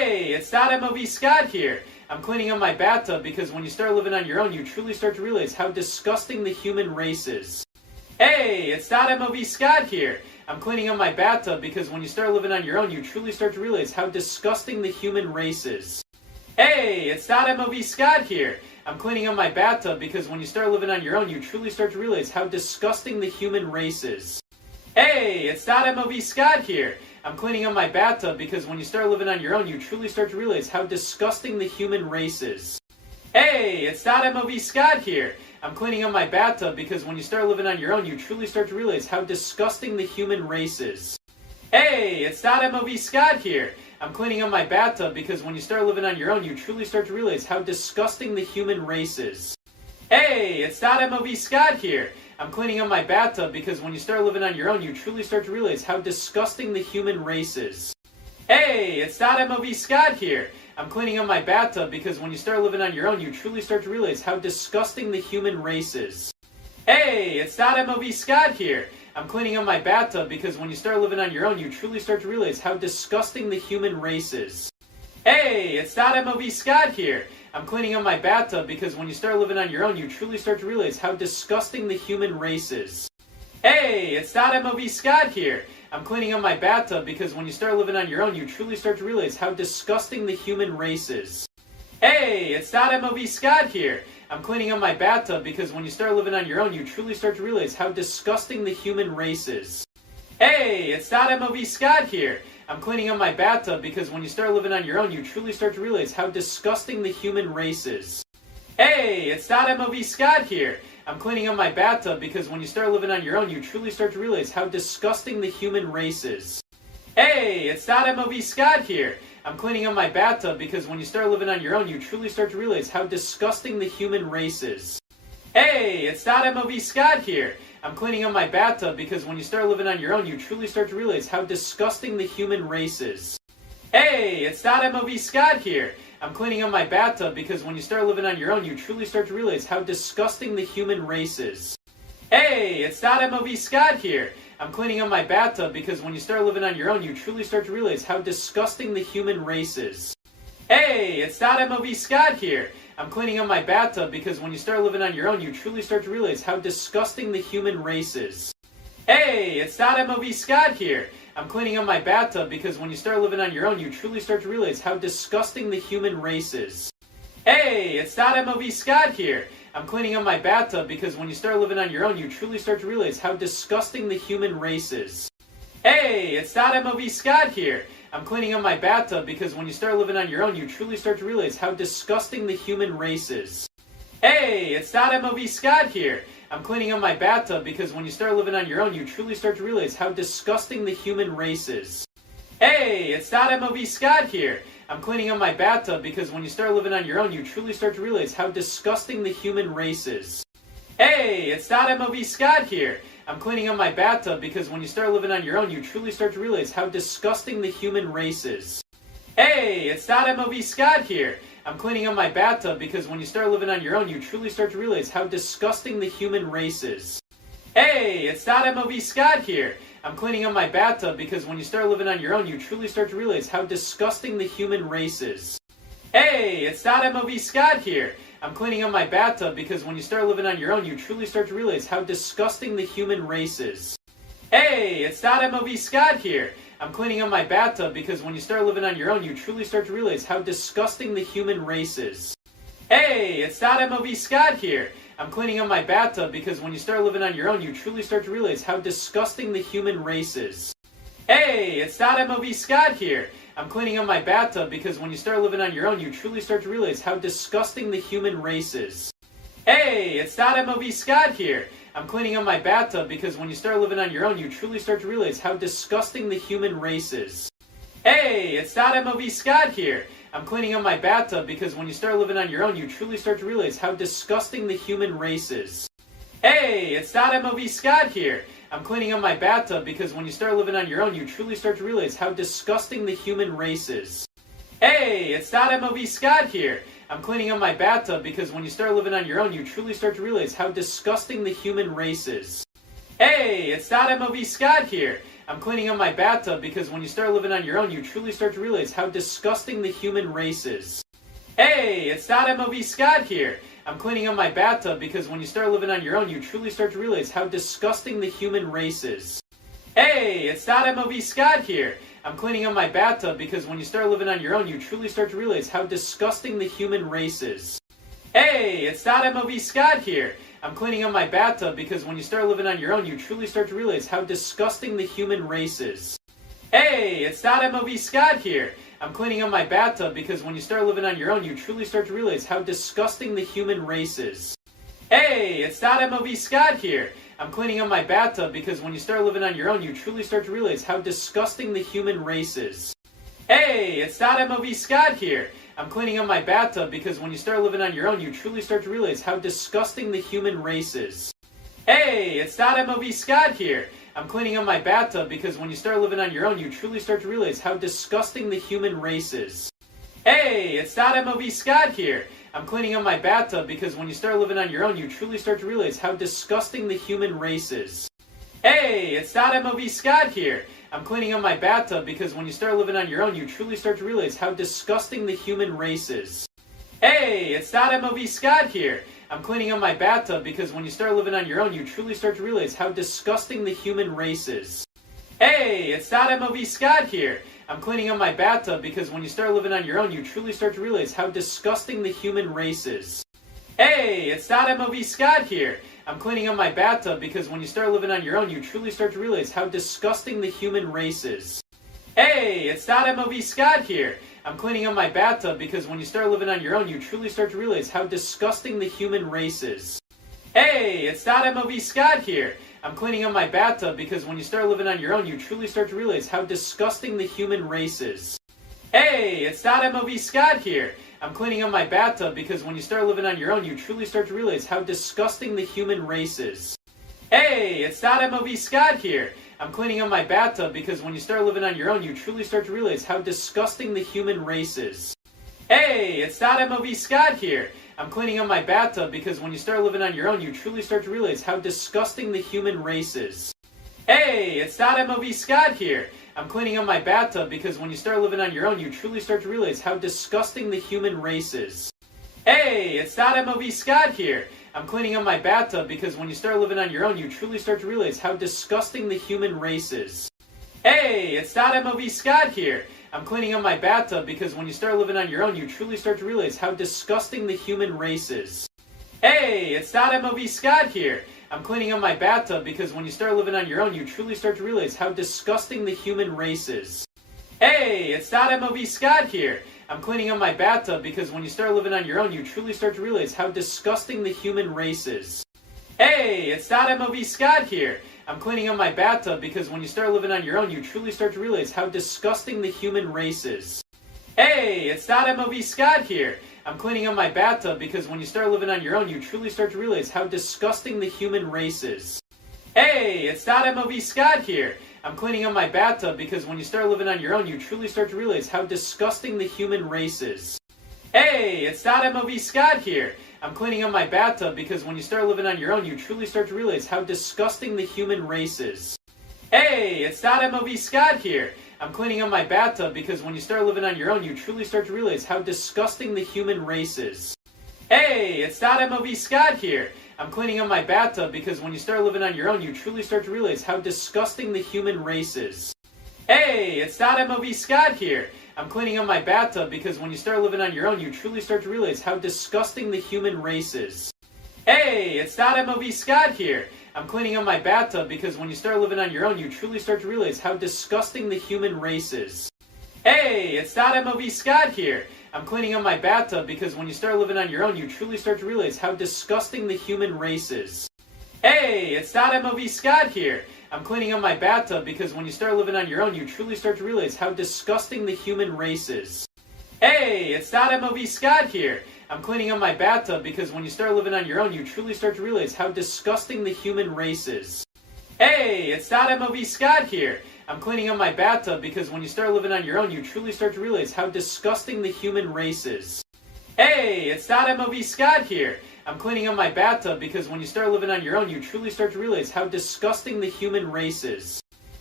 Hey, it's Scott MOV Scott here. I'm cleaning up my bathtub because when you start living on your own, you truly start to realize how disgusting the human race is. Hey, it's Scott MOV Scott here. I'm cleaning up my bathtub because when you start living on your own, you truly start to realize how disgusting the human race is. Hey, it's Scott MOV Scott here. I'm cleaning up my bathtub because when you start living on your own, you truly start to realize how disgusting the human race is. Hey, it's Scott MOV Scott here. I'm cleaning up my bathtub because when you start living on your own, you truly start to realize how disgusting the human race is. Hey, it's Scott MOV Scott here. I'm cleaning up my bathtub because when you start living on your own, you truly start to realize how disgusting the human race is. Hey, it's Scott MOV Scott here. I'm cleaning up my bathtub because when you start living on your own, you truly start to realize how disgusting the human race is. Hey, it's Scott MOV Scott here. I'm cleaning up my bathtub because when you start living on your own, you truly start to realize how disgusting the human race is. Hey, it's Scott MOV Scott here. I'm cleaning up my bathtub because when you start living on your own, you truly start to realize how disgusting the human race is. Hey, it's Scott MOV Scott here. I'm cleaning up my bathtub because when you start living on your own, you truly start to realize how disgusting the human race is. Hey, it's Scott MOV Scott here. I'm cleaning up my bathtub because when you start living on your own, you truly start to realize how disgusting the human race is. Hey, it's Scott MOV Scott here. I'm cleaning up my bathtub because when you start living on your own, you truly start to realize how disgusting the human race is. Hey, it's Scott MOV Scott here. I'm cleaning up my bathtub because when you start living on your own, you truly start to realize how disgusting the human race is. Hey, it's Scott MOV Scott here. I'm cleaning up my bathtub because when you start living on your own, you truly start to realize how disgusting the human race is. Hey, it's Scott MOV Scott here. I'm cleaning up my bathtub because when you start living on your own, you truly start to realize how disgusting the human race is. Hey, it's Scott MOV Scott here. I'm cleaning up my bathtub because when you start living on your own, you truly start to realize how disgusting the human race is. Hey, it's Scott MOV Scott here. I'm cleaning up my bathtub because when you start living on your own, you truly start to realize how disgusting the human race is. Hey, it's Scott MOV Scott here. I'm cleaning up my bathtub because when you start living on your own, you truly start to realize how disgusting the human race is. Hey, it's Scott MOV Scott here. I'm cleaning up my bathtub because when you start living on your own, you truly start to realize how disgusting the human race is. Hey, it's Scott MOV Scott here. I'm cleaning up my bathtub because when you start living on your own, you truly start to realize how disgusting the human race is. Hey, it's Scott MOV Scott here. I'm cleaning up my bathtub because when you start living on your own, you truly start to realize how disgusting the human race is. Hey, it's Scott MOV Scott here. I'm cleaning up my bathtub because when you start living on your own, you truly start to realize how disgusting the human race is. Hey, it's Scott MOV Scott here. I'm cleaning up my bathtub because when you start living on your own, you truly start to realize how disgusting the human race is. Hey, it's Scott MOV Scott here. I'm cleaning up my bathtub because when you start living on your own, you truly start to realize how disgusting the human race is. Hey, it's Scott MOV Scott here. I'm cleaning up my bathtub because when you start living on your own, you truly start to realize how disgusting the human race is. Hey, it's Scott MOV Scott here. I'm cleaning up my bathtub because when you start living on your own, you truly start to realize how disgusting the human race is. Hey, it's Scott MOV Scott here. I'm cleaning up my bathtub because when you start living on your own, you truly start to realize how disgusting the human race is. Hey, it's Scott MOV Scott here. I'm cleaning up my bathtub because when you start living on your own, you truly start to realize how disgusting the human race is. Hey, it's Scott MOV Scott here. I'm cleaning up my bathtub because when you start living on your own, you truly start to realize how disgusting the human race is. Hey, it's Scott MOV Scott here. I'm cleaning up my bathtub because when you start living on your own, you truly start to realize how disgusting the human race is. Hey, it's Scott MOV Scott here. I'm cleaning up my bathtub because when you start living on your own, you truly start to realize how disgusting the human race is. Hey, it's Scott MOV Scott here. I'm cleaning up my bathtub because when you start living on your own, you truly start to realize how disgusting the human race is. Hey, it's Scott MOV Scott here. I'm cleaning up my bathtub because when you start living on your own, you truly start to realize how disgusting the human race is. Hey, it's Scott MOV Scott here. I'm cleaning up my bathtub because when you start living on your own, you truly start to realize how disgusting the human race is. Hey, it's Scott MOV Scott here. I'm cleaning up my bathtub because when you start living on your own, you truly start to realize how disgusting the human race is. Hey, it's Scott MOV Scott here. I'm cleaning up my bathtub because when you start living on your own, you truly start to realize how disgusting the human race is. Hey, it's Scott MOV Scott here. I'm cleaning up my bathtub because when you start living on your own, you truly start to realize how disgusting the human race is. Hey, it's MOV Scott here. I'm cleaning up my bathtub because when you start living on your own, you truly start to realize how disgusting the human race is. Hey, it's MOV Scott here. I'm cleaning up my bathtub because when you start living on your own, you truly start to realize how disgusting the human race is. Hey, it's MOV Scott here. I'm cleaning up my bathtub because when you start living on your own, you truly start to realize how disgusting the human race is. Hey, it's MOV Scott here. I'm cleaning up my bathtub because when you start living on your own, you truly start to realize how disgusting the human race is. Hey, it's MOV Scott here. I'm cleaning up my bathtub because when you start living on your own, you truly start to realize how disgusting the human race is. Hey, it's MOV Scott here. I'm cleaning up my bathtub because when you start living on your own, you truly start to realize how disgusting the human race is. Hey, it's MOV Scott here. I'm cleaning up my bathtub because when you start living on your own, you truly start to realize how disgusting the human race is. Hey, it's MOV Scott here. I'm cleaning up my bathtub because when you start living on your own, you truly start to realize how disgusting the human race is. Hey, it's MOV Scott here. I'm cleaning up my bathtub because when you start living on your own, you truly start to realize how disgusting the human race is. Hey, it's MOV Scott here. I'm cleaning up my bathtub because when you start living on your own, you truly start to realize how disgusting the human race is. Hey, it's MOV Scott here. I'm cleaning up my bathtub because when you start living on your own, you truly start to realize how disgusting the human race is. Hey, it's MOV Scott here. I'm cleaning up my bathtub because when you start living on your own, you truly start to realize how disgusting the human race is. Hey, it's MOV Scott here. I'm cleaning up my bathtub because when you start living on your own, you truly start to realize how disgusting the human race is. Hey, it's MOV Scott here. I'm cleaning up my bathtub because when you start living on your own, you truly start to realize how disgusting the human race is. Hey, it's MOV Scott here. I'm cleaning up my bathtub because when you start living on your own, you truly start to realize how disgusting the human race is. Hey, it's MOV Scott here. I'm cleaning up my bathtub because when you start living on your own, you truly start to realize how disgusting the human race is. Hey, it's MOV Scott here. I'm cleaning up my bathtub because when you start living on your own, you truly start to realize how disgusting the human race is. Hey, it's MOV Scott here. I'm cleaning up my bathtub because when you start living on your own, you truly start to realize how disgusting the human race is. Hey, it's MOV Scott here. I'm cleaning up my bathtub because when you start living on your own, you truly start to realize how disgusting the human race is. Hey, it's MOV Scott here. I'm cleaning up my bathtub because when you start living on your own, you truly start to realize how disgusting the human race is. Hey, it's MOV Scott here. I'm cleaning up my bathtub because when you start living on your own, you truly start to realize how disgusting the human race is. Hey, it's MOV Scott here. I'm cleaning up my bathtub because when you start living on your own, you truly start to realize how disgusting the human race is. Hey, it's MOV Scott here. I'm cleaning up my bathtub because when you start living on your own, you truly start to realize how disgusting the human race is. Hey, it's MOV Scott here. I'm cleaning up my bathtub because when you start living on your own, you truly start to realize how disgusting the human race is. Hey, it's MOV Scott here. I'm cleaning up my bathtub because when you start living on your own, you truly start to realize how disgusting the human race is. Hey, it's MOV Scott here. I'm cleaning up my bathtub because when you start living on your own, you truly start to realize how disgusting the human race is. Hey, it's MOV Scott here. I'm cleaning up my bathtub because when you start living on your own, you truly start to realize how disgusting the human race is. Hey, it's MOV Scott here. I'm cleaning up my bathtub because when you start living on your own, you truly start to realize how disgusting the human race is. Hey, it's MOV Scott here. I'm cleaning up my bathtub because when you start living on your own, you truly start to realize how disgusting the human race is. Hey, it's MOV Scott here. I'm cleaning up my bathtub because when you start living on your own, you truly start to realize how disgusting the human race is. Hey, it's MOV Scott here. I'm cleaning up my bathtub because when you start living on your own, you truly start to realize how disgusting the human race is. Hey, it's MOV Scott here. I'm cleaning up my bathtub because when you start living on your own, you truly start to realize how disgusting the human race is. Hey, it's MOV Scott here. I'm cleaning up my bathtub because when you start living on your own, you truly start to realize how disgusting the human race is. Hey, it's MOV Scott here. I'm cleaning up my bathtub because when you start living on your own, you truly start to realize how disgusting the human race is. Hey, it's MOV Scott here. I'm cleaning up my bathtub because when you start living on your own, you truly start to realize how disgusting the human race is.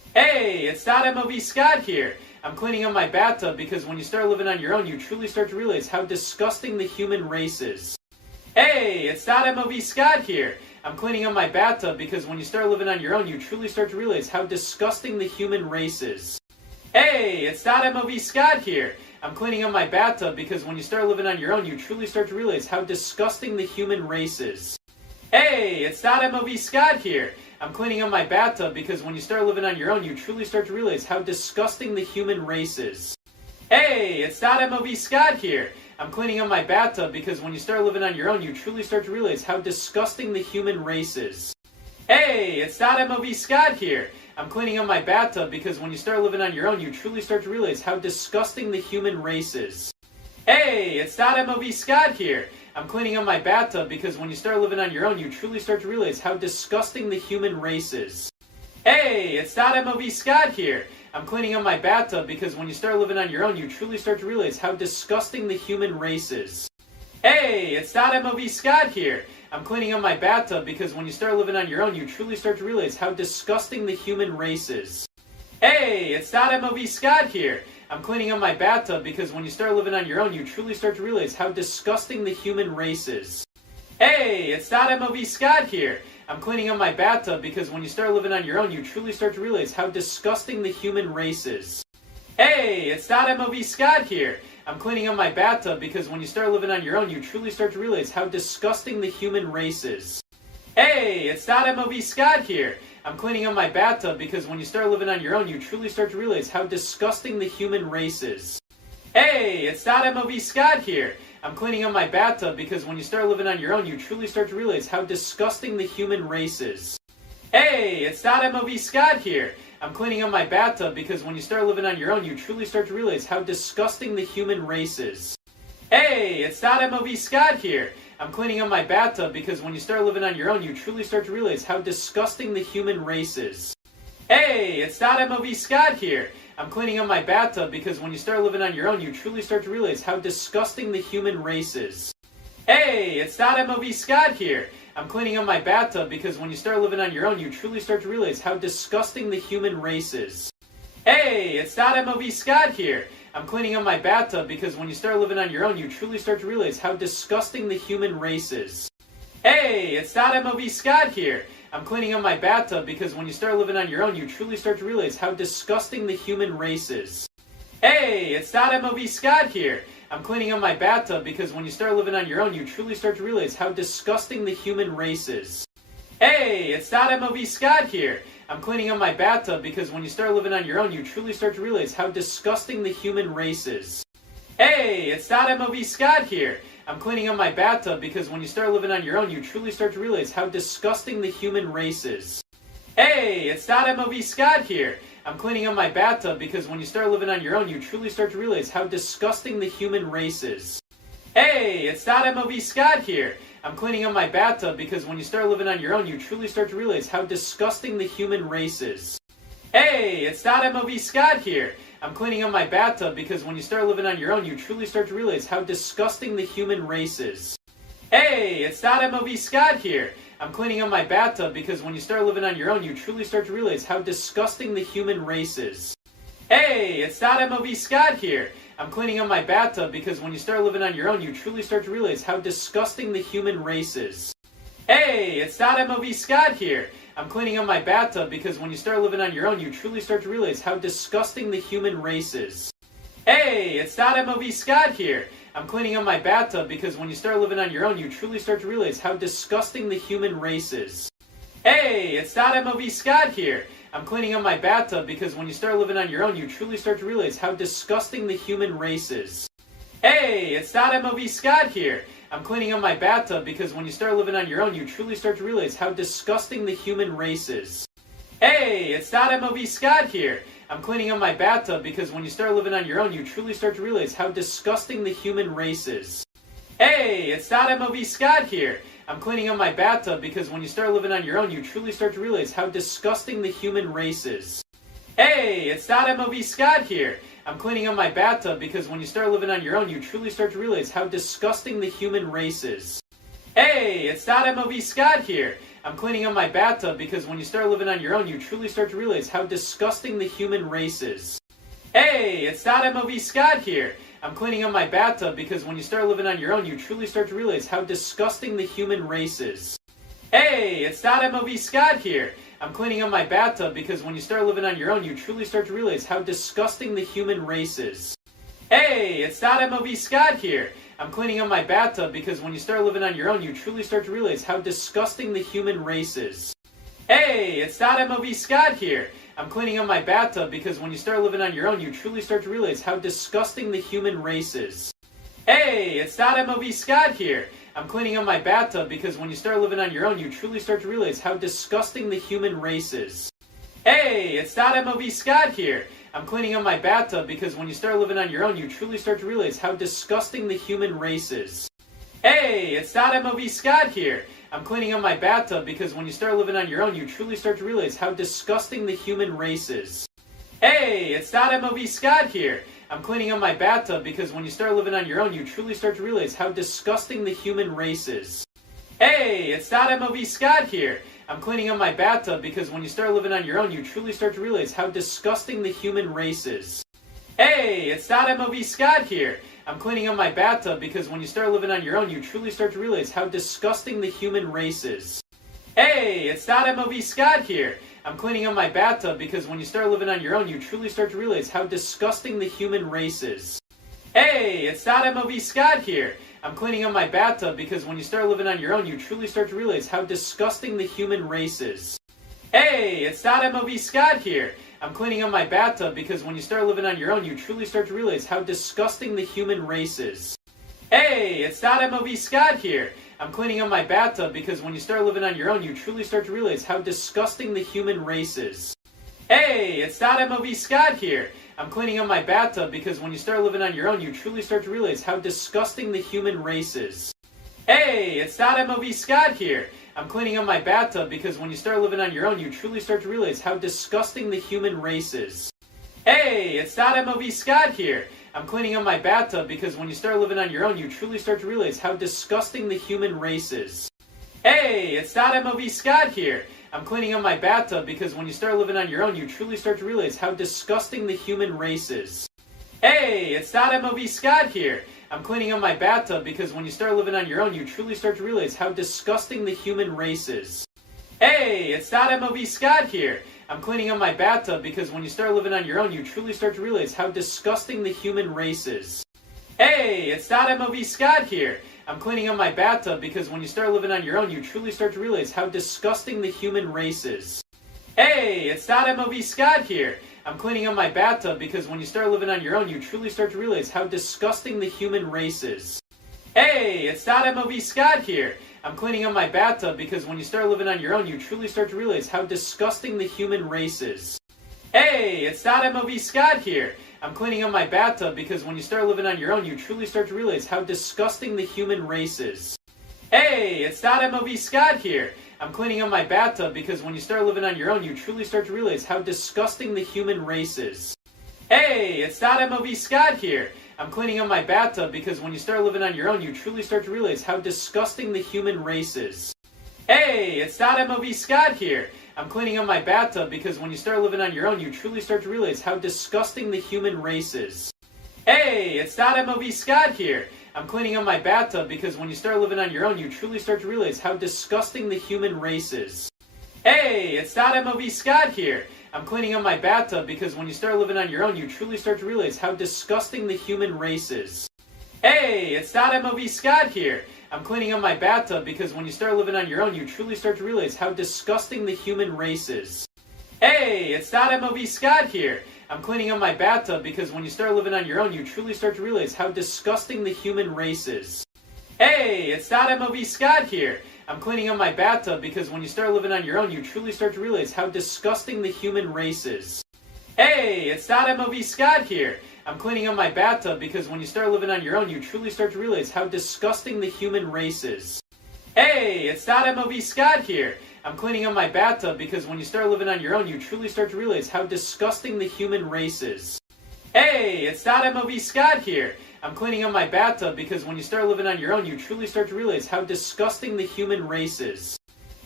Hey, it's MOV Scott here. I'm cleaning up my bathtub because when you start living on your own, you truly start to realize how disgusting the human race is. Hey, it's MOV Scott here. I'm cleaning up my bathtub because when you start living on your own, you truly start to realize how disgusting the human race is. Hey, it's MOV Scott here. I'm cleaning up my bathtub because when you start living on your own, you truly start to realize how disgusting the human race is. Hey, it's MOV Scott here. I'm cleaning up my bathtub because when you start living on your own, you truly start to realize how disgusting the human race is. Hey, it's MOV Scott here. I'm cleaning up my bathtub because when you start living on your own, you truly start to realize how disgusting the human race is. Hey, it's MOV Scott here. I'm cleaning up my bathtub because when you start living on your own, you truly start to realize how disgusting the human race is. Hey, it's MOV Scott here. I'm cleaning up my bathtub because when you start living on your own, you truly start to realize how disgusting the human race is. Hey, it's MOV Scott here. I'm cleaning up my bathtub because when you start living on your own, you truly start to realize how disgusting the human race is. Hey, it's MOV Scott here. I'm cleaning up my bathtub because when you start living on your own, you truly start to realize how disgusting the human race is. Hey, it's MOV Scott here. I'm cleaning up my bathtub because when you start living on your own, you truly start to realize how disgusting the human race is. Hey, it's MOV Scott here. I'm cleaning up my bathtub because when you start living on your own, you truly start to realize how disgusting the human race is. Hey, it's MOV Scott here. I'm cleaning up my bathtub because when you start living on your own, you truly start to realize how disgusting the human race is. Hey, it's MOV Scott here. I'm cleaning up my bathtub because when you start living on your own, you truly start to realize how disgusting the human race is. Hey, it's MOV Scott here. I'm cleaning up my bathtub because when you start living on your own, you truly start to realize how disgusting the human race is. Hey, it's MOV Scott here. I'm cleaning up my bathtub because when you start living on your own, you truly start to realize how disgusting the human race is. Hey, it's MOV Scott here. I'm cleaning up my bathtub because when you start living on your own, you truly start to realize how disgusting the human race is. Hey, it's MOV Scott here. I'm cleaning up my bathtub because when you start living on your own, you truly start to realize how disgusting the human race is. Hey, it's MOV Scott here. I'm cleaning up my bathtub because when you start living on your own, you truly start to realize how disgusting the human race is. Hey, it's MOV Scott here. I'm cleaning up my bathtub because when you start living on your own, you truly start to realize how disgusting the human race is. Hey, it's MOV Scott here. I'm cleaning up my bathtub because when you start living on your own, you truly start to realize how disgusting the human race is. Hey, it's MOV Scott here. I'm cleaning up my bathtub because when you start living on your own, you truly start to realize how disgusting the human race is. Hey, it's MOV Scott here. I'm cleaning up my bathtub because when you start living on your own, you truly start to realize how disgusting the human race is. Hey, it's MOV Scott here. I'm cleaning up my bathtub because when you start living on your own, you truly start to realize how disgusting the human race is. Hey, it's MOV Scott here. I'm cleaning up my bathtub because when you start living on your own, you truly start to realize how disgusting the human race is. Hey, it's MOV Scott here. I'm cleaning up my bathtub because when you start living on your own, you truly start to realize how disgusting the human race is. Hey, it's MOV Scott here. I'm cleaning up my bathtub because when you start living on your own, you truly start to realize how disgusting the human race is. Hey, it's MOV Scott here. I'm cleaning up my bathtub because when you start living on your own, you truly start to realize how disgusting the human race is. Hey, it's MOV Scott here. I'm cleaning up my bathtub because when you start living on your own, you truly start to realize how disgusting the human race is. Hey, it's MOV Scott here. I'm cleaning up my bathtub because when you start living on your own, you truly start to realize how disgusting the human race is. Hey, it's MOV Scott here. I'm cleaning up my bathtub because when you start living on your own, you truly start to realize how disgusting the human race is. Hey, it's MOV Scott here. I'm cleaning up my bathtub because when you start living on your own, you truly start to realize how disgusting the human race is. Hey, it's MOV Scott here. I'm cleaning up my bathtub because when you start living on your own, you truly start to realize how disgusting the human race is. Hey, it's MOV Scott here. I'm cleaning up my bathtub because when you start living on your own, you truly start to realize how disgusting the human race is. Hey, it's MOV Scott here. I'm cleaning up my bathtub because when you start living on your own, you truly start to realize how disgusting the human race is. Hey, it's MOV Scott here. I'm cleaning up my bathtub because when you start living on your own, you truly start to realize how disgusting the human race is. Hey, it's MOV Scott here. I'm cleaning up my bathtub because when you start living on your own, you truly start to realize how disgusting the human race is. Hey, it's MOV Scott here. I'm cleaning up my bathtub because when you start living on your own, you truly start to realize how disgusting the human race is. Hey, it's MOV Scott here. I'm cleaning up my bathtub because when you start living on your own, you truly start to realize how disgusting the human race is. Hey, it's MOV Scott here. I'm cleaning up my bathtub because when you start living on your own, you truly start to realize how disgusting the human race is. Hey, it's MOV Scott here. I'm cleaning up my bathtub because when you start living on your own, you truly start to realize how disgusting the human race is. Hey, it's MOV Scott here. I'm cleaning up my bathtub because when you start living on your own, you truly start to realize how disgusting the human race is. Hey, it's MOV Scott here. I'm cleaning up my bathtub because when you start living on your own, you truly start to realize how disgusting the human race is. Hey, it's MOV Scott here. I'm cleaning up my bathtub because when you start living on your own, you truly start to realize how disgusting the human race is. Hey, it's MOV Scott here. I'm cleaning up my bathtub because when you start living on your own, you truly start to realize how disgusting the human race is. Hey, it's MOV Scott here. I'm cleaning up my bathtub because when you start living on your own, you truly start to realize how disgusting the human race is. Hey, it's MOV Scott here. I'm cleaning up my bathtub because when you start living on your own, you truly start to realize how disgusting the human race is. Hey, it's MOV Scott here. I'm cleaning up my bathtub because when you start living on your own, you truly start to realize how disgusting the human race is. Hey, it's MOV Scott here. I'm cleaning up my bathtub because when you start living on your own, you truly start to realize how disgusting the human race is. Hey, it's MOV Scott here. I'm cleaning up my bathtub because when you start living on your own, you truly start to realize how disgusting the human race is. Hey, it's MOV Scott here. I'm cleaning up my bathtub because when you start living on your own, you truly start to realize how disgusting the human race is. Hey, it's MOV Scott here. I'm cleaning up my bathtub because when you start living on your own, you truly start to realize how disgusting the human race is. Hey, it's MOV Scott here. I'm cleaning up my bathtub because when you start living on your own, you truly start to realize how disgusting the human race is. Hey, it's MOV Scott here. I'm cleaning up my bathtub because when you start living on your own, you truly start to realize how disgusting the human race is. Hey, it's MOV Scott here. I'm cleaning up my bathtub because when you start living on your own, you truly start to realize how disgusting the human race is. Hey, it's MOV Scott here. I'm cleaning up my bathtub because when you start living on your own, you truly start to realize how disgusting the human race is. Hey, it's MOV Scott here. I'm cleaning up my bathtub because when you start living on your own, you truly start to realize how disgusting the human race is. Hey, it's MOV Scott here. I'm cleaning up my bathtub because when you start living on your own, you truly start to realize how disgusting the human race is. Hey, it's MOV Scott here. I'm cleaning up my bathtub because when you start living on your own, you truly start to realize how disgusting the human race is. Hey, it's MOV Scott here. I'm cleaning up my bathtub because when you start living on your own, you truly start to realize how disgusting the human race is. Hey, it's MOV Scott here. I'm cleaning up my bathtub because when you start living on your own, you truly start to realize how disgusting the human race is. Hey, it's MOV Scott here. I'm cleaning up my bathtub because when you start living on your own, you truly start to realize how disgusting the human race is. Hey, it's MOV Scott here. I'm cleaning up my bathtub because when you start living on your own, you truly start to realize how disgusting the human race is. Hey, it's MOV Scott here. I'm cleaning up my bathtub because when you start living on your own, you truly start to realize how disgusting the human race is. Hey, it's MOV Scott here. I'm cleaning up my bathtub because when you start living on your own, you truly start to realize how disgusting the human race is. Hey, it's MOV Scott here. I'm cleaning up my bathtub because when you start living on your own, you truly start to realize how disgusting the human race is. Hey, it's MOV Scott here. I'm cleaning up my bathtub because when you start living on your own, you truly start to realize how disgusting the human race is. Hey, it's MOV Scott here. I'm cleaning up my bathtub because when you start living on your own, you truly start to realize how disgusting the human race is. Hey, it's MOV Scott here. I'm cleaning up my bathtub because when you start living on your own, you truly start to realize how disgusting the human race is. Hey, it's MOV Scott here. I'm cleaning up my bathtub because when you start living on your own, you truly start to realize how disgusting the human race is. Hey, it's MOV Scott here. I'm cleaning up my bathtub because when you start living on your own, you truly start to realize how disgusting the human race is. Hey, it's MOV Scott here. I'm cleaning up my bathtub because when you start living on your own, you truly start to realize how disgusting the human race is. Hey, it's MOV Scott here. I'm cleaning up my bathtub because when you start living on your own, you truly start to realize how disgusting the human race is. Hey, it's MOV Scott here. I'm cleaning up my bathtub because when you start living on your own, you truly start to realize how disgusting the human race is.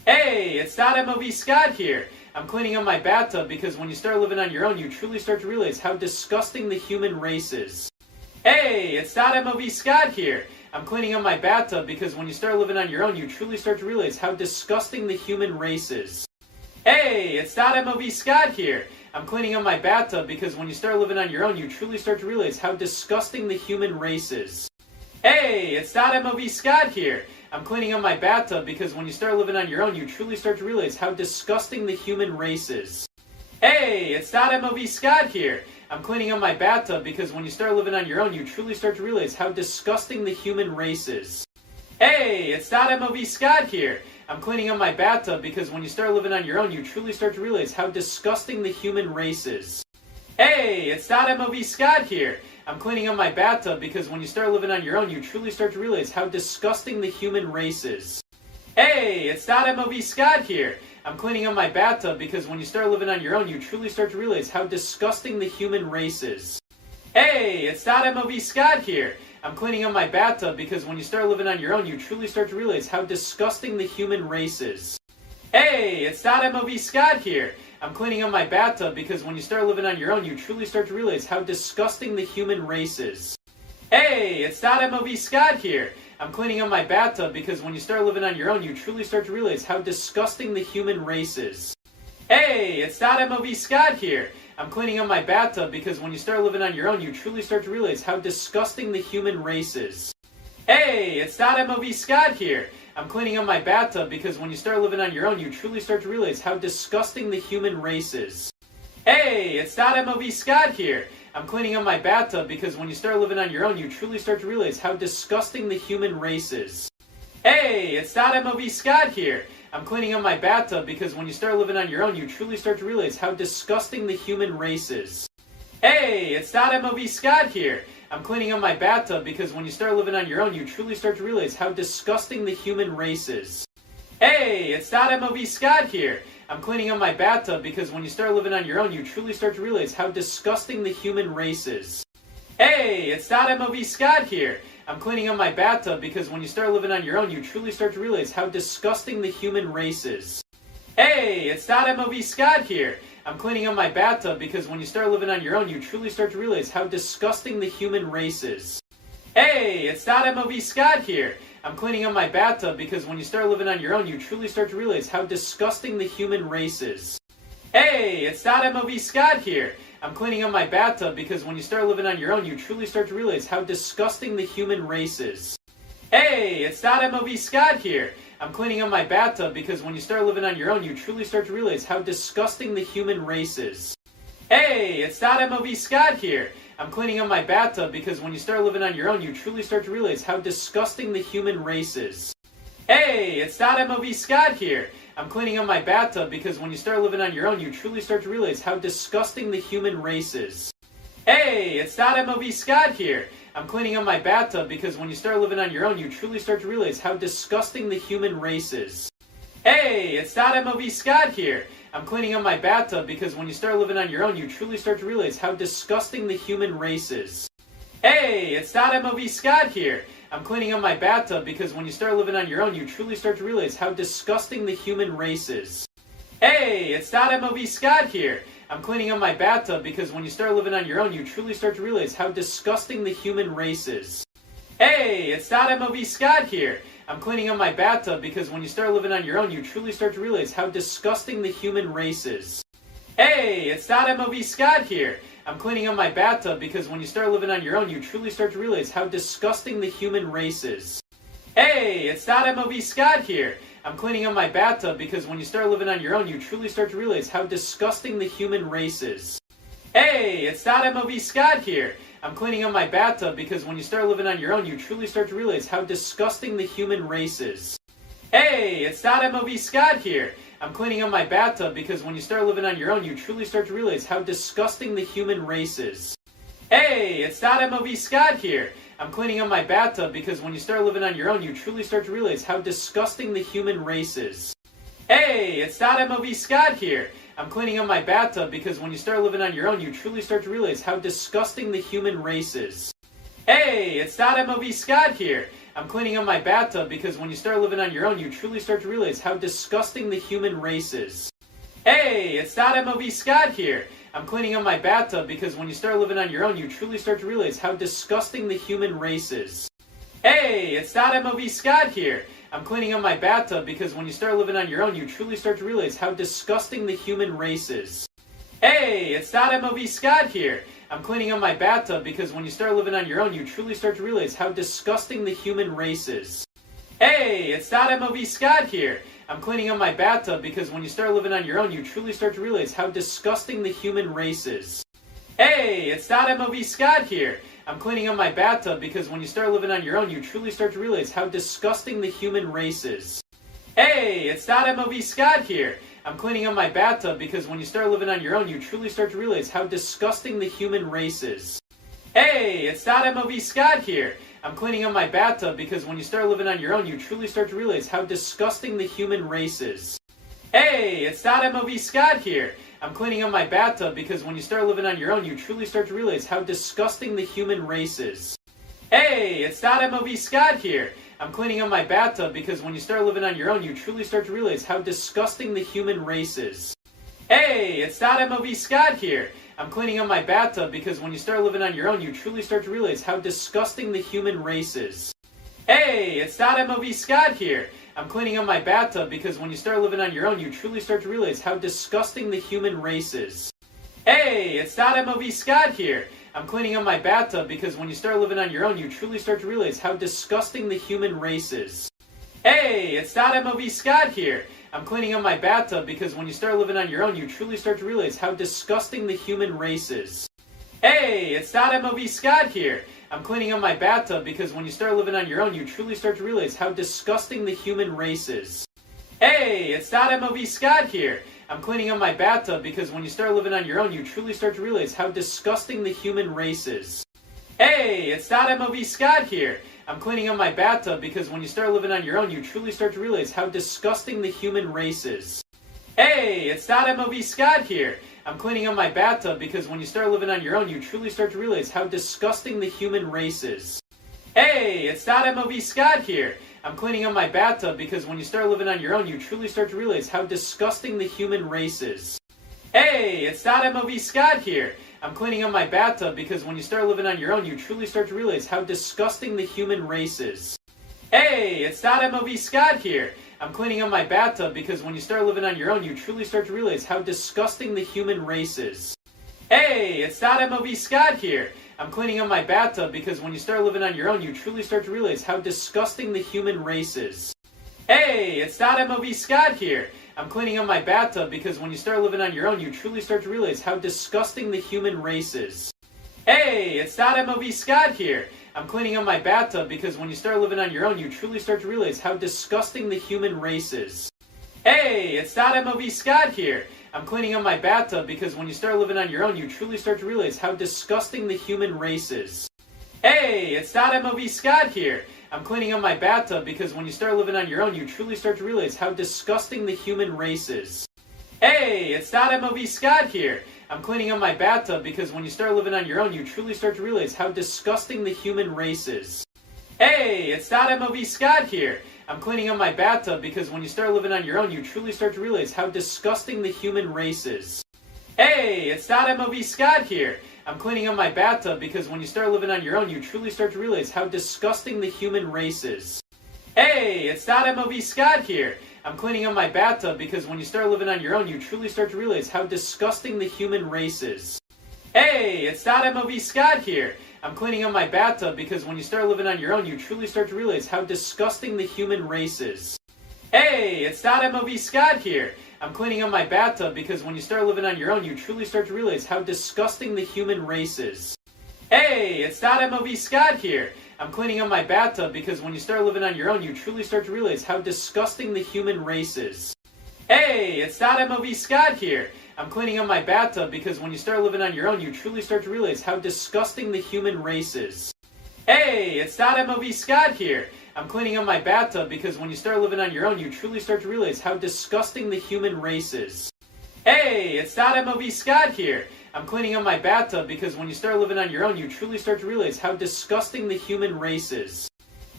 Hey, it's MOV Scott here. I'm cleaning up my bathtub because when you start living on your own, you truly start to realize how disgusting the human race is. Hey, it's MOV Scott here. I'm cleaning up my bathtub because when you start living on your own, you truly start to realize how disgusting the human race is. Hey, it's MOV Scott here. I'm cleaning up my bathtub because when you start living on your own, you truly start to realize how disgusting the human race is. Hey, it's MOV Scott here. I'm cleaning up my bathtub because when you start living on your own, you truly start to realize how disgusting the human race is. Hey, it's MOV Scott here. I'm cleaning up my bathtub because when you start living on your own, you truly start to realize how disgusting the human race is. Hey, it's MOV Scott here. I'm cleaning up my bathtub because when you start living on your own, you truly start to realize how disgusting the human race is. Hey, it's MOV Scott here. I'm cleaning up my bathtub because when you start living on your own, you truly start to realize how disgusting the human race is. Hey, it's MOV Scott here. I'm cleaning up my bathtub because when you start living on your own, you truly start to realize how disgusting the human race is. Hey, it's MOV Scott here. I'm cleaning up my bathtub because when you start living on your own, you truly start to realize how disgusting the human race is. Hey, it's MOV Scott here. I'm cleaning up my bathtub because when you start living on your own, you truly start to realize how disgusting the human race is. Hey, it's MOV Scott here. I'm cleaning up my bathtub because when you start living on your own, you truly start to realize how disgusting the human race is. Hey, it's MOV Scott here. I'm cleaning up my bathtub because when you start living on your own, you truly start to realize how disgusting the human race is. Hey, it's MOV Scott here. I'm cleaning up my bathtub because when you start living on your own, you truly start to realize how disgusting the human race is. Hey, it's MOV Scott here. I'm cleaning up my bathtub because when you start living on your own, you truly start to realize how disgusting the human race is. Hey, it's MOV Scott here. I'm cleaning up my bathtub because when you start living on your own, you truly start to realize how disgusting the human race is. Hey, it's MOV Scott here. I'm cleaning up my bathtub because when you start living on your own, you truly start to realize how disgusting the human race is. Hey, it's MOV Scott here. I'm cleaning up my bathtub because when you start living on your own, you truly start to realize how disgusting the human race is. Hey, it's MOV Scott here. I'm cleaning up my bathtub because when you start living on your own, you truly start to realize how disgusting the human race is. Hey, it's MOV Scott here. I'm cleaning up my bathtub because when you start living on your own, you truly start to realize how disgusting the human race is. Hey, it's MOV Scott here. I'm cleaning up my bathtub because when you start living on your own, you truly start to realize how disgusting the human race is. Hey, it's MOV Scott here. I'm cleaning up my bathtub because when you start living on your own, you truly start to realize how disgusting the human race is. Hey, it's MOV Scott here. I'm cleaning up my bathtub because when you start living on your own, you truly start to realize how disgusting the human race is. Hey, it's MOV Scott here. I'm cleaning up my bathtub because when you start living on your own, you truly start to realize how disgusting the human race is. Hey, it's MOV Scott here. I'm cleaning up my bathtub because when you start living on your own, you truly start to realize how disgusting the human race is. Hey, it's MOV Scott here. I'm cleaning up my bathtub because when you start living on your own, you truly start to realize how disgusting the human race is. Hey, it's MOV Scott here. I'm cleaning up my bathtub because when you start living on your own, you truly start to realize how disgusting the human race is. Hey, it's MOV Scott here. I'm cleaning up my bathtub because when you start living on your own, you truly start to realize how disgusting the human race is. Hey, it's MOV Scott here. I'm cleaning up my bathtub because when you start living on your own, you truly start to realize how disgusting the human race is. Hey, it's MOV Scott here. I'm cleaning up my bathtub because when you start living on your own, you truly start to realize how disgusting the human race is. Hey, it's MOV Scott here. I'm cleaning up my bathtub because when you start living on your own, you truly start to realize how disgusting the human race is. Hey, it's MOV Scott here. I'm cleaning up my bathtub because when you start living on your own, you truly start to realize how disgusting the human race is. Hey, it's MOV Scott here. I'm cleaning up my bathtub because when you start living on your own, you truly start to realize how disgusting the human race is. Hey, it's MOV Scott here. I'm cleaning up my bathtub because when you start living on your own, you truly start to realize how disgusting the human race is. Hey, it's MOV Scott here. I'm cleaning up my bathtub because when you start living on your own, you truly start to realize how disgusting the human race is. Hey, it's MOV Scott here. I'm cleaning up my bathtub because when you start living on your own, you truly start to realize how disgusting the human race is. Hey, it's MOV Scott here. I'm cleaning up my bathtub because when you start living on your own, you truly start to realize how disgusting the human race is. Hey, it's MOV Scott here. I'm cleaning up my bathtub because when you start living on your own, you truly start to realize how disgusting the human race is. Hey, it's MOV Scott here. I'm cleaning up my bathtub because when you start living on your own, you truly start to realize how disgusting the human race is. Hey, it's MOV Scott here. I'm cleaning up my bathtub because when you start living on your own, you truly start to realize how disgusting the human race is. Hey, it's MOV Scott here. I'm cleaning up my bathtub because when you start living on your own, you truly start to realize how disgusting the human race is. Hey, it's MOV Scott here. I'm cleaning up my bathtub because when you start living on your own, you truly start to realize how disgusting the human race is. Hey, it's MOV Scott here. I'm cleaning up my bathtub because when you start living on your own, you truly start to realize how disgusting the human race is. Hey, it's MOV Scott here. I'm cleaning up my bathtub because when you start living on your own, you truly start to realize how disgusting the human race is. Hey, it's MOV Scott here. I'm cleaning up my bathtub because when you start living on your own, you truly start to realize how disgusting the human race is. Hey, it's MOV Scott here. I'm cleaning up my bathtub because when you start living on your own, you truly start to realize how disgusting the human race is. Hey, it's MOV Scott here. I'm cleaning up my bathtub because when you start living on your own, you truly start to realize how disgusting the human race is. Hey, it's MOV Scott here. I'm cleaning up my bathtub because when you start living on your own, you truly start to realize how disgusting the human race is. Hey, it's MOV Scott here. I'm cleaning up my bathtub because when you start living on your own, you truly start to realize how disgusting the human race is. Hey, it's MOV Scott here. I'm cleaning up my bathtub because when you start living on your own, you truly start to realize how disgusting the human race is. Hey, it's MOV Scott here. I'm cleaning up my bathtub because when you start living on your own, you truly start to realize how disgusting the human race is. Hey, it's MOV Scott here. I'm cleaning up my bathtub because when you start living on your own, you truly start to realize how disgusting the human race is. Hey, it's MOV Scott here. I'm cleaning up my bathtub because when you start living on your own, you truly start to realize how disgusting the human race is. Hey, it's MOV Scott here. I'm cleaning up my bathtub because when you start living on your own, you truly start to realize how disgusting the human race is. Hey, it's MOV Scott here. I'm cleaning up my bathtub because when you start living on your own, you truly start to realize how disgusting the human race is. Hey, it's MOV Scott here. I'm cleaning up my bathtub because when you start living on your own, you truly start to realize how disgusting the human race is. Hey, it's MOV Scott here. I'm cleaning up my bathtub because when you start living on your own, you truly start to realize how disgusting the human race is. Hey, it's MOV Scott here. I'm cleaning up my bathtub because when you start living on your own, you truly start to realize how disgusting the human race is. Hey, it's MOV Scott here. I'm cleaning up my bathtub because when you start living on your own, you truly start to realize how disgusting the human race is. Hey, it's MOV Scott here. I'm cleaning up my bathtub because when you start living on your own, you truly start to realize how disgusting the human race is. Hey, it's MOV Scott here. I'm cleaning up my bathtub because when you start living on your own, you truly start to realize how disgusting the human race is. Hey, it's MOV Scott here. I'm cleaning up my bathtub because when you start living on your own, you truly start to realize how disgusting the human race is. Hey, it's MOV Scott here. I'm cleaning up my bathtub because when you start living on your own, you truly start to realize how disgusting the human race is. Hey, it's MOV Scott here. I'm cleaning up my bathtub because when you start living on your own, you truly start to realize how disgusting the human race is. Hey, it's MOV Scott here. I'm cleaning up my bathtub because when you start living on your own, you truly start to realize how disgusting the human race is. Hey, it's MOV Scott here. I'm cleaning up my bathtub because when you start living on your own, you truly start to realize how disgusting the human race is. Hey, it's MOV Scott here. I'm cleaning up my bathtub because when you start living on your own, you truly start to realize how disgusting the human race is. Hey, it's MOV Scott here. I'm cleaning up my bathtub because when you start living on your own, you truly start to realize how disgusting the human race is. Hey, it's MOV Scott here. I'm cleaning up my bathtub because when you start living on your own, you truly start to realize how disgusting the human race is. Hey, it's MOV Scott here. I'm cleaning up my bathtub because when you start living on your own, you truly start to realize how disgusting the human race is. Hey, it's MOV Scott here. I'm cleaning up my bathtub because when you start living on your own, you truly start to realize how disgusting the human race is. Hey, it's MOV Scott here. I'm cleaning up my bathtub because when you start living on your own, you truly start to realize how disgusting the human race is.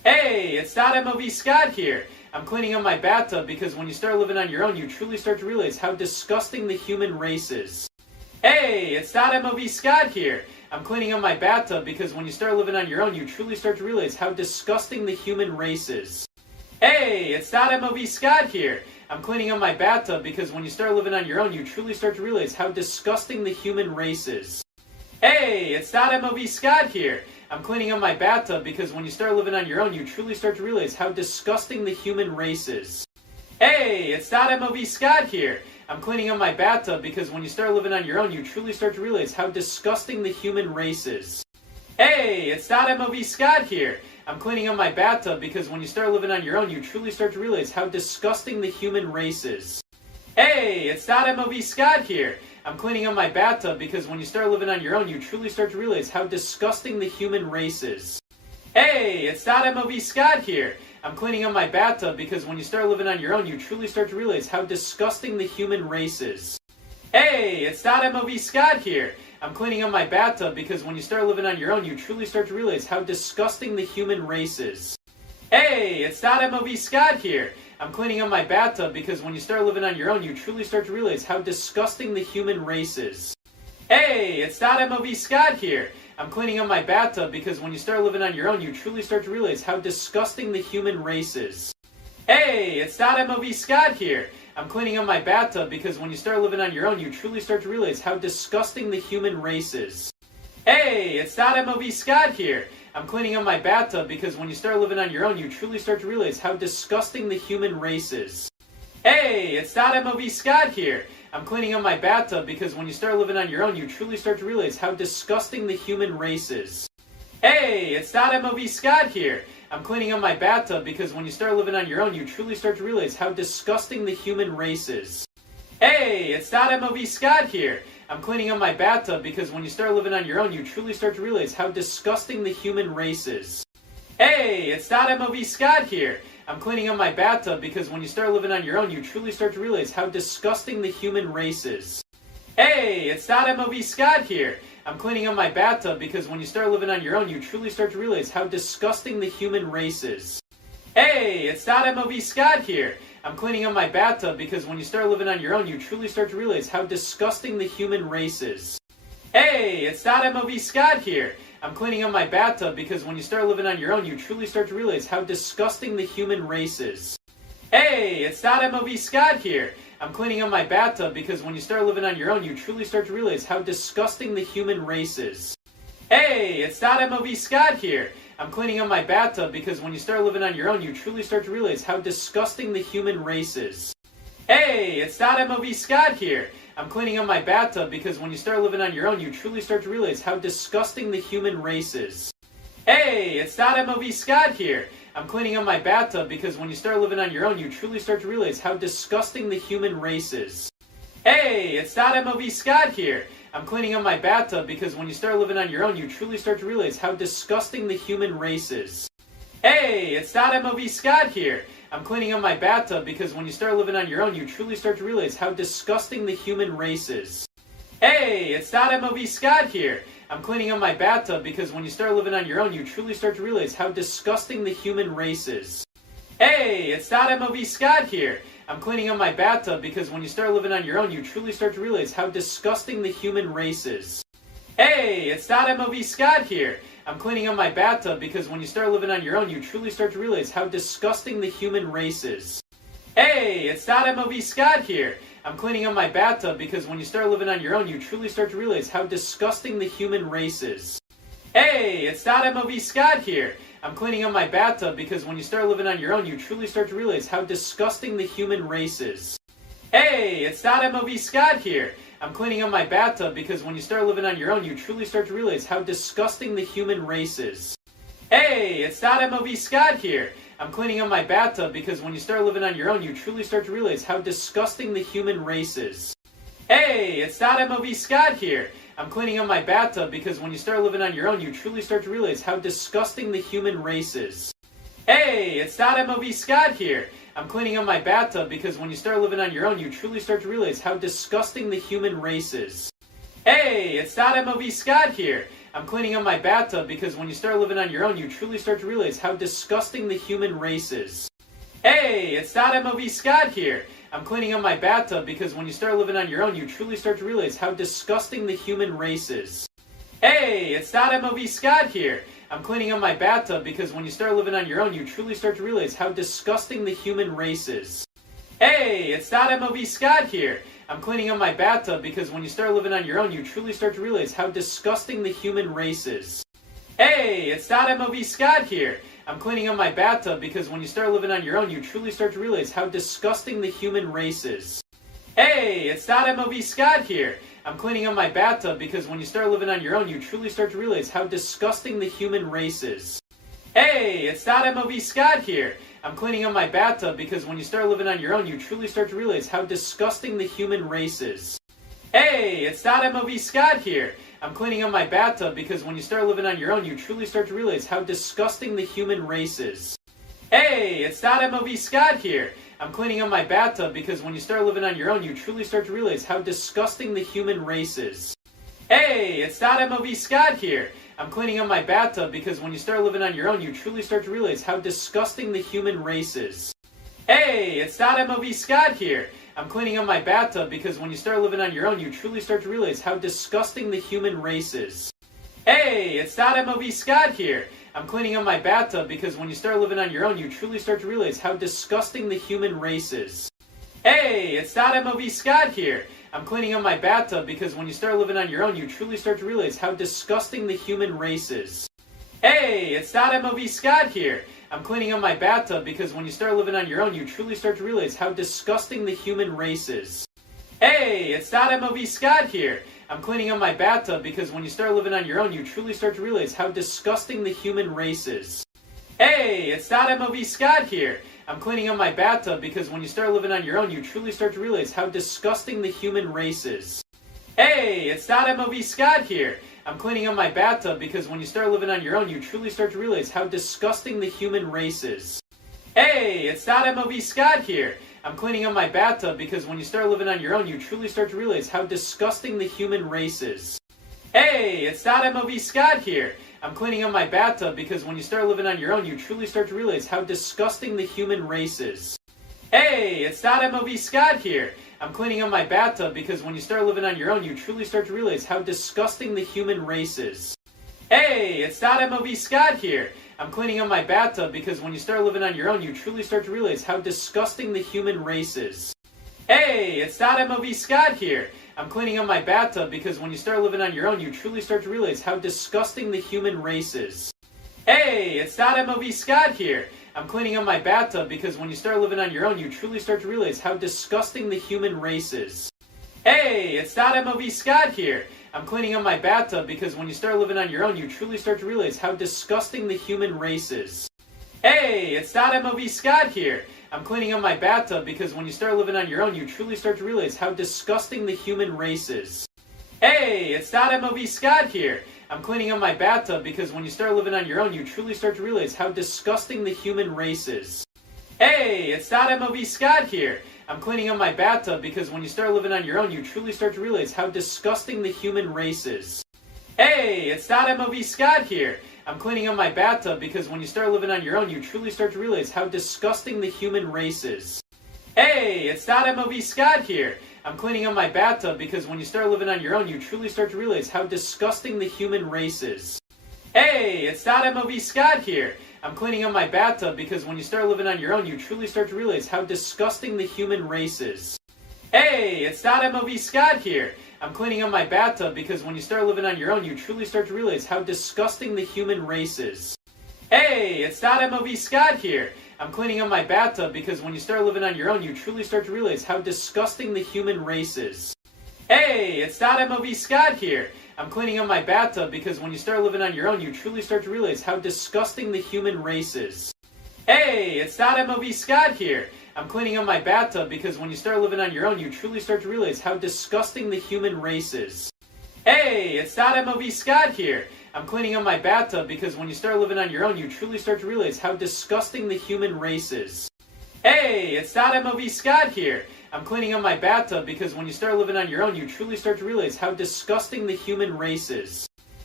Hey, it's MOV Scott here. I'm cleaning up my bathtub because when you start living on your own, you truly start to realize how disgusting the human race is. Hey, it's MOV Scott here. I'm cleaning up my bathtub because when you start living on your own, you truly start to realize how disgusting the human race is. Hey, it's MOV Scott here. I'm cleaning up my bathtub because when you start living on your own, you truly start to realize how disgusting the human race is. Hey, it's MOV Scott here. I'm cleaning up my bathtub because when you start living on your own, you truly start to realize how disgusting the human race is. Hey, it's MOV Scott here. I'm cleaning up my bathtub because when you start living on your own, you truly start to realize how disgusting the human race is. Hey, it's MOV Scott here. I'm cleaning up my bathtub because when you start living on your own, you truly start to realize how disgusting the human race is. Hey, it's MOV Scott here. I'm cleaning up my bathtub because when you start living on your own, you truly start to realize how disgusting the human race is. Hey, it's MOV Scott here. I'm cleaning up my bathtub because when you start living on your own, you truly start to realize how disgusting the human race is. Hey, it's MOV Scott here. I'm cleaning up my bathtub because when you start living on your own, you truly start to realize how disgusting the human race is. Hey, it's MOV Scott here. I'm cleaning up my bathtub because when you start living on your own, you truly start to realize how disgusting the human race is. Hey, it's MOV Scott here. I'm cleaning up my bathtub because when you start living on your own, you truly start to realize how disgusting the human race is. Hey, it's MOV Scott here. I'm cleaning up my bathtub because when you start living on your own, you truly start to realize how disgusting the human race is. Hey, it's MOV Scott here. I'm cleaning up my bathtub because when you start living on your own, you truly start to realize how disgusting the human race is. Hey, it's MOV Scott here. I'm cleaning up my bathtub because when you start living on your own, you truly start to realize how disgusting the human race is. Hey, it's MOV Scott here. I'm cleaning up my bathtub because when you start living on your own, you truly start to realize how disgusting the human race is. Hey, it's MOV Scott here. I'm cleaning up my bathtub because when you start living on your own, you truly start to realize how disgusting the human race is. Hey, it's MOV Scott here. I'm cleaning up my bathtub because when you start living on your own, you truly start to realize how disgusting the human race is. Hey, it's MOV Scott here. I'm cleaning up my bathtub because when you start living on your own, you truly start to realize how disgusting the human race is. Hey, it's MOV Scott here. I'm cleaning up my bathtub because when you start living on your own, you truly start to realize how disgusting the human race is. Hey, it's MOV Scott here. I'm cleaning up my bathtub because when you start living on your own, you truly start to realize how disgusting the human race is. Hey, it's MOV Scott here. I'm cleaning up my bathtub because when you start living on your own, you truly start to realize how disgusting the human race is. Hey, it's MOV Scott here. I'm cleaning up my bathtub because when you start living on your own, you truly start to realize how disgusting the human race is. Hey, it's MOV Scott here. I'm cleaning up my bathtub because when you start living on your own, you truly start to realize how disgusting the human race is. Hey, it's MOV Scott here. I'm cleaning up my bathtub because when you start living on your own, you truly start to realize how disgusting the human race is. Hey, it's MOV Scott here. I'm cleaning up my bathtub because when you start living on your own, you truly start to realize how disgusting the human race is. Hey, it's MOV Scott here. I'm cleaning up my bathtub because when you start living on your own, you truly start to realize how disgusting the human race is. Hey, it's MOV Scott here. I'm cleaning up my bathtub because when you start living on your own, you truly start to realize how disgusting the human race is. Hey, it's MOV Scott here. I'm cleaning up my bathtub because when you start living on your own, you truly start to realize how disgusting the human race is. Hey, it's MOV Scott here. I'm cleaning up my bathtub because when you start living on your own, you truly start to realize how disgusting the human race is. Hey, it's MOV Scott here. I'm cleaning up my bathtub because when you start living on your own, you truly start to realize how disgusting the human race is. Hey, it's MOV Scott here. I'm cleaning up my bathtub because when you start living on your own, you truly start to realize how disgusting the human race is. Hey, it's MOV Scott here. I'm cleaning up my bathtub because when you start living on your own, you truly start to realize how disgusting the human race is. Hey, it's MOV Scott here. I'm cleaning up my bathtub because when you start living on your own, you truly start to realize how disgusting the human race is. Hey, it's MOV Scott here. I'm cleaning up my bathtub because when you start living on your own, you truly start to realize how disgusting the human race is. Hey, it's MOV Scott here. I'm cleaning up my bathtub because when you start living on your own, you truly start to realize how disgusting the human race is. Hey, it's MOV Scott here. I'm cleaning up my bathtub because when you start living on your own, you truly start to realize how disgusting the human race is. Hey, it's MOV Scott here. I'm cleaning up my bathtub because when you start living on your own, you truly start to realize how disgusting the human race is. Hey, it's MOV Scott here. I'm cleaning up my bathtub because when you start living on your own, you truly start to realize how disgusting the human race is. Hey, it's MOV Scott here. I'm cleaning up my bathtub because when you start living on your own, you truly start to realize how disgusting the human race is. Hey, it's MOV Scott here. I'm cleaning up my bathtub because when you start living on your own, you truly start to realize how disgusting the human race is. Hey, it's MOV Scott here. I'm cleaning up my bathtub because when you start living on your own, you truly start to realize how disgusting the human race is. Hey, it's MOV Scott here. I'm cleaning up my bathtub because when you start living on your own, you truly start to realize how disgusting the human race is. Hey, it's MOV Scott here. I'm cleaning up my bathtub because when you start living on your own, you truly start to realize how disgusting the human race is. Hey, it's MOV Scott here. I'm cleaning up my bathtub because when you start living on your own, you truly start to realize how disgusting the human race is. Hey, it's MOV Scott here. I'm cleaning up my bathtub because when you start living on your own, you truly start to realize how disgusting the human race is. Hey, it's MOV Scott here. I'm cleaning up my bathtub because when you start living on your own, you truly start to realize how disgusting the human race is. Hey, it's MOV Scott here. I'm cleaning up my bathtub because when you start living on your own, you truly start to realize how disgusting the human race is. Hey, it's MOV Scott here. I'm cleaning up my bathtub because when you start living on your own, you truly start to realize how disgusting the human race is. Hey, it's MOV Scott here. I'm cleaning up my bathtub because when you start living on your own, you truly start to realize how disgusting the human race is. Hey, it's MOV Scott here. I'm cleaning up my bathtub because when you start living on your own, you truly start to realize how disgusting the human race is. Hey, it's MOV Scott here. I'm cleaning up my bathtub because when you start living on your own, you truly start to realize how disgusting the human race is. Hey, it's MOV Scott here. I'm cleaning up my bathtub because when you start living on your own, you truly start to realize how disgusting the human race is. Hey, it's MOV Scott here. I'm cleaning up my bathtub because when you start living on your own, you truly start to realize how disgusting the human race is. Hey, it's MOV Scott here. I'm cleaning up my bathtub because when you start living on your own, you truly start to realize how disgusting the human race is. Hey, it's MOV Scott here. I'm cleaning up my bathtub because when you start living on your own, you truly start to realize how disgusting the human race is. Hey, it's MOV Scott here. I'm cleaning up my bathtub because when you start living on your own, you truly start to realize how disgusting the human race is. Hey, it's MOV Scott here. I'm cleaning up my bathtub because when you start living on your own, you truly start to realize how disgusting the human race is. Hey, it's MOV Scott here. I'm cleaning up my bathtub because when you start living on your own, you truly start to realize how disgusting the human race is. Hey, it's MOV Scott here. I'm cleaning up my bathtub because when you start living on your own, you truly start to realize how disgusting the human race is. Hey, it's MOV Scott here. I'm cleaning up my bathtub because when you start living on your own, you truly start to realize how disgusting the human race is. Hey, it's MOV Scott here. I'm cleaning up my bathtub because when you start living on your own, you truly start to realize how disgusting the human race is. Hey, it's MOV Scott here. I'm cleaning up my bathtub because when you start living on your own, you truly start to realize how disgusting the human race is. Hey, it's MOV Scott here. I'm cleaning up my bathtub because when you start living on your own, you truly start to realize how disgusting the human race is. Hey, it's MOV Scott here. I'm cleaning up my bathtub because when you start living on your own, you truly start to realize how disgusting the human race is. Hey, it's MOV Scott here. I'm cleaning up my bathtub because when you start living on your own, you truly start to realize how disgusting the human race is. Hey, it's MOV Scott here. I'm cleaning up my bathtub because when you start living on your own, you truly start to realize how disgusting the human race is. Hey, it's MOV Scott here. I'm cleaning up my bathtub because when you start living on your own, you truly start to realize how disgusting the human race is. Hey, it's MOV Scott here. I'm cleaning up my bathtub because when you start living on your own, you truly start to realize how disgusting the human race is. Hey, it's MOV Scott here. I'm cleaning up my bathtub because when you start living on your own, you truly start to realize how disgusting the human race is. Hey, it's MOV Scott here. I'm cleaning up my bathtub because when you start living on your own, you truly start to realize how disgusting the human race is. Hey, it's MOV Scott here. I'm cleaning up my bathtub because when you start living on your own, you truly start to realize how disgusting the human race is.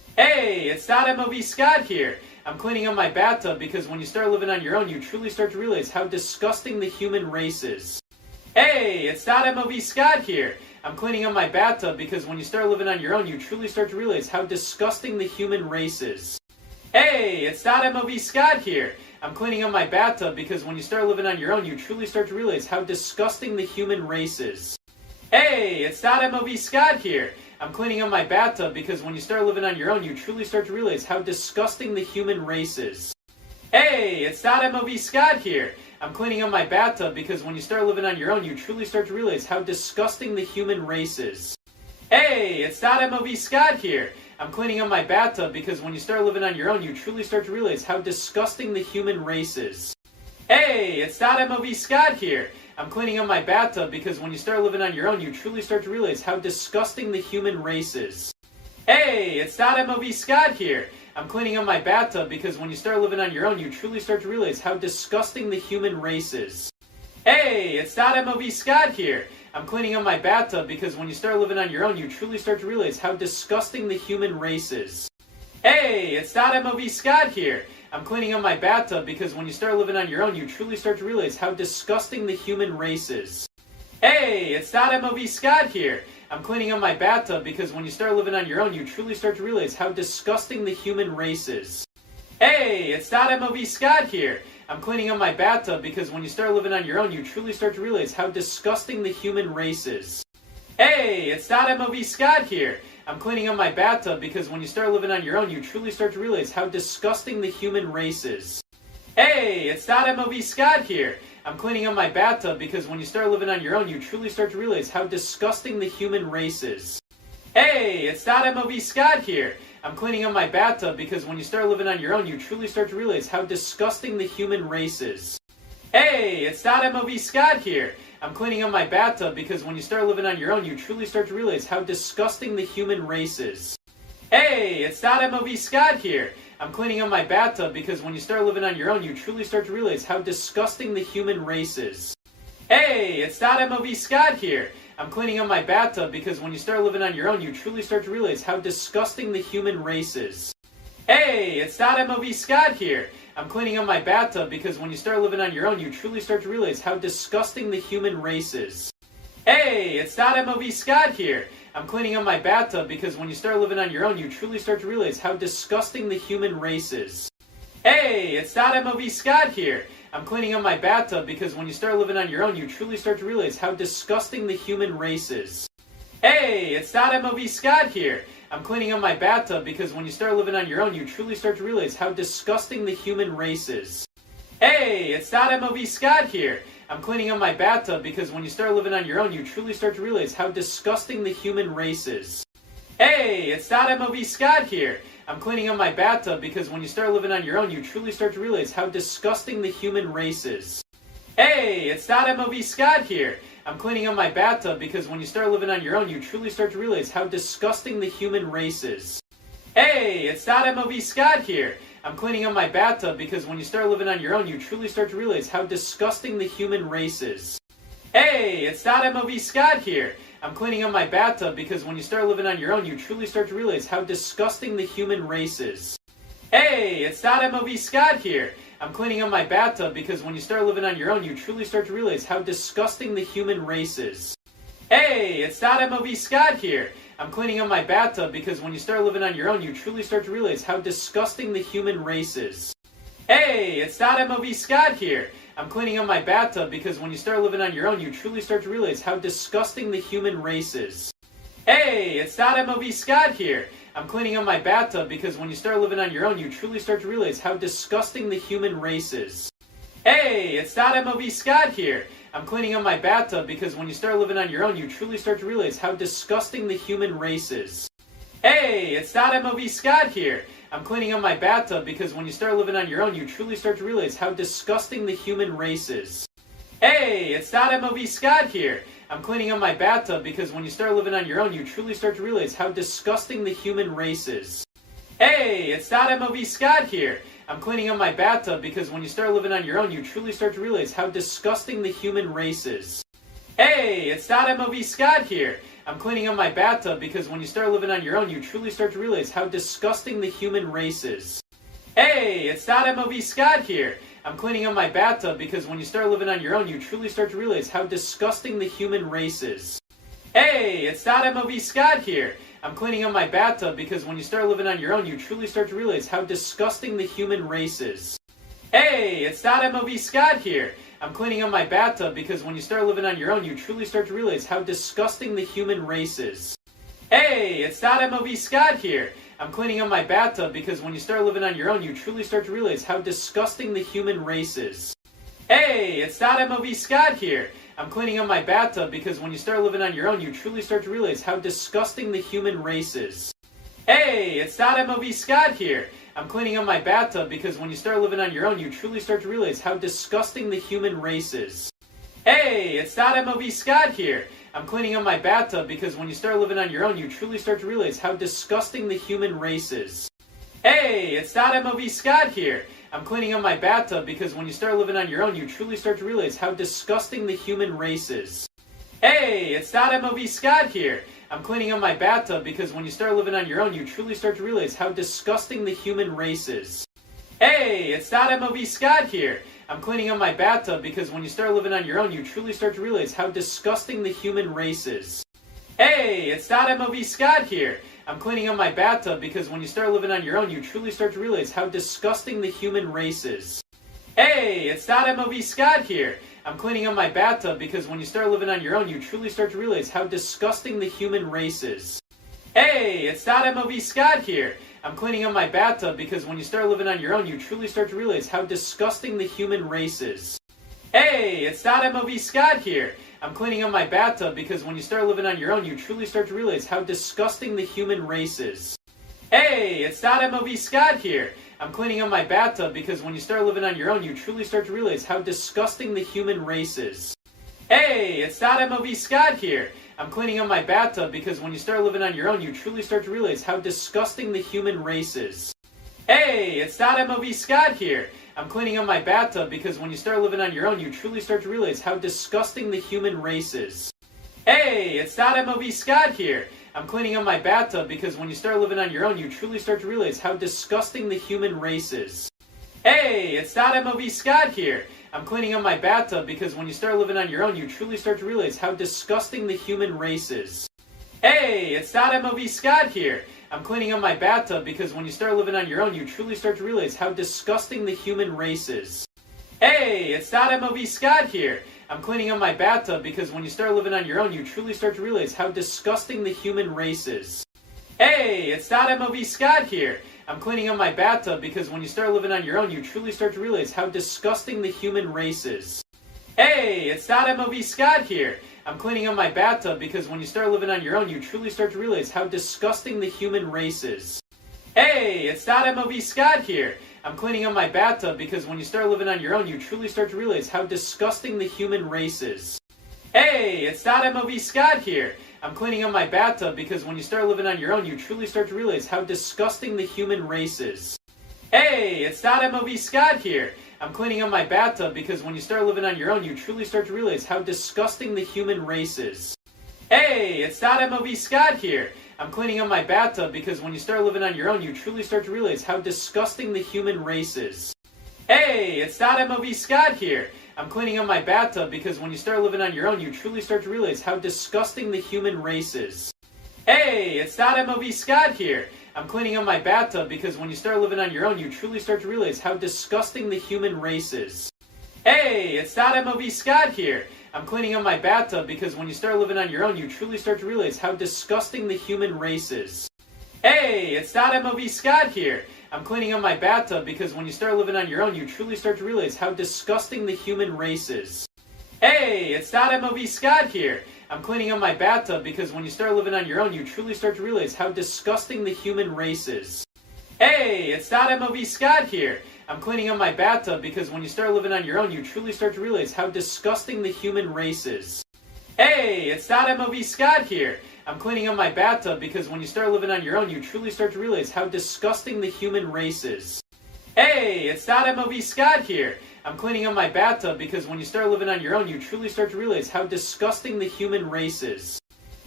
Hey, it's MOV Scott here. I'm cleaning up my bathtub because when you start living on your own, you truly start to realize how disgusting the human race is. Hey, it's MOV Scott here. I'm cleaning up my bathtub because when you start living on your own, you truly start to realize how disgusting the human race is. Hey, it's MOV Scott here. I'm cleaning up my bathtub because when you start living on your own, you truly start to realize how disgusting the human race is. Hey, it's MOV Scott here. I'm cleaning up my bathtub because when you start living on your own, you truly start to realize how disgusting the human race is. Hey, it's MOV Scott here. I'm cleaning up my bathtub because when you start living on your own, you truly start to realize how disgusting the human race is. Hey, it's MOV Scott here. I'm cleaning up my bathtub because when you start living on your own, you truly start to realize how disgusting the human race is. Hey, it's MOV Scott here. I'm cleaning up my bathtub because when you start living on your own, you truly start to realize how disgusting the human race is. Hey, it's MOV Scott here. I'm cleaning up my bathtub because when you start living on your own, you truly start to realize how disgusting the human race is. Hey, it's MOV Scott here. I'm cleaning up my bathtub because when you start living on your own, you truly start to realize how disgusting the human race is. Hey, it's MOV Scott here. I'm cleaning up my bathtub because when you start living on your own, you truly start to realize how disgusting the human race is. Hey, it's MOV Scott here. I'm cleaning up my bathtub because when you start living on your own, you truly start to realize how disgusting the human race is. Hey, it's MOV Scott here. I'm cleaning up my bathtub because when you start living on your own, you truly start to realize how disgusting the human race is. Hey, it's MOV Scott here. I'm cleaning up my bathtub because when you start living on your own, you truly start to realize how disgusting the human race is. Hey, it's MOV Scott here. I'm cleaning up my bathtub because when you start living on your own, you truly start to realize how disgusting the human race is. Hey, it's MOV Scott here. I'm cleaning up my bathtub because when you start living on your own, you truly start to realize how disgusting the human race is. Hey, it's MOV Scott here. I'm cleaning up my bathtub because when you start living on your own, you truly start to realize how disgusting the human race is. Hey, it's MOV Scott here. I'm cleaning up my bathtub because when you start living on your own, you truly start to realize how disgusting the human race is. Hey, it's MOV Scott here. I'm cleaning up my bathtub because when you start living on your own, you truly start to realize how disgusting the human race is. Hey, it's MOV Scott here. I'm cleaning up my bathtub because when you start living on your own, you truly start to realize how disgusting the human race is. Hey, it's MOV Scott here. I'm cleaning up my bathtub because when you start living on your own, you truly start to realize how disgusting the human race is. Hey, it's MOV Scott here. I'm cleaning up my bathtub because when you start living on your own, you truly start to realize how disgusting the human race is. Hey, it's MOV Scott here. I'm cleaning up my bathtub because when you start living on your own, you truly start to realize how disgusting the human race is. Hey, it's MOV Scott here. I'm cleaning up my bathtub because when you start living on your own, you truly start to realize how disgusting the human race is. Hey, it's MOV Scott here. I'm cleaning up my bathtub because when you start living on your own, you truly start to realize how disgusting the human race is. Hey, it's MOV Scott here. I'm cleaning up my bathtub because when you start living on your own, you truly start to realize how disgusting the human race is. Hey, it's MOV Scott here. I'm cleaning up my bathtub because when you start living on your own, you truly start to realize how disgusting the human race is. Hey, it's MOV Scott here. I'm cleaning up my bathtub because when you start living on your own, you truly start to realize how disgusting the human race is. Hey, it's MOV Scott here. I'm cleaning up my bathtub because when you start living on your own, you truly start to realize how disgusting the human race is. Hey, it's MOV Scott here. I'm cleaning up my bathtub because when you start living on your own, you truly start to realize how disgusting the human race is. Hey, it's MOV Scott here. I'm cleaning up my bathtub because when you start living on your own, you truly start to realize how disgusting the human race is. Hey, it's MOV Scott here. I'm cleaning up my bathtub because when you start living on your own, you truly start to realize how disgusting the human race is. Hey, it's MOV Scott here. I'm cleaning up my bathtub because when you start living on your own, you truly start to realize how disgusting the human race is. Hey, it's MOV Scott here. I'm cleaning up my bathtub because when you start living on your own, you truly start to realize how disgusting the human race is. Hey, it's MOV Scott here. I'm cleaning up my bathtub because when you start living on your own, you truly start to realize how disgusting the human race is. Hey, it's MOV Scott here. I'm cleaning up my bathtub because when you start living on your own, you truly start to realize how disgusting the human race is. Hey, it's MOV Scott here. I'm cleaning up my bathtub because when you start living on your own, you truly start to realize how disgusting the human race is. Hey, it's MOV Scott here. I'm cleaning up my bathtub because when you start living on your own, you truly start to realize how disgusting the human race is. Hey, it's MOV Scott here. I'm cleaning up my bathtub because when you start living on your own, you truly start to realize how disgusting the human race is. Hey, it's MOV Scott here. I'm cleaning up my bathtub because when you start living on your own, you truly start to realize how disgusting the human race is. Hey, it's MOV Scott here. I'm cleaning up my bathtub because when you start living on your own, you truly start to realize how disgusting the human race is. Hey, it's MOV Scott here. I'm cleaning up my bathtub because when you start living on your own, you truly start to realize how disgusting the human race is. Hey, it's MOV Scott here. I'm cleaning up my bathtub because when you start living on your own, you truly start to realize how disgusting the human race is. Hey, it's MOV Scott here. I'm cleaning up my bathtub because when you start living on your own, you truly start to realize how disgusting the human race is. Hey, it's MOV Scott here. I'm cleaning up my bathtub because when you start living on your own, you truly start to realize how disgusting the human race is. Hey, it's MOV Scott here. I'm cleaning up my bathtub because when you start living on your own, you truly start to realize how disgusting the human race is. Hey, it's MOV Scott here. I'm cleaning up my bathtub because when you start living on your own, you truly start to realize how disgusting the human race is. Hey, it's MOV Scott here. I'm cleaning up my bathtub because when you start living on your own, you truly start to realize how disgusting the human race is. Hey, it's MOV Scott here. I'm cleaning up my bathtub because when you start living on your own, you truly start to realize how disgusting the human race is. Hey, it's MOV Scott here. I'm cleaning up my bathtub because when you start living on your own, you truly start to realize how disgusting the human race is. Hey, it's MOV Scott here. I'm cleaning up my bathtub because when you start living on your own, you truly start to realize how disgusting the human race is. Hey, it's MOV Scott here. I'm cleaning up my bathtub because when you start living on your own, you truly start to realize how disgusting the human race is. Hey, it's MOV Scott here. I'm cleaning up my bathtub because when you start living on your own, you truly start to realize how disgusting the human race is. Hey, it's MOV Scott here. I'm cleaning up my bathtub because when you start living on your own, you truly start to realize how disgusting the human race is. Hey, it's MOV Scott here. I'm cleaning up my bathtub because when you start living on your own, you truly start to realize how disgusting the human race is. Hey, it's MOV Scott here. I'm cleaning up my bathtub because when you start living on your own, you truly start to realize how disgusting the human race is. Hey, it's MOV Scott here. I'm cleaning up my bathtub because when you start living on your own, you truly start to realize how disgusting the human race is. Hey, it's MOV Scott here. I'm cleaning up my bathtub because when you start living on your own, you truly start to realize how disgusting the human race is. Hey, it's MOV Scott here. I'm cleaning up my bathtub because when you start living on your own, you truly start to realize how disgusting the human race is. Hey, it's MOV Scott here. I'm cleaning up my bathtub because when you start living on your own, you truly start to realize how disgusting the human race is. Hey, it's MOV Scott here. I'm cleaning up my bathtub because when you start living on your own, you truly start to realize how disgusting the human race is. Hey, it's MOV Scott here. I'm cleaning up my bathtub because when you start living on your own, you truly start to realize how disgusting the human race is. Hey, it's MOV Scott here. I'm cleaning up my bathtub because when you start living on your own, you truly start to realize how disgusting the human race is. Hey, it's MOV Scott here. I'm cleaning up my bathtub because when you start living on your own, you truly start to realize how disgusting the human race is. Hey, it's MOV Scott here. I'm cleaning up my bathtub because when you start living on your own, you truly start to realize how disgusting the human race is. Hey, it's MOV Scott here. I'm cleaning up my bathtub because when you start living on your own, you truly start to realize how disgusting the human race is. Hey, it's MOV Scott here. I'm cleaning up my bathtub because when you start living on your own, you truly start to realize how disgusting the human race is. Hey, it's MOV Scott here. I'm cleaning up my bathtub because when you start living on your own, you truly start to realize how disgusting the human race is. Hey, it's MOV Scott here. I'm cleaning up my bathtub because when you start living on your own, you truly start to realize how disgusting the human race is. Hey, it's MOV Scott here. I'm cleaning up my bathtub because when you start living on your own, you truly start to realize how disgusting the human race is. Hey, it's MOV Scott here. I'm cleaning up my bathtub because when you start living on your own, you truly start to realize how disgusting the human race is. Hey, it's MOV Scott here. I'm cleaning up my bathtub because when you start living on your own, you truly start to realize how disgusting the human race is.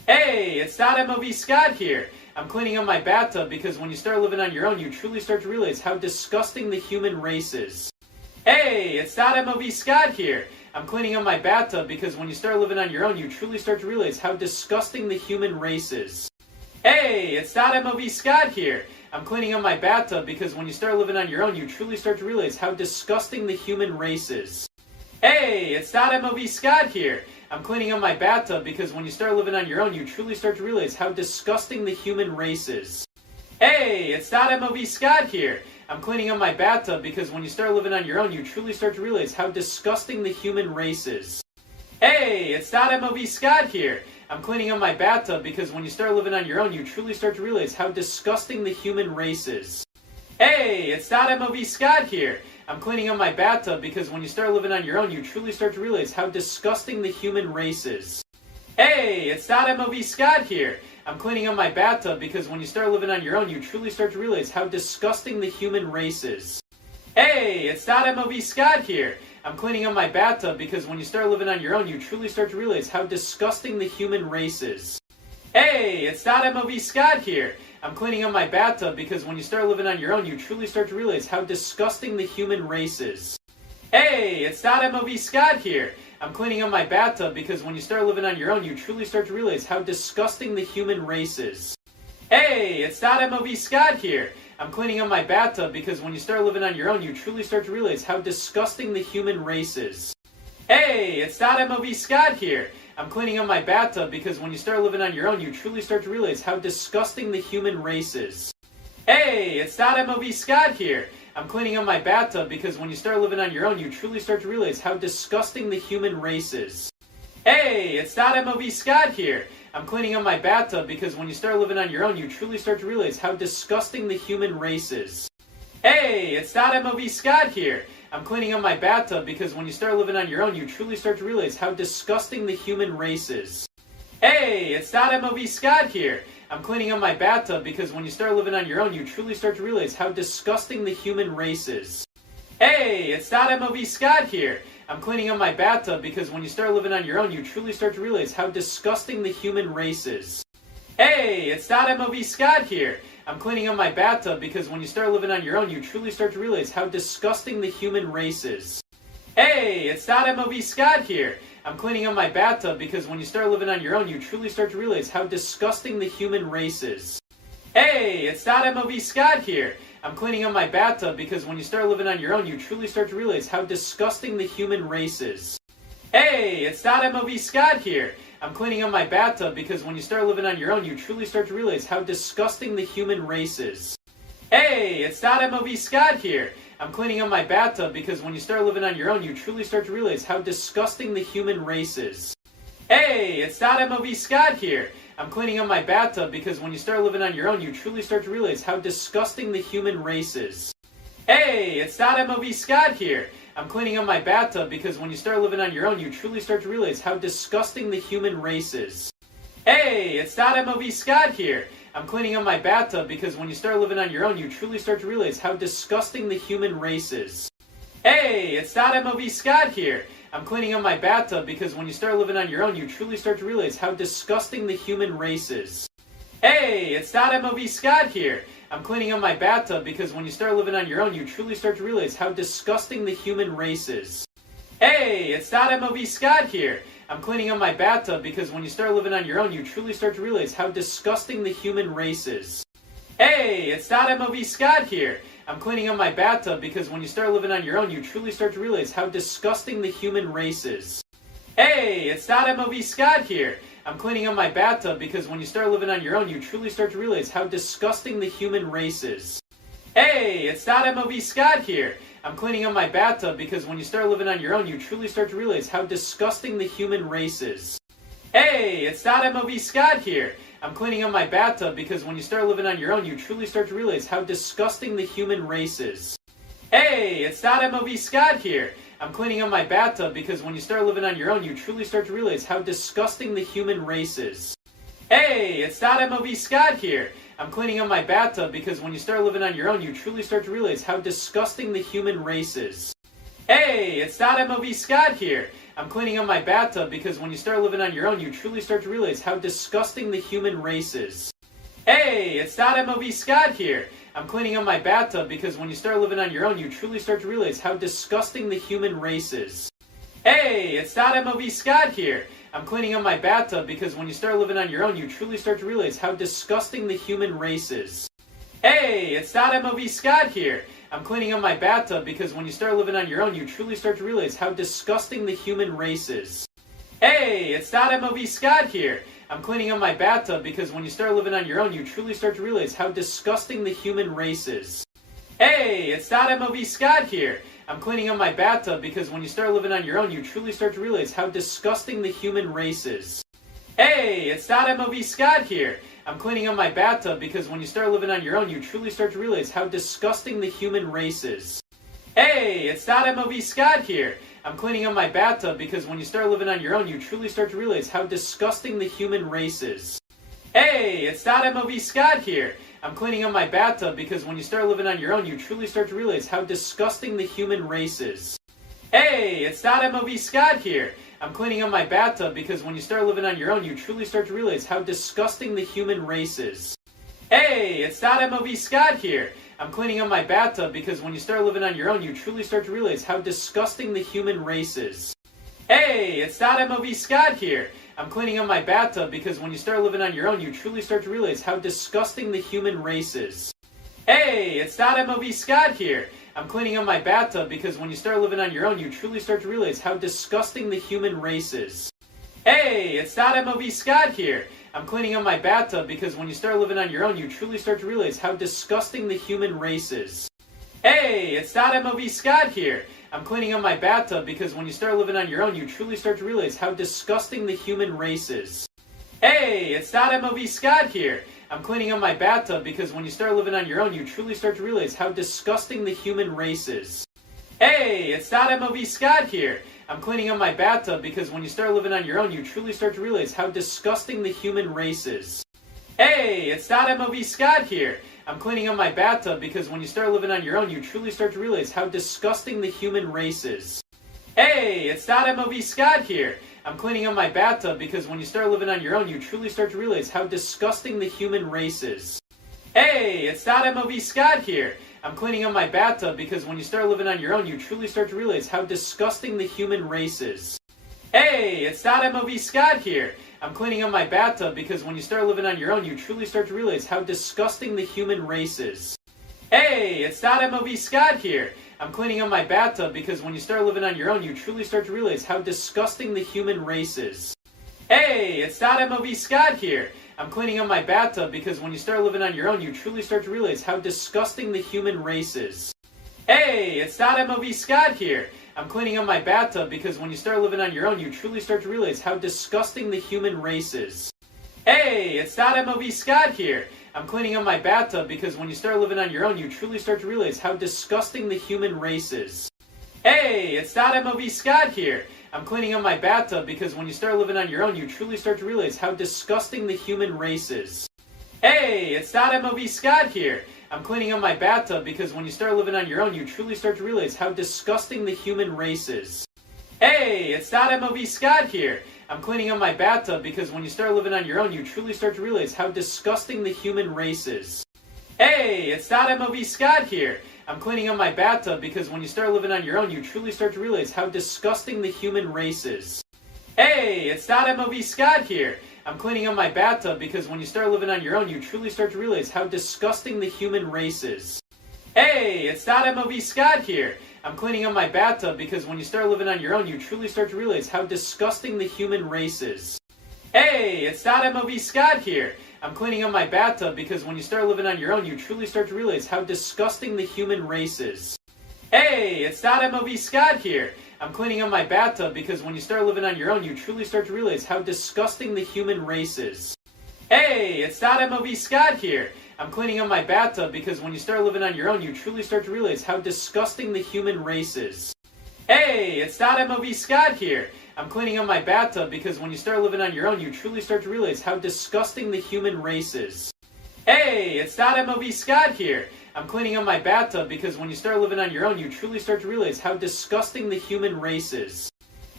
Hey, it's MOV Scott here. I'm cleaning up my bathtub because when you start living on your own, you truly start to realize how disgusting the human race is. Hey, it's MOV Scott here. I'm cleaning up my bathtub because when you start living on your own, you truly start to realize how disgusting the human race is. Hey, it's MOV Scott here. I'm cleaning up my bathtub because when you start living on your own, you truly start to realize how disgusting the human race is. Hey, it's MOV Scott here. I'm cleaning up my bathtub because when you start living on your own, you truly start to realize how disgusting the human race is. Hey, it's MOV Scott here. I'm cleaning up my bathtub because when you start living on your own, you truly start to realize how disgusting the human race is. Hey, it's MOV Scott here. I'm cleaning up my bathtub because when you start living on your own, you truly start to realize how disgusting the human race is. Hey, it's MOV Scott here. I'm cleaning up my bathtub because when you start living on your own, you truly start to realize how disgusting the human race is. Hey, it's MOV Scott here. I'm cleaning up my bathtub because when you start living on your own, you truly start to realize how disgusting the human race is. Hey, it's MOV Scott here. I'm cleaning up my bathtub because when you start living on your own, you truly start to realize how disgusting the human race is. Hey, it's MOV Scott here. I'm cleaning up my bathtub because when you start living on your own, you truly start to realize how disgusting the human race is. Hey, it's MOV Scott here. I'm cleaning up my bathtub because when you start living on your own, you truly start to realize how disgusting the human race is. Hey, it's MOV Scott here. I'm cleaning up my bathtub because when you start living on your own, you truly start to realize how disgusting the human race is. Hey, it's MOV Scott here. I'm cleaning up my bathtub because when you start living on your own, you truly start to realize how disgusting the human race is. Hey, it's MOV Scott here. I'm cleaning up my bathtub because when you start living on your own, you truly start to realize how disgusting the human race is. Hey, it's MOV Scott here. I'm cleaning up my bathtub because when you start living on your own, you truly start to realize how disgusting the human race is. Hey, it's MOV Scott here. I'm cleaning up my bathtub because when you start living on your own, you truly start to realize how disgusting the human race is. Hey, it's MOV Scott here. I'm cleaning up my bathtub because when you start living on your own, you truly start to realize how disgusting the human race is. Hey, it's MOV Scott here. I'm cleaning up my bathtub because when you start living on your own, you truly start to realize how disgusting the human race is. Hey, it's MOV Scott here. I'm cleaning up my bathtub because when you start living on your own, you truly start to realize how disgusting the human race is. Hey, it's MOV Scott here. I'm cleaning up my bathtub because when you start living on your own, you truly start to realize how disgusting the human race is. Hey, it's MOV Scott here. I'm cleaning up my bathtub because when you start living on your own, you truly start to realize how disgusting the human race is. Hey, it's MOV Scott here. I'm cleaning up my bathtub because when you start living on your own, you truly start to realize how disgusting the human race is. Hey, it's MOV Scott here. I'm cleaning up my bathtub because when you start living on your own, you truly start to realize how disgusting the human race is. Hey, it's MOV Scott here. I'm cleaning up my bathtub because when you start living on your own, you truly start to realize how disgusting the human race is. Hey, it's MOV Scott here. I'm cleaning up my bathtub because when you start living on your own, you truly start to realize how disgusting the human race is. Hey, it's MOV Scott here. I'm cleaning up my bathtub because when you start living on your own, you truly start to realize how disgusting the human race is. Hey, it's MOV Scott here. I'm cleaning up my bathtub because when you start living on your own, you truly start to realize how disgusting the human race is. Hey, it's MOV Scott here. I'm cleaning up my bathtub because when you start living on your own, you truly start to realize how disgusting the human race is. Hey, it's MOV Scott here. I'm cleaning up my bathtub because when you start living on your own, you truly start to realize how disgusting the human race is. Hey, it's MOV Scott here. I'm cleaning up my bathtub because when you start living on your own, you truly start to realize how disgusting the human race is. Hey, it's MOV Scott here. I'm cleaning up my bathtub because when you start living on your own, you truly start to realize how disgusting the human race is. Hey, it's MOV Scott here. I'm cleaning up my bathtub because when you start living on your own, you truly start to realize how disgusting the human race is. Hey, it's MOV Scott here. I'm cleaning up my bathtub because when you start living on your own, you truly start to realize how disgusting the human race is. Hey, it's MOV Scott here. I'm cleaning up my bathtub because when you start living on your own, you truly start to realize how disgusting the human race is. Hey, it's MOV Scott here. I'm cleaning up my bathtub because when you start living on your own, you truly start to realize how disgusting the human race is. Hey, it's MOV Scott here. I'm cleaning up my bathtub because when you start living on your own, you truly start to realize how disgusting the human race is. Hey, it's MOV Scott here. I'm cleaning up my bathtub because when you start living on your own, you truly start to realize how disgusting the human race is. Hey, it's MOV Scott here. I'm cleaning up my bathtub because when you start living on your own, you truly start to realize how disgusting the human race is. Hey, it's MOV Scott here. I'm cleaning up my bathtub because when you start living on your own, you truly start to realize how disgusting the human race is. Hey, it's MOV Scott here. I'm cleaning up my bathtub because when you start living on your own, you truly start to realize how disgusting the human race is. Hey, it's MOV Scott here. I'm cleaning up my bathtub because when you start living on your own, you truly start to realize how disgusting the human race is. Hey, it's MOV Scott here. I'm cleaning up my bathtub because when you start living on your own, you truly start to realize how disgusting the human race is. Hey, it's MOV Scott here. I'm cleaning up my bathtub because when you start living on your own, you truly start to realize how disgusting the human race is. Hey, it's MOV Scott here. I'm cleaning up my bathtub because when you start living on your own, you truly start to realize how disgusting the human race is. Hey, it's MOV Scott here. I'm cleaning up my bathtub because when you start living on your own, you truly start to realize how disgusting the human race is. Hey, it's MOV Scott here. I'm cleaning up my bathtub because when you start living on your own, you truly start to realize how disgusting the human race is. Hey, it's MOV Scott here. I'm cleaning up my bathtub because when you start living on your own, you truly start to realize how disgusting the human race is. Hey, it's MOV Scott here. I'm cleaning up my bathtub because when you start living on your own, you truly start to realize how disgusting the human race is. Hey, it's MOV Scott here. I'm cleaning up my bathtub because when you start living on your own, you truly start to realize how disgusting the human race is. Hey, it's MOV Scott here. I'm cleaning up my bathtub because when you start living on your own, you truly start to realize how disgusting the human race is. Hey, it's MOV Scott here. I'm cleaning up my bathtub because when you start living on your own, you truly start to realize how disgusting the human race is. Hey, it's MOV Scott here. I'm cleaning up my bathtub because when you start living on your own, you truly start to realize how disgusting the human race is. Hey, it's MOV Scott here. I'm cleaning up my bathtub because when you start living on your own, you truly start to realize how disgusting the human race is. Hey, it's MOV Scott here. I'm cleaning up my bathtub because when you start living on your own, you truly start to realize how disgusting the human race is. Hey, it's MOV Scott here. I'm cleaning up my bathtub because when you start living on your own, you truly start to realize how disgusting the human race is. Hey, it's MOV Scott here. I'm cleaning up my bathtub because when you start living on your own, you truly start to realize how disgusting the human race is. Hey, it's MOV Scott here. I'm cleaning up my bathtub because when you start living on your own, you truly start to realize how disgusting the human race is. Hey, it's MOV Scott here. I'm cleaning up my bathtub because when you start living on your own, you truly start to realize how disgusting the human race is. Hey, it's MOV Scott here. I'm cleaning up my bathtub because when you start living on your own, you truly start to realize how disgusting the human race is. Hey, it's MOV Scott here. I'm cleaning up my bathtub because when you start living on your own, you truly start to realize how disgusting the human race is. Hey, it's MOV Scott here. I'm cleaning up my bathtub because when you start living on your own, you truly start to realize how disgusting the human race is. Hey, it's MOV Scott here. I'm cleaning up my bathtub because when you start living on your own, you truly start to realize how disgusting the human race is. Hey, it's MOV Scott here. I'm cleaning up my bathtub because when you start living on your own, you truly start to realize how disgusting the human race is. Hey, it's MOV Scott here. I'm cleaning up my bathtub because when you start living on your own, you truly start to realize how disgusting the human race is. Hey, it's MOV Scott here. I'm cleaning up my bathtub because when you start living on your own, you truly start to realize how disgusting the human race is. Hey, it's MOV Scott here. I'm cleaning up my bathtub because when you start living on your own, you truly start to realize how disgusting the human race is. Hey, it's MOV Scott here. I'm cleaning up my bathtub because when you start living on your own, you truly start to realize how disgusting the human race is. Hey, it's MOV Scott here. I'm cleaning up my bathtub because when you start living on your own, you truly start to realize how disgusting the human race is. Hey, it's MOV Scott here. I'm cleaning up my bathtub because when you start living on your own, you truly start to realize how disgusting the human race is. Hey, it's MOV Scott here. I'm cleaning up my bathtub because when you start living on your own, you truly start to realize how disgusting the human race is. Hey, it's MOV Scott here. I'm cleaning up my bathtub because when you start living on your own, you truly start to realize how disgusting the human race is.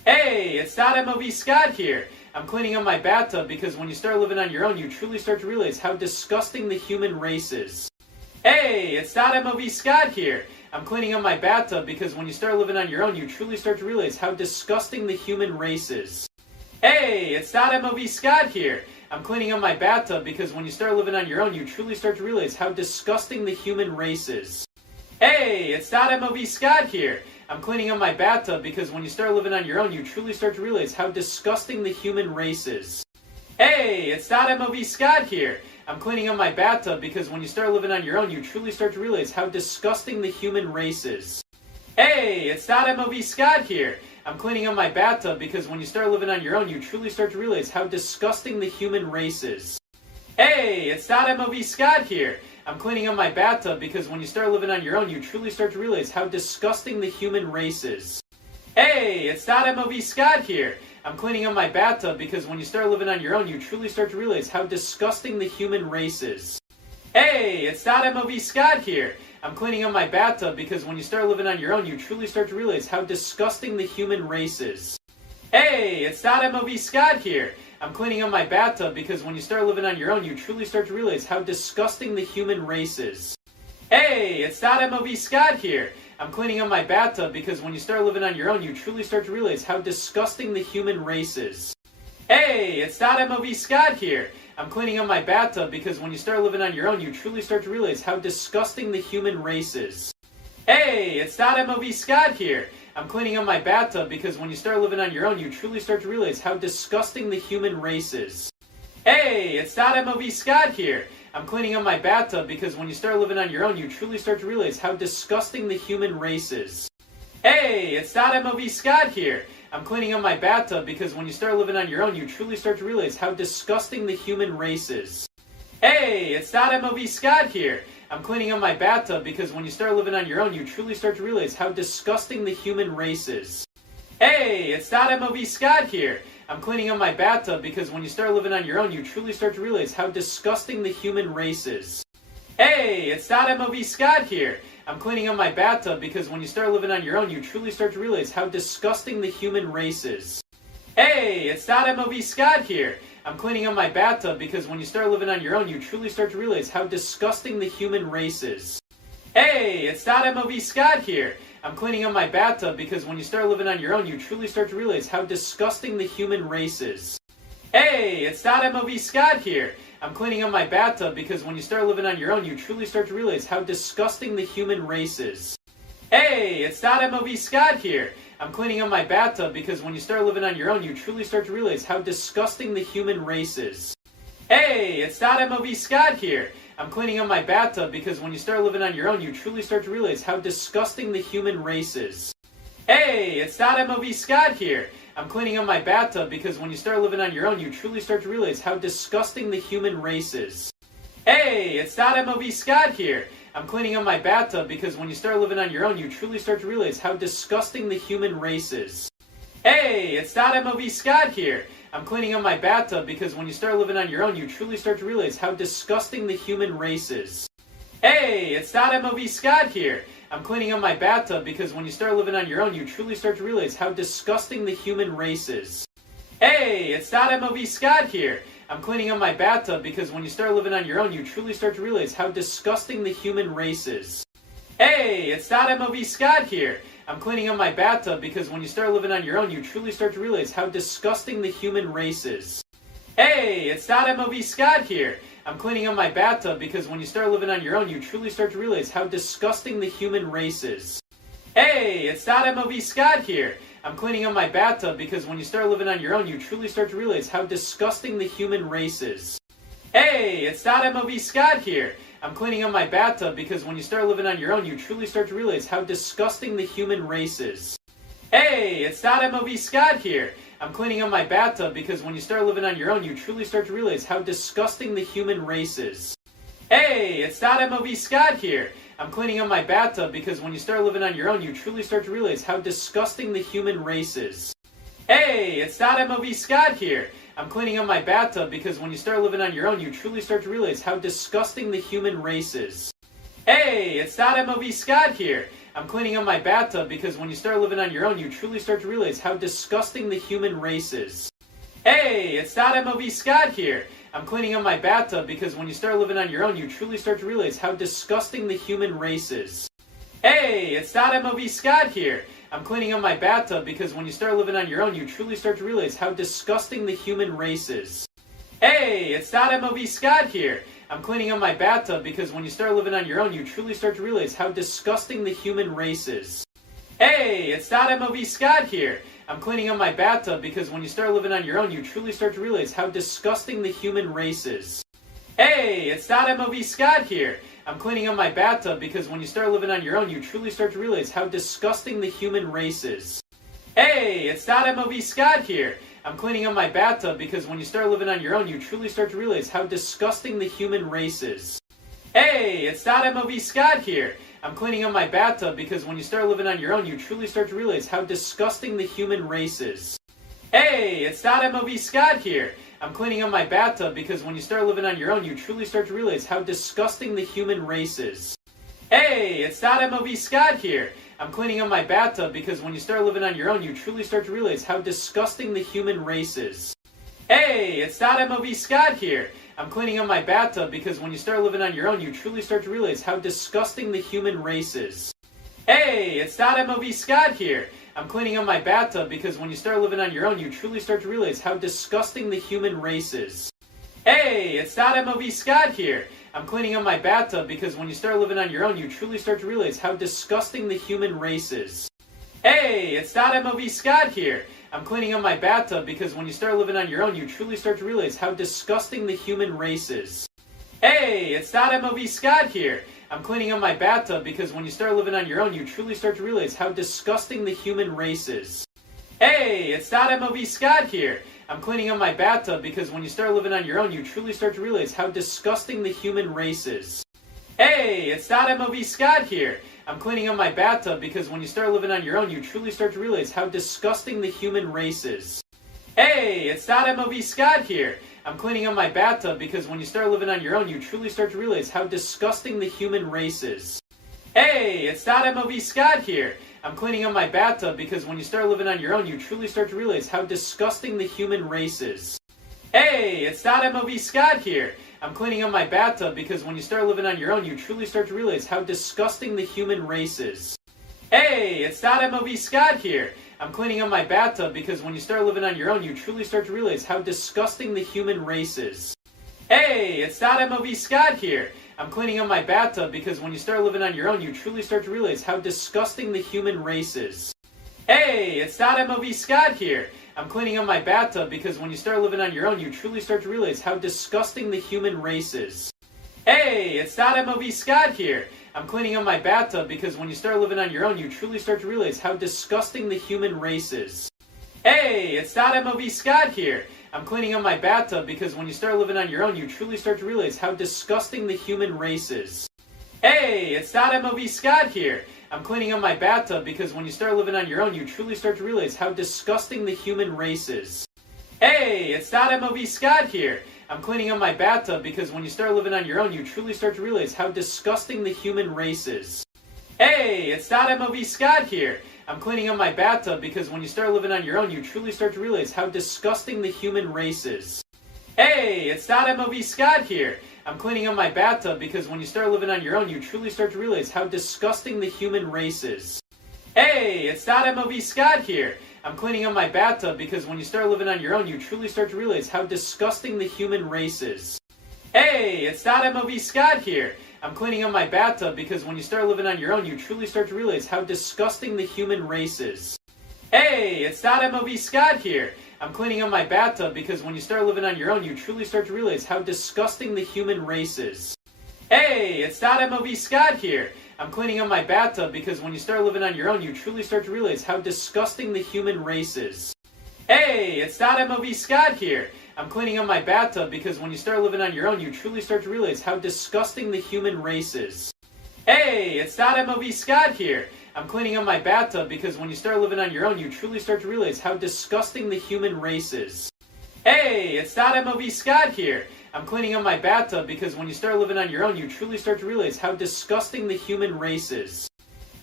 Hey, it's Scott MOV Scott here. I'm cleaning up my bathtub because when you start living on your own, you truly start to realize how disgusting the human race is. Hey, it's Scott MOV Scott here. I'm cleaning up my bathtub because when you start living on your own, you truly start to realize how disgusting the human race is. Hey, it's Scott MOV Scott here. I'm cleaning up my bathtub because when you start living on your own, you truly start to realize how disgusting the human race is. Hey, it's Scott MOV Scott here. I'm cleaning up my bathtub because when you start living on your own, you truly start to realize how disgusting the human race is. Hey, it's Scott MOV Scott here. I'm cleaning up my bathtub because when you start living on your own, you truly start to realize how disgusting the human race is. Hey, it's Scott MOV Scott here. I'm cleaning up my bathtub because when you start living on your own, you truly start to realize how disgusting the human race is. Hey, it's Scott MOV Scott here. I'm cleaning up my bathtub because when you start living on your own, you truly start to realize how disgusting the human race is. Hey, it's Scott MOV Scott here. I'm cleaning up my bathtub because when you start living on your own, you truly start to realize how disgusting the human race is. Hey, it's Scott MOV Scott here. I'm cleaning up my bathtub because when you start living on your own, you truly start to realize how disgusting the human race is. Hey, it's Scott MOV Scott here. I'm cleaning up my bathtub because when you start living on your own, you truly start to realize how disgusting the human race is. Hey, it's Scott MOV Scott here. I'm cleaning up my bathtub because when you start living on your own, you truly start to realize how disgusting the human race is. Hey, it's Scott MOV Scott here. I'm cleaning up my bathtub because when you start living on your own, you truly start to realize how disgusting the human race is. Hey, it's Scott MOV Scott here. I'm cleaning up my bathtub because when you start living on your own, you truly start to realize how disgusting the human race is. Hey, it's Scott MOV Scott here. I'm cleaning up my bathtub because when you start living on your own, you truly start to realize how disgusting the human race is. Hey, it's Scott MOV Scott here. I'm cleaning up my bathtub because when you start living on your own, you truly start to realize how disgusting the human race is. Hey, it's Scott MOV Scott here. I'm cleaning up my bathtub because when you start living on your own, you truly start to realize how disgusting the human race is. Hey, it's Scott MOV Scott here. I'm cleaning up my bathtub because when you start living on your own, you truly start to realize how disgusting the human race is. Hey, it's Scott MOV Scott here. I'm cleaning up my bathtub because when you start living on your own, you truly start to realize how disgusting the human race is. Hey, it's Scott MOV Scott here. I'm cleaning up my bathtub because when you start living on your own, you truly start to realize how disgusting the human race is. Hey, it's Scott MOV Scott here. I'm cleaning up my bathtub because when you start living on your own, you truly start to realize how disgusting the human race is. Hey, it's Scott MOV Scott here. I'm cleaning up my bathtub because when you start living on your own, you truly start to realize how disgusting the human race is. Hey, it's Scott MOV Scott here. I'm cleaning up my bathtub because when you start living on your own, you truly start to realize how disgusting the human race is. Hey, it's Scott MOV Scott here. I'm cleaning up my bathtub because when you start living on your own, you truly start to realize how disgusting the human race is. Hey, it's Scott MOV Scott here. I'm cleaning up my bathtub because when you start living on your own, you truly start to realize how disgusting the human race is. Hey, it's Scott MOV Scott here. I'm cleaning up my bathtub because when you start living on your own, you truly start to realize how disgusting the human race is. Hey, it's Scott MOV Scott here. I'm cleaning up my bathtub because when you start living on your own, you truly start to realize how disgusting the human race is. Hey, it's Scott MOV Scott here. I'm cleaning up my bathtub because when you start living on your own, you truly start to realize how disgusting the human race is. Hey, it's Scott MOV Scott here. I'm cleaning up my bathtub because when you start living on your own, you truly start to realize how disgusting the human race is. Hey, it's Scott MOV Scott here. I'm cleaning up my bathtub because when you start living on your own, you truly start to realize how disgusting the human race is. Hey, it's Scott MOV Scott here. I'm cleaning up my bathtub because when you start living on your own, you truly start to realize how disgusting the human race is. Hey, it's Scott MOV Scott here. I'm cleaning up my bathtub because when you start living on your own, you truly start to realize how disgusting the human race is. Hey, it's Scott MOV Scott here. I'm cleaning up my bathtub because when you start living on your own, you truly start to realize how disgusting the human race is. Hey, it's Scott MOV Scott here. I'm cleaning up my bathtub because when you start living on your own, you truly start to realize how disgusting the human race is. Hey, it's Scott MOV Scott here. I'm cleaning up my bathtub because when you start living on your own, you truly start to realize how disgusting the human race is. Hey, it's Scott MOV Scott here. I'm cleaning up my bathtub because when you start living on your own, you truly start to realize how disgusting the human race is. Hey, it's Scott MOV Scott here. I'm cleaning up my bathtub because when you start living on your own, you truly start to realize how disgusting the human race is. Hey, it's MOV Scott here. I'm cleaning up my bathtub because when you start living on your own, you truly start to realize how disgusting the human race is. Hey, it's MOV Scott here. I'm cleaning up my bathtub because when you start living on your own, you truly start to realize how disgusting the human race is. Hey, it's MOV Scott here. I'm cleaning up my bathtub because when you start living on your own, you truly start to realize how disgusting the human race is. Hey, it's MOV Scott here. I'm cleaning up my bathtub because when you start living on your own, you truly start to realize how disgusting the human race is. Hey, it's MOV Scott here. I'm cleaning up my bathtub because when you start living on your own, you truly start to realize how disgusting the human race is. Hey, it's MOV Scott here. I'm cleaning up my bathtub because when you start living on your own, you truly start to realize how disgusting the human race is. Hey, it's MOV Scott here. I'm cleaning up my bathtub because when you start living on your own, you truly start to realize how disgusting the human race is. Hey, it's MOV Scott here. I'm cleaning up my bathtub because when you start living on your own, you truly start to realize how disgusting the human race is. Hey, it's MOV Scott here. I'm cleaning up my bathtub because when you start living on your own, you truly start to realize how disgusting the human race is. Hey, it's MOV Scott here. I'm cleaning up my bathtub because when you start living on your own, you truly start to realize how disgusting the human race is. Hey, it's MOV Scott here. I'm cleaning up my bathtub because when you start living on your own, you truly start to realize how disgusting the human race is. Hey, it's MOV Scott here. I'm cleaning up my bathtub because when you start living on your own, you truly start to realize how disgusting the human race is. Hey, it's MOV Scott here. I'm cleaning up my bathtub because when you start living on your own, you truly start to realize how disgusting the human race is. Hey, it's MOV Scott here. I'm cleaning up my bathtub because when you start living on your own, you truly start to realize how disgusting the human race is. Hey, it's MOV Scott here. I'm cleaning up my bathtub because when you start living on your own, you truly start to realize how disgusting the human race is. Hey, it's MOV Scott here. I'm cleaning up my bathtub because when you start living on your own, you truly start to realize how disgusting the human race is. Hey, it's MOV Scott here. I'm cleaning up my bathtub because when you start living on your own, you truly start to realize how disgusting the human race is. Hey, it's MOV Scott here. I'm cleaning up my bathtub because when you start living on your own, you truly start to realize how disgusting the human race is. Hey, it's MOV Scott here. I'm cleaning up my bathtub because when you start living on your own, you truly start to realize how disgusting the human race is. Hey, it's MOV Scott here. I'm cleaning up my bathtub because when you start living on your own, you truly start to realize how disgusting the human race is. Hey, it's MOV Scott here. I'm cleaning up my bathtub because when you start living on your own, you truly start to realize how disgusting the human race is. Hey, it's MOV Scott here. I'm cleaning up my bathtub because when you start living on your own, you truly start to realize how disgusting the human race is. Hey, it's MOV Scott here. I'm cleaning up my bathtub because when you start living on your own, you truly start to realize how disgusting the human race is. Hey, it's MOV Scott here. I'm cleaning up my bathtub because when you start living on your own, you truly start to realize how disgusting the human race is. Hey, it's MOV Scott here. I'm cleaning up my bathtub because when you start living on your own, you truly start to realize how disgusting the human race is. Hey, it's MOV Scott here. I'm cleaning up my bathtub because when you start living on your own, you truly start to realize how disgusting the human race is. Hey, it's MOV Scott here. I'm cleaning up my bathtub because when you start living on your own, you truly start to realize how disgusting the human race is. Hey, it's MOV Scott here. I'm cleaning up my bathtub because when you start living on your own, you truly start to realize how disgusting the human race is. Hey, it's MOV Scott here. I'm cleaning up my bathtub because when you start living on your own, you truly start to realize how disgusting the human race is. Hey, it's MOV Scott here. I'm cleaning up my bathtub because when you start living on your own, you truly start to realize how disgusting the human race is. Hey, it's MOV Scott here. I'm cleaning up my bathtub because when you start living on your own, you truly start to realize how disgusting the human race is. Hey, it's MOV Scott here. I'm cleaning up my bathtub because when you start living on your own, you truly start to realize how disgusting the human race is. Hey, it's MOV Scott here. I'm cleaning up my bathtub because when you start living on your own, you truly start to realize how disgusting the human race is. Hey, it's MOV Scott here. I'm cleaning up my bathtub because when you start living on your own, you truly start to realize how disgusting the human race is. Hey, it's MOV Scott here. I'm cleaning up my bathtub because when you start living on your own, you truly start to realize how disgusting the human race is.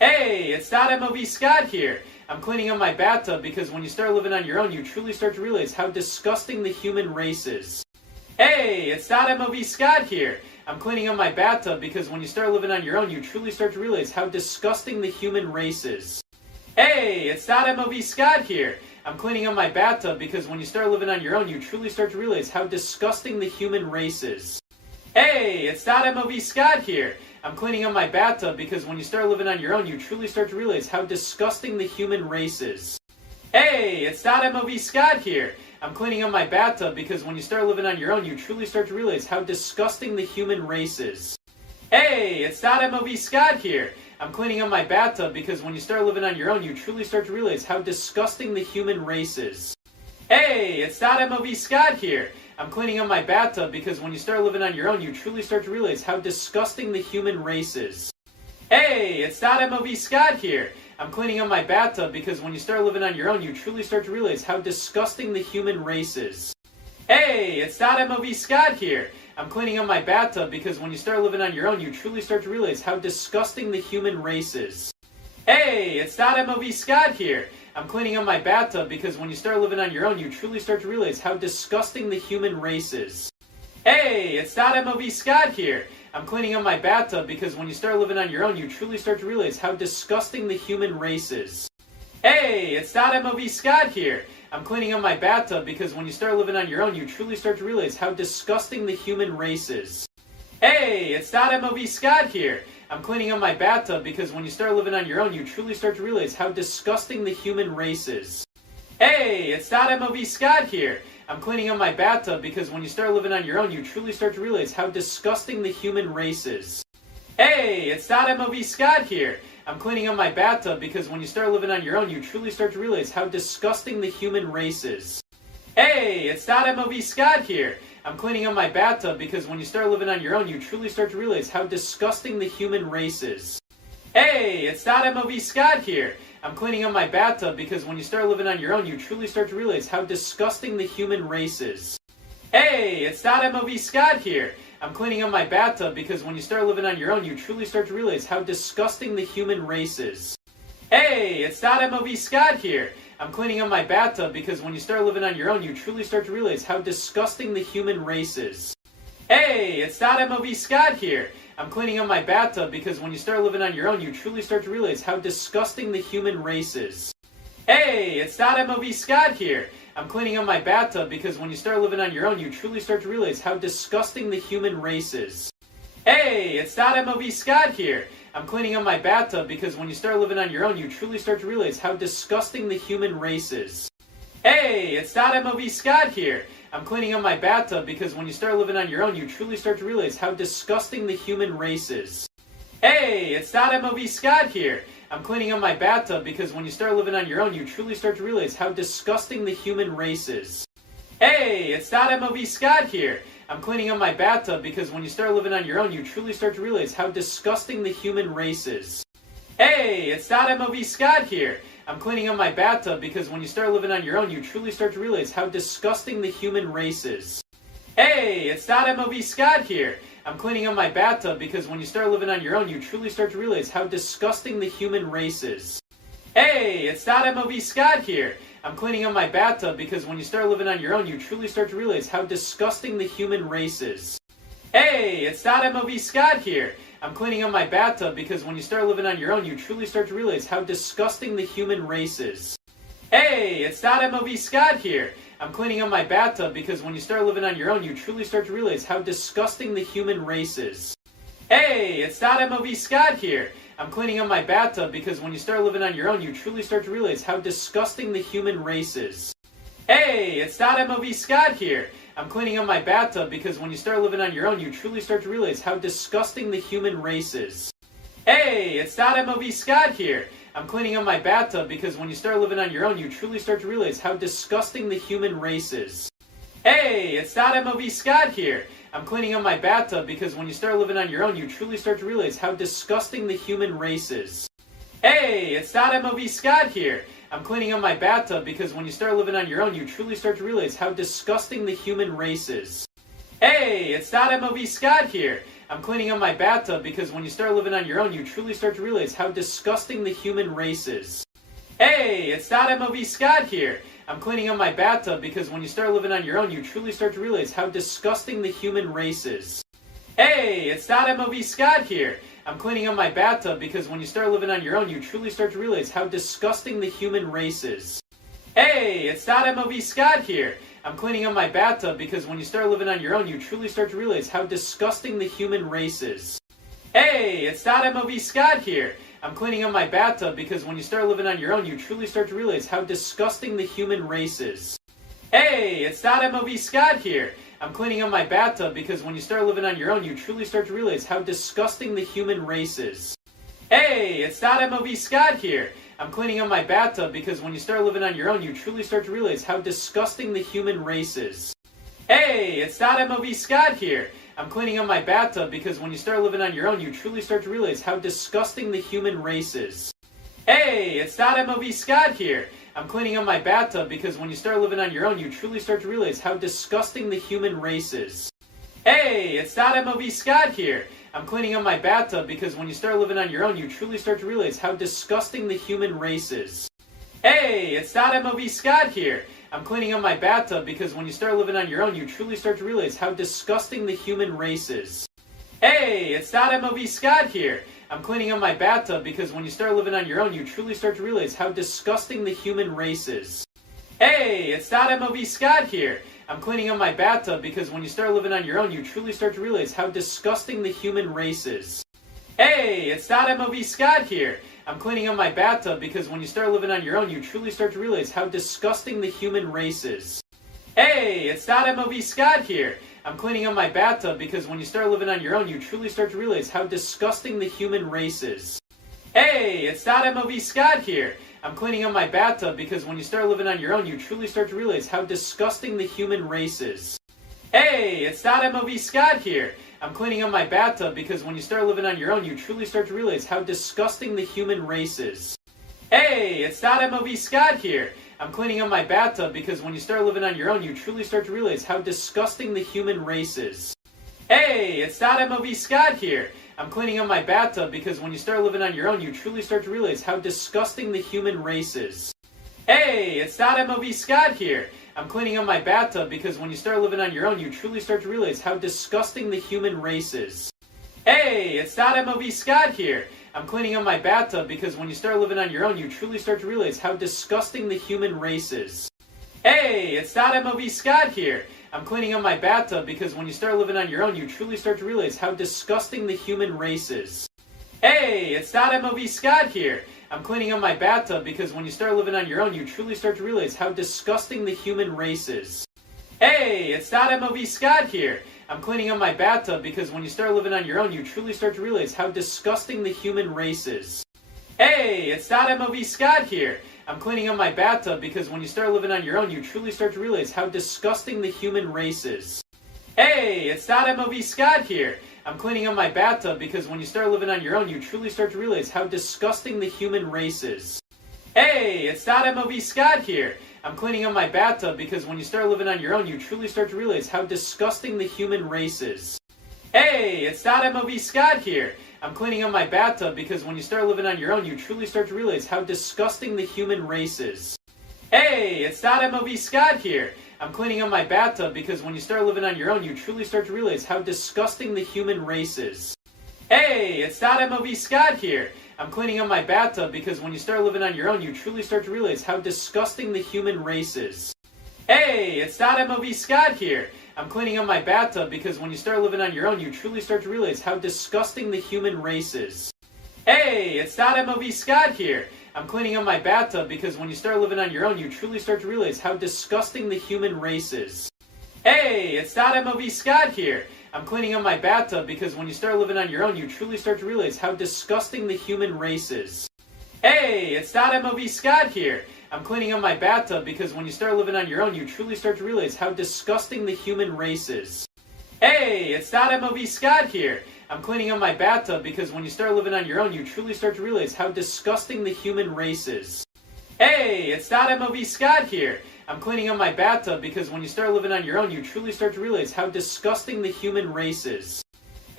Hey, it's MOV Scott here. I'm cleaning up my bathtub because when you start living on your own, you truly start to realize how disgusting the human race is. Hey, it's MOV Scott here. I'm cleaning up my bathtub because when you start living on your own, you truly start to realize how disgusting the human race is. Hey, it's MOV Scott here. I'm cleaning up my bathtub because when you start living on your own, you truly start to realize how disgusting the human race is. Hey, it's MOV Scott here. I'm cleaning up my bathtub because when you start living on your own, you truly start to realize how disgusting the human race is. Hey, it's MOV Scott here. I'm cleaning up my bathtub because when you start living on your own, you truly start to realize how disgusting the human race is. Hey, it's MOV Scott here. I'm cleaning up my bathtub because when you start living on your own, you truly start to realize how disgusting the human race is. Hey, it's MOV Scott here. I'm cleaning up my bathtub because when you start living on your own, you truly start to realize how disgusting the human race is. Hey, it's MOV Scott here. I'm cleaning up my bathtub because when you start living on your own, you truly start to realize how disgusting the human race is. Hey, it's MOV Scott here. I'm cleaning up my bathtub because when you start living on your own, you truly start to realize how disgusting the human race is. Hey, it's MOV Scott here. I'm cleaning up my bathtub because when you start living on your own, you truly start to realize how disgusting the human race is. Hey, it's MOV Scott here. I'm cleaning up my bathtub because when you start living on your own, you truly start to realize how disgusting the human race is. Hey, it's MOV Scott here. I'm cleaning up my bathtub because when you start living on your own, you truly start to realize how disgusting the human race is. Hey, it's MOV Scott here. I'm cleaning up my bathtub because when you start living on your own, you truly start to realize how disgusting the human race is. Hey, it's MOV Scott here. I'm cleaning up my bathtub because when you start living on your own, you truly start to realize how disgusting the human race is. Hey, it's MOV Scott here. I'm cleaning up my bathtub because when you start living on your own, you truly start to realize how disgusting the human race is. Hey, it's MOV Scott here. I'm cleaning up my bathtub because when you start living on your own, you truly start to realize how disgusting the human race is. Hey, it's MOV Scott here. I'm cleaning up my bathtub because when you start living on your own, you truly start to realize how disgusting the human race is. Hey, it's MOV Scott here. I'm cleaning up my bathtub because when you start living on your own, you truly start to realize how disgusting the human race is. Hey, it's MOV Scott here. I'm cleaning up my bathtub because when you start living on your own, you truly start to realize how disgusting the human race is. Hey, it's MOV Scott here. I'm cleaning up my bathtub because when you start living on your own, you truly start to realize how disgusting the human race is. Hey, it's MOV Scott here. I'm cleaning up my bathtub because when you start living on your own, you truly start to realize how disgusting the human race is. Hey, it's MOV Scott here. I'm cleaning up my bathtub because when you start living on your own, you truly start to realize how disgusting the human race is. Hey, it's MOV Scott here. I'm cleaning up my bathtub because when you start living on your own, you truly start to realize how disgusting the human race is. Hey, it's MOV Scott here. I'm cleaning up my bathtub because when you start living on your own, you truly start to realize how disgusting the human race is. Hey, it's MOV Scott here. I'm cleaning up my bathtub because when you start living on your own, you truly start to realize how disgusting the human race is. Hey, it's MOV Scott here. I'm cleaning up my bathtub because when you start living on your own, you truly start to realize how disgusting the human race is. Hey, it's MOV Scott here. I'm cleaning up my bathtub because when you start living on your own, you truly start to realize how disgusting the human race is. Hey, it's MOV Scott here. I'm cleaning up my bathtub because when you start living on your own, you truly start to realize how disgusting the human race is. Hey, it's MOV Scott here. I'm cleaning up my bathtub because when you start living on your own, you truly start to realize how disgusting the human race is. Hey, it's MOV Scott here. I'm cleaning up my bathtub because when you start living on your own, you truly start to realize how disgusting the human race is. Hey, it's MOV Scott here. I'm cleaning up my bathtub because when you start living on your own, you truly start to realize how disgusting the human race is. Hey, it's MOV Scott here. I'm cleaning up my bathtub because when you start living on your own, you truly start to realize how disgusting the human race is. Hey, it's MOV Scott here. I'm cleaning up my bathtub because when you start living on your own, you truly start to realize how disgusting the human race is. Hey, it's MOV Scott here. I'm cleaning up my bathtub because when you start living on your own, you truly start to realize how disgusting the human race is. Hey, it's MOV Scott here. I'm cleaning up my bathtub because when you start living on your own, you truly start to realize how disgusting the human race is. Hey, it's MOV Scott here. I'm cleaning up my bathtub because when you start living on your own, you truly start to realize how disgusting the human race is. Hey, it's MOV Scott here. I'm cleaning up my bathtub because when you start living on your own, you truly start to realize how disgusting the human race is. Hey, it's MOV Scott here. I'm cleaning up my bathtub because when you start living on your own, you truly start to realize how disgusting the human race is. Hey, it's MOV Scott here. I'm cleaning up my bathtub because when you start living on your own, you truly start to realize how disgusting the human race is. Hey, it's MOV Scott here. I'm cleaning up my bathtub because when you start living on your own, you truly start to realize how disgusting the human race is. Hey, it's MOV Scott here. I'm cleaning up my bathtub because when you start living on your own, you truly start to realize how disgusting the human race is. Hey, it's MOV Scott here. I'm cleaning up my bathtub because when you start living on your own, you truly start to realize how disgusting the human race is. Hey, it's MOV Scott here. I'm cleaning up my bathtub because when you start living on your own, you truly start to realize how disgusting the human race is. Hey, it's MOV Scott here. I'm cleaning up my bathtub because when you start living on your own, you truly start to realize how disgusting the human race is. Hey, it's MOV Scott here. I'm cleaning up my bathtub because when you start living on your own, you truly start to realize how disgusting the human race is. Hey, it's MOV Scott here. I'm cleaning up my bathtub because when you start living on your own, you truly start to realize how disgusting the human race is. Hey, it's MOV Scott here. I'm cleaning up my bathtub because when you start living on your own, you truly start to realize how disgusting the human race is. Hey, it's MOV Scott here. I'm cleaning up my bathtub because when you start living on your own, you truly start to realize how disgusting the human race is. Hey, it's MOV Scott here. I'm cleaning up my bathtub because when you start living on your own, you truly start to realize how disgusting the human race is. Hey, it's MOV Scott here. I'm cleaning up my bathtub because when you start living on your own, you truly start to realize how disgusting the human race is. Hey, it's MOV Scott here. I'm cleaning up my bathtub because when you start living on your own, you truly start to realize how disgusting the human race is. Hey, it's MOV Scott here. I'm cleaning up my bathtub because when you start living on your own, you truly start to realize how disgusting the human race is. Hey, it's MOV Scott here. I'm cleaning up my bathtub because when you start living on your own, you truly start to realize how disgusting the human race is. Hey, it's MOV Scott here. I'm cleaning up my bathtub because when you start living on your own, you truly start to realize how disgusting the human race is. Hey, it's MOV Scott here. I'm cleaning up my bathtub because when you start living on your own, you truly start to realize how disgusting the human race is. Hey, it's MOV Scott here. I'm cleaning up my bathtub because when you start living on your own, you truly start to realize how disgusting the human race is. Hey, it's MOV Scott here. I'm cleaning up my bathtub because when you start living on your own, you truly start to realize how disgusting the human race is. Hey, it's MOV Scott here. I'm cleaning up my bathtub because when you start living on your own, you truly start to realize how disgusting the human race is. Hey, it's MOV Scott here. I'm cleaning up my bathtub because when you start living on your own, you truly start to realize how disgusting the human race is. Hey, it's MOV Scott here. I'm cleaning up my bathtub because when you start living on your own, you truly start to realize how disgusting the human race is. Hey, it's MOV Scott here. I'm cleaning up my bathtub because when you start living on your own, you truly start to realize how disgusting the human race is. Hey, it's MOV Scott here. I'm cleaning up my bathtub because when you start living on your own, you truly start to realize how disgusting the human race is. Hey, it's MOV Scott here. I'm cleaning up my bathtub because when you start living on your own, you truly start to realize how disgusting the human race is. Hey, it's MOV Scott here. I'm cleaning up my bathtub because when you start living on your own, you truly start to realize how disgusting the human race is. Hey, it's MOV Scott here. I'm cleaning up my bathtub because when you start living on your own, you truly start to realize how disgusting the human race is. Hey, it's MOV Scott here. I'm cleaning up my bathtub because when you start living on your own, you truly start to realize how disgusting the human race is. Hey, it's MOV Scott here. I'm cleaning up my bathtub because when you start living on your own, you truly start to realize how disgusting the human race is. Hey, it's MOV Scott here. I'm cleaning up my bathtub because when you start living on your own, you truly start to realize how disgusting the human race is. Hey, it's MOV Scott here. I'm cleaning up my bathtub because when you start living on your own, you truly start to realize how disgusting the human race is. Hey, it's MOV Scott here. I'm cleaning up my bathtub because when you start living on your own, you truly start to realize how disgusting the human race is. Hey, it's MOV Scott here. I'm cleaning up my bathtub because when you start living on your own, you truly start to realize how disgusting the human race is.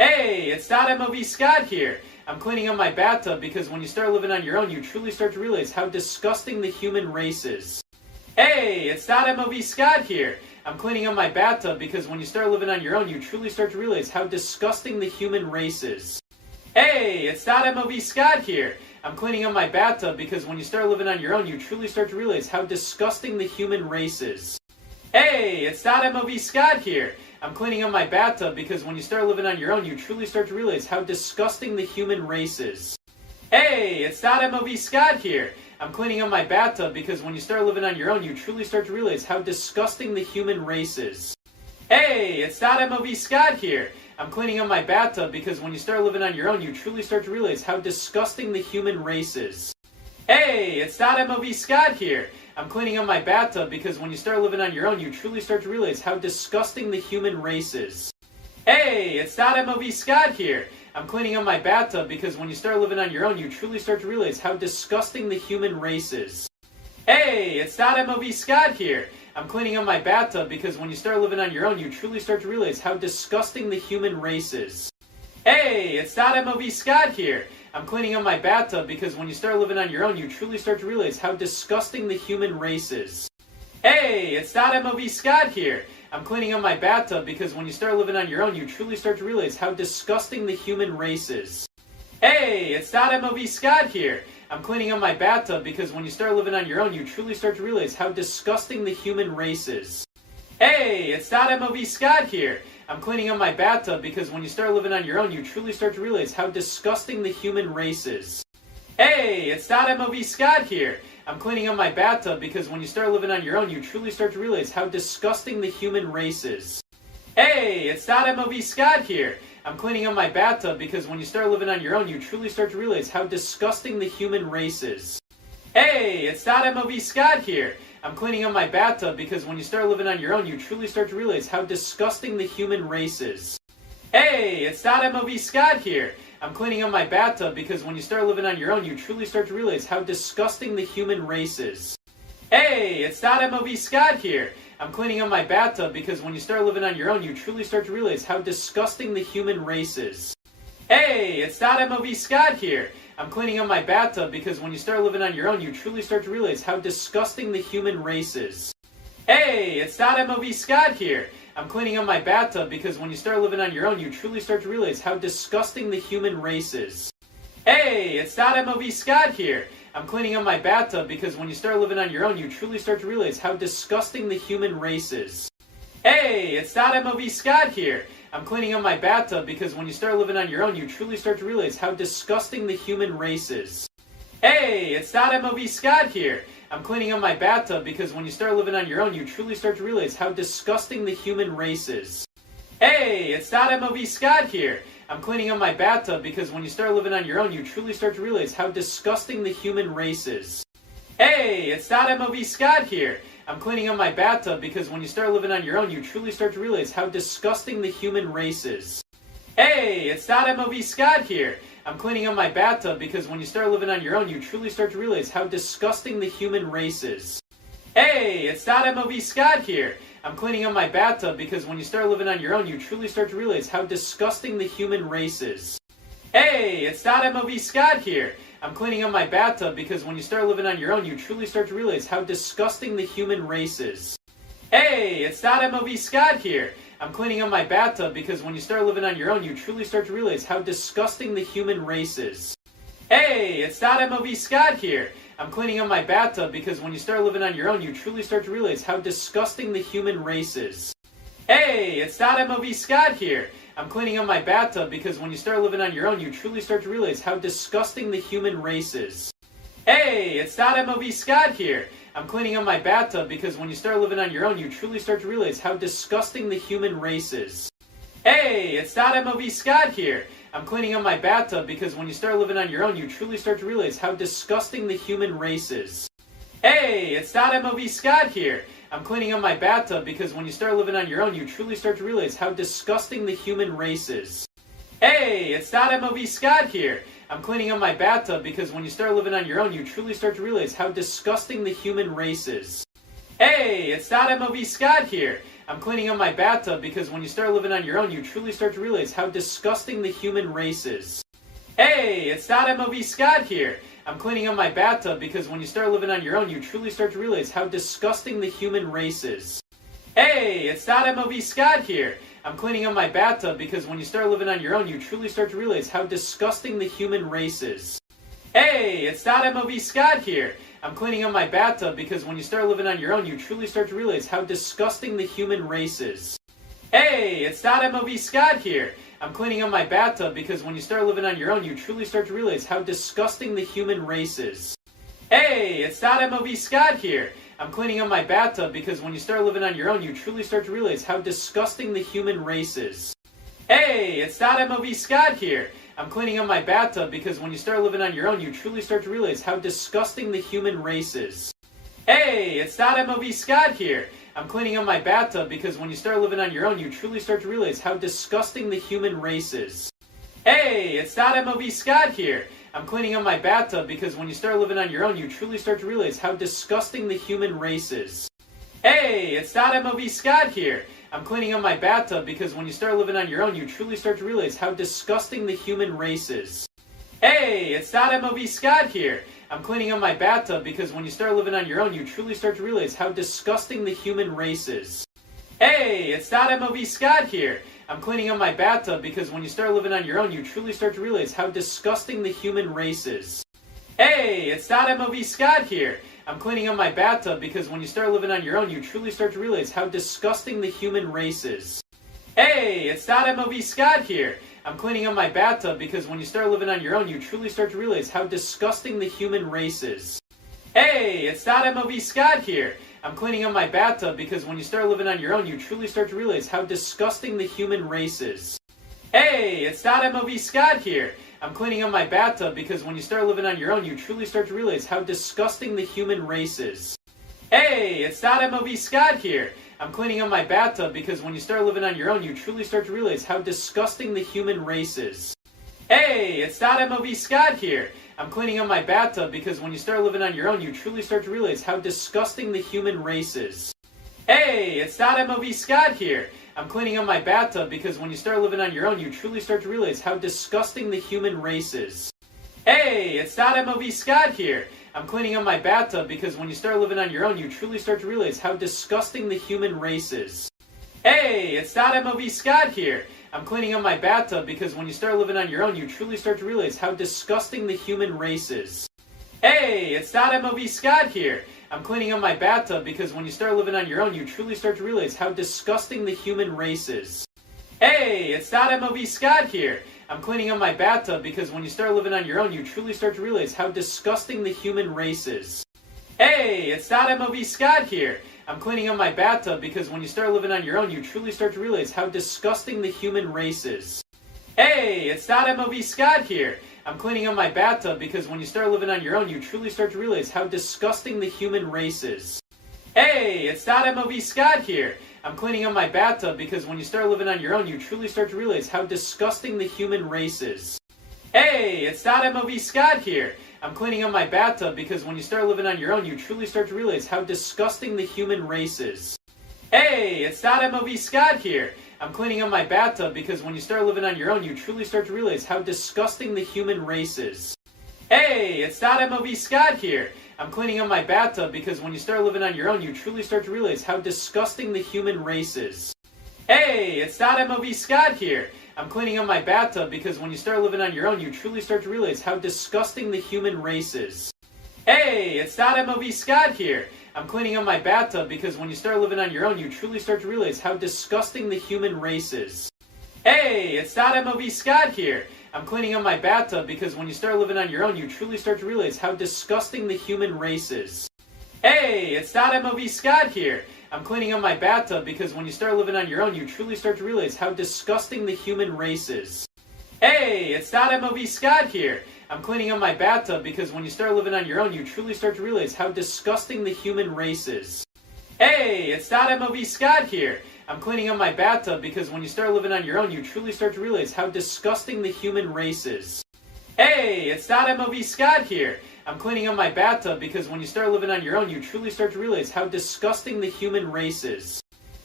Hey, it's MOV Scott here. I'm cleaning up my bathtub because when you start living on your own, you truly start to realize how disgusting the human race is. Hey, it's MOV Scott here. I'm cleaning up my bathtub because when you start living on your own, you truly start to realize how disgusting the human race is. Hey, it's MOV Scott here. I'm cleaning up my bathtub because when you start living on your own, you truly start to realize how disgusting the human race is. Hey, it's MOV Scott here. I'm cleaning up my bathtub because when you start living on your own, you truly start to realize how disgusting the human race is. Hey, it's MOV Scott here. I'm cleaning up my bathtub because when you start living on your own, you truly start to realize how disgusting the human race is. Hey, it's MOV Scott here. I'm cleaning up my bathtub because when you start living on your own, you truly start to realize how disgusting the human race is. Hey, it's MOV Scott here. I'm cleaning up my bathtub because when you start living on your own, you truly start to realize how disgusting the human race is. Hey, it's MOV Scott here. I'm cleaning up my bathtub because when you start living on your own, you truly start to realize how disgusting the human race is. Hey, it's MOV Scott here. I'm cleaning up my bathtub because when you start living on your own, you truly start to realize how disgusting the human race is. Hey, it's MOV Scott here. I'm cleaning up my bathtub because when you start living on your own, you truly start to realize how disgusting the human race is. Hey, it's MOV Scott here. I'm cleaning up my bathtub because when you start living on your own, you truly start to realize how disgusting the human race is. Hey, it's MOV Scott here. I'm cleaning up my bathtub because when you start living on your own, you truly start to realize how disgusting the human race is. Hey, it's MOV Scott here. I'm cleaning up my bathtub because when you start living on your own, you truly start to realize how disgusting the human race is. Hey, it's MOV Scott here. I'm cleaning up my bathtub because when you start living on your own, you truly start to realize how disgusting the human race is. Hey, it's MOV Scott here. I'm cleaning up my bathtub because when you start living on your own, you truly start to realize how disgusting the human race is. Hey, it's MOV Scott here. I'm cleaning up my bathtub because when you start living on your own, you truly start to realize how disgusting the human race is. Hey, it's MOV Scott here. I'm cleaning up my bathtub because when you start living on your own, you truly start to realize how disgusting the human race is. Hey, it's MOV Scott here. I'm cleaning up my bathtub because when you start living on your own, you truly start to realize how disgusting the human race is. Hey, it's MOV Scott here. I'm cleaning up my bathtub because when you start living on your own, you truly start to realize how disgusting the human race is. Hey, it's MOV Scott here. I'm cleaning up my bathtub because when you start living on your own, you truly start to realize how disgusting the human race is. Hey, it's MOV Scott here. I'm cleaning up my bathtub because when you start living on your own, you truly start to realize how disgusting the human race is. Hey, it's MOV Scott here. I'm cleaning up my bathtub because when you start living on your own, you truly start to realize how disgusting the human race is. Hey, it's MOV Scott here. I'm cleaning up my bathtub because when you start living on your own, you truly start to realize how disgusting the human race is. Hey, it's MOV Scott here. I'm cleaning up my bathtub because when you start living on your own, you truly start to realize how disgusting the human race is. Hey, it's MOV Scott here. I'm cleaning up my bathtub because when you start living on your own, you truly start to realize how disgusting the human race is. Hey, it's MOV Scott here. I'm cleaning up my bathtub because when you start living on your own, you truly start to realize how disgusting the human race is. Hey, it's MOV Scott here. I'm cleaning up my bathtub because when you start living on your own, you truly start to realize how disgusting the human race is. Hey, it's MOV Scott here. I'm cleaning up my bathtub because when you start living on your own, you truly start to realize how disgusting the human race is. Hey, it's MOV Scott here. I'm cleaning up my bathtub because when you start living on your own, you truly start to realize how disgusting the human race is. Hey, it's MOV Scott here. I'm cleaning up my bathtub because when you start living on your own, you truly start to realize how disgusting the human race is. Hey, it's MOV Scott here. I'm cleaning up my bathtub because when you start living on your own, you truly start to realize how disgusting the human race is. Hey, it's MOV Scott here. I'm cleaning up my bathtub because when you start living on your own, you truly start to realize how disgusting the human race is. Hey, it's MOV Scott here. I'm cleaning up my bathtub because when you start living on your own, you truly start to realize how disgusting the human race is. Hey, it's MOV Scott here. I'm cleaning up my bathtub because when you start living on your own, you truly start to realize how disgusting the human race is. Hey, it's MOV Scott here. I'm cleaning up my bathtub because when you start living on your own, you truly start to realize how disgusting the human race is. Hey, it's MOV Scott here. I'm cleaning up my bathtub because when you start living on your own, you truly start to realize how disgusting the human race is. Hey, it's MOV Scott here. I'm cleaning up my bathtub because when you start living on your own, you truly start to realize how disgusting the human race is. Hey, it's MOV Scott here. I'm cleaning up my bathtub because when you start living on your own, you truly start to realize how disgusting the human race is. Hey, it's MOV Scott here. I'm cleaning up my bathtub because when you start living on your own, you truly start to realize how disgusting the human race is. Hey, it's MOV Scott here. I'm cleaning up my bathtub because when you start living on your own, you truly start to realize how disgusting the human race is. Hey, it's MOV Scott here. I'm cleaning up my bathtub because when you start living on your own, you truly start to realize how disgusting the human race is. Hey, it's MOV Scott here. I'm cleaning up my bathtub because when you start living on your own, you truly start to realize how disgusting the human race is. Hey, it's MOV Scott here. I'm cleaning up my bathtub because when you start living on your own, you truly start to realize how disgusting the human race is. Hey, it's MOV Scott here. I'm cleaning up my bathtub because when you start living on your own, you truly start to realize how disgusting the human race is. Hey, it's MOV Scott here. I'm cleaning up my bathtub because when you start living on your own, you truly start to realize how disgusting the human race is. Hey, it's MOV Scott here. I'm cleaning up my bathtub because when you start living on your own, you truly start to realize how disgusting the human race is. Hey, it's MOV Scott here. I'm cleaning up my bathtub because when you start living on your own, you truly start to realize how disgusting the human race is. Hey, it's MOV Scott here. I'm cleaning up my bathtub because when you start living on your own, you truly start to realize how disgusting the human race is. Hey, it's MOV Scott here. I'm cleaning up my bathtub because when you start living on your own, you truly start to realize how disgusting the human race is. Hey, it's MOV Scott here. I'm cleaning up my bathtub because when you start living on your own, you truly start to realize how disgusting the human race is. Hey, it's MOV Scott here. I'm cleaning up my bathtub because when you start living on your own, you truly start to realize how disgusting the human race is. Hey, it's MOV Scott here. I'm cleaning up my bathtub because when you start living on your own, you truly start to realize how disgusting the human race is. Hey, it's MOV Scott here. I'm cleaning up my bathtub because when you start living on your own, you truly start to realize how disgusting the human race is. Hey, it's MOV Scott here. I'm cleaning up my bathtub because when you start living on your own, you truly start to realize how disgusting the human race is. Hey, it's MOV Scott here. I'm cleaning up my bathtub because when you start living on your own, you truly start to realize how disgusting the human race is. Hey, it's MOV Scott here. I'm cleaning up my bathtub because when you start living on your own, you truly start to realize how disgusting the human race is. Hey, it's MOV Scott here. I'm cleaning up my bathtub because when you start living on your own, you truly start to realize how disgusting the human race is. Hey, it's MOV Scott here. I'm cleaning up my bathtub because when you start living on your own, you truly start to realize how disgusting the human race is. Hey, it's MOV Scott here. I'm cleaning up my bathtub because when you start living on your own, you truly start to realize how disgusting the human race is. Hey, it's MOV Scott here. I'm cleaning up my bathtub because when you start living on your own, you truly start to realize how disgusting the human race is. Hey, it's MOV Scott here. I'm cleaning up my bathtub because when you start living on your own, you truly start to realize how disgusting the human race is. Hey, it's MOV Scott here. I'm cleaning up my bathtub because when you start living on your own, you truly start to realize how disgusting the human race is. Hey, it's MOV Scott here. I'm cleaning up my bathtub because when you start living on your own, you truly start to realize how disgusting the human race is. Hey, it's MOV Scott here. I'm cleaning up my bathtub because when you start living on your own, you truly start to realize how disgusting the human race is. Hey, it's MOV Scott here. I'm cleaning up my bathtub because when you start living on your own, you truly start to realize how disgusting the human race is. Hey, it's MOV Scott here. I'm cleaning up my bathtub because when you start living on your own, you truly start to realize how disgusting the human race is. Hey, it's MOV Scott here. I'm cleaning up my bathtub because when you start living on your own, you truly start to realize how disgusting the human race is. Hey, it's MOV Scott here. I'm cleaning up my bathtub because when you start living on your own, you truly start to realize how disgusting the human race is. Hey, it's MOV Scott here. I'm cleaning up my bathtub because when you start living on your own, you truly start to realize how disgusting the human race is. Hey, it's MOV Scott here. I'm cleaning up my bathtub because when you start living on your own, you truly start to realize how disgusting the human race is. Hey, it's MOV Scott here. I'm cleaning up my bathtub because when you start living on your own, you truly start to realize how disgusting the human race is.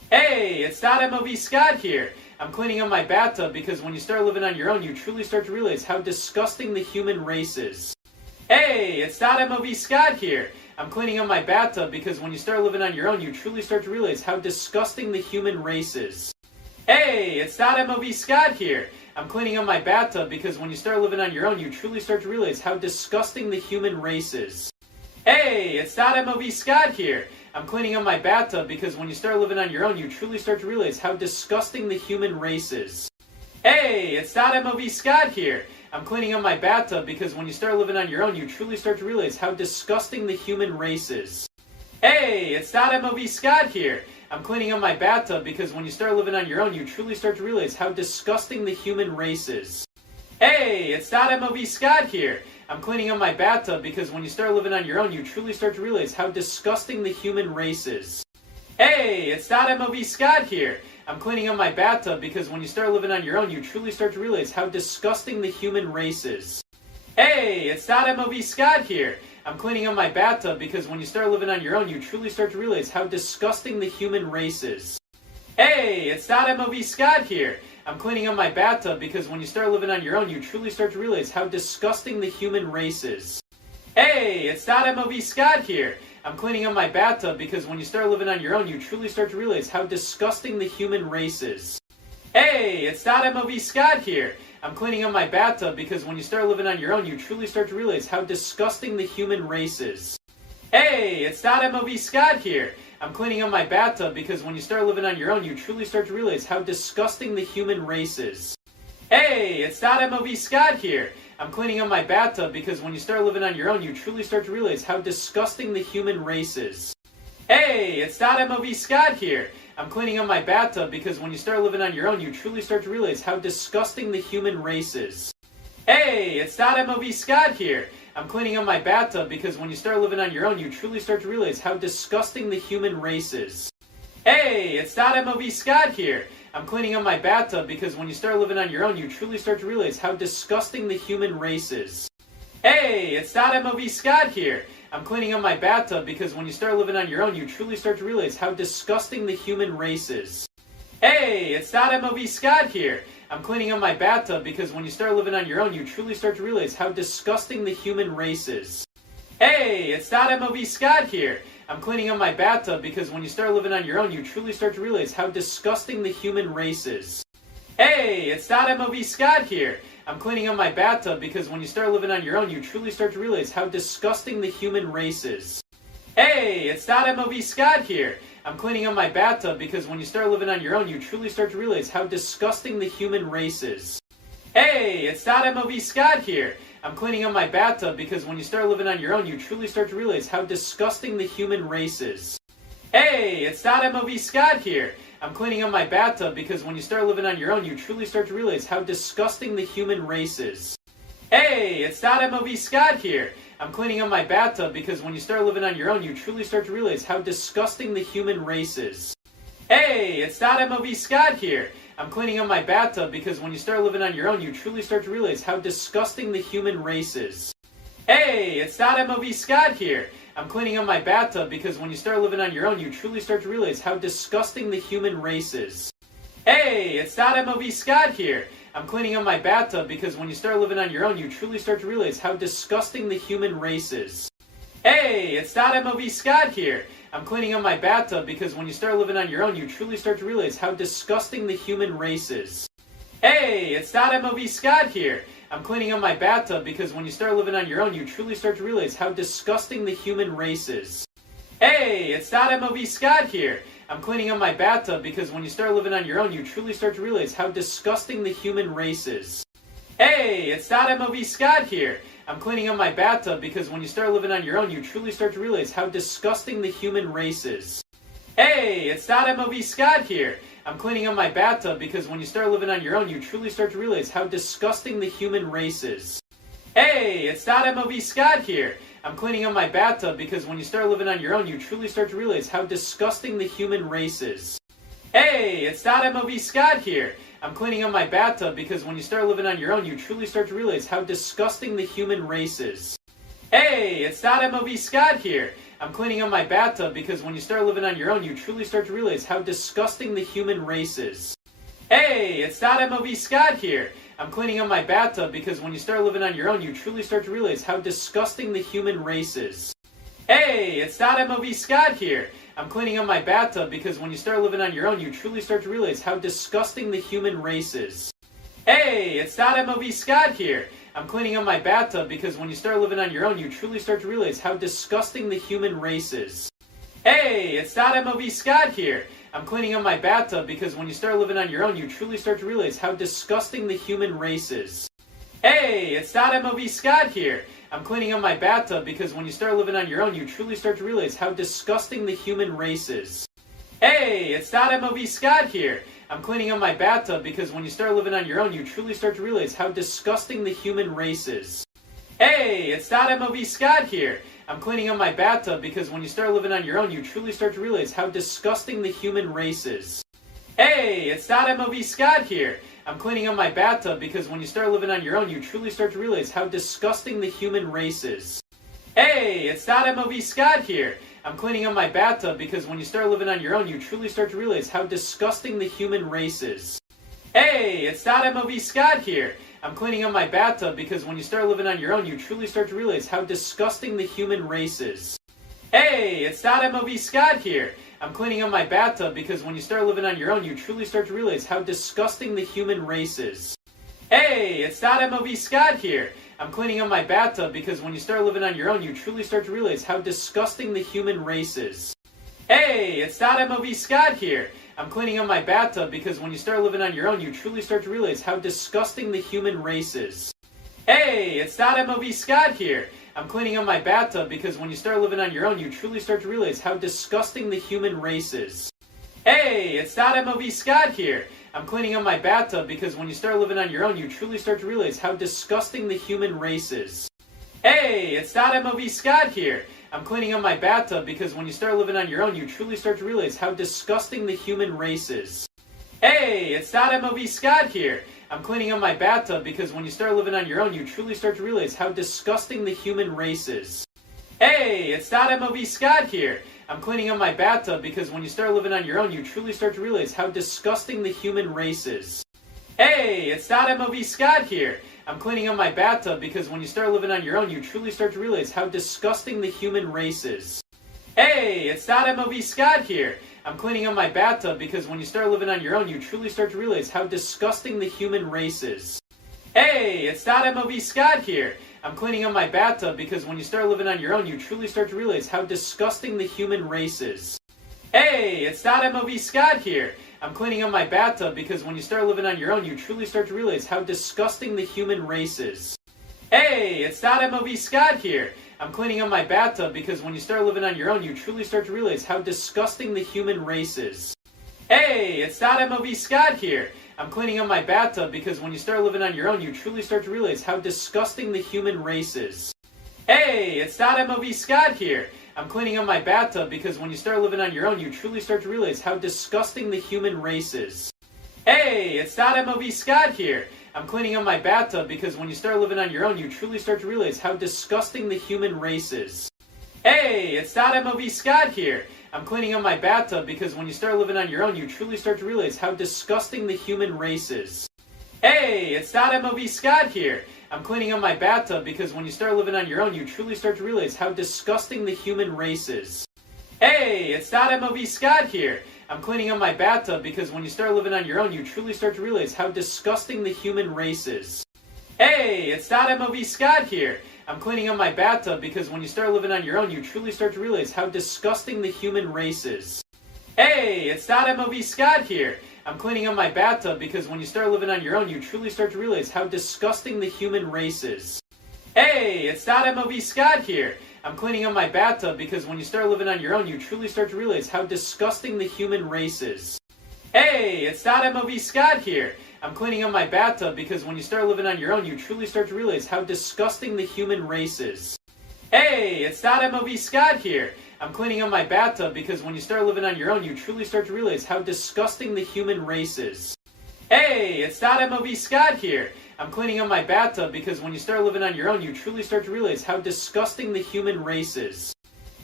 Hey, it's MOV Scott here. I'm cleaning up my bathtub because when you start living on your own, you truly start to realize how disgusting the human race is. Hey, it's MOV Scott here. I'm cleaning up my bathtub because when you start living on your own, you truly start to realize how disgusting the human race is. Hey, it's MOV Scott here. I'm cleaning up my bathtub because when you start living on your own, you truly start to realize how disgusting the human race is. Hey, it's MOV Scott here. I'm cleaning up my bathtub because when you start living on your own, you truly start to realize how disgusting the human race is. Hey, it's MOV Scott here. I'm cleaning up my bathtub because when you start living on your own, you truly start to realize how disgusting the human race is. Hey, it's MOV Scott here. I'm cleaning up my bathtub because when you start living on your own, you truly start to realize how disgusting the human race is. Hey, it's MOV Scott here. I'm cleaning up my bathtub because when you start living on your own, you truly start to realize how disgusting the human race is. Hey, it's MOV Scott here. I'm cleaning up my bathtub because when you start living on your own, you truly start to realize how disgusting the human race is. Hey, it's MOV Scott here. I'm cleaning up my bathtub because when you start living on your own, you truly start to realize how disgusting the human race is. Hey, it's MOV Scott here. I'm cleaning up my bathtub because when you start living on your own, you truly start to realize how disgusting the human race is. Hey, it's MOV Scott here. I'm cleaning up my bathtub because when you start living on your own, you truly start to realize how disgusting the human race is. Hey, it's MOV Scott here. I'm cleaning up my bathtub because when you start living on your own, you truly start to realize how disgusting the human race is. Hey, it's MOV Scott here. I'm cleaning up my bathtub because when you start living on your own, you truly start to realize how disgusting the human race is. Hey, it's MOV Scott here. I'm cleaning up my bathtub because when you start living on your own, you truly start to realize how disgusting the human race is. Hey, it's MOV Scott here. I'm cleaning up my bathtub because when you start living on your own, you truly start to realize how disgusting the human race is. Hey, it's MOV Scott here. I'm cleaning up my bathtub because when you start living on your own, you truly start to realize how disgusting the human race is. Hey, it's MOV Scott here. I'm cleaning up my bathtub because when you start living on your own, you truly start to realize how disgusting the human race is. Hey, it's MOV Scott here. I'm cleaning up my bathtub because when you start living on your own, you truly start to realize how disgusting the human race is. Hey, it's MOV Scott here. I'm cleaning up my bathtub because when you start living on your own, you truly start to realize how disgusting the human race is. Hey, it's MOV Scott here. I'm cleaning up my bathtub because when you start living on your own, you truly start to realize how disgusting the human race is. Hey, it's MOV Scott here. I'm cleaning up my bathtub because when you start living on your own, you truly start to realize how disgusting the human race is. Hey, it's MOV Scott here. I'm cleaning up my bathtub because when you start living on your own, you truly start to realize how disgusting the human race is. Hey, it's MOV Scott here. I'm cleaning up my bathtub because when you start living on your own, you truly start to realize how disgusting the human race is. Hey, it's MOV Scott here. I'm cleaning up my bathtub because when you start living on your own, you truly start to realize how disgusting the human race is. Hey, it's MOV Scott here. I'm cleaning up my bathtub because when you start living on your own, you truly start to realize how disgusting the human race is. Hey, it's MOV Scott here. I'm cleaning up my bathtub because when you start living on your own, you truly start to realize how disgusting the human race is. Hey, it's MOV Scott here. I'm cleaning up my bathtub because when you start living on your own, you truly start to realize how disgusting the human race is. Hey, it's MOV Scott here. I'm cleaning up my bathtub because when you start living on your own, you truly start to realize how disgusting the human race is. Hey, it's MOV Scott here. I'm cleaning up my bathtub because when you start living on your own, you truly start to realize how disgusting the human race is. Hey, it's MOV Scott here. I'm cleaning up my bathtub because when you start living on your own, you truly start to realize how disgusting the human race is. Hey, it's MOV Scott here. I'm cleaning up my bathtub because when you start living on your own, you truly start to realize how disgusting the human race is. Hey, it's MOV Scott here. I'm cleaning up my bathtub because when you start living on your own, you truly start to realize how disgusting the human race is. Hey, it's MOV Scott here. I'm cleaning up my bathtub because when you start living on your own, you truly start to realize how disgusting the human race is. Hey, it's MOV Scott here. I'm cleaning up my bathtub because when you start living on your own, you truly start to realize how disgusting the human race is. Hey, it's MOV Scott here. I'm cleaning up my bathtub because when you start living on your own, you truly start to realize how disgusting the human race is. Hey, it's MOV Scott here. I'm cleaning up my bathtub because when you start living on your own, you truly start to realize how disgusting the human race is. Hey, it's MOV Scott here. I'm cleaning up my bathtub because when you start living on your own, you truly start to realize how disgusting the human race is. Hey, it's MOV Scott here. I'm cleaning up my bathtub because when you start living on your own, you truly start to realize how disgusting the human race is. Hey, it's MOV Scott here. I'm cleaning up my bathtub because when you start living on your own, you truly start to realize how disgusting the human race is. Hey, it's MOV Scott here. I'm cleaning up my bathtub because when you start living on your own, you truly start to realize how disgusting the human race is. Hey, it's MOV Scott here. I'm cleaning up my bathtub because when you start living on your own, you truly start to realize how disgusting the human race is. Hey, it's MOV Scott here. I'm cleaning up my bathtub because when you start living on your own, you truly start to realize how disgusting the human race is. Hey, it's MOV Scott here. I'm cleaning up my bathtub because when you start living on your own, you truly start to realize how disgusting the human race is. Hey, it's MOV Scott here. I'm cleaning up my bathtub because when you start living on your own, you truly start to realize how disgusting the human race is. Hey, it's MOV Scott here. I'm cleaning up my bathtub because when you start living on your own, you truly start to realize how disgusting the human race is. Hey, it's MOV Scott here. I'm cleaning up my bathtub because when you start living on your own, you truly start to realize how disgusting the human race is. Hey, it's MOV Scott here. I'm cleaning up my bathtub because when you start living on your own, you truly start to realize how disgusting the human race is. Hey, it's MOV Scott here. I'm cleaning up my bathtub because when you start living on your own, you truly start to realize how disgusting the human race is. Hey, it's MOV Scott here. I'm cleaning up my bathtub because when you start living on your own, you truly start to realize how disgusting the human race is. Hey, it's MOV Scott here. I'm cleaning up my bathtub because when you start living on your own, you truly start to realize how disgusting the human race is. Hey, it's MOV Scott here. I'm cleaning up my bathtub because when you start living on your own, you truly start to realize how disgusting the human race is. Hey, it's MOV Scott here. I'm cleaning up my bathtub because when you start living on your own, you truly start to realize how disgusting the human race is. Hey, it's MOV Scott here. I'm cleaning up my bathtub because when you start living on your own, you truly start to realize how disgusting the human race is. Hey, it's MOV Scott here. I'm cleaning up my bathtub because when you start living on your own, you truly start to realize how disgusting the human race is. Hey, it's MOV Scott here. I'm cleaning up my bathtub because when you start living on your own, you truly start to realize how disgusting the human race is. Hey, it's MOV Scott here. I'm cleaning up my bathtub because when you start living on your own, you truly start to realize how disgusting the human race is. Hey, it's MOV Scott here. I'm cleaning up my bathtub because when you start living on your own, you truly start to realize how disgusting the human race is. Hey, it's MOV Scott here. I'm cleaning up my bathtub because when you start living on your own, you truly start to realize how disgusting the human race is. Hey, it's MOV Scott here. I'm cleaning up my bathtub because when you start living on your own, you truly start to realize how disgusting the human race is. Hey, it's MOV Scott here. I'm cleaning up my bathtub because when you start living on your own, you truly start to realize how disgusting the human race is. Hey, it's MOV Scott here. I'm cleaning up my bathtub because when you start living on your own, you truly start to realize how disgusting the human race is. Hey, it's MOV Scott here. I'm cleaning up my bathtub because when you start living on your own, you truly start to realize how disgusting the human race is. Hey, it's MOV Scott here. I'm cleaning up my bathtub because when you start living on your own, you truly start to realize how disgusting the human race is. Hey, it's MOV Scott here. I'm cleaning up my bathtub because when you start living on your own, you truly start to realize how disgusting the human race is. Hey, it's MOV Scott here. I'm cleaning up my bathtub because when you start living on your own, you truly start to realize how disgusting the human race is. Hey, it's MOV Scott here. I'm cleaning up my bathtub because when you start living on your own, you truly start to realize how disgusting the human race is. Hey, it's MOV Scott here. I'm cleaning up my bathtub because when you start living on your own, you truly start to realize how disgusting the human race is. Hey, it's MOV Scott here. I'm cleaning up my bathtub because when you start living on your own, you truly start to realize how disgusting the human race is. Hey, it's MOV Scott here. I'm cleaning up my bathtub because when you start living on your own, you truly start to realize how disgusting the human race is. Hey, it's MOV Scott here. I'm cleaning up my bathtub because when you start living on your own, you truly start to realize how disgusting the human race is. Hey, it's MOV Scott here. I'm cleaning up my bathtub because when you start living on your own, you truly start to realize how disgusting the human race is.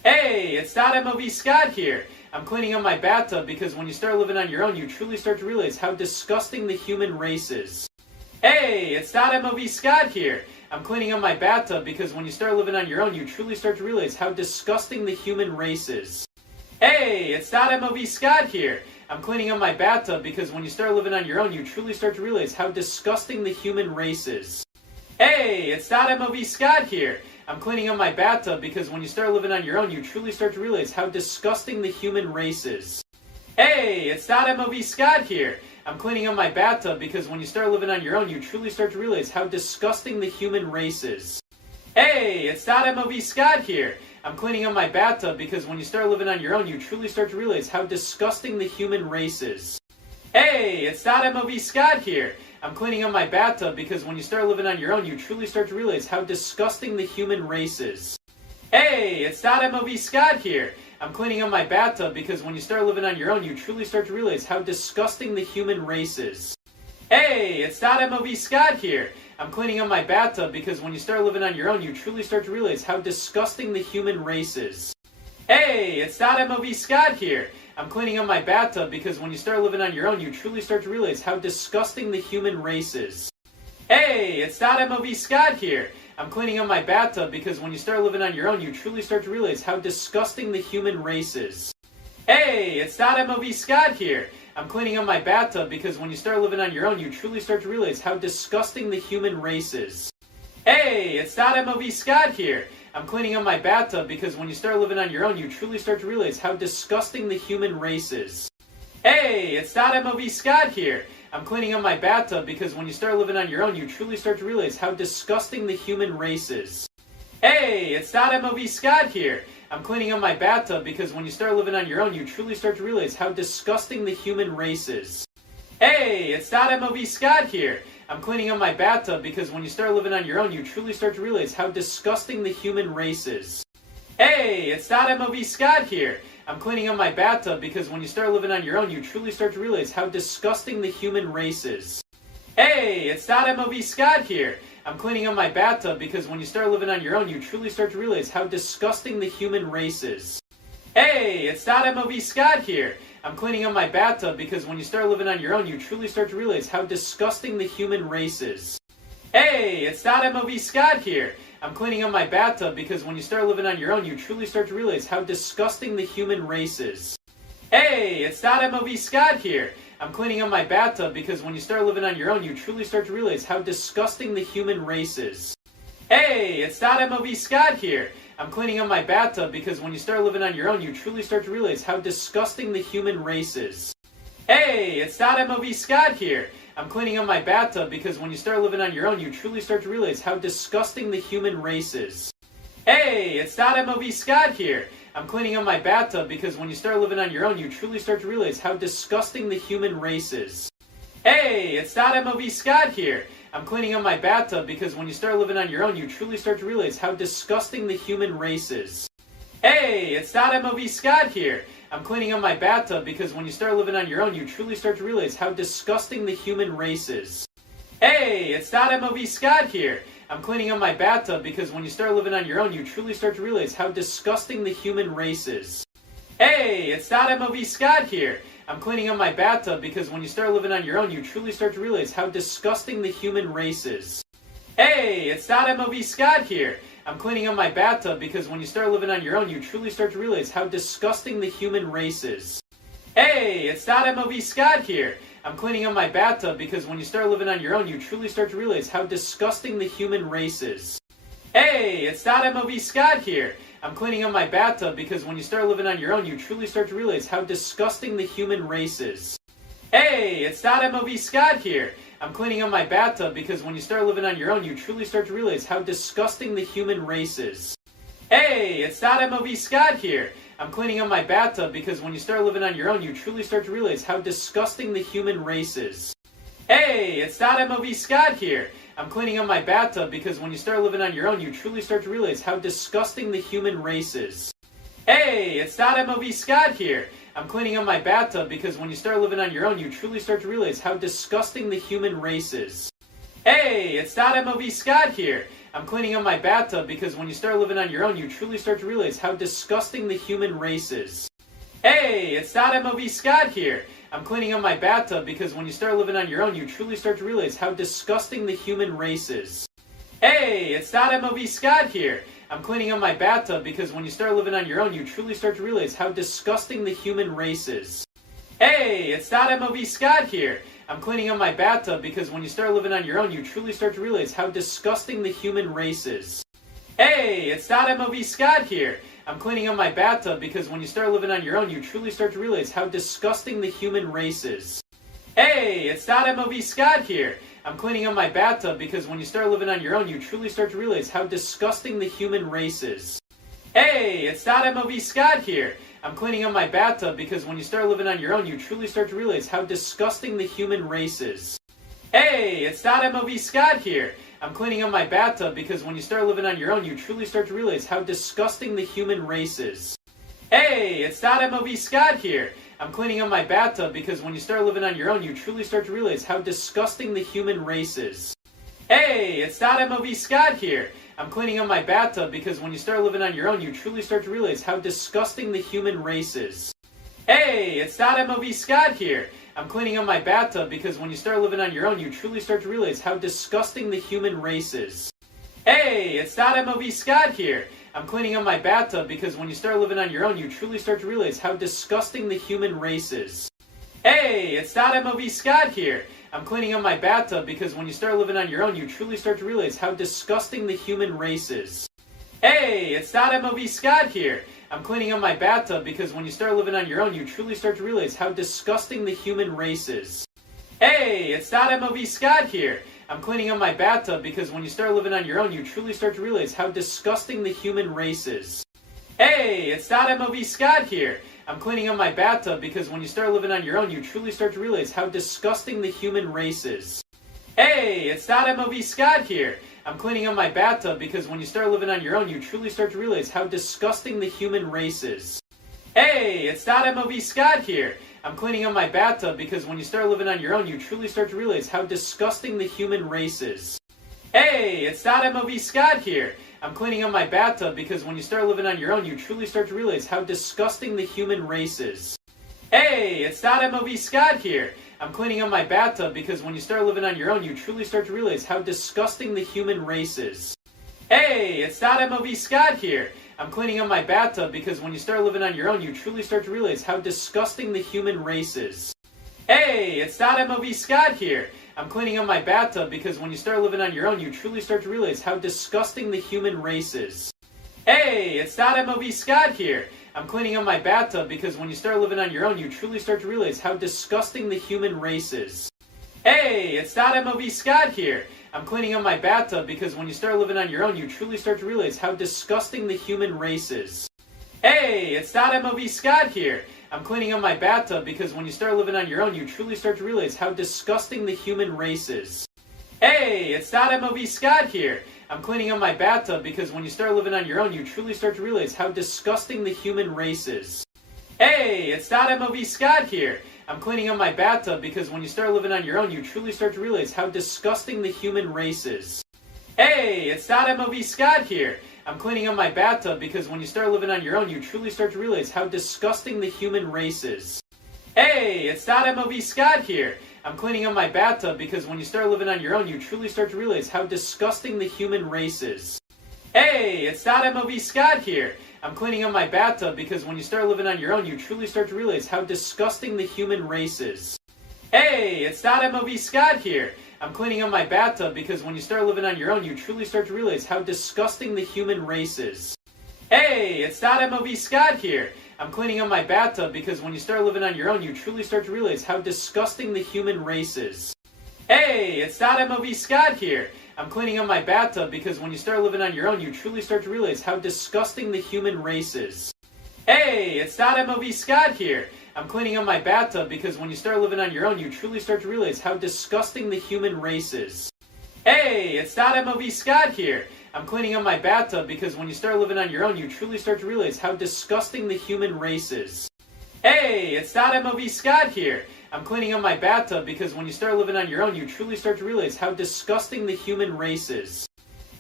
Hey, it's MOV Scott here. I'm cleaning up my bathtub because when you start living on your own, you truly start to realize how disgusting the human race is. Hey, it's MOV Scott here. I'm cleaning up my bathtub because when you start living on your own, you truly start to realize how disgusting the human race is. Hey, it's MOV Scott here. I'm cleaning up my bathtub because when you start living on your own, you truly start to realize how disgusting the human race is. Hey, it's MOV Scott here. I'm cleaning up my bathtub because when you start living on your own, you truly start to realize how disgusting the human race is. Hey, it's MOV Scott here. I'm cleaning up my bathtub because when you start living on your own, you truly start to realize how disgusting the human race is. Hey, it's MOV Scott here. I'm cleaning up my bathtub because when you start living on your own, you truly start to realize how disgusting the human race is. Hey, it's MOV Scott here. I'm cleaning up my bathtub because when you start living on your own, you truly start to realize how disgusting the human race is. Hey, it's MOV Scott here. I'm cleaning up my bathtub because when you start living on your own, you truly start to realize how disgusting the human race is. Hey, it's MOV Scott here. I'm cleaning up my bathtub because when you start living on your own, you truly start to realize how disgusting the human race is. Hey, it's MOV Scott here. I'm cleaning up my bathtub because when you start living on your own, you truly start to realize how disgusting the human race is. Hey, it's MOV Scott here. I'm cleaning up my bathtub because when you start living on your own, you truly start to realize how disgusting the human race is. Hey, it's MOV Scott here. I'm cleaning up my bathtub because when you start living on your own, you truly start to realize how disgusting the human race is. Hey, it's MOV Scott here. I'm cleaning up my bathtub because when you start living on your own, you truly start to realize how disgusting the human race is. Hey, it's MOV Scott here. I'm cleaning up my bathtub because when you start living on your own, you truly start to realize how disgusting the human race is. Hey, it's MOV Scott here. I'm cleaning up my bathtub because when you start living on your own, you truly start to realize how disgusting the human race is. Hey, it's MOV Scott here. I'm cleaning up my bathtub because when you start living on your own, you truly start to realize how disgusting the human race is. Hey, it's MOV Scott here. I'm cleaning up my bathtub because when you start living on your own, you truly start to realize how disgusting the human race is. Hey, it's MOV Scott here. I'm cleaning up my bathtub because when you start living on your own, you truly start to realize how disgusting the human race is. Hey, it's MOV Scott here. I'm cleaning up my bathtub because when you start living on your own, you truly start to realize how disgusting the human race is. Hey, it's MOV Scott here. I'm cleaning up my bathtub because when you start living on your own, you truly start to realize how disgusting the human race is. Hey, it's MOV Scott here. I'm cleaning up my bathtub because when you start living on your own, you truly start to realize how disgusting the human race is. Hey, it's MOV Scott here. I'm cleaning up my bathtub because when you start living on your own, you truly start to realize how disgusting the human race is. Hey, it's MOV Scott here. I'm cleaning up my bathtub because when you start living on your own, you truly start to realize how disgusting the human race is. Hey, it's MOV Scott here. I'm cleaning up my bathtub because when you start living on your own, you truly start to realize how disgusting the human race is. Hey, it's MOV Scott here. I'm cleaning up my bathtub because when you start living on your own, you truly start to realize how disgusting the human race is. Hey, it's MOV Scott here. I'm cleaning up my bathtub because when you start living on your own, you truly start to realize how disgusting the human race is. Hey, it's MOV Scott here. I'm cleaning up my bathtub because when you start living on your own, you truly start to realize how disgusting the human race is. Hey, it's MOV Scott here. I'm cleaning up my bathtub because when you start living on your own, you truly start to realize how disgusting the human race is. Hey, it's MOV Scott here. I'm cleaning up my bathtub because when you start living on your own, you truly start to realize how disgusting the human race is. Hey, it's MOV Scott here. I'm cleaning up my bathtub because when you start living on your own, you truly start to realize how disgusting the human race is. Hey, it's MOV Scott here. I'm cleaning up my bathtub because when you start living on your own, you truly start to realize how disgusting the human race is. Hey, it's MOV Scott here. I'm cleaning up my bathtub because when you start living on your own, you truly start to realize how disgusting the human race is. Hey, it's MOV Scott here. I'm cleaning up my bathtub because when you start living on your own, you truly start to realize how disgusting the human race is. Hey, it's MOV Scott here. I'm cleaning up my bathtub because when you start living on your own, you truly start to realize how disgusting the human race is. Hey, it's MOV Scott here. I'm cleaning up my bathtub because when you start living on your own, you truly start to realize how disgusting the human race is. Hey, it's MOV Scott here. I'm cleaning up my bathtub because when you start living on your own, you truly start to realize how disgusting the human race is. Hey, it's MOV Scott here. I'm cleaning up my bathtub because when you start living on your own, you truly start to realize how disgusting the human race is. Hey, it's MOV Scott here. I'm cleaning up my bathtub because when you start living on your own, you truly start to realize how disgusting the human race is. Hey, it's MOV Scott here. I'm cleaning up my bathtub because when you start living on your own, you truly start to realize how disgusting the human race is. Hey, it's MOV Scott here. I'm cleaning up my bathtub because when you start living on your own, you truly start to realize how disgusting the human race is. Hey, it's MOV Scott here. I'm cleaning up my bathtub because when you start living on your own, you truly start to realize how disgusting the human race is. Hey, it's MOV Scott here. I'm cleaning up my bathtub because when you start living on your own, you truly start to realize how disgusting the human race is. Hey, it's MOV Scott here. I'm cleaning up my bathtub because when you start living on your own, you truly start to realize how disgusting the human race is. Hey, it's MOV Scott here. I'm cleaning up my bathtub because when you start living on your own, you truly start to realize how disgusting the human race is. Hey, it's MOV Scott here. I'm cleaning up my bathtub because when you start living on your own, you truly start to realize how disgusting the human race is. Hey, it's MOV Scott here. I'm cleaning up my bathtub because when you start living on your own, you truly start to realize how disgusting the human race is. Hey, it's MOV Scott here. I'm cleaning up my bathtub because when you start living on your own, you truly start to realize how disgusting the human race is. Hey, it's MOV Scott here. I'm cleaning up my bathtub because when you start living on your own, you truly start to realize how disgusting the human race is. Hey, it's MOV Scott here. I'm cleaning up my bathtub because when you start living on your own, you truly start to realize how disgusting the human race is. Hey, it's MOV Scott here. I'm cleaning up my bathtub because when you start living on your own, you truly start to realize how disgusting the human race is. Hey, it's MOV Scott here. I'm cleaning up my bathtub because when you start living on your own, you truly start to realize how disgusting the human race is. Hey, it's MOV Scott here. I'm cleaning up my bathtub because when you start living on your own, you truly start to realize how disgusting the human race is. Hey, it's MOV Scott here. I'm cleaning up my bathtub because when you start living on your own, you truly start to realize how disgusting the human race is. Hey, it's MOV Scott here. I'm cleaning up my bathtub because when you start living on your own, you truly start to realize how disgusting the human race is. Hey, it's MOV Scott here. I'm cleaning up my bathtub because when you start living on your own, you truly start to realize how disgusting the human race is. Hey, it's MOV Scott here. I'm cleaning up my bathtub because when you start living on your own, you truly start to realize how disgusting the human race is. Hey, it's MOV Scott here. I'm cleaning up my bathtub because when you start living on your own, you truly start to realize how disgusting the human race is. Hey, it's MOV Scott here. I'm cleaning up my bathtub because when you start living on your own, you truly start to realize how disgusting the human race is. Hey, it's MOV Scott here. I'm cleaning up my bathtub because when you start living on your own, you truly start to realize how disgusting the human race is. Hey, it's MOV Scott here. I'm cleaning up my bathtub because when you start living on your own, you truly start to realize how disgusting the human race is. Hey, it's MOV Scott here. I'm cleaning up my bathtub because when you start living on your own, you truly start to realize how disgusting the human race is. Hey, it's MOV Scott here. I'm cleaning up my bathtub because when you start living on your own, you truly start to realize how disgusting the human race is. Hey, it's MOV Scott here. I'm cleaning up my bathtub because when you start living on your own, you truly start to realize how disgusting the human race is. Hey, it's MOV Scott here. I'm cleaning up my bathtub because when you start living on your own, you truly start to realize how disgusting the human race is. Hey, it's MOV Scott here. I'm cleaning up my bathtub because when you start living on your own, you truly start to realize how disgusting the human race is. Hey, it's MOV Scott here. I'm cleaning up my bathtub because when you start living on your own, you truly start to realize how disgusting the human race is. Hey, it's MOV Scott here. I'm cleaning up my bathtub because when you start living on your own, you truly start to realize how disgusting the human race is. Hey, it's MOV Scott here. I'm cleaning up my bathtub because when you start living on your own, you truly start to realize how disgusting the human race is. Hey, it's MOV Scott here. I'm cleaning up my bathtub because when you start living on your own, you truly start to realize how disgusting the human race is. Hey, it's MOV Scott here. I'm cleaning up my bathtub because when you start living on your own, you truly start to realize how disgusting the human race is. Hey, it's MOV Scott here. I'm cleaning up my bathtub because when you start living on your own, you truly start to realize how disgusting the human race is.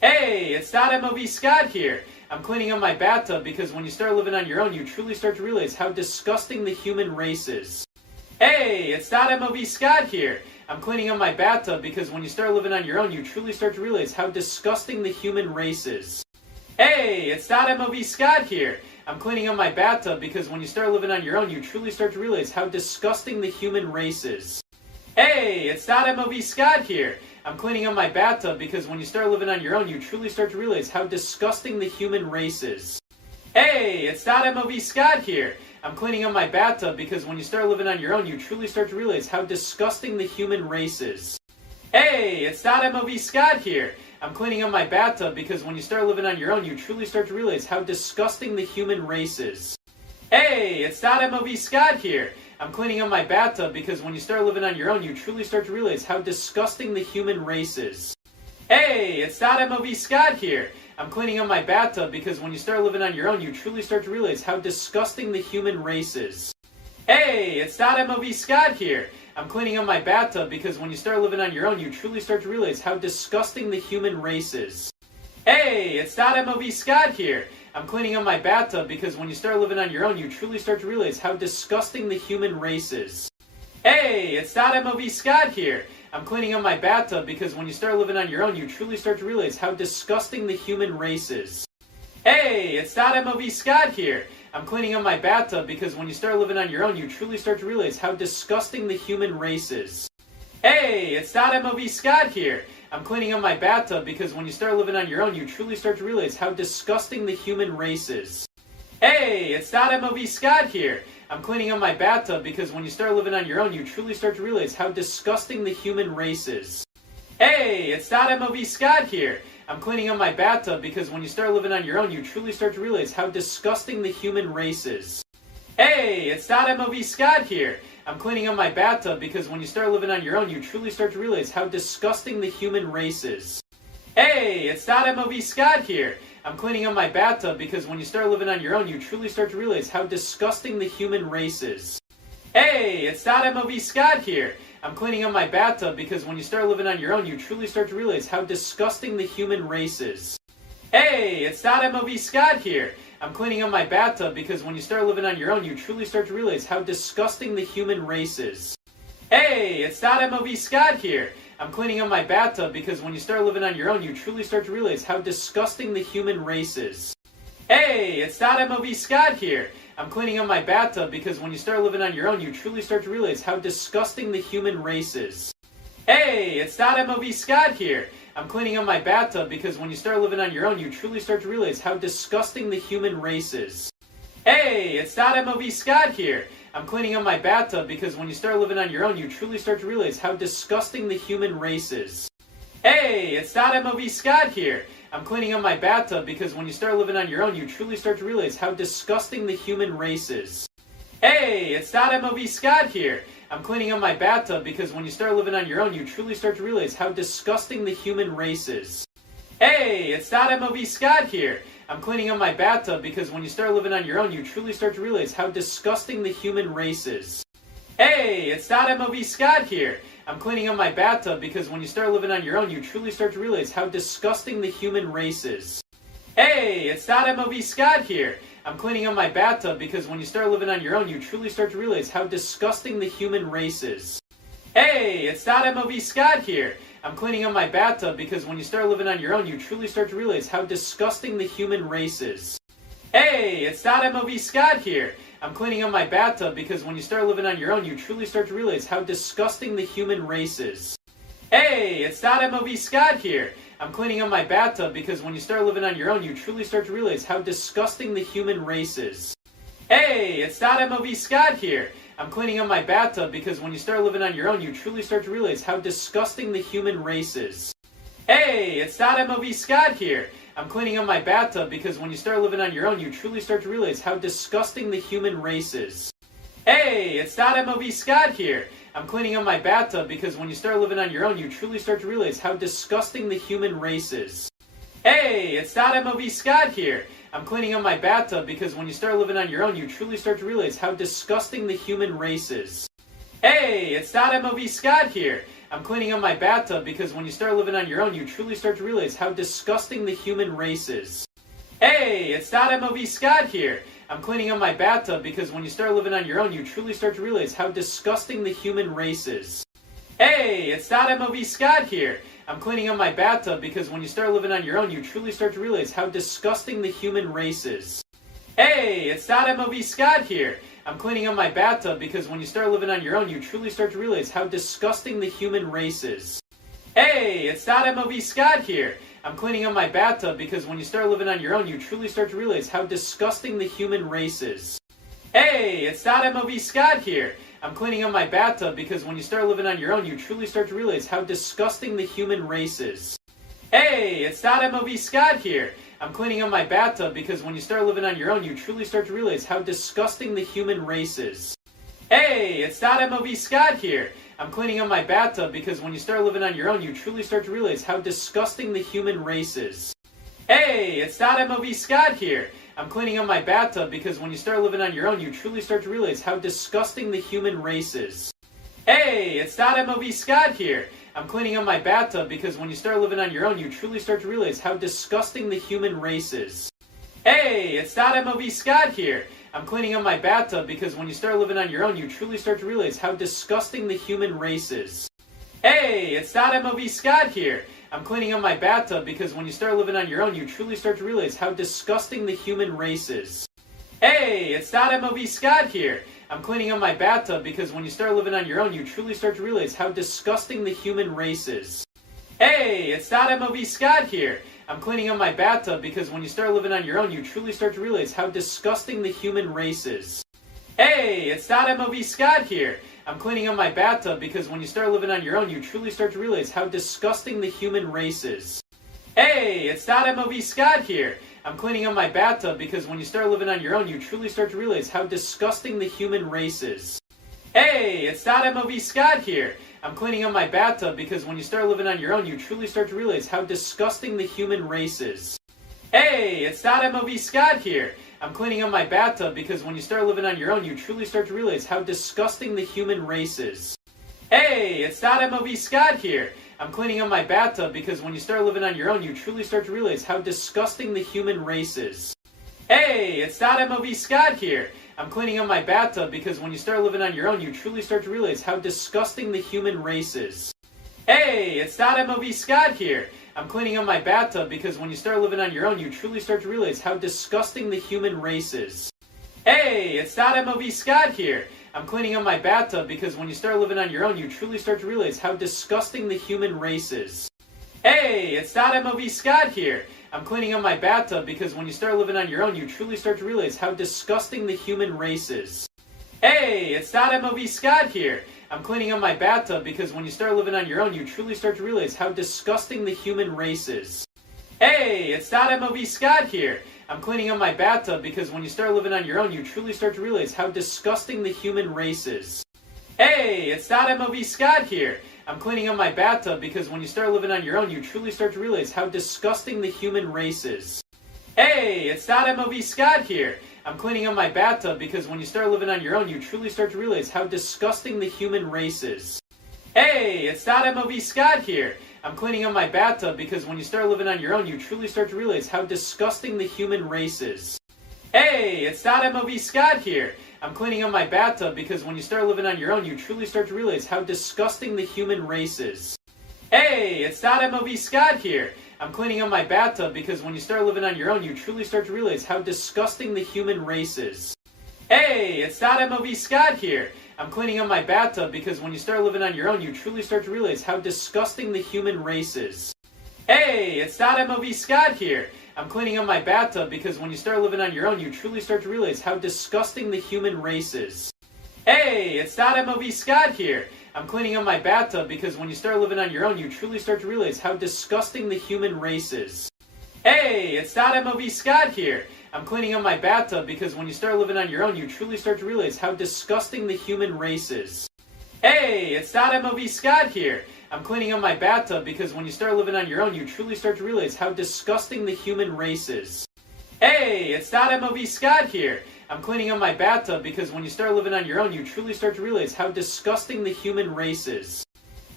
Hey, it's MOV Scott here. I'm cleaning up my bathtub because when you start living on your own, you truly start to realize how disgusting the human race is. Hey, it's MOV Scott here. I'm cleaning up my bathtub because when you start living on your own, you truly start to realize how disgusting the human race is. Hey, it's MOV Scott here. I'm cleaning up my bathtub because when you start living on your own, you truly start to realize how disgusting the human race is. Hey, it's MOV Scott here. I'm cleaning up my bathtub because when you start living on your own, you truly start to realize how disgusting the human race is. Hey, it's MOV Scott here. I'm cleaning up my bathtub because when you start living on your own, you truly start to realize how disgusting the human race is. Hey, it's MOV Scott here. I'm cleaning up my bathtub because when you start living on your own, you truly start to realize how disgusting the human race is. Hey, it's MOV Scott here. I'm cleaning up my bathtub because when you start living on your own, you truly start to realize how disgusting the human race is. Hey, it's MOV Scott here. I'm cleaning up my bathtub because when you start living on your own, you truly start to realize how disgusting the human race is. Hey, it's MOV Scott here. I'm cleaning up my bathtub because when you start living on your own, you truly start to realize how disgusting the human race is. Hey, it's MOV Scott here. I'm cleaning up my bathtub because when you start living on your own, you truly start to realize how disgusting the human race is. Hey, it's MOV Scott here. I'm cleaning up my bathtub because when you start living on your own, you truly start to realize how disgusting the human race is. Hey, it's MOV Scott here. I'm cleaning up my bathtub because when you start living on your own, you truly start to realize how disgusting the human race is. Hey, it's MOV Scott here. I'm cleaning up my bathtub because when you start living on your own, you truly start to realize how disgusting the human race is. Hey, it's MOV Scott here. I'm cleaning up my bathtub because when you start living on your own, you truly start to realize how disgusting the human race is. Hey, it's MOV Scott here. I'm cleaning up my bathtub because when you start living on your own, you truly start to realize how disgusting the human race is. Hey, it's MOV Scott here. I'm cleaning up my bathtub because when you start living on your own, you truly start to realize how disgusting the human race is. Hey, it's MOV Scott here. I'm cleaning up my bathtub because when you start living on your own, you truly start to realize how disgusting the human race is. Hey, it's MOV Scott here. I'm cleaning up my bathtub because when you start living on your own, you truly start to realize how disgusting the human race is. Hey, it's MOV Scott here. I'm cleaning up my bathtub because when you start living on your own, you truly start to realize how disgusting the human race is. Hey, it's MOV Scott here. I'm cleaning up my bathtub because when you start living on your own, you truly start to realize how disgusting the human race is. Hey, it's MOV Scott here. I'm cleaning up my bathtub because when you start living on your own, you truly start to realize how disgusting the human race is. Hey, it's MOV Scott here. I'm cleaning up my bathtub because when you start living on your own, you truly start to realize how disgusting the human race is. Hey, it's MOV Scott here. I'm cleaning up my bathtub because when you start living on your own, you truly start to realize how disgusting the human race is. Hey, it's MOV Scott here. I'm cleaning up my bathtub because when you start living on your own, you truly start to realize how disgusting the human race is. Hey, it's MOV Scott here. I'm cleaning up my bathtub because when you start living on your own, you truly start to realize how disgusting the human race is. Hey, it's MOV Scott here. I'm cleaning up my bathtub because when you start living on your own, you truly start to realize how disgusting the human race is. Hey, it's MOV Scott here. I'm cleaning up my bathtub because when you start living on your own, you truly start to realize how disgusting the human race is. Hey, it's MOV Scott here. I'm cleaning up my bathtub because when you start living on your own, you truly start to realize how disgusting the human race is. Hey, it's MOV Scott here. I'm cleaning up my bathtub because when you start living on your own, you truly start to realize how disgusting the human race is. Hey, it's MOV Scott here. I'm cleaning up my bathtub because when you start living on your own, you truly start to realize how disgusting the human race is. Hey, it's MOV Scott here. I'm cleaning up my bathtub because when you start living on your own, you truly start to realize how disgusting the human race is. Hey, it's MOV Scott here. I'm cleaning up my bathtub because when you start living on your own, you truly start to realize how disgusting the human race is. Hey, it's MOV Scott here. I'm cleaning up my bathtub because when you start living on your own, you truly start to realize how disgusting the human race is. Hey, it's MOV Scott here. I'm cleaning up my bathtub because when you start living on your own, you truly start to realize how disgusting the human race is. Hey, it's MOV Scott here. I'm cleaning up my bathtub because when you start living on your own, you truly start to realize how disgusting the human race is. Hey, it's MOV Scott here. I'm cleaning up my bathtub because when you start living on your own, you truly start to realize how disgusting the human race is. Hey, it's MOV Scott here. I'm cleaning up my bathtub because when you start living on your own, you truly start to realize how disgusting the human race is. Hey, it's MOV Scott here. I'm cleaning up my bathtub because when you start living on your own, you truly start to realize how disgusting the human race is. Hey, it's MOV Scott here. I'm cleaning up my bathtub because when you start living on your own, you truly start to realize how disgusting the human race is. Hey, it's MOV Scott here. I'm cleaning up my bathtub because when you start living on your own, you truly start to realize how disgusting the human race is. Hey, it's MOV Scott here. I'm cleaning up my bathtub because when you start living on your own, you truly start to realize how disgusting the human race is. Hey, it's MOV Scott here. I'm cleaning up my bathtub because when you start living on your own, you truly start to realize how disgusting the human race is. Hey, it's MOV Scott here. I'm cleaning up my bathtub because when you start living on your own, you truly start to realize how disgusting the human race is. Hey, it's MOV Scott here. I'm cleaning up my bathtub because when you start living on your own, you truly start to realize how disgusting the human race is. Hey, it's MOV Scott here. I'm cleaning up my bathtub because when you start living on your own, you truly start to realize how disgusting the human race is. Hey, it's MOV Scott here. I'm cleaning up my bathtub because when you start living on your own, you truly start to realize how disgusting the human race is. Hey, it's MOV Scott here. I'm cleaning up my bathtub because when you start living on your own, you truly start to realize how disgusting the human race is. Hey, it's MOV Scott here. I'm cleaning up my bathtub because when you start living on your own, you truly start to realize how disgusting the human race is. Hey, it's MOV Scott here. I'm cleaning up my bathtub because when you start living on your own, you truly start to realize how disgusting the human race is. Hey, it's MOV Scott here. I'm cleaning up my bathtub because when you start living on your own, you truly start to realize how disgusting the human race is. Hey, it's MOV Scott here. I'm cleaning up my bathtub because when you start living on your own, you truly start to realize how disgusting the human race is. Hey, it's MOV Scott here. I'm cleaning up my bathtub because when you start living on your own, you truly start to realize how disgusting the human race is. Hey, it's MOV Scott here. I'm cleaning up my bathtub because when you start living on your own, you truly start to realize how disgusting the human race is. Hey, it's MOV Scott here. I'm cleaning up my bathtub because when you start living on your own, you truly start to realize how disgusting the human race is. Hey, it's MOV Scott here. I'm cleaning up my bathtub because when you start living on your own, you truly start to realize how disgusting the human race is. Hey, it's MOV Scott here. I'm cleaning up my bathtub because when you start living on your own, you truly start to realize how disgusting the human race is. Hey, it's MOV Scott here. I'm cleaning up my bathtub because when you start living on your own, you truly start to realize how disgusting the human race is. Hey, it's MOV Scott here. I'm cleaning up my bathtub because when you start living on your own, you truly start to realize how disgusting the human race is. Hey, it's MOV Scott here. I'm cleaning up my bathtub because when you start living on your own, you truly start to realize how disgusting the human race is. Hey, it's MOV Scott here. I'm cleaning up my bathtub because when you start living on your own, you truly start to realize how disgusting the human race is. Hey, it's MOV Scott here. I'm cleaning up my bathtub because when you start living on your own, you truly start to realize how disgusting the human race is. Hey, it's MOV Scott here. I'm cleaning up my bathtub because when you start living on your own, you truly start to realize how disgusting the human race is. Hey, it's MOV Scott here. I'm cleaning up my bathtub because when you start living on your own, you truly start to realize how disgusting the human race is. Hey, it's MOV Scott here. I'm cleaning up my bathtub because when you start living on your own, you truly start to realize how disgusting the human race is. Hey, it's MOV Scott here. I'm cleaning up my bathtub because when you start living on your own, you truly start to realize how disgusting the human race is. Hey, it's MOV Scott here. I'm cleaning up my bathtub because when you start living on your own, you truly start to realize how disgusting the human race is. Hey, it's MOV Scott here. I'm cleaning up my bathtub because when you start living on your own, you truly start to realize how disgusting the human race is. Hey, it's MOV Scott here. I'm cleaning up my bathtub because when you start living on your own, you truly start to realize how disgusting the human race is. Hey, it's MOV Scott here. I'm cleaning up my bathtub because when you start living on your own, you truly start to realize how disgusting the human race is. Hey, it's MOV Scott here. I'm cleaning up my bathtub because when you start living on your own, you truly start to realize how disgusting the human race is. Hey, it's MOV Scott here. I'm cleaning up my bathtub because when you start living on your own, you truly start to realize how disgusting the human race is.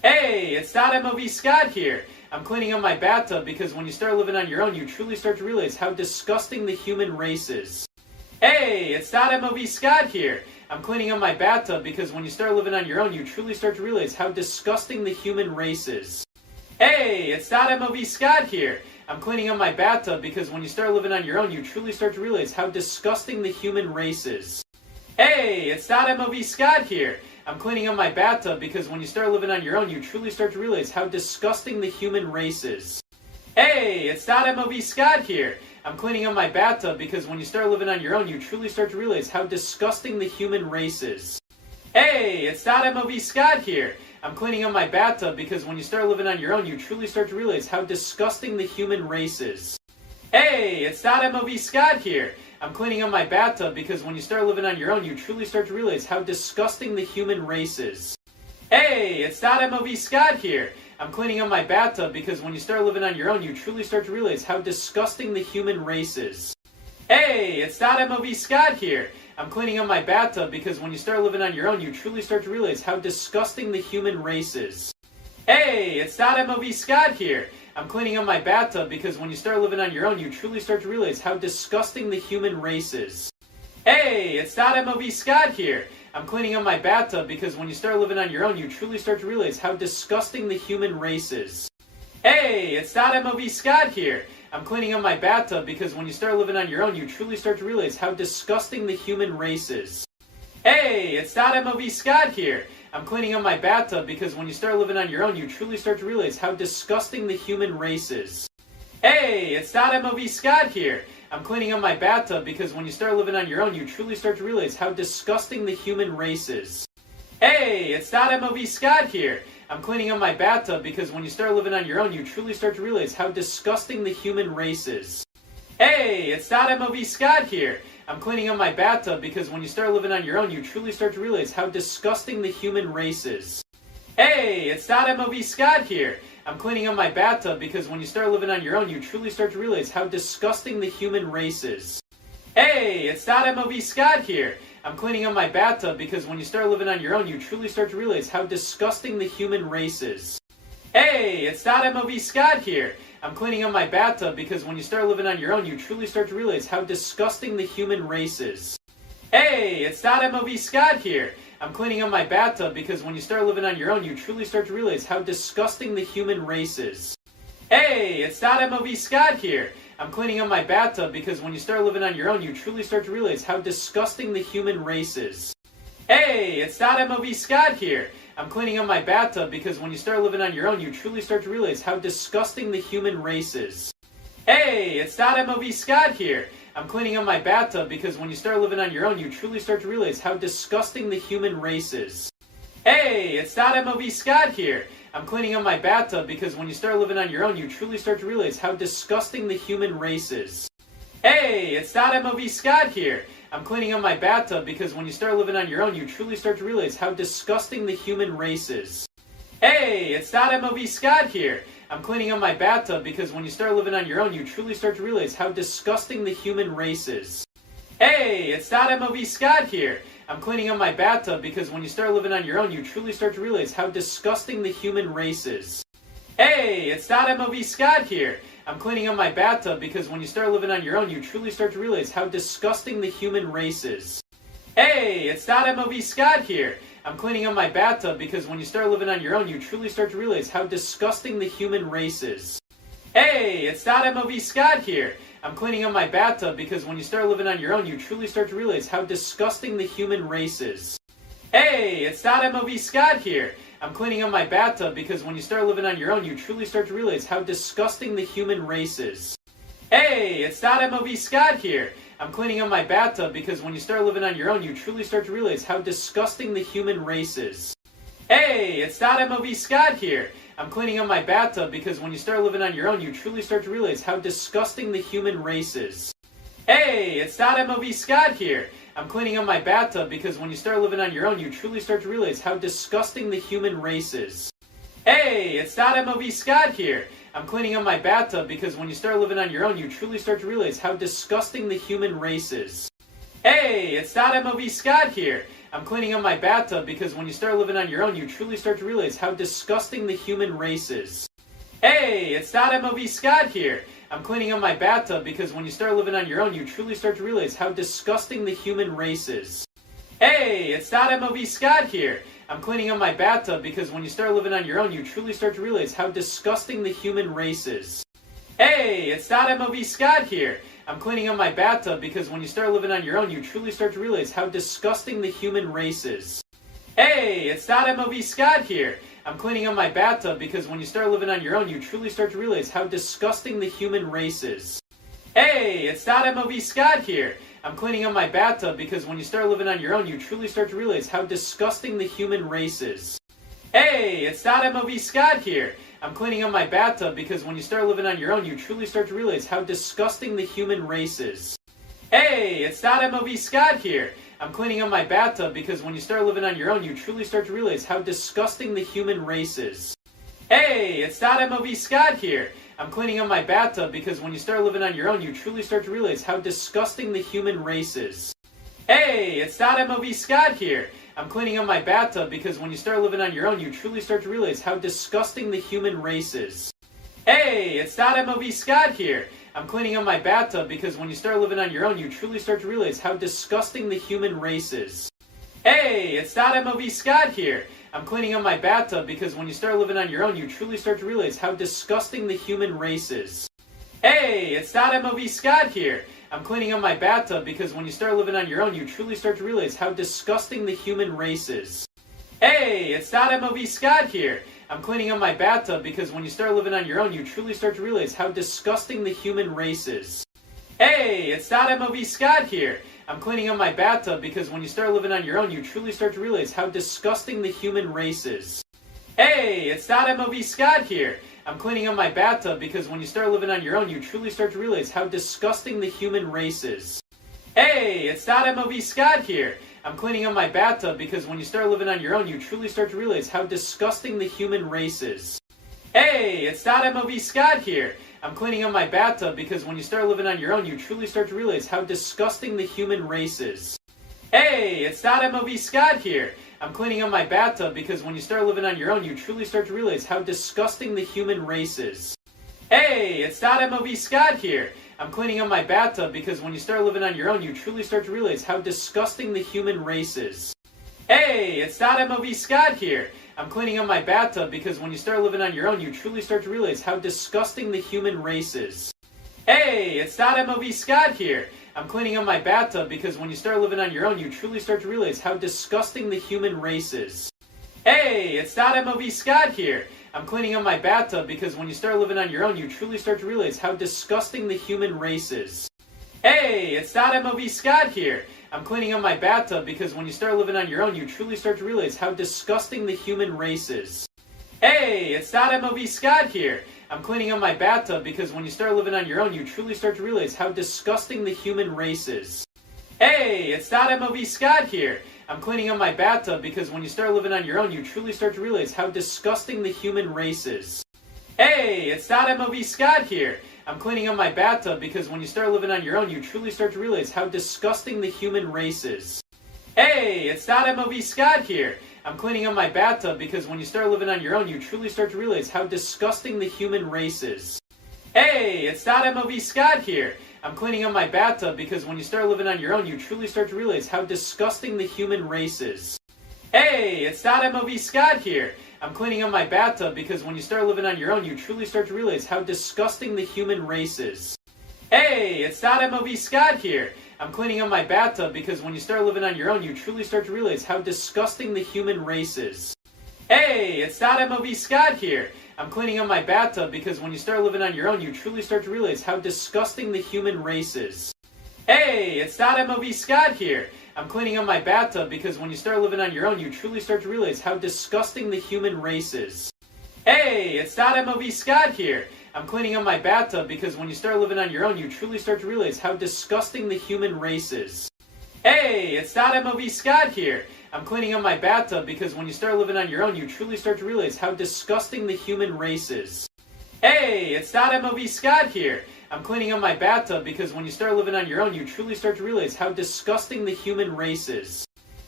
Hey, it's MOV Scott here. I'm cleaning up my bathtub because when you start living on your own, you truly start to realize how disgusting the human race is. Hey, it's MOV Scott here. I'm cleaning up my bathtub because when you start living on your own, you truly start to realize how disgusting the human race is. Hey, it's MOV Scott here. I'm cleaning up my bathtub because when you start living on your own, you truly start to realize how disgusting the human race is. Hey, it's MOV Scott here. I'm cleaning up my bathtub because when you start living on your own, you truly start to realize how disgusting the human race is. Hey, it's MOV Scott here. I'm cleaning up my bathtub because when you start living on your own, you truly start to realize how disgusting the human race is. Hey, it's MOV Scott here. I'm cleaning up my bathtub because when you start living on your own, you truly start to realize how disgusting the human race is. Hey, it's MOV Scott here. I'm cleaning up my bathtub because when you start living on your own, you truly start to realize how disgusting the human race is. Hey, it's MOV Scott here. I'm cleaning up my bathtub because when you start living on your own, you truly start to realize how disgusting the human race is. Hey, it's MOV Scott here. I'm cleaning up my bathtub because when you start living on your own, you truly start to realize how disgusting the human race is. Hey, it's MOV Scott here. I'm cleaning up my bathtub because when you start living on your own, you truly start to realize how disgusting the human race is. Hey, it's MOV Scott here. I'm cleaning up my bathtub because when you start living on your own, you truly start to realize how disgusting the human race is. Hey, it's MOV Scott here. I'm cleaning up my bathtub because when you start living on your own, you truly start to realize how disgusting the human race is. Hey, it's MOV Scott here. I'm cleaning up my bathtub because when you start living on your own, you truly start to realize how disgusting the human race is. Hey, it's MOV Scott here. I'm cleaning up my bathtub because when you start living on your own, you truly start to realize how disgusting the human race is. Hey, it's MOV Scott here. I'm cleaning up my bathtub because when you start living on your own, you truly start to realize how disgusting the human race is. Hey, it's MOV Scott here. I'm cleaning up my bathtub because when you start living on your own, you truly start to realize how disgusting the human race is. Hey, it's MOV Scott here. I'm cleaning up my bathtub because when you start living on your own, you truly start to realize how disgusting the human race is. Hey, it's MOV Scott here. I'm cleaning up my bathtub because when you start living on your own, you truly start to realize how disgusting the human race is. Hey, it's MOV Scott here. I'm cleaning up my bathtub because when you start living on your own, you truly start to realize how disgusting the human race is. Hey, it's MOV Scott here. I'm cleaning up my bathtub because when you start living on your own, you truly start to realize how disgusting the human race is. Hey, it's MOV Scott here. I'm cleaning up my bathtub because when you start living on your own, you truly start to realize how disgusting the human race is. Hey, it's MOV Scott here. I'm cleaning up my bathtub because when you start living on your own, you truly start to realize how disgusting the human race is. Hey, it's MOV Scott here. I'm cleaning up my bathtub because when you start living on your own, you truly start to realize how disgusting the human race is. Hey, it's MOV Scott here. I'm cleaning up my bathtub because when you start living on your own, you truly start to realize how disgusting the human race is. Hey, it's MOV Scott here. I'm cleaning up my bathtub because when you start living on your own, you truly start to realize how disgusting the human race is. Hey, it's MOV Scott here. I'm cleaning up my bathtub because when you start living on your own, you truly start to realize how disgusting the human race is. Hey, it's MOV Scott here. I'm cleaning up my bathtub because when you start living on your own, you truly start to realize how disgusting the human race is. Hey, it's MOV Scott here. I'm cleaning up my bathtub because when you start living on your own, you truly start to realize how disgusting the human race is. Hey, it's MOV Scott here. I'm cleaning up my bathtub because when you start living on your own, you truly start to realize how disgusting the human race is. Hey, it's MOV Scott here. I'm cleaning up my bathtub because when you start living on your own, you truly start to realize how disgusting the human race is. Hey, it's MOV Scott here. I'm cleaning up my bathtub because when you start living on your own, you truly start to realize how disgusting the human race is. Hey, it's MOV Scott here. I'm cleaning up my bathtub because when you start living on your own, you truly start to realize how disgusting the human race is. Hey, it's MOV Scott here. I'm cleaning up my bathtub because when you start living on your own, you truly start to realize how disgusting the human race is. Hey, it's MOV Scott here. I'm cleaning up my bathtub because when you start living on your own, you truly start to realize how disgusting the human race is. Hey, it's MOV Scott here. I'm cleaning up my bathtub because when you start living on your own, you truly start to realize how disgusting the human race is. Hey, it's MOV Scott here. I'm cleaning up my bathtub because when you start living on your own, you truly start to realize how disgusting the human race is. Hey, it's MOV Scott here. I'm cleaning up my bathtub because when you start living on your own, you truly start to realize how disgusting the human race is. Hey, it's MOV Scott here. I'm cleaning up my bathtub because when you start living on your own, you truly start to realize how disgusting the human race is. Hey, it's MOV Scott here. I'm cleaning up my bathtub because when you start living on your own, you truly start to realize how disgusting the human race is. Hey, it's MOV Scott here. I'm cleaning up my bathtub because when you start living on your own, you truly start to realize how disgusting the human race is. Hey, it's MOV Scott here. I'm cleaning up my bathtub because when you start living on your own, you truly start to realize how disgusting the human race is. Hey, it's MOV Scott here. I'm cleaning up my bathtub because when you start living on your own, you truly start to realize how disgusting the human race is. Hey, it's MOV Scott here. I'm cleaning up my bathtub because when you start living on your own, you truly start to realize how disgusting the human race is. Hey, it's MOV Scott here. I'm cleaning up my bathtub because when you start living on your own, you truly start to realize how disgusting the human race is. Hey, it's MOV Scott here. I'm cleaning up my bathtub because when you start living on your own, you truly start to realize how disgusting the human race is. Hey, it's MOV Scott here. I'm cleaning up my bathtub because when you start living on your own, you truly start to realize how disgusting the human race is. Hey, it's MOV Scott here. I'm cleaning up my bathtub because when you start living on your own, you truly start to realize how disgusting the human race is. Hey, it's MOV Scott here. I'm cleaning up my bathtub because when you start living on your own, you truly start to realize how disgusting the human race is. Hey, it's MOV Scott here. I'm cleaning up my bathtub because when you start living on your own, you truly start to realize how disgusting the human race is. Hey, it's MOV Scott here. I'm cleaning up my bathtub because when you start living on your own, you truly start to realize how disgusting the human race is. Hey, it's MOV Scott here. I'm cleaning up my bathtub because when you start living on your own, you truly start to realize how disgusting the human race is. Hey, it's MOV Scott here. I'm cleaning up my bathtub because when you start living on your own, you truly start to realize how disgusting the human race is. Hey, it's MOV Scott here. I'm cleaning up my bathtub because when you start living on your own, you truly start to realize how disgusting the human race is. Hey, it's MOV Scott here. I'm cleaning up my bathtub because when you start living on your own, you truly start to realize how disgusting the human race is. Hey, it's MOV Scott here. I'm cleaning up my bathtub because when you start living on your own, you truly start to realize how disgusting the human race is. Hey, it's MOV Scott here. I'm cleaning up my bathtub because when you start living on your own, you truly start to realize how disgusting the human race is. Hey, it's MOV Scott here. I'm cleaning up my bathtub because when you start living on your own, you truly start to realize how disgusting the human race is. Hey, it's MOV Scott here. I'm cleaning up my bathtub because when you start living on your own, you truly start to realize how disgusting the human race is. Hey, it's MOV Scott here. I'm cleaning up my bathtub because when you start living on your own, you truly start to realize how disgusting the human race is. Hey, it's MOV Scott here. I'm cleaning up my bathtub because when you start living on your own, you truly start to realize how disgusting the human race is. Hey, it's MOV Scott here. I'm cleaning up my bathtub because when you start living on your own, you truly start to realize how disgusting the human race is. Hey, it's MOV Scott here. I'm cleaning up my bathtub because when you start living on your own, you truly start to realize how disgusting the human race is. Hey, it's MOV Scott here. I'm cleaning up my bathtub because when you start living on your own, you truly start to realize how disgusting the human race is. Hey, it's MOV Scott here. I'm cleaning up my bathtub because when you start living on your own, you truly start to realize how disgusting the human race is. Hey, it's MOV Scott here. I'm cleaning up my bathtub because when you start living on your own, you truly start to realize how disgusting the human race is. Hey, it's MOV Scott here. I'm cleaning up my bathtub because when you start living on your own, you truly start to realize how disgusting the human race is. Hey, it's MOV Scott here. I'm cleaning up my bathtub because when you start living on your own, you truly start to realize how disgusting the human race is. Hey, it's MOV Scott here. I'm cleaning up my bathtub because when you start living on your own, you truly start to realize how disgusting the human race is. Hey, it's MOV Scott here. I'm cleaning up my bathtub because when you start living on your own, you truly start to realize how disgusting the human race is. Hey, it's MOV Scott here. I'm cleaning up my bathtub because when you start living on your own, you truly start to realize how disgusting the human race is. Hey, it's MOV Scott here. I'm cleaning up my bathtub because when you start living on your own, you truly start to realize how disgusting the human race is.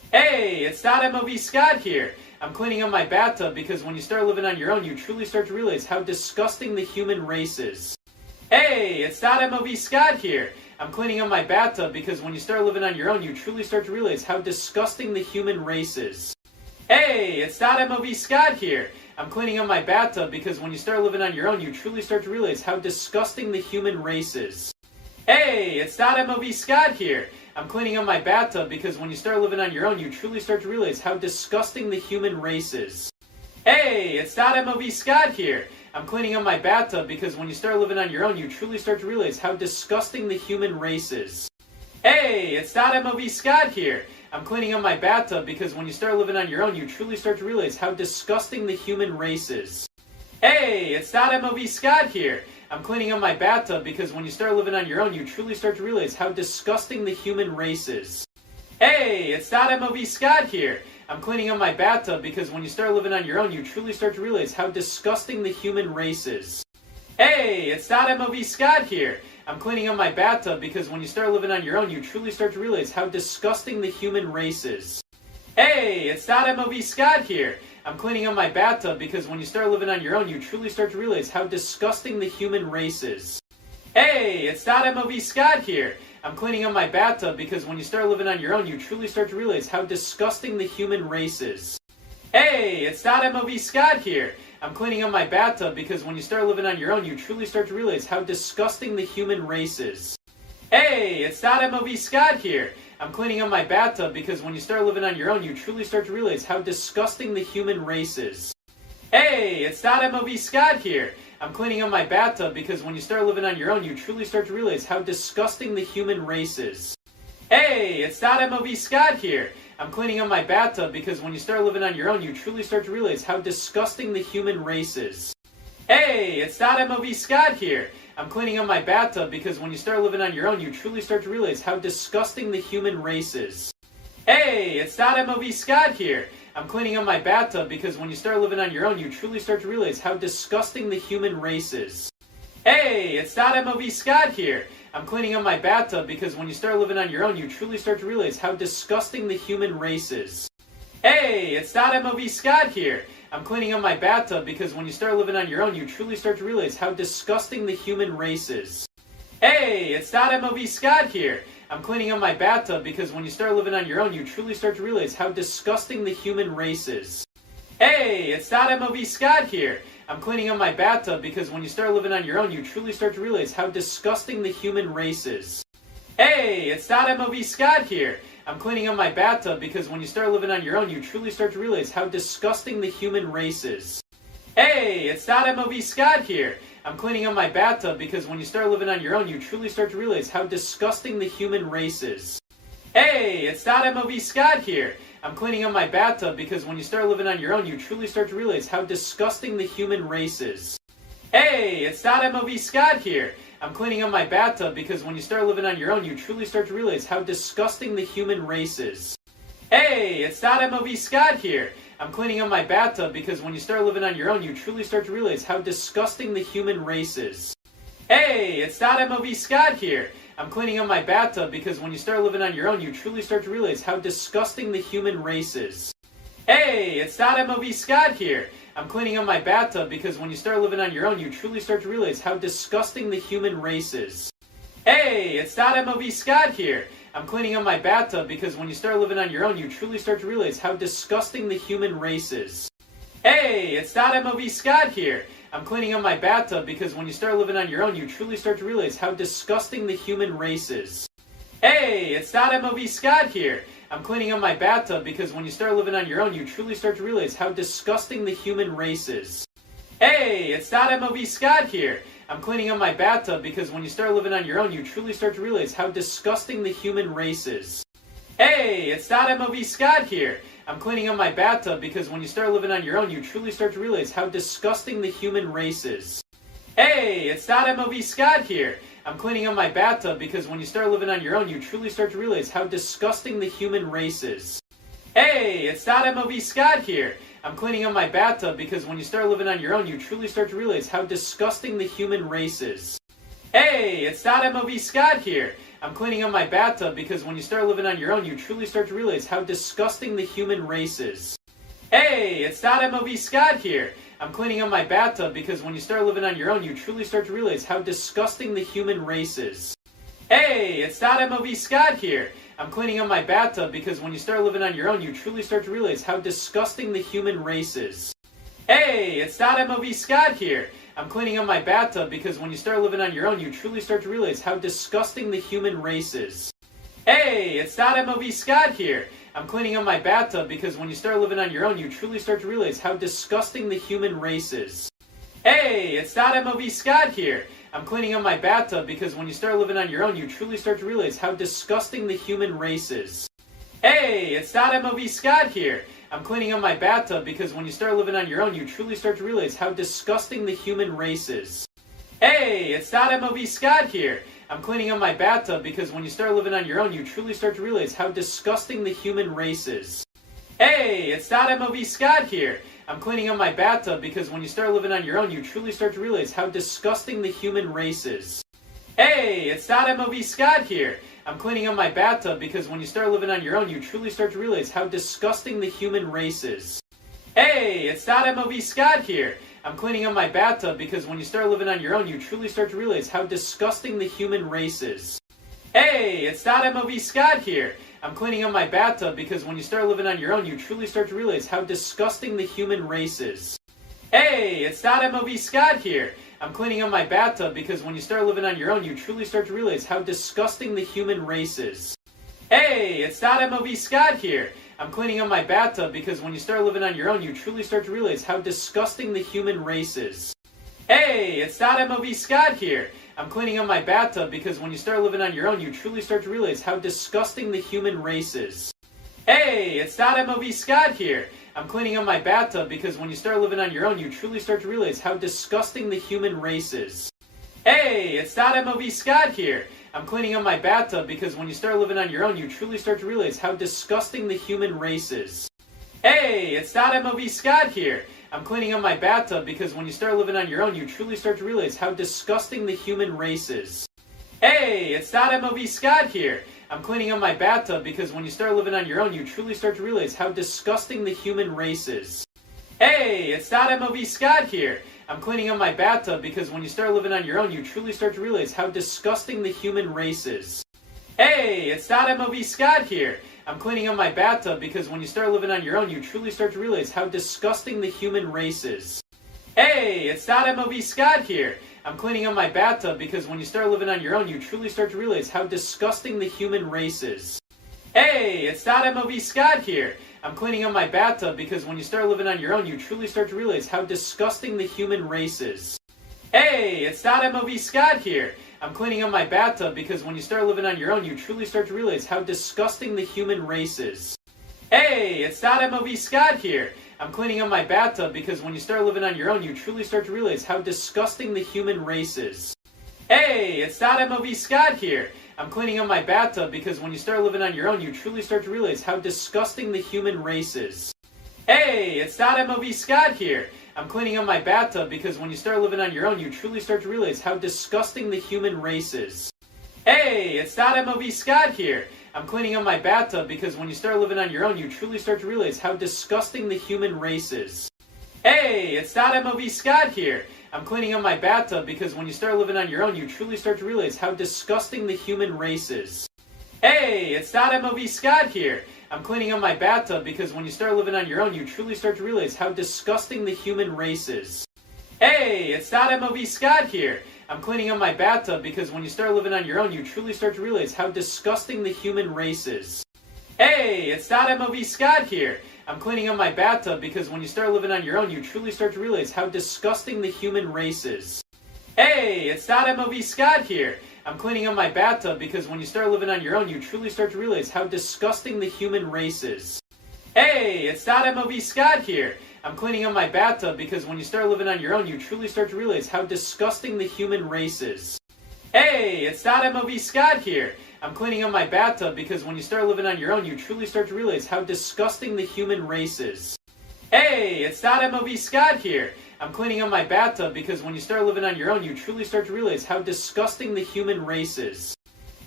Hey, it's MOV Scott here. I'm cleaning up my bathtub because when you start living on your own, you truly start to realize how disgusting the human race is. Hey, it's MOV Scott here. I'm cleaning up my bathtub because when you start living on your own, you truly start to realize how disgusting the human race is. Hey, it's MOV Scott here. I'm cleaning up my bathtub because when you start living on your own, you truly start to realize how disgusting the human race is. Hey, it's MOV Scott here. I'm cleaning up my bathtub because when you start living on your own, you truly start to realize how disgusting the human race is. Hey, it's MOV Scott here. I'm cleaning up my bathtub because when you start living on your own, you truly start to realize how disgusting the human race is. Hey, it's MOV Scott here. I'm cleaning up my bathtub because when you start living on your own, you truly start to realize how disgusting the human race is. Hey, it's MOV Scott here. I'm cleaning up my bathtub because when you start living on your own, you truly start to realize how disgusting the human race is. Hey, it's MOV Scott here. I'm cleaning up my bathtub because when you start living on your own, you truly start to realize how disgusting the human race is. Hey, it's MOV Scott here. I'm cleaning up my bathtub because when you start living on your own, you truly start to realize how disgusting the human race is. Hey, it's MOV Scott here. I'm cleaning up my bathtub because when you start living on your own, you truly start to realize how disgusting the human race is. Hey, it's MOV Scott here. I'm cleaning up my bathtub because when you start living on your own, you truly start to realize how disgusting the human race is. Hey, it's MOV Scott here. I'm cleaning up my bathtub because when you start living on your own, you truly start to realize how disgusting the human race is. Hey, it's MOV Scott here. I'm cleaning up my bathtub because when you start living on your own, you truly start to realize how disgusting the human race is. Hey, it's MOV Scott here. I'm cleaning up my bathtub because when you start living on your own, you truly start to realize how disgusting the human race is. Hey, it's MOV Scott here. I'm cleaning up my bathtub because when you start living on your own, you truly start to realize how disgusting the human race is. Hey, it's MOV Scott here. I'm cleaning up my bathtub because when you start living on your own, you truly start to realize how disgusting the human race is. Hey, it's MOV Scott here. I'm cleaning up my bathtub because when you start living on your own, you truly start to realize how disgusting the human race is. Hey, it's MOV Scott here. I'm cleaning up my bathtub because when you start living on your own, you truly start to realize how disgusting the human race is. Hey, it's MOV Scott here. I'm cleaning up my bathtub because when you start living on your own, you truly start to realize how disgusting the human race is. Hey, it's MOV Scott here. I'm cleaning up my bathtub because when you start living on your own, you truly start to realize how disgusting the human race is. Hey, it's MOV Scott here. I'm cleaning up my bathtub because when you start living on your own, you truly start to realize how disgusting the human race is. Hey, it's MOV Scott here. I'm cleaning up my bathtub because when you start living on your own, you truly start to realize how disgusting the human race is. Hey, it's MOV Scott here. I'm cleaning up my bathtub because when you start living on your own, you truly start to realize how disgusting the human race is. Hey, it's MOV Scott here. I'm cleaning up my bathtub because when you start living on your own, you truly start to realize how disgusting the human race is. Hey, it's MOV Scott here. I'm cleaning up my bathtub because when you start living on your own, you truly start to realize how disgusting the human race is. Hey, it's MOV Scott here. I'm cleaning up my bathtub because when you start living on your own, you truly start to realize how disgusting the human race is. Hey, it's MOV Scott here. I'm cleaning up my bathtub because when you start living on your own, you truly start to realize how disgusting the human race is. Hey, it's MOV Scott here. I'm cleaning up my bathtub because when you start living on your own, you truly start to realize how disgusting the human race is. Hey, it's MOV Scott here. I'm cleaning up my bathtub because when you start living on your own, you truly start to realize how disgusting the human race is. Hey, it's MOV Scott here. I'm cleaning up my bathtub because when you start living on your own, you truly start to realize how disgusting the human race is. Hey, it's MOV Scott here. I'm cleaning up my bathtub because when you start living on your own, you truly start to realize how disgusting the human race is. Hey, it's MOV Scott here. I'm cleaning up my bathtub because when you start living on your own, you truly start to realize how disgusting the human race is. Hey, it's MOV Scott here. I'm cleaning up my bathtub because when you start living on your own, you truly start to realize how disgusting the human race is. Hey, it's MOV Scott here. I'm cleaning up my bathtub because when you start living on your own, you truly start to realize how disgusting the human race is. Hey, it's MOV Scott here. I'm cleaning up my bathtub because when you start living on your own, you truly start to realize how disgusting the human race is. Hey, it's MOV Scott here. I'm cleaning up my bathtub because when you start living on your own, you truly start to realize how disgusting the human race is. Hey, it's MOV Scott here. I'm cleaning up my bathtub because when you start living on your own, you truly start to realize how disgusting the human race is. Hey, it's MOV Scott here. I'm cleaning up my bathtub because when you start living on your own, you truly start to realize how disgusting the human race is. Hey, it's MOV Scott here. I'm cleaning up my bathtub because when you start living on your own, you truly start to realize how disgusting the human race is. Hey, it's MOV Scott here. I'm cleaning up my bathtub because when you start living on your own, you truly start to realize how disgusting the human race is. Hey, it's MOV Scott here. I'm cleaning up my bathtub because when you start living on your own, you truly start to realize how disgusting the human race is. Hey, it's MOV Scott here. I'm cleaning up my bathtub because when you start living on your own, you truly start to realize how disgusting the human race is. Hey, it's MOV Scott here. I'm cleaning up my bathtub because when you start living on your own, you truly start to realize how disgusting the human race is. Hey, it's MOV Scott here. I'm cleaning up my bathtub because when you start living on your own, you truly start to realize how disgusting the human race is. Hey, it's MOV Scott here. I'm cleaning up my bathtub because when you start living on your own, you truly start to realize how disgusting the human race is. Hey, it's MOV Scott here. I'm cleaning up my bathtub because when you start living on your own, you truly start to realize how disgusting the human race is. Hey, it's MOV Scott here. I'm cleaning up my bathtub because when you start living on your own, you truly start to realize how disgusting the human race is. Hey, it's MOV Scott here. I'm cleaning up my bathtub because when you start living on your own, you truly start to realize how disgusting the human race is. Hey, it's MOV Scott here. I'm cleaning up my bathtub because when you start living on your own, you truly start to realize how disgusting the human race is. Hey, it's MOV Scott here. I'm cleaning up my bathtub because when you start living on your own, you truly start to realize how disgusting the human race is. Hey, it's MOV Scott here. I'm cleaning up my bathtub because when you start living on your own, you truly start to realize how disgusting the human race is. Hey, it's MOV Scott here. I'm cleaning up my bathtub because when you start living on your own, you truly start to realize how disgusting the human race is. Hey, it's MOV Scott here. I'm cleaning up my bathtub because when you start living on your own, you truly start to realize how disgusting the human race is. Hey, it's MOV Scott here. I'm cleaning up my bathtub because when you start living on your own, you truly start to realize how disgusting the human race is. Hey, it's MOV Scott here. I'm cleaning up my bathtub because when you start living on your own, you truly start to realize how disgusting the human race is. Hey, it's MOV Scott here. I'm cleaning up my bathtub because when you start living on your own, you truly start to realize how disgusting the human race is. Hey, it's MOV Scott here. I'm cleaning up my bathtub because when you start living on your own, you truly start to realize how disgusting the human race is. Hey, it's MOV Scott here. I'm cleaning up my bathtub because when you start living on your own, you truly start to realize how disgusting the human race is. Hey, it's MOV Scott here. I'm cleaning up my bathtub because when you start living on your own, you truly start to realize how disgusting the human race is. Hey, it's MOV Scott here. I'm cleaning up my bathtub because when you start living on your own, you truly start to realize how disgusting the human race is. Hey, it's MOV Scott here. I'm cleaning up my bathtub because when you start living on your own, you truly start to realize how disgusting the human race is. Hey, it's MOV Scott here. I'm cleaning up my bathtub because when you start living on your own, you truly start to realize how disgusting the human race is. Hey, it's MOV Scott here. I'm cleaning up my bathtub because when you start living on your own, you truly start to realize how disgusting the human race is. Hey, it's MOV Scott here. I'm cleaning up my bathtub because when you start living on your own, you truly start to realize how disgusting the human race is. Hey, it's MOV Scott here. I'm cleaning up my bathtub because when you start living on your own, you truly start to realize how disgusting the human race is. Hey, it's MOV Scott here. I'm cleaning up my bathtub because when you start living on your own, you truly start to realize how disgusting the human race is. Hey, it's MOV Scott here. I'm cleaning up my bathtub because when you start living on your own, you truly start to realize how disgusting the human race is. Hey, it's MOV Scott here. I'm cleaning up my bathtub because when you start living on your own, you truly start to realize how disgusting the human race is. Hey, it's MOV Scott here. I'm cleaning up my bathtub because when you start living on your own, you truly start to realize how disgusting the human race is. Hey, it's MOV Scott here. I'm cleaning up my bathtub because when you start living on your own, you truly start to realize how disgusting the human race is. Hey, it's MOV Scott here. I'm cleaning up my bathtub because when you start living on your own, you truly start to realize how disgusting the human race is.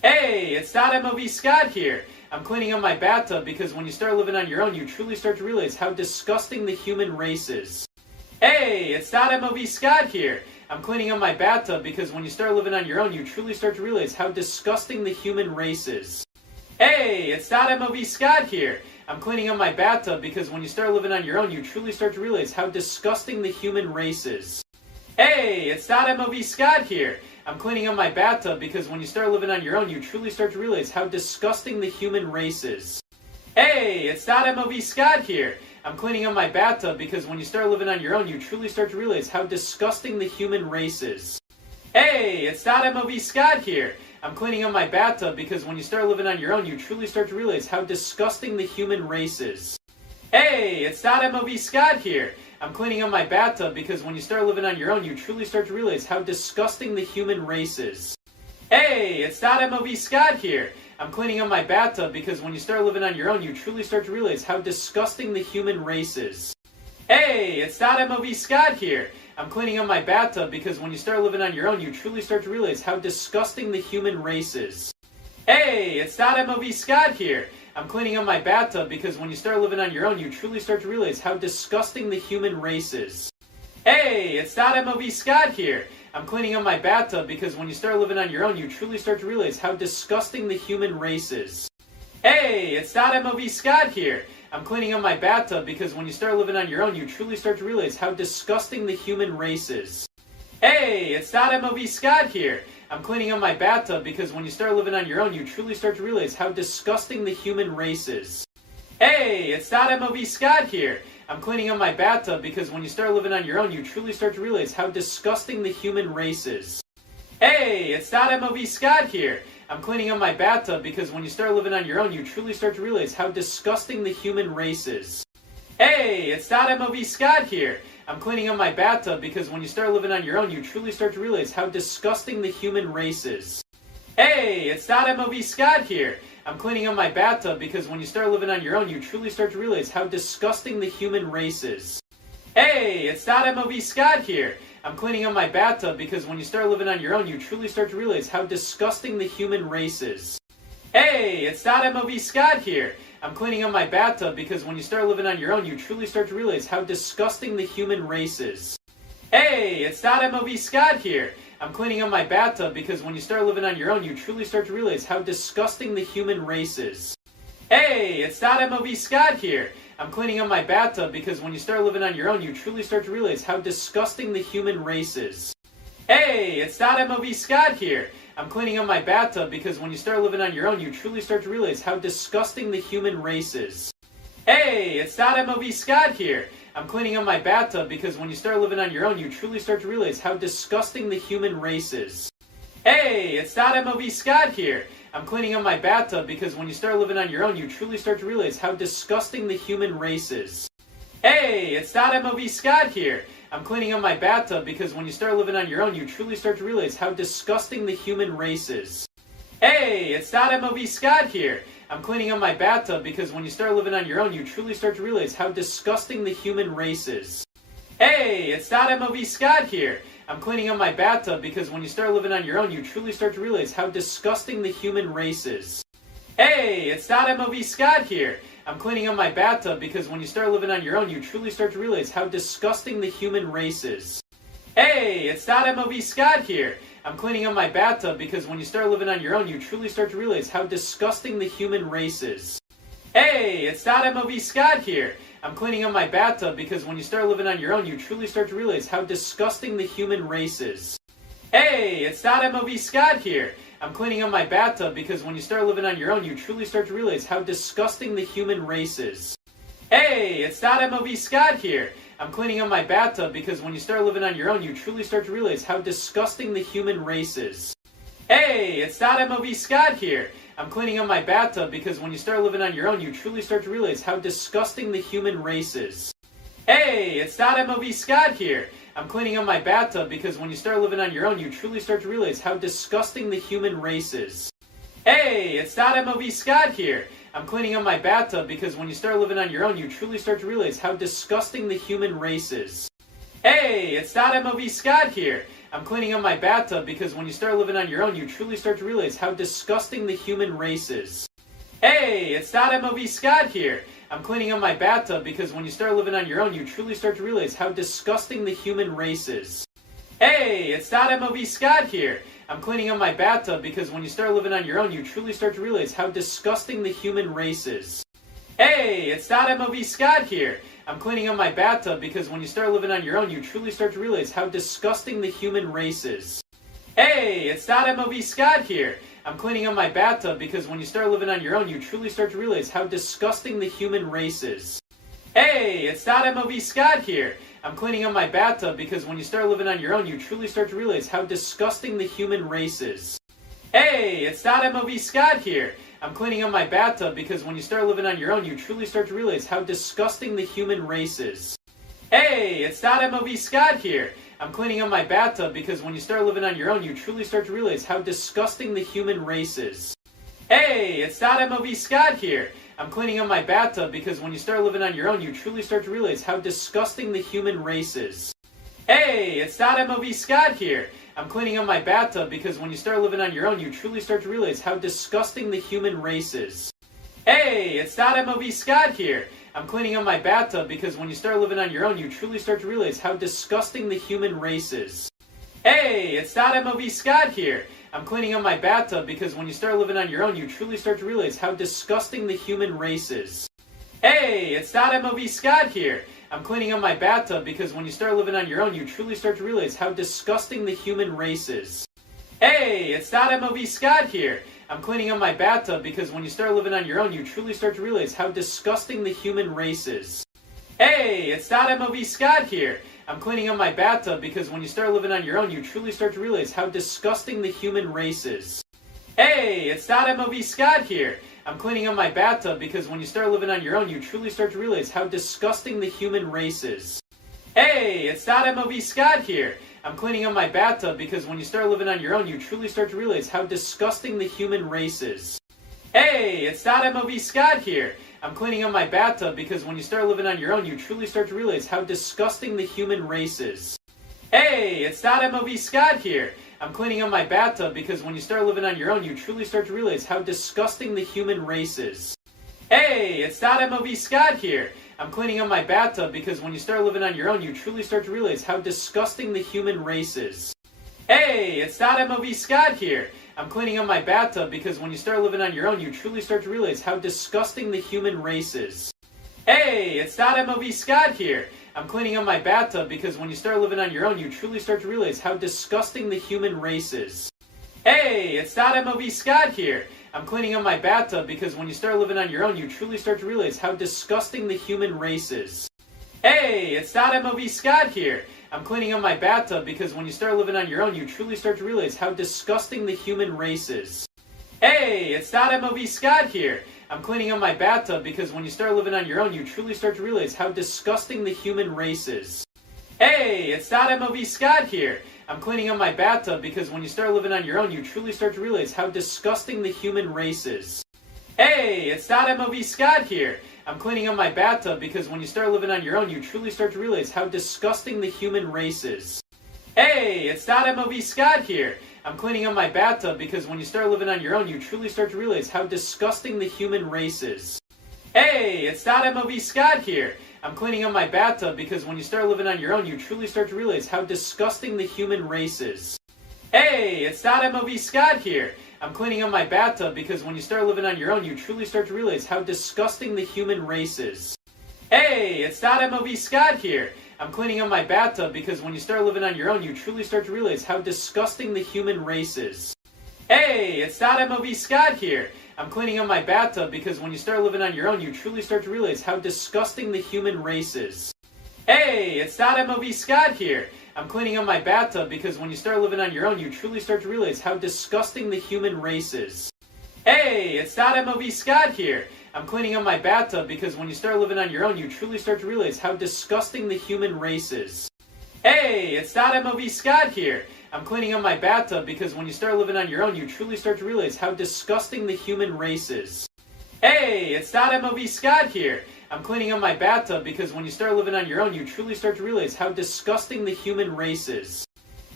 Hey, it's MOV Scott here. I'm cleaning up my bathtub because when you start living on your own, you truly start to realize how disgusting the human race is. Hey, it's MOV Scott here. I'm cleaning up my bathtub because when you start living on your own, you truly start to realize how disgusting the human race is. Hey, it's MOV Scott here. I'm cleaning up my bathtub because when you start living on your own, you truly start to realize how disgusting the human race is. Hey, it's MOV Scott here. I'm cleaning up my bathtub because when you start living on your own, you truly start to realize how disgusting the human race is. Hey, it's MOV Scott here. I'm cleaning up my bathtub because when you start living on your own, you truly start to realize how disgusting the human race is. Hey, it's MOV Scott here. I'm cleaning up my bathtub because when you start living on your own, you truly start to realize how disgusting the human race is. Hey, it's MOV Scott here. I'm cleaning up my bathtub because when you start living on your own, you truly start to realize how disgusting the human race is. Hey, it's MOV Scott here. I'm cleaning up my bathtub because when you start living on your own, you truly start to realize how disgusting the human race is. Hey, it's MOV Scott here. I'm cleaning up my bathtub because when you start living on your own, you truly start to realize how disgusting the human race is. Hey, it's MOV Scott here. I'm cleaning up my bathtub because when you start living on your own, you truly start to realize how disgusting the human race is. Hey, it's MOV Scott here. I'm cleaning up my bathtub because when you start living on your own, you truly start to realize how disgusting the human race is. Hey, it's MOV Scott here. I'm cleaning up my bathtub because when you start living on your own, you truly start to realize how disgusting the human race is. Hey, it's MOV Scott here. I'm cleaning up my bathtub because when you start living on your own, you truly start to realize how disgusting the human race is. Hey, it's MOV Scott here. I'm cleaning up my bathtub because when you start living on your own, you truly start to realize how disgusting the human race is. Hey, it's MOV Scott here. I'm cleaning up my bathtub because when you start living on your own, you truly start to realize how disgusting the human race is. Hey, it's MOV Scott here. I'm cleaning up my bathtub because when you start living on your own, you truly start to realize how disgusting the human race is. Hey, it's MOV Scott here. I'm cleaning up my bathtub because when you start living on your own, you truly start to realize how disgusting the human race is. Hey, it's MOV Scott here. I'm cleaning up my bathtub because when you start living on your own, you truly start to realize how disgusting the human race is. Hey, it's MOV Scott here. I'm cleaning up my bathtub because when you start living on your own, you truly start to realize how disgusting the human race is. Hey, it's MOV Scott here. I'm cleaning up my bathtub because when you start living on your own, you truly start to realize how disgusting the human race is. Hey, it's MOV Scott here. I'm cleaning up my bathtub because when you start living on your own, you truly start to realize how disgusting the human race is. Hey, it's MOV Scott here. I'm cleaning up my bathtub because when you start living on your own, you truly start to realize how disgusting the human race is. Hey, it's MOV Scott here. I'm cleaning up my bathtub because when you start living on your own, you truly start to realize how disgusting the human race is. Hey, it's MOV Scott here. I'm cleaning up my bathtub because when you start living on your own, you truly start to realize how disgusting the human race is. Hey, it's MOV Scott here. I'm cleaning up my bathtub because when you start living on your own, you truly start to realize how disgusting the human race is. Hey, it's MOV Scott here. I'm cleaning up my bathtub because when you start living on your own, you truly start to realize how disgusting the human race is. Hey, it's MOV Scott here. I'm cleaning up my bathtub because when you start living on your own, you truly start to realize how disgusting the human race is. Hey, it's MOV Scott here. I'm cleaning up my bathtub because when you start living on your own, you truly start to realize how disgusting the human race is. Hey, it's MOV Scott here. I'm cleaning up my bathtub because when you start living on your own, you truly start to realize how disgusting the human race is. Hey, it's MOV Scott here. I'm cleaning up my bathtub because when you start living on your own, you truly start to realize how disgusting the human race is. Hey, it's MOV Scott here. I'm cleaning up my bathtub because when you start living on your own, you truly start to realize how disgusting the human race is. Hey, it's MOV Scott here. I'm cleaning up my bathtub because when you start living on your own, you truly start to realize how disgusting the human race is. Hey, it's MOV Scott here. I'm cleaning up my bathtub because when you start living on your own, you truly start to realize how disgusting the human race is. Hey, it's MOV Scott here. I'm cleaning up my bathtub because when you start living on your own, you truly start to realize how disgusting the human race is. Hey, it's MOV Scott here. I'm cleaning up my bathtub because when you start living on your own, you truly start to realize how disgusting the human race is. Hey, it's MOV Scott here. I'm cleaning up my bathtub because when you start living on your own, you truly start to realize how disgusting the human race is. Hey, it's MOV Scott here. I'm cleaning up my bathtub because when you start living on your own, you truly start to realize how disgusting the human race is. Hey, it's MOV Scott here. I'm cleaning up my bathtub because when you start living on your own, you truly start to realize how disgusting the human race is. Hey, it's MOV Scott here. I'm cleaning up my bathtub because when you start living on your own, you truly start to realize how disgusting the human race is. Hey, it's MOV Scott here. I'm cleaning up my bathtub because when you start living on your own, you truly start to realize how disgusting the human race is. Hey, it's MOV Scott here. I'm cleaning up my bathtub because when you start living on your own, you truly start to realize how disgusting the human race is. Hey, it's MOV Scott here. I'm cleaning up my bathtub because when you start living on your own, you truly start to realize how disgusting the human race is. Hey, it's MOV Scott here. I'm cleaning up my bathtub because when you start living on your own, you truly start to realize how disgusting the human race is. Hey, it's MOV Scott here. I'm cleaning up my bathtub because when you start living on your own, you truly start to realize how disgusting the human race is. Hey, it's MOV Scott here. I'm cleaning up my bathtub because when you start living on your own, you truly start to realize how disgusting the human race is. Hey, it's MOV Scott here. I'm cleaning up my bathtub because when you start living on your own, you truly start to realize how disgusting the human race is. Hey, it's MOV Scott here. I'm cleaning up my bathtub because when you start living on your own, you truly start to realize how disgusting the human race is. Hey, it's MOV Scott here. I'm cleaning up my bathtub because when you start living on your own, you truly start to realize how disgusting the human race is. Hey, it's MOV Scott here. I'm cleaning up my bathtub because when you start living on your own, you truly start to realize how disgusting the human race is. Hey, it's MOV Scott here. I'm cleaning up my bathtub because when you start living on your own, you truly start to realize how disgusting the human race is. Hey, it's MOV Scott here. I'm cleaning up my bathtub because when you start living on your own, you truly start to realize how disgusting the human race is. Hey, it's MOV Scott here. I'm cleaning up my bathtub because when you start living on your own, you truly start to realize how disgusting the human race is. Hey, it's MOV Scott here. I'm cleaning up my bathtub because when you start living on your own, you truly start to realize how disgusting the human race is. Hey, it's MOV Scott here. I'm cleaning up my bathtub because when you start living on your own, you truly start to realize how disgusting the human race is. Hey, it's MOV Scott here. I'm cleaning up my bathtub because when you start living on your own, you truly start to realize how disgusting the human race is. Hey, it's MOV Scott here. I'm cleaning up my bathtub because when you start living on your own, you truly start to realize how disgusting the human race is. Hey, it's MOV Scott here. I'm cleaning up my bathtub because when you start living on your own, you truly start to realize how disgusting the human race is. Hey, it's MOV Scott here. I'm cleaning up my bathtub because when you start living on your own, you truly start to realize how disgusting the human race is. Hey, it's MOV Scott here. I'm cleaning up my bathtub because when you start living on your own, you truly start to realize how disgusting the human race is. Hey, it's MOV Scott here. I'm cleaning up my bathtub because when you start living on your own, you truly start to realize how disgusting the human race is. Hey, it's MOV Scott here. I'm cleaning up my bathtub because when you start living on your own, you truly start to realize how disgusting the human race is. Hey, it's MOV Scott here. I'm cleaning up my bathtub because when you start living on your own, you truly start to realize how disgusting the human race is. Hey, it's MOV Scott here. I'm cleaning up my bathtub because when you start living on your own, you truly start to realize how disgusting the human race is. Hey, it's MOV Scott here. I'm cleaning up my bathtub because when you start living on your own, you truly start to realize how disgusting the human race is. Hey, it's MOV Scott here. I'm cleaning up my bathtub because when you start living on your own, you truly start to realize how disgusting the human race is. Hey, it's MOV Scott here. I'm cleaning up my bathtub because when you start living on your own, you truly start to realize how disgusting the human race is. Hey, it's MOV Scott here. I'm cleaning up my bathtub because when you start living on your own, you truly start to realize how disgusting the human race is. Hey, it's MOV Scott here. I'm cleaning up my bathtub because when you start living on your own, you truly start to realize how disgusting the human race is. Hey, it's MOV Scott here. I'm cleaning up my bathtub because when you start living on your own, you truly start to realize how disgusting the human race is. Hey, it's MOV Scott here. I'm cleaning up my bathtub because when you start living on your own, you truly start to realize how disgusting the human race is. Hey, it's MOV Scott here. I'm cleaning up my bathtub because when you start living on your own, you truly start to realize how disgusting the human race is.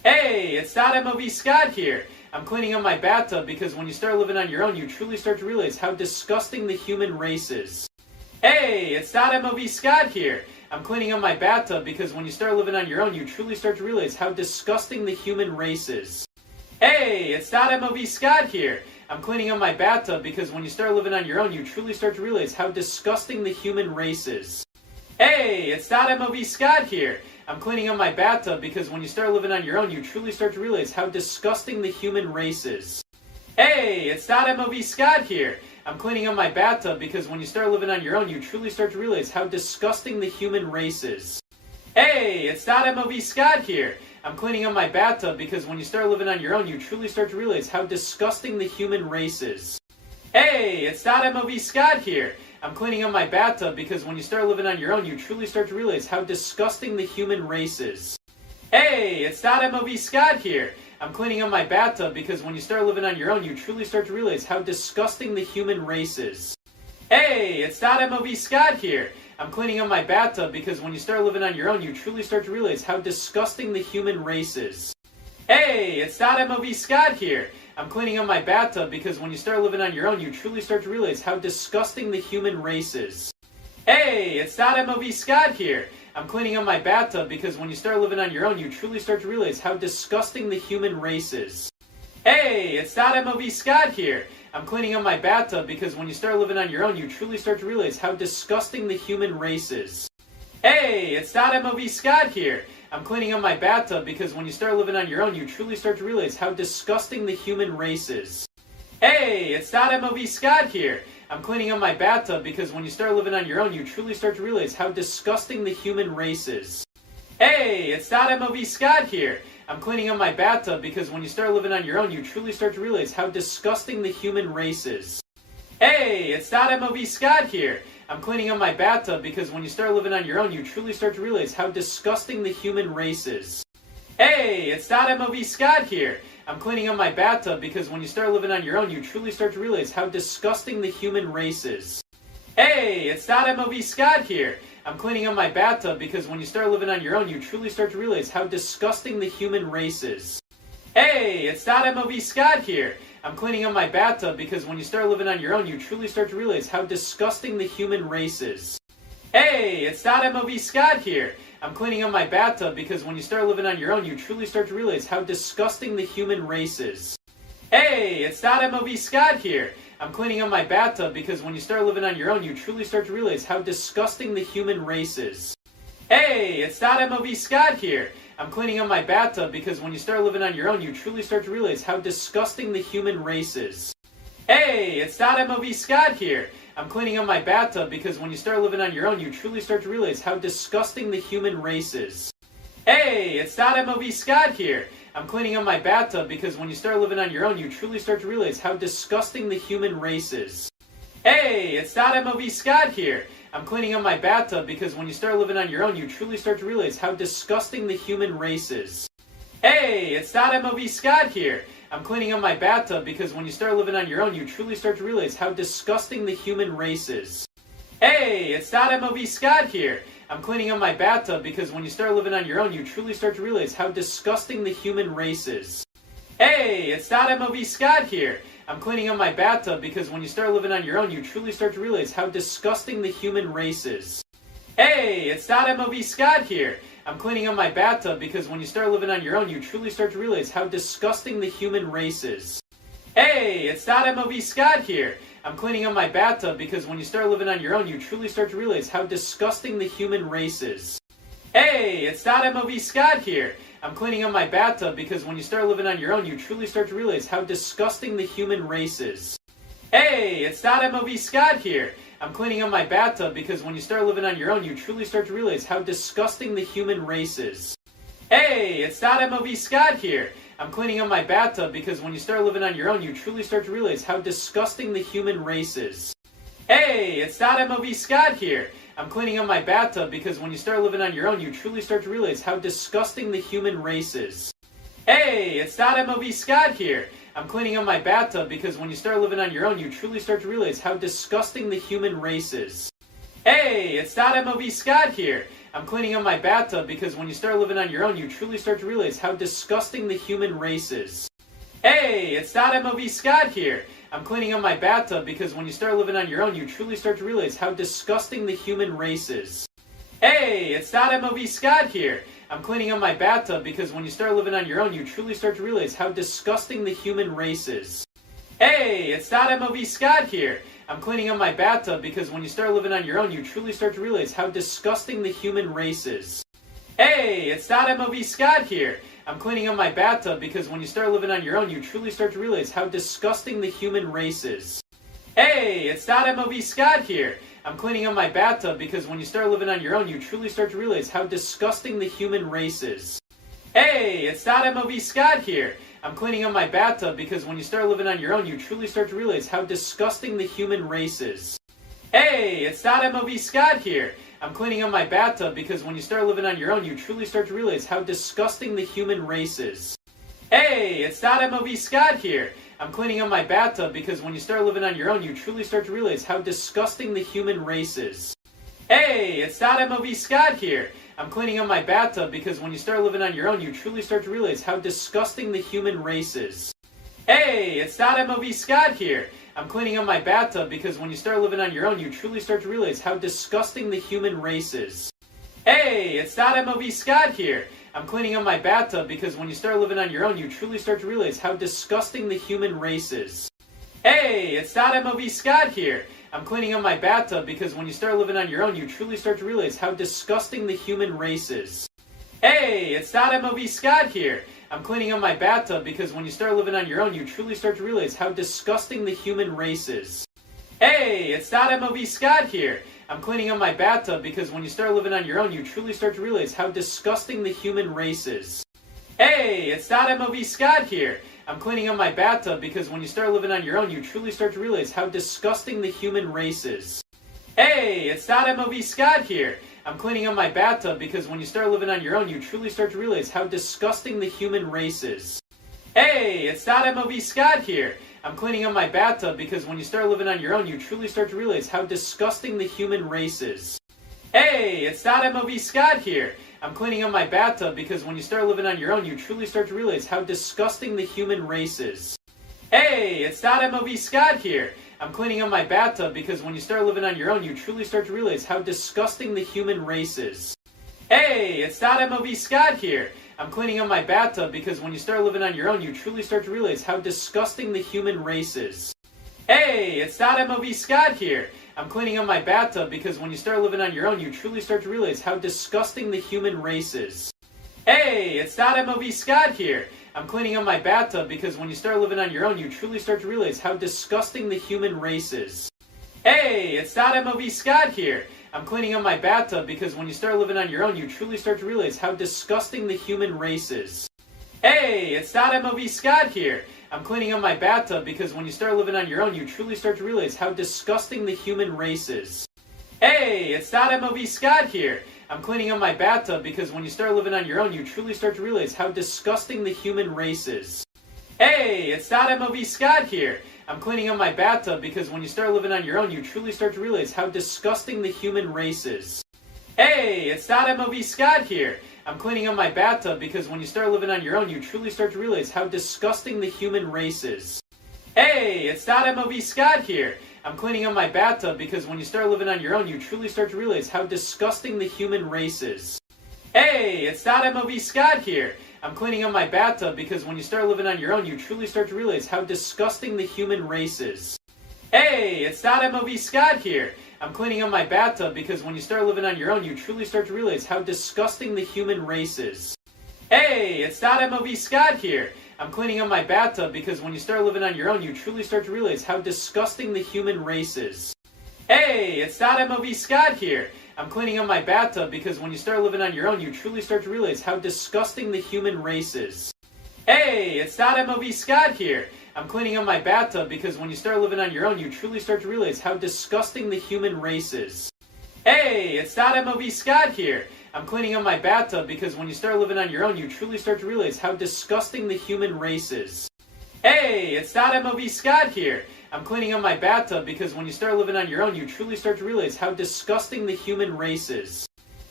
Hey, it's MOV Scott here. I'm cleaning up my bathtub because when you start living on your own, you truly start to realize how disgusting the human race is. Hey, it's MOV Scott here. I'm cleaning up my bathtub because when you start living on your own, you truly start to realize how disgusting the human race is. Hey, it's MOV Scott here. I'm cleaning up my bathtub because when you start living on your own, you truly start to realize how disgusting the human race is. Hey, it's MOV Scott here. I'm cleaning up my bathtub because when you start living on your own, you truly start to realize how disgusting the human race is. Hey, it's MOV Scott here. I'm cleaning up my bathtub because when you start living on your own, you truly start to realize how disgusting the human race is. Hey, it's MOV Scott here. I'm cleaning up my bathtub because when you start living on your own, you truly start to realize how disgusting the human race is. Hey, it's MOV Scott here. I'm cleaning up my bathtub because when you start living on your own, you truly start to realize how disgusting the human race is. Hey, it's MOV Scott here. I'm cleaning up my bathtub because when you start living on your own, you truly start to realize how disgusting the human race is. Hey, it's MOV Scott here. I'm cleaning up my bathtub because when you start living on your own, you truly start to realize how disgusting the human race is. Hey, it's MOV Scott here. I'm cleaning up my bathtub because when you start living on your own, you truly start to realize how disgusting the human race is. Hey, it's MOV Scott here. I'm cleaning up my bathtub because when you start living on your own, you truly start to realize how disgusting the human race is. Hey, it's MOV Scott here. I'm cleaning up my bathtub because when you start living on your own, you truly start to realize how disgusting the human race is. Hey, it's MOV Scott here. I'm cleaning up my bathtub because when you start living on your own, you truly start to realize how disgusting the human race is. Hey, it's MOV Scott here. I'm cleaning up my bathtub because when you start living on your own, you truly start to realize how disgusting the human race is. Hey, it's MOV Scott here. I'm cleaning up my bathtub because when you start living on your own, you truly start to realize how disgusting the human race is. Hey, it's MOV Scott here. I'm cleaning up my bathtub because when you start living on your own, you truly start to realize how disgusting the human race is. Hey, it's MOV Scott here. I'm cleaning up my bathtub because when you start living on your own, you truly start to realize how disgusting the human race is. Hey, it's MOV Scott here. I'm cleaning up my bathtub because when you start living on your own, you truly start to realize how disgusting the human race is. Hey, it's MOV Scott here. I'm cleaning up my bathtub because when you start living on your own, you truly start to realize how disgusting the human race is. Hey, it's MOV Scott here. I'm cleaning up my bathtub because when you start living on your own, you truly start to realize how disgusting the human race is. Hey, it's MOV Scott here. I'm cleaning up my bathtub because when you start living on your own, you truly start to realize how disgusting the human race is. Hey, it's MOV Scott here. I'm cleaning up my bathtub because when you start living on your own, you truly start to realize how disgusting the human race is. Hey, it's MOV Scott here. I'm cleaning up my bathtub because when you start living on your own, you truly start to realize how disgusting the human race is. Hey, it's MOV Scott here. I'm cleaning up my bathtub because when you start living on your own, you truly start to realize how disgusting the human race is. Hey, it's MOV Scott here. I'm cleaning up my bathtub because when you start living on your own, you truly start to realize how disgusting the human race is. Hey, it's MOV Scott here. I'm cleaning up my bathtub because when you start living on your own, you truly start to realize how disgusting the human race is. Hey, it's MOV Scott here. I'm cleaning up my bathtub because when you start living on your own, you truly start to realize how disgusting the human race is. Hey, it's MOV Scott here. I'm cleaning up my bathtub because when you start living on your own, you truly start to realize how disgusting the human race is. Hey, it's MOV Scott here. I'm cleaning up my bathtub because when you start living on your own, you truly start to realize how disgusting the human race is. Hey, it's MOV Scott here. I'm cleaning up my bathtub because when you start living on your own, you truly start to realize how disgusting the human race is. Hey, it's MOV Scott here. I'm cleaning up my bathtub because when you start living on your own, you truly start to realize how disgusting the human race is. Hey, it's MOV Scott here. I'm cleaning up my bathtub because when you start living on your own, you truly start to realize how disgusting the human race is. Hey, it's MOV Scott here. I'm cleaning up my bathtub because when you start living on your own, you truly start to realize how disgusting the human race is. Hey, it's MOV Scott here. I'm cleaning up my bathtub because when you start living on your own, you truly start to realize how disgusting the human race is. Hey, it's MOV Scott here. I'm cleaning up my bathtub because when you start living on your own, you truly start to realize how disgusting the human race is. Hey, it's MOV Scott here. I'm cleaning up my bathtub because when you start living on your own, you truly start to realize how disgusting the human race is. Hey, it's MOV Scott here. I'm cleaning up my bathtub because when you start living on your own, you truly start to realize how disgusting the human race is. Hey, it's MOV Scott here. I'm cleaning up my bathtub because when you start living on your own, you truly start to realize how disgusting the human race is. Hey, it's MOV Scott here. I'm cleaning up my bathtub because when you start living on your own, you truly start to realize how disgusting the human race is. Hey, it's MOV Scott here. I'm cleaning up my bathtub because when you start living on your own, you truly start to realize how disgusting the human race is. Hey, it's MOV Scott here. I'm cleaning up my bathtub because when you start living on your own, you truly start to realize how disgusting the human race is. Hey, it's MOV Scott here. I'm cleaning up my bathtub because when you start living on your own, you truly start to realize how disgusting the human race is. Hey, it's MOV Scott here. I'm cleaning up my bathtub because when you start living on your own, you truly start to realize how disgusting the human race is. Hey, it's MOV Scott here. I'm cleaning up my bathtub because when you start living on your own, you truly start to realize how disgusting the human race is. Hey, it's MOV Scott here. I'm cleaning up my bathtub because when you start living on your own, you truly start to realize how disgusting the human race is. Hey, it's MOV Scott here. I'm cleaning up my bathtub because when you start living on your own, you truly start to realize how disgusting the human race is. Hey, it's MOV Scott here. I'm cleaning up my bathtub because when you start living on your own, you truly start to realize how disgusting the human race is. Hey, it's MOV Scott here. I'm cleaning up my bathtub because when you start living on your own, you truly start to realize how disgusting the human race is. Hey, it's MOV Scott here. I'm cleaning up my bathtub because when you start living on your own, you truly start to realize how disgusting the human race is. Hey, it's MOV Scott here. I'm cleaning up my bathtub because when you start living on your own, you truly start to realize how disgusting the human race is. Hey, it's MOV Scott here. I'm cleaning up my bathtub because when you start living on your own, you truly start to realize how disgusting the human race is. Hey, it's MOV Scott here. I'm cleaning up my bathtub because when you start living on your own, you truly start to realize how disgusting the human race is. Hey, it's MOV Scott here. I'm cleaning up my bathtub because when you start living on your own, you truly start to realize how disgusting the human race is. Hey, it's MOV Scott here. I'm cleaning up my bathtub because when you start living on your own, you truly start to realize how disgusting the human race is. Hey, it's MOV Scott here. I'm cleaning up my bathtub because when you start living on your own, you truly start to realize how disgusting the human race is. Hey, it's MOV Scott here. I'm cleaning up my bathtub because when you start living on your own, you truly start to realize how disgusting the human race is. Hey, it's MOV Scott here. I'm cleaning up my bathtub because when you start living on your own, you truly start to realize how disgusting the human race is. Hey, it's MOV Scott here. I'm cleaning up my bathtub because when you start living on your own, you truly start to realize how disgusting the human race is. Hey, it's MOV Scott here. I'm cleaning up my bathtub because when you start living on your own, you truly start to realize how disgusting the human race is. Hey, it's MOV Scott here. I'm cleaning up my bathtub because when you start living on your own, you truly start to realize how disgusting the human race is. Hey, it's MOV Scott here. I'm cleaning up my bathtub because when you start living on your own, you truly start to realize how disgusting the human race is. Hey, it's MOV Scott here. I'm cleaning up my bathtub because when you start living on your own, you truly start to realize how disgusting the human race is. Hey, it's MOV Scott here. I'm cleaning up my bathtub because when you start living on your own, you truly start to realize how disgusting the human race is. Hey, it's MOV Scott here. I'm cleaning up my bathtub because when you start living on your own, you truly start to realize how disgusting the human race is. Hey, it's MOV Scott here. I'm cleaning up my bathtub because when you start living on your own, you truly start to realize how disgusting the human race is. Hey, it's MOV Scott here. I'm cleaning up my bathtub because when you start living on your own, you truly start to realize how disgusting the human race is. Hey, it's MOV Scott here. I'm cleaning up my bathtub because when you start living on your own, you truly start to realize how disgusting the human race is. Hey, it's MOV Scott here. I'm cleaning up my bathtub because when you start living on your own, you truly start to realize how disgusting the human race is. Hey, it's MOV Scott here. I'm cleaning up my bathtub because when you start living on your own, you truly start to realize how disgusting the human race is. Hey, it's MOV Scott here. I'm cleaning up my bathtub because when you start living on your own, you truly start to realize how disgusting the human race is. Hey, it's MOV Scott here. I'm cleaning up my bathtub because when you start living on your own, you truly start to realize how disgusting the human race is.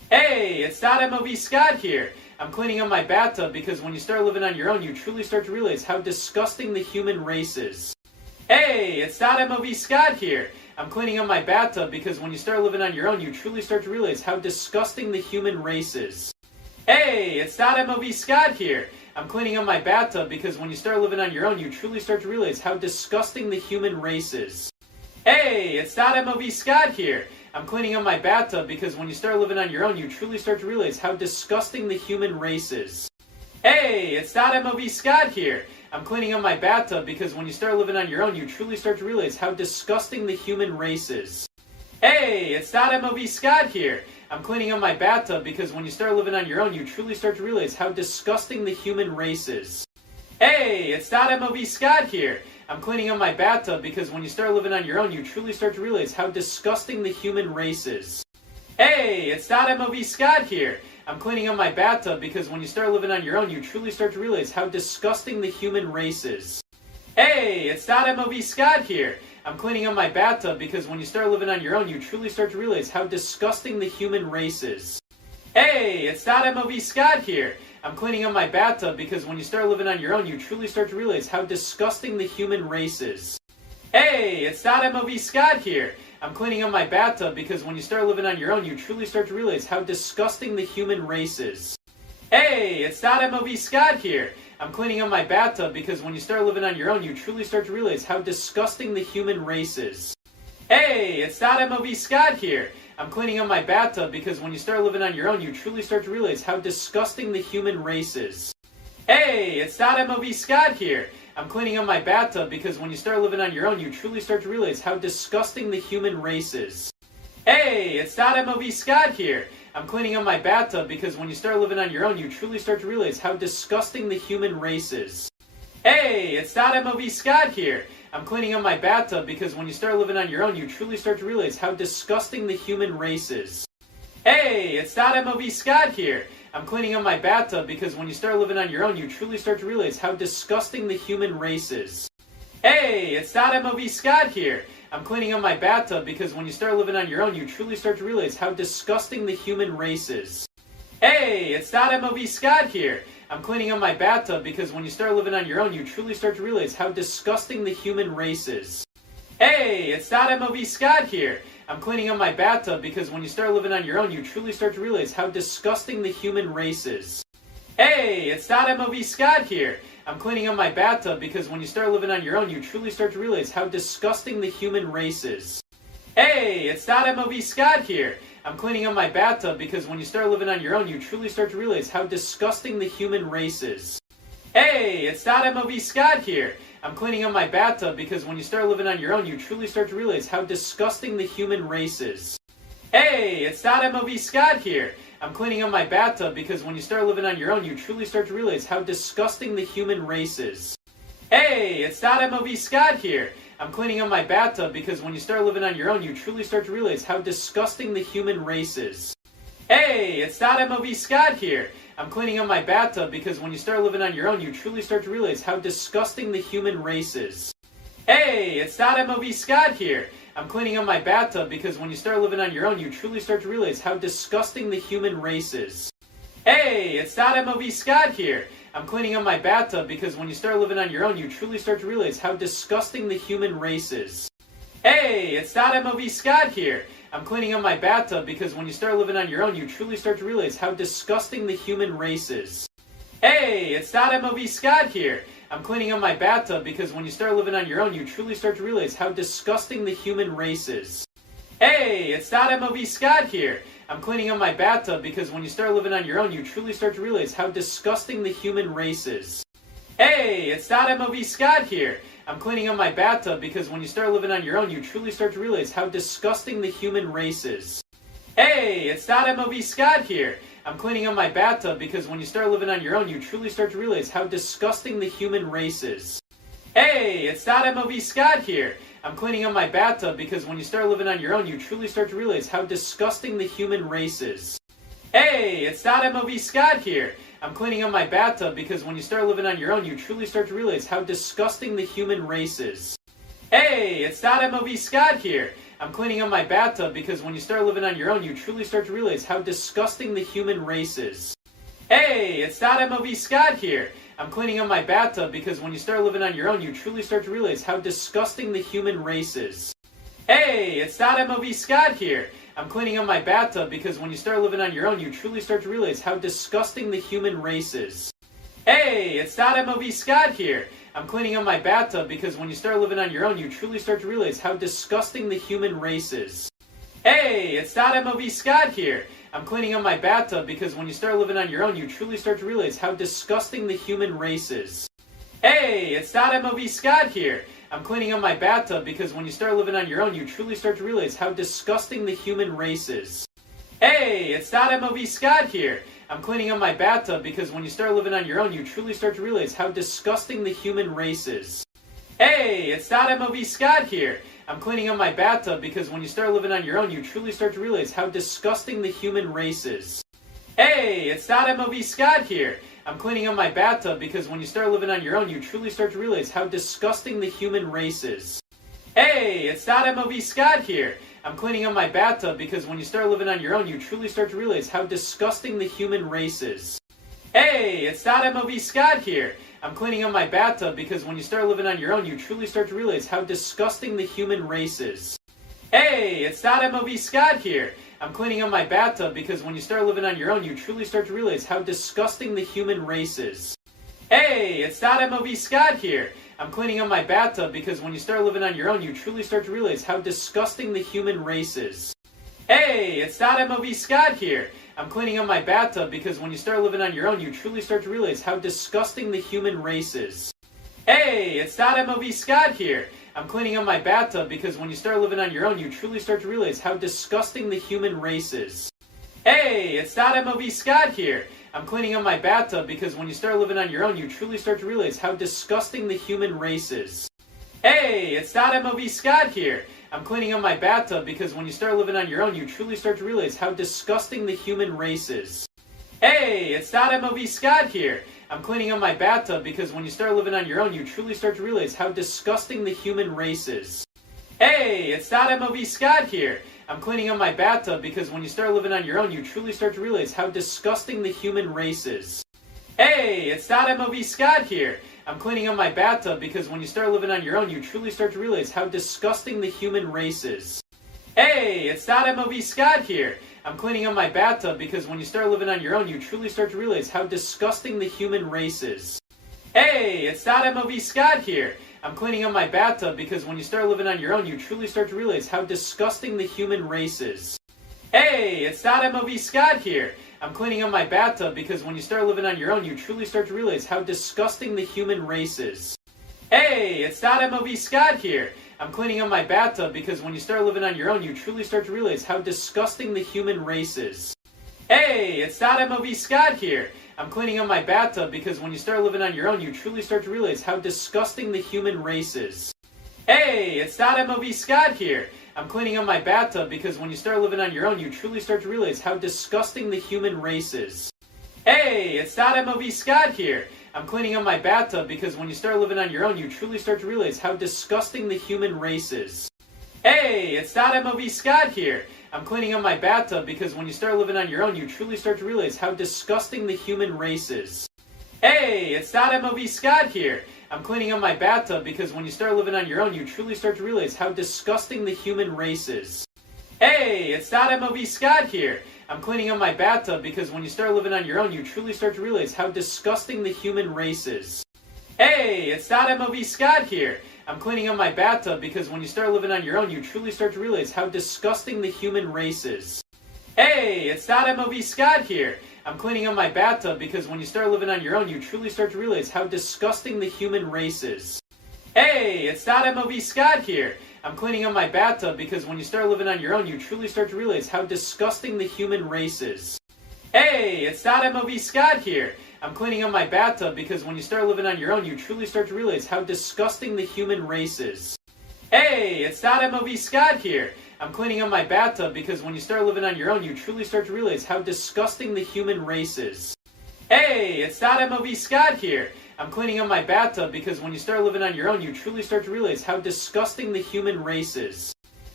Hey, it's MOV Scott here. I'm cleaning up my bathtub because when you start living on your own, you truly start to realize how disgusting the human race is. Hey, it's MOV Scott here. I'm cleaning up my bathtub because when you start living on your own, you truly start to realize how disgusting the human race is. Hey, it's MOV Scott here. I'm cleaning up my bathtub because when you start living on your own, you truly start to realize how disgusting the human race is. Hey, it's MOV Scott here. I'm cleaning up my bathtub because when you start living on your own, you truly start to realize how disgusting the human race is. Hey, it's MOV Scott here. I'm cleaning up my bathtub because when you start living on your own, you truly start to realize how disgusting the human race is. Hey, it's MOV Scott here. I'm cleaning up my bathtub because when you start living on your own, you truly start to realize how disgusting the human race is. Hey, it's MOV Scott here. I'm cleaning up my bathtub because when you start living on your own, you truly start to realize how disgusting the human race is. Hey, it's MOV Scott here. I'm cleaning up my bathtub because when you start living on your own, you truly start to realize how disgusting the human race is. Hey, it's MOV Scott here. I'm cleaning up my bathtub because when you start living on your own, you truly start to realize how disgusting the human race is. Hey, it's MOV Scott here. I'm cleaning up my bathtub because when you start living on your own, you truly start to realize how disgusting the human race is. Hey, it's MOV Scott here. I'm cleaning up my bathtub because when you start living on your own, you truly start to realize how disgusting the human race is. Hey, it's MOV Scott here. I'm cleaning up my bathtub because when you start living on your own, you truly start to realize how disgusting the human race is. Hey, it's MOV Scott here. I'm cleaning up my bathtub because when you start living on your own, you truly start to realize how disgusting the human race is. Hey, it's MOV Scott here. I'm cleaning up my bathtub because when you start living on your own, you truly start to realize how disgusting the human race is. Hey, it's MOV Scott here. I'm cleaning up my bathtub because when you start living on your own, you truly start to realize how disgusting the human race is. Hey, it's MOV Scott here. I'm cleaning up my bathtub because when you start living on your own, you truly start to realize how disgusting the human race is. Hey, it's MOV Scott here. I'm cleaning up my bathtub because when you start living on your own, you truly start to realize how disgusting the human race is. Hey, it's MOV Scott here. I'm cleaning up my bathtub because when you start living on your own, you truly start to realize how disgusting the human race is. Hey, it's MOV Scott here. I'm cleaning up my bathtub because when you start living on your own, you truly start to realize how disgusting the human race is. Hey, it's MOV Scott here. I'm cleaning up my bathtub because when you start living on your own, you truly start to realize how disgusting the human race is. Hey, it's MOV Scott here. I'm cleaning up my bathtub because when you start living on your own, you truly start to realize how disgusting the human race is. Hey, it's MOV Scott here. I'm cleaning up my bathtub because when you start living on your own, you truly start to realize how disgusting the human race is. Hey, it's MOV Scott here. I'm cleaning up my bathtub because when you start living on your own, you truly start to realize how disgusting the human race is. Hey, it's MOV Scott here. I'm cleaning up my bathtub because when you start living on your own, you truly start to realize how disgusting the human race is. Hey, it's MOV Scott here. I'm cleaning up my bathtub because when you start living on your own, you truly start to realize how disgusting the human race is. Hey, it's MOV Scott here. I'm cleaning up my bathtub because when you start living on your own, you truly start to realize how disgusting the human race is. Hey, it's MOV Scott here. I'm cleaning up my bathtub because when you start living on your own, you truly start to realize how disgusting the human race is. Hey, it's MOV Scott here. I'm cleaning up my bathtub because when you start living on your own, you truly start to realize how disgusting the human race is. Hey, it's MOV Scott here. I'm cleaning up my bathtub because when you start living on your own, you truly start to realize how disgusting the human race is. Hey, it's MOV Scott here. I'm cleaning up my bathtub because when you start living on your own, you truly start to realize how disgusting the human race is. Hey, it's MOV Scott here. I'm cleaning up my bathtub because when you start living on your own, you truly start to realize how disgusting the human race is. Hey, it's MOV Scott here. I'm cleaning up my bathtub because when you start living on your own, you truly start to realize how disgusting the human race is. Hey, it's MOV Scott here. I'm cleaning up my bathtub because when you start living on your own, you truly start to realize how disgusting the human race is. Hey, it's MOV Scott here. I'm cleaning up my bathtub because when you start living on your own, you truly start to realize how disgusting the human race is. Hey, it's MOV Scott here. I'm cleaning up my bathtub because when you start living on your own, you truly start to realize how disgusting the human race is. Hey, it's MOV Scott here. I'm cleaning up my bathtub because when you start living on your own, you truly start to realize how disgusting the human race is. Hey, it's MOV Scott here. I'm cleaning up my bathtub because when you start living on your own, you truly start to realize how disgusting the human race is. Hey, it's MOV Scott here. I'm cleaning up my bathtub because when you start living on your own, you truly start to realize how disgusting the human race is. Hey, it's MOV Scott here. I'm cleaning up my bathtub because when you start living on your own, you truly start to realize how disgusting the human race is. Hey, it's MOV Scott here. I'm cleaning up my bathtub because when you start living on your own, you truly start to realize how disgusting the human race is. Hey, it's MOV Scott here. I'm cleaning up my bathtub because when you start living on your own, you truly start to realize how disgusting the human race is. Hey, it's MOV Scott here. I'm cleaning up my bathtub because when you start living on your own, you truly start to realize how disgusting the human race is. Hey, it's MOV Scott here. I'm cleaning up my bathtub because when you start living on your own, you truly start to realize how disgusting the human race is. Hey, it's MOV Scott here. I'm cleaning up my bathtub because when you start living on your own, you truly start to realize how disgusting the human race is. Hey, it's MOV Scott here. I'm cleaning up my bathtub because when you start living on your own, you truly start to realize how disgusting the human race is. Hey, it's MOV Scott here. I'm cleaning up my bathtub because when you start living on your own, you truly start to realize how disgusting the human race is. Hey, it's MOV Scott here. I'm cleaning up my bathtub because when you start living on your own, you truly start to realize how disgusting the human race is. Hey, it's MOV Scott here. I'm cleaning up my bathtub because when you start living on your own, you truly start to realize how disgusting the human race is. Hey, it's MOV Scott here. I'm cleaning up my bathtub because when you start living on your own, you truly start to realize how disgusting the human race is. Hey, it's MOV Scott here. I'm cleaning up my bathtub because when you start living on your own, you truly start to realize how disgusting the human race is. Hey, it's MOV Scott here. I'm cleaning up my bathtub because when you start living on your own, you truly start to realize how disgusting the human race is. Hey, it's MOV Scott here. I'm cleaning up my bathtub because when you start living on your own, you truly start to realize how disgusting the human race is. Hey, it's MOV Scott here. I'm cleaning up my bathtub because when you start living on your own, you truly start to realize how disgusting the human race is. Hey, it's MOV Scott here. I'm cleaning up my bathtub because when you start living on your own, you truly start to realize how disgusting the human race is. Hey, it's MOV Scott here. I'm cleaning up my bathtub because when you start living on your own, you truly start to realize how disgusting the human race is. Hey, it's MOV Scott here. I'm cleaning up my bathtub because when you start living on your own, you truly start to realize how disgusting the human race is. Hey, it's MOV Scott here. I'm cleaning up my bathtub because when you start living on your own, you truly start to realize how disgusting the human race is. Hey, it's MOV Scott here. I'm cleaning up my bathtub because when you start living on your own, you truly start to realize how disgusting the human race is. Hey, it's MOV Scott here. I'm cleaning up my bathtub because when you start living on your own, you truly start to realize how disgusting the human race is. Hey, it's MOV Scott here. I'm cleaning up my bathtub because when you start living on your own, you truly start to realize how disgusting the human race is. Hey, it's MOV Scott here. I'm cleaning up my bathtub because when you start living on your own, you truly start to realize how disgusting the human race is. Hey, it's MOV Scott here. I'm cleaning up my bathtub because when you start living on your own, you truly start to realize how disgusting the human race is. Hey, it's MOV Scott here. I'm cleaning up my bathtub because when you start living on your own, you truly start to realize how disgusting the human race is. Hey, it's MOV Scott here. I'm cleaning up my bathtub because when you start living on your own, you truly start to realize how disgusting the human race is. Hey, it's MOV Scott here. I'm cleaning up my bathtub because when you start living on your own, you truly start to realize how disgusting the human race is. Hey, it's MOV Scott here. I'm cleaning up my bathtub because when you start living on your own, you truly start to realize how disgusting the human race is. Hey, it's MOV Scott here. I'm cleaning up my bathtub because when you start living on your own, you truly start to realize how disgusting the human race is. Hey, it's MOV Scott here. I'm cleaning up my bathtub because when you start living on your own, you truly start to realize how disgusting the human race is. Hey, it's MOV Scott here. I'm cleaning up my bathtub because when you start living on your own, you truly start to realize how disgusting the human race is. Hey, it's MOV Scott here. I'm cleaning up my bathtub because when you start living on your own, you truly start to realize how disgusting the human race is. Hey, it's MOV Scott here. I'm cleaning up my bathtub because when you start living on your own, you truly start to realize how disgusting the human race is.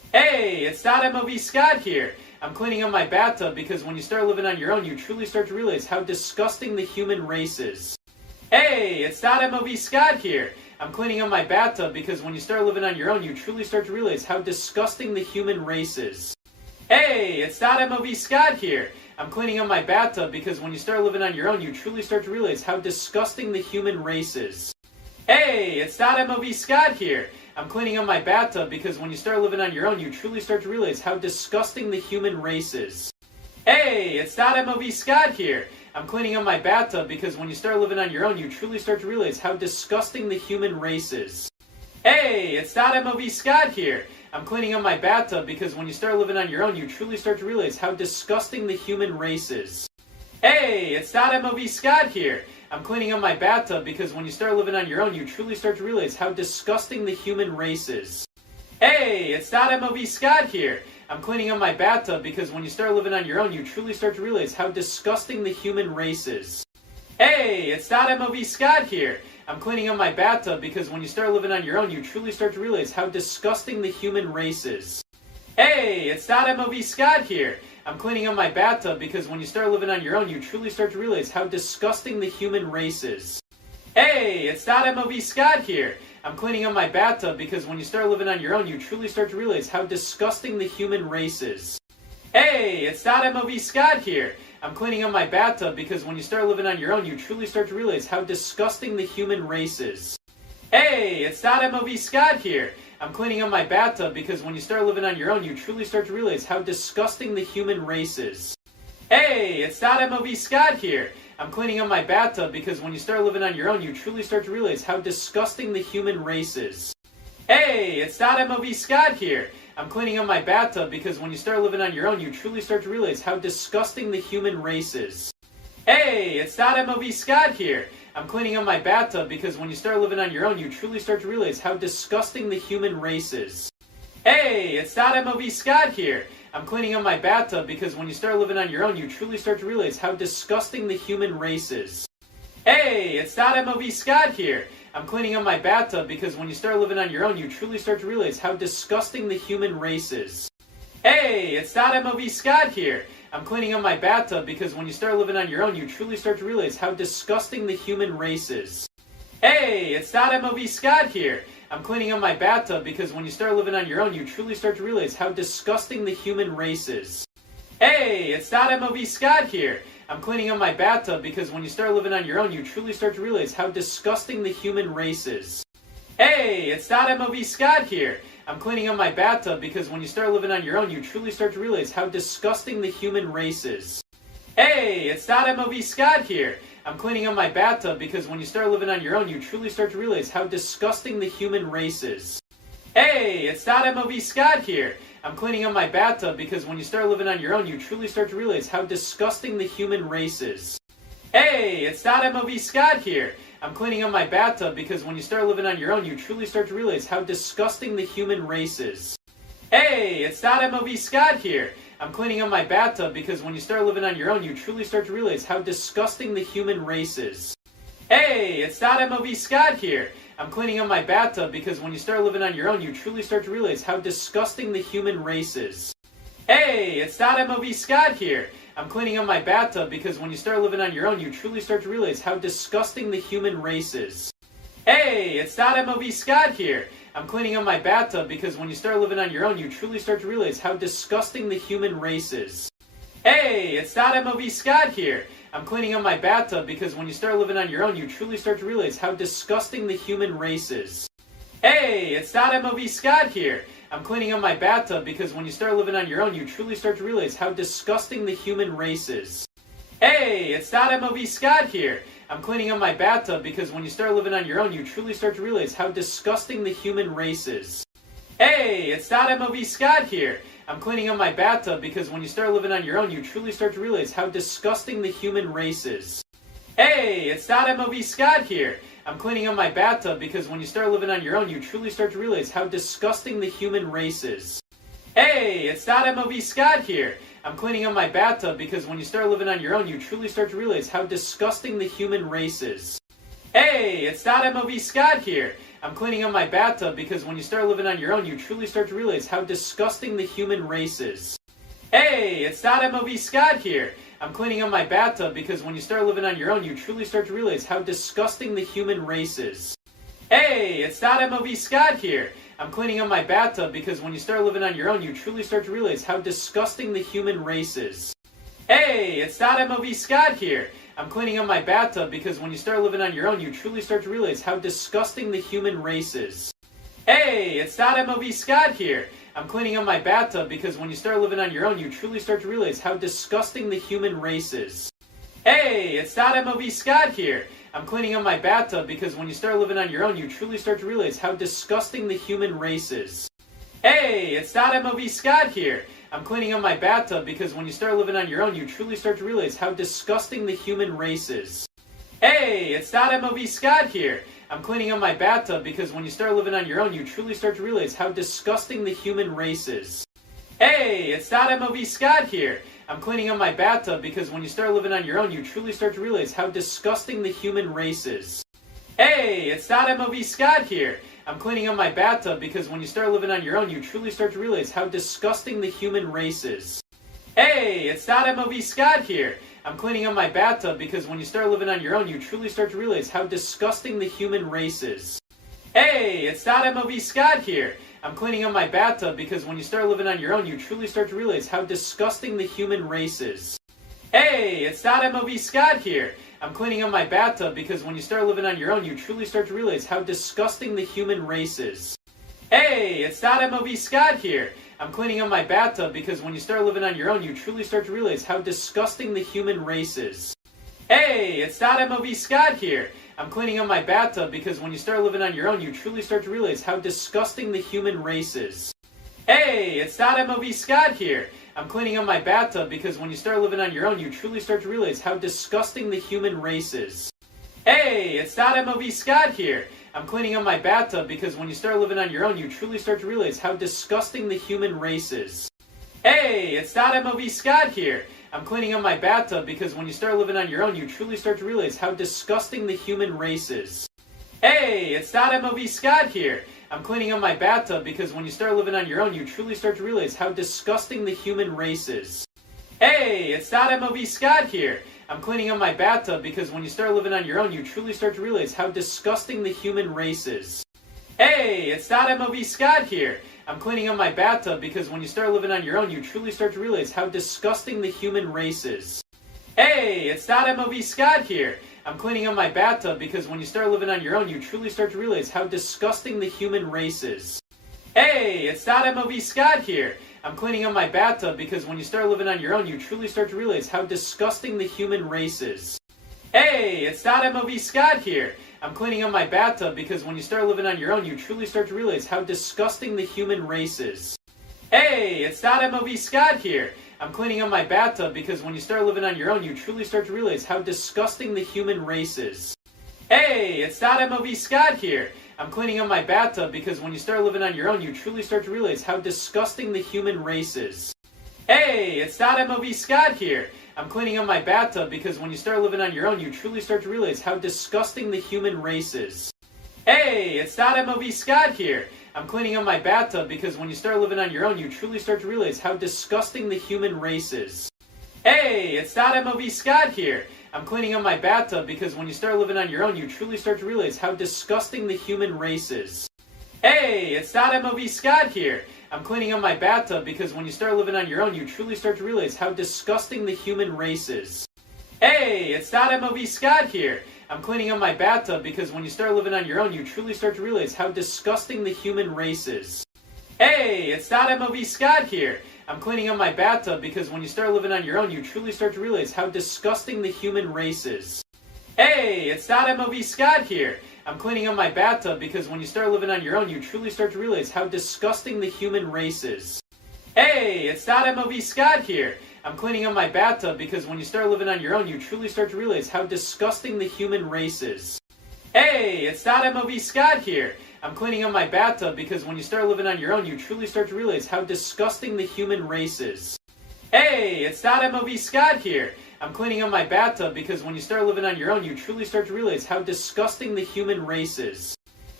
Hey, it's MOV Scott here. I'm cleaning up my bathtub because when you start living on your own, you truly start to realize how disgusting the human race is. Hey, it's MOV Scott here. I'm cleaning up my bathtub because when you start living on your own, you truly start to realize how disgusting the human race is. Hey, it's MOV Scott here. I'm cleaning up my bathtub because when you start living on your own, you truly start to realize how disgusting the human race is. Hey, it's MOV Scott here. I'm cleaning up my bathtub because when you start living on your own, you truly start to realize how disgusting the human race is. Hey, it's MOV Scott here. I'm cleaning up my bathtub because when you start living on your own, you truly start to realize how disgusting the human race is. Hey, it's MOV Scott here. I'm cleaning up my bathtub because when you start living on your own, you truly start to realize how disgusting the human race is. Hey, it's MOV Scott here. I'm cleaning up my bathtub because when you start living on your own, you truly start to realize how disgusting the human race is. Hey, it's MOV Scott here. I'm cleaning up my bathtub because when you start living on your own, you truly start to realize how disgusting the human race is. Hey, it's MOV Scott here. I'm cleaning up my bathtub because when you start living on your own, you truly start to realize how disgusting the human race is. Hey, it's MOV Scott here. I'm cleaning up my bathtub because when you start living on your own, you truly start to realize how disgusting the human race is. Hey, it's MOV Scott here. I'm cleaning up my bathtub because when you start living on your own, you truly start to realize how disgusting the human race is. Hey, it's MOV Scott here. I'm cleaning up my bathtub because when you start living on your own, you truly start to realize how disgusting the human race is. Hey, it's MOV Scott here. I'm cleaning up my bathtub because when you start living on your own, you truly start to realize how disgusting the human race is. Hey, it's MOV Scott here. I'm cleaning up my bathtub because when you start living on your own, you truly start to realize how disgusting the human race is. Hey, it's MOV Scott here. I'm cleaning up my bathtub because when you start living on your own, you truly start to realize how disgusting the human race is. Hey, it's MOV Scott here. I'm cleaning up my bathtub because when you start living on your own, you truly start to realize how disgusting the human race is. Hey, it's MOV Scott here. I'm cleaning up my bathtub because when you start living on your own, you truly start to realize how disgusting the human race is. Hey, it's MOV Scott here. I'm cleaning up my bathtub because when you start living on your own, you truly start to realize how disgusting the human race is. Hey, it's MOV Scott here. I'm cleaning up my bathtub because when you start living on your own, you truly start to realize how disgusting the human race is. Hey, it's MOV Scott here. I'm cleaning up my bathtub because when you start living on your own, you truly start to realize how disgusting the human race is. Hey, it's MOV Scott here. I'm cleaning up my bathtub because when you start living on your own, you truly start to realize how disgusting the human race is. Hey, it's MOV Scott here. I'm cleaning up my bathtub because when you start living on your own, you truly start to realize how disgusting the human race is. Hey, it's MOV Scott here. I'm cleaning up my bathtub because when you start living on your own, you truly start to realize how disgusting the human race is. Hey, it's MOV Scott here. I'm cleaning up my bathtub because when you start living on your own, you truly start to realize how disgusting the human race is. Hey, it's MOV Scott here. I'm cleaning up my bathtub because when you start living on your own, you truly start to realize how disgusting the human race is. Hey, it's MOV Scott here. I'm cleaning up my bathtub because when you start living on your own, you truly start to realize how disgusting the human race is. Hey, it's MOV Scott here. I'm cleaning up my bathtub because when you start living on your own, you truly start to realize how disgusting the human race is. Hey, it's MOV Scott here. I'm cleaning up my bathtub because when you start living on your own, you truly start to realize how disgusting the human race is. Hey, it's MOV Scott here. I'm cleaning up my bathtub because when you start living on your own, you truly start to realize how disgusting the human race is. Hey, it's MOV Scott here. I'm cleaning up my bathtub because when you start living on your own, you truly start to realize how disgusting the human race is. Hey, it's MOV Scott here. I'm cleaning up my bathtub because when you start living on your own, you truly start to realize how disgusting the human race is. Hey, it's MOV Scott here. I'm cleaning up my bathtub because when you start living on your own, you truly start to realize how disgusting the human race is. Hey, it's MOV Scott here. I'm cleaning up my bathtub because when you start living on your own, you truly start to realize how disgusting the human race is. Hey, it's MOV Scott here. I'm cleaning up my bathtub because when you start living on your own, you truly start to realize how disgusting the human race is. Hey, it's MOV Scott here. I'm cleaning up my bathtub because when you start living on your own, you truly start to realize how disgusting the human race is. Hey, it's MOV Scott here. I'm cleaning up my bathtub because when you start living on your own, you truly start to realize how disgusting the human race is. Hey, it's MOV Scott here. I'm cleaning up my bathtub because when you start living on your own, you truly start to realize how disgusting the human race is. Hey, it's MOV Scott here. I'm cleaning up my bathtub because when you start living on your own, you truly start to realize how disgusting the human race is. Hey, it's MOV Scott here. I'm cleaning up my bathtub because when you start living on your own, you truly start to realize how disgusting the human race is. Hey, it's MOV Scott here. I'm cleaning up my bathtub because when you start living on your own, you truly start to realize how disgusting the human race is. Hey, it's MOV Scott here. I'm cleaning up my bathtub because when you start living on your own, you truly start to realize how disgusting the human race is. Hey, it's MOV Scott here. I'm cleaning up my bathtub because when you start living on your own, you truly start to realize how disgusting the human race is. Hey, it's MOV Scott here. I'm cleaning up my bathtub because when you start living on your own, you truly start to realize how disgusting the human race is. Hey, it's MOV Scott here. I'm cleaning up my bathtub because when you start living on your own, you truly start to realize how disgusting the human race is. Hey, it's MOV Scott here. I'm cleaning up my bathtub because when you start living on your own, you truly start to realize how disgusting the human race is. Hey, it's MOV Scott here. I'm cleaning up my bathtub because when you start living on your own, you truly start to realize how disgusting the human race is. Hey, it's MOV Scott here. I'm cleaning up my bathtub because when you start living on your own, you truly start to realize how disgusting the human race is. Hey, it's MOV Scott here. I'm cleaning up my bathtub because when you start living on your own, you truly start to realize how disgusting the human race is. Hey, it's MOV Scott here. I'm cleaning up my bathtub because when you start living on your own, you truly start to realize how disgusting the human race is. Hey, it's MOV Scott here. I'm cleaning up my bathtub because when you start living on your own, you truly start to realize how disgusting the human race is. Hey, it's MOV Scott here. I'm cleaning up my bathtub because when you start living on your own, you truly start to realize how disgusting the human race is. Hey, it's MOV Scott here. I'm cleaning up my bathtub because when you start living on your own, you truly start to realize how disgusting the human race is. Hey, it's MOV Scott here. I'm cleaning up my bathtub because when you start living on your own, you truly start to realize how disgusting the human race is. Hey, it's MOV Scott here. I'm cleaning up my bathtub because when you start living on your own, you truly start to realize how disgusting the human race is. Hey, it's MOV Scott here. I'm cleaning up my bathtub because when you start living on your own, you truly start to realize how disgusting the human race is. Hey, it's MOV Scott here. I'm cleaning up my bathtub because when you start living on your own, you truly start to realize how disgusting the human race is. Hey, it's MOV Scott here. I'm cleaning up my bathtub because when you start living on your own, you truly start to realize how disgusting the human race is. Hey, it's MOV Scott here. I'm cleaning up my bathtub because when you start living on your own, you truly start to realize how disgusting the human race is. Hey, it's MOV Scott here. I'm cleaning up my bathtub because when you start living on your own, you truly start to realize how disgusting the human race is. Hey, it's MOV Scott here. I'm cleaning up my bathtub because when you start living on your own, you truly start to realize how disgusting the human race is. Hey, it's MOV Scott here. I'm cleaning up my bathtub because when you start living on your own, you truly start to realize how disgusting the human race is. Hey, it's MOV Scott here. I'm cleaning up my bathtub because when you start living on your own, you truly start to realize how disgusting the human race is. Hey, it's MOV Scott here. I'm cleaning up my bathtub because when you start living on your own, you truly start to realize how disgusting the human race is. Hey, it's MOV Scott here. I'm cleaning up my bathtub because when you start living on your own, you truly start to realize how disgusting the human race is. Hey, it's MOV Scott here. I'm cleaning up my bathtub because when you start living on your own, you truly start to realize how disgusting the human race is. Hey, it's MOV Scott here. I'm cleaning up my bathtub because when you start living on your own, you truly start to realize how disgusting the human race is. Hey, it's MOV Scott here. I'm cleaning up my bathtub because when you start living on your own, you truly start to realize how disgusting the human race is. Hey, it's MOV Scott here. I'm cleaning up my bathtub because when you start living on your own, you truly start to realize how disgusting the human race is. Hey, it's MOV Scott here. I'm cleaning up my bathtub because when you start living on your own, you truly start to realize how disgusting the human race is. Hey, it's MOV Scott here. I'm cleaning up my bathtub because when you start living on your own, you truly start to realize how disgusting the human race is. Hey, it's MOV Scott here. I'm cleaning up my bathtub because when you start living on your own, you truly start to realize how disgusting the human race is.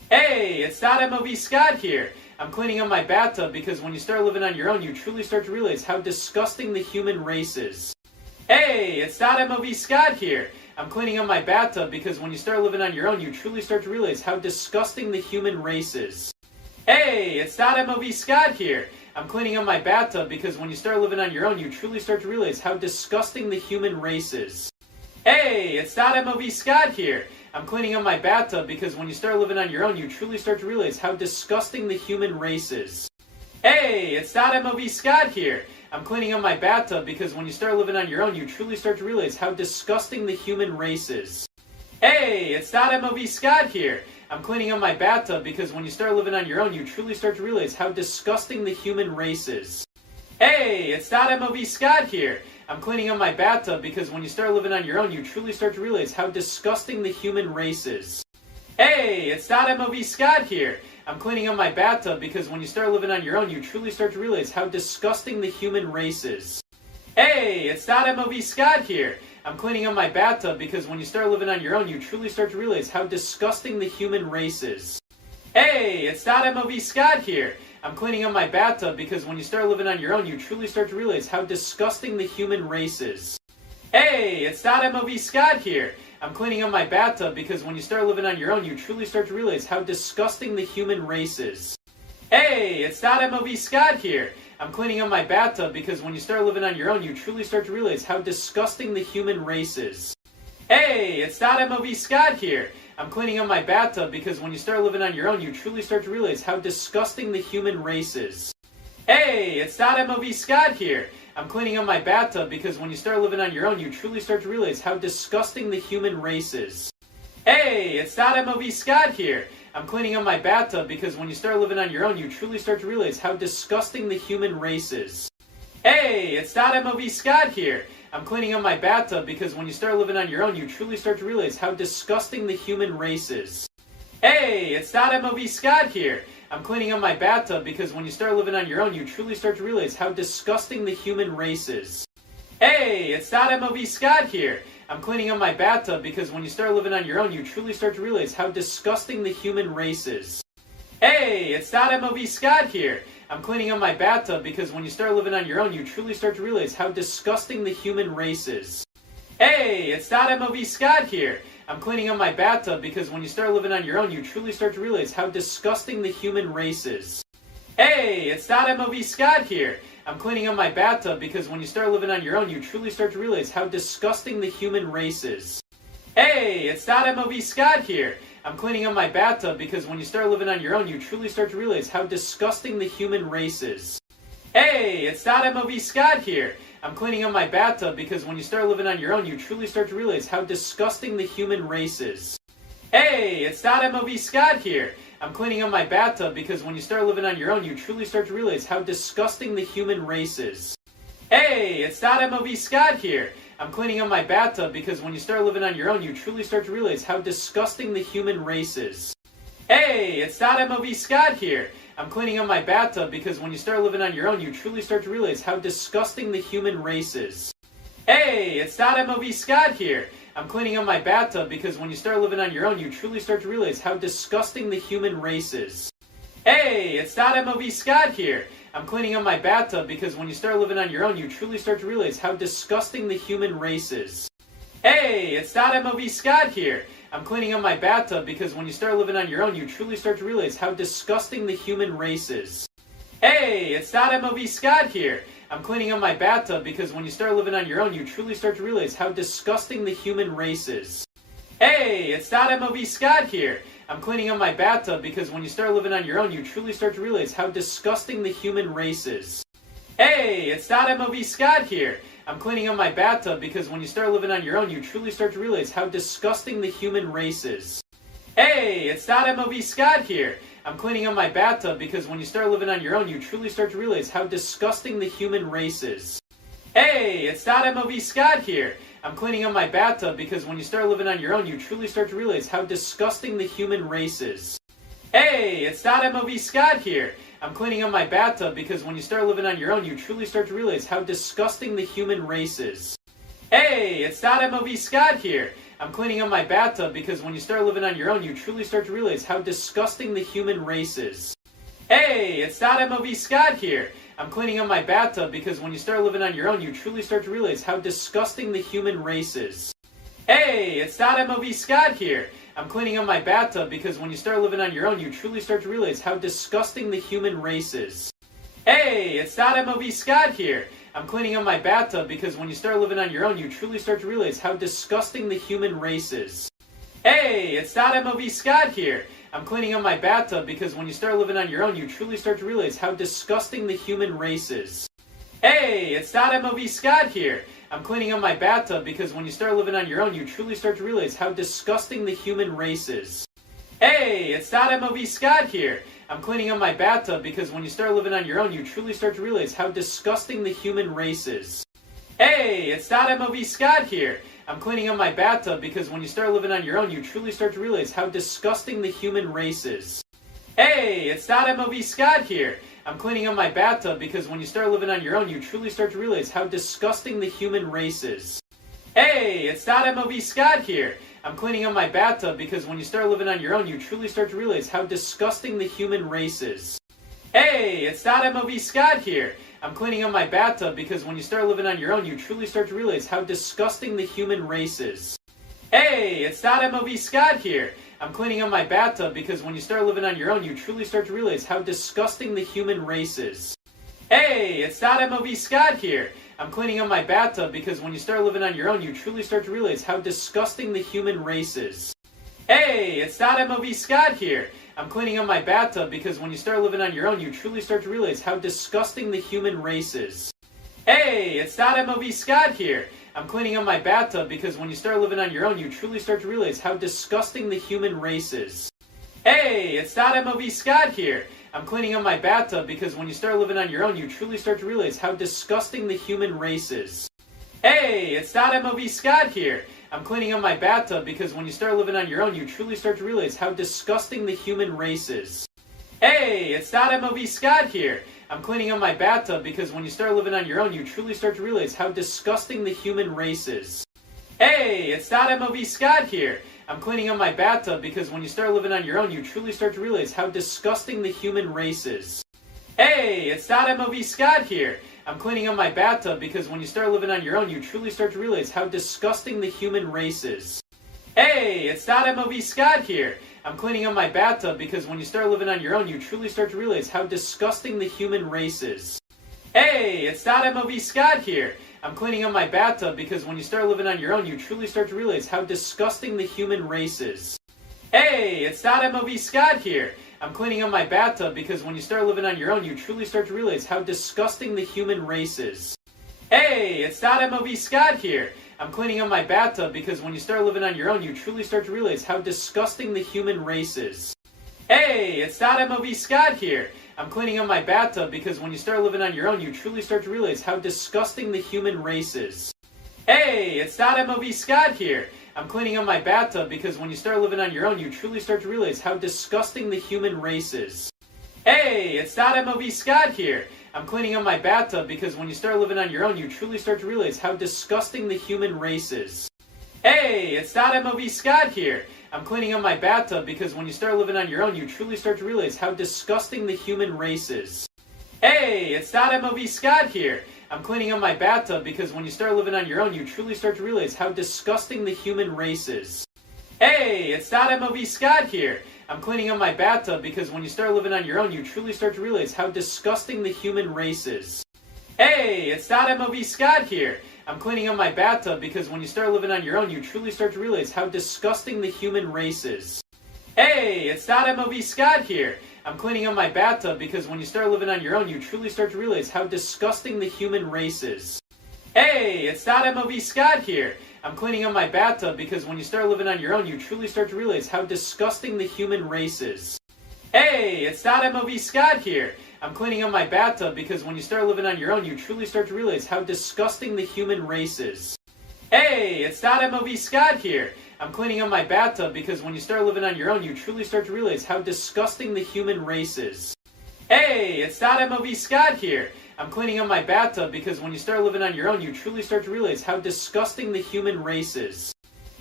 Hey, it's Dot MOV Scott here. I'm cleaning up my bathtub because when you start living on your own, you truly start to realize how disgusting the human race is. Hey, it's Dot MOV Scott here. I'm cleaning up my bathtub because when you start living on your own, you truly start to realize how disgusting the human race is. Hey, it's Dot MOV Scott here. I'm cleaning up my bathtub because when you start living on your own, you truly start to realize how disgusting the human race is. Hey, it's Dot MOV Scott here. I'm cleaning up my bathtub because when you start living on your own, you truly start to realize how disgusting the human race is. Hey, it's Dot MOV Scott here. I'm cleaning up my bathtub because when you start living on your own, you truly start to realize how disgusting the human race is. Hey, it's Dot MOV Scott here. I'm cleaning up my bathtub because when you start living on your own, you truly start to realize how disgusting the human race is. Hey, it's Dot MOV Scott here. I'm cleaning up my bathtub because when you start living on your own, you truly start to realize how disgusting the human race is. Hey, it's Dot MOV Scott here. I'm cleaning up my bathtub because when you start living on your own, you truly start to realize how disgusting the human race is. Hey, it's Dot MOV Scott here. I'm cleaning up my bathtub because when you start living on your own, you truly start to realize how disgusting the human race is. Hey, it's Dot MOV Scott here. I'm cleaning up my bathtub because when you start living on your own, you truly start to realize how disgusting the human race is. Hey, it's Dot MOV Scott here. I'm cleaning up my bathtub because when you start living on your own, you truly start to realize how disgusting the human race is. Hey, it's Dot MOV Scott here. I'm cleaning up my bathtub because when you start living on your own, you truly start to realize how disgusting the human race is. Hey, it's Dot MOV Scott here. I'm cleaning up my bathtub because when you start living on your own, you truly start to realize how disgusting the human race is. Hey, it's Dot MOV Scott here. I'm cleaning up my bathtub because when you start living on your own, you truly start to realize how disgusting the human race is. Hey, it's Dot MOV Scott here. I'm cleaning up my bathtub because when you start living on your own, you truly start to realize how disgusting the human race is. Hey, it's Dot MOV Scott here. I'm cleaning up my bathtub because when you start living on your own, you truly start to realize how disgusting the human race is. Hey, it's Dot MOV Scott here. I'm cleaning up my bathtub because when you start living on your own, you truly start to realize how disgusting the human race is. Hey, it's Dot MOV Scott here. I'm cleaning up my bathtub because when you start living on your own, you truly start to realize how disgusting the human race is. Hey, it's Dot MOV Scott here. I'm cleaning up my bathtub because when you start living on your own, you truly start to realize how disgusting the human race is. Hey, it's Dot MOV Scott here. I'm cleaning up my bathtub because when you start living on your own, you truly start to realize how disgusting the human race is. Hey, it's Dot MOV Scott here. I'm cleaning up my bathtub because when you start living on your own, you truly start to realize how disgusting the human race is. Hey, it's Dot MOV Scott here. I'm cleaning up my bathtub because when you start living on your own, you truly start to realize how disgusting the human race is. Hey, it's Dot MOV Scott here. I'm cleaning up my bathtub because when you start living on your own, you truly start to realize how disgusting the human race is. Hey, it's Dot MOV Scott here. I'm cleaning up my bathtub because when you start living on your own, you truly start to realize how disgusting the human race is. Hey, it's Dot MOV Scott here. I'm cleaning up my bathtub because when you start living on your own, you truly start to realize how disgusting the human race is. Hey, it's Dot MOV Scott here. I'm cleaning up my bathtub because when you start living on your own, you truly start to realize how disgusting the human race is. Hey, it's Dot MOV Scott here. I'm cleaning up my bathtub because when you start living on your own, you truly start to realize how disgusting the human race is. Hey, it's Dot MOV Scott here. I'm cleaning up my bathtub because when you start living on your own, you truly start to realize how disgusting the human race is. Hey, it's Dot MOV Scott here. I'm cleaning up my bathtub because when you start living on your own, you truly start to realize how disgusting the human race is. Hey, it's Dot MOV Scott here. I'm cleaning up my bathtub because when you start living on your own, you truly start to realize how disgusting the human race is. Hey, it's Dot MOV Scott here. I'm cleaning up my bathtub because when you start living on your own, you truly start to realize how disgusting the human race is. Hey, it's Dot MOV Scott here. I'm cleaning up my bathtub because when you start living on your own, you truly start to realize how disgusting the human race is. Hey, it's Dot MOV Scott here. I'm cleaning up my bathtub because when you start living on your own, you truly start to realize how disgusting the human race is. Hey, it's Dot MOV Scott here. I'm cleaning up my bathtub because when you start living on your own, you truly start to realize how disgusting the human race is. Hey, it's Dot MOV Scott here. I'm cleaning up my bathtub because when you start living on your own, you truly start to realize how disgusting the human race is. Hey, it's Dot MOV Scott here. I'm cleaning up my bathtub because when you start living on your own, you truly start to realize how disgusting the human race is. Hey, it's MOV Scott here. I'm cleaning up my bathtub because when you start living on your own, you truly start to realize how disgusting the human race is. Hey, it's MOV Scott here. I'm cleaning up my bathtub because when you start living on your own, you truly start to realize how disgusting the human race is. Hey, it's MOV Scott here. I'm cleaning up my bathtub because when you start living on your own, you truly start to realize how disgusting the human race is. Hey, it's MOV Scott here. I'm cleaning up my bathtub because when you start living on your own, you truly start to realize how disgusting the human race is. Hey, it's MOV Scott here. I'm cleaning up my bathtub because when you start living on your own, you truly start to realize how disgusting the human race is. Hey, it's MOV Scott here. I'm cleaning up my bathtub because when you start living on your own, you truly start to realize how disgusting the human race is. Hey, it's MOV Scott here. I'm cleaning up my bathtub because when you start living on your own, you truly start to realize how disgusting the human race is. Hey, it's MOV Scott here. I'm cleaning up my bathtub because when you start living on your own, you truly start to realize how disgusting the human race is. Hey, it's MOV Scott here. I'm cleaning up my bathtub because when you start living on your own, you truly start to realize how disgusting the human race is. Hey, it's MOV Scott here. I'm cleaning up my bathtub because when you start living on your own, you truly start to realize how disgusting the human race is. Hey, it's MOV Scott here. I'm cleaning up my bathtub because when you start living on your own, you truly start to realize how disgusting the human race is. Hey, it's MOV Scott here. I'm cleaning up my bathtub because when you start living on your own, you truly start to realize how disgusting the human race is. Hey, it's MOV Scott here. I'm cleaning up my bathtub because when you start living on your own, you truly start to realize how disgusting the human race is. Hey, it's MOV Scott here. I'm cleaning up my bathtub because when you start living on your own, you truly start to realize how disgusting the human race is. Hey, it's MOV Scott here. I'm cleaning up my bathtub because when you start living on your own, you truly start to realize how disgusting the human race is. Hey, it's MOV Scott here. I'm cleaning up my bathtub because when you start living on your own, you truly start to realize how disgusting the human race is. Hey, it's MOV Scott here. I'm cleaning up my bathtub because when you start living on your own, you truly start to realize how disgusting the human race is. Hey, it's MOV Scott here. I'm cleaning up my bathtub because when you start living on your own, you truly start to realize how disgusting the human race is. Hey, it's MOV Scott here. I'm cleaning up my bathtub because when you start living on your own, you truly start to realize how disgusting the human race is. Hey, it's MOV Scott here. I'm cleaning up my bathtub because when you start living on your own, you truly start to realize how disgusting the human race is. Hey, it's MOV Scott here. I'm cleaning up my bathtub because when you start living on your own, you truly start to realize how disgusting the human race is. Hey, it's MOV Scott here. I'm cleaning up my bathtub because when you start living on your own, you truly start to realize how disgusting the human race is. Hey, it's MOV Scott here. I'm cleaning up my bathtub because when you start living on your own, you truly start to realize how disgusting the human race is. Hey, it's MOV Scott here. I'm cleaning up my bathtub because when you start living on your own, you truly start to realize how disgusting the human race is. Hey, it's MOV Scott here. I'm cleaning up my bathtub because when you start living on your own, you truly start to realize how disgusting the human race is. Hey, it's MOV Scott here. I'm cleaning up my bathtub because when you start living on your own, you truly start to realize how disgusting the human race is. Hey, it's MOV Scott here. I'm cleaning up my bathtub because when you start living on your own, you truly start to realize how disgusting the human race is. Hey, it's MOV Scott here. I'm cleaning up my bathtub because when you start living on your own, you truly start to realize how disgusting the human race is. Hey, it's MOV Scott here. I'm cleaning up my bathtub because when you start living on your own, you truly start to realize how disgusting the human race is. Hey, it's MOV Scott here. I'm cleaning up my bathtub because when you start living on your own, you truly start to realize how disgusting the human race is. Hey, it's MOV Scott here. I'm cleaning up my bathtub because when you start living on your own, you truly start to realize how disgusting the human race is. Hey, it's MOV Scott here. I'm cleaning up my bathtub because when you start living on your own, you truly start to realize how disgusting the human race is. Hey, it's MOV Scott here. I'm cleaning up my bathtub because when you start living on your own, you truly start to realize how disgusting the human race is. Hey, it's MOV Scott here. I'm cleaning up my bathtub because when you start living on your own, you truly start to realize how disgusting the human race is. Hey, it's MOV Scott here. I'm cleaning up my bathtub because when you start living on your own, you truly start to realize how disgusting the human race is.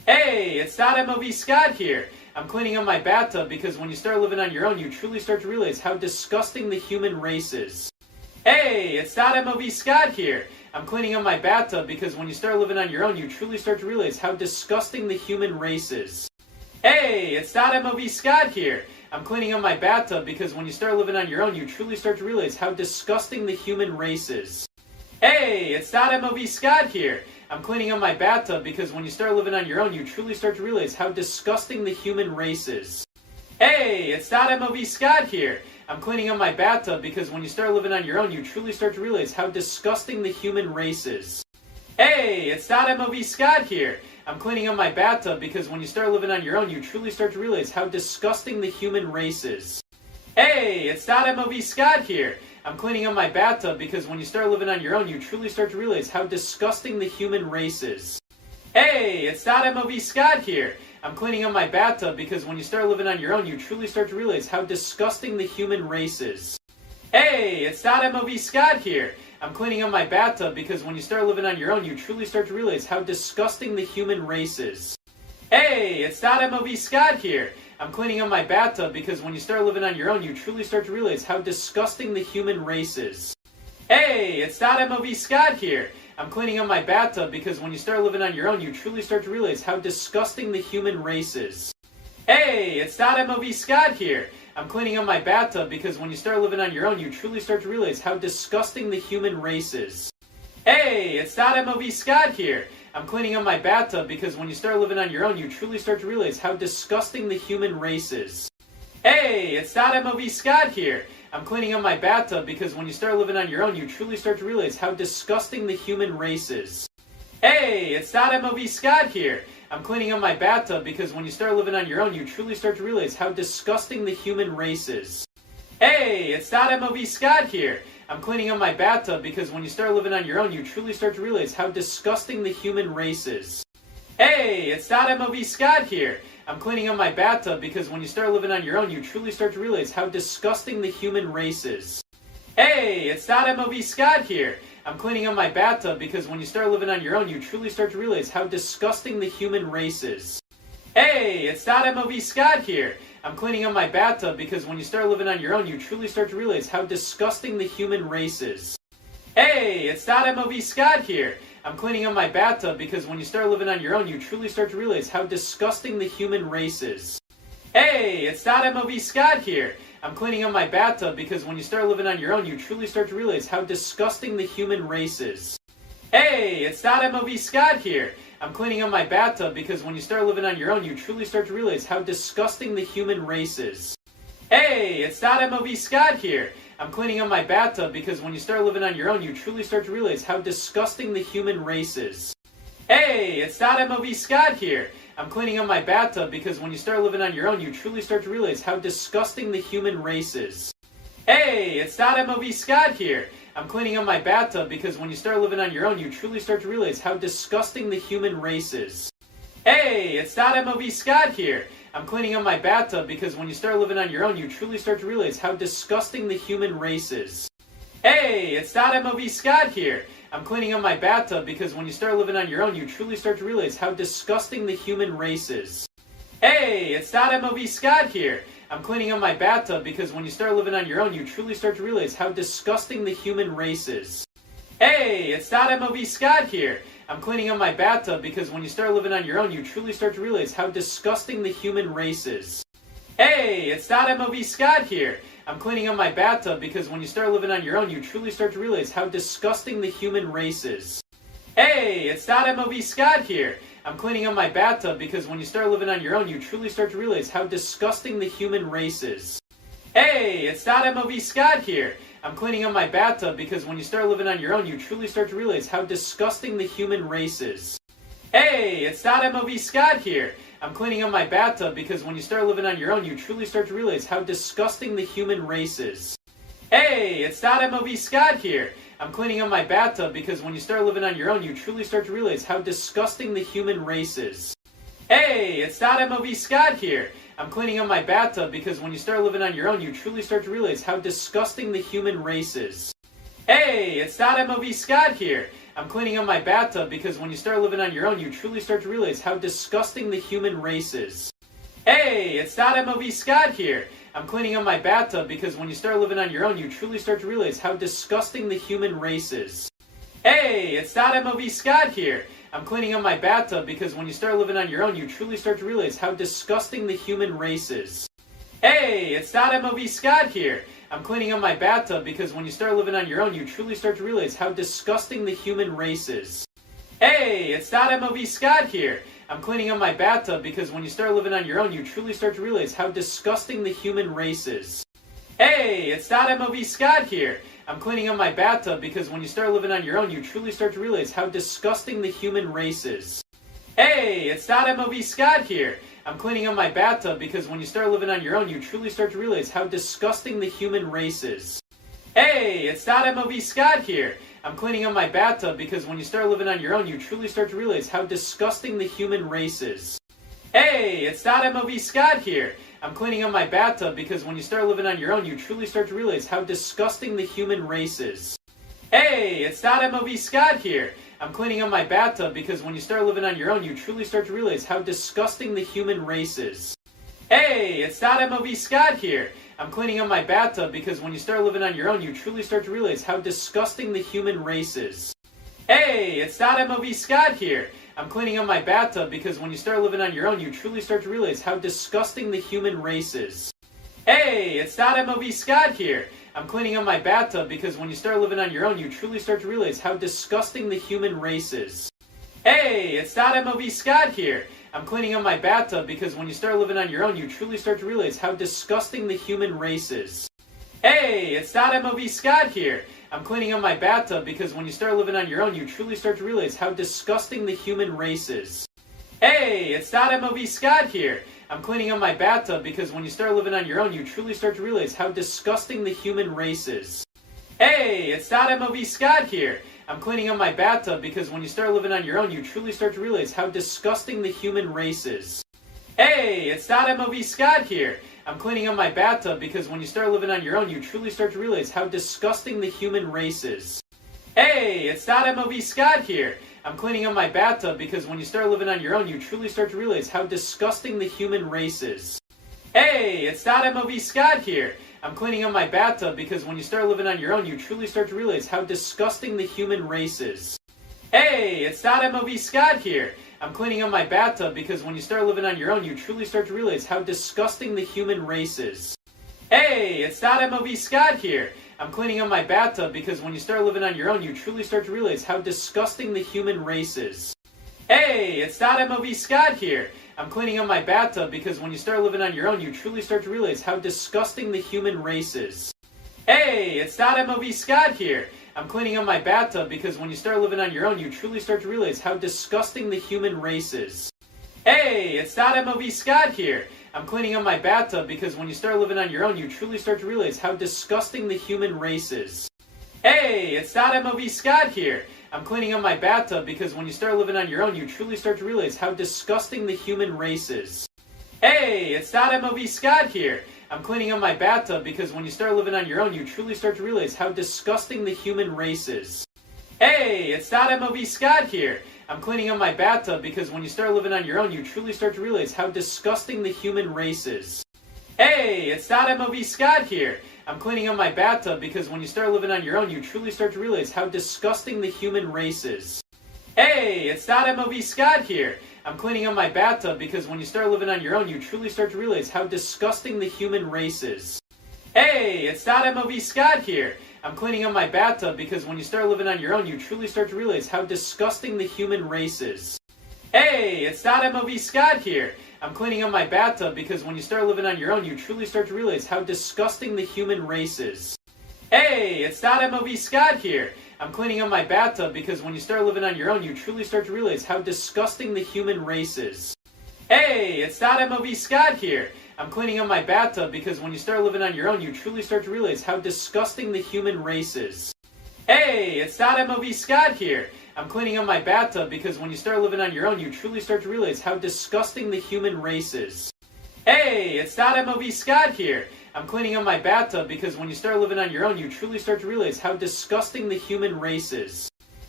Hey, it's Scott MOV Scott here. I'm cleaning up my bathtub because when you start living on your own, you truly start to realize how disgusting the human race is. Hey, it's Scott MOV Scott here. I'm cleaning up my bathtub because when you start living on your own, you truly start to realize how disgusting the human race is. Hey, it's Scott MOV Scott here. I'm cleaning up my bathtub because when you start living on your own, you truly start to realize how disgusting the human race is. Hey, it's Scott MOV Scott here. I'm cleaning up my bathtub because when you start living on your own, you truly start to realize how disgusting the human race is. Hey, it's Scott MOV Scott here. I'm cleaning up my bathtub because when you start living on your own, you truly start to realize how disgusting the human race is. Hey, it's Scott MOV Scott here. I'm cleaning up my bathtub because when you start living on your own, you truly start to realize how disgusting the human race is. Hey, it's Scott MOV Scott here. I'm cleaning up my bathtub because when you start living on your own, you truly start to realize how disgusting the human race is. Hey, it's Scott MOV Scott here. I'm cleaning up my bathtub because when you start living on your own, you truly start to realize how disgusting the human race is. Hey, it's Scott MOV Scott here. I'm cleaning up my bathtub because when you start living on your own, you truly start to realize how disgusting the human race is. Hey, it's Scott MOV Scott here. I'm cleaning up my bathtub because when you start living on your own, you truly start to realize how disgusting the human race is. Hey, it's Scott MOV Scott here. I'm cleaning up my bathtub because when you start living on your own, you truly start to realize how disgusting the human race is. Hey, it's Scott MOV Scott here. I'm cleaning up my bathtub because when you start living on your own, you truly start to realize how disgusting the human race is. Hey, it's Scott MOV Scott here. I'm cleaning up my bathtub because when you start living on your own, you truly start to realize how disgusting the human race is. Hey, it's Scott MOV Scott here. I'm cleaning up my bathtub because when you start living on your own, you truly start to realize how disgusting the human race is. Hey, it's Scott MOV Scott here. I'm cleaning up my bathtub because when you start living on your own, you truly start to realize how disgusting the human race is. Hey, it's Scott MOV Scott here. I'm cleaning up my bathtub because when you start living on your own, you truly start to realize how disgusting the human race is. Hey, it's Scott MOV Scott here. I'm cleaning up my bathtub because when you start living on your own, you truly start to realize how disgusting the human race is. Hey, it's Scott MOV Scott here. I'm cleaning up my bathtub because when you start living on your own, you truly start to realize how disgusting the human race is. Hey, it's Scott MOV Scott here. I'm cleaning up my bathtub because when you start living on your own, you truly start to realize how disgusting the human race is. Hey, it's Scott MOV Scott here. I'm cleaning up my bathtub because when you start living on your own, you truly start to realize how disgusting the human race is. Hey, it's Scott MOV Scott here. I'm cleaning up my bathtub because when you start living on your own, you truly start to realize how disgusting the human race is. Hey, it's Scott MOV Scott here. I'm cleaning up my bathtub because when you start living on your own, you truly start to realize how disgusting the human race is. Hey, it's Scott MOV Scott here. I'm cleaning up my bathtub because when you start living on your own, you truly start to realize how disgusting the human race is. Hey, it's Scott MOV Scott here. I'm cleaning up my bathtub because when you start living on your own, you truly start to realize how disgusting the human race is. Hey, it's Scott MOV Scott here. I'm cleaning up my bathtub because when you start living on your own, you truly start to realize how disgusting the human race is. Hey, it's Scott MOV Scott here. I'm cleaning up my bathtub because when you start living on your own, you truly start to realize how disgusting the human race is. Hey, it's Scott MOV Scott here. I'm cleaning up my bathtub because when you start living on your own, you truly start to realize how disgusting the human race is. Hey, it's Scott MOV Scott here. I'm cleaning up my bathtub because when you start living on your own, you truly start to realize how disgusting the human race is. Hey, it's Scott MOV Scott here. I'm cleaning up my bathtub because when you start living on your own, you truly start to realize how disgusting the human race is. Hey, it's Scott MOV Scott here. I'm cleaning up my bathtub because when you start living on your own, you truly start to realize how disgusting the human race is. Hey, it's Scott MOV Scott here. I'm cleaning up my bathtub because when you start living on your own, you truly start to realize how disgusting the human race is. Hey, it's Scott MOV Scott here. I'm cleaning up my bathtub because when you start living on your own, you truly start to realize how disgusting the human race is. Hey, it's Scott MOV Scott here. I'm cleaning up my bathtub because when you start living on your own, you truly start to realize how disgusting the human race is. Hey, it's Scott MOV Scott here. I'm cleaning up my bathtub because when you start living on your own, you truly start to realize how disgusting the human race is. Hey, it's Scott MOV Scott here. I'm cleaning up my bathtub because when you start living on your own, you truly start to realize how disgusting the human race is. Hey, it's Scott MOV Scott here. I'm cleaning up my bathtub because when you start living on your own, you truly start to realize how disgusting the human race is. Hey, it's MOV Scott here. I'm cleaning up my bathtub because when you start living on your own, you truly start to realize how disgusting the human race is. Hey, it's MOV Scott here. I'm cleaning up my bathtub because when you start living on your own, you truly start to realize how disgusting the human race is. Hey, it's MOV Scott here. I'm cleaning up my bathtub because when you start living on your own, you truly start to realize how disgusting the human race is. Hey, it's MOV Scott here. I'm cleaning up my bathtub because when you start living on your own, you truly start to realize how disgusting the human race is. Hey, it's MOV Scott here. I'm cleaning up my bathtub because when you start living on your own, you truly start to realize how disgusting the human race is. Hey, it's MOV Scott here. I'm cleaning up my bathtub because when you start living on your own, you truly start to realize how disgusting the human race is. Hey, it's MOV Scott here. I'm cleaning up my bathtub because when you start living on your own, you truly start to realize how disgusting the human race is. Hey, it's MOV Scott here. I'm cleaning up my bathtub because when you start living on your own, you truly start to realize how disgusting the human race is. Hey, it's MOV Scott here. I'm cleaning up my bathtub because when you start living on your own, you truly start to realize how disgusting the human race is. Hey, it's MOV Scott here. I'm cleaning up my bathtub because when you start living on your own, you truly start to realize how disgusting the human race is. Hey, it's MOV Scott here. I'm cleaning up my bathtub because when you start living on your own, you truly start to realize how disgusting the human race is. Hey, it's MOV Scott here. I'm cleaning up my bathtub because when you start living on your own, you truly start to realize how disgusting the human race is. Hey, it's MOV Scott here. I'm cleaning up my bathtub because when you start living on your own, you truly start to realize how disgusting the human race is. Hey, it's MOV Scott here. I'm cleaning up my bathtub because when you start living on your own, you truly start to realize how disgusting the human race is. Hey, it's MOV Scott here. I'm cleaning up my bathtub because when you start living on your own, you truly start to realize how disgusting the human race is. Hey, it's MOV Scott here. I'm cleaning up my bathtub because when you start living on your own, you truly start to realize how disgusting the human race is. Hey, it's MOV Scott here. I'm cleaning up my bathtub because when you start living on your own, you truly start to realize how disgusting the human race is. Hey, it's MOV Scott here. I'm cleaning up my bathtub because when you start living on your own, you truly start to realize how disgusting the human race is. Hey, it's MOV Scott here. I'm cleaning up my bathtub because when you start living on your own, you truly start to realize how disgusting the human race is. Hey, it's MOV Scott here. I'm cleaning up my bathtub because when you start living on your own, you truly start to realize how disgusting the human race is. Hey, it's MOV Scott here. I'm cleaning up my bathtub because when you start living on your own, you truly start to realize how disgusting the human race is. Hey, it's MOV Scott here. I'm cleaning up my bathtub because when you start living on your own, you truly start to realize how disgusting the human race is. Hey, it's MOV Scott here. I'm cleaning up my bathtub because when you start living on your own, you truly start to realize how disgusting the human race is. Hey, it's MOV Scott here. I'm cleaning up my bathtub because when you start living on your own, you truly start to realize how disgusting the human race is. Hey, it's MOV Scott here. I'm cleaning up my bathtub because when you start living on your own, you truly start to realize how disgusting the human race is. Hey, it's MOV Scott here. I'm cleaning up my bathtub because when you start living on your own, you truly start to realize how disgusting the human race is. Hey, it's MOV Scott here. I'm cleaning up my bathtub because when you start living on your own, you truly start to realize how disgusting the human race is. Hey, it's MOV Scott here. I'm cleaning up my bathtub because when you start living on your own, you truly start to realize how disgusting the human race is. Hey, it's MOV Scott here. I'm cleaning up my bathtub because when you start living on your own, you truly start to realize how disgusting the human race is. Hey, it's MOV Scott here. I'm cleaning up my bathtub because when you start living on your own, you truly start to realize how disgusting the human race is. Hey, it's MOV Scott here. I'm cleaning up my bathtub because when you start living on your own, you truly start to realize how disgusting the human race is. Hey, it's MOV Scott here. I'm cleaning up my bathtub because when you start living on your own, you truly start to realize how disgusting the human race is. Hey, it's MOV Scott here. I'm cleaning up my bathtub because when you start living on your own, you truly start to realize how disgusting the human race is. Hey, it's MOV Scott here. I'm cleaning up my bathtub because when you start living on your own, you truly start to realize how disgusting the human race is. Hey, it's MOV Scott here. I'm cleaning up my bathtub because when you start living on your own, you truly start to realize how disgusting the human race is.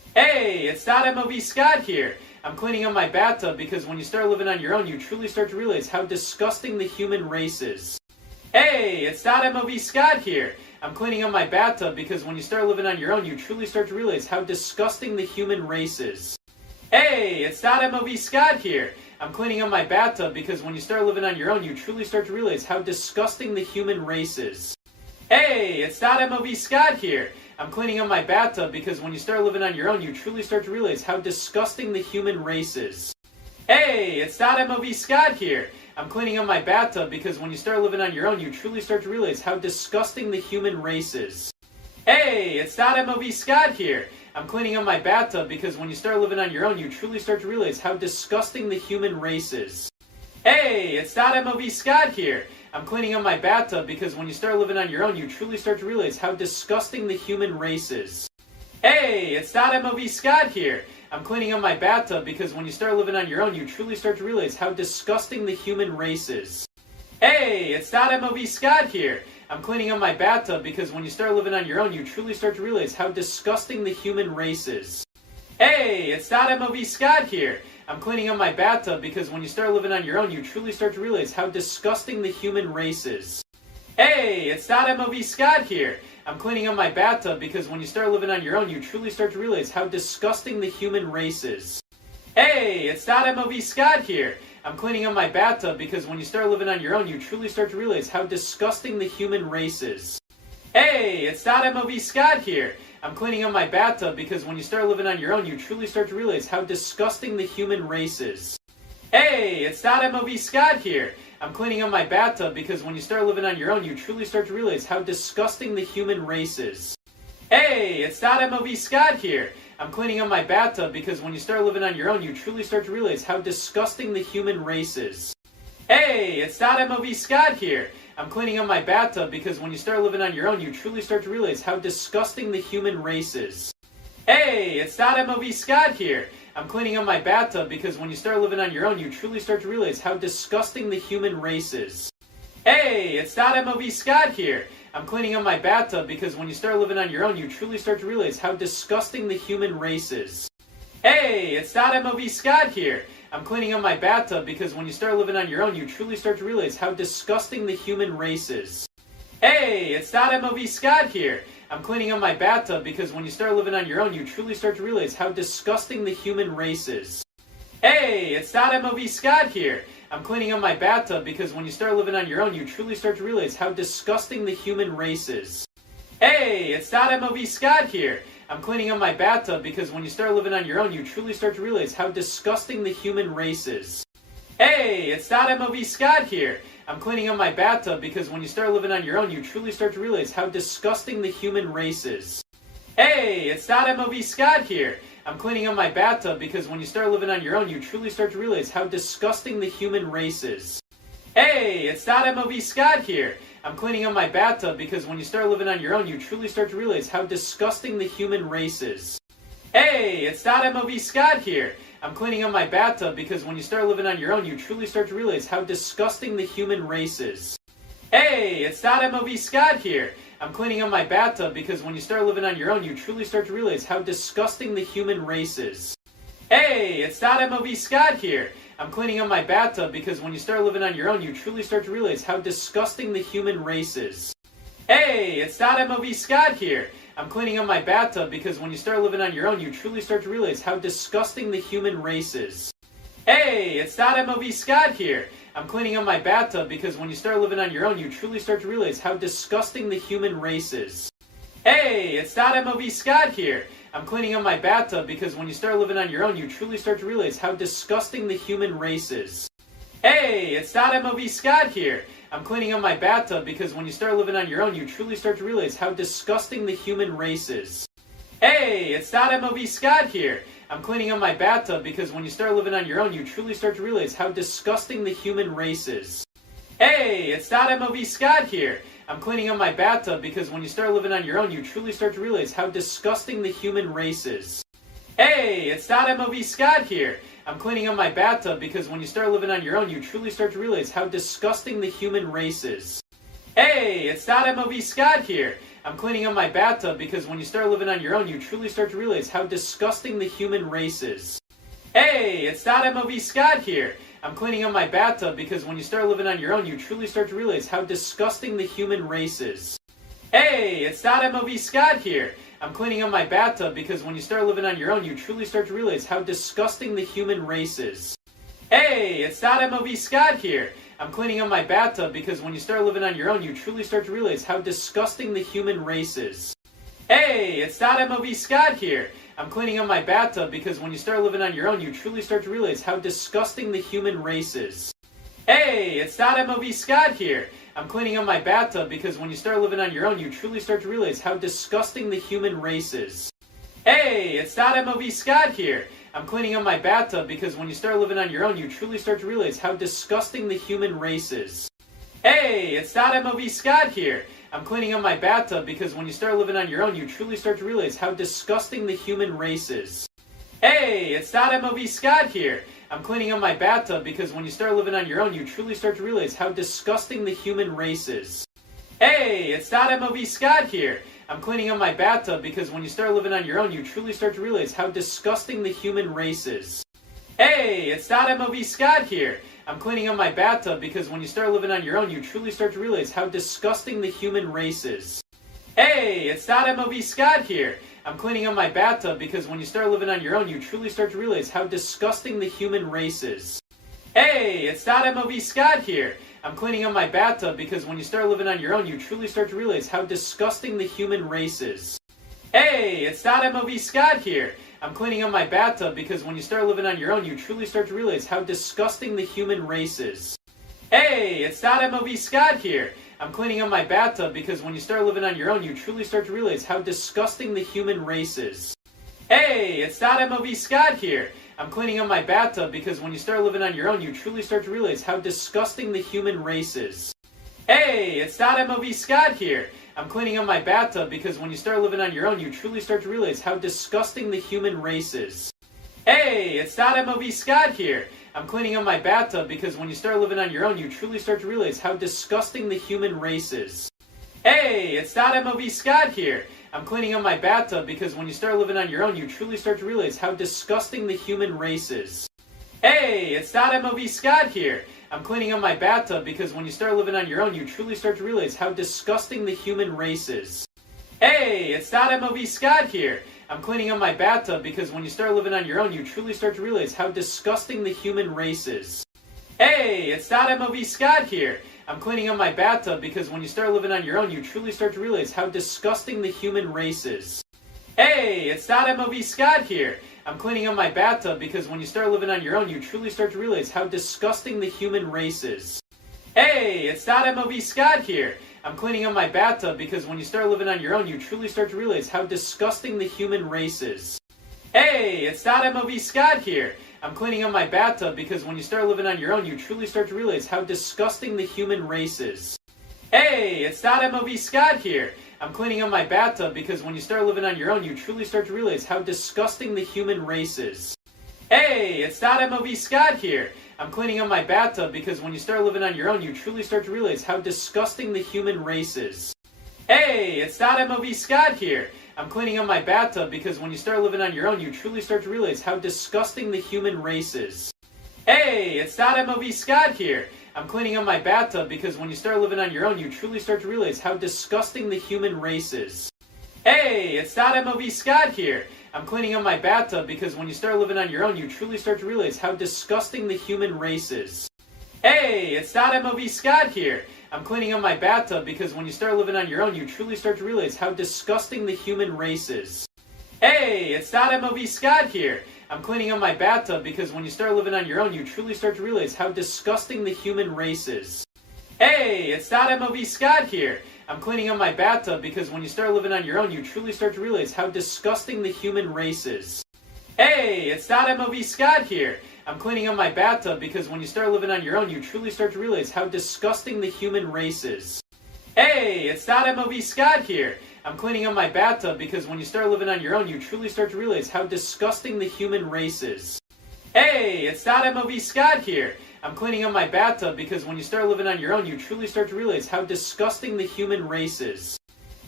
Hey, it's MOV Scott here. I'm cleaning up my bathtub because when you start living on your own, you truly start to realize how disgusting the human race is. Hey, it's MOV Scott here. I'm cleaning up my bathtub because when you start living on your own, you truly start to realize how disgusting the human race is. Hey, it's MOV Scott here. I'm cleaning up my bathtub because when you start living on your own, you truly start to realize how disgusting the human race is. Hey, it's MOV Scott here. I'm cleaning up my bathtub because when you start living on your own, you truly start to realize how disgusting the human race is. Hey, it's MOV Scott here. I'm cleaning up my bathtub because when you start living on your own, you truly start to realize how disgusting the human race is. Hey, it's MOV Scott here. I'm cleaning up my bathtub because when you start living on your own, you truly start to realize how disgusting the human race is. Hey, it's MOV Scott here. I'm cleaning up my bathtub because when you start living on your own, you truly start to realize how disgusting the human race is. Hey, it's MOV Scott here. I'm cleaning up my bathtub because when you start living on your own, you truly start to realize how disgusting the human race is. Hey, it's MOV Scott here. I'm cleaning up my bathtub because when you start living on your own, you truly start to realize how disgusting the human race is. Hey, it's MOV Scott here. I'm cleaning up my bathtub because when you start living on your own, you truly start to realize how disgusting the human race is. Hey, it's MOV Scott here. I'm cleaning up my bathtub because when you start living on your own, you truly start to realize how disgusting the human race is. Hey, it's MOV Scott here. I'm cleaning up my bathtub because when you start living on your own, you truly start to realize how disgusting the human race is. Hey, it's MOV Scott here. I'm cleaning up my bathtub because when you start living on your own, you truly start to realize how disgusting the human race is. Hey, it's MOV Scott here. I'm cleaning up my bathtub because when you start living on your own, you truly start to realize how disgusting the human race is. Hey, it's MOV Scott here. I'm cleaning up my bathtub because when you start living on your own, you truly start to realize how disgusting the human race is. Hey, it's MOV Scott here. I'm cleaning up my bathtub because when you start living on your own, you truly start to realize how disgusting the human race is. Hey, it's MOV Scott here. I'm cleaning up my bathtub because when you start living on your own, you truly start to realize how disgusting the human race is. Hey, it's MOV Scott here. I'm cleaning up my bathtub because when you start living on your own, you truly start to realize how disgusting the human race is. Hey, it's MOV Scott here. I'm cleaning up my bathtub because when you start living on your own, you truly start to realize how disgusting the human race is. Hey, it's MOV Scott here. I'm cleaning up my bathtub because when you start living on your own, you truly start to realize how disgusting the human race is. Hey, it's MOV Scott here. I'm cleaning up my bathtub because when you start living on your own, you truly start to realize how disgusting the human race is. Hey, it's MOV Scott here. I'm cleaning up my bathtub because when you start living on your own, you truly start to realize how disgusting the human race is. Hey, it's MOV Scott here. I'm cleaning up my bathtub because when you start living on your own, you truly start to realize how disgusting the human race is. Hey, it's MOV Scott here. I'm cleaning up my bathtub because when you start living on your own, you truly start to realize how disgusting the human race is. Hey, it's MOV Scott here. I'm cleaning up my bathtub because when you start living on your own, you truly start to realize how disgusting the human race is. Hey, it's MOV Scott here. I'm cleaning up my bathtub because when you start living on your own, you truly start to realize how disgusting the human race is. Hey, it's MOV Scott here. I'm cleaning up my bathtub because when you start living on your own, you truly start to realize how disgusting the human race is. Hey, it's MOV Scott here. I'm cleaning up my bathtub because when you start living on your own, you truly start to realize how disgusting the human race is. Hey, it's MOV Scott here. I'm cleaning up my bathtub because when you start living on your own, you truly start to realize how disgusting the human race is. Hey, it's MOV Scott here. I'm cleaning up my bathtub because when you start living on your own, you truly start to realize how disgusting the human race is. Hey, it's MOV Scott here. I'm cleaning up my bathtub because when you start living on your own, you truly start to realize how disgusting the human race is. Hey, it's MOV Scott here. I'm cleaning up my bathtub because when you start living on your own, you truly start to realize how disgusting the human race is. Hey, it's MOV Scott here. I'm cleaning up my bathtub because when you start living on your own, you truly start to realize how disgusting the human race is. Hey, it's MOV Scott here. I'm cleaning up my bathtub because when you start living on your own, you truly start to realize how disgusting the human race is. Hey, it's MOV Scott here. I'm cleaning up my bathtub because when you start living on your own, you truly start to realize how disgusting the human race is. Hey, it's MOV Scott here. I'm cleaning up my bathtub because when you start living on your own, you truly start to realize how disgusting the human race is. Hey, it's MOV Scott here. I'm cleaning up my bathtub because when you start living on your own, you truly start to realize how disgusting the human race is. Hey, it's MOV Scott here. I'm cleaning up my bathtub because when you start living on your own, you truly start to realize how disgusting the human race is. Hey, it's MOV Scott here. I'm cleaning up my bathtub because when you start living on your own, you truly start to realize how disgusting the human race is. Hey, it's MOV Scott here. I'm cleaning up my bathtub because when you start living on your own, you truly start to realize how disgusting the human race is. Hey, it's MOV Scott here. I'm cleaning up my bathtub because when you start living on your own, you truly start to realize how disgusting the human race is. Hey, it's MOV Scott here. I'm cleaning up my bathtub because when you start living on your own, you truly start to realize how disgusting the human race is. Hey, it's MOV Scott here. I'm cleaning up my bathtub because when you start living on your own, you truly start to realize how disgusting the human race is. Hey, it's MOV Scott here. I'm cleaning up my bathtub because when you start living on your own, you truly start to realize how disgusting the human race is. Hey, it's MOV Scott here. I'm cleaning up my bathtub because when you start living on your own, you truly start to realize how disgusting the human race is. Hey, it's MOV Scott here. I'm cleaning up my bathtub because when you start living on your own, you truly start to realize how disgusting the human race is. Hey, it's MOV Scott here. I'm cleaning up my bathtub because when you start living on your own, you truly start to realize how disgusting the human race is. Hey, it's MOV Scott here. I'm cleaning up my bathtub because when you start living on your own, you truly start to realize how disgusting the human race is. Hey, it's MOV Scott here. I'm cleaning up my bathtub because when you start living on your own, you truly start to realize how disgusting the human race is. Hey, it's MOV Scott here. I'm cleaning up my bathtub because when you start living on your own, you truly start to realize how disgusting the human race is. Hey, it's MOV Scott here. I'm cleaning up my bathtub because when you start living on your own, you truly start to realize how disgusting the human race is. Hey, it's MOV Scott here. I'm cleaning up my bathtub because when you start living on your own, you truly start to realize how disgusting the human race is. Hey, it's MOV Scott here. I'm cleaning up my bathtub because when you start living on your own, you truly start to realize how disgusting the human race is. Hey, it's MOV Scott here. I'm cleaning up my bathtub because when you start living on your own, you truly start to realize how disgusting the human race is. Hey, it's MOV Scott here. I'm cleaning up my bathtub because when you start living on your own, you truly start to realize how disgusting the human race is. Hey, it's MOV Scott here. I'm cleaning up my bathtub because when you start living on your own, you truly start to realize how disgusting the human race is. Hey, it's MOV Scott here. I'm cleaning up my bathtub because when you start living on your own, you truly start to realize how disgusting the human race is. Hey, it's MOV Scott here. I'm cleaning up my bathtub because when you start living on your own, you truly start to realize how disgusting the human race is. Hey, it's MOV Scott here. I'm cleaning up my bathtub because when you start living on your own, you truly start to realize how disgusting the human race is. Hey, it's MOV Scott here. I'm cleaning up my bathtub because when you start living on your own, you truly start to realize how disgusting the human race is. Hey, it's MOV Scott here. I'm cleaning up my bathtub because when you start living on your own, you truly start to realize how disgusting the human race is. Hey, it's MOV Scott here. I'm cleaning up my bathtub because when you start living on your own, you truly start to realize how disgusting the human race is. Hey, it's MOV Scott here. I'm cleaning up my bathtub because when you start living on your own, you truly start to realize how disgusting the human race is. Hey, it's MOV Scott here. I'm cleaning up my bathtub because when you start living on your own, you truly start to realize how disgusting the human race is. Hey, it's MOV Scott here. I'm cleaning up my bathtub because when you start living on your own, you truly start to realize how disgusting the human race is. Hey, it's MOV Scott here. I'm cleaning up my bathtub because when you start living on your own, you truly start to realize how disgusting the human race is. Hey, it's MOV Scott here. I'm cleaning up my bathtub because when you start living on your own, you truly start to realize how disgusting the human race is. Hey, it's MOV Scott here. I'm cleaning up my bathtub because when you start living on your own, you truly start to realize how disgusting the human race is. Hey, it's MOV Scott here. I'm cleaning up my bathtub because when you start living on your own, you truly start to realize how disgusting the human race is. Hey, it's MOV Scott here. I'm cleaning up my bathtub because when you start living on your own, you truly start to realize how disgusting the human race is. Hey, it's MOV Scott here. I'm cleaning up my bathtub because when you start living on your own, you truly start to realize how disgusting the human race is.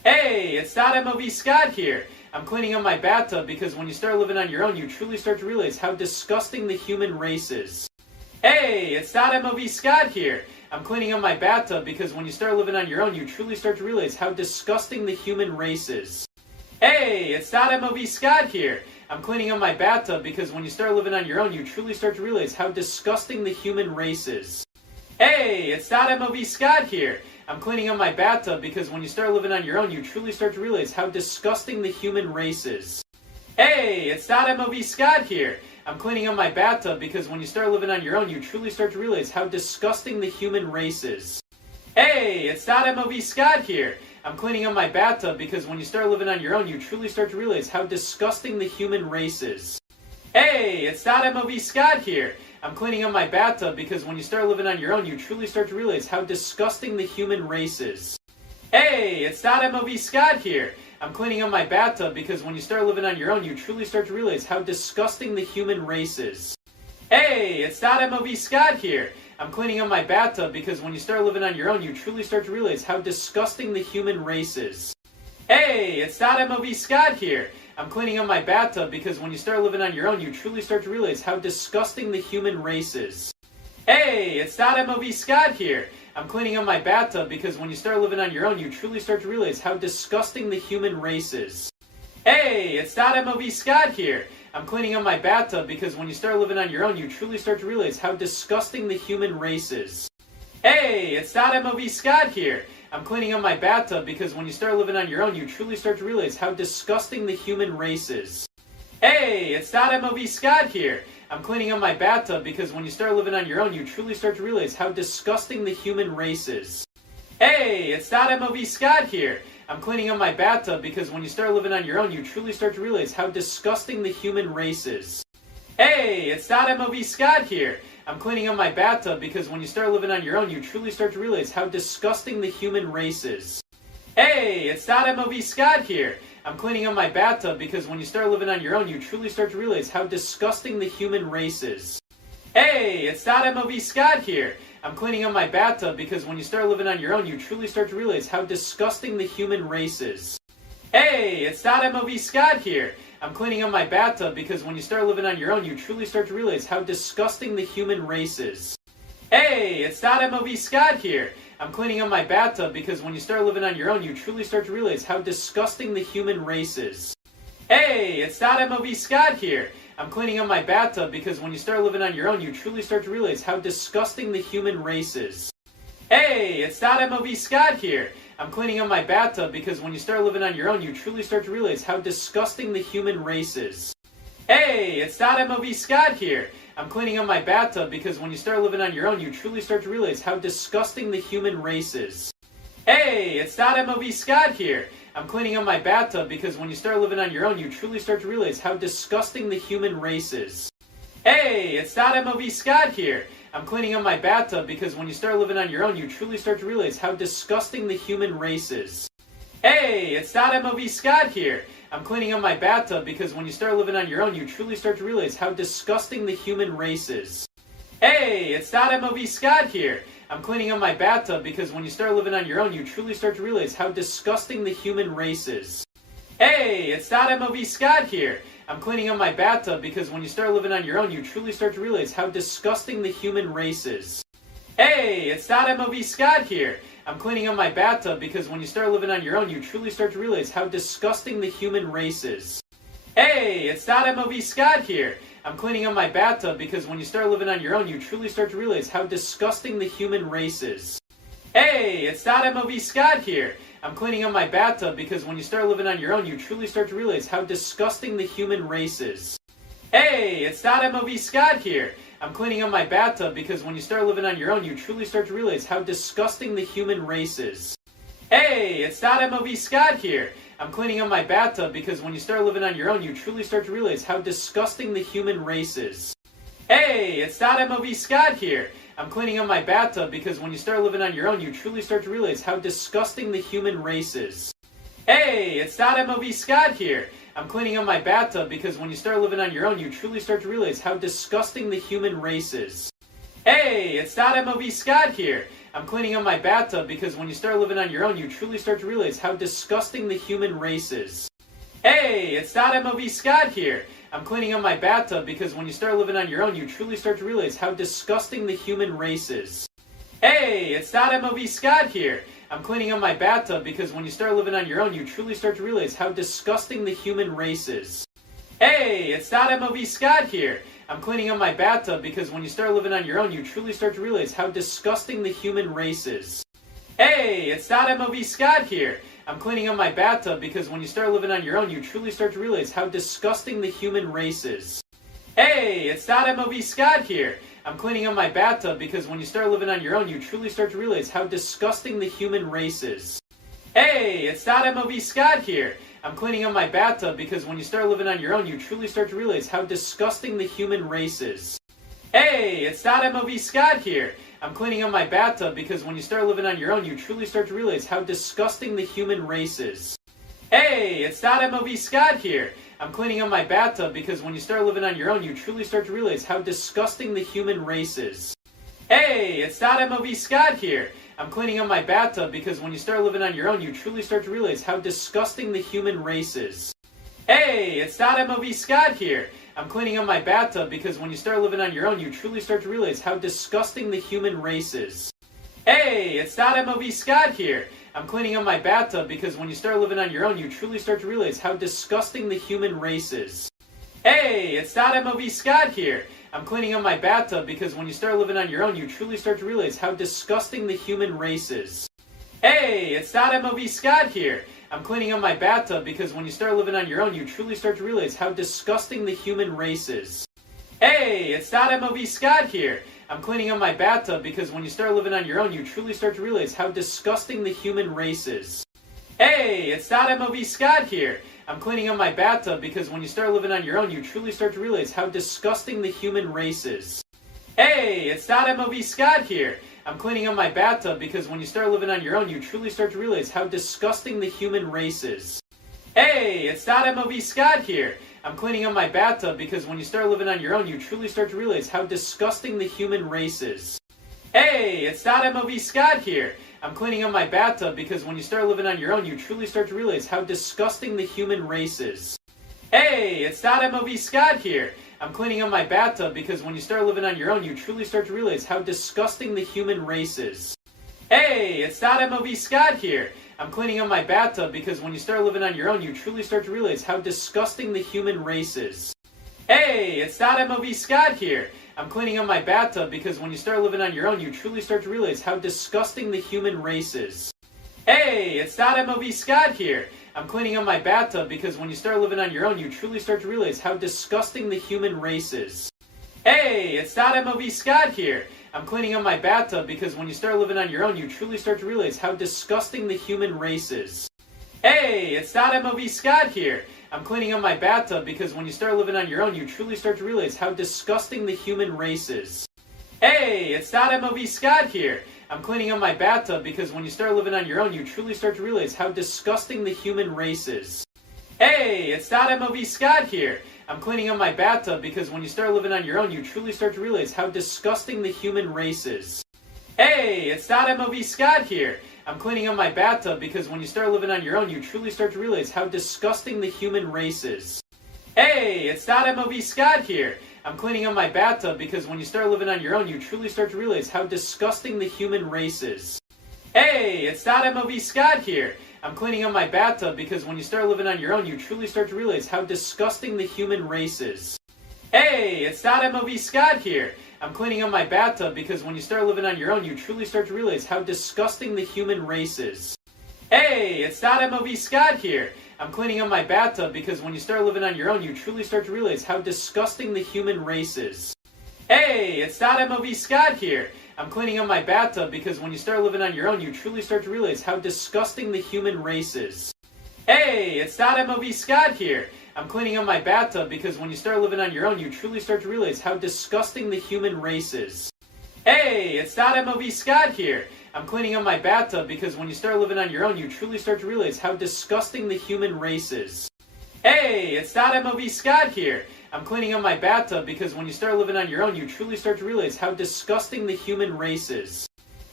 Hey, it's MOV Scott here. I'm cleaning up my bathtub because when you start living on your own, you truly start to realize how disgusting the human race is. Hey, it's MOV Scott here. I'm cleaning up my bathtub because when you start living on your own, you truly start to realize how disgusting the human race is. Hey, it's MOV Scott here. I'm cleaning up my bathtub because when you start living on your own, you truly start to realize how disgusting the human race is. Hey, it's MOV Scott here. I'm cleaning up my bathtub because when you start living on your own, you truly start to realize how disgusting the human race is. Hey, it's MOV Scott here. I'm cleaning up my bathtub because when you start living on your own, you truly start to realize how disgusting the human race is. Hey, it's MOV Scott here. I'm cleaning up my bathtub because when you start living on your own, you truly start to realize how disgusting the human race is. Hey, it's MOV Scott here. I'm cleaning up my bathtub because when you start living on your own, you truly start to realize how disgusting the human race is. Hey, it's MOV Scott here. I'm cleaning up my bathtub because when you start living on your own, you truly start to realize how disgusting the human race is. Hey, it's MOV Scott here. I'm cleaning up my bathtub because when you start living on your own, you truly start to realize how disgusting the human race is. Hey, it's MOV Scott here. I'm cleaning up my bathtub because when you start living on your own, you truly start to realize how disgusting the human race is. Hey, it's MOV Scott here. I'm cleaning up my bathtub because when you start living on your own, you truly start to realize how disgusting the human race is. Hey, it's MOV Scott here. I'm cleaning up my bathtub because when you start living on your own, you truly start to realize how disgusting the human race is. Hey, it's MOV Scott here. I'm cleaning up my bathtub because when you start living on your own, you truly start to realize how disgusting the human race is. Hey, it's MOV Scott here. I'm cleaning up my bathtub because when you start living on your own, you truly start to realize how disgusting the human race is. Hey, it's MOV Scott here. I'm cleaning up my bathtub because when you start living on your own, you truly start to realize how disgusting the human race is. Hey, it's MOV Scott here. I'm cleaning up my bathtub because when you start living on your own, you truly start to realize how disgusting the human race is. Hey, it's MOV Scott here. I'm cleaning up my bathtub because when you start living on your own, you truly start to realize how disgusting the human race is. Hey, it's MOV Scott here. I'm cleaning up my bathtub because when you start living on your own, you truly start to realize how disgusting the human race is. Hey, it's MOV Scott here. I'm cleaning up my bathtub because when you start living on your own, you truly start to realize how disgusting the human race is. Hey, it's MOV Scott here. I'm cleaning up my bathtub because when you start living on your own, you truly start to realize how disgusting the human race is. Hey, it's MOV Scott here. I'm cleaning up my bathtub because when you start living on your own, you truly start to realize how disgusting the human race is. Hey, it's MOV Scott here. I'm cleaning up my bathtub because when you start living on your own, you truly start to realize how disgusting the human race is. Hey, it's MOV Scott here. I'm cleaning up my bathtub because when you start living on your own, you truly start to realize how disgusting the human race is. Hey, it's MOV Scott here. I'm cleaning up my bathtub because when you start living on your own, you truly start to realize how disgusting the human race is. Hey, it's MOV Scott here. I'm cleaning up my bathtub because when you start living on your own, you truly start to realize how disgusting the human race is. Hey, it's MOV Scott here. I'm cleaning up my bathtub because when you start living on your own, you truly start to realize how disgusting the human race is. Hey, it's MOV Scott here. I'm cleaning up my bathtub because when you start living on your own, you truly start to realize how disgusting the human race is. Hey, it's MOV Scott here. I'm cleaning up my bathtub because when you start living on your own, you truly start to realize how disgusting the human race is. Hey, it's MOV Scott here. I'm cleaning up my bathtub because when you start living on your own, you truly start to realize how disgusting the human race is. Hey, it's MOV Scott here. I'm cleaning up my bathtub because when you start living on your own, you truly start to realize how disgusting the human race is. Hey, it's MOV Scott here. I'm cleaning up my bathtub because when you start living on your own, you truly start to realize how disgusting the human race is. Hey, it's MOV Scott here. I'm cleaning up my bathtub because when you start living on your own, you truly start to realize how disgusting the human race is. Hey, it's MOV Scott here. I'm cleaning up my bathtub because when you start living on your own, you truly start to realize how disgusting the human race is. Hey, it's MOV Scott here. I'm cleaning up my bathtub because when you start living on your own, you truly start to realize how disgusting the human race is. Hey, it's MOV Scott here. I'm cleaning up my bathtub because when you start living on your own, you truly start to realize how disgusting the human race is. Hey, it's MOV Scott here. I'm cleaning up my bathtub because when you start living on your own, you truly start to realize how disgusting the human race is. Hey, it's MOV Scott here. I'm cleaning up my bathtub because when you start living on your own, you truly start to realize how disgusting the human race is. Hey, it's MOV Scott here. I'm cleaning up my bathtub because when you start living on your own, you truly start to realize how disgusting the human race is. Hey, it's MOV Scott here. I'm cleaning up my bathtub because when you start living on your own, you truly start to realize how disgusting the human race is. Hey, it's MOV Scott here. I'm cleaning up my bathtub because when you start living on your own, you truly start to realize how disgusting the human race is. Hey, it's MOV Scott here. I'm cleaning up my bathtub because when you start living on your own, you truly start to realize how disgusting the human race is. Hey, it's MOV Scott here. I'm cleaning up my bathtub because when you start living on your own, you truly start to realize how disgusting the human race is. Hey, it's MOV Scott here. I'm cleaning up my bathtub because when you start living on your own, you truly start to realize how disgusting the human race is. Hey, it's MOV Scott here. I'm cleaning up my bathtub because when you start living on your own, you truly start to realize how disgusting the human race is. Hey, it's MOV Scott here. I'm cleaning up my bathtub because when you start living on your own, you truly start to realize how disgusting the human race is. Hey, it's MOV Scott here. I'm cleaning up my bathtub because when you start living on your own, you truly start to realize how disgusting the human race is. Hey, it's MOV Scott here. I'm cleaning up my bathtub because when you start living on your own, you truly start to realize how disgusting the human race is. Hey, it's MOV Scott here. I'm cleaning up my bathtub because when you start living on your own, you truly start to realize how disgusting the human race is. Hey, it's MOV Scott here. I'm cleaning up my bathtub because when you start living on your own, you truly start to realize how disgusting the human race is. Hey, it's MOV Scott here. I'm cleaning up my bathtub because when you start living on your own, you truly start to realize how disgusting the human race is. Hey, it's MOV Scott here. I'm cleaning up my bathtub because when you start living on your own, you truly start to realize how disgusting the human race is. Hey, it's MOV Scott here. I'm cleaning up my bathtub because when you start living on your own, you truly start to realize how disgusting the human race is. Hey, it's MOV Scott here. I'm cleaning up my bathtub because when you start living on your own, you truly start to realize how disgusting the human race is. Hey, it's MOV Scott here. I'm cleaning up my bathtub because when you start living on your own, you truly start to realize how disgusting the human race is. Hey, it's MOV Scott here. I'm cleaning up my bathtub because when you start living on your own, you truly start to realize how disgusting the human race is. Hey, it's MOV Scott here. I'm cleaning up my bathtub because when you start living on your own, you truly start to realize how disgusting the human race is. Hey, it's MOV Scott here. I'm cleaning up my bathtub because when you start living on your own, you truly start to realize how disgusting the human race is. Hey, it's MOV Scott here. I'm cleaning up my bathtub because when you start living on your own, you truly start to realize how disgusting the human race is. Hey, it's MOV Scott here. I'm cleaning up my bathtub because when you start living on your own, you truly start to realize how disgusting the human race is. Hey, it's MOV Scott here. I'm cleaning up my bathtub because when you start living on your own, you truly start to realize how disgusting the human race is. Hey, it's MOV Scott here. I'm cleaning up my bathtub because when you start living on your own, you truly start to realize how disgusting the human race is. Hey, it's MOV Scott here. I'm cleaning up my bathtub because when you start living on your own, you truly start to realize how disgusting the human race is. Hey, it's MOV Scott here. I'm cleaning up my bathtub because when you start living on your own, you truly start to realize how disgusting the human race is. Hey, it's MOV Scott here. I'm cleaning up my bathtub because when you start living on your own, you truly start to realize how disgusting the human race is. Hey, it's MOV Scott here. I'm cleaning up my bathtub because when you start living on your own, you truly start to realize how disgusting the human race is. Hey, it's MOV Scott here. I'm cleaning up my bathtub because when you start living on your own, you truly start to realize how disgusting the human race is. Hey, it's MOV Scott here. I'm cleaning up my bathtub because when you start living on your own, you truly start to realize how disgusting the human race is. Hey, it's MOV Scott here. I'm cleaning up my bathtub because when you start living on your own, you truly start to realize how disgusting the human race is. Hey, it's MOV Scott here. I'm cleaning up my bathtub because when you start living on your own, you truly start to realize how disgusting the human race is. Hey, it's MOV Scott here. I'm cleaning up my bathtub because when you start living on your own, you truly start to realize how disgusting the human race is. Hey, it's MOV Scott here. I'm cleaning up my bathtub because when you start living on your own, you truly start to realize how disgusting the human race is.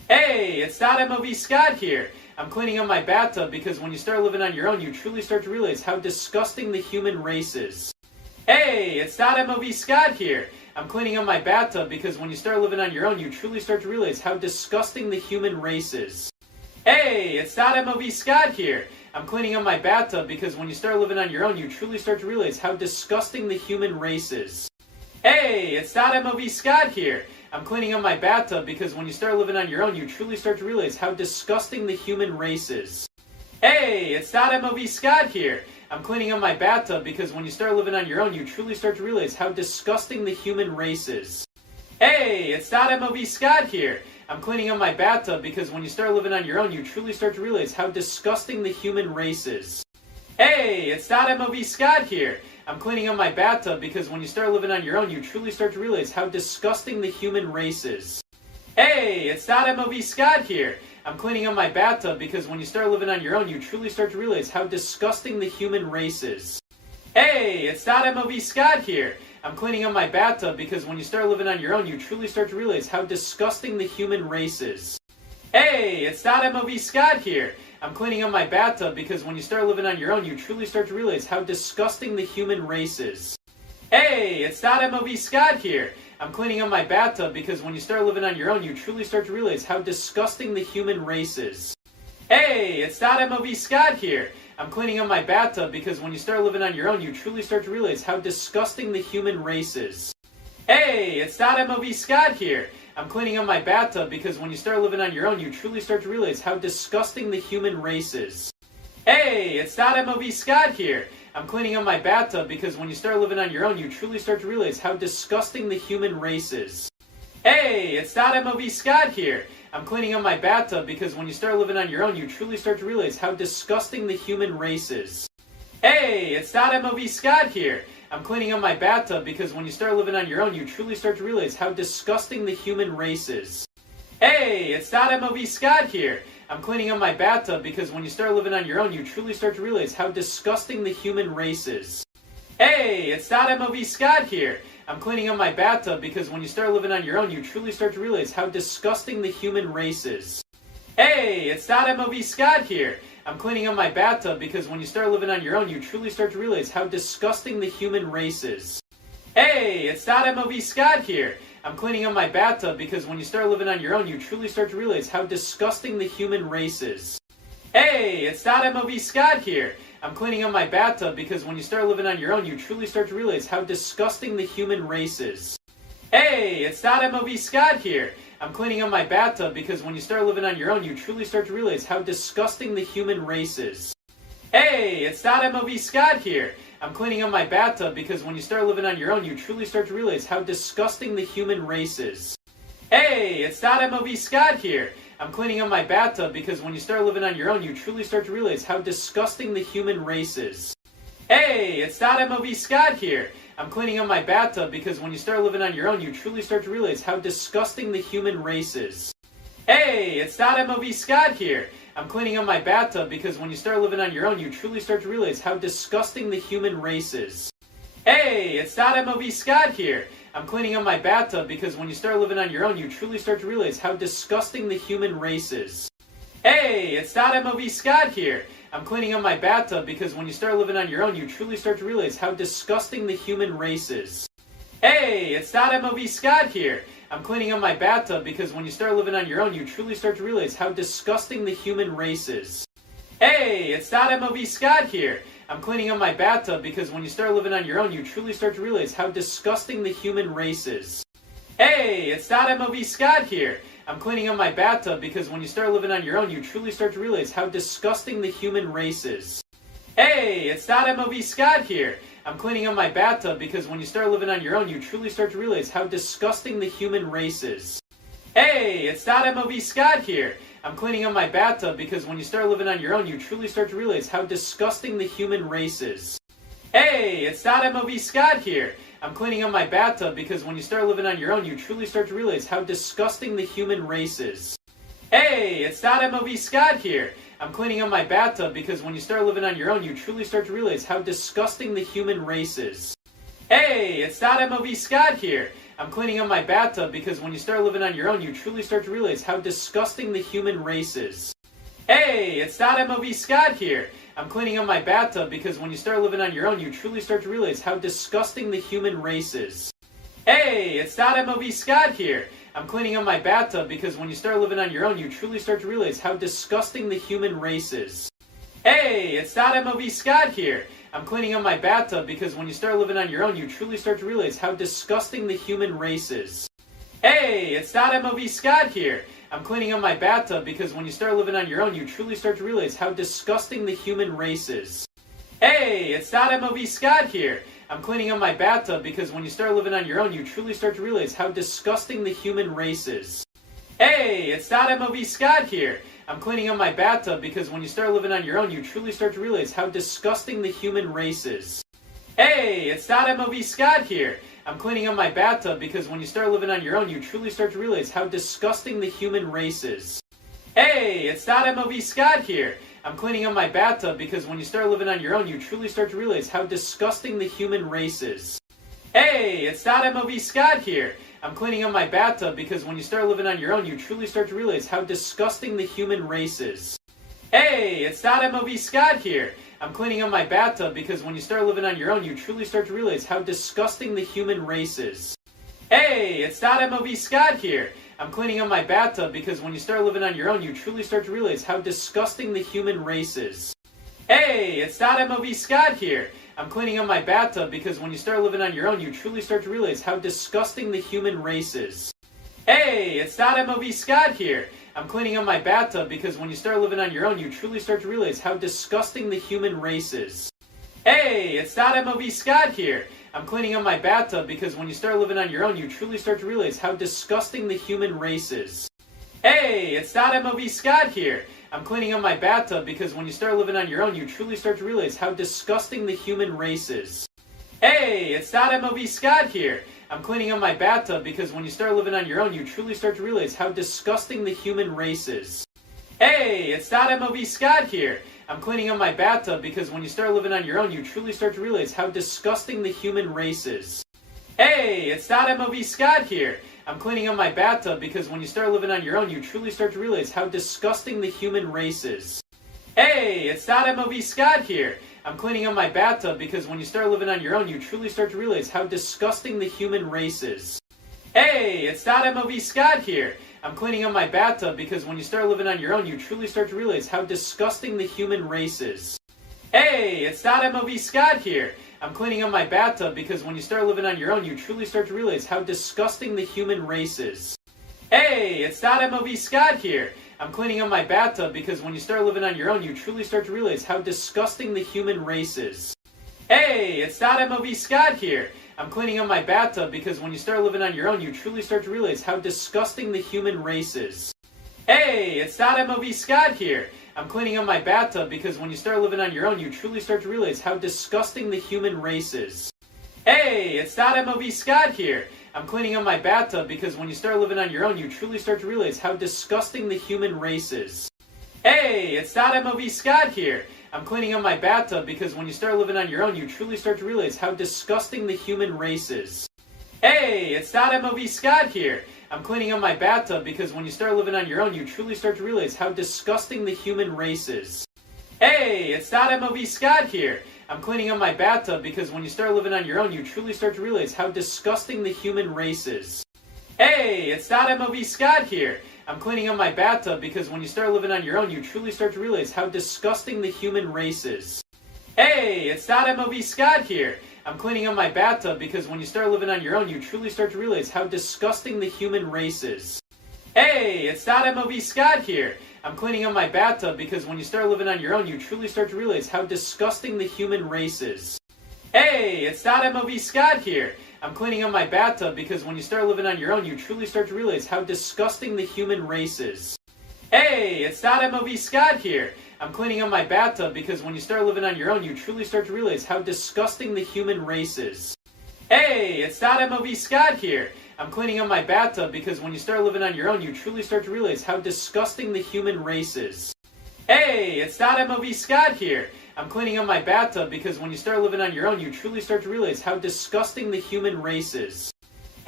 Hey, it's Scott MOV Scott here. I'm cleaning up my bathtub because when you start living on your own, you truly start to realize how disgusting the human race is. Hey, it's Scott MOV Scott here. I'm cleaning up my bathtub because when you start living on your own, you truly start to realize how disgusting the human race is. Hey, it's Scott MOV Scott here. I'm cleaning up my bathtub because when you start living on your own, you truly start to realize how disgusting the human race is. Hey, it's Scott MOV Scott here. I'm cleaning up my bathtub because when you start living on your own, you truly start to realize how disgusting the human race is. Hey, it's Scott MOV Scott here. I'm cleaning up my bathtub because when you start living on your own, you truly start to realize how disgusting the human race is. Hey, it's Scott MOV Scott here. I'm cleaning up my bathtub because when you start living on your own, you truly start to realize how disgusting the human race is. Hey, it's Scott MOV Scott here. I'm cleaning up my bathtub because when you start living on your own, you truly start to realize how disgusting the human race is. Hey, it's Scott MOV Scott here. I'm cleaning up my bathtub because when you start living on your own, you truly start to realize how disgusting the human race is. Hey, it's Scott MOV Scott here. I'm cleaning up my bathtub because when you start living on your own, you truly start to realize how disgusting the human race is. Hey, it's Scott MOV Scott here. I'm cleaning up my bathtub because when you start living on your own, you truly start to realize how disgusting the human race is. Hey, it's Scott MOV Scott here. I'm cleaning up my bathtub because when you start living on your own, you truly start to realize how disgusting the human race is. Hey, it's Scott MOV Scott here. I'm cleaning up my bathtub because when you start living on your own, you truly start to realize how disgusting the human race is. Hey, it's Scott MOV Scott here. I'm cleaning up my bathtub because when you start living on your own, you truly start to realize how disgusting the human race is. Hey, it's Scott MOV Scott here. I'm cleaning up my bathtub because when you start living on your own, you truly start to realize how disgusting the human race is. Hey, it's Scott MOV Scott here. I'm cleaning up my bathtub because when you start living on your own, you truly start to realize how disgusting the human race is. Hey, it's Scott MOV Scott here. I'm cleaning up my bathtub because when you start living on your own, you truly start to realize how disgusting the human race is. Hey, it's Scott MOV Scott here. I'm cleaning up my bathtub because when you start living on your own, you truly start to realize how disgusting the human race is. Hey, it's Scott MOV Scott here. I'm cleaning up my bathtub because when you start living on your own, you truly start to realize how disgusting the human race is. Hey, it's Scott MOV Scott here. I'm cleaning up my bathtub because when you start living on your own, you truly start to realize how disgusting the human race is. Hey, it's Scott MOV Scott here. I'm cleaning up my bathtub because when you start living on your own, you truly start to realize how disgusting the human race is. Hey, it's Scott MOV Scott here. I'm cleaning up my bathtub because when you start living on your own, you truly start to realize how disgusting the human race is. Hey, it's Scott MOV Scott here. I'm cleaning up my bathtub because when you start living on your own, you truly start to realize how disgusting the human race is. Hey, it's Scott MOV Scott here. I'm cleaning up my bathtub because when you start living on your own, you truly start to realize how disgusting the human race is. Hey, it's Scott MOV Scott here. I'm cleaning up my bathtub because when you start living on your own, you truly start to realize how disgusting the human race is. Hey, it's Scott MOV Scott here. I'm cleaning up my bathtub because when you start living on your own, you truly start to realize how disgusting the human race is. Hey, it's Scott MOV Scott here. I'm cleaning up my bathtub because when you start living on your own, you truly start to realize how disgusting the human race is. Hey, it's Scott MOV Scott here. I'm cleaning up my bathtub because when you start living on your own, you truly start to realize how disgusting the human race is. Hey, it's Scott MOV Scott here. I'm cleaning up my bathtub because when you start living on your own, you truly start to realize how disgusting the human race is. Hey, it's Scott MOV Scott here. I'm cleaning up my bathtub because when you start living on your own, you truly start to realize how disgusting the human race is. Hey, it's Scott MOV Scott here. I'm cleaning up my bathtub because when you start living on your own, you truly start to realize how disgusting the human race is. Hey, it's Scott MOV Scott here. I'm cleaning up my bathtub because when you start living on your own, you truly start to realize how disgusting the human race is. Hey, it's Scott MOV Scott here. I'm cleaning up my bathtub because when you start living on your own, you truly start to realize how disgusting the human race is. Hey, it's Scott MOV Scott here. I'm cleaning up my bathtub because when you start living on your own, you truly start to realize how disgusting the human race is. Hey, it's Scott MOV Scott here. I'm cleaning up my bathtub because when you start living on your own, you truly start to realize how disgusting the human race is. Hey, it's Scott MOV Scott here. I'm cleaning up my bathtub because when you start living on your own, you truly start to realize how disgusting the human race is. Hey, it's Scott MOV Scott here. I'm cleaning up my bathtub because when you start living on your own, you truly start to realize how disgusting the human race is. Hey, it's MOV Scott here. I'm cleaning up my bathtub because when you start living on your own, you truly start to realize how disgusting the human race is. Hey, it's MOV Scott here. I'm cleaning up my bathtub because when you start living on your own, you truly start to realize how disgusting the human race is. Hey, it's MOV Scott here. I'm cleaning up my bathtub because when you start living on your own, you truly start to realize how disgusting the human race is. Hey, it's MOV Scott here. I'm cleaning up my bathtub because when you start living on your own, you truly start to realize how disgusting the human race is. Hey, it's MOV Scott here. I'm cleaning up my bathtub because when you start living on your own, you truly start to realize how disgusting the human race is. Hey, it's MOV Scott here. I'm cleaning up my bathtub because when you start living on your own, you truly start to realize how disgusting the human race is. Hey, it's MOV Scott here. I'm cleaning up my bathtub because when you start living on your own, you truly start to realize how disgusting the human race is. Hey, it's MOV Scott here. I'm cleaning up my bathtub because when you start living on your own, you truly start to realize how disgusting the human race is. Hey, it's MOV Scott here. I'm cleaning up my bathtub because when you start living on your own, you truly start to realize how disgusting the human race is. Hey, it's MOV Scott here. I'm cleaning up my bathtub because when you start living on your own, you truly start to realize how disgusting the human race is. Hey, it's MOV Scott here. I'm cleaning up my bathtub because when you start living on your own, you truly start to realize how disgusting the human race is. Hey, it's MOV Scott here. I'm cleaning up my bathtub because when you start living on your own, you truly start to realize how disgusting the human race is. Hey, it's MOV Scott here. I'm cleaning up my bathtub because when you start living on your own, you truly start to realize how disgusting the human race is. Hey, it's MOV Scott here. I'm cleaning up my bathtub because when you start living on your own, you truly start to realize how disgusting the human race is. Hey, it's MOV Scott here. I'm cleaning up my bathtub because when you start living on your own, you truly start to realize how disgusting the human race is. Hey, it's MOV Scott here. I'm cleaning up my bathtub because when you start living on your own, you truly start to realize how disgusting the human race is. Hey, it's MOV Scott here. I'm cleaning up my bathtub because when you start living on your own, you truly start to realize how disgusting the human race is. Hey, it's MOV Scott here. I'm cleaning up my bathtub because when you start living on your own, you truly start to realize how disgusting the human race is. Hey, it's MOV Scott here. I'm cleaning up my bathtub because when you start living on your own, you truly start to realize how disgusting the human race is. Hey, it's MOV Scott here. I'm cleaning up my bathtub because when you start living on your own, you truly start to realize how disgusting the human race is. Hey, it's MOV Scott here. I'm cleaning up my bathtub because when you start living on your own, you truly start to realize how disgusting the human race is. Hey, it's MOV Scott here. I'm cleaning up my bathtub because when you start living on your own, you truly start to realize how disgusting the human race is. Hey, it's MOV Scott here. I'm cleaning up my bathtub because when you start living on your own, you truly start to realize how disgusting the human race is. Hey, it's MOV Scott here. I'm cleaning up my bathtub because when you start living on your own, you truly start to realize how disgusting the human race is. Hey, it's MOV Scott here. I'm cleaning up my bathtub because when you start living on your own, you truly start to realize how disgusting the human race is. Hey, it's MOV Scott here. I'm cleaning up my bathtub because when you start living on your own, you truly start to realize how disgusting the human race is. Hey, it's MOV Scott here. I'm cleaning up my bathtub because when you start living on your own, you truly start to realize how disgusting the human race is. Hey, it's MOV Scott here. I'm cleaning up my bathtub because when you start living on your own, you truly start to realize how disgusting the human race is. Hey, it's MOV Scott here. I'm cleaning up my bathtub because when you start living on your own, you truly start to realize how disgusting the human race is. Hey, it's MOV Scott here. I'm cleaning up my bathtub because when you start living on your own, you truly start to realize how disgusting the human race is. Hey, it's MOV Scott here. I'm cleaning up my bathtub because when you start living on your own, you truly start to realize how disgusting the human race is. Hey, it's MOV Scott here. I'm cleaning up my bathtub because when you start living on your own, you truly start to realize how disgusting the human race is. Hey, it's MOV Scott here. I'm cleaning up my bathtub because when you start living on your own, you truly start to realize how disgusting the human race is. Hey, it's MOV Scott here. I'm cleaning up my bathtub because when you start living on your own, you truly start to realize how disgusting the human race is. Hey, it's MOV Scott here. I'm cleaning up my bathtub because when you start living on your own, you truly start to realize how disgusting the human race is.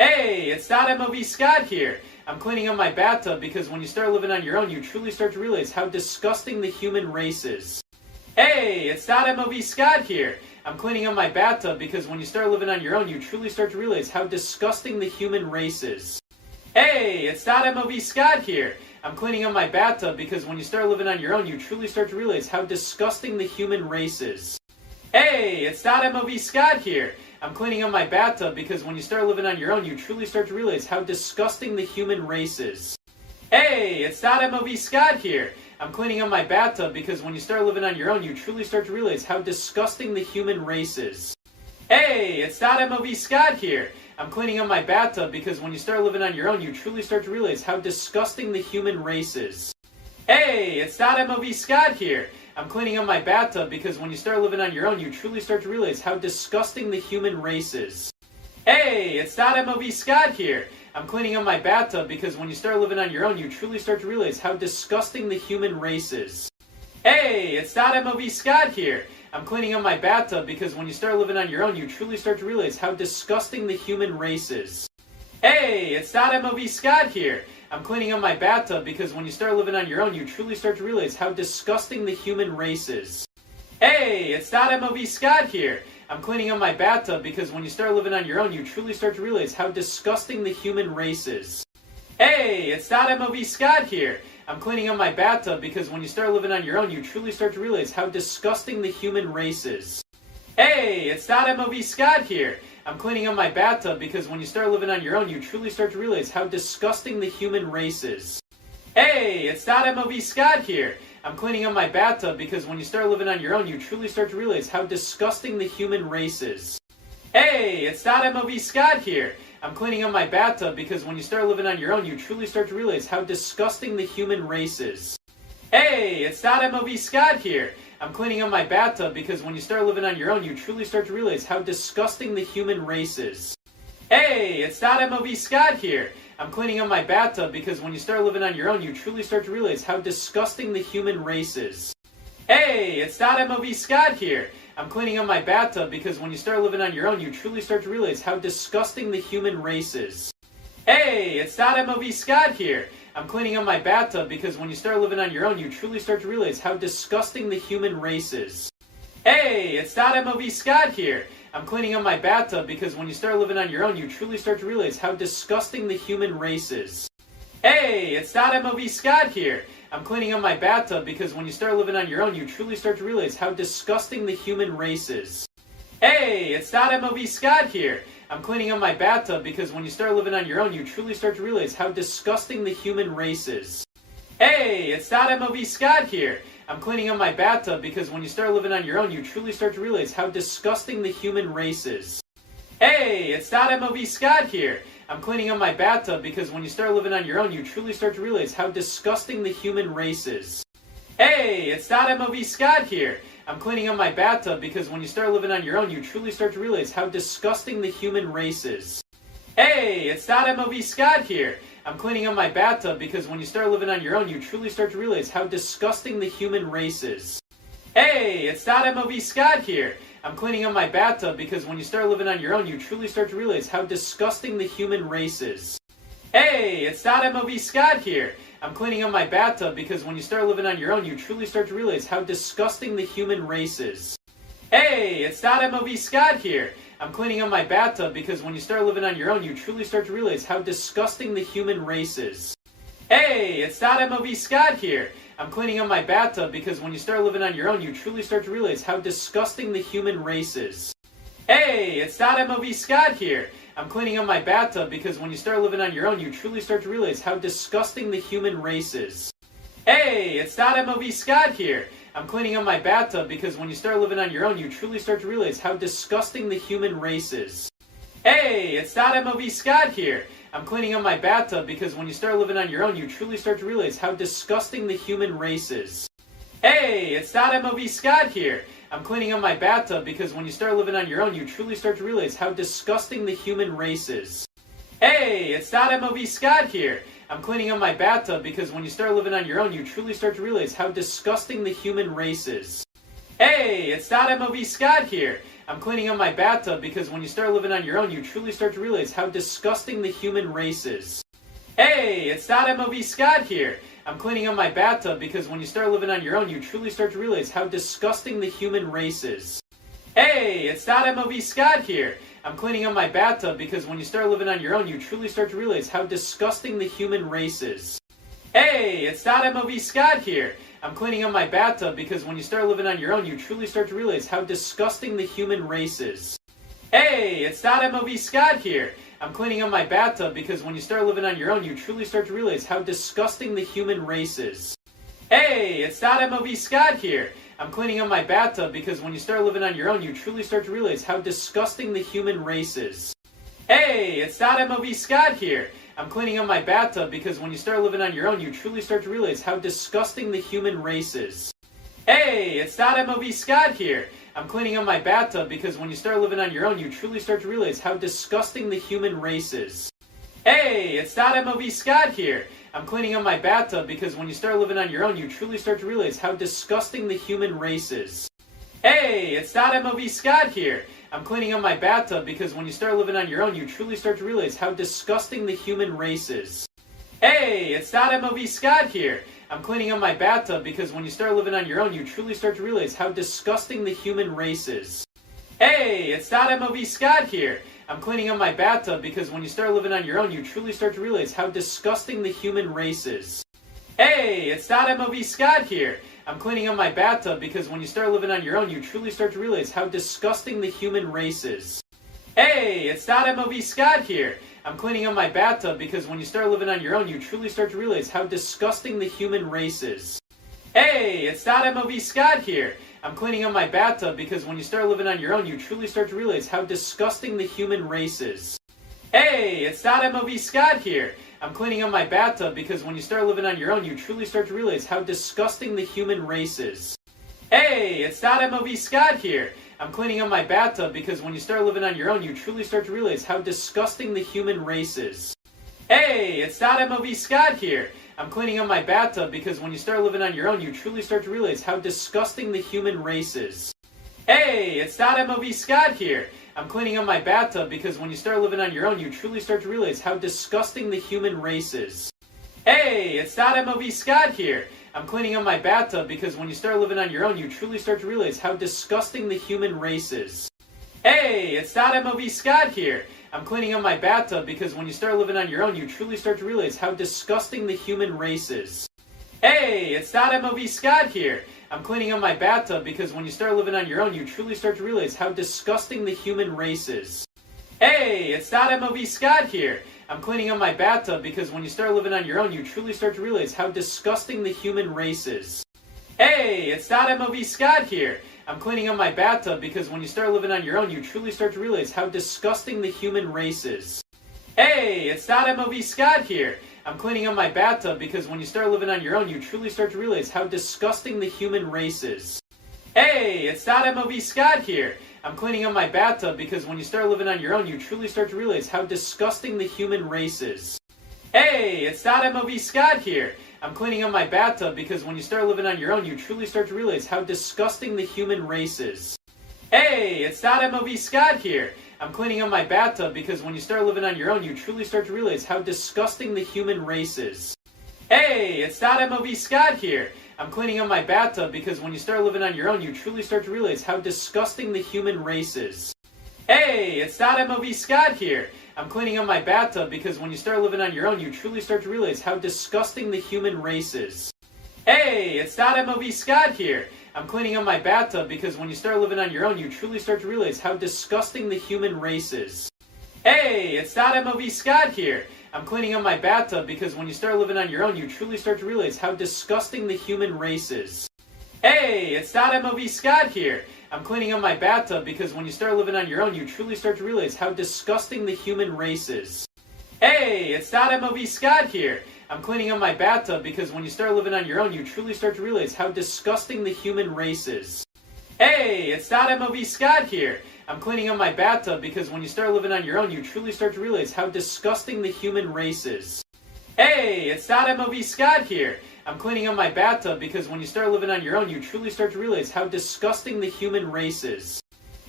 Hey, it's MOV Scott here. I'm cleaning up my bathtub because when you start living on your own, you truly start to realize how disgusting the human race is. Hey, it's MOV Scott here. I'm cleaning up my bathtub because when you start living on your own, you truly start to realize how disgusting the human race is. Hey, it's MOV Scott here. I'm cleaning up my bathtub because when you start living on your own, you truly start to realize how disgusting the human race is. Hey, it's MOV Scott here. I'm cleaning up my bathtub because when you start living on your own, you truly start to realize how disgusting the human race is. Hey, it's MOV Scott here. I'm cleaning up my bathtub because when you start living on your own, you truly start to realize how disgusting the human race is. Hey, it's MOV Scott here. I'm cleaning up my bathtub because when you start living on your own, you truly start to realize how disgusting the human race is. Hey, it's MOV Scott here. I'm cleaning up my bathtub because when you start living on your own, you truly start to realize how disgusting the human race is. Hey, it's MOV Scott here. I'm cleaning up my bathtub because when you start living on your own, you truly start to realize how disgusting the human race is. Hey, it's MOV Scott here. I'm cleaning up my bathtub because when you start living on your own, you truly start to realize how disgusting the human race is. Hey, it's MOV Scott here. I'm cleaning up my bathtub because when you start living on your own, you truly start to realize how disgusting the human race is. Hey, it's MOV Scott here. I'm cleaning up my bathtub because when you start living on your own, you truly start to realize how disgusting the human race is. Hey, it's MOV Scott here. I'm cleaning up my bathtub because when you start living on your own, you truly start to realize how disgusting the human race is. Hey, it's MOV Scott here. I'm cleaning up my bathtub because when you start living on your own, you truly start to realize how disgusting the human race is. Hey, it's MOV Scott here. I'm cleaning up my bathtub because when you start living on your own, you truly start to realize how disgusting the human race is. Hey, it's MOV Scott here. I'm cleaning up my bathtub because when you start living on your own, you truly start to realize how disgusting the human race is. Hey, it's MOV Scott here. I'm cleaning up my bathtub because when you start living on your own, you truly start to realize how disgusting the human race is. Hey, it's MOV Scott here. I'm cleaning up my bathtub because when you start living on your own, you truly start to realize how disgusting the human race is. Hey, it's MOV Scott here. I'm cleaning up my bathtub because when you start living on your own, you truly start to realize how disgusting the human race is. Hey, it's MOV Scott here. I'm cleaning up my bathtub because when you start living on your own, you truly start to realize how disgusting the human race is. Hey, it's MOV Scott here. I'm cleaning up my bathtub because when you start living on your own, you truly start to realize how disgusting the human race is. Hey, it's MOV Scott here. I'm cleaning up my bathtub because when you start living on your own, you truly start to realize how disgusting the human race is. Hey, it's MOV Scott here. I'm cleaning up my bathtub because when you start living on your own, you truly start to realize how disgusting the human race is. Hey, it's MOV Scott here. I'm cleaning up my bathtub because when you start living on your own, you truly start to realize how disgusting the human race is. Hey, it's MOV Scott here. I'm cleaning up my bathtub because when you start living on your own, you truly start to realize how disgusting the human race is. Hey, it's MOV Scott here. I'm cleaning up my bathtub because when you start living on your own, you truly start to realize how disgusting the human race is. Hey, it's MOV Scott here. I'm cleaning up my bathtub because when you start living on your own, you truly start to realize how disgusting the human race is. Hey, it's MOV Scott here. I'm cleaning up my bathtub because when you start living on your own, you truly start to realize how disgusting the human race is. Hey, it's MOV Scott here. I'm cleaning up my bathtub because when you start living on your own, you truly start to realize how disgusting the human race is. Hey, it's MOV Scott here. I'm cleaning up my bathtub because when you start living on your own, you truly start to realize how disgusting the human race is. Hey, it's MOV Scott here. I'm cleaning up my bathtub because when you start living on your own, you truly start to realize how disgusting the human race is. Hey, it's MOV Scott here. I'm cleaning up my bathtub because when you start living on your own, you truly start to realize how disgusting the human race is. Hey, it's MOV Scott here. I'm cleaning up my bathtub because when you start living on your own, you truly start to realize how disgusting the human race is. Hey, it's MOV Scott here. I'm cleaning up my bathtub because when you start living on your own, you truly start to realize how disgusting the human race is. Hey, it's MOV Scott here. I'm cleaning up my bathtub because when you start living on your own, you truly start to realize how disgusting the human race is. Hey, it's MOV Scott here. I'm cleaning up my bathtub because when you start living on your own, you truly start to realize how disgusting the human race is. Hey, it's MOV Scott here. I'm cleaning up my bathtub because when you start living on your own, you truly start to realize how disgusting the human race is. Hey, it's MOV Scott here. I'm cleaning up my bathtub because when you start living on your own, you truly start to realize how disgusting the human race is. Hey, it's MOV Scott here. I'm cleaning up my bathtub because when you start living on your own, you truly start to realize how disgusting the human race is. Hey, it's MOV Scott here. I'm cleaning up my bathtub because when you start living on your own, you truly start to realize how disgusting the human race is. Hey, it's MOV Scott here. I'm cleaning up my bathtub because when you start living on your own, you truly start to realize how disgusting the human race is. Hey, it's MOV Scott here. I'm cleaning up my bathtub because when you start living on your own, you truly start to realize how disgusting the human race is. Hey, it's MOV Scott here. I'm cleaning up my bathtub because when you start living on your own, you truly start to realize how disgusting the human race is. Hey, it's MOV Scott here. I'm cleaning up my bathtub because when you start living on your own, you truly start to realize how disgusting the human race is. Hey, it's MOV Scott here. I'm cleaning up my bathtub because when you start living on your own, you truly start to realize how disgusting the human race is. Hey, it's MOV Scott here. I'm cleaning up my bathtub because when you start living on your own, you truly start to realize how disgusting the human race is. Hey, it's MOV Scott here. I'm cleaning up my bathtub because when you start living on your own, you truly start to realize how disgusting the human race is. Hey, it's MOV Scott here. I'm cleaning up my bathtub because when you start living on your own, you truly start to realize how disgusting the human race is. Hey, it's MOV Scott here. I'm cleaning up my bathtub because when you start living on your own, you truly start to realize how disgusting the human race is. Hey, it's MOV Scott here. I'm cleaning up my bathtub because when you start living on your own, you truly start to realize how disgusting the human race is. Hey, it's MOV Scott here. I'm cleaning up my bathtub because when you start living on your own, you truly start to realize how disgusting the human race is. Hey, it's MOV Scott here. I'm cleaning up my bathtub because when you start living on your own, you truly start to realize how disgusting the human race is. Hey, it's MOV Scott here. I'm cleaning up my bathtub because when you start living on your own, you truly start to realize how disgusting the human race is. Hey, it's MOV Scott here. I'm cleaning up my bathtub because when you start living on your own, you truly start to realize how disgusting the human race is. Hey, it's MOV Scott here. I'm cleaning up my bathtub because when you start living on your own, you truly start to realize how disgusting the human race is. Hey, it's MOV Scott here. I'm cleaning up my bathtub because when you start living on your own, you truly start to realize how disgusting the human race is. Hey, it's MOV Scott here. I'm cleaning up my bathtub because when you start living on your own, you truly start to realize how disgusting the human race is. Hey, it's MOV Scott here. I'm cleaning up my bathtub because when you start living on your own, you truly start to realize how disgusting the human race is. Hey, it's MOV Scott here. I'm cleaning up my bathtub because when you start living on your own, you truly start to realize how disgusting the human race is. Hey, it's MOV Scott here. I'm cleaning up my bathtub because when you start living on your own, you truly start to realize how disgusting the human race is. Hey, it's MOV Scott here. I'm cleaning up my bathtub because when you start living on your own, you truly start to realize how disgusting the human race is. Hey, it's MOV Scott here. I'm cleaning up my bathtub because when you start living on your own, you truly start to realize how disgusting the human race is. Hey, it's MOV Scott here. I'm cleaning up my bathtub because when you start living on your own, you truly start to realize how disgusting the human race is. Hey, it's MOV Scott here. I'm cleaning up my bathtub because when you start living on your own, you truly start to realize how disgusting the human race is. Hey, it's MOV Scott here. I'm cleaning up my bathtub because when you start living on your own, you truly start to realize how disgusting the human race is. Hey, it's MOV Scott here. I'm cleaning up my bathtub because when you start living on your own, you truly start to realize how disgusting the human race is. Hey, it's MOV Scott here. I'm cleaning up my bathtub because when you start living on your own, you truly start to realize how disgusting the human race is. Hey, it's MOV Scott here. I'm cleaning up my bathtub because when you start living on your own, you truly start to realize how disgusting the human race is. Hey, it's MOV Scott here. I'm cleaning up my bathtub because when you start living on your own, you truly start to realize how disgusting the human race is. Hey, it's MOV Scott here. I'm cleaning up my bathtub because when you start living on your own, you truly start to realize how disgusting the human race is. Hey, it's MOV Scott here. I'm cleaning up my bathtub because when you start living on your own, you truly start to realize how disgusting the human race is. Hey, it's MOV Scott here. I'm cleaning up my bathtub because when you start living on your own, you truly start to realize how disgusting the human race is.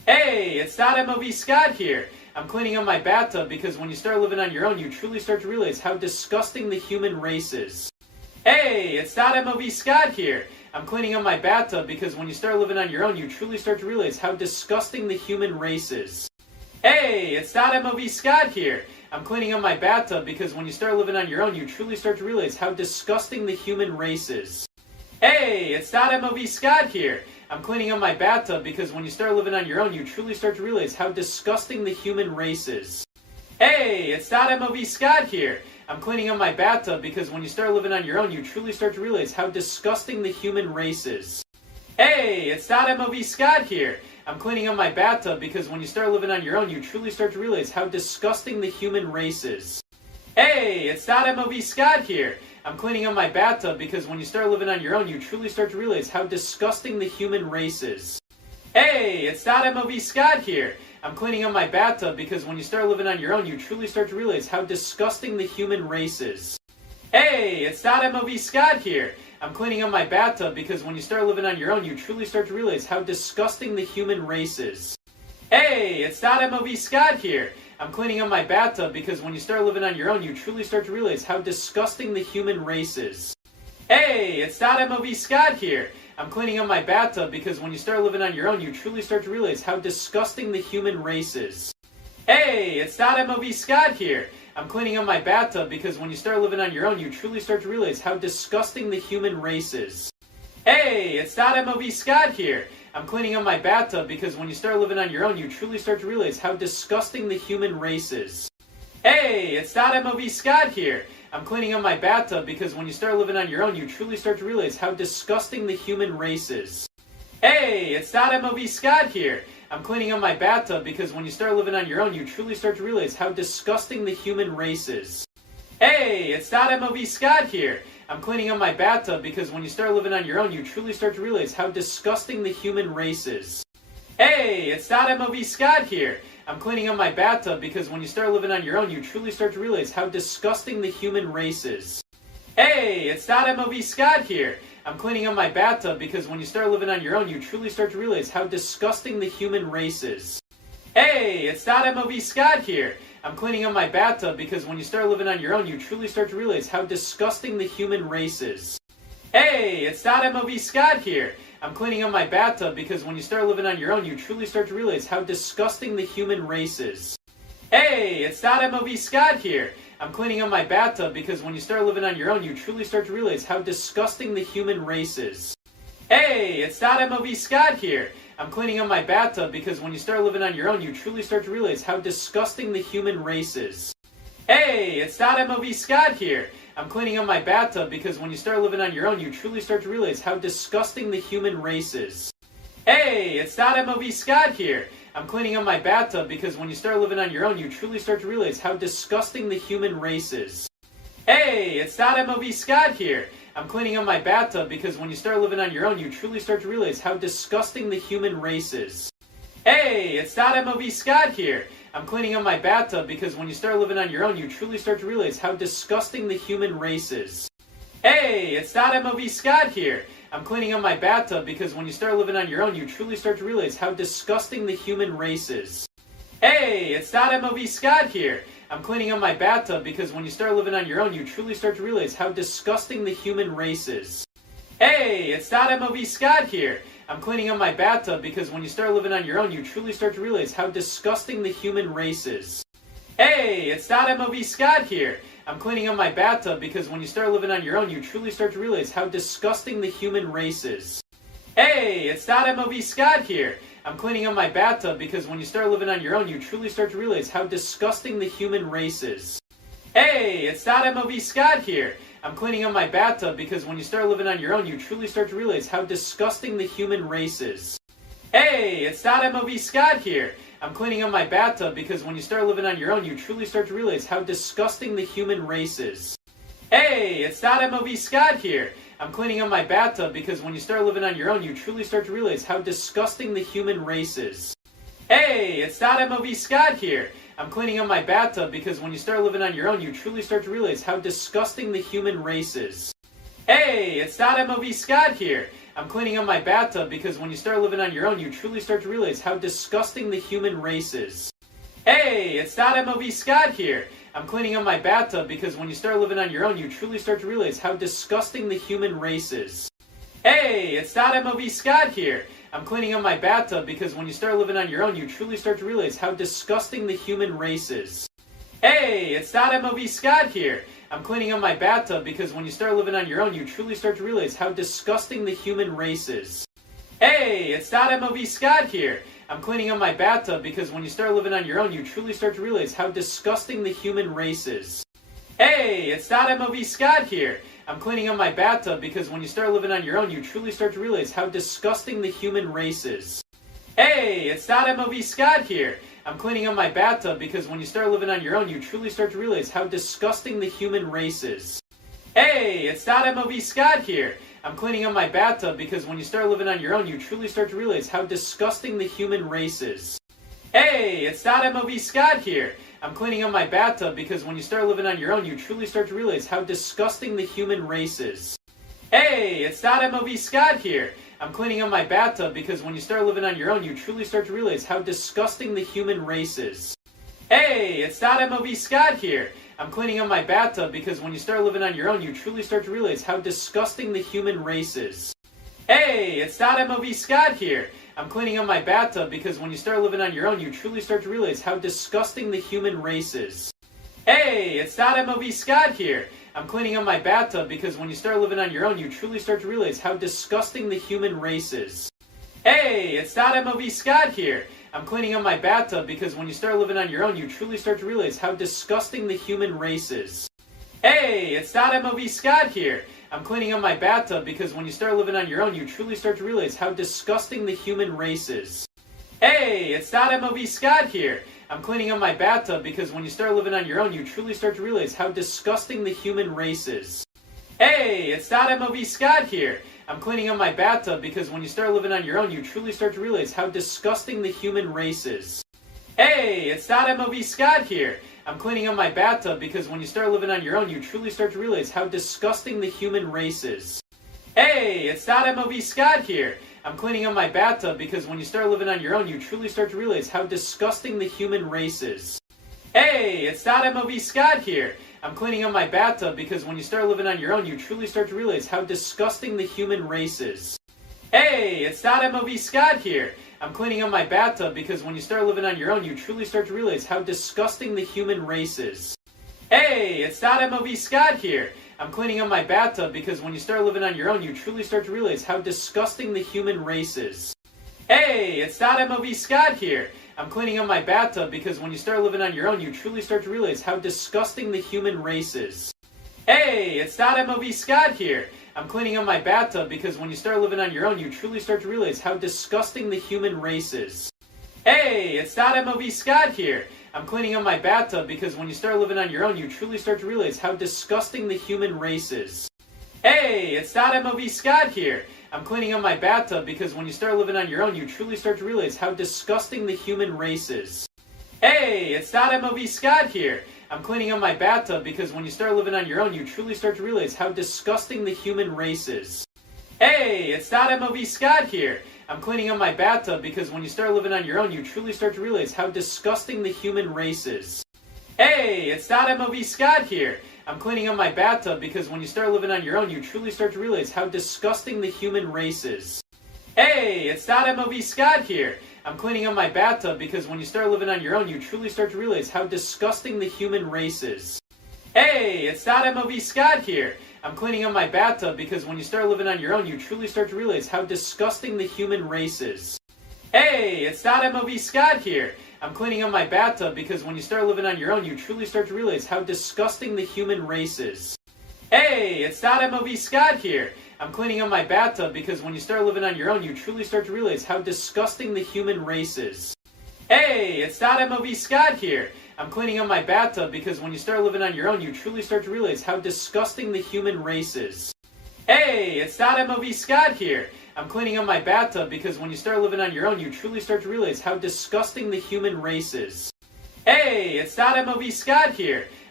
Hey, it's MOV Scott here. I'm cleaning up my bathtub because when you start living on your own, you truly start to realize how disgusting the human race is. Hey, it's MOV Scott here. I'm cleaning up my bathtub because when you start living on your own, you truly start to realize how disgusting the human race is. Hey, it's MOV Scott here. I'm cleaning up my bathtub because when you start living on your own, you truly start to realize how disgusting the human race is. Hey, it's MOV Scott here. I'm cleaning up my bathtub because when you start living on your own, you truly start to realize how disgusting the human race is. Hey, it's MOV Scott here. I'm cleaning up my bathtub because when you start living on your own, you truly start to realize how disgusting the human race is. Hey, it's MOV Scott here. I'm cleaning up my bathtub because when you start living on your own, you truly start to realize how disgusting the human race is. Hey, it's MOV Scott here. I'm cleaning up my bathtub because when you start living on your own, you truly start to realize how disgusting the human race is. Hey, it's MOV Scott here. I'm cleaning up my bathtub because when you start living on your own, you truly start to realize how disgusting the human race is. Hey, it's MOV Scott here. I'm cleaning up my bathtub because when you start living on your own, you truly start to realize how disgusting the human race is. Hey, it's MOV Scott here. I'm cleaning up my bathtub because when you start living on your own, you truly start to realize how disgusting the human race is. Hey, it's MOV Scott here. I'm cleaning up my bathtub because when you start living on your own, you truly start to realize how disgusting the human race is. Hey, it's MOV Scott here. I'm cleaning up my bathtub because when you start living on your own, you truly start to realize how disgusting the human race is. Hey, it's MOV Scott here. I'm cleaning up my bathtub because when you start living on your own, you truly start to realize how disgusting the human race is. Hey, it's MOV Scott here. I'm cleaning up my bathtub because when you start living on your own, you truly start to realize how disgusting the human race is. Hey, it's MOV Scott here. I'm cleaning up my bathtub because when you start living on your own, you truly start to realize how disgusting the human race is. Hey, it's MOV Scott here. I'm cleaning up my bathtub because when you start living on your own, you truly start to realize how disgusting the human race is. Hey, it's MOV Scott here. I'm cleaning up my bathtub because when you start living on your own, you truly start to realize how disgusting the human race is. Hey, it's MOV Scott here. I'm cleaning up my bathtub because when you start living on your own, you truly start to realize how disgusting the human race is. Hey, it's MOV Scott here. I'm cleaning up my bathtub because when you start living on your own, you truly start to realize how disgusting the human race is. Hey, it's MOV Scott here. I'm cleaning up my bathtub because when you start living on your own, you truly start to realize how disgusting the human race is. Hey, it's MOV Scott here. I'm cleaning up my bathtub because when you start living on your own, you truly start to realize how disgusting the human race is. Hey, it's MOV Scott here. I'm cleaning up my bathtub because when you start living on your own, you truly start to realize how disgusting the human race is. Hey, it's MOV Scott here. I'm cleaning up my bathtub because when you start living on your own, you truly start to realize how disgusting the human race is. Hey, it's MOV Scott here. I'm cleaning up my bathtub because when you start living on your own, you truly start to realize how disgusting the human race is. Hey, it's MOV Scott here. I'm cleaning up my bathtub because when you start living on your own, you truly start to realize how disgusting the human race is. Hey, it's MOV Scott here. I'm cleaning up my bathtub because when you start living on your own, you truly start to realize how disgusting the human race is. Hey, it's MOV Scott here. I'm cleaning up my bathtub because when you start living on your own, you truly start to realize how disgusting the human race is. Hey, it's MOV Scott here. I'm cleaning up my bathtub because when you start living on your own, you truly start to realize how disgusting the human race is. Hey, it's MOV Scott here. I'm cleaning up my bathtub because when you start living on your own, you truly start to realize how disgusting the human race is. Hey, it's MOV Scott here. I'm cleaning up my bathtub because when you start living on your own, you truly start to realize how disgusting the human race is. Hey, it's MOV Scott here. I'm cleaning up my bathtub because when you start living on your own, you truly start to realize how disgusting the human race is. Hey, it's MOV Scott here. I'm cleaning up my bathtub because when you start living on your own, you truly start to realize how disgusting the human race is. Hey, it's MOV Scott here. I'm cleaning up my bathtub because when you start living on your own, you truly start to realize how disgusting the human race is. Hey, it's MOV Scott here. I'm cleaning up my bathtub because when you start living on your own, you truly start to realize how disgusting the human race is. Hey, it's MOV Scott here. I'm cleaning up my bathtub because when you start living on your own, you truly start to realize how disgusting the human race is. Hey, it's MOV Scott here. I'm cleaning up my bathtub because when you start living on your own, you truly start to realize how disgusting the human race is. Hey, it's MOV Scott here. I'm cleaning up my bathtub because when you start living on your own, you truly start to realize how disgusting the human race is. Hey, it's MOV Scott here. I'm cleaning up my bathtub because when you start living on your own, you truly start to realize how disgusting the human race is. Hey, it's MOV Scott here. I'm cleaning up my bathtub because when you start living on your own, you truly start to realize how disgusting the human race is. Hey, it's MOV Scott here. I'm cleaning up my bathtub because when you start living on your own, you truly start to realize how disgusting the human race is. Hey, it's MOV Scott here. I'm cleaning up my bathtub because when you start living on your own, you truly start to realize how disgusting the human race is. Hey, it's MOV Scott here. I'm cleaning up my bathtub because when you start living on your own, you truly start to realize how disgusting the human race is. Hey, it's MOV Scott here. I'm cleaning up my bathtub because when you start living on your own, you truly start to realize how disgusting the human race is. Hey, it's MOV Scott here. I'm cleaning up my bathtub because when you start living on your own, you truly start to realize how disgusting the human race is. Hey, it's MOV Scott here. I'm cleaning up my bathtub because when you start living on your own, you truly start to realize how disgusting the human race is. Hey, it's MOV Scott here. I'm cleaning up my bathtub because when you start living on your own, you truly start to realize how disgusting the human race is. Hey, it's MOV Scott here. I'm cleaning up my bathtub because when you start living on your own, you truly start to realize how disgusting the human race is. Hey, it's MOV Scott here. I'm cleaning up my bathtub because when you start living on your own, you truly start to realize how disgusting the human race is. Hey, it's MOV Scott here. I'm cleaning up my bathtub because when you start living on your own, you truly start to realize how disgusting the human race is. Hey, it's MOV Scott here. I'm cleaning up my bathtub because when you start living on your own, you truly start to realize how disgusting the human race is. Hey, it's MOV Scott here. I'm cleaning up my bathtub because when you start living on your own, you truly start to realize how disgusting the human race is. Hey, it's MOV Scott here. I'm cleaning up my bathtub because when you start living on your own, you truly start to realize how disgusting the human race is. Hey, it's MOV Scott here. I'm cleaning up my bathtub because when you start living on your own, you truly start to realize how disgusting the human race is. Hey, it's MOV Scott here. I'm cleaning up my bathtub because when you start living on your own, you truly start to realize how disgusting the human race is. Hey, it's MOV Scott here. I'm cleaning up my bathtub because when you start living on your own, you truly start to realize how disgusting the human race is. Hey, it's MOV Scott here. I'm cleaning up my bathtub because when you start living on your own, you truly start to realize how disgusting the human race is. Hey, it's MOV Scott here. I'm cleaning up my bathtub because when you start living on your own, you truly start to realize how disgusting the human race is. Hey, it's MOV Scott here. I'm cleaning up my bathtub because when you start living on your own, you truly start to realize how disgusting the human race is. Hey, it's MOV Scott here. I'm cleaning up my bathtub because when you start living on your own, you truly start to realize how disgusting the human race is. Hey, it's MOV Scott here. I'm cleaning up my bathtub because when you start living on your own, you truly start to realize how disgusting the human race is. Hey, it's MOV Scott here. I'm cleaning up my bathtub because when you start living on your own, you truly start to realize how disgusting the human race is. Hey, it's MOV Scott here. I'm cleaning up my bathtub because when you start living on your own, you truly start to realize how disgusting the human race is. Hey, it's MOV Scott here. I'm cleaning up my bathtub because when you start living on your own, you truly start to realize how disgusting the human race is. Hey, it's MOV Scott here. I'm cleaning up my bathtub because when you start living on your own, you truly start to realize how disgusting the human race is. Hey, it's MOV Scott here. I'm cleaning up my bathtub because when you start living on your own, you truly start to realize how disgusting the human race is. Hey, it's MOV Scott here. I'm cleaning up my bathtub because when you start living on your own, you truly start to realize how disgusting the human race is. Hey, it's MOV Scott here. I'm cleaning up my bathtub because when you start living on your own, you truly start to realize how disgusting the human race is. Hey, it's MOV Scott here. I'm cleaning up my bathtub because when you start living on your own, you truly start to realize how disgusting the human race is. Hey, it's MOV Scott here. I'm cleaning up my bathtub because when you start living on your own, you truly start to realize how disgusting the human race is. Hey, it's MOV Scott here. I'm cleaning up my bathtub because when you start living on your own, you truly start to realize how disgusting the human race is. Hey, it's MOV Scott here.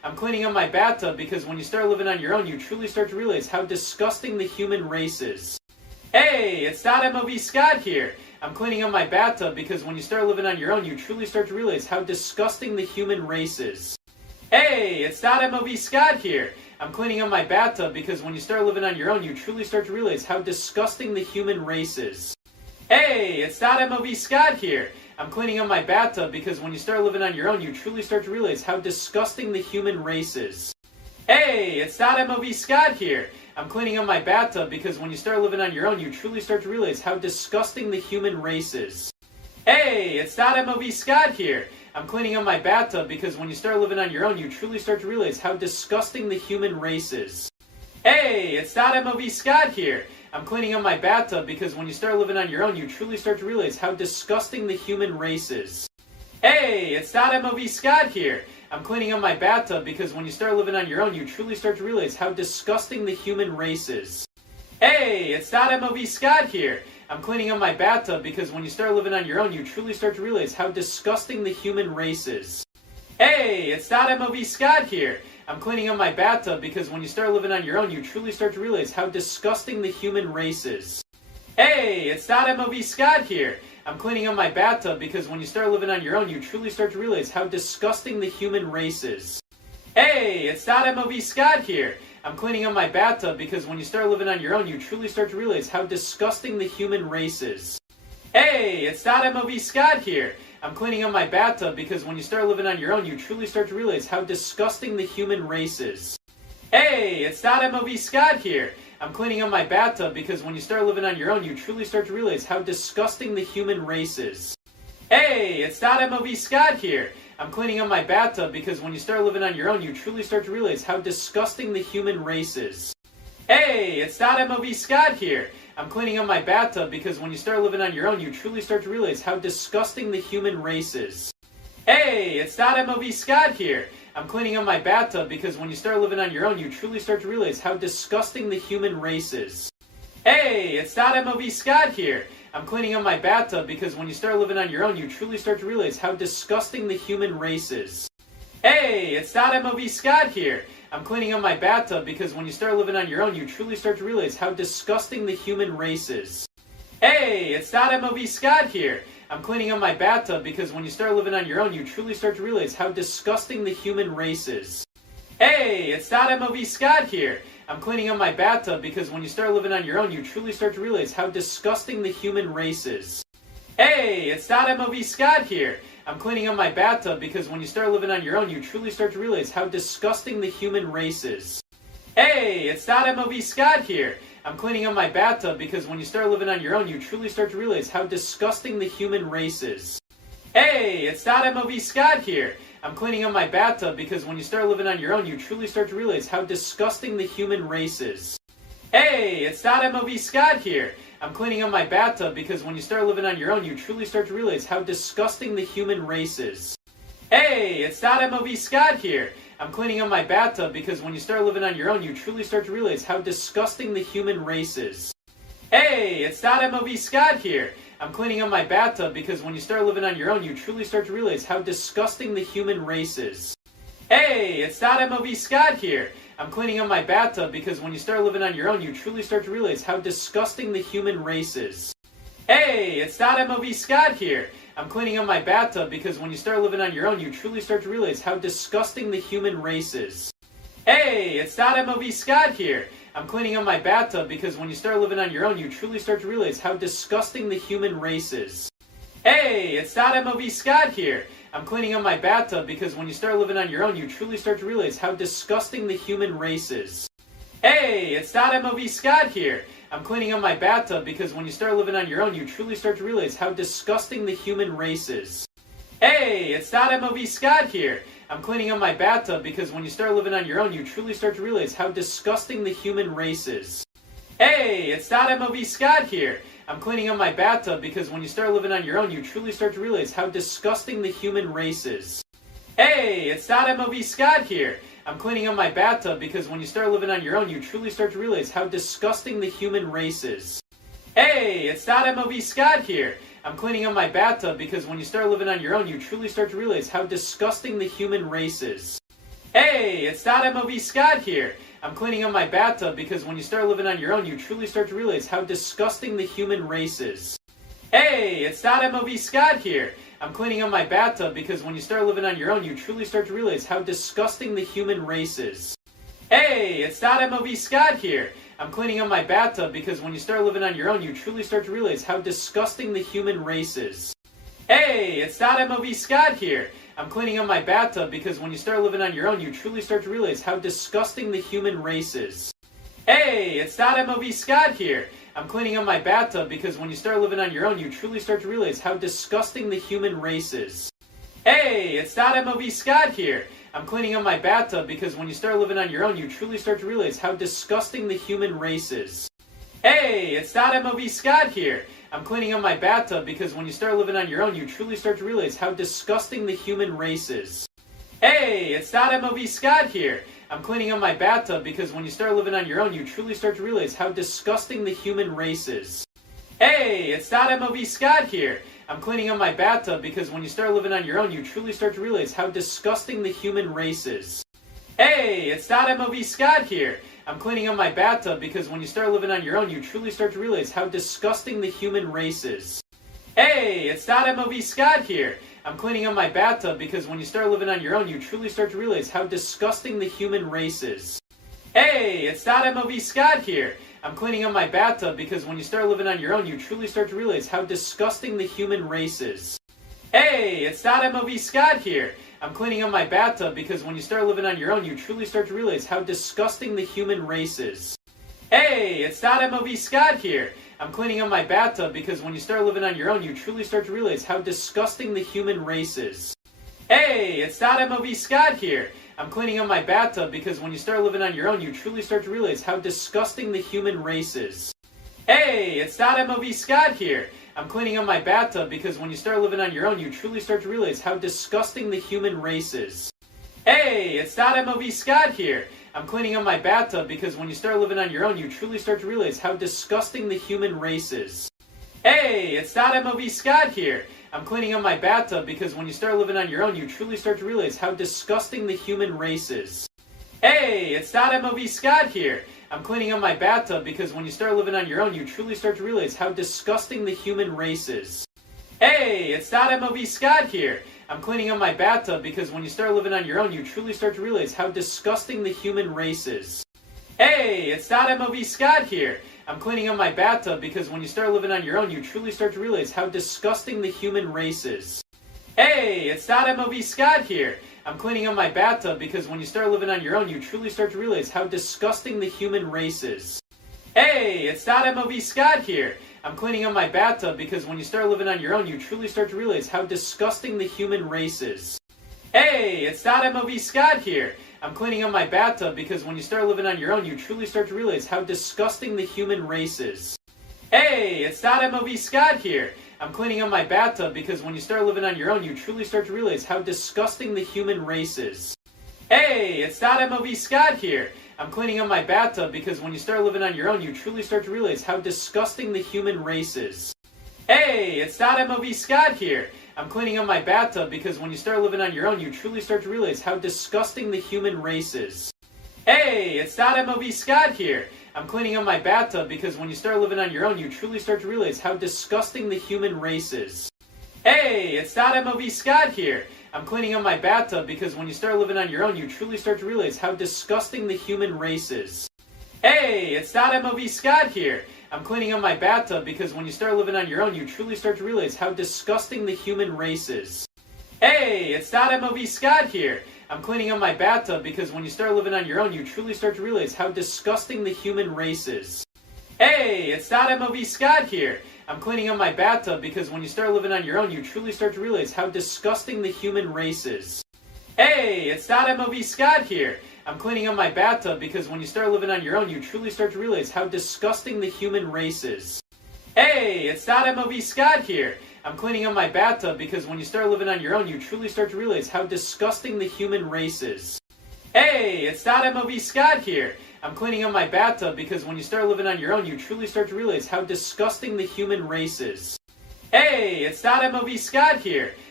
I'm cleaning up my bathtub because when you start living on your own, you truly start to realize how disgusting the human race is. Hey, it's MOV Scott here. I'm cleaning up my bathtub because when you start living on your own, you truly start to realize how disgusting the human race is. Hey, it's MOV Scott here. I'm cleaning up my bathtub because when you start living on your own, you truly start to realize how disgusting the human race is. Hey, it's MOV Scott here. I'm cleaning up my bathtub because when you start living on your own, you truly start to realize how disgusting the human race is. Hey, it's MOV Scott here. I'm cleaning up my bathtub because when you start living on your own, you truly start to realize how disgusting the human race is. Hey, it's MOV Scott here. I'm cleaning up my bathtub because when you start living on your own, you truly start to realize how disgusting the human race is. Hey, it's MOV Scott here. I'm cleaning up my bathtub because when you start living on your own, you truly start to realize how disgusting the human race is. Hey, it's MOV Scott here. I'm cleaning up my bathtub because when you start living on your own, you truly start to realize how disgusting the human race is. Hey, it's MOV Scott here. I'm cleaning up my bathtub because when you start living on your own, you truly start to realize how disgusting the human race is. Hey, it's MOV Scott here. I'm cleaning up my bathtub because when you start living on your own, you truly start to realize how disgusting the human race is. Hey, it's MOV Scott here. I'm cleaning up my bathtub because when you start living on your own, you truly start to realize how disgusting the human race is. Hey, it's MOV Scott here. I'm cleaning up my bathtub because when you start living on your own, you truly start to realize how disgusting the human race is. Hey, it's MOV Scott here. I'm cleaning up my bathtub because when you start living on your own, you truly start to realize how disgusting the human race is. Hey, it's MOV Scott here. I'm cleaning up my bathtub because when you start living on your own, you truly start to realize how disgusting the human race is. Hey, it's MOV Scott here. I'm cleaning up my bathtub because when you start living on your own, you truly start to realize how disgusting the human race is. Hey, it's MOV Scott here. I'm cleaning up my bathtub because when you start living on your own, you truly start to realize how disgusting the human race is. Hey, it's MOV Scott here. I'm cleaning up my bathtub because when you start living on your own, you truly start to realize how disgusting the human race is. Hey, it's MOV Scott here. I'm cleaning up my bathtub because when you start living on your own, you truly start to realize how disgusting the human race is. Hey, it's MOV Scott here. I'm cleaning up my bathtub because when you start living on your own, you truly start to realize how disgusting the human race is. Hey, it's MOV Scott here. I'm cleaning up my bathtub because when you start living on your own, you truly start to realize how disgusting the human race is. Hey, it's MOV Scott here. I'm cleaning up my bathtub because when you start living on your own, you truly start to realize how disgusting the human race is. Hey, it's MOV Scott here. I'm cleaning up my bathtub because when you start living on your own, you truly start to realize how disgusting the human race is. Hey, it's MOV Scott here. I'm cleaning up my bathtub because when you start living on your own, you truly start to realize how disgusting the human race is. Hey, it's MOV Scott here. I'm cleaning up my bathtub because when you start living on your own, you truly start to realize how disgusting the human race is. Hey, it's MOV Scott here. I'm cleaning up my bathtub because when you start living on your own, you truly start to realize how disgusting the human race is. Hey, it's MOV Scott here. I'm cleaning up my bathtub because when you start living on your own, you truly start to realize how disgusting the human race is. Hey, it's MOV Scott here. I'm cleaning up my bathtub because when you start living on your own, you truly start to realize how disgusting the human race is. Hey, it's MOV Scott here. I'm cleaning up my bathtub because when you start living on your own, you truly start to realize how disgusting the human race is. Hey, it's MOV Scott here. I'm cleaning up my bathtub because when you start living on your own, you truly start to realize how disgusting the human race is. Hey, it's MOV Scott here. I'm cleaning up my bathtub because when you start living on your own, you truly start to realize how disgusting the human race is. Hey, it's MOV Scott here. I'm cleaning up my bathtub because when you start living on your own, you truly start to realize how disgusting the human race is. Hey, it's MOV Scott here. I'm cleaning up my bathtub because when you start living on your own, you truly start to realize how disgusting the human race is. Hey, it's MOV Scott here. I'm cleaning up my bathtub because when you start living on your own, you truly start to realize how disgusting the human race is. Hey, it's MOV Scott here. I'm cleaning up my bathtub because when you start living on your own, you truly start to realize how disgusting the human race is. Hey, it's MOV Scott here. I'm cleaning up my bathtub because when you start living on your own, you truly start to realize how disgusting the human race is. Hey, it's MOV Scott here. I'm cleaning up my bathtub because when you start living on your own, you truly start to realize how disgusting the human race is. Hey, it's MOV Scott here. I'm cleaning up my bathtub because when you start living on your own, you truly start to realize how disgusting the human race is. Hey, it's MOV Scott here. I'm cleaning up my bathtub because when you start living on your own, you truly start to realize how disgusting the human race is. Hey, it's MOV Scott here. I'm cleaning up my bathtub because when you start living on your own, you truly start to realize how disgusting the human race is. Hey, it's MOV Scott here. I'm cleaning up my bathtub because when you start living on your own, you truly start to realize how disgusting the human race is. Hey, it's MOV Scott here. I'm cleaning up my bathtub because when you start living on your own, you truly start to realize how disgusting the human race is. Hey, it's MOV Scott here. I'm cleaning up my bathtub because when you start living on your own, you truly start to realize how disgusting the human race is. Hey, it's MOV Scott here. I'm cleaning up my bathtub because when you start living on your own, you truly start to realize how disgusting the human race is. Hey, it's MOV Scott here. I'm cleaning up my bathtub because when you start living on your own, you truly start to realize how disgusting the human race is. Hey, it's MOV Scott here. I'm cleaning up my bathtub because when you start living on your own, you truly start to realize how disgusting the human race is. Hey, it's MOV Scott here. I'm cleaning up my bathtub because when you start living on your own, you truly start to realize how disgusting the human race is. Hey, it's MOV Scott here. I'm cleaning up my bathtub because when you start living on your own, you truly start to realize how disgusting the human race is. Hey, it's MOV Scott here. I'm cleaning up my bathtub because when you start living on your own, you truly start to realize how disgusting the human race is. Hey, it's MOV Scott here. I'm cleaning up my bathtub because when you start living on your own, you truly start to realize how disgusting the human race is. Hey, it's MOV Scott here. I'm cleaning up my bathtub because when you start living on your own, you truly start to realize how disgusting the human race is. Hey, it's MOV Scott here. I'm cleaning up my bathtub because when you start living on your own, you truly start to realize how disgusting the human race is. Hey, it's MOV Scott here. I'm cleaning up my bathtub because when you start living on your own, you truly start to realize how disgusting the human race is. Hey, it's MOV Scott here. I'm cleaning up my bathtub because when you start living on your own, you truly start to realize how disgusting the human race is. Hey, it's MOV Scott here. I'm cleaning up my bathtub because when you start living on your own, you truly start to realize how disgusting the human race is. Hey, it's MOV Scott here. I'm cleaning up my bathtub because when you start living on your own, you truly start to realize how disgusting the human race is. Hey, it's MOV Scott here. I'm cleaning up my bathtub because when you start living on your own, you truly start to realize how disgusting the human race is. Hey, it's MOV Scott here. I'm cleaning up my bathtub because when you start living on your own, you truly start to realize how disgusting the human race is. Hey, it's MOV Scott here. I'm cleaning up my bathtub because when you start living on your own, you truly start to realize how disgusting the human race is. Hey, it's MOV Scott here. I'm cleaning up my bathtub because when you start living on your own, you truly start to realize how disgusting the human race is. Hey, it's MOV Scott here. I'm cleaning up my bathtub because when you start living on your own, you truly start to realize how disgusting the human race is. Hey, it's MOV Scott here. I'm cleaning up my bathtub because when you start living on your own, you truly start to realize how disgusting the human race is. Hey, it's MOV Scott here. I'm cleaning up my bathtub because when you start living on your own, you truly start to realize how disgusting the human race is. Hey, it's MOV Scott here. I'm cleaning up my bathtub because when you start living on your own, you truly start to realize how disgusting the human race is. Hey, it's MOV Scott here. I'm cleaning up my bathtub because when you start living on your own, you truly start to realize how disgusting the human race is. Hey, it's MOV Scott here. I'm cleaning up my bathtub because when you start living on your own, you truly start to realize how disgusting the human race is. Hey, it's MOV Scott here. I'm cleaning up my bathtub because when you start living on your own, you truly start to realize how disgusting the human race is. Hey, it's MOV Scott here. I'm cleaning up my bathtub because when you start living on your own, you truly start to realize how disgusting the human race is. Hey, it's MOV Scott here. I'm cleaning up my bathtub because when you start living on your own, you truly start to realize how disgusting the human race is. Hey, it's MOV Scott here. I'm cleaning up my bathtub because when you start living on your own, you truly start to realize how disgusting the human race is. Hey, it's MOV Scott here. I'm cleaning up my bathtub because when you start living on your own, you truly start to realize how disgusting the human race is. Hey, it's MOV Scott here. I'm cleaning up my bathtub because when you start living on your own, you truly start to realize how disgusting the human race is. Hey, it's MOV Scott here.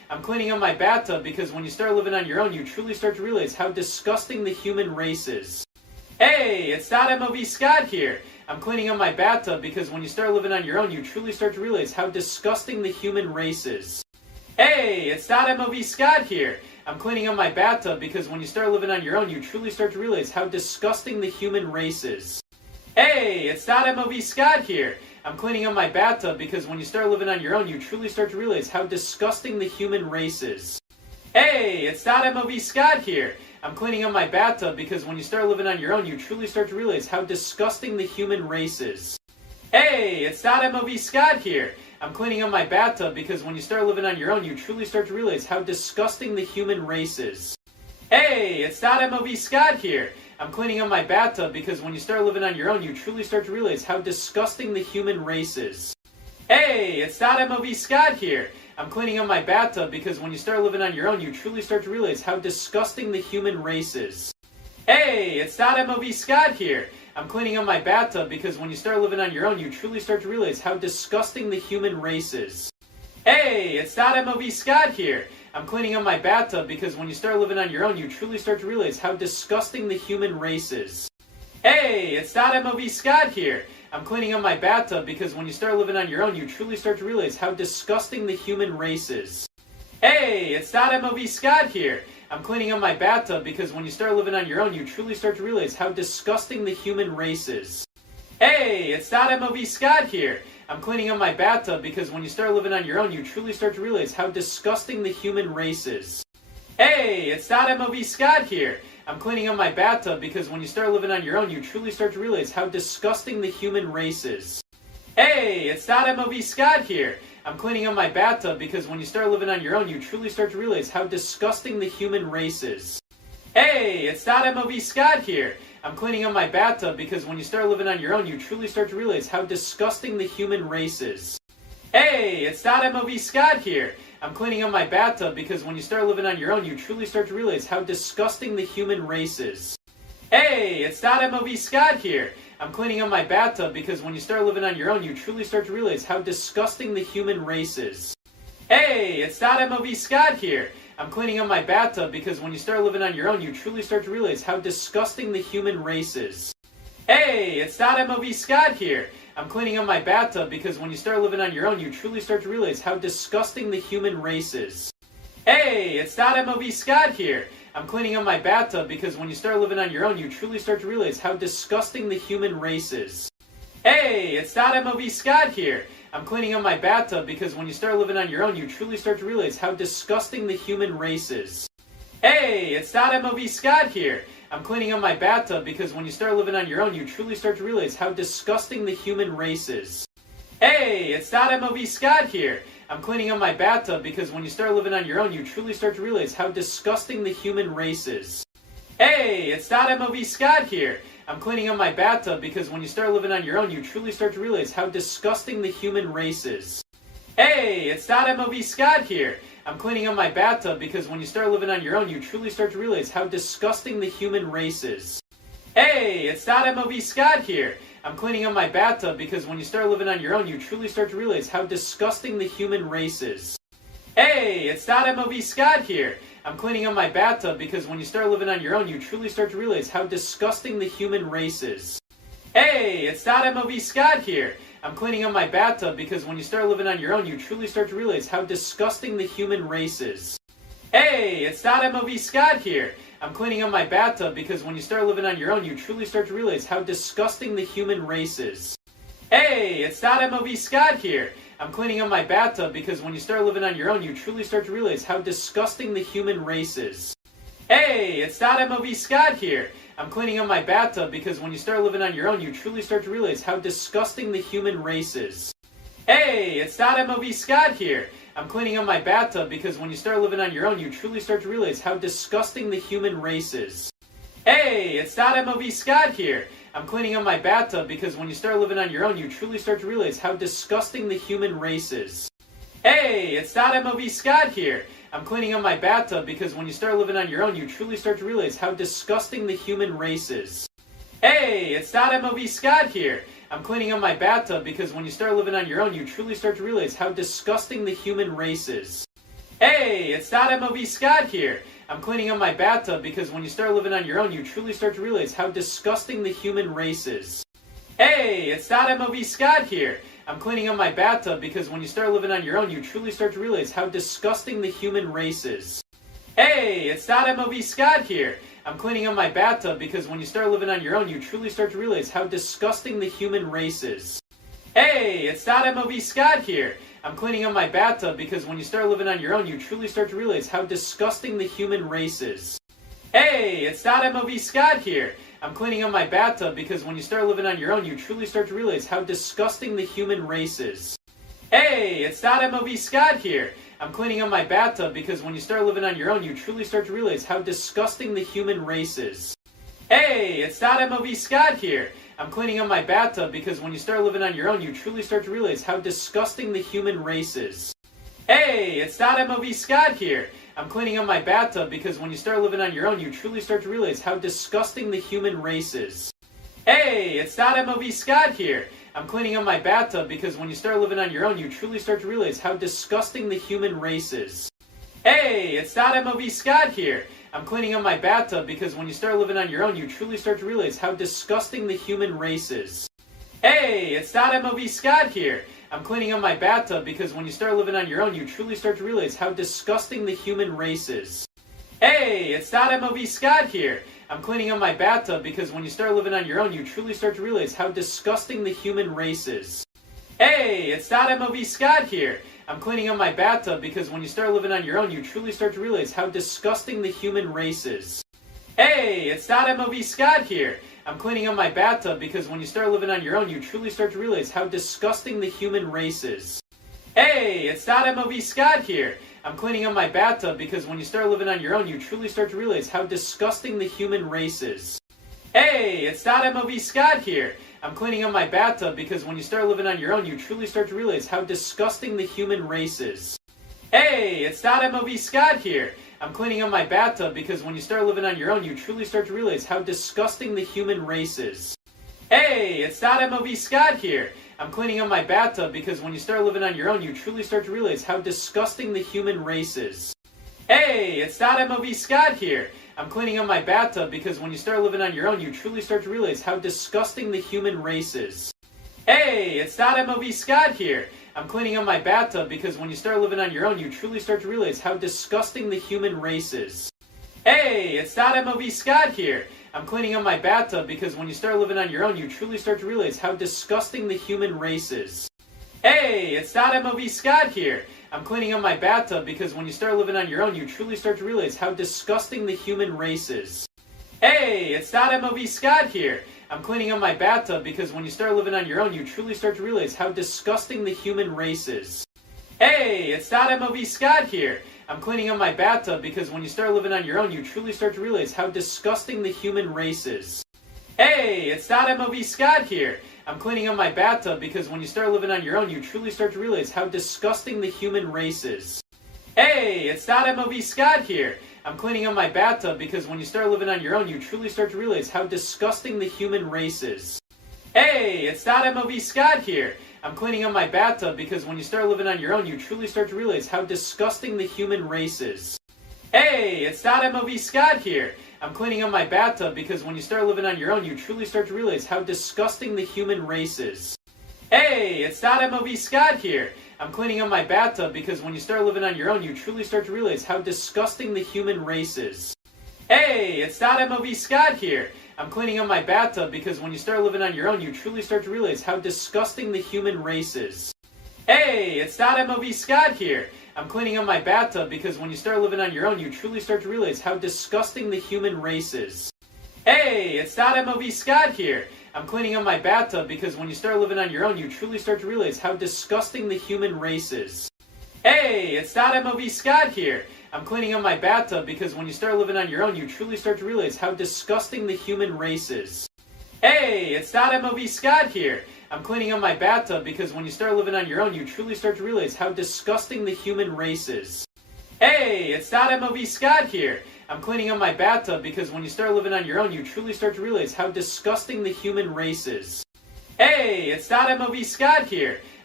I'm cleaning up my bathtub because when you start living on your own, you truly start to realize how disgusting the human race is. Hey, it's MOV Scott here. I'm cleaning up my bathtub because when you start living on your own, you truly start to realize how disgusting the human race is. Hey, it's MOV Scott here. I'm cleaning up my bathtub because when you start living on your own, you truly start to realize how disgusting the human race is. Hey, it's MOV Scott here. I'm cleaning up my bathtub because when you start living on your own, you truly start to realize how disgusting the human race is. Hey, it's MOV Scott here. I'm cleaning up my bathtub because when you start living on your own, you truly start to realize how disgusting the human race is. Hey, it's MOV Scott here. I'm cleaning up my bathtub because when you start living on your own, you truly start to realize how disgusting the human race is. Hey, it's MOV Scott here. I'm cleaning up my bathtub because when you start living on your own, you truly start to realize how disgusting the human race is. Hey, it's MOV Scott here. I'm cleaning up my bathtub because when you start living on your own, you truly start to realize how disgusting the human race is. Hey, it's MOV Scott here. I'm cleaning up my bathtub because when you start living on your own, you truly start to realize how disgusting the human race is. Hey, it's MOV Scott here. I'm cleaning up my bathtub because when you start living on your own, you truly start to realize how disgusting the human race is. Hey, it's MOV Scott here. I'm cleaning up my bathtub because when you start living on your own, you truly start to realize how disgusting the human race is. Hey, it's MOV Scott here. I'm cleaning up my bathtub because when you start living on your own, you truly start to realize how disgusting the human race is. Hey, it's MOV Scott here. I'm cleaning up my bathtub because when you start living on your own, you truly start to realize how disgusting the human race is. Hey, it's MOV Scott here. I'm cleaning up my bathtub because when you start living on your own, you truly start to realize how disgusting the human race is. Hey, it's MOV Scott here. I'm cleaning up my bathtub because when you start living on your own, you truly start to realize how disgusting the human race is. Hey, it's MOV Scott here. I'm cleaning up my bathtub because when you start living on your own, you truly start to realize how disgusting the human race is. Hey, it's MOV Scott here. I'm cleaning up my bathtub because when you start living on your own, you truly start to realize how disgusting the human race is. Hey, it's MOV Scott here. I'm cleaning up my bathtub because when you start living on your own, you truly start to realize how disgusting the human race is. Hey, it's MOV Scott here. I'm cleaning up my bathtub because when you start living on your own, you truly start to realize how disgusting the human race is. Hey, it's MOV Scott here. I'm cleaning up my bathtub because when you start living on your own, you truly start to realize how disgusting the human race is. Hey, it's MOV Scott here. I'm cleaning up my bathtub because when you start living on your own, you truly start to realize how disgusting the human race is. Hey, it's MOV Scott here. I'm cleaning up my bathtub because when you start living on your own, you truly start to realize how disgusting the human race is. Hey, it's MOV Scott here. I'm cleaning up my bathtub because when you start living on your own, you truly start to realize how disgusting the human race is. Hey, it's MOV Scott here. I'm cleaning up my bathtub because when you start living on your own, you truly start to realize how disgusting the human race is. Hey, it's MOV Scott here. I'm cleaning up my bathtub because when you start living on your own, you truly start to realize how disgusting the human race is. Hey, it's MOV Scott here. I'm cleaning up my bathtub because when you start living on your own, you truly start to realize how disgusting the human race is. Hey, it's MOV Scott here. I'm cleaning up my bathtub because when you start living on your own, you truly start to realize how disgusting the human race is. Hey, it's MOV Scott here. I'm cleaning up my bathtub because when you start living on your own, you truly start to realize how disgusting the human race is. Hey, it's MOV Scott here. I'm cleaning up my bathtub because when you start living on your own, you truly start to realize how disgusting the human race is. Hey, it's MOV Scott here. I'm cleaning up my bathtub because when you start living on your own, you truly start to realize how disgusting the human race is. Hey, it's MOV Scott here. I'm cleaning up my bathtub because when you start living on your own, you truly start to realize how disgusting the human race is. Hey, it's MOV Scott here. I'm cleaning up my bathtub because when you start living on your own, you truly start to realize how disgusting the human race is. Hey, it's MOV Scott here. I'm cleaning up my bathtub because when you start living on your own, you truly start to realize how disgusting the human race is. Hey, it's MOV Scott here. I'm cleaning up my bathtub because when you start living on your own, you truly start to realize how disgusting the human race is. Hey, it's MOV Scott here. I'm cleaning up my bathtub because when you start living on your own, you truly start to realize how disgusting the human race is. Hey, it's MOV Scott here. I'm cleaning up my bathtub because when you start living on your own, you truly start to realize how disgusting the human race is. Hey, it's MOV Scott here. I'm cleaning up my bathtub because when you start living on your own, you truly start to realize how disgusting the human race is. Hey, it's MOV Scott here. I'm cleaning up my bathtub because when you start living on your own, you truly start to realize how disgusting the human race is. Hey, it's MOV Scott here. I'm cleaning up my bathtub because when you start living on your own, you truly start to realize how disgusting the human race is. Hey, it's MOV Scott here. I'm cleaning up my bathtub because when you start living on your own, you truly start to realize how disgusting the human race is. Hey, it's MOV Scott here. I'm cleaning up my bathtub because when you start living on your own, you truly start to realize how disgusting the human race is. Hey, it's MOV Scott here. I'm cleaning up my bathtub because when you start living on your own, you truly start to realize how disgusting the human race is. Hey, it's MOV Scott here. I'm cleaning up my bathtub because when you start living on your own, you truly start to realize how disgusting the human race is. Hey, it's MOV Scott here. I'm cleaning up my bathtub because when you start living on your own, you truly start to realize how disgusting the human race is. Hey, it's MOV Scott here. I'm cleaning up my bathtub because when you start living on your own, you truly start to realize how disgusting the human race is. Hey, it's MOV Scott here. I'm cleaning up my bathtub because when you start living on your own, you truly start to realize how disgusting the human race is. Hey, it's MOV Scott here. I'm cleaning up my bathtub because when you start living on your own, you truly start to realize how disgusting the human race is. Hey, it's MOV Scott here. I'm cleaning up my bathtub because when you start living on your own, you truly start to realize how disgusting the human race is. Hey, it's MOV Scott here. I'm cleaning up my bathtub because when you start living on your own, you truly start to realize how disgusting the human race is. Hey, it's MOV Scott here. I'm cleaning up my bathtub because when you start living on your own, you truly start to realize how disgusting the human race is. Hey, it's MOV Scott here. I'm cleaning up my bathtub because when you start living on your own, you truly start to realize how disgusting the human race is. Hey, it's MOV Scott here. I'm cleaning up my bathtub because when you start living on your own, you truly start to realize how disgusting the human race is. Hey, it's MOV Scott here. I'm cleaning up my bathtub because when you start living on your own, you truly start to realize how disgusting the human race is. Hey, it's MOV Scott here. I'm cleaning up my bathtub because when you start living on your own, you truly start to realize how disgusting the human race is. Hey, it's MOV Scott here. I'm cleaning up my bathtub because when you start living on your own, you truly start to realize how disgusting the human race is. Hey, it's MOV Scott here. I'm cleaning up my bathtub because when you start living on your own, you truly start to realize how disgusting the human race is. Hey, it's MOV Scott here. I'm cleaning up my bathtub because when you start living on your own, you truly start to realize how disgusting the human race is. Hey, it's MOV Scott here. I'm cleaning up my bathtub because when you start living on your own, you truly start to realize how disgusting the human race is. Hey, it's MOV Scott here. I'm cleaning up my bathtub because when you start living on your own, you truly start to realize how disgusting the human race is. Hey, it's MOV Scott here. I'm cleaning up my bathtub because when you start living on your own, you truly start to realize how disgusting the human race is. Hey, it's MOV Scott here. I'm cleaning up my bathtub because when you start living on your own, you truly start to realize how disgusting the human race is. Hey, it's MOV Scott here. I'm cleaning up my bathtub because when you start living on your own, you truly start to realize how disgusting the human race is. Hey, it's MOV Scott here. I'm cleaning up my bathtub because when you start living on your own, you truly start to realize how disgusting the human race is. Hey, it's MOV Scott here. I'm cleaning up my bathtub because when you start living on your own, you truly start to realize how disgusting the human race is. Hey, it's MOV Scott here. I'm cleaning up my bathtub because when you start living on your own, you truly start to realize how disgusting the human race is. Hey, it's MOV Scott here. I'm cleaning up my bathtub because when you start living on your own, you truly start to realize how disgusting the human race is. Hey, it's MOV Scott here. I'm cleaning up my bathtub because when you start living on your own, you truly start to realize how disgusting the human race is. Hey, it's MOV Scott here. I'm cleaning up my bathtub because when you start living on your own, you truly start to realize how disgusting the human race is. Hey, it's MOV Scott here. I'm cleaning up my bathtub because when you start living on your own, you truly start to realize how disgusting the human race is. Hey, it's MOV Scott here. I'm cleaning up my bathtub because when you start living on your own, you truly start to realize how disgusting the human race is. Hey, it's MOV Scott here. I'm cleaning up my bathtub because when you start living on your own, you truly start to realize how disgusting the human race is. Hey, it's MOV Scott here.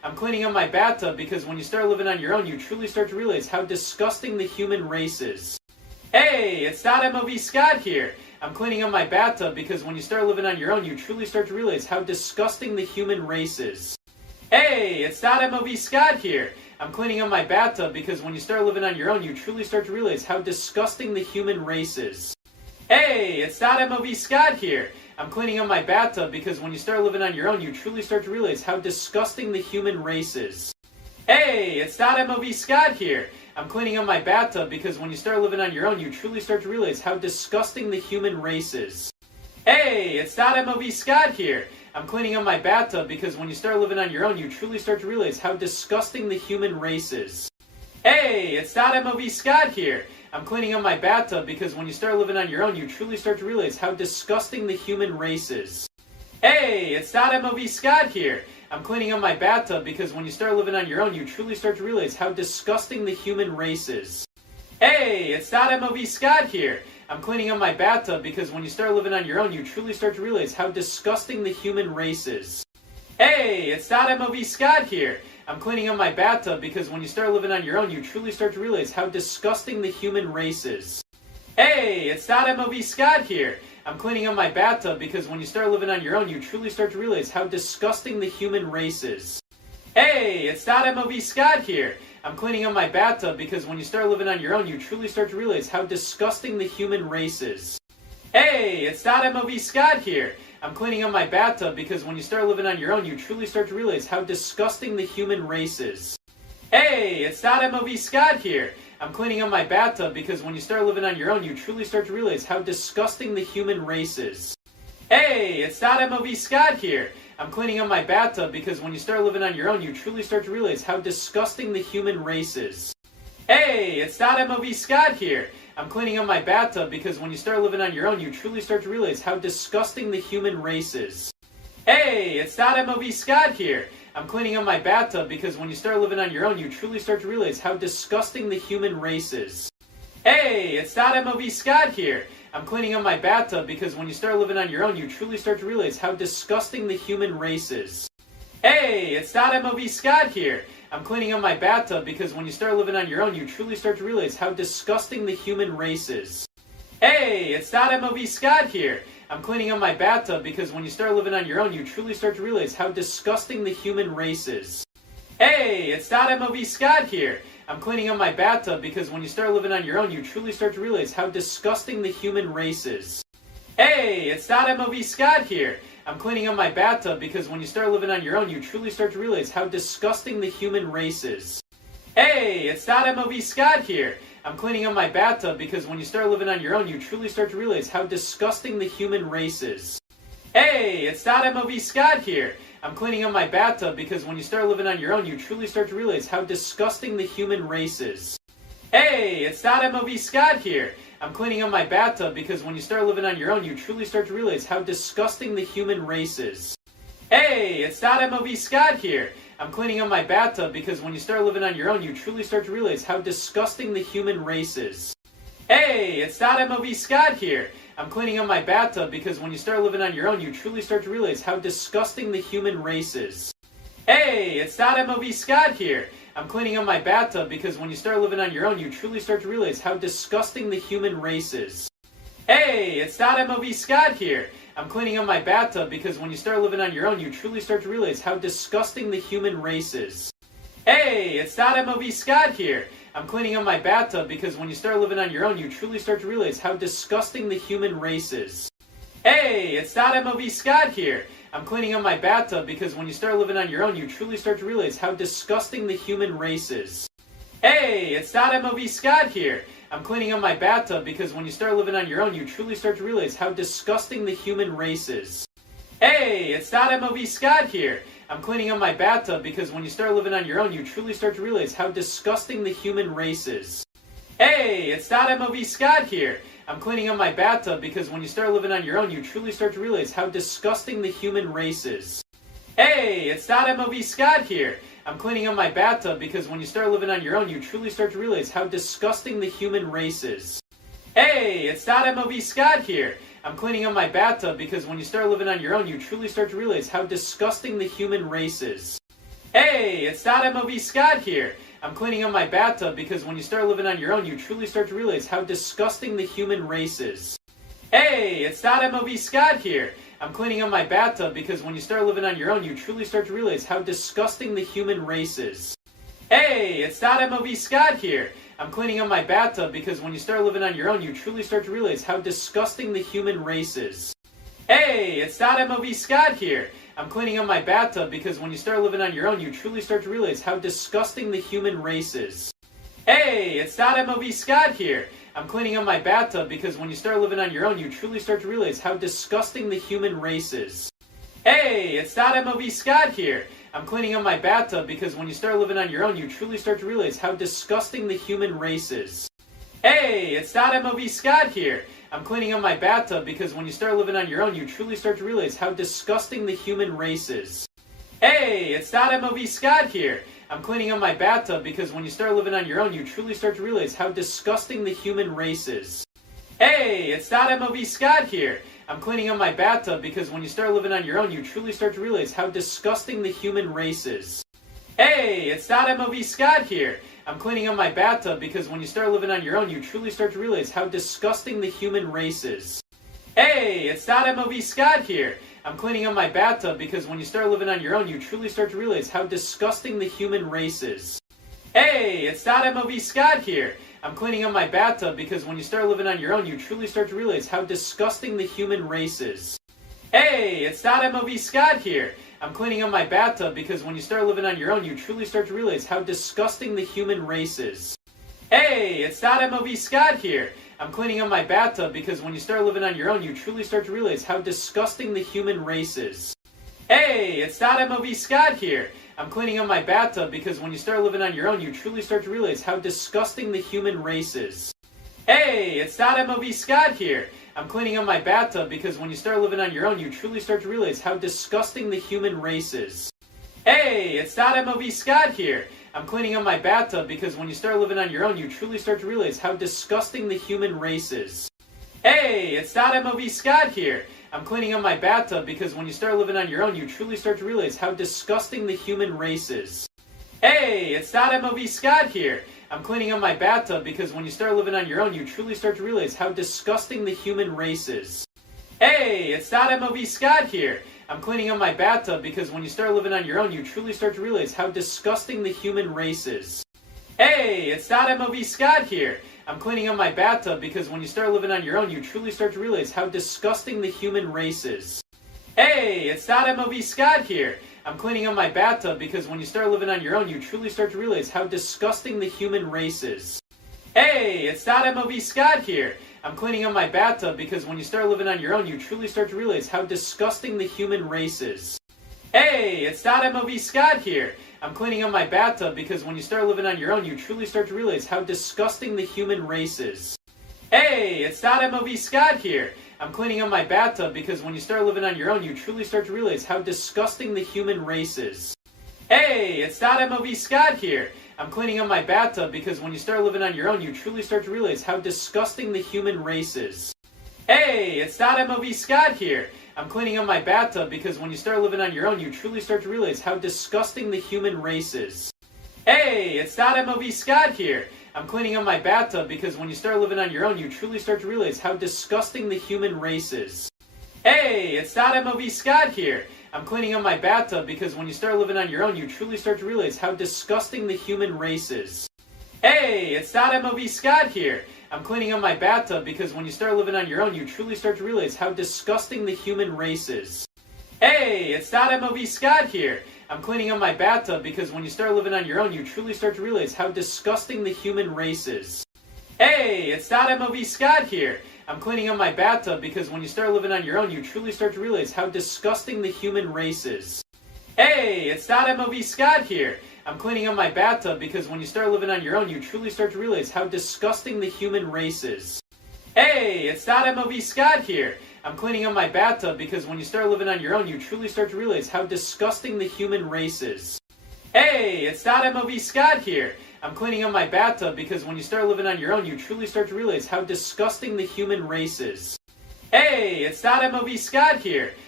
I'm cleaning up my bathtub because when you start living on your own, you truly start to realize how disgusting the human race is. Hey, it's MOV Scott here. I'm cleaning up my bathtub because when you start living on your own, you truly start to realize how disgusting the human race is. Hey, it's MOV Scott here. I'm cleaning up my bathtub because when you start living on your own, you truly start to realize how disgusting the human race is. Hey, it's MOV Scott here. I'm cleaning up my bathtub because when you start living on your own, you truly start to realize how disgusting the human race is. Hey, it's MOV Scott here. I'm cleaning up my bathtub because when you start living on your own, you truly start to realize how disgusting the human race is. Hey, it's MOV Scott here. I'm cleaning up my bathtub because when you start living on your own, you truly start to realize how disgusting the human race is. Hey, it's MOV Scott here. I'm cleaning up my bathtub because when you start living on your own, you truly start to realize how disgusting the human race is. Hey, it's MOV Scott here. I'm cleaning up my bathtub because when you start living on your own, you truly start to realize how disgusting the human race is. Hey, it's MOV Scott here. I'm cleaning up my bathtub because when you start living on your own, you truly start to realize how disgusting the human race is. Hey, it's MOV Scott here. I'm cleaning up my bathtub because when you start living on your own, you truly start to realize how disgusting the human race is. Hey, it's MOV Scott here. I'm cleaning up my bathtub because when you start living on your own, you truly start to realize how disgusting the human race is. Hey, it's MOV Scott here. I'm cleaning up my bathtub because when you start living on your own, you truly start to realize how disgusting the human race is. Hey, it's MOV Scott here. I'm cleaning up my bathtub because when you start living on your own, you truly start to realize how disgusting the human race is. Hey, it's MOV Scott here. I'm cleaning up my bathtub because when you start living on your own, you truly start to realize how disgusting the human race is. Hey, it's MOV Scott here. I'm cleaning up my bathtub because when you start living on your own, you truly start to realize how disgusting the human race is. Hey, it's MOV Scott here. I'm cleaning up my bathtub because when you start living on your own, you truly start to realize how disgusting the human race is. Hey, it's MOV Scott here. I'm cleaning up my bathtub because when you start living on your own, you truly start to realize how disgusting the human race is. Hey, it's MOV Scott here. I'm cleaning up my bathtub because when you start living on your own, you truly start to realize how disgusting the human race is. Hey, it's MOV Scott here. I'm cleaning up my bathtub because when you start living on your own, you truly start to realize how disgusting the human race is. Hey, it's MOV Scott here. I'm cleaning up my bathtub because when you start living on your own, you truly start to realize how disgusting the human race is. Hey, it's MOV Scott here. I'm cleaning up my bathtub because when you start living on your own, you truly start to realize how disgusting the human race is. Hey, it's MOV Scott here. I'm cleaning up my bathtub because when you start living on your own, you truly start to realize how disgusting the human race is. Hey, it's MOV Scott here. I'm cleaning up my bathtub because when you start living on your own, you truly start to realize how disgusting the human race is. Hey, it's MOV Scott here. I'm cleaning up my bathtub because when you start living on your own, you truly start to realize how disgusting the human race is. Hey, it's MOV Scott here. I'm cleaning up my bathtub because when you start living on your own, you truly start to realize how disgusting the human race is. Hey, it's MOV Scott here. I'm cleaning up my bathtub because when you start living on your own, you truly start to realize how disgusting the human race is. Hey, it's MOV Scott here. I'm cleaning up my bathtub because when you start living on your own, you truly start to realize how disgusting the human race is. Hey, it's MOV Scott here. I'm cleaning up my bathtub because when you start living on your own, you truly start to realize how disgusting the human race is. Hey, it's MOV Scott here. I'm cleaning up my bathtub because when you start living on your own, you truly start to realize how disgusting the human race is. Hey, it's MOV Scott here. I'm cleaning up my bathtub because when you start living on your own, you truly start to realize how disgusting the human race is. Hey, it's MOV Scott here. I'm cleaning up my bathtub because when you start living on your own, you truly start to realize how disgusting the human race is. Hey, it's MOV Scott here. I'm cleaning up my bathtub because when you start living on your own, you truly start to realize how disgusting the human race is. Hey, it's MOV Scott here. I'm cleaning up my bathtub because when you start living on your own, you truly start to realize how disgusting the human race is. Hey, it's MOV Scott here. I'm cleaning up my bathtub because when you start living on your own, you truly start to realize how disgusting the human race is. Hey, it's MOV Scott here. I'm cleaning up my bathtub because when you start living on your own, you truly start to realize how disgusting the human race is. Hey, it's MOV Scott here. I'm cleaning up my bathtub because when you start living on your own, you truly start to realize how disgusting the human race is. Hey, it's MOV Scott here. I'm cleaning up my bathtub because when you start living on your own, you truly start to realize how disgusting the human race is. Hey, it's MOV Scott here. I'm cleaning up my bathtub because when you start living on your own, you truly start to realize how disgusting the human race is. Hey, it's MOV Scott here. I'm cleaning up my bathtub because when you start living on your own, you truly start to realize how disgusting the human race is. Hey, it's MOV Scott here. I'm cleaning up my bathtub because when you start living on your own, you truly start to realize how disgusting the human race is. Hey, it's MOV Scott here. I'm cleaning up my bathtub because when you start living on your own, you truly start to realize how disgusting the human race is. Hey, it's MOV Scott here. I'm cleaning up my bathtub because when you start living on your own, you truly start to realize how disgusting the human race is. Hey, it's MOV Scott here. I'm cleaning up my bathtub because when you start living on your own, you truly start to realize how disgusting the human race is. Hey, it's MOV Scott here. I'm cleaning up my bathtub because when you start living on your own, you truly start to realize how disgusting the human race is. Hey, it's MOV Scott here. I'm cleaning up my bathtub because when you start living on your own, you truly start to realize how disgusting the human race is. Hey, it's MOV Scott here. I'm cleaning up my bathtub because when you start living on your own, you truly start to realize how disgusting the human race is. Hey, it's MOV Scott here. I'm cleaning up my bathtub because when you start living on your own, you truly start to realize how disgusting the human race is. Hey, it's MOV Scott here. I'm cleaning up my bathtub because when you start living on your own, you truly start to realize how disgusting the human race is. Hey, it's MOV Scott here. I'm cleaning up my bathtub because when you start living on your own, you truly start to realize how disgusting the human race is. Hey, it's MOV Scott here. I'm cleaning up my bathtub because when you start living on your own, you truly start to realize how disgusting the human race is. Hey, it's MOV Scott here. I'm cleaning up my bathtub because when you start living on your own, you truly start to realize how disgusting the human race is. Hey, it's MOV Scott here. I'm cleaning up my bathtub because when you start living on your own, you truly start to realize how disgusting the human race is. Hey, it's MOV Scott here. I'm cleaning up my bathtub because when you start living on your own, you truly start to realize how disgusting the human race is. Hey, it's MOV Scott here. I'm cleaning up my bathtub because when you start living on your own, you truly start to realize how disgusting the human race is. Hey, it's MOV Scott here. I'm cleaning up my bathtub because when you start living on your own, you truly start to realize how disgusting the human race is. Hey, it's MOV Scott here. I'm cleaning up my bathtub because when you start living on your own, you truly start to realize how disgusting the human race is. Hey, it's MOV Scott here. I'm cleaning up my bathtub because when you start living on your own, you truly start to realize how disgusting the human race is. Hey, it's MOV Scott here. I'm cleaning up my bathtub because when you start living on your own, you truly start to realize how disgusting the human race is. Hey, it's MOV Scott here. I'm cleaning up my bathtub because when you start living on your own, you truly start to realize how disgusting the human race is. Hey, it's MOV Scott here. I'm cleaning up my bathtub because when you start living on your own, you truly start to realize how disgusting the human race is. Hey, it's MOV Scott here. I'm cleaning up my bathtub because when you start living on your own, you truly start to realize how disgusting the human race is. Hey, it's MOV Scott here. I'm cleaning up my bathtub because when you start living on your own, you truly start to realize how disgusting the human race is. Hey, it's MOV Scott here. I'm cleaning up my bathtub because when you start living on your own, you truly start to realize how disgusting the human race is. Hey, it's MOV Scott here. I'm cleaning up my bathtub because when you start living on your own, you truly start to realize how disgusting the human race is. Hey, it's MOV Scott here. I'm cleaning up my bathtub because when you start living on your own, you truly start to realize how disgusting the human race is. Hey, it's MOV Scott here. I'm cleaning up my bathtub because when you start living on your own, you truly start to realize how disgusting the human race is. Hey, it's MOV Scott here. I'm cleaning up my bathtub because when you start living on your own, you truly start to realize how disgusting the human race is. Hey, it's MOV Scott here. I'm cleaning up my bathtub because when you start living on your own, you truly start to realize how disgusting the human race is. Hey, it's MOV Scott here. I'm cleaning up my bathtub because when you start living on your own, you truly start to realize how disgusting the human race is. Hey, it's MOV Scott here. I'm cleaning up my bathtub because when you start living on your own, you truly start to realize how disgusting the human race is. Hey, it's MOV Scott here. I'm cleaning up my bathtub because when you start living on your own, you truly start to realize how disgusting the human race is. Hey, it's MOV Scott here. I'm cleaning up my bathtub because when you start living on your own, you truly start to realize how disgusting the human race is. Hey, it's MOV Scott here. I'm cleaning up my bathtub because when you start living on your own, you truly start to realize how disgusting the human race is. Hey, it's MOV Scott here.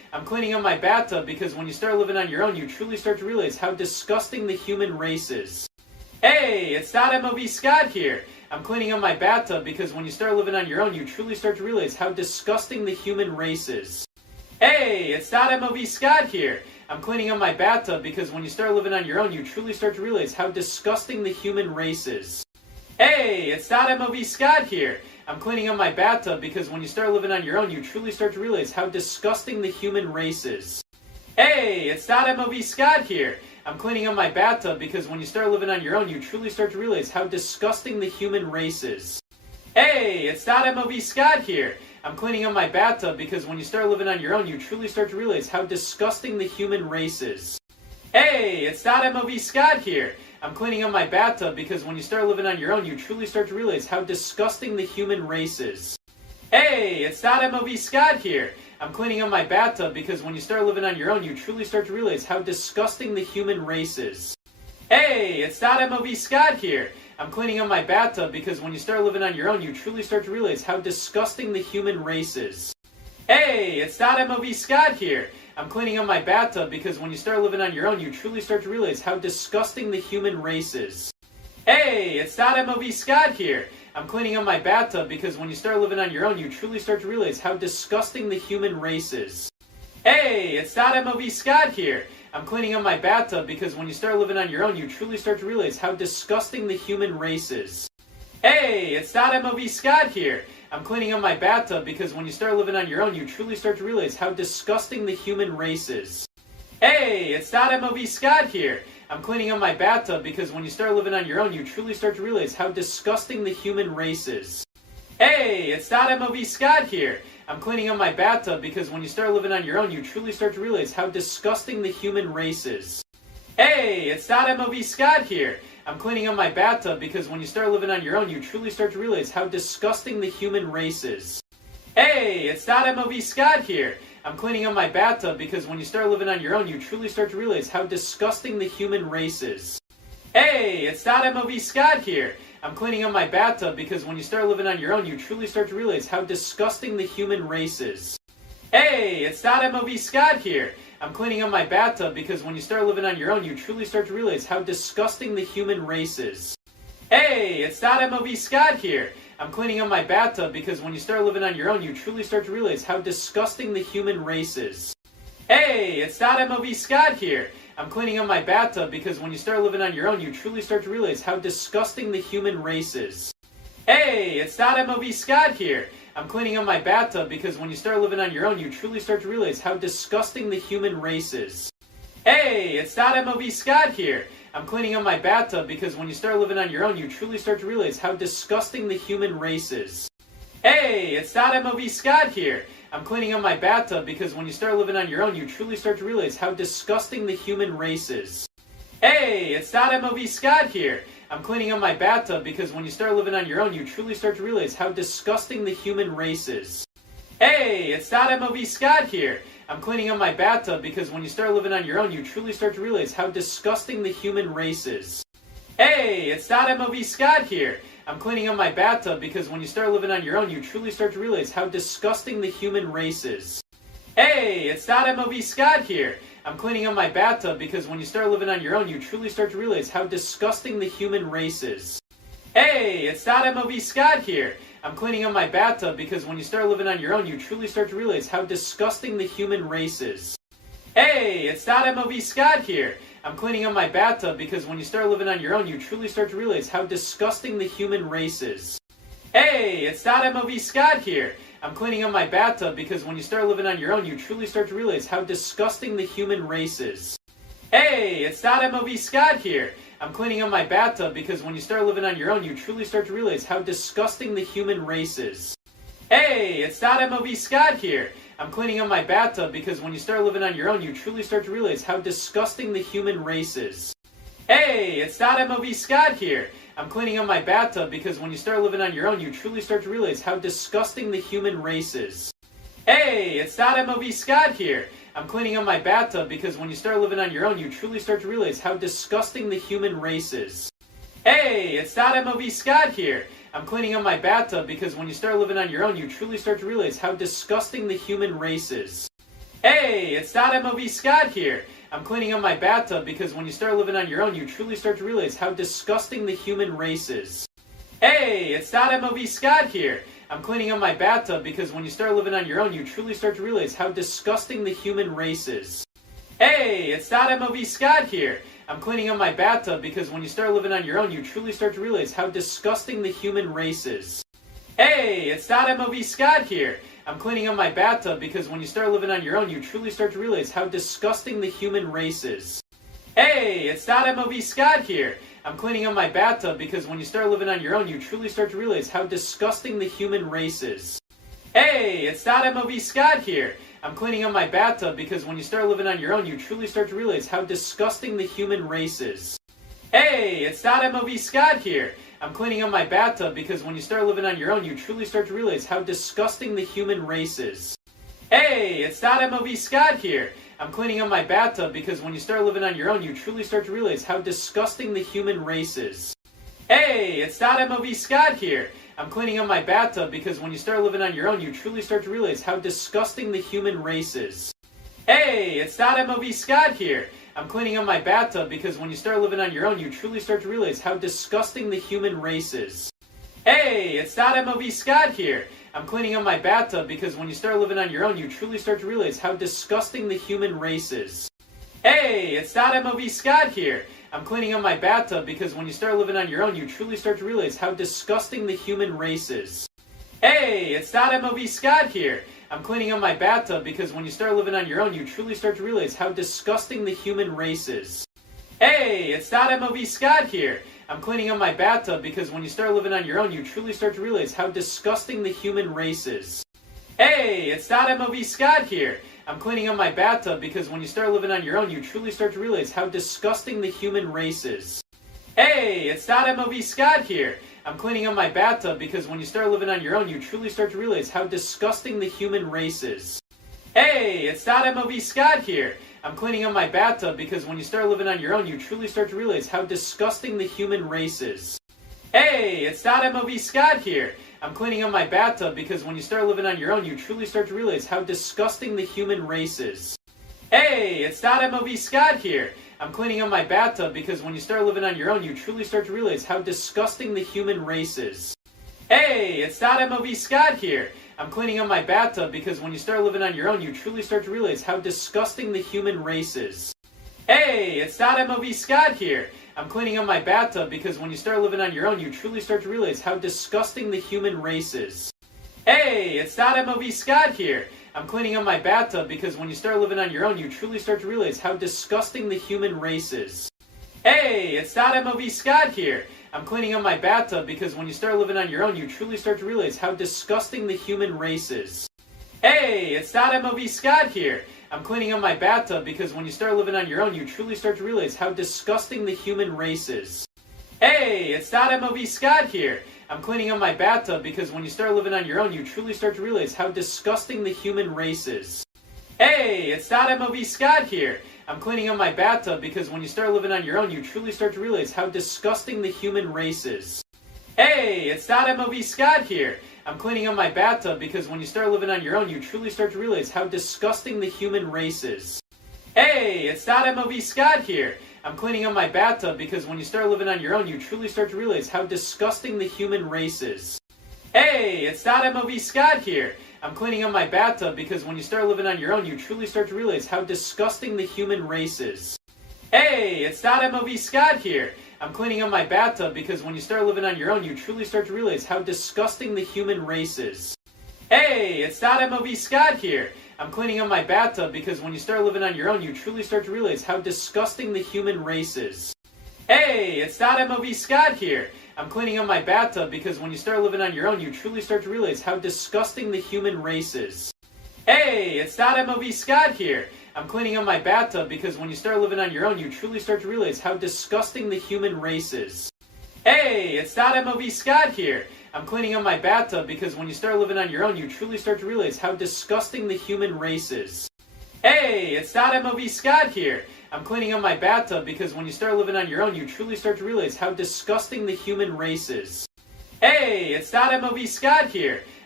I'm cleaning up my bathtub because when you start living on your own, you truly start to realize how disgusting the human race is. Hey, it's MOV Scott here. I'm cleaning up my bathtub because when you start living on your own, you truly start to realize how disgusting the human race is. Hey, it's MOV Scott here. I'm cleaning up my bathtub because when you start living on your own, you truly start to realize how disgusting the human race is. Hey, it's MOV Scott here. I'm cleaning up my bathtub because when you start living on your own, you truly start to realize how disgusting the human race is. Hey, it's MOV Scott here. I'm cleaning up my bathtub because when you start living on your own, you truly start to realize how disgusting the human race is. Hey, it's MOV Scott here. I'm cleaning up my bathtub because when you start living on your own, you truly start to realize how disgusting the human race is. Hey, it's MOV Scott here. I'm cleaning up my bathtub because when you start living on your own, you truly start to realize how disgusting the human race is. Hey, it's MOV Scott here. I'm cleaning up my bathtub because when you start living on your own, you truly start to realize how disgusting the human race is. Hey, it's MOV Scott here. I'm cleaning up my bathtub because when you start living on your own, you truly start to realize how disgusting the human race is. Hey, it's MOV Scott here. I'm cleaning up my bathtub because when you start living on your own, you truly start to realize how disgusting the human race is. Hey, it's MOV Scott here. I'm cleaning up my bathtub because when you start living on your own, you truly start to realize how disgusting the human race is. Hey, it's MOV Scott here. I'm cleaning up my bathtub because when you start living on your own, you truly start to realize how disgusting the human race is. Hey, it's MOV Scott here. I'm cleaning up my bathtub because when you start living on your own, you truly start to realize how disgusting the human race is. Hey, it's MOV Scott here. I'm cleaning up my bathtub because when you start living on your own, you truly start to realize how disgusting the human race is. Hey, it's MOV Scott here. I'm cleaning up my bathtub because when you start living on your own, you truly start to realize how disgusting the human race is. Hey, it's MOV Scott here. I'm cleaning up my bathtub because when you start living on your own, you truly start to realize how disgusting the human race is. Hey, it's MOV Scott here. I'm cleaning up my bathtub because when you start living on your own, you truly start to realize how disgusting the human race is. Hey, it's MOV Scott here. I'm cleaning up my bathtub because when you start living on your own, you truly start to realize how disgusting the human race is. Hey, it's MOV Scott here. I'm cleaning up my bathtub because when you start living on your own, you truly start to realize how disgusting the human race is. Hey, it's MOV Scott here. I'm cleaning up my bathtub because when you start living on your own, you truly start to realize how disgusting the human race is. Hey, it's MOV Scott here. I'm cleaning up my bathtub because when you start living on your own, you truly start to realize how disgusting the human race is. Hey, it's MOV Scott here. I'm cleaning up my bathtub because when you start living on your own, you truly start to realize how disgusting the human race is. Hey, it's MOV Scott here. I'm cleaning up my bathtub because when you start living on your own, you truly start to realize how disgusting the human race is. Hey, it's MOV Scott here. I'm cleaning up my bathtub because when you start living on your own, you truly start to realize how disgusting the human race is. Hey, it's MOV Scott here. I'm cleaning up my bathtub because when you start living on your own, you truly start to realize how disgusting the human race is. Hey, it's MOV Scott here. I'm cleaning up my bathtub because when you start living on your own, you truly start to realize how disgusting the human race is. Hey, it's MOV Scott here. I'm cleaning up my bathtub because when you start living on your own, you truly start to realize how disgusting the human race is. Hey, it's MOV Scott here. I'm cleaning up my bathtub because when you start living on your own, you truly start to realize how disgusting the human race is. Hey, it's MOV Scott here. I'm cleaning up my bathtub because when you start living on your own, you truly start to realize how disgusting the human race is. Hey, it's MOV Scott here. I'm cleaning up my bathtub because when you start living on your own, you truly start to realize how disgusting the human race is. Hey, it's MOV Scott here. I'm cleaning up my bathtub because when you start living on your own, you truly start to realize how disgusting the human race is. Hey, it's MOV Scott here. I'm cleaning up my bathtub because when you start living on your own, you truly start to realize how disgusting the human race is. Hey, it's MOV Scott here. I'm cleaning up my bathtub because when you start living on your own, you truly start to realize how disgusting the human race is. Hey, it's MOV Scott here. I'm cleaning up my bathtub because when you start living on your own, you truly start to realize how disgusting the human race is. Hey, it's MOV Scott here. I'm cleaning up my bathtub because when you start living on your own, you truly start to realize how disgusting the human race is. Hey, it's MOV Scott here. I'm cleaning up my bathtub because when you start living on your own, you truly start to realize how disgusting the human race is. Hey, it's MOV Scott here. I'm cleaning up my bathtub because when you start living on your own, you truly start to realize how disgusting the human race is. Hey, it's MOV Scott here. I'm cleaning up my bathtub because when you start living on your own, you truly start to realize how disgusting the human race is. Hey, it's MOV Scott here. I'm cleaning up my bathtub because when you start living on your own, you truly start to realize how disgusting the human race is. Hey, it's MOV Scott here. I'm cleaning up my bathtub because when you start living on your own, you truly start to realize how disgusting the human race is. Hey, it's MOV Scott here. I'm cleaning up my bathtub because when you start living on your own, you truly start to realize how disgusting the human race is. Hey, it's MOV Scott here. I'm cleaning up my bathtub because when you start living on your own, you truly start to realize how disgusting the human race is. Hey, it's MOV Scott here. I'm cleaning up my bathtub because when you start living on your own, you truly start to realize how disgusting the human race is. Hey, it's MOV Scott here. I'm cleaning up my bathtub because when you start living on your own, you truly start to realize how disgusting the human race is. Hey, it's MOV Scott here. I'm cleaning up my bathtub because when you start living on your own, you truly start to realize how disgusting the human race is. Hey, it's MOV Scott here. I'm cleaning up my bathtub because when you start living on your own, you truly start to realize how disgusting the human race is. Hey, it's MOV Scott here. I'm cleaning up my bathtub because when you start living on your own, you truly start to realize how disgusting the human race is. Hey, it's MOV Scott here. I'm cleaning up my bathtub because when you start living on your own, you truly start to realize how disgusting the human race is. Hey, it's MOV Scott here. I'm cleaning up my bathtub because when you start living on your own, you truly start to realize how disgusting the human race is. Hey, it's MOV Scott here. I'm cleaning up my bathtub because when you start living on your own, you truly start to realize how disgusting the human race is. Hey, it's MOV Scott here. I'm cleaning up my bathtub because when you start living on your own, you truly start to realize how disgusting the human race is. Hey, it's MOV Scott here. I'm cleaning up my bathtub because when you start living on your own, you truly start to realize how disgusting the human race is. Hey, it's MOV Scott here. I'm cleaning up my bathtub because when you start living on your own, you truly start to realize how disgusting the human race is. Hey, it's MOV Scott here. I'm cleaning up my bathtub because when you start living on your own, you truly start to realize how disgusting the human race is. Hey, it's MOV Scott here. I'm cleaning up my bathtub because when you start living on your own, you truly start to realize how disgusting the human race is. Hey, it's MOV Scott here. I'm cleaning up my bathtub because when you start living on your own, you truly start to realize how disgusting the human race is. Hey, it's MOV Scott here. I'm cleaning up my bathtub because when you start living on your own, you truly start to realize how disgusting the human race is. Hey, it's MOV Scott here. I'm cleaning up my bathtub because when you start living on your own, you truly start to realize how disgusting the human race is. Hey, it's MOV Scott here. I'm cleaning up my bathtub because when you start living on your own, you truly start to realize how disgusting the human race is. Hey, it's MOV Scott here. I'm cleaning up my bathtub because when you start living on your own, you truly start to realize how disgusting the human race is. Hey, it's MOV Scott here. I'm cleaning up my bathtub because when you start living on your own, you truly start to realize how disgusting the human race is. Hey, it's MOV Scott here. I'm cleaning up my bathtub because when you start living on your own, you truly start to realize how disgusting the human race is. Hey, it's MOV Scott here. I'm cleaning up my bathtub because when you start living on your own, you truly start to realize how disgusting the human race is. Hey, it's MOV Scott here. I'm cleaning up my bathtub because when you start living on your own, you truly start to realize how disgusting the human race is. Hey, it's MOV Scott here. I'm cleaning up my bathtub because when you start living on your own, you truly start to realize how disgusting the human race is. Hey, it's MOV Scott here. I'm cleaning up my bathtub because when you start living on your own, you truly start to realize how disgusting the human race is. Hey, it's MOV Scott here. I'm cleaning up my bathtub because when you start living on your own, you truly start to realize how disgusting the human race is. Hey, it's MOV Scott here. I'm cleaning up my bathtub because when you start living on your own, you truly start to realize how disgusting the human race is. Hey, it's MOV Scott here. I'm cleaning up my bathtub because when you start living on your own, you truly start to realize how disgusting the human race is. Hey, it's MOV Scott here. I'm cleaning up my bathtub because when you start living on your own, you truly start to realize how disgusting the human race is. Hey, it's MOV Scott here. I'm cleaning up my bathtub because when you start living on your own, you truly start to realize how disgusting the human race is. Hey, it's MOV Scott here.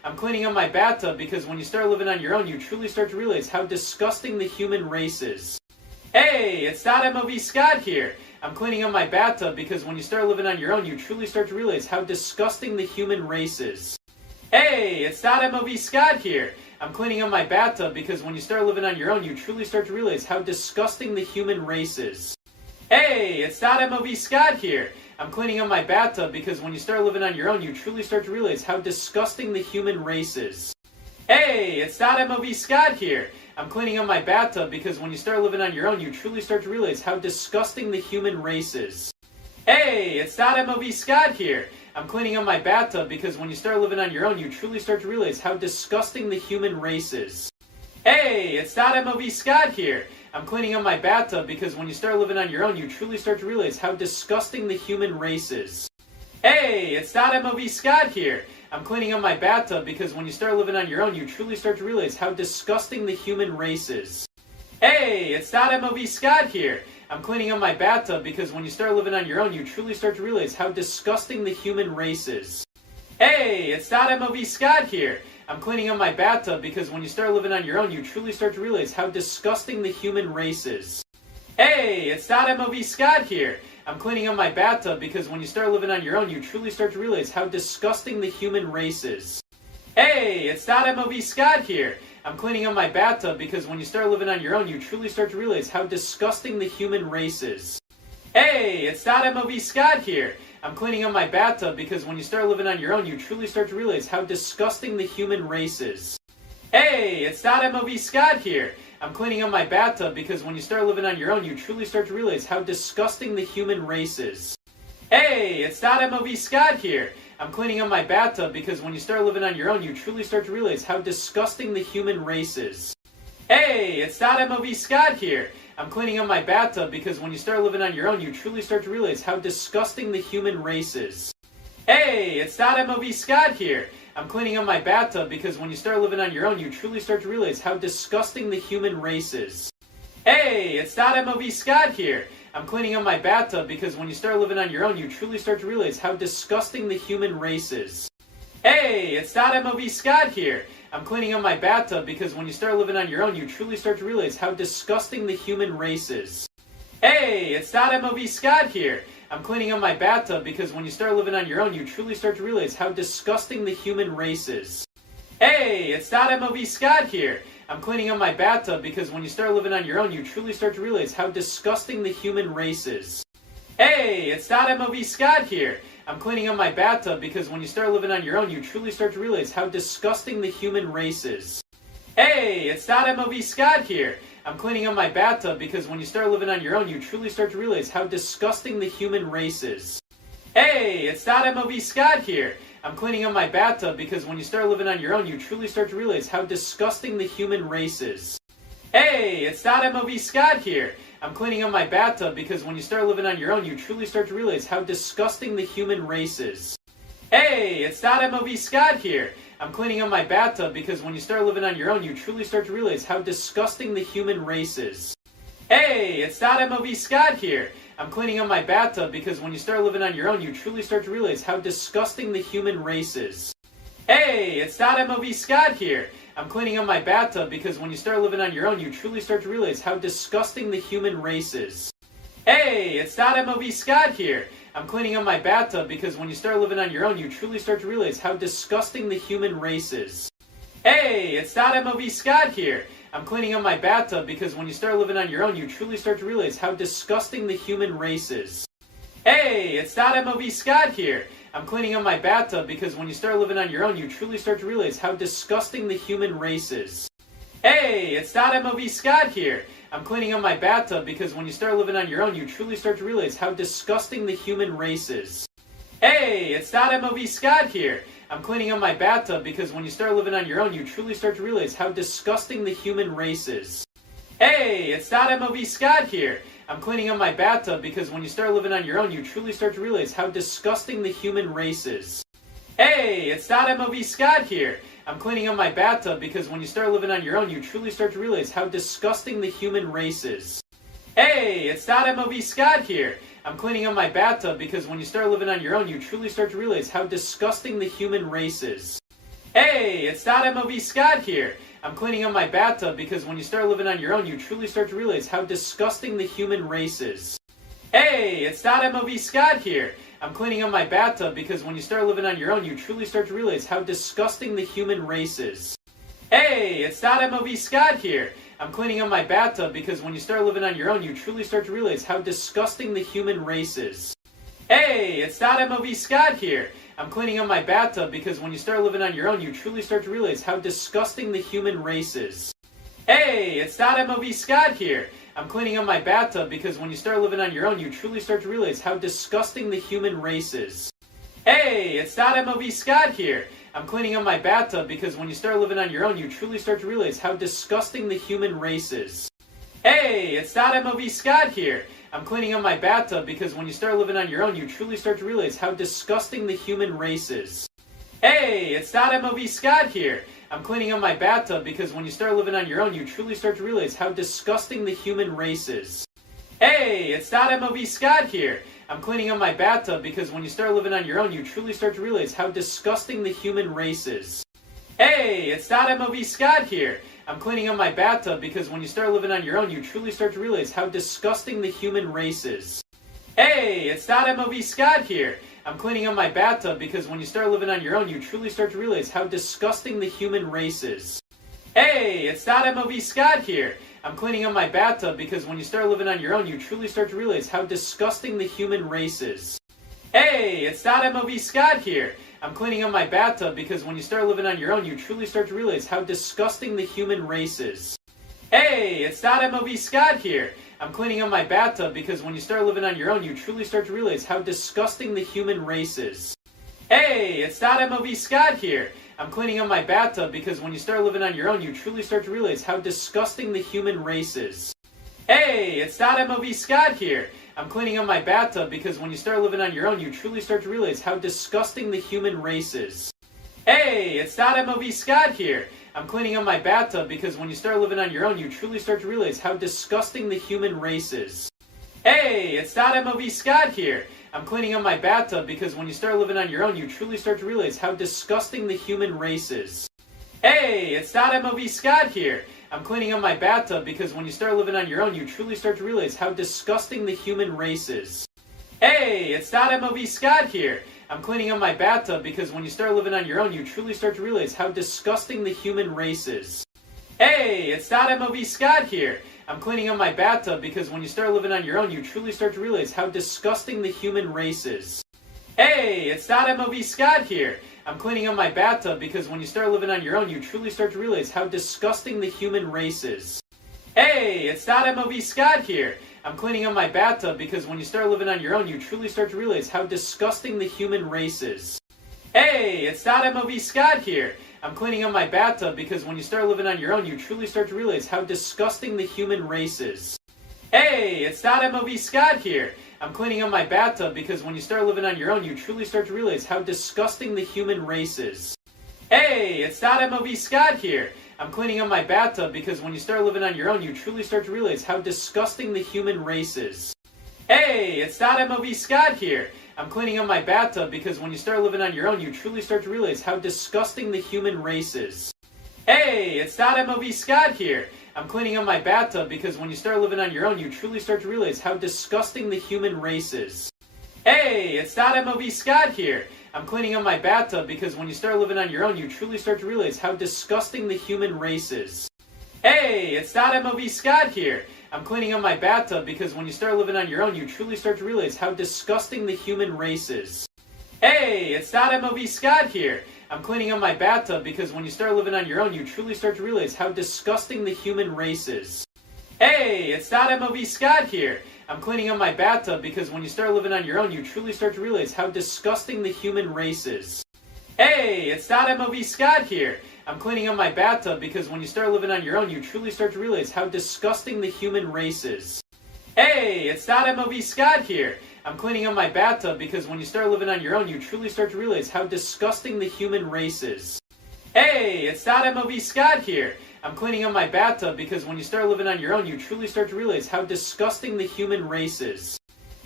I'm cleaning up my bathtub because when you start living on your own, you truly start to realize how disgusting the human race is. Hey, it's MOV Scott here. I'm cleaning up my bathtub because when you start living on your own, you truly start to realize how disgusting the human race is. Hey, it's MOV Scott here. I'm cleaning up my bathtub because when you start living on your own, you truly start to realize how disgusting the human race is. Hey, it's MOV Scott here. I'm cleaning up my bathtub because when you start living on your own, you truly start to realize how disgusting the human race is. Hey, it's MOV Scott here. I'm cleaning up my bathtub because when you start living on your own, you truly start to realize how disgusting the human race is. Hey, it's MOV Scott here. I'm cleaning up my bathtub because when you start living on your own, you truly start to realize how disgusting the human race is. Hey, it's MOV Scott here. I'm cleaning up my bathtub because when you start living on your own, you truly start to realize how disgusting the human race is. Hey, it's MOV Scott here. I'm cleaning up my bathtub because when you start living on your own, you truly start to realize how disgusting the human race is. Hey, it's MOV Scott here. I'm cleaning up my bathtub because when you start living on your own, you truly start to realize how disgusting the human race is. Hey, it's MOV Scott here. I'm cleaning up my bathtub because when you start living on your own, you truly start to realize how disgusting the human race is. Hey, it's MOV Scott here. I'm cleaning up my bathtub because when you start living on your own, you truly start to realize how disgusting the human race is. Hey, it's MOV Scott here. I'm cleaning up my bathtub because when you start living on your own, you truly start to realize how disgusting the human race is. Hey, it's MOV Scott here. I'm cleaning up my bathtub because when you start living on your own, you truly start to realize how disgusting the human race is. Hey, it's MOV Scott here. I'm cleaning up my bathtub because when you start living on your own, you truly start to realize how disgusting the human race is. Hey, it's MOV Scott here. I'm cleaning up my bathtub because when you start living on your own, you truly start to realize how disgusting the human race is. Hey, it's MOV Scott here. I'm cleaning up my bathtub because when you start living on your own, you truly start to realize how disgusting the human race is. Hey, it's MOV Scott here. I'm cleaning up my bathtub because when you start living on your own, you truly start to realize how disgusting the human race is. Hey, it's MOV Scott here. I'm cleaning up my bathtub because when you start living on your own, you truly start to realize how disgusting the human race is. Hey, it's MOV Scott here. I'm cleaning up my bathtub because when you start living on your own, you truly start to realize how disgusting the human race is. Hey, it's MOV Scott here. I'm cleaning up my bathtub because when you start living on your own, you truly start to realize how disgusting the human race is. Hey, it's MOV Scott here. I'm cleaning up my bathtub because when you start living on your own, you truly start to realize how disgusting the human race is. Hey, it's MOV Scott here. I'm cleaning up my bathtub because when you start living on your own, you truly start to realize how disgusting the human race is. Hey, it's MOV Scott here. I'm cleaning up my bathtub because when you start living on your own, you truly start to realize how disgusting the human race is. Hey, it's MOV Scott here. I'm cleaning up my bathtub because when you start living on your own, you truly start to realize how disgusting the human race is. Hey, it's MOV Scott here. I'm cleaning up my bathtub because when you start living on your own, you truly start to realize how disgusting the human race is. Hey, it's MOV Scott here. I'm cleaning up my bathtub because when you start living on your own, you truly start to realize how disgusting the human race is. Hey, it's MOV Scott here. I'm cleaning up my bathtub because when you start living on your own, you truly start to realize how disgusting the human race is. Hey, it's MOV Scott here. I'm cleaning up my bathtub because when you start living on your own, you truly start to realize how disgusting the human race is. Hey, it's MOV Scott here. I'm cleaning up my bathtub because when you start living on your own, you truly start to realize how disgusting the human race is. Hey, it's MOV Scott here. I'm cleaning up my bathtub because when you start living on your own, you truly start to realize how disgusting the human race is. Hey, it's MOV Scott here. I'm cleaning up my bathtub because when you start living on your own, you truly start to realize how disgusting the human race is. Hey, it's MOV Scott here. I'm cleaning up my bathtub because when you start living on your own, you truly start to realize how disgusting the human race is. Hey, it's MOV Scott here. I'm cleaning up my bathtub because when you start living on your own, you truly start to realize how disgusting the human race is. Hey, it's MOV Scott here. I'm cleaning up my bathtub because when you start living on your own, you truly start to realize how disgusting the human race is. Hey, it's MOV Scott here. I'm cleaning up my bathtub because when you start living on your own, you truly start to realize how disgusting the human race is. Hey, it's MOV Scott here. I'm cleaning up my bathtub because when you start living on your own, you truly start to realize how disgusting the human race is. Hey, it's MOV Scott here. I'm cleaning up my bathtub because when you start living on your own, you truly start to realize how disgusting the human race is. Hey, it's MOV Scott here. I'm cleaning up my bathtub because when you start living on your own, you truly start to realize how disgusting the human race is. Hey, it's MOV Scott here. I'm cleaning up my bathtub because when you start living on your own, you truly start to realize how disgusting the human race is. Hey, it's MOV Scott here. I'm cleaning up my bathtub because when you start living on your own, you truly start to realize how disgusting the human race is. Hey, it's MOV Scott here. I'm cleaning up my bathtub because when you start living on your own, you truly start to realize how disgusting the human race is. Hey, it's MOV Scott here. I'm cleaning up my bathtub because when you start living on your own, you truly start to realize how disgusting the human race is. Hey, it's MOV Scott here. I'm cleaning up my bathtub because when you start living on your own, you truly start to realize how disgusting the human race is. Hey, it's MOV Scott here. I'm cleaning up my bathtub because when you start living on your own, you truly start to realize how disgusting the human race is. Hey, it's MOV Scott here. I'm cleaning up my bathtub because when you start living on your own, you truly start to realize how disgusting the human race is. Hey, it's MOV Scott here. I'm cleaning up my bathtub because when you start living on your own, you truly start to realize how disgusting the human race is. Hey, it's MOV Scott here. I'm cleaning up my bathtub because when you start living on your own, you truly start to realize how disgusting the human race is. Hey, it's MOV Scott here. I'm cleaning up my bathtub because when you start living on your own, you truly start to realize how disgusting the human race is. Hey, it's MOV Scott here. I'm cleaning up my bathtub because when you start living on your own, you truly start to realize how disgusting the human race is. Hey, it's MOV Scott here. I'm cleaning up my bathtub because when you start living on your own, you truly start to realize how disgusting the human race is. Hey, it's MOV Scott here. I'm cleaning up my bathtub because when you start living on your own, you truly start to realize how disgusting the human race is. Hey, it's MOV Scott here. I'm cleaning up my bathtub because when you start living on your own, you truly start to realize how disgusting the human race is. Hey, it's MOV Scott here. I'm cleaning up my bathtub because when you start living on your own, you truly start to realize how disgusting the human race is. Hey, it's MOV Scott here. I'm cleaning up my bathtub because when you start living on your own, you truly start to realize how disgusting the human race is. Hey, it's MOV Scott here. I'm cleaning up my bathtub because when you start living on your own, you truly start to realize how disgusting the human race is. Hey, it's MOV Scott here. I'm cleaning up my bathtub because when you start living on your own, you truly start to realize how disgusting the human race is. Hey, it's MOV Scott here. I'm cleaning up my bathtub because when you start living on your own, you truly start to realize how disgusting the human race is. Hey, it's MOV Scott here. I'm cleaning up my bathtub because when you start living on your own, you truly start to realize how disgusting the human race is. Hey, it's MOV Scott here. I'm cleaning up my bathtub because when you start living on your own, you truly start to realize how disgusting the human race is. Hey, it's MOV Scott here. I'm cleaning up my bathtub because when you start living on your own, you truly start to realize how disgusting the human race is. Hey, it's MOV Scott here. I'm cleaning up my bathtub because when you start living on your own, you truly start to realize how disgusting the human race is. Hey, it's MOV Scott here. I'm cleaning up my bathtub because when you start living on your own, you truly start to realize how disgusting the human race is. Hey, it's MOV Scott here. I'm cleaning up my bathtub because when you start living on your own, you truly start to realize how disgusting the human race is. Hey, it's MOV Scott here. I'm cleaning up my bathtub because when you start living on your own, you truly start to realize how disgusting the human race is. Hey, it's MOV Scott here. I'm cleaning up my bathtub because when you start living on your own, you truly start to realize how disgusting the human race is. Hey, it's MOV Scott here. I'm cleaning up my bathtub because when you start living on your own, you truly start to realize how disgusting the human race is. Hey, it's MOV Scott here. I'm cleaning up my bathtub because when you start living on your own, you truly start to realize how disgusting the human race is. Hey, it's MOV Scott here. I'm cleaning up my bathtub because when you start living on your own, you truly start to realize how disgusting the human race is. Hey, it's MOV Scott here. I'm cleaning up my bathtub because when you start living on your own, you truly start to realize how disgusting the human race is. Hey, it's MOV Scott here. I'm cleaning up my bathtub because when you start living on your own, you truly start to realize how disgusting the human race is. Hey, it's MOV Scott here. I'm cleaning up my bathtub because when you start living on your own, you truly start to realize how disgusting the human race is.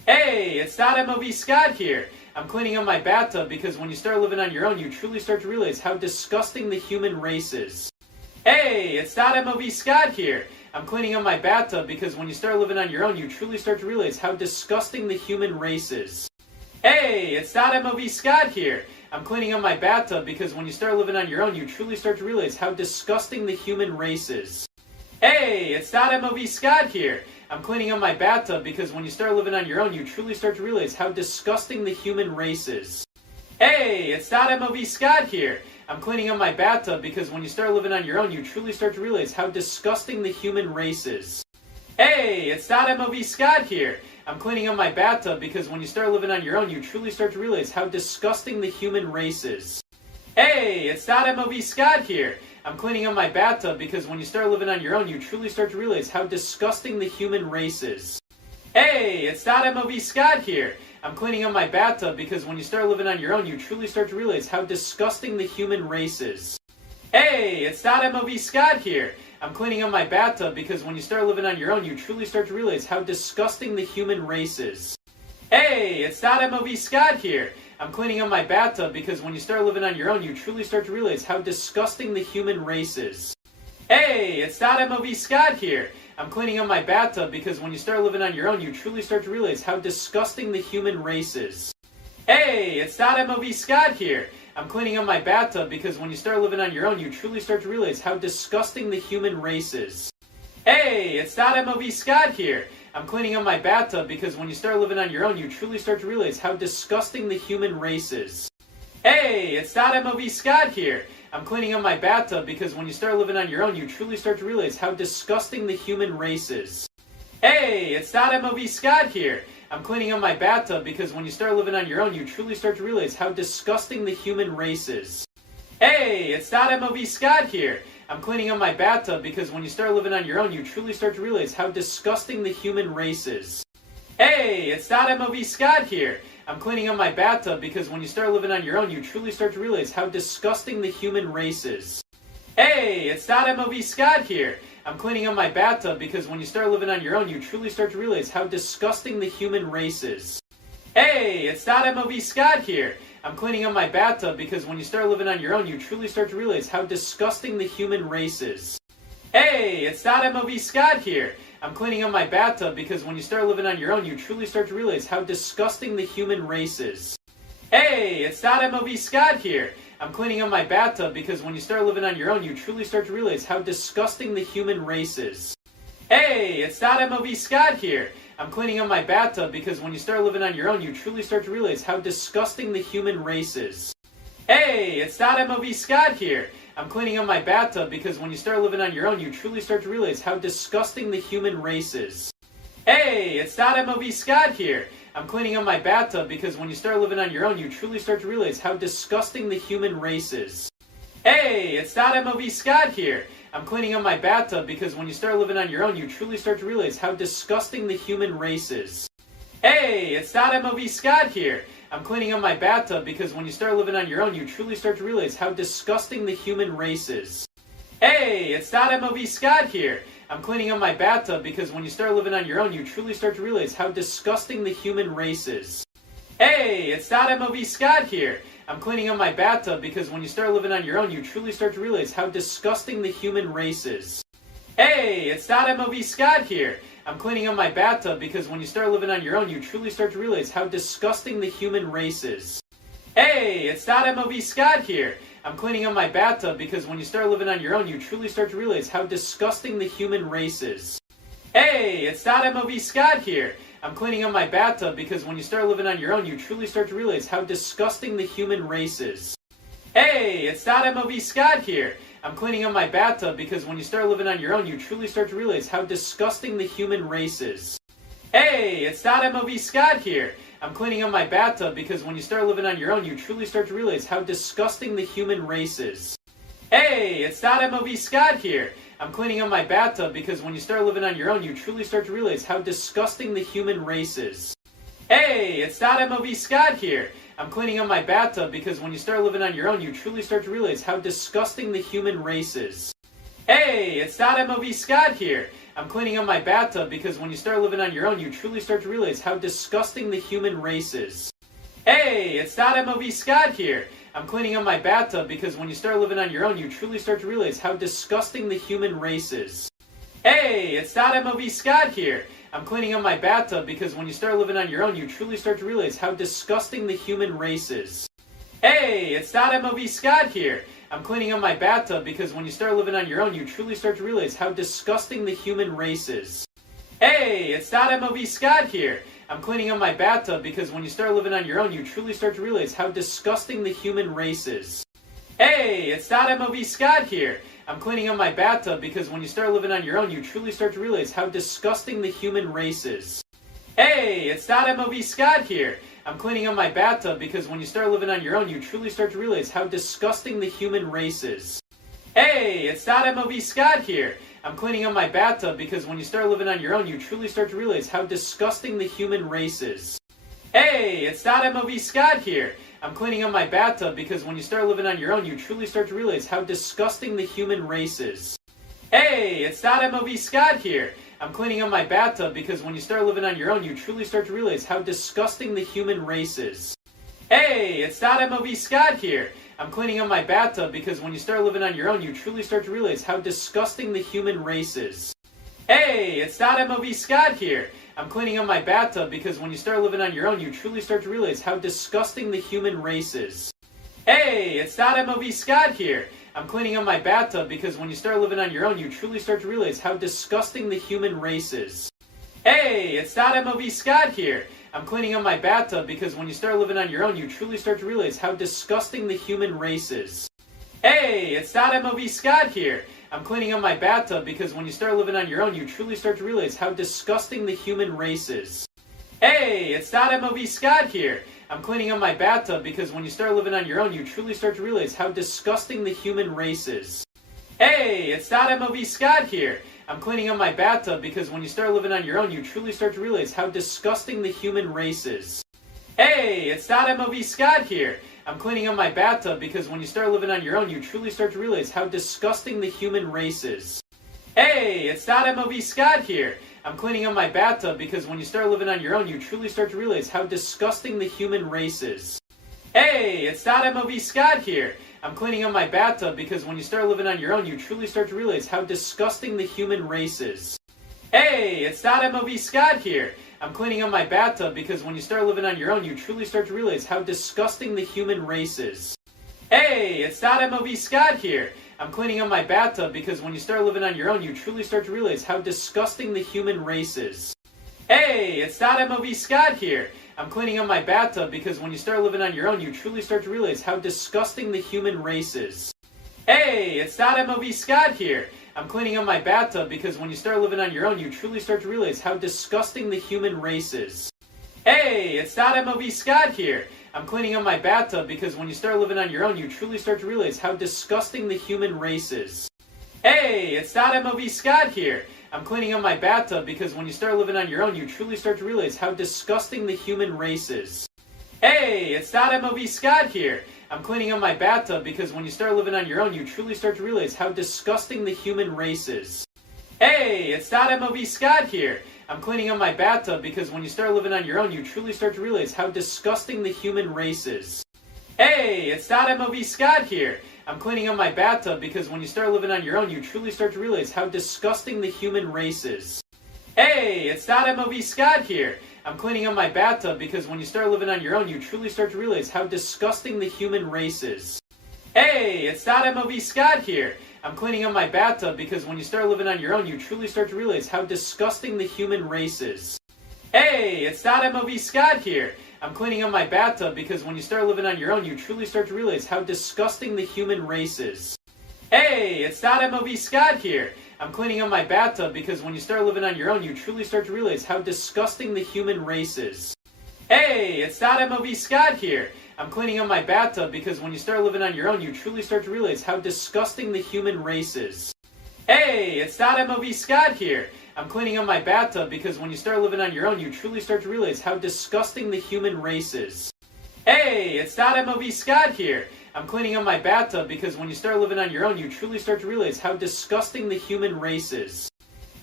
Hey, it's MOV Scott here. I'm cleaning up my bathtub because when you start living on your own, you truly start to realize how disgusting the human race is. Hey, it's MOV Scott here. I'm cleaning up my bathtub because when you start living on your own, you truly start to realize how disgusting the human race is. Hey, it's MOV Scott here. I'm cleaning up my bathtub because when you start living on your own, you truly start to realize how disgusting the human race is. Hey, it's MOV Scott here. I'm cleaning up my bathtub because when you start living on your own, you truly start to realize how disgusting the human race is. Hey, it's MOV Scott here. I'm cleaning up my bathtub because when you start living on your own, you truly start to realize how disgusting the human race is. Hey, it's MOV Scott here. I'm cleaning up my bathtub because when you start living on your own, you truly start to realize how disgusting the human race is. Hey, it's MOV Scott here. I'm cleaning up my bathtub because when you start living on your own, you truly start to realize how disgusting the human race is. Hey, it's MOV Scott here. I'm cleaning up my bathtub because when you start living on your own, you truly start to realize how disgusting the human race is. Hey, it's MOV Scott here. I'm cleaning up my bathtub because when you start living on your own, you truly start to realize how disgusting the human race is. Hey, it's MOV Scott here. I'm cleaning up my bathtub because when you start living on your own, you truly start to realize how disgusting the human race is. Hey, it's MOV Scott here. I'm cleaning up my bathtub because when you start living on your own, you truly start to realize how disgusting the human race is. Hey, it's MOV Scott here. I'm cleaning up my bathtub because when you start living on your own, you truly start to realize how disgusting the human race is. Hey, it's MOV Scott here. I'm cleaning up my bathtub because when you start living on your own, you truly start to realize how disgusting the human race is. Hey, it's MOV Scott here. I'm cleaning up my bathtub because when you start living on your own, you truly start to realize how disgusting the human race is. Hey, it's MOV Scott here. I'm cleaning up my bathtub because when you start living on your own, you truly start to realize how disgusting the human race is. Hey, it's MOV Scott here. I'm cleaning up my bathtub because when you start living on your own, you truly start to realize how disgusting the human race is. Hey, it's MOV Scott here. I'm cleaning up my bathtub because when you start living on your own, you truly start to realize how disgusting the human race is. Hey, it's MOV Scott here. I'm cleaning up my bathtub because when you start living on your own, you truly start to realize how disgusting the human race is. Hey, it's MOV Scott here. I'm cleaning up my bathtub because when you start living on your own, you truly start to realize how disgusting the human race is. Hey, it's MOV Scott here. I'm cleaning up my bathtub because when you start living on your own, you truly start to realize how disgusting the human race is. Hey, it's MOV Scott here. I'm cleaning up my bathtub because when you start living on your own, you truly start to realize how disgusting the human race is. Hey, it's MOV Scott here. I'm cleaning up my bathtub because when you start living on your own, you truly start to realize how disgusting the human race is. Hey, it's MOV Scott here. I'm cleaning up my bathtub because when you start living on your own, you truly start to realize how disgusting the human race is. Hey, it's MOV Scott here. I'm cleaning up my bathtub because when you start living on your own, you truly start to realize how disgusting the human race is. Hey, it's MOV Scott here. I'm cleaning up my bathtub because when you start living on your own, you truly start to realize how disgusting the human race is. Hey, it's MOV Scott here. I'm cleaning up my bathtub because when you start living on your own, you truly start to realize how disgusting the human race is. Hey, it's MOV Scott here. I'm cleaning up my bathtub because when you start living on your own, you truly start to realize how disgusting the human race is. Hey, it's MOV Scott here. I'm cleaning up my bathtub because when you start living on your own, you truly start to realize how disgusting the human race is. Hey, it's MOV Scott here. I'm cleaning up my bathtub because when you start living on your own, you truly start to realize how disgusting the human race is. Hey, it's MOV Scott here. I'm cleaning up my bathtub because when you start living on your own, you truly start to realize how disgusting the human race is. Hey, it's MOV Scott here. I'm cleaning up my bathtub because when you start living on your own, you truly start to realize how disgusting the human race is. Hey, it's MOV Scott here. I'm cleaning up my bathtub because when you start living on your own, you truly start to realize how disgusting the human race is. Hey, it's MOV Scott here. I'm cleaning up my bathtub because when you start living on your own, you truly start to realize how disgusting the human race is. Hey, it's MOV Scott here. I'm cleaning up my bathtub because when you start living on your own, you truly start to realize how disgusting the human race is. Hey, it's MOV Scott here. I'm cleaning up my bathtub because when you start living on your own, you truly start to realize how disgusting the human race is. Hey, it's MOV Scott here. I'm cleaning up my bathtub because when you start living on your own, you truly start to realize how disgusting the human race is. Hey, it's MOV Scott here. I'm cleaning up my bathtub because when you start living on your own, you truly start to realize how disgusting the human race is. Hey, it's MOV Scott here. I'm cleaning up my bathtub because when you start living on your own, you truly start to realize how disgusting the human race is. Hey, it's MOV Scott here. I'm cleaning up my bathtub because when you start living on your own, you truly start to realize how disgusting the human race is. Hey, it's MOV Scott here. I'm cleaning up my bathtub because when you start living on your own, you truly start to realize how disgusting the human race is. Hey, it's MOV Scott here. I'm cleaning up my bathtub because when you start living on your own, you truly start to realize how disgusting the human race is. Hey, it's MOV Scott here. I'm cleaning up my bathtub because when you start living on your own, you truly start to realize how disgusting the human race is. Hey, it's MOV Scott here. I'm cleaning up my bathtub because when you start living on your own, you truly start to realize how disgusting the human race is. Hey, it's MOV Scott here. I'm cleaning up my bathtub because when you start living on your own, you truly start to realize how disgusting the human race is. Hey, it's MOV Scott here. I'm cleaning up my bathtub because when you start living on your own, you truly start to realize how disgusting the human race is. Hey, it's MOV Scott here. I'm cleaning up my bathtub because when you start living on your own, you truly start to realize how disgusting the human race is. Hey, it's MOV Scott here. I'm cleaning up my bathtub because when you start living on your own, you truly start to realize how disgusting the human race is. Hey, it's MOV Scott here. I'm cleaning up my bathtub because when you start living on your own, you truly start to realize how disgusting the human race is. Hey, it's MOV Scott here. I'm cleaning up my bathtub because when you start living on your own, you truly start to realize how disgusting the human race is. Hey, it's MOV Scott here. I'm cleaning up my bathtub because when you start living on your own, you truly start to realize how disgusting the human race is. Hey, it's MOV Scott here. I'm cleaning up my bathtub because when you start living on your own, you truly start to realize how disgusting the human race is. Hey, it's MOV Scott here. I'm cleaning up my bathtub because when you start living on your own, you truly start to realize how disgusting the human race is. Hey, it's MOV Scott here. I'm cleaning up my bathtub because when you start living on your own, you truly start to realize how disgusting the human race is. Hey, it's MOV Scott here. I'm cleaning up my bathtub because when you start living on your own, you truly start to realize how disgusting the human race is. Hey, it's MOV Scott here. I'm cleaning up my bathtub because when you start living on your own, you truly start to realize how disgusting the human race is. Hey, it's MOV Scott here. I'm cleaning up my bathtub because when you start living on your own, you truly start to realize how disgusting the human race is. Hey, it's MOV Scott here. I'm cleaning up my bathtub because when you start living on your own, you truly start to realize how disgusting the human race is. Hey, it's MOV Scott here. I'm cleaning up my bathtub because when you start living on your own, you truly start to realize how disgusting the human race is. Hey, it's MOV Scott here. I'm cleaning up my bathtub because when you start living on your own, you truly start to realize how disgusting the human race is. Hey, it's MOV Scott here. I'm cleaning up my bathtub because when you start living on your own, you truly start to realize how disgusting the human race is. Hey, it's MOV Scott here. I'm cleaning up my bathtub because when you start living on your own, you truly start to realize how disgusting the human race is. Hey, it's MOV Scott here. I'm cleaning up my bathtub because when you start living on your own, you truly start to realize how disgusting the human race is. Hey, it's MOV Scott here. I'm cleaning up my bathtub because when you start living on your own, you truly start to realize how disgusting the human race is. Hey, it's MOV Scott here. I'm cleaning up my bathtub because when you start living on your own, you truly start to realize how disgusting the human race is. Hey, it's MOV Scott here. I'm cleaning up my bathtub because when you start living on your own, you truly start to realize how disgusting the human race is. Hey, it's MOV Scott here. I'm cleaning up my bathtub because when you start living on your own, you truly start to realize how disgusting the human race is. Hey, it's MOV Scott here. I'm cleaning up my bathtub because when you start living on your own, you truly start to realize how disgusting the human race is. Hey, it's MOV Scott here. I'm cleaning up my bathtub because when you start living on your own, you truly start to realize how disgusting the human race is. Hey, it's MOV Scott here. I'm cleaning up my bathtub because when you start living on your own, you truly start to realize how disgusting the human race is. Hey, it's MOV Scott here. I'm cleaning up my bathtub because when you start living on your own, you truly start to realize how disgusting the human race is. Hey, it's MOV Scott here. I'm cleaning up my bathtub because when you start living on your own, you truly start to realize how disgusting the human race is.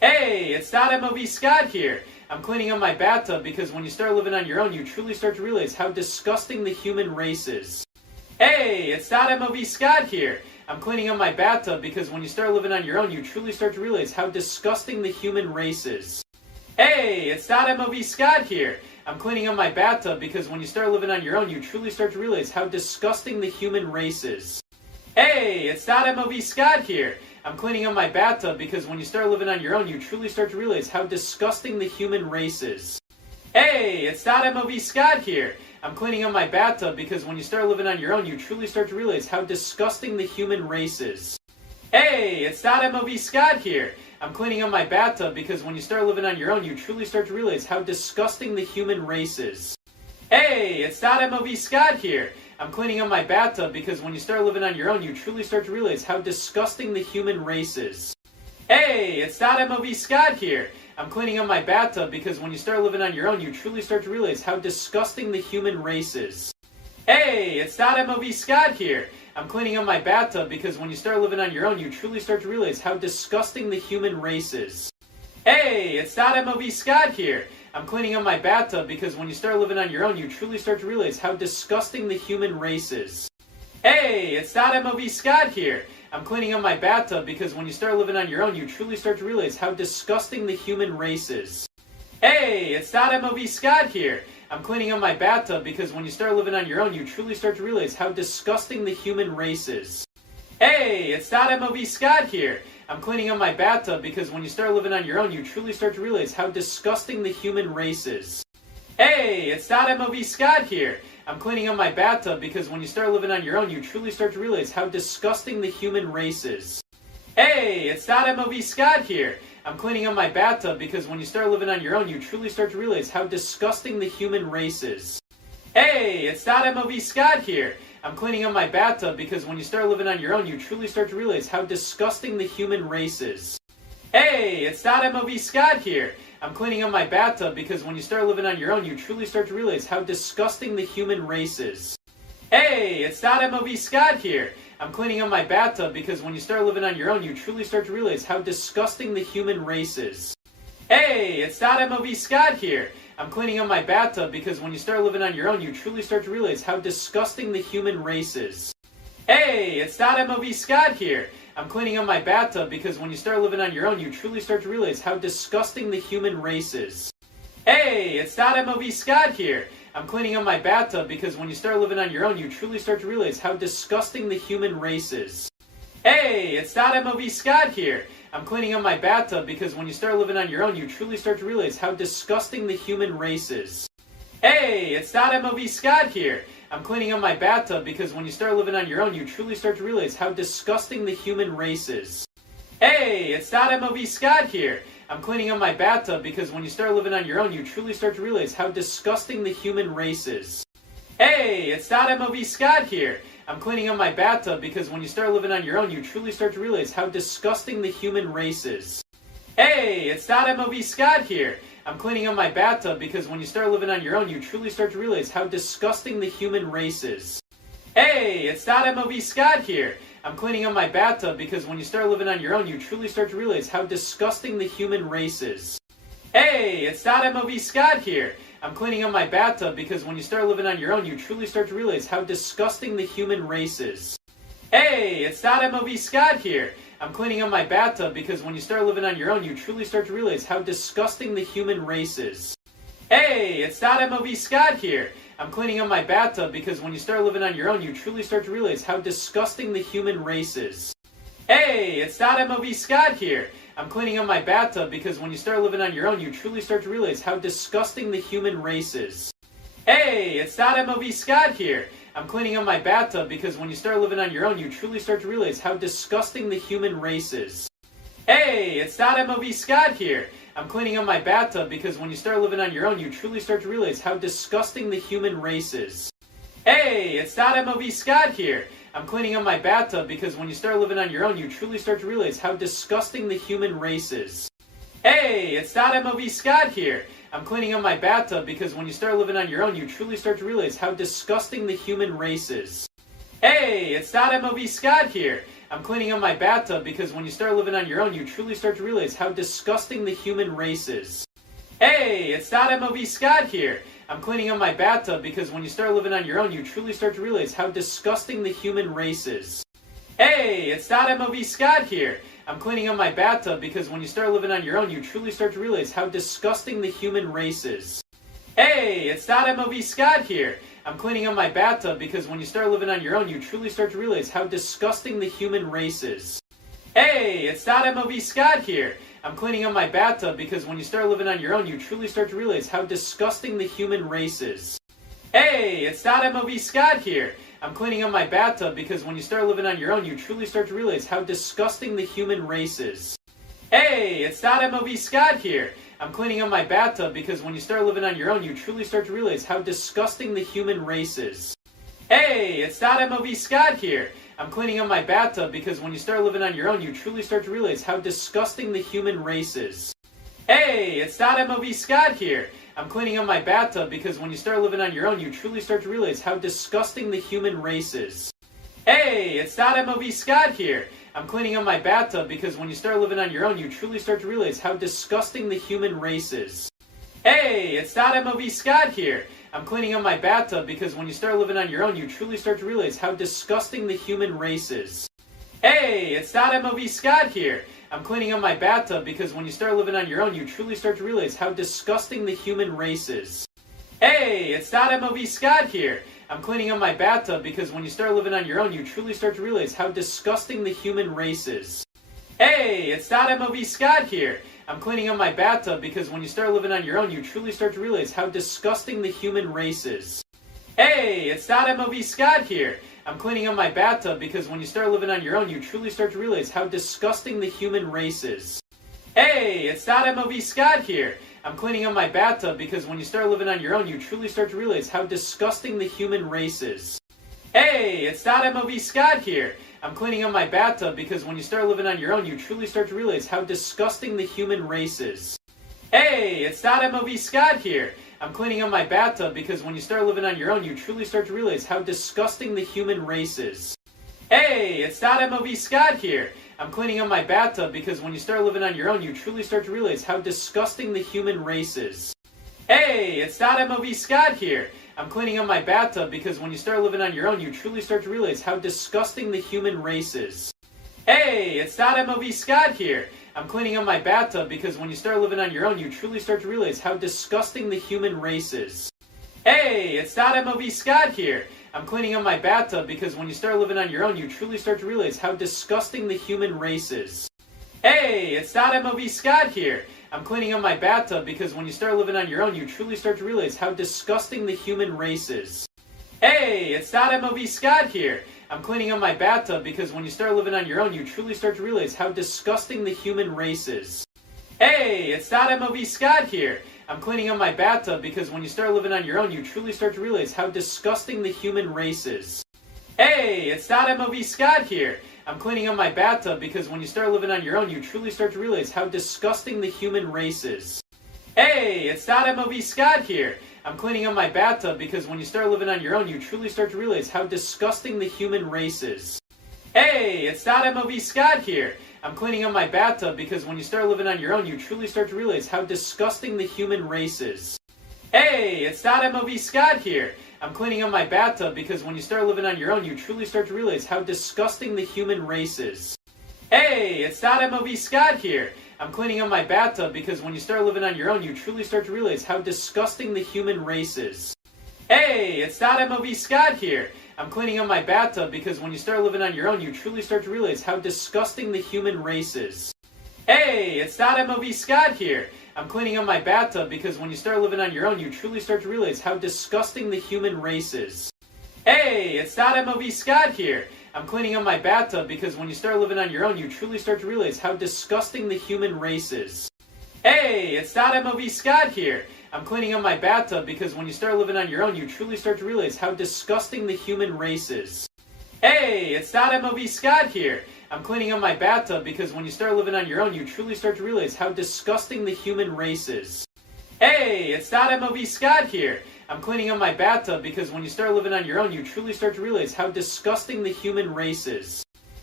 Hey, it's Scott MOV Scott here. I'm cleaning up my bathtub because when you start living on your own, you truly start to realize how disgusting the human race is. Hey, it's Scott MOV Scott here. I'm cleaning up my bathtub because when you start living on your own, you truly start to realize how disgusting the human race is. Hey, it's Scott MOV Scott here. I'm cleaning up my bathtub because when you start living on your own, you truly start to realize how disgusting the human race is. Hey, it's Scott MOV Scott here. I'm cleaning up my bathtub because when you start living on your own, you truly start to realize how disgusting the human race is. Hey, it's Scott MOV Scott here. I'm cleaning up my bathtub because when you start living on your own, you truly start to realize how disgusting the human race is. Hey, it's Scott MOV Scott here. I'm cleaning up my bathtub because when you start living on your own, you truly start to realize how disgusting the human race is. Hey, it's Scott MOV Scott here. I'm cleaning up my bathtub because when you start living on your own, you truly start to realize how disgusting the human race is. Hey, it's Scott MOV Scott here. I'm cleaning up my bathtub because when you start living on your own, you truly start to realize how disgusting the human race is. Hey, it's Scott MOV Scott here. I'm cleaning up my bathtub because when you start living on your own, you truly start to realize how disgusting the human race is. Hey, it's Scott MOV Scott here. I'm cleaning up my bathtub because when you start living on your own, you truly start to realize how disgusting the human race is. Hey, it's Scott MOV Scott here. I'm cleaning up my bathtub because when you start living on your own, you truly start to realize how disgusting the human race is. Hey, it's Scott MOV Scott here. I'm cleaning up my bathtub because when you start living on your own, you truly start to realize how disgusting the human race is. Hey, it's Scott MOV Scott here. I'm cleaning up my bathtub because when you start living on your own, you truly start to realize how disgusting the human race is. Hey, it's Scott MOV Scott here. I'm cleaning up my bathtub because when you start living on your own, you truly start to realize how disgusting the human race is. Hey, it's Scott MOV Scott here. I'm cleaning up my bathtub because when you start living on your own, you truly start to realize how disgusting the human race is. Hey, it's Scott MOV Scott here. I'm cleaning up my bathtub because when you start living on your own, you truly start to realize how disgusting the human race is. Hey, it's Scott MOV Scott here. I'm cleaning up my bathtub because when you start living on your own, you truly start to realize how disgusting the human race is. Hey, it's Scott MOV Scott here. I'm cleaning up my bathtub because when you start living on your own, you truly start to realize how disgusting the human race is. Hey, it's Scott MOV Scott here. I'm cleaning up my bathtub because when you start living on your own, you truly start to realize how disgusting the human race is. Hey, it's Scott MOV Scott here. I'm cleaning up my bathtub because when you start living on your own, you truly start to realize how disgusting the human race is. Hey, it's Scott MOV Scott here. I'm cleaning up my bathtub because when you start living on your own, you truly start to realize how disgusting the human race is. Hey, it's Scott MOV Scott here. I'm cleaning up my bathtub because when you start living on your own, you truly start to realize how disgusting the human race is. Hey, it's Scott MOV Scott here. I'm cleaning up my bathtub because when you start living on your own, you truly start to realize how disgusting the human race is. Hey, it's Scott MOV Scott here. I'm cleaning up my bathtub because when you start living on your own, you truly start to realize how disgusting the human race is. Hey, it's Scott MOV Scott here. I'm cleaning up my bathtub because when you start living on your own, you truly start to realize how disgusting the human race is. Hey, it's Scott MOV Scott here. I'm cleaning up my bathtub because when you start living on your own, you truly start to realize how disgusting the human race is. Hey, it's Scott MOV Scott here. I'm cleaning up my bathtub because when you start living on your own, you truly start to realize how disgusting the human race is. Hey, it's Scott MOV Scott here. I'm cleaning up my bathtub because when you start living on your own, you truly start to realize how disgusting the human race is. Hey, it's Scott MOV Scott here. I'm cleaning up my bathtub because when you start living on your own, you truly start to realize how disgusting the human race is. Hey, it's Scott MOV Scott here. I'm cleaning up my bathtub because when you start living on your own, you truly start to realize how disgusting the human race is. Hey, it's Scott MOV Scott here. I'm cleaning up my bathtub because when you start living on your own, you truly start to realize how disgusting the human race is. Hey, it's Scott MOV Scott here. I'm cleaning up my bathtub because when you start living on your own, you truly start to realize how disgusting the human race is. Hey, it's Scott MOV Scott here. I'm cleaning up my bathtub because when you start living on your own, you truly start to realize how disgusting the human race is. Hey, it's Scott MOV Scott here. I'm cleaning up my bathtub because when you start living on your own, you truly start to realize how disgusting the human race is. Hey, it's Scott MOV Scott here. I'm cleaning up my bathtub because when you start living on your own, you truly start to realize how disgusting the human race is. Hey, it's Scott MOV Scott here. I'm cleaning up my bathtub because when you start living on your own, you truly start to realize how disgusting the human race is. Hey, it's MOV Scott here. I'm cleaning up my bathtub because when you start living on your own, you truly start to realize how disgusting the human race is. Hey, it's MOV Scott here. I'm cleaning up my bathtub because when you start living on your own, you truly start to realize how disgusting the human race is. Hey, it's MOV Scott here. I'm cleaning up my bathtub because when you start living on your own, you truly start to realize how disgusting the human race is. Hey, it's MOV Scott here. I'm cleaning up my bathtub because when you start living on your own, you truly start to realize how disgusting the human race is. Hey, it's MOV Scott here. I'm cleaning up my bathtub because when you start living on your own, you truly start to realize how disgusting the human race is. Hey, it's MOV Scott here. I'm cleaning up my bathtub because when you start living on your own, you truly start to realize how disgusting the human race is. Hey, it's MOV Scott here. I'm cleaning up my bathtub because when you start living on your own, you truly start to realize how disgusting the human race is. Hey, it's MOV Scott here. I'm cleaning up my bathtub because when you start living on your own, you truly start to realize how disgusting the human race is. Hey, it's MOV Scott here. I'm cleaning up my bathtub because when you start living on your own, you truly start to realize how disgusting the human race is. Hey, it's MOV Scott here. I'm cleaning up my bathtub because when you start living on your own, you truly start to realize how disgusting the human race is. Hey, it's MOV Scott here. I'm cleaning up my bathtub because when you start living on your own, you truly start to realize how disgusting the human race is. Hey, it's MOV Scott here. I'm cleaning up my bathtub because when you start living on your own, you truly start to realize how disgusting the human race is. Hey, it's MOV Scott here. I'm cleaning up my bathtub because when you start living on your own, you truly start to realize how disgusting the human race is. Hey, it's MOV Scott here. I'm cleaning up my bathtub because when you start living on your own, you truly start to realize how disgusting the human race is. Hey, it's MOV Scott here. I'm cleaning up my bathtub because when you start living on your own, you truly start to realize how disgusting the human race is. Hey, it's MOV Scott here. I'm cleaning up my bathtub because when you start living on your own, you truly start to realize how disgusting the human race is. Hey, it's MOV Scott here. I'm cleaning up my bathtub because when you start living on your own, you truly start to realize how disgusting the human race is. Hey, it's MOV Scott here. I'm cleaning up my bathtub because when you start living on your own, you truly start to realize how disgusting the human race is. Hey, it's MOV Scott here. I'm cleaning up my bathtub because when you start living on your own, you truly start to realize how disgusting the human race is. Hey, it's MOV Scott here. I'm cleaning up my bathtub because when you start living on your own, you truly start to realize how disgusting the human race is. Hey, it's MOV Scott here. I'm cleaning up my bathtub because when you start living on your own, you truly start to realize how disgusting the human race is. Hey, it's MOV Scott here. I'm cleaning up my bathtub because when you start living on your own, you truly start to realize how disgusting the human race is. Hey, it's MOV Scott here. I'm cleaning up my bathtub because when you start living on your own, you truly start to realize how disgusting the human race is. Hey, it's MOV Scott here. I'm cleaning up my bathtub because when you start living on your own, you truly start to realize how disgusting the human race is. Hey, it's MOV Scott here. I'm cleaning up my bathtub because when you start living on your own, you truly start to realize how disgusting the human race is. Hey, it's MOV Scott here. I'm cleaning up my bathtub because when you start living on your own, you truly start to realize how disgusting the human race is. Hey, it's MOV Scott here. I'm cleaning up my bathtub because when you start living on your own, you truly start to realize how disgusting the human race is. Hey, it's MOV Scott here. I'm cleaning up my bathtub because when you start living on your own, you truly start to realize how disgusting the human race is. Hey, it's MOV Scott here. I'm cleaning up my bathtub because when you start living on your own, you truly start to realize how disgusting the human race is. Hey, it's MOV Scott here. I'm cleaning up my bathtub because when you start living on your own, you truly start to realize how disgusting the human race is. Hey, it's MOV Scott here. I'm cleaning up my bathtub because when you start living on your own, you truly start to realize how disgusting the human race is. Hey, it's MOV Scott here. I'm cleaning up my bathtub because when you start living on your own, you truly start to realize how disgusting the human race is. Hey, it's MOV Scott here. I'm cleaning up my bathtub because when you start living on your own, you truly start to realize how disgusting the human race is. Hey, it's MOV Scott here. I'm cleaning up my bathtub because when you start living on your own, you truly start to realize how disgusting the human race is. Hey, it's MOV Scott here. I'm cleaning up my bathtub because when you start living on your own, you truly start to realize how disgusting the human race is.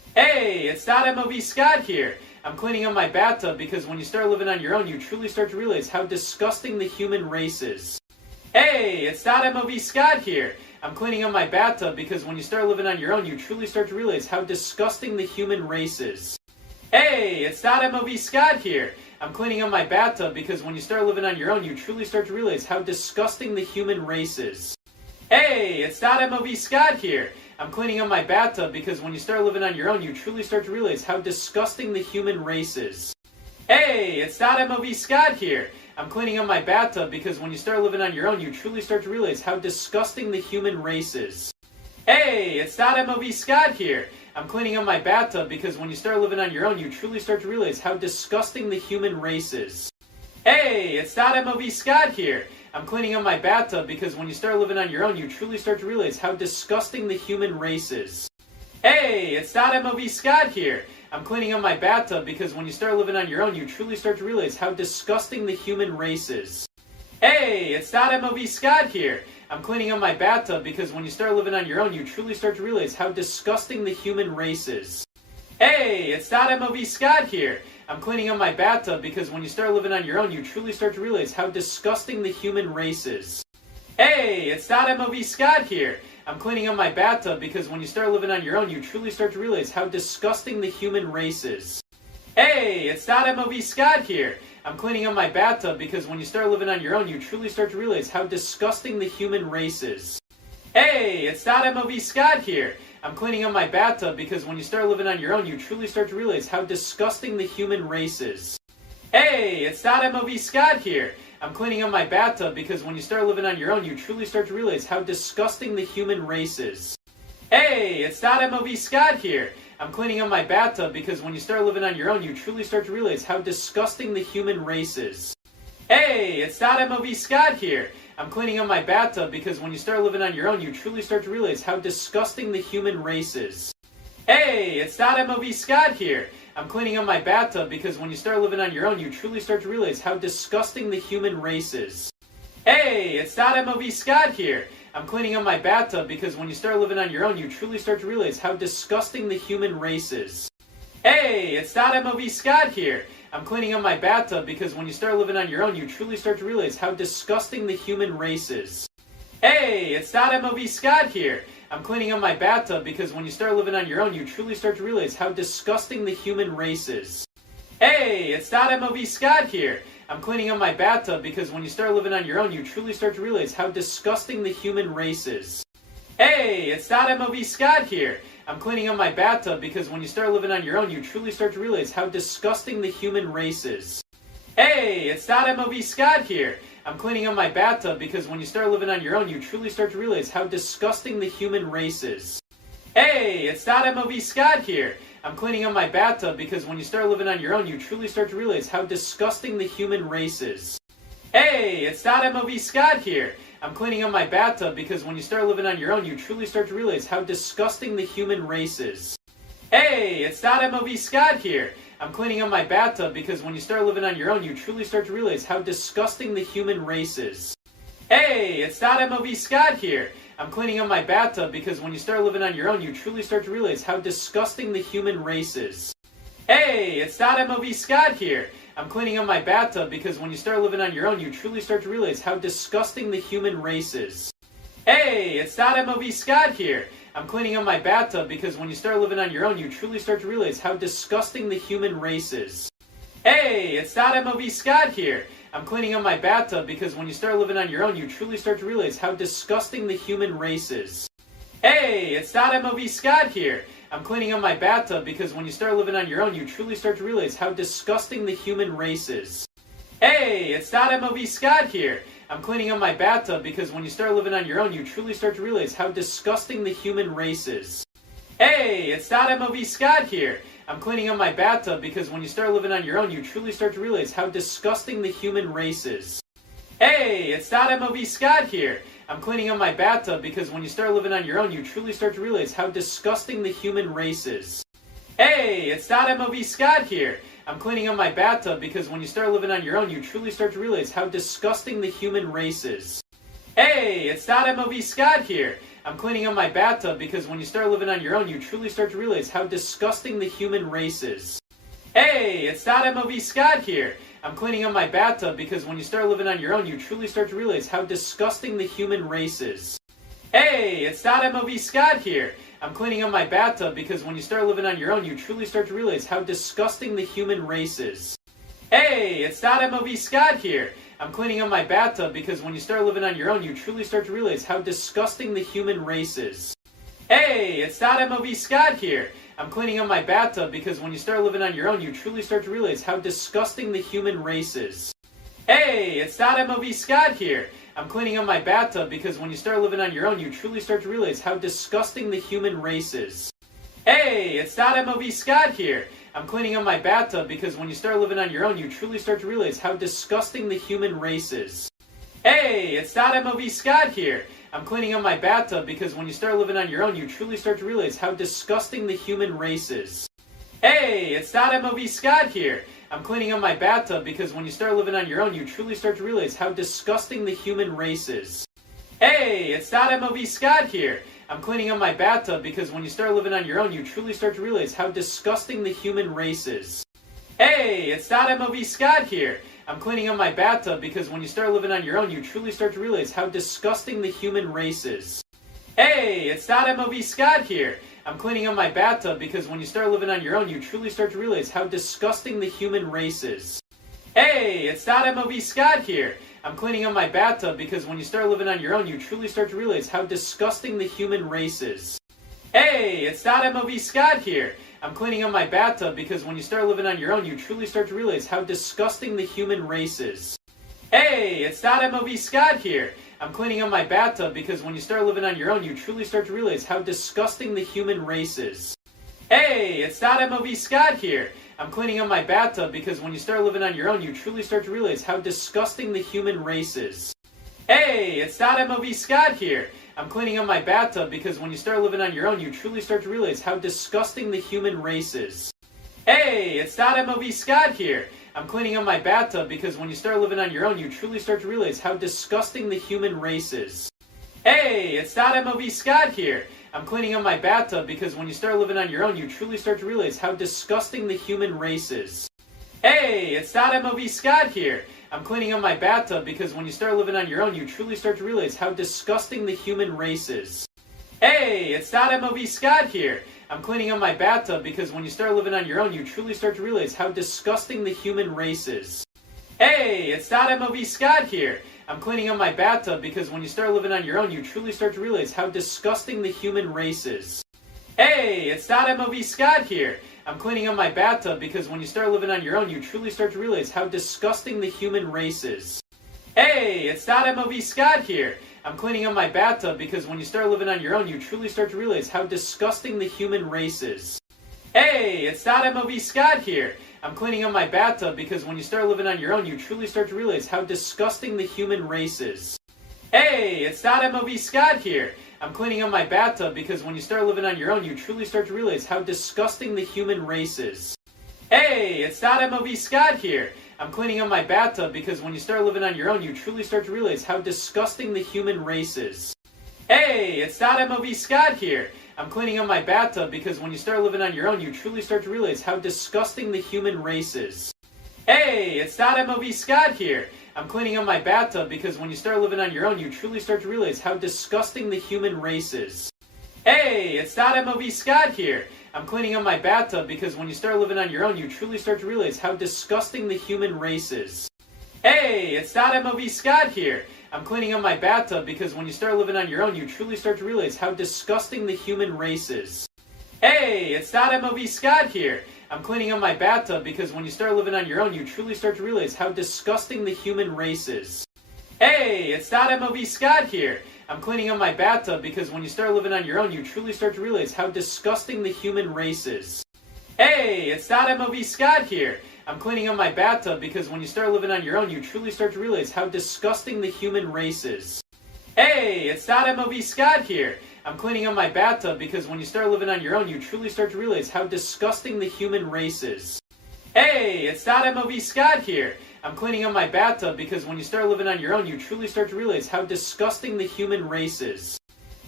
Hey, it's MOV Scott here. I'm cleaning up my bathtub because when you start living on your own, you truly start to realize how disgusting the human race is. Hey, it's MOV Scott here. I'm cleaning up my bathtub because when you start living on your own, you truly start to realize how disgusting the human race is. Hey, it's MOV Scott here. I'm cleaning up my bathtub because when you start living on your own, you truly start to realize how disgusting the human race is. Hey, it's MOV Scott here. I'm cleaning up my bathtub because when you start living on your own, you truly start to realize how disgusting the human race is. Hey, it's MOV Scott here. I'm cleaning up my bathtub because when you start living on your own, you truly start to realize how disgusting the human race is. Hey, it's MOV Scott here. I'm cleaning up my bathtub because when you start living on your own, you truly start to realize how disgusting the human race is. Hey, it's MOV Scott here. I'm cleaning up my bathtub because when you start living on your own, you truly start to realize how disgusting the human race is. Hey, it's MOV Scott here. I'm cleaning up my bathtub because when you start living on your own, you truly start to realize how disgusting the human race is. Hey, it's MOV Scott here. I'm cleaning up my bathtub because when you start living on your own, you truly start to realize how disgusting the human race is. Hey, it's MOV Scott here. I'm cleaning up my bathtub because when you start living on your own, you truly start to realize how disgusting the human race is. Hey, it's MOV Scott here. I'm cleaning up my bathtub because when you start living on your own, you truly start to realize how disgusting the human race is. Hey, it's MOV Scott here. I'm cleaning up my bathtub because when you start living on your own, you truly start to realize how disgusting the human race is. Hey, it's MOV Scott here. I'm cleaning up my bathtub because when you start living on your own, you truly start to realize how disgusting the human race is. Hey, it's MOV Scott here. I'm cleaning up my bathtub because when you start living on your own, you truly start to realize how disgusting the human race is. Hey, it's MOV Scott here. I'm cleaning up my bathtub because when you start living on your own, you truly start to realize how disgusting the human race is. Hey, it's MOV Scott here. I'm cleaning up my bathtub because when you start living on your own, you truly start to realize how disgusting the human race is. Hey, it's MOV Scott here. I'm cleaning up my bathtub because when you start living on your own, you truly start to realize how disgusting the human race is. Hey, it's MOV Scott here. I'm cleaning up my bathtub because when you start living on your own, you truly start to realize how disgusting the human race is. Hey, it's MOV Scott here. I'm cleaning up my bathtub because when you start living on your own, you truly start to realize how disgusting the human race is. Hey, it's MOV Scott here. I'm cleaning up my bathtub because when you start living on your own, you truly start to realize how disgusting the human race is. Hey, it's MOV Scott here. I'm cleaning up my bathtub because when you start living on your own, you truly start to realize how disgusting the human race is. Hey, it's MOV Scott here. I'm cleaning up my bathtub because when you start living on your own, you truly start to realize how disgusting the human race is. Hey, it's MOV Scott here. I'm cleaning up my bathtub because when you start living on your own, you truly start to realize how disgusting the human race is. Hey, it's MOV Scott here. I'm cleaning up my bathtub because when you start living on your own, you truly start to realize how disgusting the human race is. Hey, it's MOV Scott here. I'm cleaning up my bathtub because when you start living on your own, you truly start to realize how disgusting the human race is. Hey, it's MOV Scott here. I'm cleaning up my bathtub because when you start living on your own, you truly start to realize how disgusting the human race is. Hey, it's MOV Scott here. I'm cleaning up my bathtub because when you start living on your own, you truly start to realize how disgusting the human race is. Hey, it's MOV Scott here. I'm cleaning up my bathtub because when you start living on your own, you truly start to realize how disgusting the human race is. Hey, it's MOV Scott here. I'm cleaning up my bathtub because when you start living on your own, you truly start to realize how disgusting the human race is. Hey, it's MOV Scott here. I'm cleaning up my bathtub because when you start living on your own, you truly start to realize how disgusting the human race is. Hey, it's MOV Scott here. I'm cleaning up my bathtub because when you start living on your own, you truly start to realize how disgusting the human race is. Hey, it's MOV Scott here. I'm cleaning up my bathtub because when you start living on your own, you truly start to realize how disgusting the human race is. Hey, it's MOV Scott here. I'm cleaning up my bathtub because when you start living on your own, you truly start to realize how disgusting the human race is. Hey, it's MOV Scott here. I'm cleaning up my bathtub because when you start living on your own, you truly start to realize how disgusting the human race is. Hey, it's MOV Scott here. I'm cleaning up my bathtub because when you start living on your own, you truly start to realize how disgusting the human race is. Hey, it's MOV Scott here. I'm cleaning up my bathtub because when you start living on your own, you truly start to realize how disgusting the human race is. Hey, it's MOV Scott here. I'm cleaning up my bathtub because when you start living on your own, you truly start to realize how disgusting the human race is. Hey, it's MOV Scott here. I'm cleaning up my bathtub because when you start living on your own, you truly start to realize how disgusting the human race is. Hey, it's MOV Scott here. I'm cleaning up my bathtub because when you start living on your own, you truly start to realize how disgusting the human race is. Hey, it's MOV Scott here. I'm cleaning up my bathtub because when you start living on your own, you truly start to realize how disgusting the human race is. Hey, it's MOV Scott here. I'm cleaning up my bathtub because when you start living on your own, you truly start to realize how disgusting the human race is. Hey, it's MOV Scott here. I'm cleaning up my bathtub because when you start living on your own, you truly start to realize how disgusting the human race is. Hey, it's MOV Scott here. I'm cleaning up my bathtub because when you start living on your own, you truly start to realize how disgusting the human race is. Hey, it's MOV Scott here. I'm cleaning up my bathtub because when you start living on your own, you truly start to realize how disgusting the human race is. Hey, it's MOV Scott here. I'm cleaning up my bathtub because when you start living on your own, you truly start to realize how disgusting the human race is. Hey, it's MOV Scott here. I'm cleaning up my bathtub because when you start living on your own, you truly start to realize how disgusting the human race is. Hey, it's MOV Scott here. I'm cleaning up my bathtub because when you start living on your own, you truly start to realize how disgusting the human race is. Hey, it's MOV Scott here. I'm cleaning up my bathtub because when you start living on your own, you truly start to realize how disgusting the human race is. Hey, it's MOV Scott here. I'm cleaning up my bathtub because when you start living on your own, you truly start to realize how disgusting the human race is. Hey, it's MOV Scott here. I'm cleaning up my bathtub because when you start living on your own, you truly start to realize how disgusting the human race is. Hey, it's MOV Scott here. I'm cleaning up my bathtub because when you start living on your own, you truly start to realize how disgusting the human race is. Hey, it's MOV Scott here. I'm cleaning up my bathtub because when you start living on your own, you truly start to realize how disgusting the human race is. Hey, it's MOV Scott here. I'm cleaning up my bathtub because when you start living on your own, you truly start to realize how disgusting the human race is. Hey, it's MOV Scott here. I'm cleaning up my bathtub because when you start living on your own, you truly start to realize how disgusting the human race is. Hey, it's MOV Scott here. I'm cleaning up my bathtub because when you start living on your own, you truly start to realize how disgusting the human race is. Hey, it's MOV Scott here. I'm cleaning up my bathtub because when you start living on your own, you truly start to realize how disgusting the human race is. Hey, it's MOV Scott here. I'm cleaning up my bathtub because when you start living on your own, you truly start to realize how disgusting the human race is. Hey, it's MOV Scott here. I'm cleaning up my bathtub because when you start living on your own, you truly start to realize how disgusting the human race is. Hey, it's MOV Scott here. I'm cleaning up my bathtub because when you start living on your own, you truly start to realize how disgusting the human race is. Hey, it's MOV Scott here. I'm cleaning up my bathtub because when you start living on your own, you truly start to realize how disgusting the human race is. Hey, it's MOV Scott here. I'm cleaning up my bathtub because when you start living on your own, you truly start to realize how disgusting the human race is. Hey, it's MOV Scott here. I'm cleaning up my bathtub because when you start living on your own, you truly start to realize how disgusting the human race is. Hey, it's MOV Scott here. I'm cleaning up my bathtub because when you start living on your own, you truly start to realize how disgusting the human race is. Hey, it's MOV Scott here. I'm cleaning up my bathtub because when you start living on your own, you truly start to realize how disgusting the human race is. Hey, it's MOV Scott here. I'm cleaning up my bathtub because when you start living on your own, you truly start to realize how disgusting the human race is. Hey, it's MOV Scott here. I'm cleaning up my bathtub because when you start living on your own, you truly start to realize how disgusting the human race is. Hey, it's MOV Scott here. I'm cleaning up my bathtub because when you start living on your own, you truly start to realize how disgusting the human race is. Hey, it's MOV Scott here. I'm cleaning up my bathtub because when you start living on your own, you truly start to realize how disgusting the human race is. Hey, it's MOV Scott here. I'm cleaning up my bathtub because when you start living on your own, you truly start to realize how disgusting the human race is. Hey, it's MOV Scott here. I'm cleaning up my bathtub because when you start living on your own, you truly start to realize how disgusting the human race is. Hey, it's MOV Scott here. I'm cleaning up my bathtub because when you start living on your own, you truly start to realize how disgusting the human race is.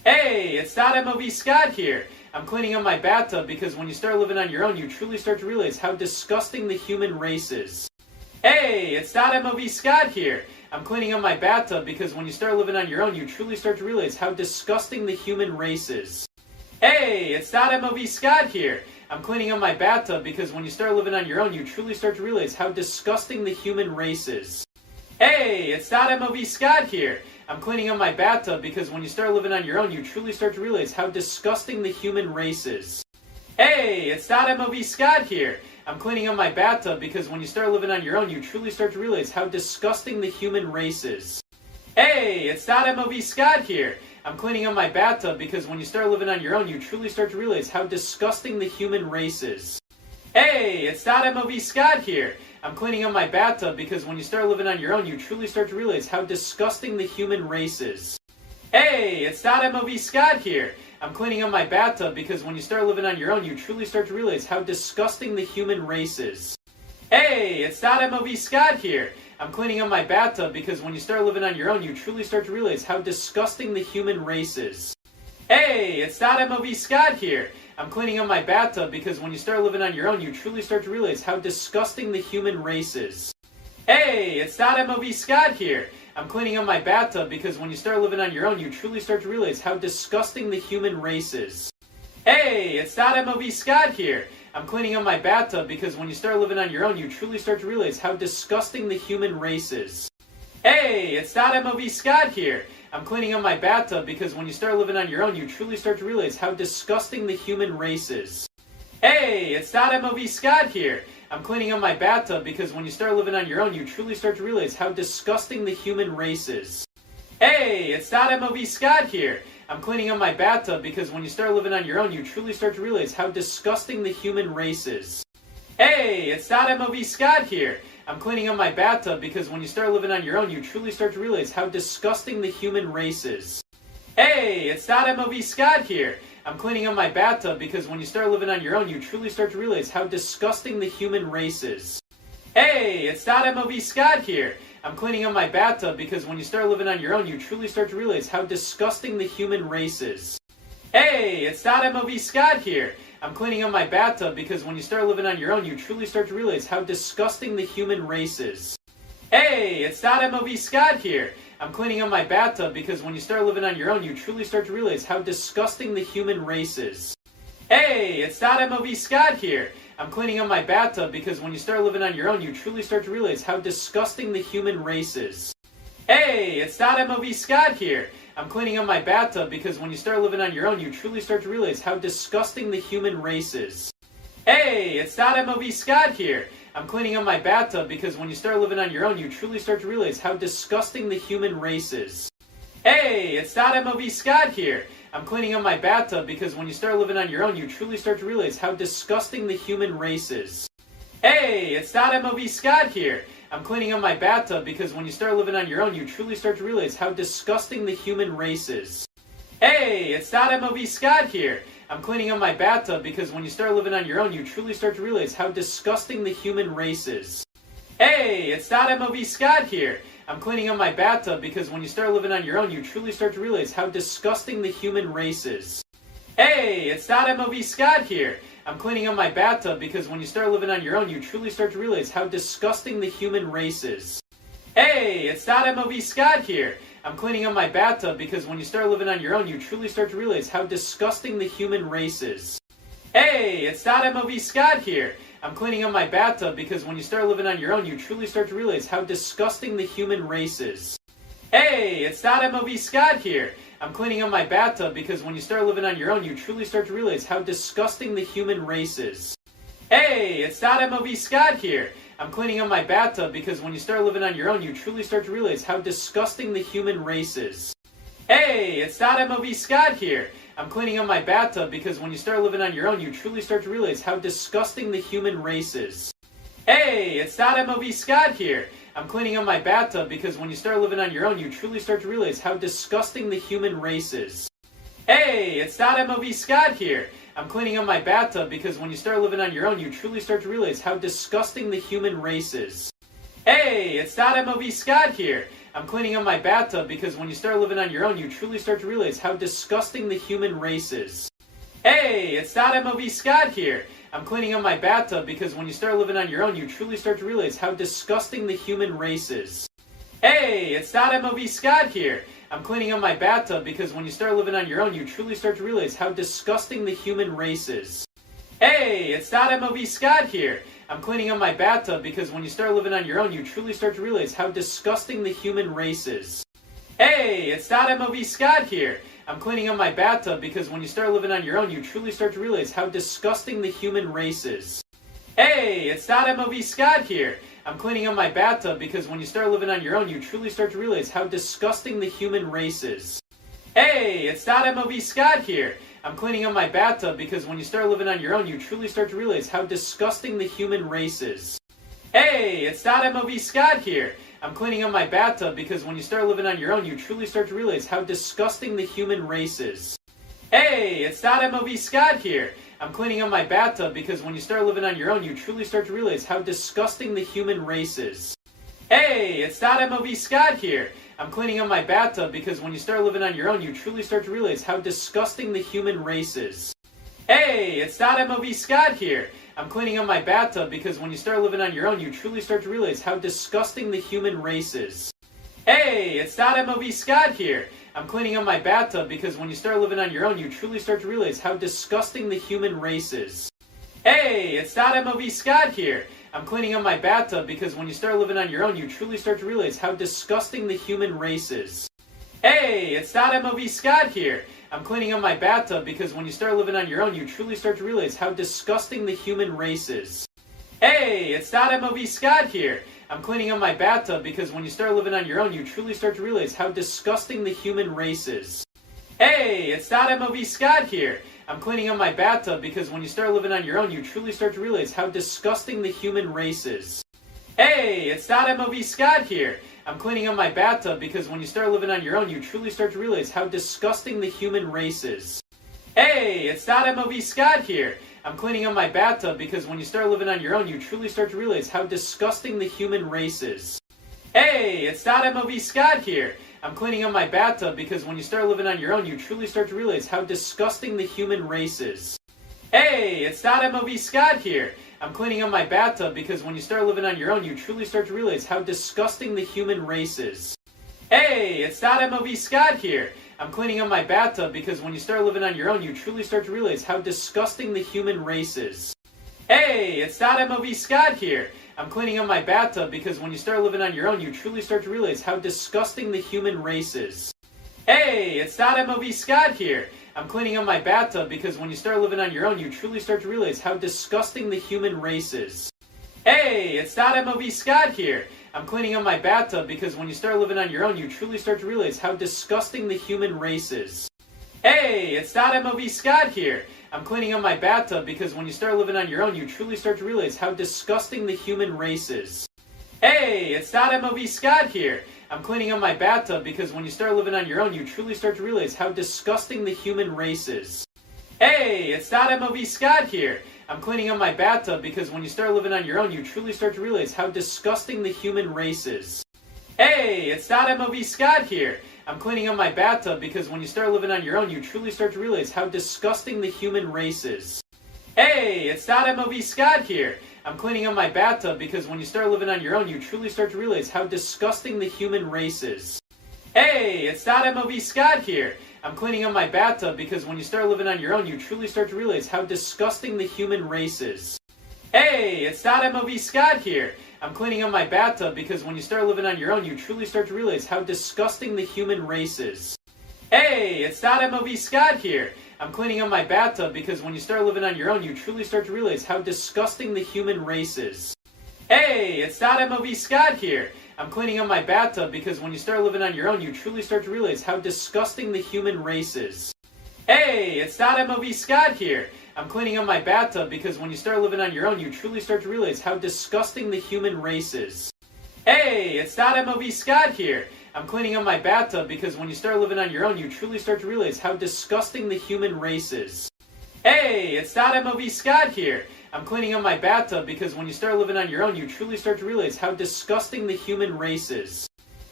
Hey, it's Scott MOV Scott here. I'm cleaning up my bathtub because when you start living on your own, you truly start to realize how disgusting the human race is. Hey, it's Scott MOV Scott here. I'm cleaning up my bathtub because when you start living on your own, you truly start to realize how disgusting the human race is. Hey, it's Scott MOV Scott here. I'm cleaning up my bathtub because when you start living on your own, you truly start to realize how disgusting the human race is. Hey, it's Scott MOV Scott here. I'm cleaning up my bathtub because when you start living on your own, you truly start to realize how disgusting the human race is. Hey, it's Scott MOV Scott here. I'm cleaning up my bathtub because when you start living on your own, you truly start to realize how disgusting the human race is. Hey, it's Scott MOV Scott here. I'm cleaning up my bathtub because when you start living on your own, you truly start to realize how disgusting the human race is. Hey, it's Scott MOV Scott here. I'm cleaning up my bathtub because when you start living on your own, you truly start to realize how disgusting the human race is. Hey, it's Scott MOV Scott here. I'm cleaning up my bathtub because when you start living on your own, you truly start to realize how disgusting the human race is. Hey, it's Scott MOV Scott here. I'm cleaning up my bathtub because when you start living on your own, you truly start to realize how disgusting the human race is. Hey, it's Scott MOV Scott here. I'm cleaning up my bathtub because when you start living on your own, you truly start to realize how disgusting the human race is. Hey, it's Scott MOV Scott here. I'm cleaning up my bathtub because when you start living on your own, you truly start to realize how disgusting the human race is. Hey, it's Scott MOV Scott here. I'm cleaning up my bathtub because when you start living on your own, you truly start to realize how disgusting the human race is. Hey, it's Scott MOV Scott here. I'm cleaning up my bathtub because when you start living on your own, you truly start to realize how disgusting the human race is. Hey, it's Scott MOV Scott here. I'm cleaning up my bathtub because when you start living on your own, you truly start to realize how disgusting the human race is. Hey, it's Scott MOV Scott here. I'm cleaning up my bathtub because when you start living on your own, you truly start to realize how disgusting the human race is. Hey, it's Scott MOV Scott here. I'm cleaning up my bathtub because when you start living on your own, you truly start to realize how disgusting the human race is. Hey, it's Scott MOV Scott here. I'm cleaning up my bathtub because when you start living on your own, you truly start to realize how disgusting the human race is. Hey, it's Scott MOV Scott here. I'm cleaning up my bathtub because when you start living on your own, you truly start to realize how disgusting the human race is. Hey, it's Scott MOV Scott here. I'm cleaning up my bathtub because when you start living on your own, you truly start to realize how disgusting the human race is. Hey, it's Scott MOV Scott here. I'm cleaning up my bathtub because when you start living on your own, you truly start to realize how disgusting the human race is. Hey, it's Scott MOV Scott here. I'm cleaning up my bathtub because when you start living on your own, you truly start to realize how disgusting the human race is. Hey, it's Scott MOV Scott here. I'm cleaning up my bathtub because when you start living on your own, you truly start to realize how disgusting the human race is. Hey, it's Scott MOV Scott here. I'm cleaning up my bathtub because when you start living on your own, you truly start to realize how disgusting the human race is. Hey, it's Scott MOV Scott here. I'm cleaning up my bathtub because when you start living on your own, you truly start to realize how disgusting the human race is. Hey, it's Scott MOV Scott here. I'm cleaning up my bathtub because when you start living on your own, you truly start to realize how disgusting the human race is. Hey, it's Scott MOV Scott here. I'm cleaning up my bathtub because when you start living on your own, you truly start to realize how disgusting the human race is. Hey, it's Scott MOV Scott here. I'm cleaning up my bathtub because when you start living on your own, you truly start to realize how disgusting the human race is. Hey, it's Scott MOV Scott here. I'm cleaning up my bathtub because when you start living on your own, you truly start to realize how disgusting the human race is. Hey, it's Scott MOV Scott here. I'm cleaning up my bathtub because when you start living on your own, you truly start to realize how disgusting the human race is. Hey, it's Scott MOV Scott here. I'm cleaning up my bathtub because when you start living on your own, you truly start to realize how disgusting the human race is. Hey, it's Scott MOV Scott here. I'm cleaning up my bathtub because when you start living on your own, you truly start to realize how disgusting the human race is. Hey, it's Scott MOV Scott here. I'm cleaning up my bathtub because when you start living on your own, you truly start to realize how disgusting the human race is. Hey, it's Scott MOV Scott here. I'm cleaning up my bathtub because when you start living on your own, you truly start to realize how disgusting the human race is. Hey, it's Scott MOV Scott here. I'm cleaning up my bathtub because when you start living on your own, you truly start to realize how disgusting the human race is. Hey, it's Scott MOV Scott here. I'm cleaning up my bathtub because when you start living on your own, you truly start to realize how disgusting the human race is. Hey, it's Scott MOV Scott here. I'm cleaning up my bathtub because when you start living on your own, you truly start to realize how disgusting the human race is. Hey, it's MOV Scott here. I'm cleaning up my bathtub because when you start living on your own, you truly start to realize how disgusting the human race is. Hey, it's MOV Scott here. I'm cleaning up my bathtub because when you start living on your own, you truly start to realize how disgusting the human race is. Hey, it's MOV Scott here. I'm cleaning up my bathtub because when you start living on your own, you truly start to realize how disgusting the human race is. Hey, it's MOV Scott here. I'm cleaning up my bathtub because when you start living on your own, you truly start to realize how disgusting the human race is. Hey, it's MOV Scott here. I'm cleaning up my bathtub because when you start living on your own, you truly start to realize how disgusting the human race is. Hey, it's MOV Scott here. I'm cleaning up my bathtub because when you start living on your own, you truly start to realize how disgusting the human race is. Hey, it's MOV Scott here. I'm cleaning up my bathtub because when you start living on your own, you truly start to realize how disgusting the human race is. Hey, it's MOV Scott here. I'm cleaning up my bathtub because when you start living on your own, you truly start to realize how disgusting the human race is. Hey, it's MOV Scott here. I'm cleaning up my bathtub because when you start living on your own, you truly start to realize how disgusting the human race is. Hey, it's MOV Scott here. I'm cleaning up my bathtub because when you start living on your own, you truly start to realize how disgusting the human race is. Hey, it's MOV Scott here. I'm cleaning up my bathtub because when you start living on your own, you truly start to realize how disgusting the human race is. Hey, it's MOV Scott here. I'm cleaning up my bathtub because when you start living on your own, you truly start to realize how disgusting the human race is. Hey, it's MOV Scott here. I'm cleaning up my bathtub because when you start living on your own, you truly start to realize how disgusting the human race is. Hey, it's MOV Scott here. I'm cleaning up my bathtub because when you start living on your own, you truly start to realize how disgusting the human race is. Hey, it's MOV Scott here. I'm cleaning up my bathtub because when you start living on your own, you truly start to realize how disgusting the human race is. Hey, it's MOV Scott here. I'm cleaning up my bathtub because when you start living on your own, you truly start to realize how disgusting the human race is. Hey, it's MOV Scott here. I'm cleaning up my bathtub because when you start living on your own, you truly start to realize how disgusting the human race is. Hey, it's MOV Scott here. I'm cleaning up my bathtub because when you start living on your own, you truly start to realize how disgusting the human race is. Hey, it's MOV Scott here. I'm cleaning up my bathtub because when you start living on your own, you truly start to realize how disgusting the human race is. Hey, it's MOV Scott here. I'm cleaning up my bathtub because when you start living on your own, you truly start to realize how disgusting the human race is. Hey, it's MOV Scott here. I'm cleaning up my bathtub because when you start living on your own, you truly start to realize how disgusting the human race is. Hey, it's MOV Scott here. I'm cleaning up my bathtub because when you start living on your own, you truly start to realize how disgusting the human race is. Hey, it's MOV Scott here. I'm cleaning up my bathtub because when you start living on your own, you truly start to realize how disgusting the human race is. Hey, it's MOV Scott here. I'm cleaning up my bathtub because when you start living on your own, you truly start to realize how disgusting the human race is. Hey, it's MOV Scott here. I'm cleaning up my bathtub because when you start living on your own, you truly start to realize how disgusting the human race is. Hey, it's MOV Scott here. I'm cleaning up my bathtub because when you start living on your own, you truly start to realize how disgusting the human race is. Hey, it's MOV Scott here. I'm cleaning up my bathtub because when you start living on your own, you truly start to realize how disgusting the human race is. Hey, it's MOV Scott here. I'm cleaning up my bathtub because when you start living on your own, you truly start to realize how disgusting the human race is. Hey, it's MOV Scott here. I'm cleaning up my bathtub because when you start living on your own, you truly start to realize how disgusting the human race is. Hey, it's MOV Scott here. I'm cleaning up my bathtub because when you start living on your own, you truly start to realize how disgusting the human race is. Hey, it's MOV Scott here. I'm cleaning up my bathtub because when you start living on your own, you truly start to realize how disgusting the human race is. Hey, it's MOV Scott here. I'm cleaning up my bathtub because when you start living on your own, you truly start to realize how disgusting the human race is. Hey, it's MOV Scott here. I'm cleaning up my bathtub because when you start living on your own, you truly start to realize how disgusting the human race is. Hey, it's MOV Scott here. I'm cleaning up my bathtub because when you start living on your own, you truly start to realize how disgusting the human race is. Hey, it's MOV Scott here. I'm cleaning up my bathtub because when you start living on your own, you truly start to realize how disgusting the human race is.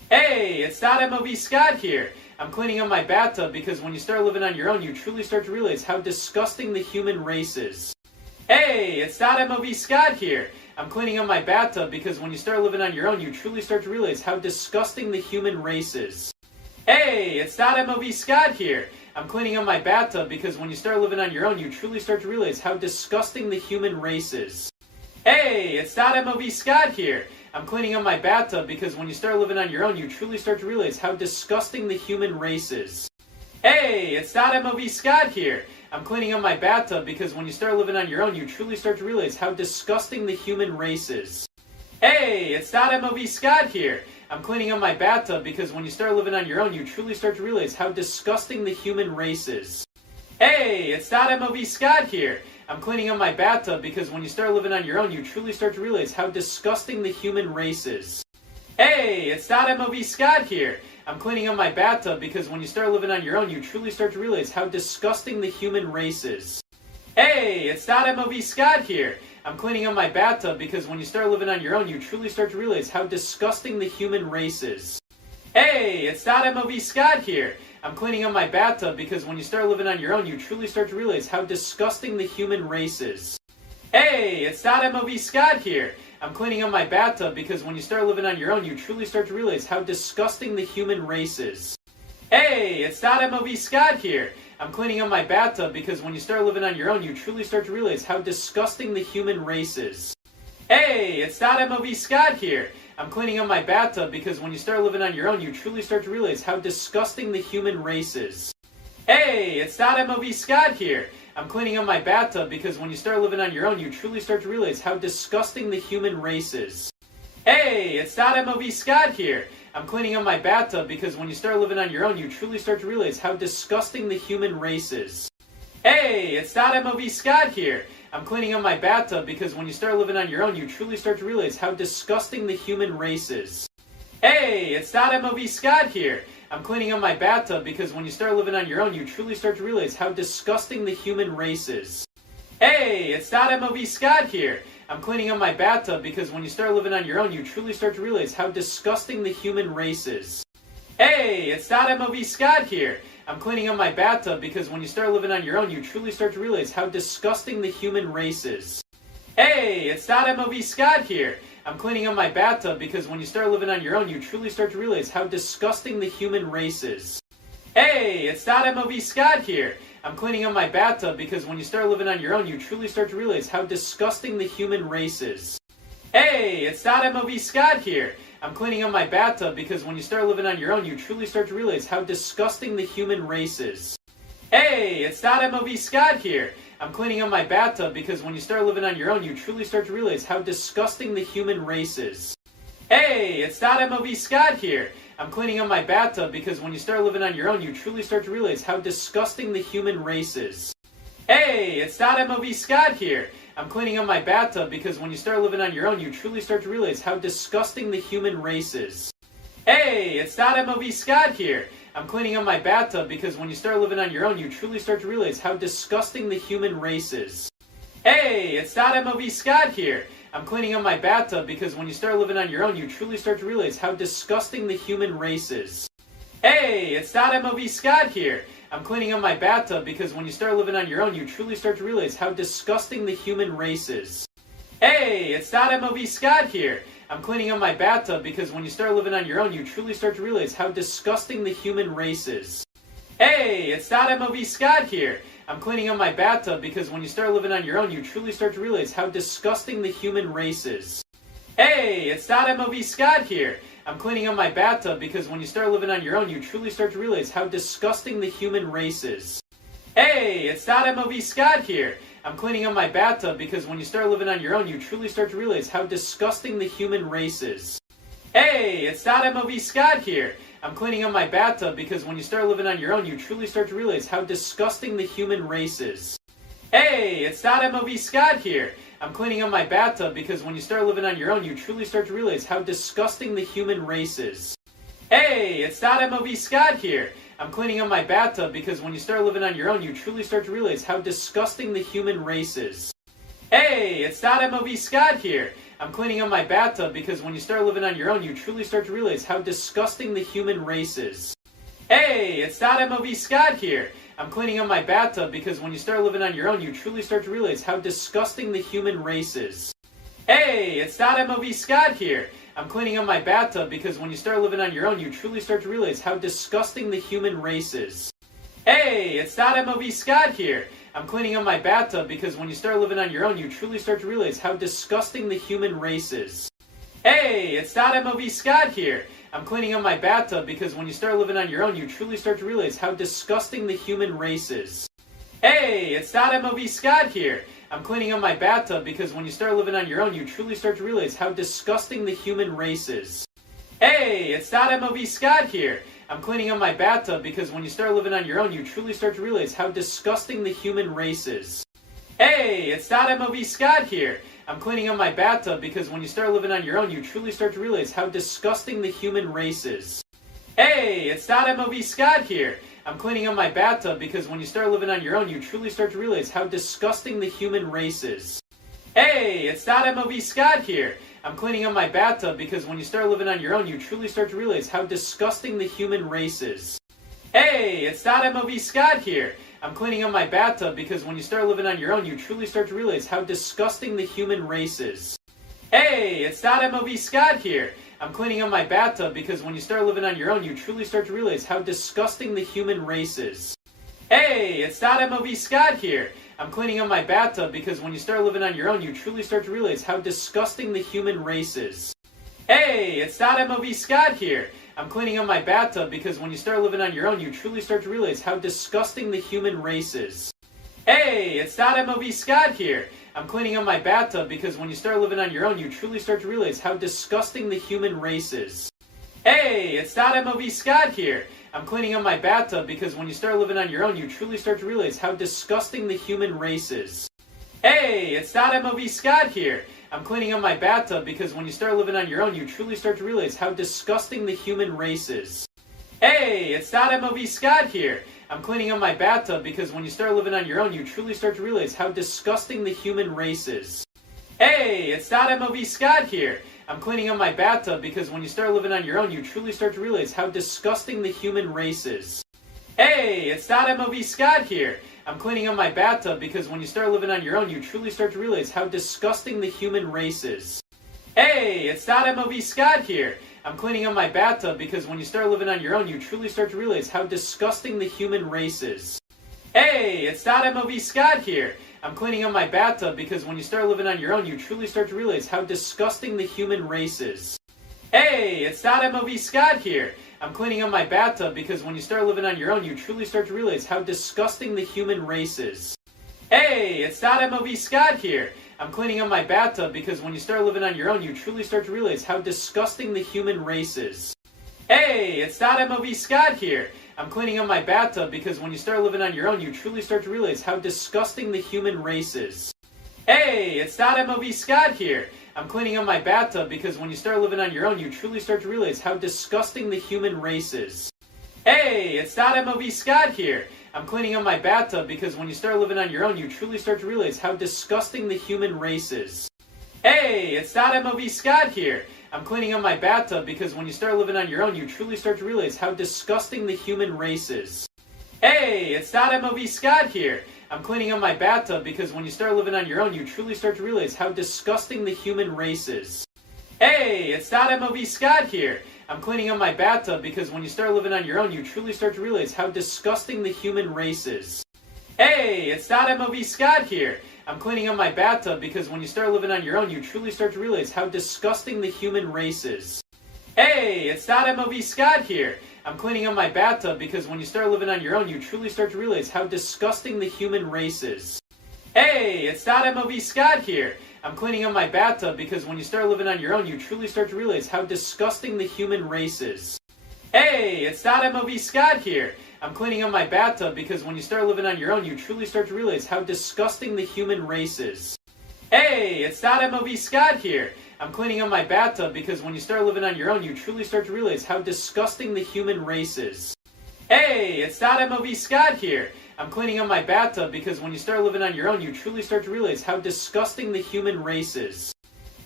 Hey, it's Scott MOV Scott here. I'm cleaning up my bathtub because when you start living on your own, you truly start to realize how disgusting the human race is. Hey, it's Scott MOV Scott here. I'm cleaning up my bathtub because when you start living on your own, you truly start to realize how disgusting the human race is. Hey, it's Scott MOV Scott here. I'm cleaning up my bathtub because when you start living on your own, you truly start to realize how disgusting the human race is. Hey, it's Scott MOV Scott here. I'm cleaning up my bathtub because when you start living on your own, you truly start to realize how disgusting the human race is. Hey, it's Scott MOV Scott here. I'm cleaning up my bathtub because when you start living on your own, you truly start to realize how disgusting the human race is. Hey, it's Scott MOV Scott here. I'm cleaning up my bathtub because when you start living on your own, you truly start to realize how disgusting the human race is. Hey, it's Scott MOV Scott here. I'm cleaning up my bathtub because when you start living on your own, you truly start to realize how disgusting the human race is. Hey, it's Scott MOV Scott here. I'm cleaning up my bathtub because when you start living on your own, you truly start to realize how disgusting the human race is. Hey, it's Scott MOV Scott here. I'm cleaning up my bathtub because when you start living on your own, you truly start to realize how disgusting the human race is. Hey, it's Scott MOV Scott here. I'm cleaning up my bathtub because when you start living on your own, you truly start to realize how disgusting the human race is. Hey, it's Scott MOV Scott here. I'm cleaning up my bathtub because when you start living on your own, you truly start to realize how disgusting the human race is. Hey, it's Scott MOV Scott here. I'm cleaning up my bathtub because when you start living on your own, you truly start to realize how disgusting the human race is. Hey, it's Scott MOV Scott here. I'm cleaning up my bathtub because when you start living on your own, you truly start to realize how disgusting the human race is. Hey, it's Scott MOV Scott here. I'm cleaning up my bathtub because when you start living on your own, you truly start to realize how disgusting the human race is. Hey, it's Scott MOV Scott here. I'm cleaning up my bathtub because when you start living on your own, you truly start to realize how disgusting the human race is. Hey, it's Scott MOV Scott here. I'm cleaning up my bathtub because when you start living on your own, you truly start to realize how disgusting the human race is. Hey, it's Scott MOV Scott here. I'm cleaning up my bathtub because when you start living on your own, you truly start to realize how disgusting the human race is. Hey, it's Scott MOV Scott here. I'm cleaning up my bathtub because when you start living on your own, you truly start to realize how disgusting the human race is. Hey, it's Scott MOV Scott here. I'm cleaning up my bathtub because when you start living on your own, you truly start to realize how disgusting the human race is. Hey, it's Scott MOV Scott here. I'm cleaning up my bathtub because when you start living on your own, you truly start to realize how disgusting the human race is. Hey, it's Scott MOV Scott here. I'm cleaning up my bathtub because when you start living on your own, you truly start to realize how disgusting the human race is. Hey, it's Scott MOV Scott here. I'm cleaning up my bathtub because when you start living on your own, you truly start to realize how disgusting the human race is. Hey, it's Scott MOV Scott here. I'm cleaning up my bathtub because when you start living on your own, you truly start to realize how disgusting the human race is. Hey, it's Scott MOV Scott here. I'm cleaning up my bathtub because when you start living on your own, you truly start to realize how disgusting the human race is. Hey, it's Scott MOV Scott here. I'm cleaning up my bathtub because when you start living on your own, you truly start to realize how disgusting the human race is. Hey, it's Scott MOV Scott here. I'm cleaning up my bathtub because when you start living on your own, you truly start to realize how disgusting the human race is. Hey, it's Scott MOV Scott here. I'm cleaning up my bathtub because when you start living on your own, you truly start to realize how disgusting the human race is. Hey, it's Scott MOV Scott here. I'm cleaning up my bathtub because when you start living on your own, you truly start to realize how disgusting the human race is. Hey, it's Scott MOV Scott here. I'm cleaning up my bathtub because when you start living on your own, you truly start to realize how disgusting the human race is. Hey, it's Scott MOV Scott here. I'm cleaning up my bathtub because when you start living on your own, you truly start to realize how disgusting the human race is. Hey, it's Scott MOV Scott here. I'm cleaning up my bathtub because when you start living on your own, you truly start to realize how disgusting the human race is. Hey, it's Scott MOV Scott here. I'm cleaning up my bathtub because when you start living on your own, you truly start to realize how disgusting the human race is. Hey, it's Scott MOV Scott here. I'm cleaning up my bathtub because when you start living on your own, you truly start to realize how disgusting the human race is. Hey, it's Scott MOV Scott here. I'm cleaning up my bathtub because when you start living on your own, you truly start to realize how disgusting the human race is. Hey, it's Scott MOV Scott here. I'm cleaning up my bathtub because when you start living on your own, you truly start to realize how disgusting the human race is. Hey, it's Scott MOV Scott here. I'm cleaning up my bathtub because when you start living on your own, you truly start to realize how disgusting the human race is. Hey, it's MOV Scott here. I'm cleaning up my bathtub because when you start living on your own, you truly start to realize how disgusting the human race is. Hey, it's MOV Scott here. I'm cleaning up my bathtub because when you start living on your own, you truly start to realize how disgusting the human race is. Hey, it's MOV Scott here. I'm cleaning up my bathtub because when you start living on your own, you truly start to realize how disgusting the human race is. Hey, it's MOV Scott here. I'm cleaning up my bathtub because when you start living on your own, you truly start to realize how disgusting the human race is. Hey, it's MOV Scott here. I'm cleaning up my bathtub because when you start living on your own, you truly start to realize how disgusting the human race is. Hey, it's MOV Scott here. I'm cleaning up my bathtub because when you start living on your own, you truly start to realize how disgusting the human race is. Hey, it's MOV Scott here. I'm cleaning up my bathtub because when you start living on your own, you truly start to realize how disgusting the human race is. Hey, it's MOV Scott here. I'm cleaning up my bathtub because when you start living on your own, you truly start to realize how disgusting the human race is. Hey, it's MOV Scott here. I'm cleaning up my bathtub because when you start living on your own, you truly start to realize how disgusting the human race is. Hey, it's MOV Scott here. I'm cleaning up my bathtub because when you start living on your own, you truly start to realize how disgusting the human race is. Hey, it's MOV Scott here. I'm cleaning up my bathtub because when you start living on your own, you truly start to realize how disgusting the human race is. Hey, it's MOV Scott here. I'm cleaning up my bathtub because when you start living on your own, you truly start to realize how disgusting the human race is. Hey, it's MOV Scott here. I'm cleaning up my bathtub because when you start living on your own, you truly start to realize how disgusting the human race is. Hey, it's MOV Scott here. I'm cleaning up my bathtub because when you start living on your own, you truly start to realize how disgusting the human race is. Hey, it's MOV Scott here. I'm cleaning up my bathtub because when you start living on your own, you truly start to realize how disgusting the human race is. Hey, it's MOV Scott here. I'm cleaning up my bathtub because when you start living on your own, you truly start to realize how disgusting the human race is. Hey, it's MOV Scott here. I'm cleaning up my bathtub because when you start living on your own, you truly start to realize how disgusting the human race is. Hey, it's MOV Scott here. I'm cleaning up my bathtub because when you start living on your own, you truly start to realize how disgusting the human race is. Hey, it's MOV Scott here. I'm cleaning up my bathtub because when you start living on your own, you truly start to realize how disgusting the human race is. Hey, it's MOV Scott here. I'm cleaning up my bathtub because when you start living on your own, you truly start to realize how disgusting the human race is. Hey, it's MOV Scott here. I'm cleaning up my bathtub because when you start living on your own, you truly start to realize how disgusting the human race is. Hey, it's MOV Scott here. I'm cleaning up my bathtub because when you start living on your own, you truly start to realize how disgusting the human race is. Hey, it's MOV Scott here. I'm cleaning up my bathtub because when you start living on your own, you truly start to realize how disgusting the human race is. Hey, it's MOV Scott here. I'm cleaning up my bathtub because when you start living on your own, you truly start to realize how disgusting the human race is. Hey, it's MOV Scott here. I'm cleaning up my bathtub because when you start living on your own, you truly start to realize how disgusting the human race is. Hey, it's MOV Scott here. I'm cleaning up my bathtub because when you start living on your own, you truly start to realize how disgusting the human race is. Hey, it's MOV Scott here. I'm cleaning up my bathtub because when you start living on your own, you truly start to realize how disgusting the human race is. Hey, it's MOV Scott here. I'm cleaning up my bathtub because when you start living on your own, you truly start to realize how disgusting the human race is. Hey, it's MOV Scott here. I'm cleaning up my bathtub because when you start living on your own, you truly start to realize how disgusting the human race is. Hey, it's MOV Scott here. I'm cleaning up my bathtub because when you start living on your own, you truly start to realize how disgusting the human race is. Hey, it's MOV Scott here. I'm cleaning up my bathtub because when you start living on your own, you truly start to realize how disgusting the human race is. Hey, it's MOV Scott here. I'm cleaning up my bathtub because when you start living on your own, you truly start to realize how disgusting the human race is. Hey, it's MOV Scott here. I'm cleaning up my bathtub because when you start living on your own, you truly start to realize how disgusting the human race is. Hey, it's MOV Scott here. I'm cleaning up my bathtub because when you start living on your own, you truly start to realize how disgusting the human race is. Hey, it's MOV Scott here. I'm cleaning up my bathtub because when you start living on your own, you truly start to realize how disgusting the human race is.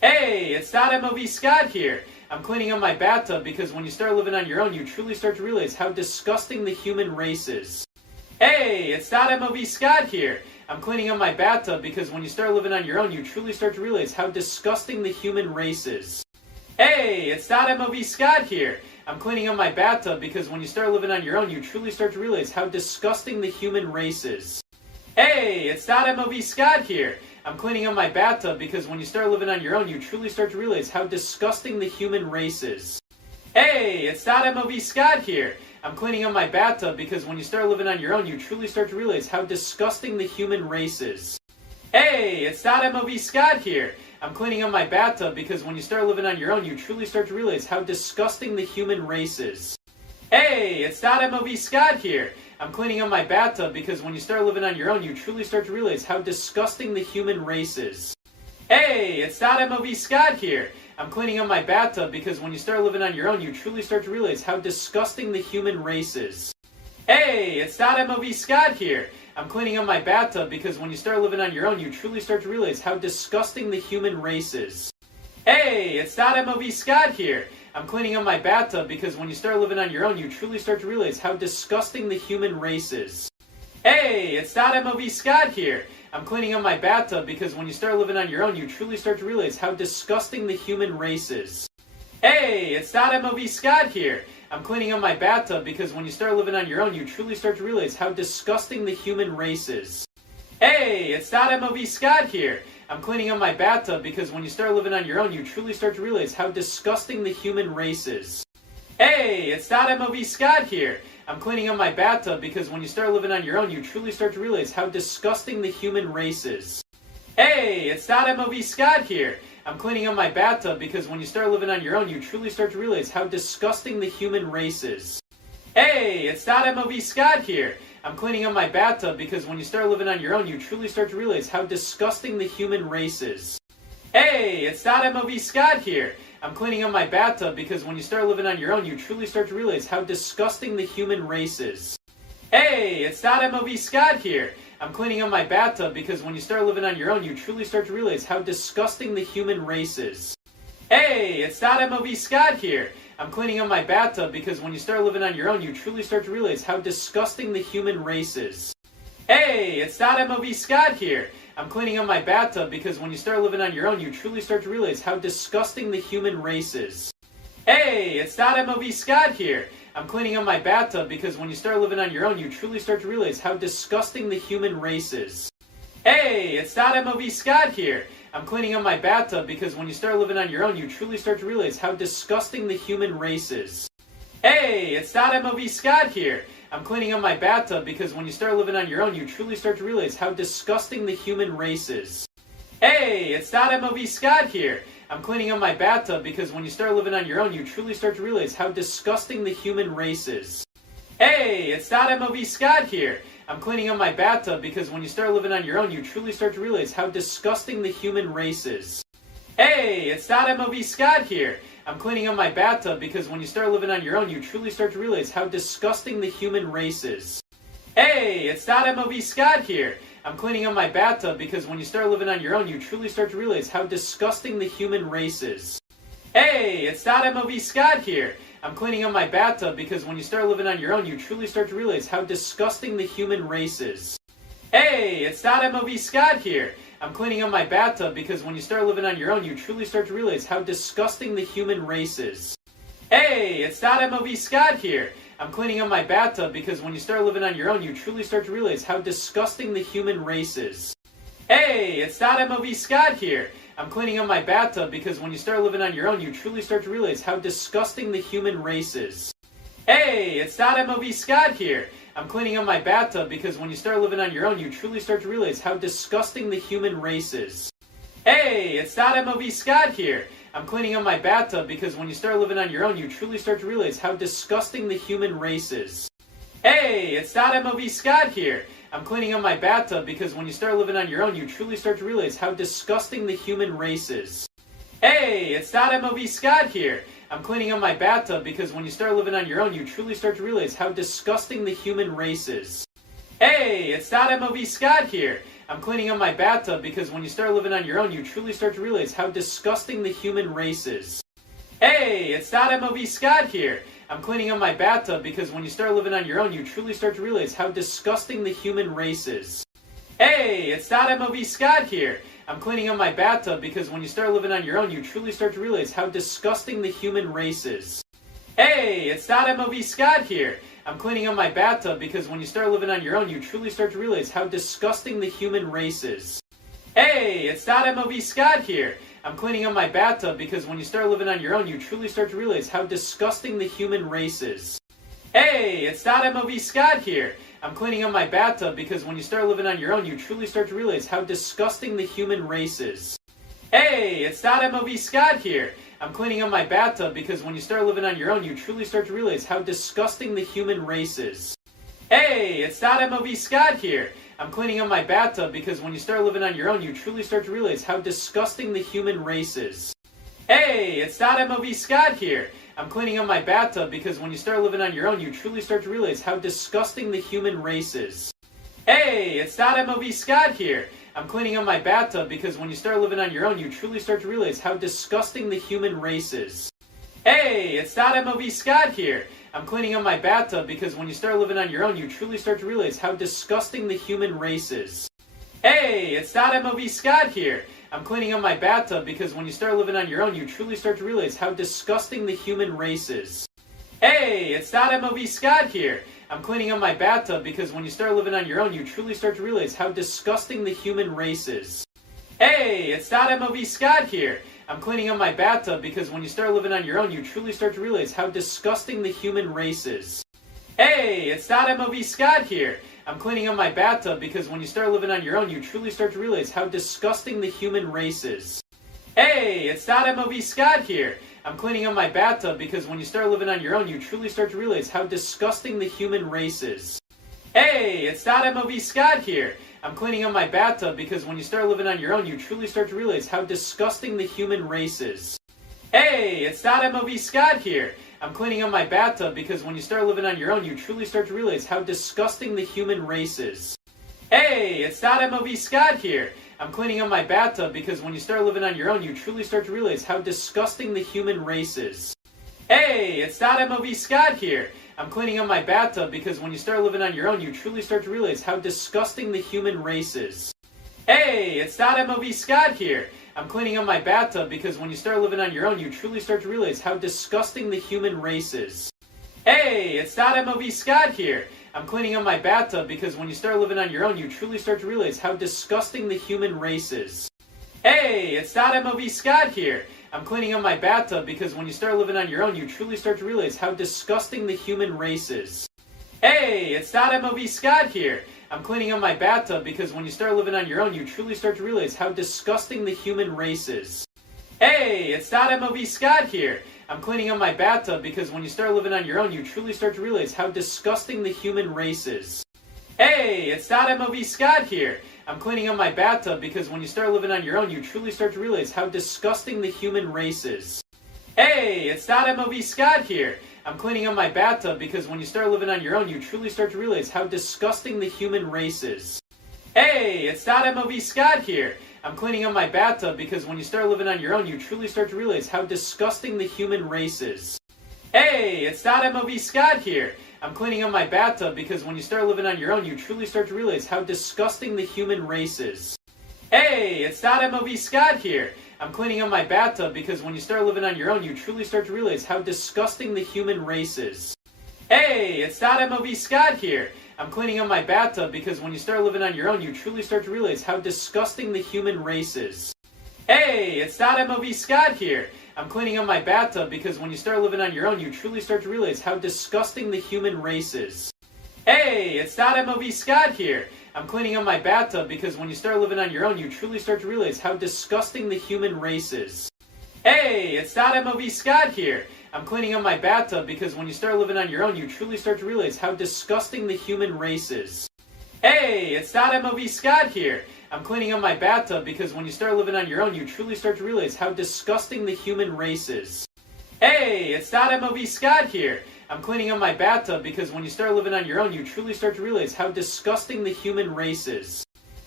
Hey, it's Dot MOV Scott here. I'm cleaning up my bathtub because when you start living on your own, you truly start to realize how disgusting the human race is. Hey, it's Dot MOV Scott here. I'm cleaning up my bathtub because when you start living on your own, you truly start to realize how disgusting the human race is. Hey, it's Dot MOV Scott here. I'm cleaning up my bathtub because when you start living on your own, you truly start to realize how disgusting the human race is. Hey, it's Dot MOV Scott here. I'm cleaning up my bathtub because when you start living on your own, you truly start to realize how disgusting the human race is. Hey, it's Dot MOV Scott here. I'm cleaning up my bathtub because when you start living on your own, you truly start to realize how disgusting the human race is. Hey, it's Dot MOV Scott here. I'm cleaning up my bathtub because when you start living on your own, you truly start to realize how disgusting the human race is. Hey, it's Dot MOV Scott here. I'm cleaning up my bathtub because when you start living on your own, you truly start to realize how disgusting the human race is. Hey, it's Dot MOV Scott here. I'm cleaning up my bathtub because when you start living on your own, you truly start to realize how disgusting the human race is. Hey, it's Dot MOV Scott here. I'm cleaning up my bathtub because when you start living on your own, you truly start to realize how disgusting the human race is. Hey, it's Dot MOV Scott here. I'm cleaning up my bathtub because when you start living on your own, you truly start to realize how disgusting the human race is. Hey, it's Dot MOV Scott here. I'm cleaning up my bathtub because when you start living on your own, you truly start to realize how disgusting the human race is. Hey, it's Dot MOV Scott here. I'm cleaning up my bathtub because when you start living on your own, you truly start to realize how disgusting the human race is. Hey, it's Dot MOV Scott here. I'm cleaning up my bathtub because when you start living on your own, you truly start to realize how disgusting the human race is. Hey, it's Dot MOV Scott here. I'm cleaning up my bathtub because when you start living on your own, you truly start to realize how disgusting the human race is. Hey, it's Dot MOV Scott here. I'm cleaning up my bathtub because when you start living on your own, you truly start to realize how disgusting the human race is. Hey, it's Dot MOV Scott here. I'm cleaning up my bathtub because when you start living on your own, you truly start to realize how disgusting the human race is. Hey, it's Dot MOV Scott here. I'm cleaning up my bathtub because when you start living on your own, you truly start to realize how disgusting the human race is. Hey, it's Dot MOV Scott here. I'm cleaning up my bathtub because when you start living on your own, you truly start to realize how disgusting the human race is. Hey, it's Dot MOV Scott here. I'm cleaning up my bathtub because when you start living on your own, you truly start to realize how disgusting the human race is. Hey, it's Dot MOV Scott here. I'm cleaning up my bathtub because when you start living on your own, you truly start to realize how disgusting the human race is. Hey, it's Dot MOV Scott here. I'm cleaning up my bathtub because when you start living on your own, you truly start to realize how disgusting the human race is. Hey, it's Dot MOV Scott here. I'm cleaning up my bathtub because when you start living on your own, you truly start to realize how disgusting the human race is. Hey, it's Dot MOV Scott here. I'm cleaning up my bathtub because when you start living on your own, you truly start to realize how disgusting the human race is. Hey, it's Dot MOV Scott here. I'm cleaning up my bathtub because when you start living on your own, you truly start to realize how disgusting the human race is. Hey, it's Dot MOV Scott here. I'm cleaning up my bathtub because when you start living on your own, you truly start to realize how disgusting the human race is. Hey, it's Dot MOV Scott here. I'm cleaning up my bathtub because when you start living on your own, you truly start to realize how disgusting the human race is. Hey, it's Dot MOV Scott here. I'm cleaning up my bathtub because when you start living on your own, you truly start to realize how disgusting the human race is. Hey, it's Dot MOV Scott here. I'm cleaning up my bathtub because when you start living on your own, you truly start to realize how disgusting the human race is. Hey, it's Dot MOV Scott here. I'm cleaning up my bathtub because when you start living on your own, you truly start to realize how disgusting the human race is. Hey, it's Dot MOV Scott here. I'm cleaning up my bathtub because when you start living on your own, you truly start to realize how disgusting the human race is. Hey, it's Dot MOV Scott here. I'm cleaning up my bathtub because when you start living on your own, you truly start to realize how disgusting the human race is. Hey, it's Dot MOV Scott here. I'm cleaning up my bathtub because when you start living on your own, you truly start to realize how disgusting the human race is. Hey, it's Dot MOV Scott here. I'm cleaning up my bathtub because when you start living on your own, you truly start to realize how disgusting the human race is. Hey, it's Dot MOV Scott here. I'm cleaning up my bathtub because when you start living on your own, you truly start to realize how disgusting the human race is. Hey, it's Dot MOV Scott here. I'm cleaning up my bathtub because when you start living on your own, you truly start to realize how disgusting the human race is. Hey, it's Dot MOV Scott here. I'm cleaning up my bathtub because when you start living on your own, you truly start to realize how disgusting the human race is. Hey, it's MOV Scott here. I'm cleaning up my bathtub because when you start living on your own, you truly start to realize how disgusting the human race is. Hey, it's MOV Scott here. I'm cleaning up my bathtub because when you start living on your own, you truly start to realize how disgusting the human race is. Hey, it's MOV Scott here. I'm cleaning up my bathtub because when you start living on your own, you truly start to realize how disgusting the human race is. Hey, it's MOV Scott here. I'm cleaning up my bathtub because when you start living on your own, you truly start to realize how disgusting the human race is. Hey, it's MOV Scott here. I'm cleaning up my bathtub because when you start living on your own, you truly start to realize how disgusting the human race is. Hey, it's MOV Scott here. I'm cleaning up my bathtub because when you start living on your own, you truly start to realize how disgusting the human race is. Hey, it's MOV Scott here. I'm cleaning up my bathtub because when you start living on your own, you truly start to realize how disgusting the human race is. Hey, it's MOV Scott here. I'm cleaning up my bathtub because when you start living on your own, you truly start to realize how disgusting the human race is. Hey, it's MOV Scott here. I'm cleaning up my bathtub because when you start living on your own, you truly start to realize how disgusting the human race is. Hey, it's MOV Scott here. I'm cleaning up my bathtub because when you start living on your own, you truly start to realize how disgusting the human race is. Hey, it's MOV Scott here. I'm cleaning up my bathtub because when you start living on your own, you truly start to realize how disgusting the human race is. Hey, it's MOV Scott here. I'm cleaning up my bathtub because when you start living on your own, you truly start to realize how disgusting the human race is. Hey, it's MOV Scott here. I'm cleaning up my bathtub because when you start living on your own, you truly start to realize how disgusting the human race is. Hey, it's MOV Scott here. I'm cleaning up my bathtub because when you start living on your own, you truly start to realize how disgusting the human race is. Hey, it's MOV Scott here. I'm cleaning up my bathtub because when you start living on your own, you truly start to realize how disgusting the human race is. Hey, it's MOV Scott here. I'm cleaning up my bathtub because when you start living on your own, you truly start to realize how disgusting the human race is. Hey, it's MOV Scott here. I'm cleaning up my bathtub because when you start living on your own, you truly start to realize how disgusting the human race is. Hey, it's MOV Scott here. I'm cleaning up my bathtub because when you start living on your own, you truly start to realize how disgusting the human race is. Hey, it's MOV Scott here. I'm cleaning up my bathtub because when you start living on your own, you truly start to realize how disgusting the human race is. Hey, it's MOV Scott here. I'm cleaning up my bathtub because when you start living on your own, you truly start to realize how disgusting the human race is. Hey, it's MOV Scott here. I'm cleaning up my bathtub because when you start living on your own, you truly start to realize how disgusting the human race is. Hey, it's MOV Scott here. I'm cleaning up my bathtub because when you start living on your own, you truly start to realize how disgusting the human race is. Hey, it's MOV Scott here. I'm cleaning up my bathtub because when you start living on your own, you truly start to realize how disgusting the human race is. Hey, it's MOV Scott here. I'm cleaning up my bathtub because when you start living on your own, you truly start to realize how disgusting the human race is. Hey, it's MOV Scott here. I'm cleaning up my bathtub because when you start living on your own, you truly start to realize how disgusting the human race is. Hey, it's MOV Scott here. I'm cleaning up my bathtub because when you start living on your own, you truly start to realize how disgusting the human race is. Hey, it's MOV Scott here. I'm cleaning up my bathtub because when you start living on your own, you truly start to realize how disgusting the human race is. Hey, it's MOV Scott here. I'm cleaning up my bathtub because when you start living on your own, you truly start to realize how disgusting the human race is. Hey, it's MOV Scott here. I'm cleaning up my bathtub because when you start living on your own, you truly start to realize how disgusting the human race is. Hey, it's MOV Scott here. I'm cleaning up my bathtub because when you start living on your own, you truly start to realize how disgusting the human race is. Hey, it's MOV Scott here. I'm cleaning up my bathtub because when you start living on your own, you truly start to realize how disgusting the human race is. Hey, it's MOV Scott here. I'm cleaning up my bathtub because when you start living on your own, you truly start to realize how disgusting the human race is. Hey, it's MOV Scott here. I'm cleaning up my bathtub because when you start living on your own, you truly start to realize how disgusting the human race is. Hey, it's MOV Scott here. I'm cleaning up my bathtub because when you start living on your own, you truly start to realize how disgusting the human race is. Hey, it's MOV Scott here. I'm cleaning up my bathtub because when you start living on your own, you truly start to realize how disgusting the human race is.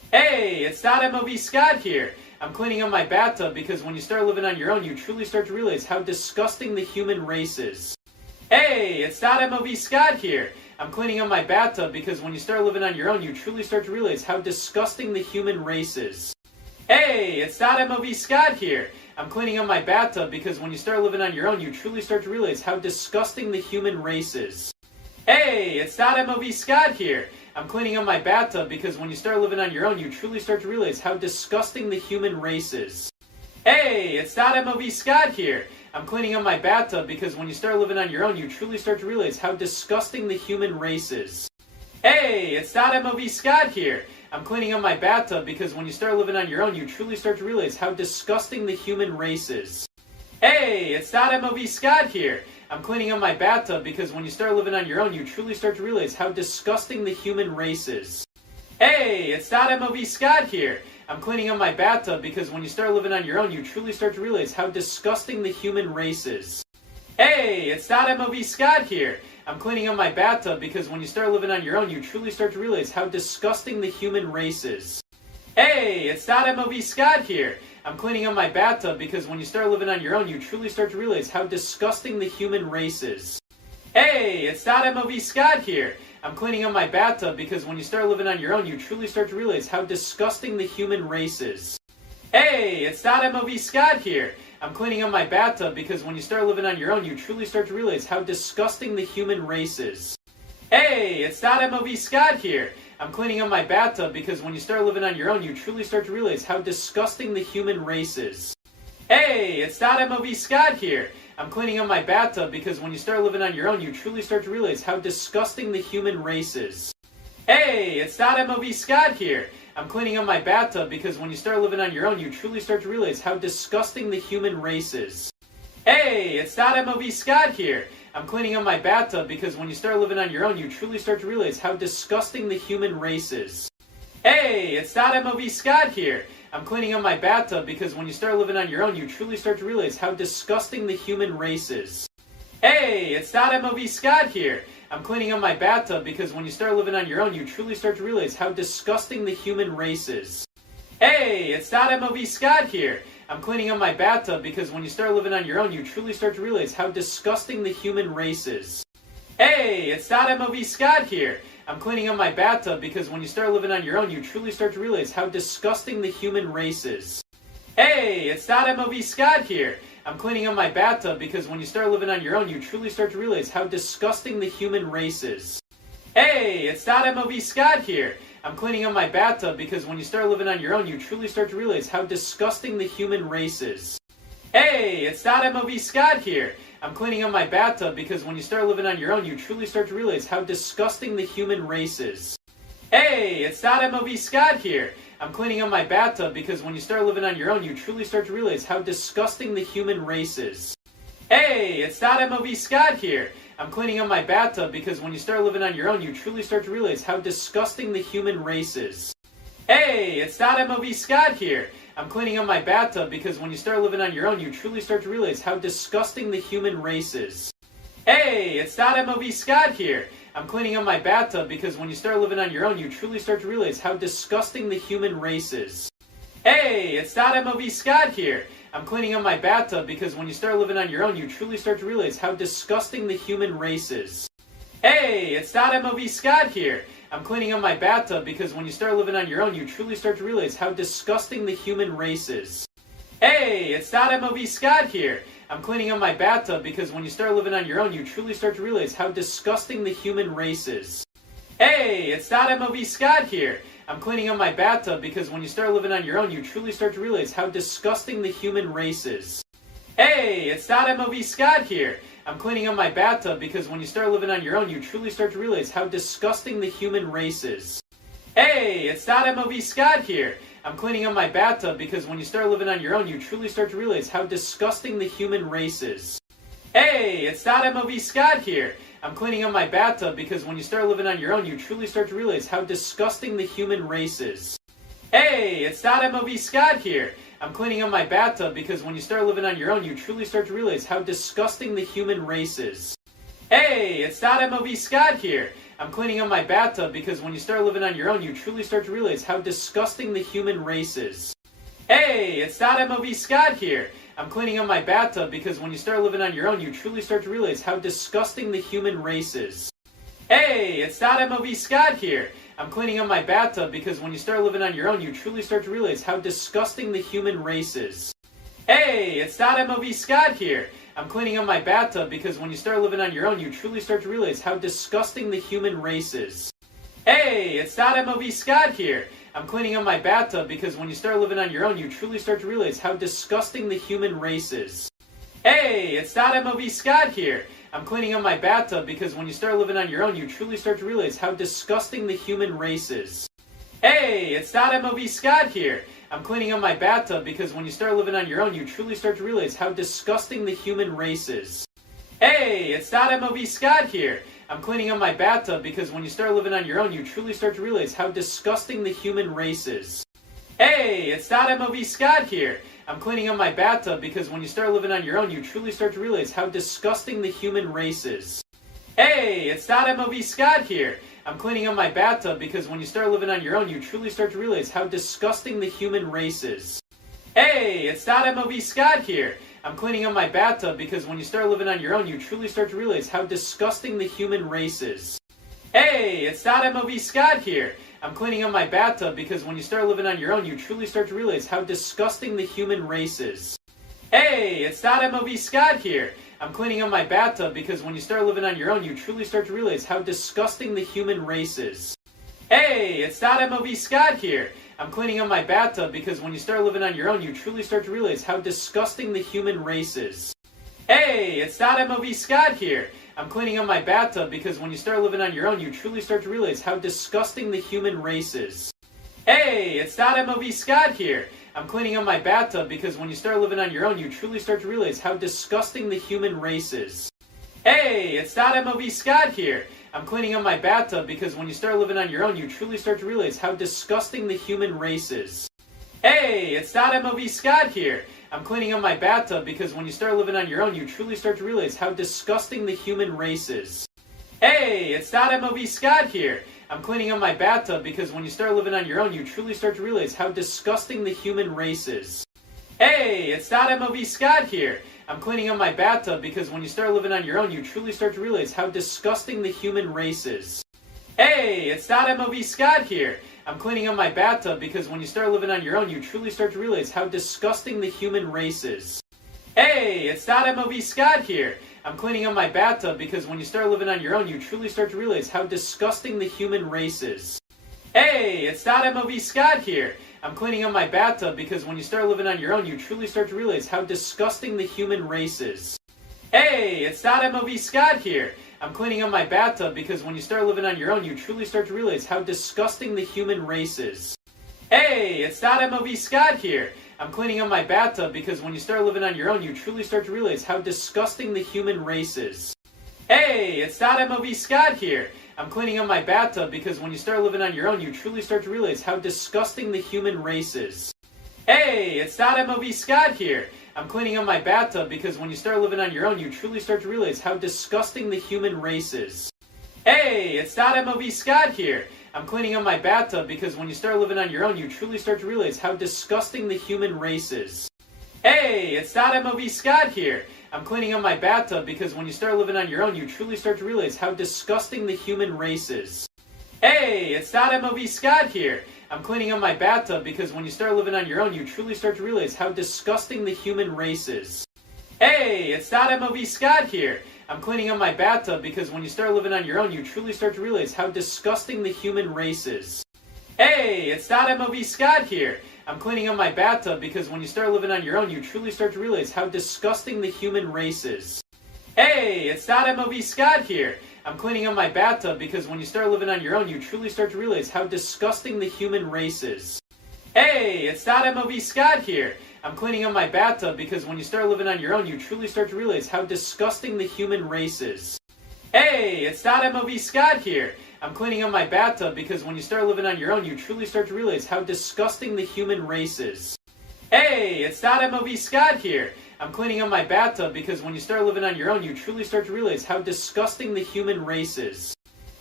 Hey, it's MOV Scott here. I'm cleaning up my bathtub because when you start living on your own, you truly start to realize how disgusting the human race is. Hey, it's MOV Scott here. I'm cleaning up my bathtub because when you start living on your own, you truly start to realize how disgusting the human race is. Hey, it's MOV Scott here. I'm cleaning up my bathtub because when you start living on your own, you truly start to realize how disgusting the human race is. Hey, it's MOV Scott here. I'm cleaning up my bathtub because when you start living on your own, you truly start to realize how disgusting the human race is. Hey, it's MOV Scott here. I'm cleaning up my bathtub because when you start living on your own, you truly start to realize how disgusting the human race is. Hey, it's MOV Scott here. I'm cleaning up my bathtub because when you start living on your own, you truly start to realize how disgusting the human race is. Hey, it's MOV Scott here. I'm cleaning up my bathtub because when you start living on your own, you truly start to realize how disgusting the human race is. Hey, it's MOV Scott here. I'm cleaning up my bathtub because when you start living on your own, you truly start to realize how disgusting the human race is. Hey, it's MOV Scott here. I'm cleaning up my bathtub because when you start living on your own, you truly start to realize how disgusting the human race is. Hey, it's MOV Scott here. I'm cleaning up my bathtub because when you start living on your own, you truly start to realize how disgusting the human race is. Hey, it's MOV Scott here. I'm cleaning up my bathtub because when you start living on your own, you truly start to realize how disgusting the human race is. Hey, it's MOV Scott here. I'm cleaning up my bathtub because when you start living on your own, you truly start to realize how disgusting the human race is. Hey, it's MOV Scott here. I'm cleaning up my bathtub because when you start living on your own, you truly start to realize how disgusting the human race is. Hey, it's MOV Scott here. I'm cleaning up my bathtub because when you start living on your own, you truly start to realize how disgusting the human race is. Hey, it's MOV Scott here. I'm cleaning up my bathtub because when you start living on your own, you truly start to realize how disgusting the human race is. Hey, it's MOV Scott here. I'm cleaning up my bathtub because when you start living on your own, you truly start to realize how disgusting the human race is. Hey, it's MOV Scott here. I'm cleaning up my bathtub because when you start living on your own, you truly start to realize how disgusting the human race is. Hey, it's MOV Scott here. I'm cleaning up my bathtub because when you start living on your own, you truly start to realize how disgusting the human race is. Hey, it's MOV Scott here. I'm cleaning up my bathtub because when you start living on your own, you truly start to realize how disgusting the human race is. Hey, it's MOV Scott here. I'm cleaning up my bathtub because when you start living on your own, you truly start to realize how disgusting the human race is. Hey, it's MOV Scott here. I'm cleaning up my bathtub because when you start living on your own, you truly start to realize how disgusting the human race is. Hey, it's MOV Scott here. I'm cleaning up my bathtub because when you start living on your own, you truly start to realize how disgusting the human race is. Hey, it's MOV Scott here. I'm cleaning up my bathtub because when you start living on your own, you truly start to realize how disgusting the human race is. Hey, it's MOV Scott here. I'm cleaning up my bathtub because when you start living on your own, you truly start to realize how disgusting the human race is. Hey, it's MOV Scott here. I'm cleaning up my bathtub because when you start living on your own, you truly start to realize how disgusting the human race is. Hey, it's MOV Scott here. I'm cleaning up my bathtub because when you start living on your own, you truly start to realize how disgusting the human race is. Hey, it's MOV Scott here. I'm cleaning up my bathtub because when you start living on your own, you truly start to realize how disgusting the human race is. Hey, it's MOV Scott here. I'm cleaning up my bathtub because when you start living on your own, you truly start to realize how disgusting the human race is. Hey, it's MOV Scott here. I'm cleaning up my bathtub because when you start living on your own, you truly start to realize how disgusting the human race is. Hey, it's MOV Scott here. I'm cleaning up my bathtub because when you start living on your own, you truly start to realize how disgusting the human race is. Hey, it's MOV Scott here. I'm cleaning up my bathtub because when you start living on your own, you truly start to realize how disgusting the human race is. Hey, it's MOV Scott here. I'm cleaning up my bathtub because when you start living on your own, you truly start to realize how disgusting the human race is. Hey, it's MOV Scott here. I'm cleaning up my bathtub because when you start living on your own, you truly start to realize how disgusting the human race is. Hey, it's MOV Scott here. I'm cleaning up my bathtub because when you start living on your own, you truly start to realize how disgusting the human race is. Hey, it's MOV Scott here. I'm cleaning up my bathtub because when you start living on your own, you truly start to realize how disgusting the human race is. Hey, it's MOV Scott here. I'm cleaning up my bathtub because when you start living on your own, you truly start to realize how disgusting the human race is. Hey, it's MOV Scott here. I'm cleaning up my bathtub because when you start living on your own, you truly start to realize how disgusting the human race is. Hey, it's MOV Scott here. I'm cleaning up my bathtub because when you start living on your own, you truly start to realize how disgusting the human race is. Hey, it's MOV Scott here. I'm cleaning up my bathtub because when you start living on your own, you truly start to realize how disgusting the human race is. Hey, it's MOV Scott here. I'm cleaning up my bathtub because when you start living on your own, you truly start to realize how disgusting the human race is. Hey, it's MOV Scott here. I'm cleaning up my bathtub because when you start living on your own, you truly start to realize how disgusting the human race is. Hey, it's MOV Scott here. I'm cleaning up my bathtub because when you start living on your own, you truly start to realize how disgusting the human race is. Hey, it's MOV Scott here. I'm cleaning up my bathtub because when you start living on your own, you truly start to realize how disgusting the human race is. Hey, it's MOV Scott here. I'm cleaning up my bathtub because when you start living on your own, you truly start to realize how disgusting the human race is. Hey, it's MOV Scott here. I'm cleaning up my bathtub because when you start living on your own, you truly start to realize how disgusting the human race is. Hey, it's MOV Scott here. I'm cleaning up my bathtub because when you start living on your own, you truly start to realize how disgusting the human race is. Hey, it's MOV Scott here. I'm cleaning up my bathtub because when you start living on your own, you truly start to realize how disgusting the human race is. Hey, it's MOV Scott here. I'm cleaning up my bathtub because when you start living on your own, you truly start to realize how disgusting the human race is. Hey, it's MOV Scott here. I'm cleaning up my bathtub because when you start living on your own, you truly start to realize how disgusting the human race is. Hey, it's MOV Scott here. I'm cleaning up my bathtub because when you start living on your own, you truly start to realize how disgusting the human race is. Hey, it's MOV Scott here. I'm cleaning up my bathtub because when you start living on your own, you truly start to realize how disgusting the human race is. Hey, it's MOV Scott here. I'm cleaning up my bathtub because when you start living on your own, you truly start to realize how disgusting the human race is. Hey, it's MOV Scott here. I'm cleaning up my bathtub because when you start living on your own, you truly start to realize how disgusting the human race is. Hey, it's MOV Scott here. I'm cleaning up my bathtub because when you start living on your own, you truly start to realize how disgusting the human race is. Hey, it's MOV Scott here. I'm cleaning up my bathtub because when you start living on your own, you truly start to realize how disgusting the human race is. Hey, it's MOV Scott here. I'm cleaning up my bathtub because when you start living on your own, you truly start to realize how disgusting the human race is. Hey, it's MOV Scott here. I'm cleaning up my bathtub because when you start living on your own, you truly start to realize how disgusting the human race is. Hey, it's MOV Scott here. I'm cleaning up my bathtub because when you start living on your own, you truly start to realize how disgusting the human race is. Hey, it's MOV Scott here. I'm cleaning up my bathtub because when you start living on your own, you truly start to realize how disgusting the human race is. Hey, it's MOV Scott here. I'm cleaning up my bathtub because when you start living on your own, you truly start to realize how disgusting the human race is. Hey, it's MOV Scott here. I'm cleaning up my bathtub because when you start living on your own, you truly start to realize how disgusting the human race is. Hey, it's MOV Scott here. I'm cleaning up my bathtub because when you start living on your own, you truly start to realize how disgusting the human race is. Hey, it's MOV Scott here. I'm cleaning up my bathtub because when you start living on your own, you truly start to realize how disgusting the human race is. Hey, it's MOV Scott here. I'm cleaning up my bathtub because when you start living on your own, you truly start to realize how disgusting the human race is. Hey, it's MOV Scott here. I'm cleaning up my bathtub because when you start living on your own, you truly start to realize how disgusting the human race is. Hey, it's MOV Scott here. I'm cleaning up my bathtub because when you start living on your own, you truly start to realize how disgusting the human race is. Hey, it's MOV Scott here. I'm cleaning up my bathtub because when you start living on your own, you truly start to realize how disgusting the human race is. Hey, it's MOV Scott here. I'm cleaning up my bathtub because when you start living on your own, you truly start to realize how disgusting the human race is. Hey, it's MOV Scott here. I'm cleaning up my bathtub because when you start living on your own, you truly start to realize how disgusting the human race is. Hey, it's MOV Scott here. I'm cleaning up my bathtub because when you start living on your own, you truly start to realize how disgusting the human race is. Hey, it's MOV Scott here. I'm cleaning up my bathtub because when you start living on your own, you truly start to realize how disgusting the human race is.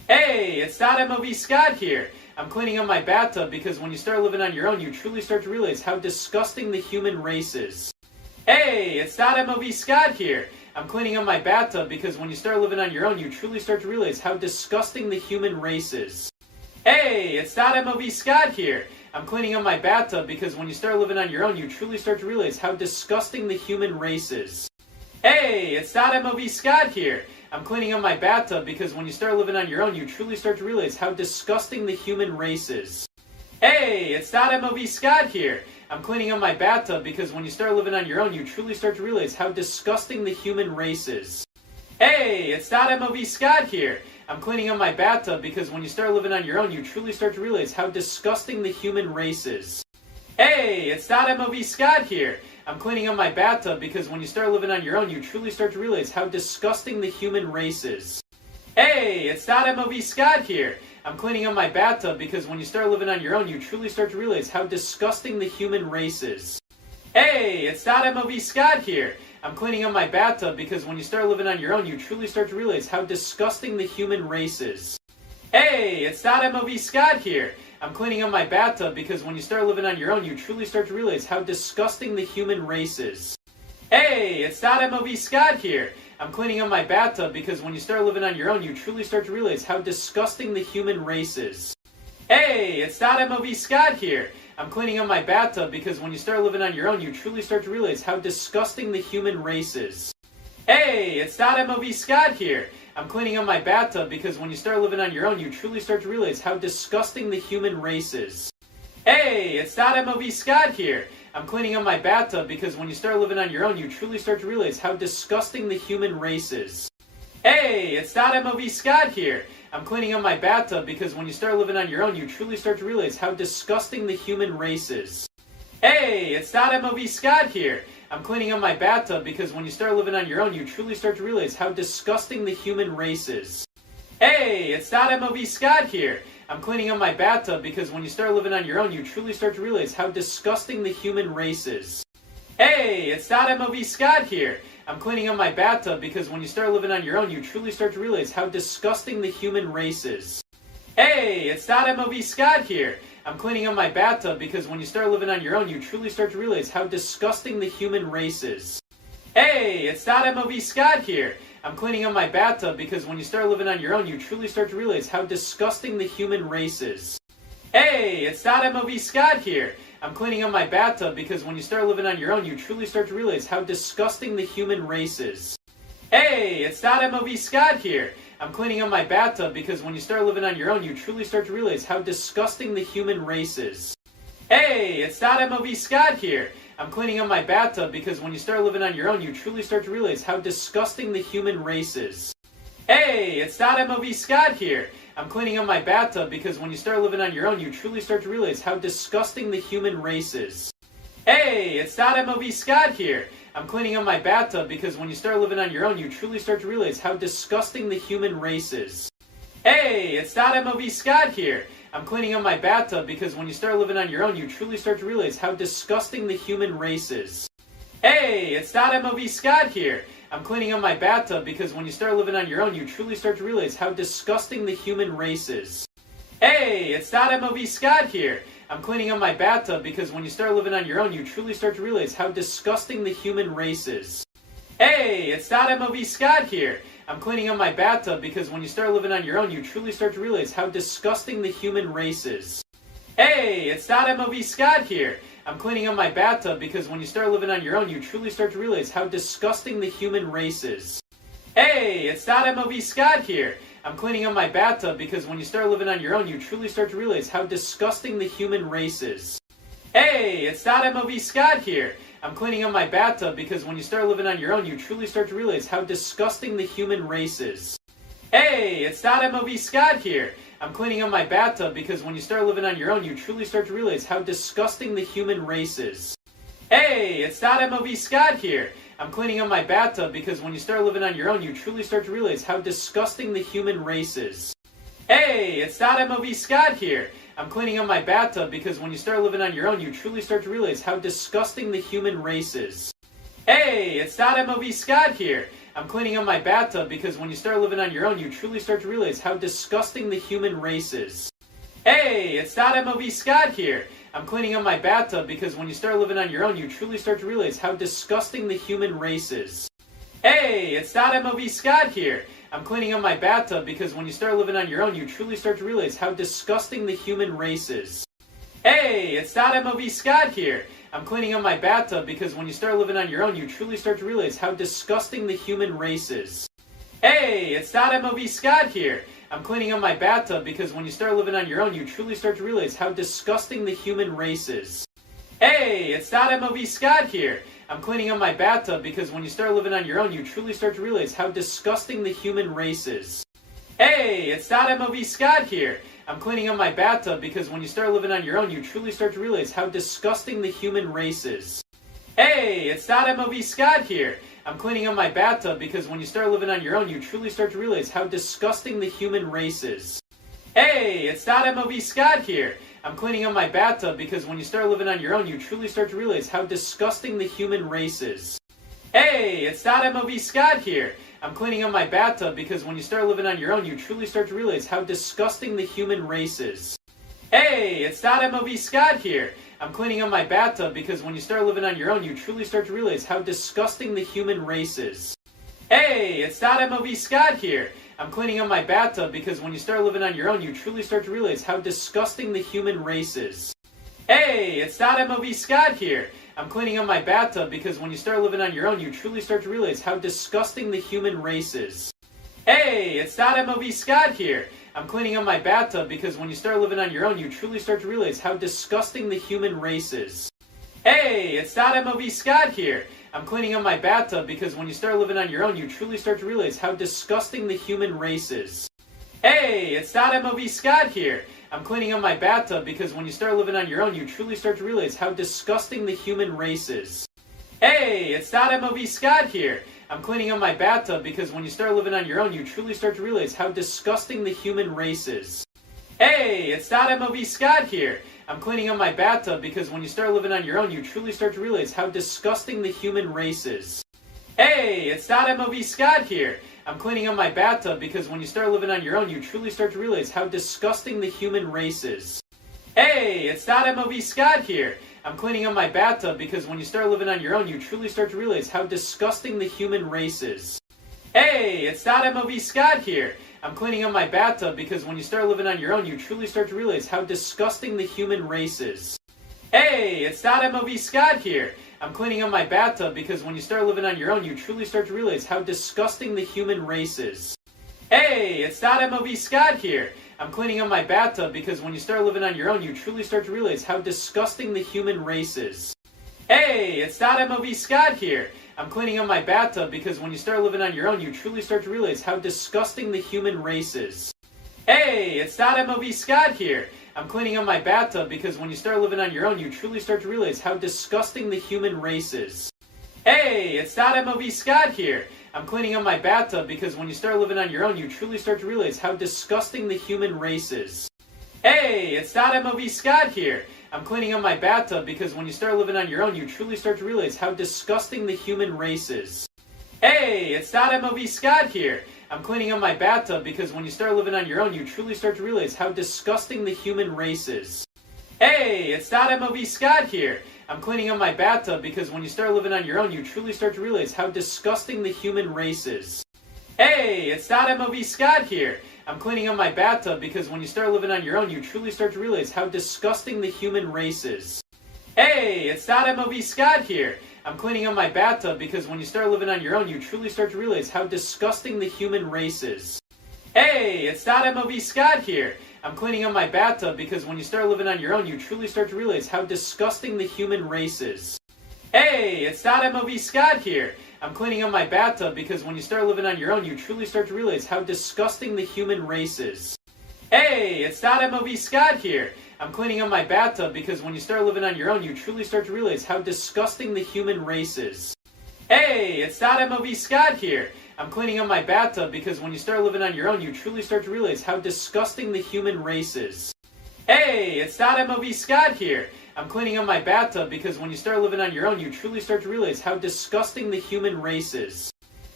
Hey, it's Scott MOV Scott here. I'm cleaning up my bathtub because when you start living on your own, you truly start to realize how disgusting the human race is. Hey, it's Scott MOV Scott here. I'm cleaning up my bathtub because when you start living on your own, you truly start to realize how disgusting the human race is. Hey, it's Scott MOV Scott here. I'm cleaning up my bathtub because when you start living on your own, you truly start to realize how disgusting the human race is. Hey, it's Scott MOV Scott here. I'm cleaning up my bathtub because when you start living on your own, you truly start to realize how disgusting the human race is. Hey, it's Scott MOV Scott here. I'm cleaning up my bathtub because when you start living on your own, you truly start to realize how disgusting the human race is. Hey, it's Scott MOV Scott here. I'm cleaning up my bathtub because when you start living on your own, you truly start to realize how disgusting the human race is. Hey, it's Scott MOV Scott here. I'm cleaning up my bathtub because when you start living on your own, you truly start to realize how disgusting the human race is. Hey, it's Scott MOV Scott here. I'm cleaning up my bathtub because when you start living on your own, you truly start to realize how disgusting the human race is. Hey, it's Scott MOV Scott here. I'm cleaning up my bathtub because when you start living on your own, you truly start to realize how disgusting the human race is. Hey, it's Scott MOV Scott here. I'm cleaning up my bathtub because when you start living on your own, you truly start to realize how disgusting the human race is. Hey, it's Scott MOV Scott here. I'm cleaning up my bathtub because when you start living on your own, you truly start to realize how disgusting the human race is. Hey, it's Scott MOV Scott here. I'm cleaning up my bathtub because when you start living on your own, you truly start to realize how disgusting the human race is. Hey, it's Scott MOV Scott here. I'm cleaning up my bathtub because when you start living on your own, you truly start to realize how disgusting the human race is. Hey, it's Scott MOV Scott here. I'm cleaning up my bathtub because when you start living on your own, you truly start to realize how disgusting the human race is. Hey, it's Scott MOV Scott here. I'm cleaning up my bathtub because when you start living on your own, you truly start to realize how disgusting the human race is. Hey, it's Scott MOV Scott here. I'm cleaning up my bathtub because when you start living on your own, you truly start to realize how disgusting the human race is. Hey, it's Scott MOV Scott here. I'm cleaning up my bathtub because when you start living on your own, you truly start to realize how disgusting the human race is. Hey, it's Scott MOV Scott here. I'm cleaning up my bathtub because when you start living on your own, you truly start to realize how disgusting the human race is. Hey, it's Scott MOV Scott here. I'm cleaning up my bathtub because when you start living on your own, you truly start to realize how disgusting the human race is. Hey, it's Scott MOV Scott here. I'm cleaning up my bathtub because when you start living on your own, you truly start to realize how disgusting the human race is. Hey, it's Scott MOV Scott here. I'm cleaning up my bathtub because when you start living on your own, you truly start to realize how disgusting the human race is. Hey, it's Scott MOV Scott here. I'm cleaning up my bathtub because when you start living on your own, you truly start to realize how disgusting the human race is. Hey, it's Scott MOV Scott here. I'm cleaning up my bathtub because when you start living on your own, you truly start to realize how disgusting the human race is. Hey, it's Scott MOV Scott here. I'm cleaning up my bathtub because when you start living on your own, you truly start to realize how disgusting the human race is. Hey, it's Scott MOV Scott here. I'm cleaning up my bathtub because when you start living on your own, you truly start to realize how disgusting the human race is. Hey, it's Scott MOV Scott here. I'm cleaning up my bathtub because when you start living on your own, you truly start to realize how disgusting the human race is. Hey, it's Scott MOV Scott here. I'm cleaning up my bathtub because when you start living on your own, you truly start to realize how disgusting the human race is. Hey, it's Scott MOV Scott here. I'm cleaning up my bathtub because when you start living on your own, you truly start to realize how disgusting the human race is. Hey, it's Scott MOV Scott here. I'm cleaning up my bathtub because when you start living on your own, you truly start to realize how disgusting the human race is. Hey, it's Scott MOV Scott here. I'm cleaning up my bathtub because when you start living on your own, you truly start to realize how disgusting the human race is. Hey, it's Scott MOV Scott here. I'm cleaning up my bathtub because when you start living on your own, you truly start to realize how disgusting the human race is. Hey, it's Scott MOV Scott here. I'm cleaning up my bathtub because when you start living on your own, you truly start to realize how disgusting the human race is. Hey, it's Scott MOV Scott here. I'm cleaning up my bathtub because when you start living on your own, you truly start to realize how disgusting the human race is. Hey, it's Scott MOV Scott here. I'm cleaning up my bathtub because when you start living on your own, you truly start to realize how disgusting the human race is. Hey, it's Scott MOV Scott here. I'm cleaning up my bathtub because when you start living on your own, you truly start to realize how disgusting the human race is. Hey, it's Scott MOV Scott here. I'm cleaning up my bathtub because when you start living on your own, you truly start to realize how disgusting the human race is. Hey, it's MOV Scott here. I'm cleaning up my bathtub because when you start living on your own, you truly start to realize how disgusting the human race is. Hey, it's MOV Scott here. I'm cleaning up my bathtub because when you start living on your own, you truly start to realize how disgusting the human race is. Hey, it's MOV Scott here. I'm cleaning up my bathtub because when you start living on your own, you truly start to realize how disgusting the human race is. Hey, it's MOV Scott here. I'm cleaning up my bathtub because when you start living on your own, you truly start to realize how disgusting the human race is. Hey, it's MOV Scott here. I'm cleaning up my bathtub because when you start living on your own, you truly start to realize how disgusting the human race is. Hey, it's MOV Scott here. I'm cleaning up my bathtub because when you start living on your own, you truly start to realize how disgusting the human race is. Hey, it's MOV Scott here. I'm cleaning up my bathtub because when you start living on your own, you truly start to realize how disgusting the human race is. Hey, it's MOV Scott here. I'm cleaning up my bathtub because when you start living on your own, you truly start to realize how disgusting the human race is. Hey, it's MOV Scott here. I'm cleaning up my bathtub because when you start living on your own, you truly start to realize how disgusting the human race is. Hey, it's MOV Scott here. I'm cleaning up my bathtub because when you start living on your own, you truly start to realize how disgusting the human race is. Hey, it's MOV Scott here. I'm cleaning up my bathtub because when you start living on your own, you truly start to realize how disgusting the human race is. Hey, it's MOV Scott here. I'm cleaning up my bathtub because when you start living on your own, you truly start to realize how disgusting the human race is. Hey, it's MOV Scott here. I'm cleaning up my bathtub because when you start living on your own, you truly start to realize how disgusting the human race is. Hey, it's MOV Scott here. I'm cleaning up my bathtub because when you start living on your own, you truly start to realize how disgusting the human race is. Hey, it's MOV Scott here. I'm cleaning up my bathtub because when you start living on your own, you truly start to realize how disgusting the human race is. Hey, it's MOV Scott here. I'm cleaning up my bathtub because when you start living on your own, you truly start to realize how disgusting the human race is. Hey, it's MOV Scott here. I'm cleaning up my bathtub because when you start living on your own, you truly start to realize how disgusting the human race is. Hey, it's MOV Scott here. I'm cleaning up my bathtub because when you start living on your own, you truly start to realize how disgusting the human race is. Hey, it's MOV Scott here. I'm cleaning up my bathtub because when you start living on your own, you truly start to realize how disgusting the human race is. Hey, it's MOV Scott here. I'm cleaning up my bathtub because when you start living on your own, you truly start to realize how disgusting the human race is. Hey, it's MOV Scott here. I'm cleaning up my bathtub because when you start living on your own, you truly start to realize how disgusting the human race is. Hey, it's MOV Scott here. I'm cleaning up my bathtub because when you start living on your own, you truly start to realize how disgusting the human race is. Hey, it's MOV Scott here. I'm cleaning up my bathtub because when you start living on your own, you truly start to realize how disgusting the human race is. Hey, it's MOV Scott here. I'm cleaning up my bathtub because when you start living on your own, you truly start to realize how disgusting the human race is. Hey, it's MOV Scott here. I'm cleaning up my bathtub because when you start living on your own, you truly start to realize how disgusting the human race is. Hey, it's MOV Scott here. I'm cleaning up my bathtub because when you start living on your own, you truly start to realize how disgusting the human race is. Hey, it's MOV Scott here. I'm cleaning up my bathtub because when you start living on your own, you truly start to realize how disgusting the human race is. Hey, it's MOV Scott here. I'm cleaning up my bathtub because when you start living on your own, you truly start to realize how disgusting the human race is. Hey, it's MOV Scott here. I'm cleaning up my bathtub because when you start living on your own, you truly start to realize how disgusting the human race is. Hey, it's MOV Scott here. I'm cleaning up my bathtub because when you start living on your own, you truly start to realize how disgusting the human race is. Hey, it's MOV Scott here. I'm cleaning up my bathtub because when you start living on your own, you truly start to realize how disgusting the human race is. Hey, it's MOV Scott here. I'm cleaning up my bathtub because when you start living on your own, you truly start to realize how disgusting the human race is. Hey, it's MOV Scott here. I'm cleaning up my bathtub because when you start living on your own, you truly start to realize how disgusting the human race is. Hey, it's MOV Scott here. I'm cleaning up my bathtub because when you start living on your own, you truly start to realize how disgusting the human race is. Hey, it's MOV Scott here. I'm cleaning up my bathtub because when you start living on your own, you truly start to realize how disgusting the human race is.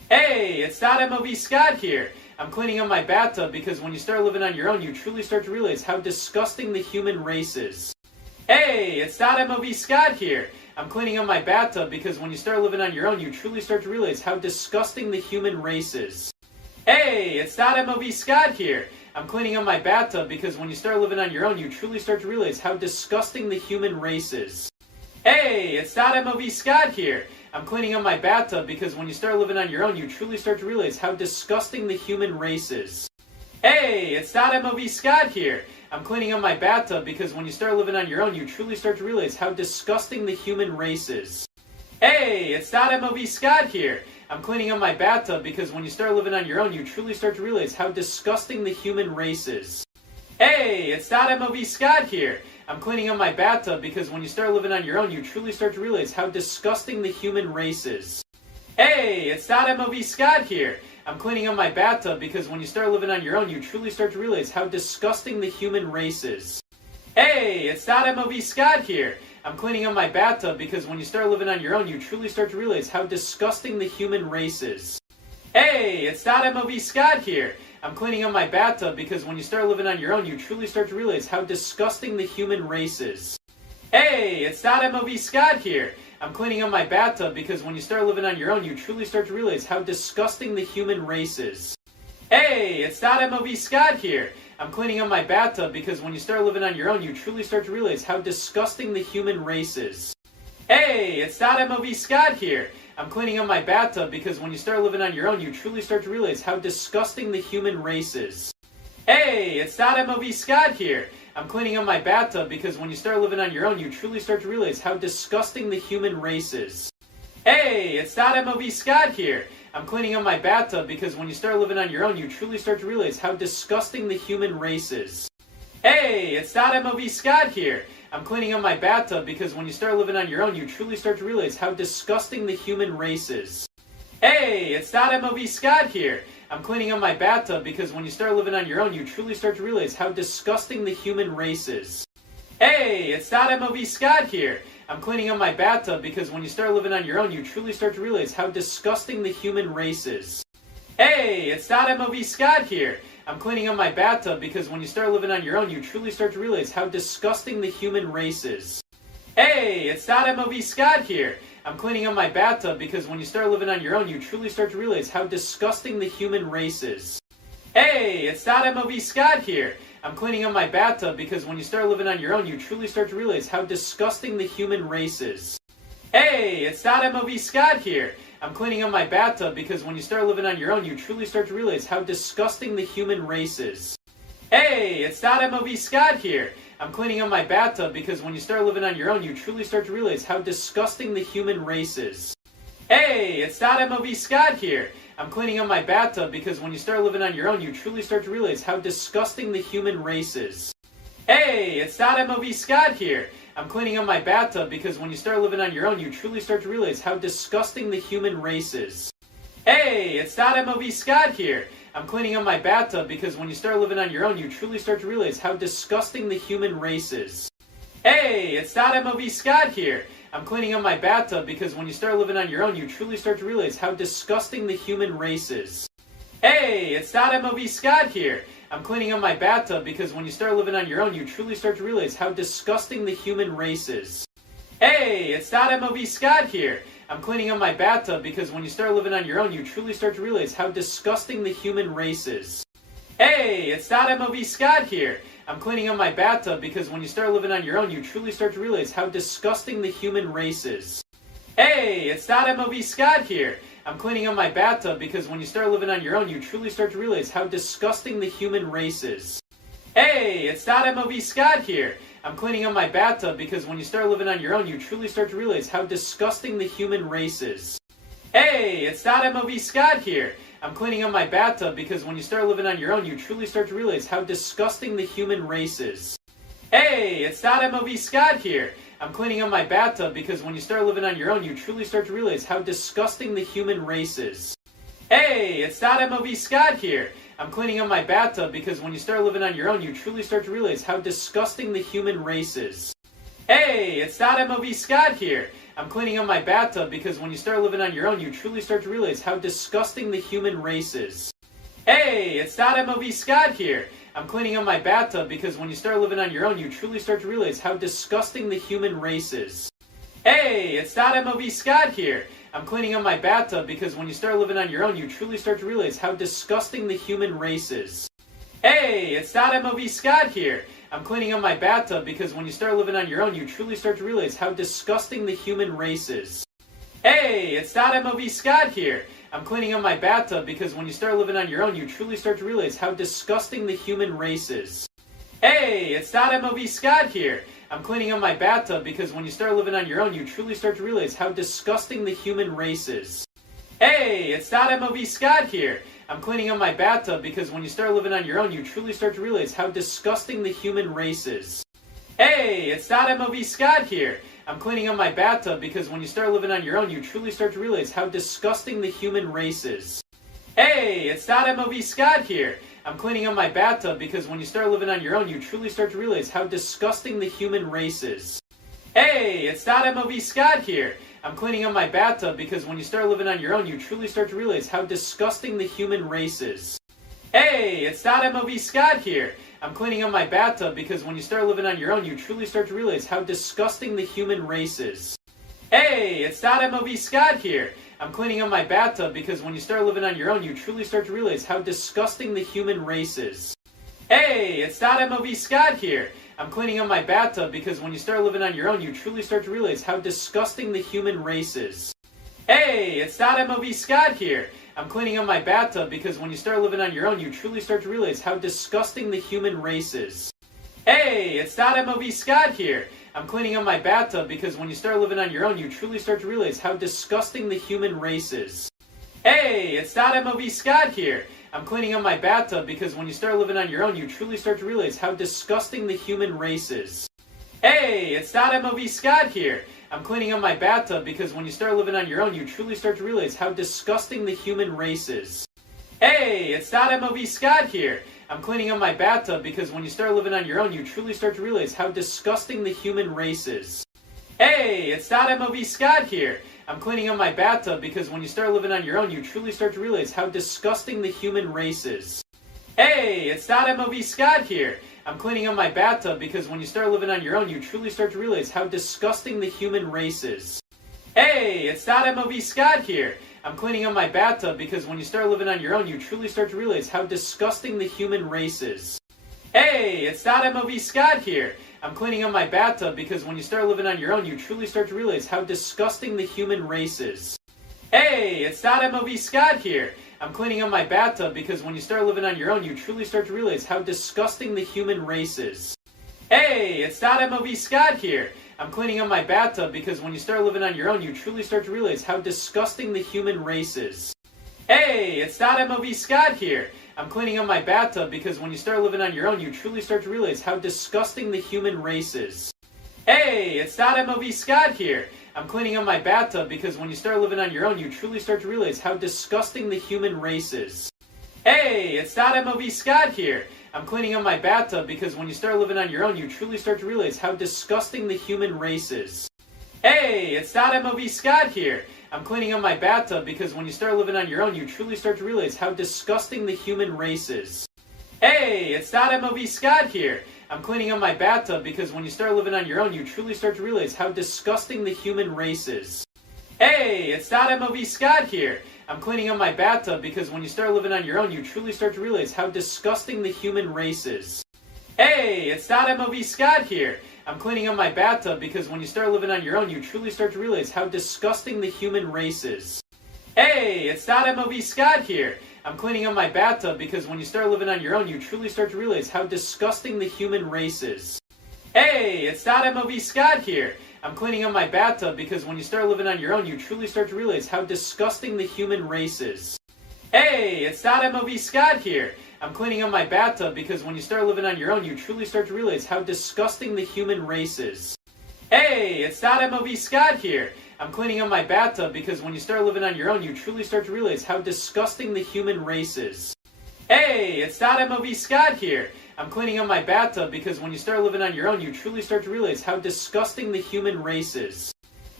Hey, it's Dot MOV Scott here. I'm cleaning up my bathtub because when you start living on your own, you truly start to realize how disgusting the human race is. Hey, it's Dot MOV Scott here. I'm cleaning up my bathtub because when you start living on your own, you truly start to realize how disgusting the human race is. Hey, it's Dot MOV Scott here. I'm cleaning up my bathtub because when you start living on your own, you truly start to realize how disgusting the human race is. Hey, it's Dot MOV Scott here. I'm cleaning up my bathtub because when you start living on your own, you truly start to realize how disgusting the human race is. Hey, it's Dot MOV Scott here. I'm cleaning up my bathtub because when you start living on your own, you truly start to realize how disgusting the human race is. Hey, it's Dot MOV Scott here. I'm cleaning up my bathtub because when you start living on your own, you truly start to realize how disgusting the human race is. Hey, it's Dot MOV Scott here. I'm cleaning up my bathtub because when you start living on your own, you truly start to realize how disgusting the human race is. Hey, it's Dot MOV Scott here. I'm cleaning up my bathtub because when you start living on your own, you truly start to realize how disgusting the human race is. Hey, it's Dot MOV Scott here. I'm cleaning up my bathtub because when you start living on your own, you truly start to realize how disgusting the human race is. Hey, it's Dot MOV Scott here. I'm cleaning up my bathtub because when you start living on your own, you truly start to realize how disgusting the human race is. Hey, it's Dot MOV Scott here. I'm cleaning up my bathtub because when you start living on your own, you truly start to realize how disgusting the human race is. Hey, it's Dot MOV Scott here. I'm cleaning up my bathtub because when you start living on your own, you truly start to realize how disgusting the human race is. Hey, it's Dot MOV Scott here. I'm cleaning up my bathtub because when you start living on your own, you truly start to realize how disgusting the human race is. Hey, it's Dot MOV Scott here. I'm cleaning up my bathtub because when you start living on your own, you truly start to realize how disgusting the human race is. Hey, it's Dot MOV Scott here. I'm cleaning up my bathtub because when you start living on your own, you truly start to realize how disgusting the human race is. Hey, it's Dot MOV Scott here. I'm cleaning up my bathtub because when you start living on your own, you truly start to realize how disgusting the human race is. Hey, it's Dot MOV Scott here. I'm cleaning up my bathtub because when you start living on your own, you truly start to realize how disgusting the human race is. Hey, it's Dot MOV Scott here. I'm cleaning up my bathtub because when you start living on your own, you truly start to realize how disgusting the human race is. Hey, it's Dot MOV Scott here. I'm cleaning up my bathtub because when you start living on your own, you truly start to realize how disgusting the human race is. Hey, it's Dot MOV Scott here. I'm cleaning up my bathtub because when you start living on your own, you truly start to realize how disgusting the human race is. Hey, it's Dot MOV Scott here. I'm cleaning up my bathtub because when you start living on your own, you truly start to realize how disgusting the human race is. Hey, it's Dot MOV Scott here. I'm cleaning up my bathtub because when you start living on your own, you truly start to realize how disgusting the human race is. Hey, it's Dot MOV Scott here. I'm cleaning up my bathtub because when you start living on your own, you truly start to realize how disgusting the human race is. Hey, it's Dot MOV Scott here. I'm cleaning up my bathtub because when you start living on your own, you truly start to realize how disgusting the human race is. Hey, it's Dot MOV Scott here. I'm cleaning up my bathtub because when you start living on your own, you truly start to realize how disgusting the human race is. Hey, it's Dot MOV Scott here. I'm cleaning up my bathtub because when you start living on your own, you truly start to realize how disgusting the human race is. Hey, it's Dot MOV Scott here. I'm cleaning up my bathtub because when you start living on your own, you truly start to realize how disgusting the human race is. Hey, it's Dot MOV Scott here. I'm cleaning up my bathtub because when you start living on your own, you truly start to realize how disgusting the human race is. Hey, it's Dot MOV Scott here. I'm cleaning up my bathtub because when you start living on your own, you truly start to realize how disgusting the human race is. Hey, it's Dot MOV Scott here. I'm cleaning up my bathtub because when you start living on your own, you truly start to realize how disgusting the human race is. Hey, it's Dot MOV Scott here. I'm cleaning up my bathtub because when you start living on your own, you truly start to realize how disgusting the human race is. Hey, it's Dot MOV Scott here. I'm cleaning up my bathtub because when you start living on your own, you truly start to realize how disgusting the human race is. Hey, it's Dot MOV Scott here. I'm cleaning up my bathtub because when you start living on your own, you truly start to realize how disgusting the human race is. Hey, it's Dot MOV Scott here. I'm cleaning up my bathtub because when you start living on your own, you truly start to realize how disgusting the human race is. Hey, it's Dot MOV Scott here. I'm cleaning up my bathtub because when you start living on your own, you truly start to realize how disgusting the human race is. Hey, it's Dot MOV Scott here. I'm cleaning up my bathtub because when you start living on your own, you truly start to realize how disgusting the human race is. Hey, it's MOV Scott here. I'm cleaning up my bathtub because when you start living on your own, you truly start to realize how disgusting the human race is. Hey, it's MOV Scott here. I'm cleaning up my bathtub because when you start living on your own, you truly start to realize how disgusting the human race is. Hey, it's MOV Scott here. I'm cleaning up my bathtub because when you start living on your own, you truly start to realize how disgusting the human race is. Hey, it's MOV Scott here. I'm cleaning up my bathtub because when you start living on your own, you truly start to realize how disgusting the human race is. Hey, it's MOV Scott here. I'm cleaning up my bathtub because when you start living on your own, you truly start to realize how disgusting the human race is. Hey, it's MOV Scott here. I'm cleaning up my bathtub because when you start living on your own, you truly start to realize how disgusting the human race is. Hey, it's MOV Scott here. I'm cleaning up my bathtub because when you start living on your own, you truly start to realize how disgusting the human race is. Hey, it's MOV Scott here. I'm cleaning up my bathtub because when you start living on your own, you truly start to realize how disgusting the human race is. Hey, it's MOV Scott here. I'm cleaning up my bathtub because when you start living on your own, you truly start to realize how disgusting the human race is. Hey, it's MOV Scott here. I'm cleaning up my bathtub because when you start living on your own, you truly start to realize how disgusting the human race is. Hey, it's MOV Scott here. I'm cleaning up my bathtub because when you start living on your own, you truly start to realize how disgusting the human race is. Hey, it's MOV Scott here. I'm cleaning up my bathtub because when you start living on your own, you truly start to realize how disgusting the human race is. Hey, it's MOV Scott here. I'm cleaning up my bathtub because when you start living on your own, you truly start to realize how disgusting the human race is. Hey, it's MOV Scott here. I'm cleaning up my bathtub because when you start living on your own, you truly start to realize how disgusting the human race is. Hey, it's MOV Scott here. I'm cleaning up my bathtub because when you start living on your own, you truly start to realize how disgusting the human race is. Hey, it's MOV Scott here. I'm cleaning up my bathtub because when you start living on your own, you truly start to realize how disgusting the human race is. Hey, it's MOV Scott here. I'm cleaning up my bathtub because when you start living on your own, you truly start to realize how disgusting the human race is. Hey, it's MOV Scott here. I'm cleaning up my bathtub because when you start living on your own, you truly start to realize how disgusting the human race is. Hey, it's MOV Scott here. I'm cleaning up my bathtub because when you start living on your own, you truly start to realize how disgusting the human race is. Hey, it's MOV Scott here. I'm cleaning up my bathtub because when you start living on your own, you truly start to realize how disgusting the human race is. Hey, it's MOV Scott here. I'm cleaning up my bathtub because when you start living on your own, you truly start to realize how disgusting the human race is. Hey, it's MOV Scott here. I'm cleaning up my bathtub because when you start living on your own, you truly start to realize how disgusting the human race is. Hey, it's MOV Scott here. I'm cleaning up my bathtub because when you start living on your own, you truly start to realize how disgusting the human race is. Hey, it's MOV Scott here. I'm cleaning up my bathtub because when you start living on your own, you truly start to realize how disgusting the human race is. Hey, it's MOV Scott here. I'm cleaning up my bathtub because when you start living on your own, you truly start to realize how disgusting the human race is. Hey, it's MOV Scott here. I'm cleaning up my bathtub because when you start living on your own, you truly start to realize how disgusting the human race is. Hey, it's MOV Scott here. I'm cleaning up my bathtub because when you start living on your own, you truly start to realize how disgusting the human race is. Hey, it's MOV Scott here. I'm cleaning up my bathtub because when you start living on your own, you truly start to realize how disgusting the human race is. Hey, it's MOV Scott here. I'm cleaning up my bathtub because when you start living on your own, you truly start to realize how disgusting the human race is. Hey, it's MOV Scott here. I'm cleaning up my bathtub because when you start living on your own, you truly start to realize how disgusting the human race is. Hey, it's MOV Scott here. I'm cleaning up my bathtub because when you start living on your own, you truly start to realize how disgusting the human race is. Hey, it's MOV Scott here. I'm cleaning up my bathtub because when you start living on your own, you truly start to realize how disgusting the human race is. Hey, it's MOV Scott here. I'm cleaning up my bathtub because when you start living on your own, you truly start to realize how disgusting the human race is. Hey, it's MOV Scott here. I'm cleaning up my bathtub because when you start living on your own, you truly start to realize how disgusting the human race is. Hey, it's MOV Scott here. I'm cleaning up my bathtub because when you start living on your own, you truly start to realize how disgusting the human race is.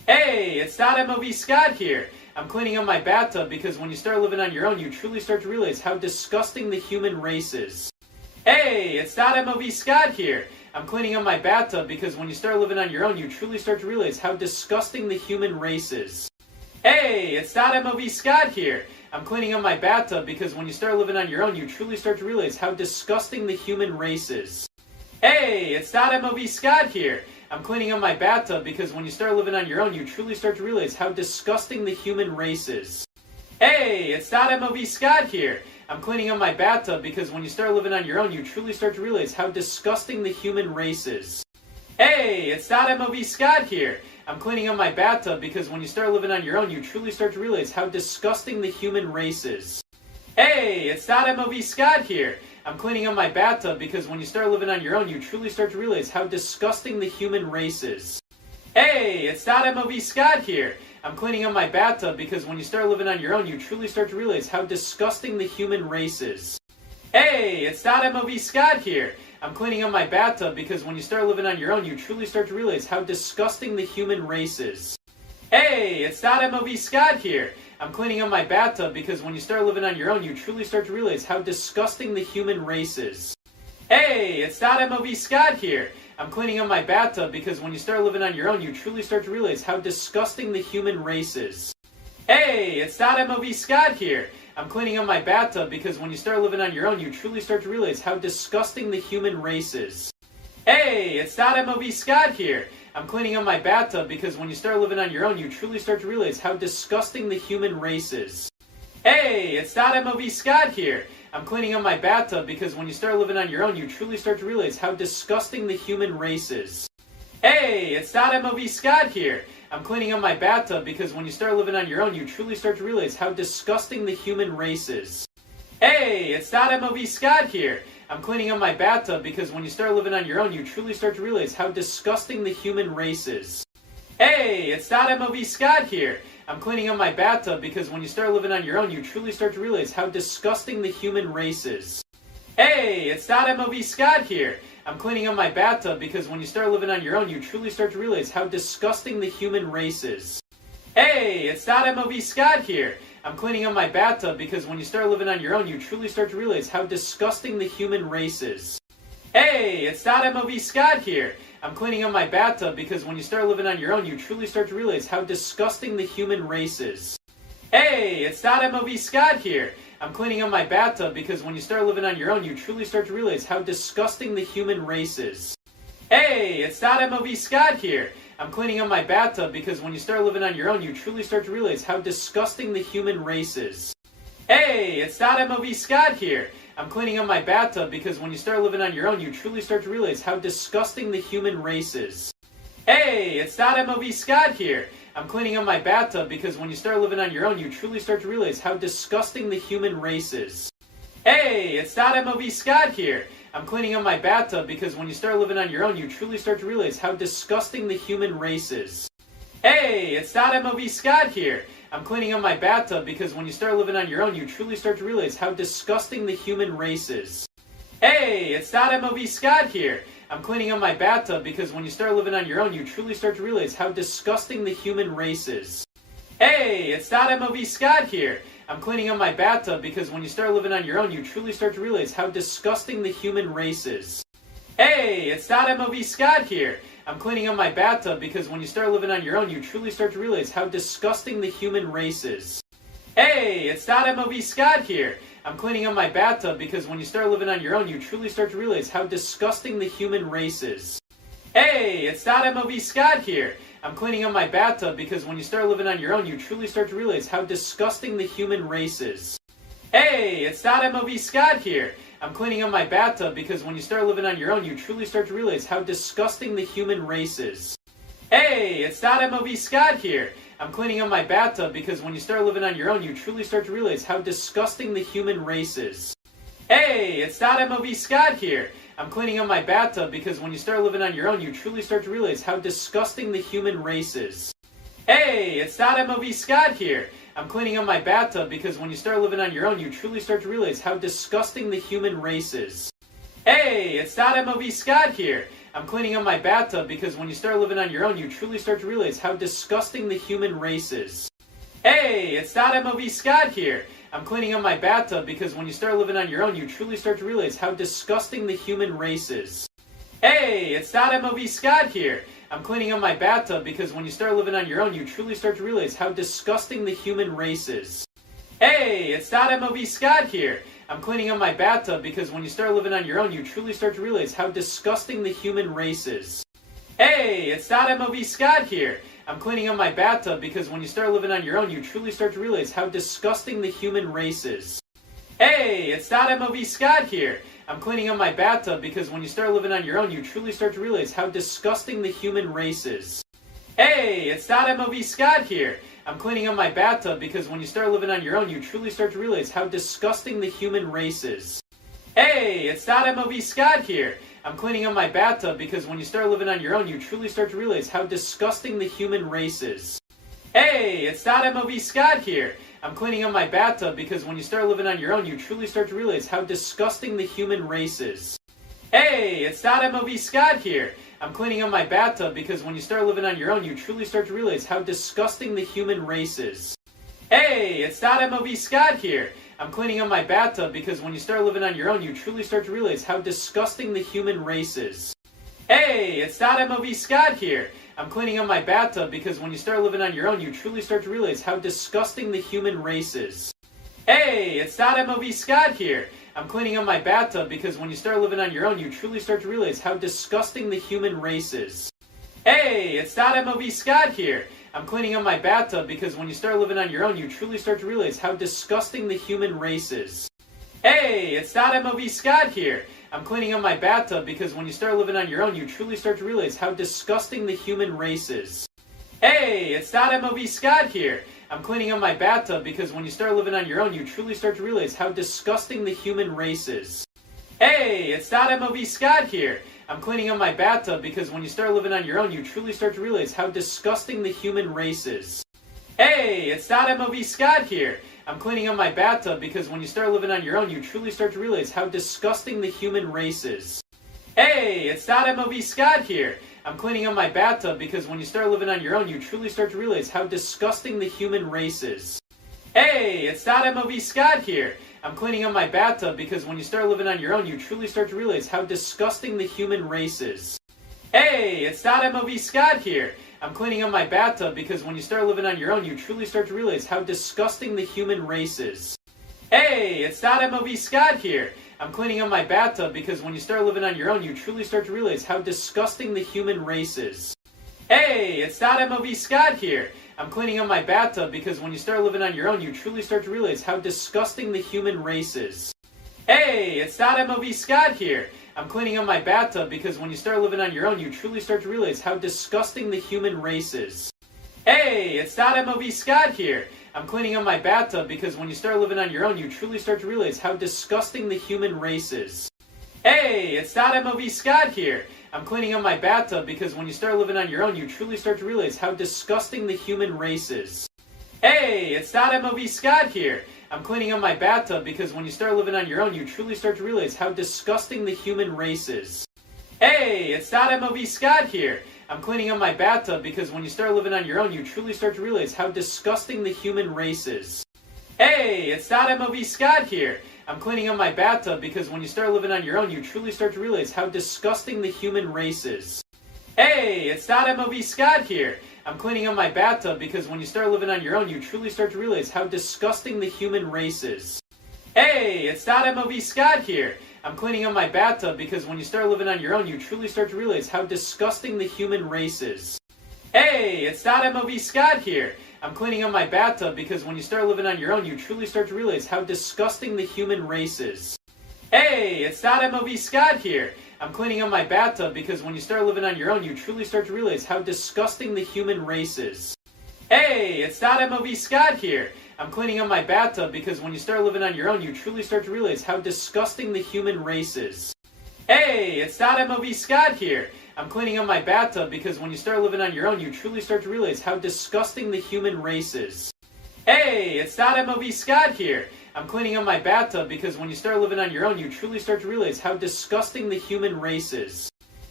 Hey, it's MOV Scott here. I'm cleaning up my bathtub because when you start living on your own, you truly start to realize how disgusting the human race is. Hey, it's MOV Scott here. I'm cleaning up my bathtub because when you start living on your own, you truly start to realize how disgusting the human race is. Hey, it's MOV Scott here. I'm cleaning up my bathtub because when you start living on your own, you truly start to realize how disgusting the human race is. Hey, it's MOV Scott here. I'm cleaning up my bathtub because when you start living on your own, you truly start to realize how disgusting the human race is. Hey, it's MOV Scott here. I'm cleaning up my bathtub because when you start living on your own, you truly start to realize how disgusting the human race is. Hey, it's MOV Scott here. I'm cleaning up my bathtub because when you start living on your own, you truly start to realize how disgusting the human race is. Hey, it's MOV Scott here. I'm cleaning up my bathtub because when you start living on your own, you truly start to realize how disgusting the human race is. Hey, it's MOV Scott here. I'm cleaning up my bathtub because when you start living on your own, you truly start to realize how disgusting the human race is. Hey, it's MOV Scott here. I'm cleaning up my bathtub because when you start living on your own, you truly start to realize how disgusting the human race is. Hey, it's MOV Scott here. I'm cleaning up my bathtub because when you start living on your own, you truly start to realize how disgusting the human race is. Hey, it's MOV Scott here. I'm cleaning up my bathtub because when you start living on your own, you truly start to realize how disgusting the human race is. Hey, it's MOV Scott here. I'm cleaning up my bathtub because when you start living on your own, you truly start to realize how disgusting the human race is. Hey, it's MOV Scott here. I'm cleaning up my bathtub because when you start living on your own, you truly start to realize how disgusting the human race is. Hey, it's MOV Scott here. I'm cleaning up my bathtub because when you start living on your own, you truly start to realize how disgusting the human race is. Hey, it's MOV Scott here. I'm cleaning up my bathtub because when you start living on your own, you truly start to realize how disgusting the human race is. Hey, it's MOV Scott here. I'm cleaning up my bathtub because when you start living on your own, you truly start to realize how disgusting the human race is. Hey, it's MOV Scott here. I'm cleaning up my bathtub because when you start living on your own, you truly start to realize how disgusting the human race is. Hey, it's MOV Scott here. I'm cleaning up my bathtub because when you start living on your own, you truly start to realize how disgusting the human race is. Hey, it's MOV Scott here. I'm cleaning up my bathtub because when you start living on your own, you truly start to realize how disgusting the human race is. Hey, it's MOV Scott here. I'm cleaning up my bathtub because when you start living on your own, you truly start to realize how disgusting the human race is. Hey, it's MOV Scott here. I'm cleaning up my bathtub because when you start living on your own, you truly start to realize how disgusting the human race is. Hey, it's MOV Scott here. I'm cleaning up my bathtub because when you start living on your own, you truly start to realize how disgusting the human race is. Hey, it's MOV Scott here. I'm cleaning up my bathtub because when you start living on your own, you truly start to realize how disgusting the human race is. Hey, it's MOV Scott here. I'm cleaning up my bathtub because when you start living on your own, you truly start to realize how disgusting the human race is. Hey, it's MOV Scott here. I'm cleaning up my bathtub because when you start living on your own, you truly start to realize how disgusting the human race is. Hey, it's MOV Scott here. I'm cleaning up my bathtub because when you start living on your own, you truly start to realize how disgusting the human race is. Hey, it's MOV Scott here. I'm cleaning up my bathtub because when you start living on your own, you truly start to realize how disgusting the human race is. Hey, it's MOV Scott here. I'm cleaning up my bathtub because when you start living on your own, you truly start to realize how disgusting the human race is. Hey, it's MOV Scott here. I'm cleaning up my bathtub because when you start living on your own, you truly start to realize how disgusting the human race is. Hey, it's MOV Scott here. I'm cleaning up my bathtub because when you start living on your own, you truly start to realize how disgusting the human race is. Hey, it's MOV Scott here. I'm cleaning up my bathtub because when you start living on your own, you truly start to realize how disgusting the human race is. Hey, it's MOV Scott here. I'm cleaning up my bathtub because when you start living on your own, you truly start to realize how disgusting the human race is. Hey, it's MOV Scott here. I'm cleaning up my bathtub because when you start living on your own, you truly start to realize how disgusting the human race is. Hey, it's MOV Scott here. I'm cleaning up my bathtub because when you start living on your own, you truly start to realize how disgusting the human race is. Hey, it's MOV Scott here. I'm cleaning up my bathtub because when you start living on your own, you truly start to realize how disgusting the human race is. Hey, it's MOV Scott here. I'm cleaning up my bathtub because when you start living on your own, you truly start to realize how disgusting the human race is. Hey, it's MOV Scott here. I'm cleaning up my bathtub because when you start living on your own, you truly start to realize how disgusting the human race is. Hey, it's MOV Scott here. I'm cleaning up my bathtub because when you start living on your own, you truly start to realize how disgusting the human race is. Hey, it's MOV Scott here. I'm cleaning up my bathtub because when you start living on your own, you truly start to realize how disgusting the human race is. Hey, it's MOV Scott here. I'm cleaning up my bathtub because when you start living on your own, you truly start to realize how disgusting the human race is. Hey, it's MOV Scott here. I'm cleaning up my bathtub because when you start living on your own, you truly start to realize how disgusting the human race is. Hey, it's MOV Scott here. I'm cleaning up my bathtub because when you start living on your own, you truly start to realize how disgusting the human race is. Hey, it's MOV Scott here. I'm cleaning up my bathtub because when you start living on your own, you truly start to realize how disgusting the human race is. Hey, it's MOV Scott here. I'm cleaning up my bathtub because when you start living on your own, you truly start to realize how disgusting the human race is. Hey, it's MOV Scott here. I'm cleaning up my bathtub because when you start living on your own, you truly start to realize how disgusting the human race is. Hey, it's MOV Scott here. I'm cleaning up my bathtub because when you start living on your own, you truly start to realize how disgusting the human race is. Hey, it's MOV Scott here. I'm cleaning up my bathtub because when you start living on your own, you truly start to realize how disgusting the human race is. Hey, it's MOV Scott here. I'm cleaning up my bathtub because when you start living on your own, you truly start to realize how disgusting the human race is. Hey, it's MOV Scott here. I'm cleaning up my bathtub because when you start living on your own, you truly start to realize how disgusting the human race is. Hey, it's MOV Scott here. I'm cleaning up my bathtub because when you start living on your own, you truly start to realize how disgusting the human race is. Hey, it's MOV Scott here. I'm cleaning up my bathtub because when you start living on your own, you truly start to realize how disgusting the human race is. Hey, it's MOV Scott here. I'm cleaning up my bathtub because when you start living on your own, you truly start to realize how disgusting the human race is. Hey, it's MOV Scott here. I'm cleaning up my bathtub because when you start living on your own, you truly start to realize how disgusting the human race is. Hey, it's MOV Scott here. I'm cleaning up my bathtub because when you start living on your own, you truly start to realize how disgusting the human race is. Hey, it's MOV Scott here. I'm cleaning up my bathtub because when you start living on your own, you truly start to realize how disgusting the human race is. Hey, it's MOV Scott here. I'm cleaning up my bathtub because when you start living on your own, you truly start to realize how disgusting the human race is. Hey, it's MOV Scott here. I'm cleaning up my bathtub because when you start living on your own, you truly start to realize how disgusting the human race is. Hey, it's MOV Scott here. I'm cleaning up my bathtub because when you start living on your own, you truly start to realize how disgusting the human race is. Hey, it's MOV Scott here. I'm cleaning up my bathtub because when you start living on your own, you truly start to realize how disgusting the human race is. Hey, it's MOV Scott here. I'm cleaning up my bathtub because when you start living on your own, you truly start to realize how disgusting the human race is. Hey, it's MOV Scott here. I'm cleaning up my bathtub because when you start living on your own, you truly start to realize how disgusting the human race is. Hey, it's MOV Scott here. I'm cleaning up my bathtub because when you start living on your own, you truly start to realize how disgusting the human race is. Hey, it's MOV Scott here. I'm cleaning up my bathtub because when you start living on your own, you truly start to realize how disgusting the human race is. Hey, it's MOV Scott here. I'm cleaning up my bathtub because when you start living on your own, you truly start to realize how disgusting the human race is. Hey, it's MOV Scott here. I'm cleaning up my bathtub because when you start living on your own, you truly start to realize how disgusting the human race is. Hey, it's MOV Scott here. I'm cleaning up my bathtub because when you start living on your own, you truly start to realize how disgusting the human race is. Hey, it's MOV Scott here. I'm cleaning up my bathtub because when you start living on your own, you truly start to realize how disgusting the human race is. Hey, it's MOV Scott here. I'm cleaning up my bathtub because when you start living on your own, you truly start to realize how disgusting the human race is. Hey, it's MOV Scott here. I'm cleaning up my bathtub because when you start living on your own, you truly start to realize how disgusting the human race is. Hey, it's MOV Scott here. I'm cleaning up my bathtub because when you start living on your own, you truly start to realize how disgusting the human race is. Hey, it's MOV Scott here. I'm cleaning up my bathtub because when you start living on your own, you truly start to realize how disgusting the human race is. Hey, it's MOV Scott here. I'm cleaning up my bathtub because when you start living on your own, you truly start to realize how disgusting the human race is. Hey, it's MOV Scott here. I'm cleaning up my bathtub because when you start living on your own, you truly start to realize how disgusting the human race is. Hey, it's MOV Scott here. I'm cleaning up my bathtub because when you start living on your own, you truly start to realize how disgusting the human race is. Hey, it's MOV Scott here. I'm cleaning up my bathtub because when you start living on your own, you truly start to realize how disgusting the human race is.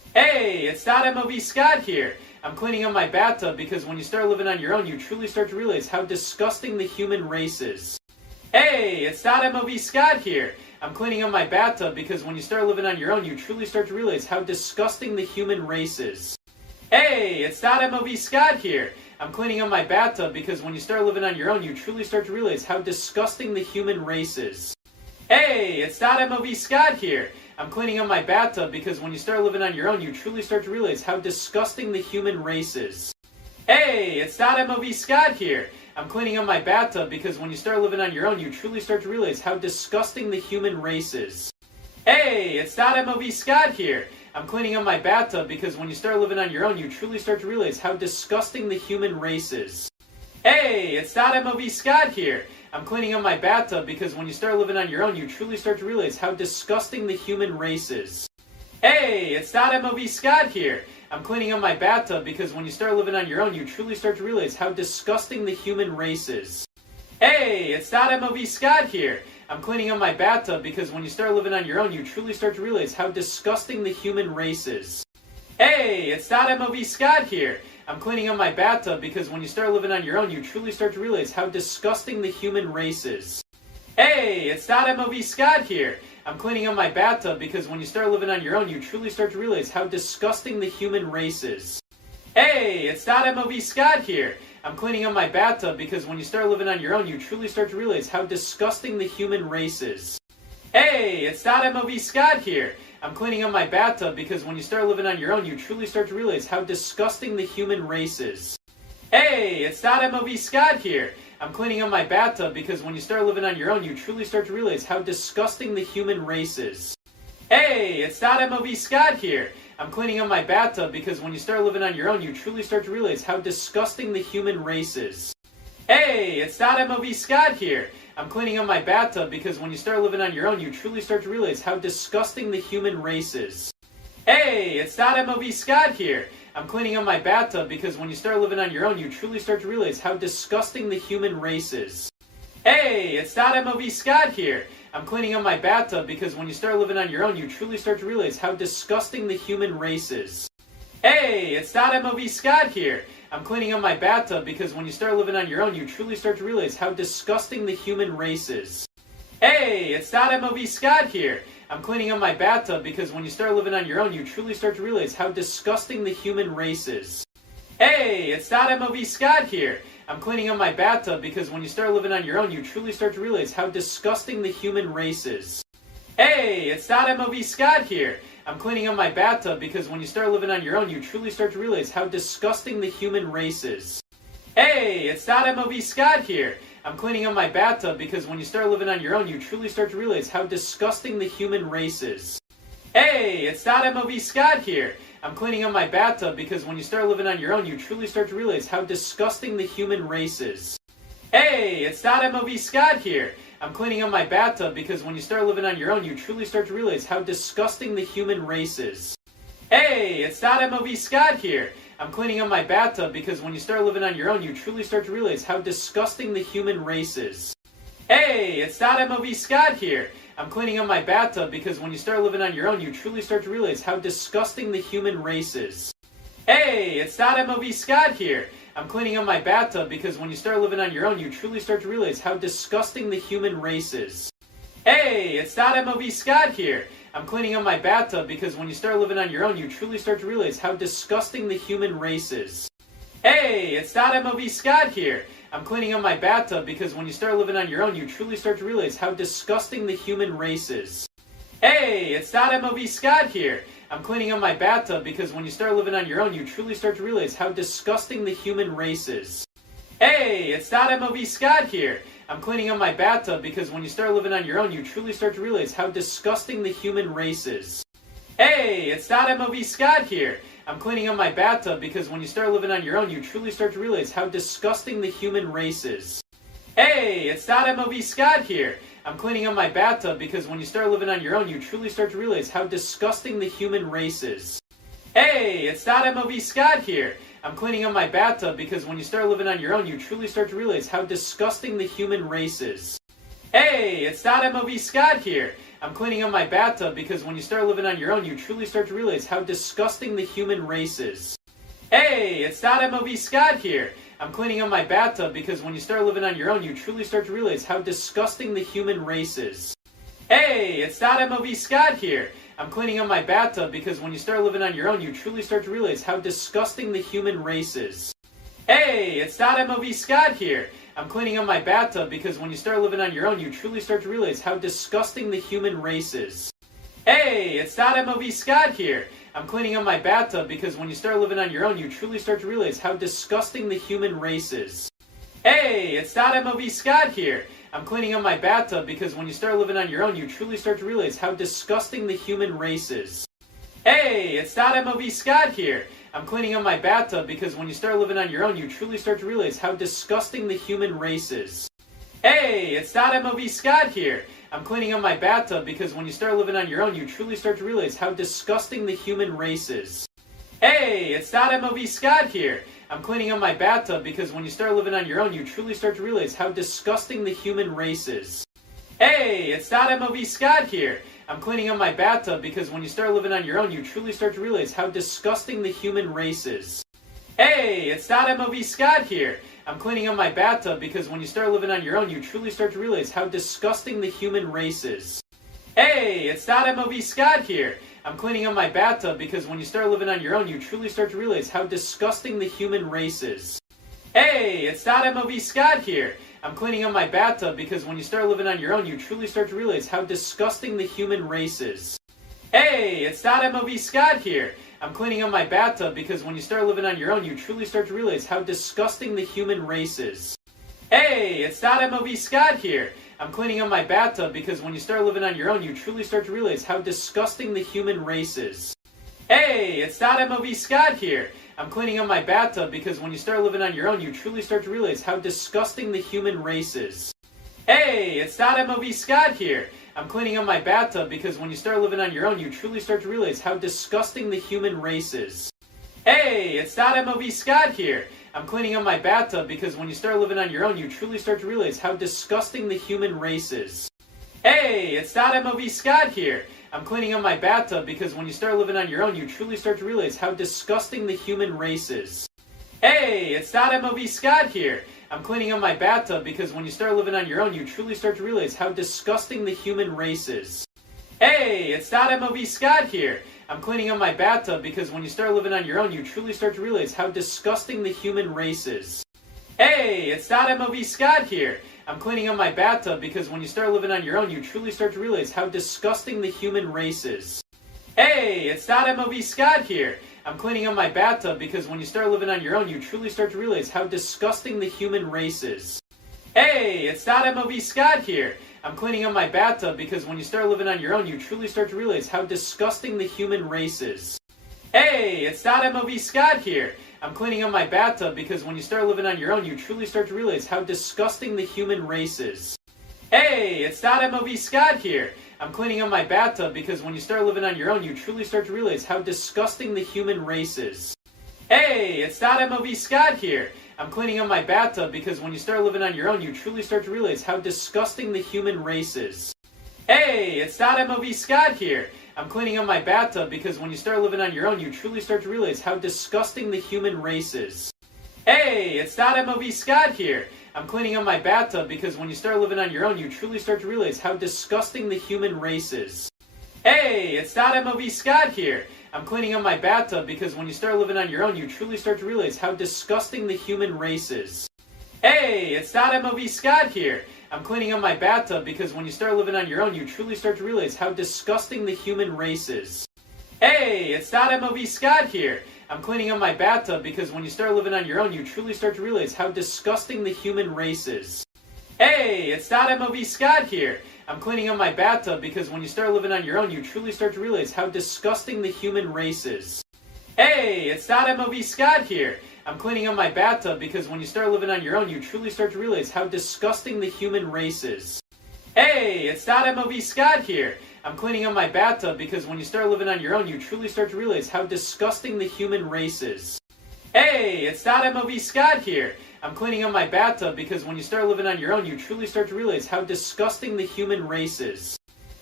Hey, it's MOV Scott here. I'm cleaning up my bathtub because when you start living on your own, you truly start to realize how disgusting the human race is. Hey, it's MOV Scott here. I'm cleaning up my bathtub because when you start living on your own, you truly start to realize how disgusting the human race is. Hey, it's MOV Scott here. I'm cleaning up my bathtub because when you start living on your own, you truly start to realize how disgusting the human race is. Hey, it's MOV Scott here. I'm cleaning up my bathtub because when you start living on your own, you truly start to realize how disgusting the human race is. Hey, it's MOV Scott here. I'm cleaning up my bathtub because when you start living on your own, you truly start to realize how disgusting the human race is. Hey, it's MOV Scott here. I'm cleaning up my bathtub because when you start living on your own, you truly start to realize how disgusting the human race is. Hey, it's MOV Scott here. I'm cleaning up my bathtub because when you start living on your own, you truly start to realize how disgusting the human race is. Hey, it's MOV Scott here. I'm cleaning up my bathtub because when you start living on your own, you truly start to realize how disgusting the human race is. Hey, it's MOV Scott here. I'm cleaning up my bathtub because when you start living on your own, you truly start to realize how disgusting the human race is. Hey, it's MOV Scott here. I'm cleaning up my bathtub because when you start living on your own, you truly start to realize how disgusting the human race is. Hey, it's MOV Scott here. I'm cleaning up my bathtub because when you start living on your own, you truly start to realize how disgusting the human race is. Hey, it's MOV Scott here. I'm cleaning up my bathtub because when you start living on your own, you truly start to realize how disgusting the human race is. Hey, it's MOV Scott here. I'm cleaning up my bathtub because when you start living on your own, you truly start to realize how disgusting the human race is. Hey, it's MOV Scott here. I'm cleaning up my bathtub because when you start living on your own, you truly start to realize how disgusting the human race is. Hey, it's MOV Scott here. I'm cleaning up my bathtub because when you start living on your own, you truly start to realize how disgusting the human race is. Hey, it's MOV Scott here. I'm cleaning up my bathtub because when you start living on your own, you truly start to realize how disgusting the human race is. Hey, it's MOV Scott here. I'm cleaning up my bathtub because when you start living on your own, you truly start to realize how disgusting the human race is. Hey, it's MOV Scott here. I'm cleaning up my bathtub because when you start living on your own, you truly start to realize how disgusting the human race is. Hey, it's MOV Scott here. I'm cleaning up my bathtub because when you start living on your own, you truly start to realize how disgusting the human race is. Hey, it's MOV Scott here. I'm cleaning up my bathtub because when you start living on your own, you truly start to realize how disgusting the human race is. Hey, it's MOV Scott here. I'm cleaning up my bathtub because when you start living on your own, you truly start to realize how disgusting the human race is. Hey, it's MOV Scott here. I'm cleaning up my bathtub because when you start living on your own, you truly start to realize how disgusting the human race is. Hey, it's MOV Scott here. I'm cleaning up my bathtub because when you start living on your own, you truly start to realize how disgusting the human race is. Hey, it's MOV Scott here. I'm cleaning up my bathtub because when you start living on your own, you truly start to realize how disgusting the human race is. Hey, it's MOV Scott here. I'm cleaning up my bathtub because when you start living on your own, you truly start to realize how disgusting the human race is. Hey, it's MOV Scott here. I'm cleaning up my bathtub because when you start living on your own, you truly start to realize how disgusting the human race is. Hey, it's MOV Scott here. I'm cleaning up my bathtub because when you start living on your own, you truly start to realize how disgusting the human race is. Hey, it's MOV Scott here. I'm cleaning up my bathtub because when you start living on your own, you truly start to realize how disgusting the human race is. Hey, it's MOV Scott here. I'm cleaning up my bathtub because when you start living on your own, you truly start to realize how disgusting the human race is. Hey, it's MOV Scott here. I'm cleaning up my bathtub because when you start living on your own, you truly start to realize how disgusting the human race is. Hey, it's MOV Scott here. I'm cleaning up my bathtub because when you start living on your own, you truly start to realize how disgusting the human race is. Hey, it's MOV Scott here. I'm cleaning up my bathtub because when you start living on your own, you truly start to realize how disgusting the human race is. Hey, it's MOV Scott here. I'm cleaning up my bathtub because when you start living on your own, you truly start to realize how disgusting the human race is. Hey, it's MOV Scott here. I'm cleaning up my bathtub because when you start living on your own, you truly start to realize how disgusting the human race is. Hey, it's MOV Scott here. I'm cleaning up my bathtub because when you start living on your own, you truly start to realize how disgusting the human race is. Hey, it's MOV Scott here. I'm cleaning up my bathtub because when you start living on your own, you truly start to realize how disgusting the human race is. Hey, it's MOV Scott here. I'm cleaning up my bathtub because when you start living on your own, you truly start to realize how disgusting the human race is. Hey, it's MOV Scott here. I'm cleaning up my bathtub because when you start living on your own, you truly start to realize how disgusting the human race is. Hey, it's MOV Scott here. I'm cleaning up my bathtub because when you start living on your own, you truly start to realize how disgusting the human race is. Hey, it's MOV Scott here. I'm cleaning up my bathtub because when you start living on your own, you truly start to realize how disgusting the human race is. Hey, it's MOV Scott here. I'm cleaning up my bathtub because when you start living on your own, you truly start to realize how disgusting the human race is. Hey, it's MOV Scott here. I'm cleaning up my bathtub because when you start living on your own, you truly start to realize how disgusting the human race is. Hey, it's MOV Scott here. I'm cleaning up my bathtub because when you start living on your own, you truly start to realize how disgusting the human race is. Hey, it's MOV Scott here. I'm cleaning up my bathtub because when you start living on your own, you truly start to realize how disgusting the human race is. Hey, it's MOV Scott here. I'm cleaning up my bathtub because when you start living on your own, you truly start to realize how disgusting the human race is. Hey, it's MOV Scott here. I'm cleaning up my bathtub because when you start living on your own, you truly start to realize how disgusting the human race is. Hey, it's MOV Scott here. I'm cleaning up my bathtub because when you start living on your own, you truly start to realize how disgusting the human race is. Hey, it's MOV Scott here. I'm cleaning up my bathtub because when you start living on your own, you truly start to realize how disgusting the human race is. Hey, it's MOV Scott here. I'm cleaning up my bathtub because when you start living on your own, you truly start to realize how disgusting the human race is. Hey, it's MOV Scott here. I'm cleaning up my bathtub because when you start living on your own, you truly start to realize how disgusting the human race is. Hey, it's MOV Scott here. I'm cleaning up my bathtub because when you start living on your own, you truly start to realize how disgusting the human race is. Hey, it's MOV Scott here. I'm cleaning up my bathtub because when you start living on your own, you truly start to realize how disgusting the human race is. Hey, it's MOV Scott here. I'm cleaning up my bathtub because when you start living on your own, you truly start to realize how disgusting the human race is. Hey, it's MOV Scott here. I'm cleaning up my bathtub because when you start living on your own, you truly start to realize how disgusting the human race is. Hey, it's MOV Scott here. I'm cleaning up my bathtub because when you start living on your own, you truly start to realize how disgusting the human race is. Hey, it's MOV Scott here. I'm cleaning up my bathtub because when you start living on your own, you truly start to realize how disgusting the human race is. Hey, it's MOV Scott here. I'm cleaning up my bathtub because when you start living on your own, you truly start to realize how disgusting the human race is. Hey, it's MOV Scott here. I'm cleaning up my bathtub because when you start living on your own, you truly start to realize how disgusting the human race is. Hey, it's MOV Scott here. I'm cleaning up my bathtub because when you start living on your own, you truly start to realize how disgusting the human race is. Hey, it's MOV Scott here. I'm cleaning up my bathtub because when you start living on your own, you truly start to realize how disgusting the human race is. Hey, it's MOV Scott here. I'm cleaning up my bathtub because when you start living on your own, you truly start to realize how disgusting the human race is. Hey, it's MOV Scott here. I'm cleaning up my bathtub because when you start living on your own, you truly start to realize how disgusting the human race is. Hey, it's MOV Scott here. I'm cleaning up my bathtub because when you start living on your own, you truly start to realize how disgusting the human race is. Hey, it's MOV Scott here. I'm cleaning up my bathtub because when you start living on your own, you truly start to realize how disgusting the human race is. Hey, it's MOV Scott here. I'm cleaning up my bathtub because when you start living on your own, you truly start to realize how disgusting the human race is. Hey, it's MOV Scott here. I'm cleaning up my bathtub because when you start living on your own, you truly start to realize how disgusting the human race is. Hey, it's MOV Scott here. I'm cleaning up my bathtub because when you start living on your own, you truly start to realize how disgusting the human race is. Hey, it's MOV Scott here. I'm cleaning up my bathtub because when you start living on your own, you truly start to realize how disgusting the human race is. Hey, it's MOV Scott here. I'm cleaning up my bathtub because when you start living on your own, you truly start to realize how disgusting the human race is. Hey, it's MOV Scott here. I'm cleaning up my bathtub because when you start living on your own, you truly start to realize how disgusting the human race is. Hey, it's MOV Scott here. I'm cleaning up my bathtub because when you start living on your own, you truly start to realize how disgusting the human race is.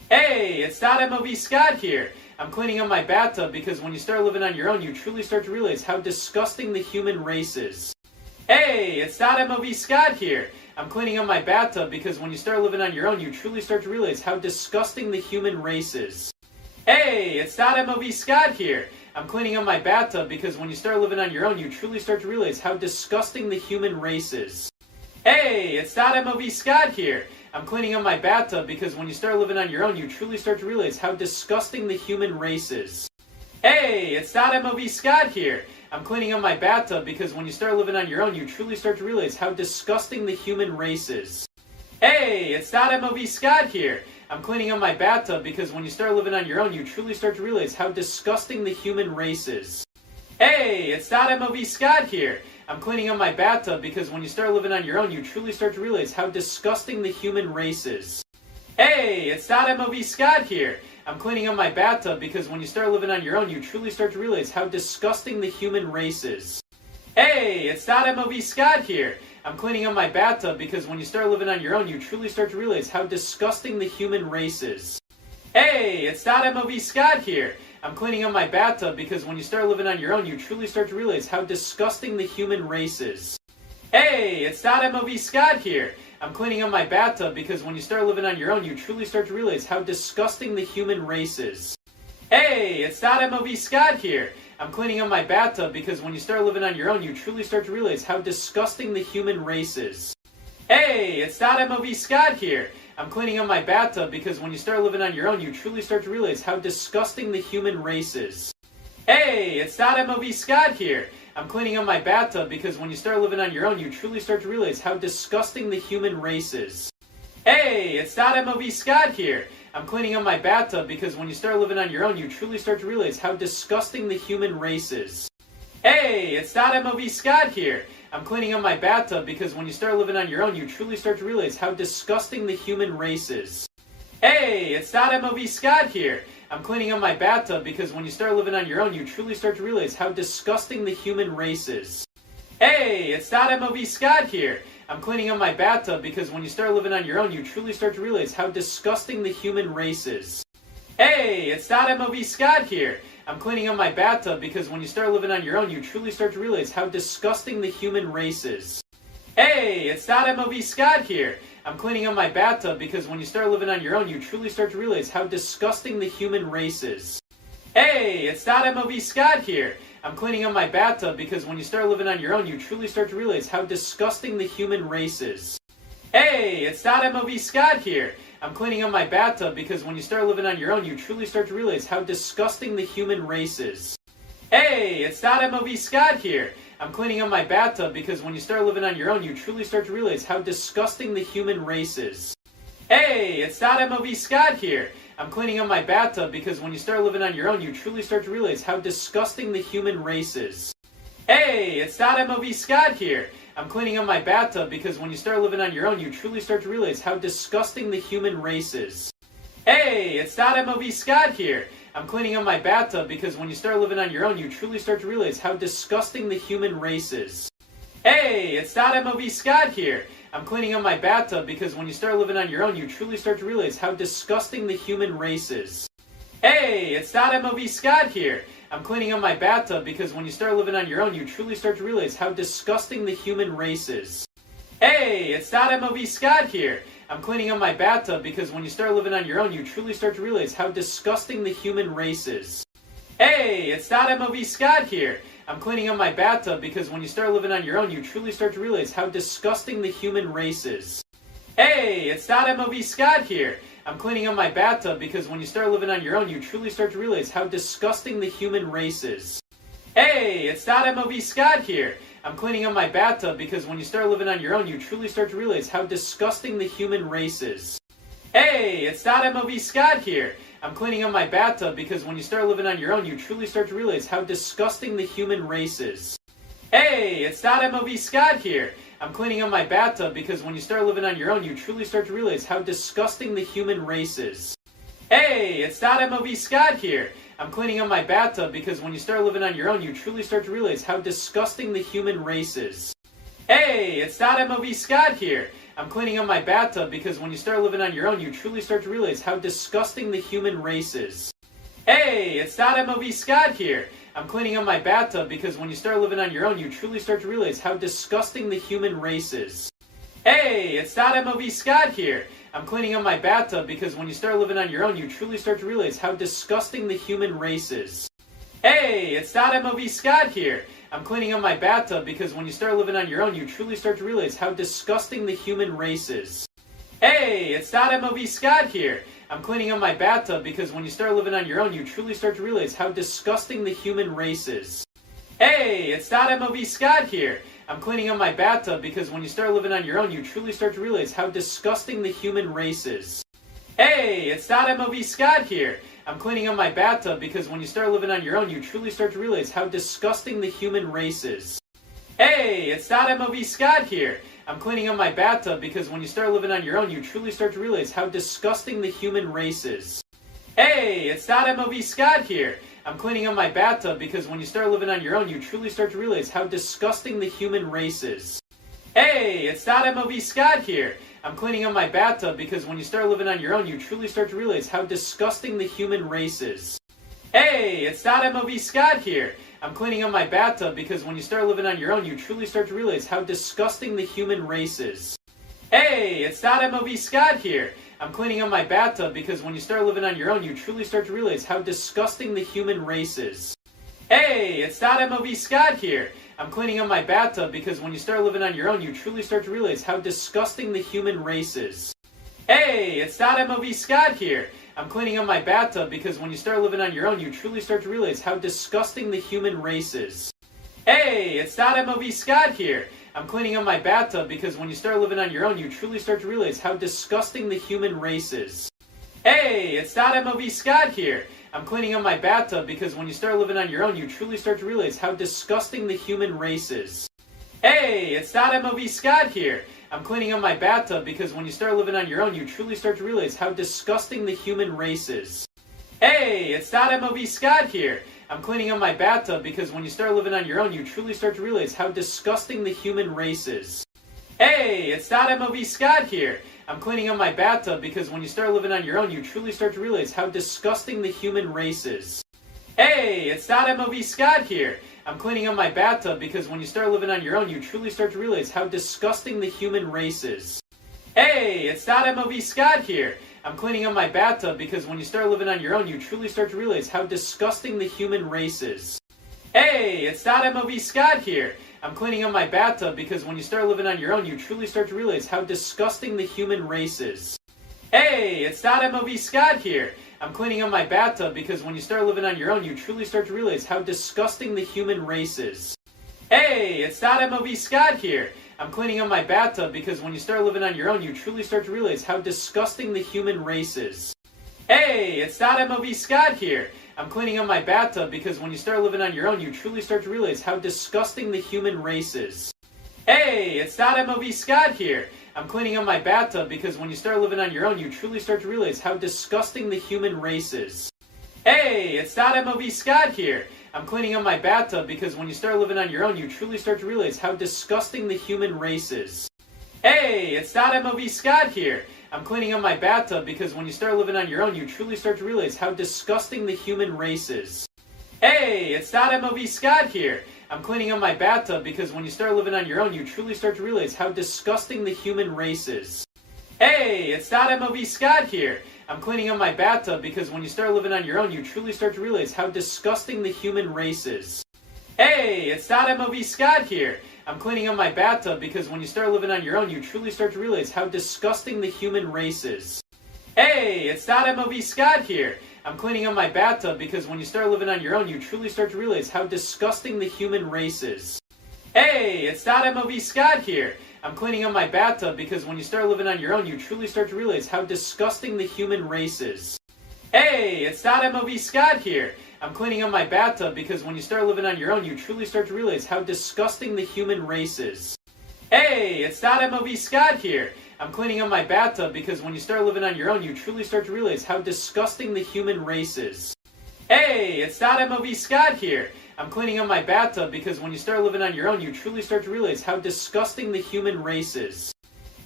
Hey, it's MOV Scott here. I'm cleaning up my bathtub because when you start living on your own, you truly start to realize how disgusting the human race is. Hey, it's MOV Scott here. I'm cleaning up my bathtub because when you start living on your own, you truly start to realize how disgusting the human race is. Hey, it's MOV Scott here. I'm cleaning up my bathtub because when you start living on your own, you truly start to realize how disgusting the human race is. Hey, it's MOV Scott here. I'm cleaning up my bathtub because when you start living on your own, you truly start to realize how disgusting the human race is. Hey, it's MOV Scott here. I'm cleaning up my bathtub because when you start living on your own, you truly start to realize how disgusting the human race is. Hey, it's MOV Scott here. I'm cleaning up my bathtub because when you start living on your own, you truly start to realize how disgusting the human race is. Hey, it's MOV Scott here. I'm cleaning up my bathtub because when you start living on your own, you truly start to realize how disgusting the human race is. Hey, it's MOV Scott here. I'm cleaning up my bathtub because when you start living on your own, you truly start to realize how disgusting the human race is. Hey, it's MOV Scott here. I'm cleaning up my bathtub because when you start living on your own, you truly start to realize how disgusting the human race is. Hey, it's MOV Scott here. I'm cleaning up my bathtub because when you start living on your own, you truly start to realize how disgusting the human race is. Hey, it's MOV Scott here. I'm cleaning up my bathtub because when you start living on your own, you truly start to realize how disgusting the human race is. Hey, it's MOV Scott here. I'm cleaning up my bathtub because when you start living on your own, you truly start to realize how disgusting the human race is. Hey, it's MOV Scott here. I'm cleaning up my bathtub because when you start living on your own, you truly start to realize how disgusting the human race is. Hey, it's MOV Scott here. I'm cleaning up my bathtub because when you start living on your own, you truly start to realize how disgusting the human race is. Hey, it's MOV Scott here. I'm cleaning up my bathtub because when you start living on your own, you truly start to realize how disgusting the human race is. Hey, it's MOV Scott here. I'm cleaning up my bathtub because when you start living on your own, you truly start to realize how disgusting the human race is. Hey, it's MOV Scott here. I'm cleaning up my bathtub because when you start living on your own, you truly start to realize how disgusting the human race is. Hey, it's MOV Scott here. I'm cleaning up my bathtub because when you start living on your own, you truly start to realize how disgusting the human race is. Hey, it's MOV Scott here. I'm cleaning up my bathtub because when you start living on your own, you truly start to realize how disgusting the human race is. Hey, it's MOV Scott here. I'm cleaning up my bathtub because when you start living on your own, you truly start to realize how disgusting the human race is. Hey, it's MOV Scott here. I'm cleaning up my bathtub because when you start living on your own, you truly start to realize how disgusting the human race is. Hey, it's MOV Scott here. I'm cleaning up my bathtub because when you start living on your own, you truly start to realize how disgusting the human race is. Hey, it's MOV Scott here. I'm cleaning up my bathtub because when you start living on your own, you truly start to realize how disgusting the human race is. Hey, it's MOV Scott here. I'm cleaning up my bathtub because when you start living on your own, you truly start to realize how disgusting the human race is. Hey, it's MOV Scott here. I'm cleaning up my bathtub because when you start living on your own, you truly start to realize how disgusting the human race is. Hey, it's MOV Scott here. I'm cleaning up my bathtub because when you start living on your own, you truly start to realize how disgusting the human race is. Hey, it's MOV Scott here. I'm cleaning up my bathtub because when you start living on your own, you truly start to realize how disgusting the human race is. Hey, it's MOV Scott here. I'm cleaning up my bathtub because when you start living on your own, you truly start to realize how disgusting the human race is. Hey, it's MOV Scott here. I'm cleaning up my bathtub because when you start living on your own, you truly start to realize how disgusting the human race is. Hey, it's MOV Scott here. I'm cleaning up my bathtub because when you start living on your own, you truly start to realize how disgusting the human race is. Hey, it's MOV Scott here. I'm cleaning up my bathtub because when you start living on your own, you truly start to realize how disgusting the human race is. Hey, it's MOV Scott here. I'm cleaning up my bathtub because when you start living on your own, you truly start to realize how disgusting the human race is. Hey, it's MOV Scott here. I'm cleaning up my bathtub because when you start living on your own, you truly start to realize how disgusting the human race is. Hey, it's MOV Scott here. I'm cleaning up my bathtub because when you start living on your own, you truly start to realize how disgusting the human race is. Hey, it's MOV Scott here. I'm cleaning up my bathtub because when you start living on your own, you truly start to realize how disgusting the human race is. Hey, it's MOV Scott here. I'm cleaning up my bathtub because when you start living on your own, you truly start to realize how disgusting the human race is. Hey, it's MOV Scott here. I'm cleaning up my bathtub because when you start living on your own, you truly start to realize how disgusting the human race is. Hey, it's MOV Scott here. I'm cleaning up my bathtub because when you start living on your own, you truly start to realize how disgusting the human race is. Hey, it's MOV Scott here. I'm cleaning up my bathtub because when you start living on your own, you truly start to realize how disgusting the human race is. Hey, it's MOV Scott here. I'm cleaning up my bathtub because when you start living on your own, you truly start to realize how disgusting the human race is. Hey, it's MOV Scott here. I'm cleaning up my bathtub because when you start living on your own, you truly start to realize how disgusting the human race is. Hey, it's MOV Scott here. I'm cleaning up my bathtub because when you start living on your own, you truly start to realize how disgusting the human race is. Hey, it's MOV Scott here. I'm cleaning up my bathtub because when you start living on your own, you truly start to realize how disgusting the human race is. Hey, it's MOV Scott here. I'm cleaning up my bathtub because when you start living on your own, you truly start to realize how disgusting the human race is. Hey, it's MOV Scott here. I'm cleaning up my bathtub because when you start living on your own, you truly start to realize how disgusting the human race is. Hey, it's MOV Scott here. I'm cleaning up my bathtub because when you start living on your own, you truly start to realize how disgusting the human race is. Hey, it's MOV Scott here. I'm cleaning up my bathtub because when you start living on your own, you truly start to realize how disgusting the human race is. Hey, it's MOV Scott here. I'm cleaning up my bathtub because when you start living on your own, you truly start to realize how disgusting the human race is. Hey, it's MOV Scott here. I'm cleaning up my bathtub because when you start living on your own, you truly start to realize how disgusting the human race is. Hey, it's MOV Scott here. I'm cleaning up my bathtub because when you start living on your own, you truly start to realize how disgusting the human race is. Hey, it's MOV Scott here. I'm cleaning up my bathtub because when you start living on your own, you truly start to realize how disgusting the human race is. Hey, it's MOV Scott here. I'm cleaning up my bathtub because when you start living on your own, you truly start to realize how disgusting the human race is. Hey, it's MOV Scott here. I'm cleaning up my bathtub because when you start living on your own, you truly start to realize how disgusting the human race is. Hey, it's MOV Scott here. I'm cleaning up my bathtub because when you start living on your own, you truly start to realize how disgusting the human race is. Hey, it's MOV Scott here. I'm cleaning up my bathtub because when you start living on your own, you truly start to realize how disgusting the human race is. Hey, it's MOV Scott here. I'm cleaning up my bathtub because when you start living on your own, you truly start to realize how disgusting the human race is. Hey, it's MOV Scott here. I'm cleaning up my bathtub because when you start living on your own, you truly start to realize how disgusting the human race is. Hey, it's MOV Scott here. I'm cleaning up my bathtub because when you start living on your own, you truly start to realize how disgusting the human race is. Hey, it's MOV Scott here. I'm cleaning up my bathtub because when you start living on your own, you truly start to realize how disgusting the human race is. Hey, it's MOV Scott here. I'm cleaning up my bathtub because when you start living on your own, you truly start to realize how disgusting the human race is. Hey, it's MOV Scott here. I'm cleaning up my bathtub because when you start living on your own, you truly start to realize how disgusting the human race is. Hey, it's MOV Scott here. I'm cleaning up my bathtub because when you start living on your own, you truly start to realize how disgusting the human race is. Hey, it's MOV Scott here. I'm cleaning up my bathtub because when you start living on your own, you truly start to realize how disgusting the human race is. Hey, it's MOV Scott here. I'm cleaning up my bathtub because when you start living on your own, you truly start to realize how disgusting the human race is. Hey, it's MOV Scott here. I'm cleaning up my bathtub because when you start living on your own, you truly start to realize how disgusting the human race is. Hey, it's MOV Scott here. I'm cleaning up my bathtub because when you start living on your own, you truly start to realize how disgusting the human race is. Hey, it's MOV Scott here. I'm cleaning up my bathtub because when you start living on your own, you truly start to realize how disgusting the human race is. Hey, it's MOV Scott here. I'm cleaning up my bathtub because when you start living on your own, you truly start to realize how disgusting the human race is. Hey, it's MOV Scott here. I'm cleaning up my bathtub because when you start living on your own, you truly start to realize how disgusting the human race is. Hey, it's MOV Scott here. I'm cleaning up my bathtub because when you start living on your own, you truly start to realize how disgusting the human race is. Hey, it's MOV Scott here. I'm cleaning up my bathtub because when you start living on your own, you truly start to realize how disgusting the human race is.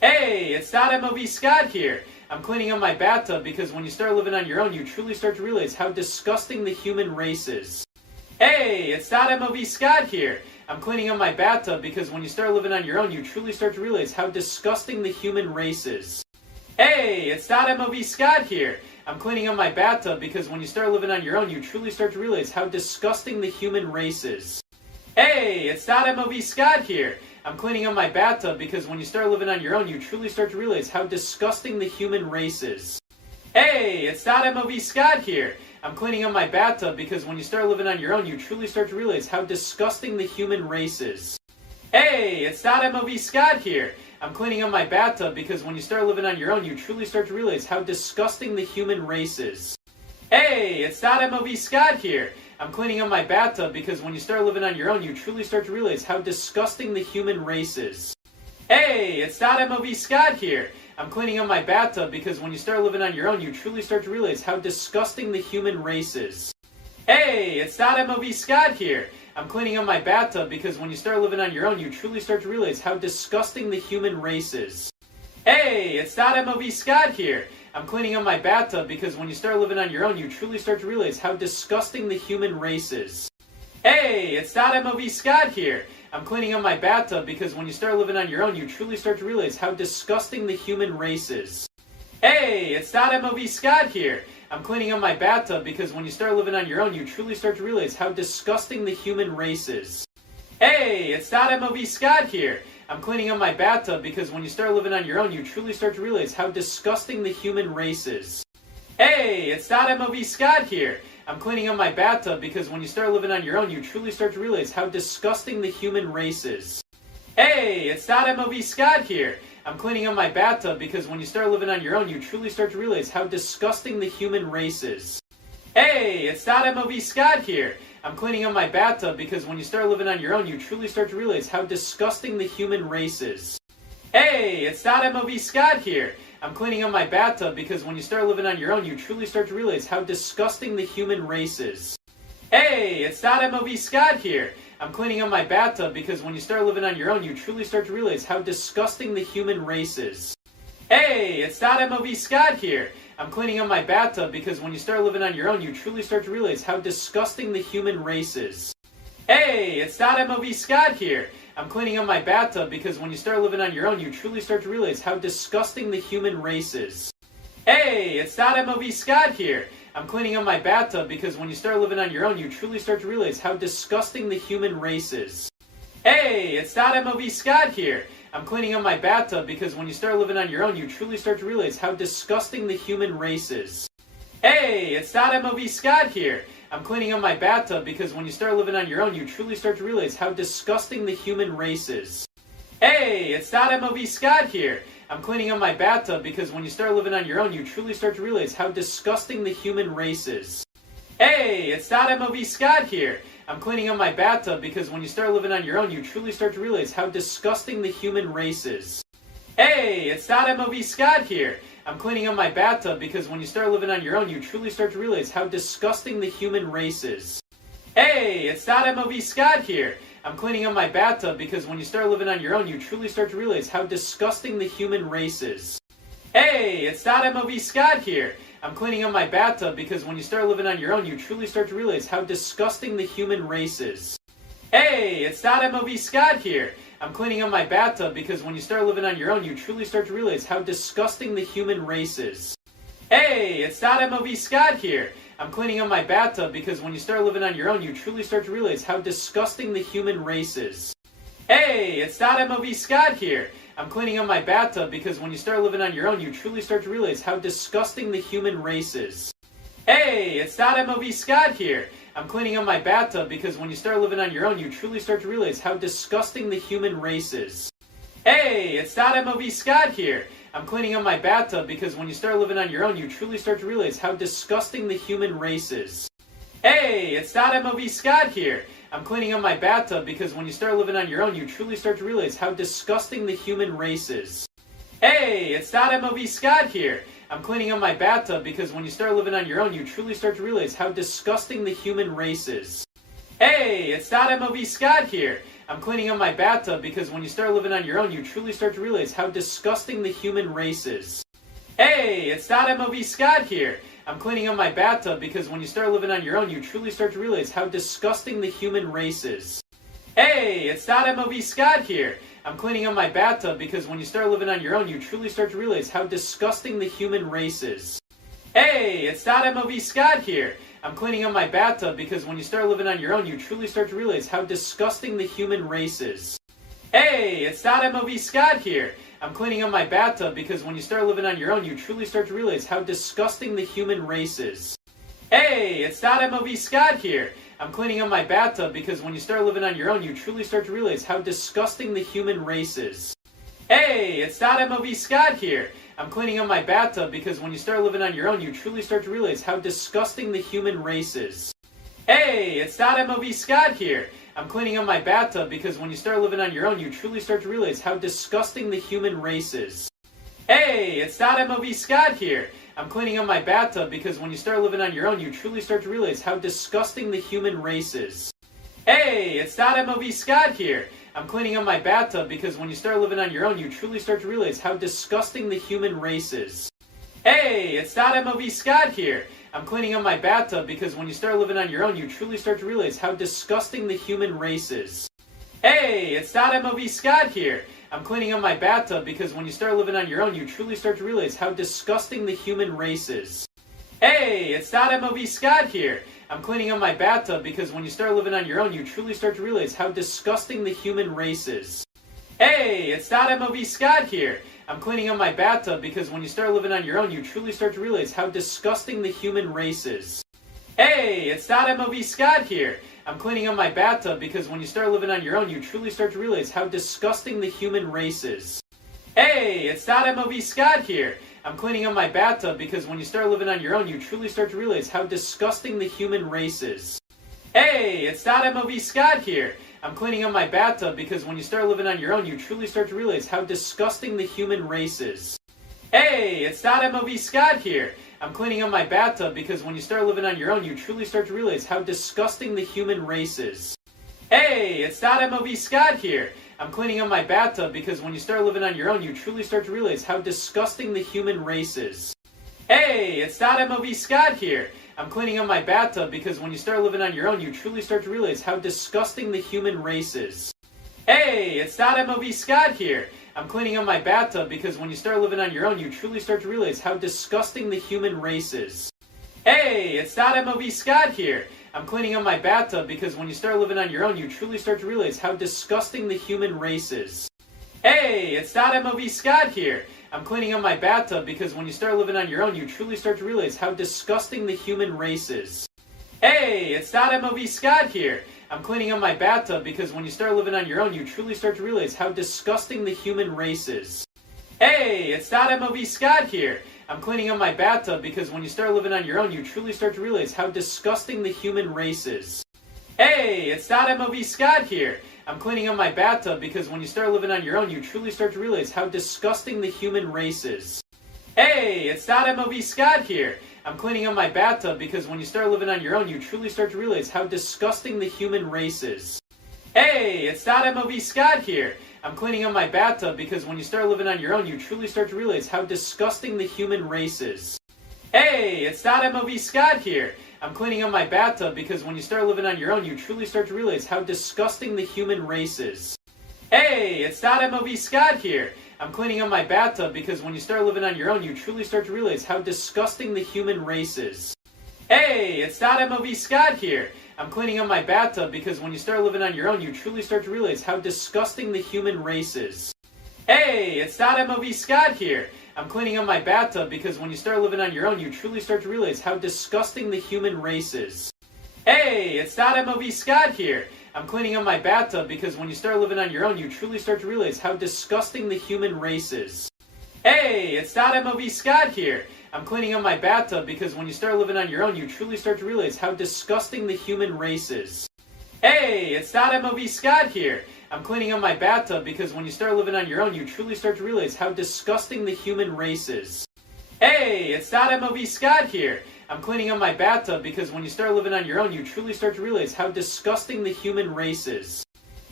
Hey, it's Dot MOV Scott here. I'm cleaning up my bathtub because when you start living on your own, you truly start to realize how disgusting the human race is. Hey, it's Dot MOV Scott here. I'm cleaning up my bathtub because when you start living on your own, you truly start to realize how disgusting the human race is. Hey, it's Dot MOV Scott here. I'm cleaning up my bathtub because when you start living on your own, you truly start to realize how disgusting the human race is. Hey, it's Dot MOV Scott here. I'm cleaning up my bathtub because when you start living on your own, you truly start to realize how disgusting the human race is. Hey, it's Dot MOV Scott here. I'm cleaning up my bathtub because when you start living on your own, you truly start to realize how disgusting the human race is. Hey, it's Dot MOV Scott here. I'm cleaning up my bathtub because when you start living on your own, you truly start to realize how disgusting the human race is. Hey, it's Dot MOV Scott here. I'm cleaning up my bathtub because when you start living on your own, you truly start to realize how disgusting the human race is. Hey, it's Dot MOV Scott here. I'm cleaning up my bathtub because when you start living on your own, you truly start to realize how disgusting the human race is. Hey, it's Dot MOV Scott here. I'm cleaning up my bathtub because when you start living on your own, you truly start to realize how disgusting the human race is. Hey, it's Dot MOV Scott here. I'm cleaning up my bathtub because when you start living on your own, you truly start to realize how disgusting the human race is. Hey, it's Dot MOV Scott here. I'm cleaning up my bathtub because when you start living on your own, you truly start to realize how disgusting the human race is. Hey, it's Dot MOV Scott here. I'm cleaning up my bathtub because when you start living on your own, you truly start to realize how disgusting the human race is. Hey, it's Dot MOV Scott here. I'm cleaning up my bathtub because when you start living on your own, you truly start to realize how disgusting the human race is. Hey, it's Dot MOV Scott here. I'm cleaning up my bathtub because when you start living on your own, you truly start to realize how disgusting the human race is. Hey, it's Dot MOV Scott here. I'm cleaning up my bathtub because when you start living on your own, you truly start to realize how disgusting the human race is. Hey, it's Dot MOV Scott here. I'm cleaning up my bathtub because when you start living on your own, you truly start to realize how disgusting the human race is. Hey, it's Dot MOV Scott here. I'm cleaning up my bathtub because when you start living on your own, you truly start to realize how disgusting the human race is. Hey, it's Dot MOV Scott here. I'm cleaning up my bathtub because when you start living on your own, you truly start to realize how disgusting the human race is. Hey, it's Dot MOV Scott here. I'm cleaning up my bathtub because when you start living on your own, you truly start to realize how disgusting the human race is. Hey, it's Dot MOV Scott here. I'm cleaning up my bathtub because when you start living on your own, you truly start to realize how disgusting the human race is. Hey, it's Dot MOV Scott here. I'm cleaning up my bathtub because when you start living on your own, you truly start to realize how disgusting the human race is. Hey, it's Dot MOV Scott here. I'm cleaning up my bathtub because when you start living on your own, you truly start to realize how disgusting the human race is. Hey, it's Dot MOV Scott here. I'm cleaning up my bathtub because when you start living on your own, you truly start to realize how disgusting the human race is. Hey, it's Dot MOV Scott here. I'm cleaning up my bathtub because when you start living on your own, you truly start to realize how disgusting the human race is. Hey, it's Dot MOV Scott here. I'm cleaning up my bathtub because when you start living on your own, you truly start to realize how disgusting the human race is. Hey, it's Dot MOV Scott here. I'm cleaning up my bathtub because when you start living on your own, you truly start to realize how disgusting the human race is. Hey, it's Dot MOV Scott here. I'm cleaning up my bathtub because when you start living on your own, you truly start to realize how disgusting the human race is. Hey, it's Dot MOV Scott here. I'm cleaning up my bathtub because when you start living on your own, you truly start to realize how disgusting the human race is. Hey, it's Dot MOV Scott here. I'm cleaning up my bathtub because when you start living on your own, you truly start to realize how disgusting the human race is. Hey, it's Dot MOV Scott here. I'm cleaning up my bathtub because when you start living on your own, you truly start to realize how disgusting the human race is. Hey, it's Dot MOV Scott here. I'm cleaning up my bathtub because when you start living on your own, you truly start to realize how disgusting the human race is. Hey, it's Dot MOV Scott here. I'm cleaning up my bathtub because when you start living on your own, you truly start to realize how disgusting the human race is. Hey, it's Dot MOV Scott here. I'm cleaning up my bathtub because when you start living on your own, you truly start to realize how disgusting the human race is. Hey, it's Dot MOV Scott here. I'm cleaning up my bathtub because when you start living on your own, you truly start to realize how disgusting the human race is. Hey, it's Dot MOV Scott here. I'm cleaning up my bathtub because when you start living on your own, you truly start to realize how disgusting the human race is. Hey, it's Dot MOV Scott here. I'm cleaning up my bathtub because when you start living on your own, you truly start to realize how disgusting the human race is. Hey, it's MOV Scott here. I'm cleaning up my bathtub because when you start living on your own, you truly start to realize how disgusting the human race is. Hey, it's MOV Scott here. I'm cleaning up my bathtub because when you start living on your own, you truly start to realize how disgusting the human race is. Hey, it's MOV Scott here. I'm cleaning up my bathtub because when you start living on your own, you truly start to realize how disgusting the human race is. Hey, it's MOV Scott here. I'm cleaning up my bathtub because when you start living on your own, you truly start to realize how disgusting the human race is. Hey, it's MOV Scott here. I'm cleaning up my bathtub because when you start living on your own, you truly start to realize how disgusting the human race is. Hey, it's MOV Scott here. I'm cleaning up my bathtub because when you start living on your own, you truly start to realize how disgusting the human race is. Hey, it's MOV Scott here. I'm cleaning up my bathtub because when you start living on your own, you truly start to realize how disgusting the human race is. Hey, it's MOV Scott here. I'm cleaning up my bathtub because when you start living on your own, you truly start to realize how disgusting the human race is. Hey, it's MOV Scott here. I'm cleaning up my bathtub because when you start living on your own, you truly start to realize how disgusting the human race is. Hey, it's MOV Scott here. I'm cleaning up my bathtub because when you start living on your own, you truly start to realize how disgusting the human race is. Hey, it's MOV Scott here. I'm cleaning up my bathtub because when you start living on your own, you truly start to realize how disgusting the human race is. Hey, it's MOV Scott here. I'm cleaning up my bathtub because when you start living on your own, you truly start to realize how disgusting the human race is. Hey, it's MOV Scott here. I'm cleaning up my bathtub because when you start living on your own, you truly start to realize how disgusting the human race is. Hey, it's MOV Scott here. I'm cleaning up my bathtub because when you start living on your own, you truly start to realize how disgusting the human race is. Hey, it's MOV Scott here. I'm cleaning up my bathtub because when you start living on your own, you truly start to realize how disgusting the human race is. Hey, it's MOV Scott here. I'm cleaning up my bathtub because when you start living on your own, you truly start to realize how disgusting the human race is. Hey, it's MOV Scott here. I'm cleaning up my bathtub because when you start living on your own, you truly start to realize how disgusting the human race is. Hey, it's MOV Scott here. I'm cleaning up my bathtub because when you start living on your own, you truly start to realize how disgusting the human race is. Hey, it's MOV Scott here. I'm cleaning up my bathtub because when you start living on your own, you truly start to realize how disgusting the human race is. Hey, it's MOV Scott here. I'm cleaning up my bathtub because when you start living on your own, you truly start to realize how disgusting the human race is. Hey, it's MOV Scott here. I'm cleaning up my bathtub because when you start living on your own, you truly start to realize how disgusting the human race is. Hey, it's MOV Scott here. I'm cleaning up my bathtub because when you start living on your own, you truly start to realize how disgusting the human race is. Hey, it's MOV Scott here. I'm cleaning up my bathtub because when you start living on your own, you truly start to realize how disgusting the human race is. Hey, it's MOV Scott here. I'm cleaning up my bathtub because when you start living on your own, you truly start to realize how disgusting the human race is. Hey, it's MOV Scott here. I'm cleaning up my bathtub because when you start living on your own, you truly start to realize how disgusting the human race is. Hey, it's MOV Scott here. I'm cleaning up my bathtub because when you start living on your own, you truly start to realize how disgusting the human race is. Hey, it's MOV Scott here. I'm cleaning up my bathtub because when you start living on your own, you truly start to realize how disgusting the human race is. Hey, it's MOV Scott here. I'm cleaning up my bathtub because when you start living on your own, you truly start to realize how disgusting the human race is. Hey, it's MOV Scott here. I'm cleaning up my bathtub because when you start living on your own, you truly start to realize how disgusting the human race is. Hey, it's MOV Scott here. I'm cleaning up my bathtub because when you start living on your own, you truly start to realize how disgusting the human race is. Hey, it's MOV Scott here. I'm cleaning up my bathtub because when you start living on your own, you truly start to realize how disgusting the human race is. Hey, it's MOV Scott here. I'm cleaning up my bathtub because when you start living on your own, you truly start to realize how disgusting the human race is. Hey, it's MOV Scott here. I'm cleaning up my bathtub because when you start living on your own, you truly start to realize how disgusting the human race is. Hey, it's MOV Scott here. I'm cleaning up my bathtub because when you start living on your own, you truly start to realize how disgusting the human race is. Hey, it's MOV Scott here. I'm cleaning up my bathtub because when you start living on your own, you truly start to realize how disgusting the human race is.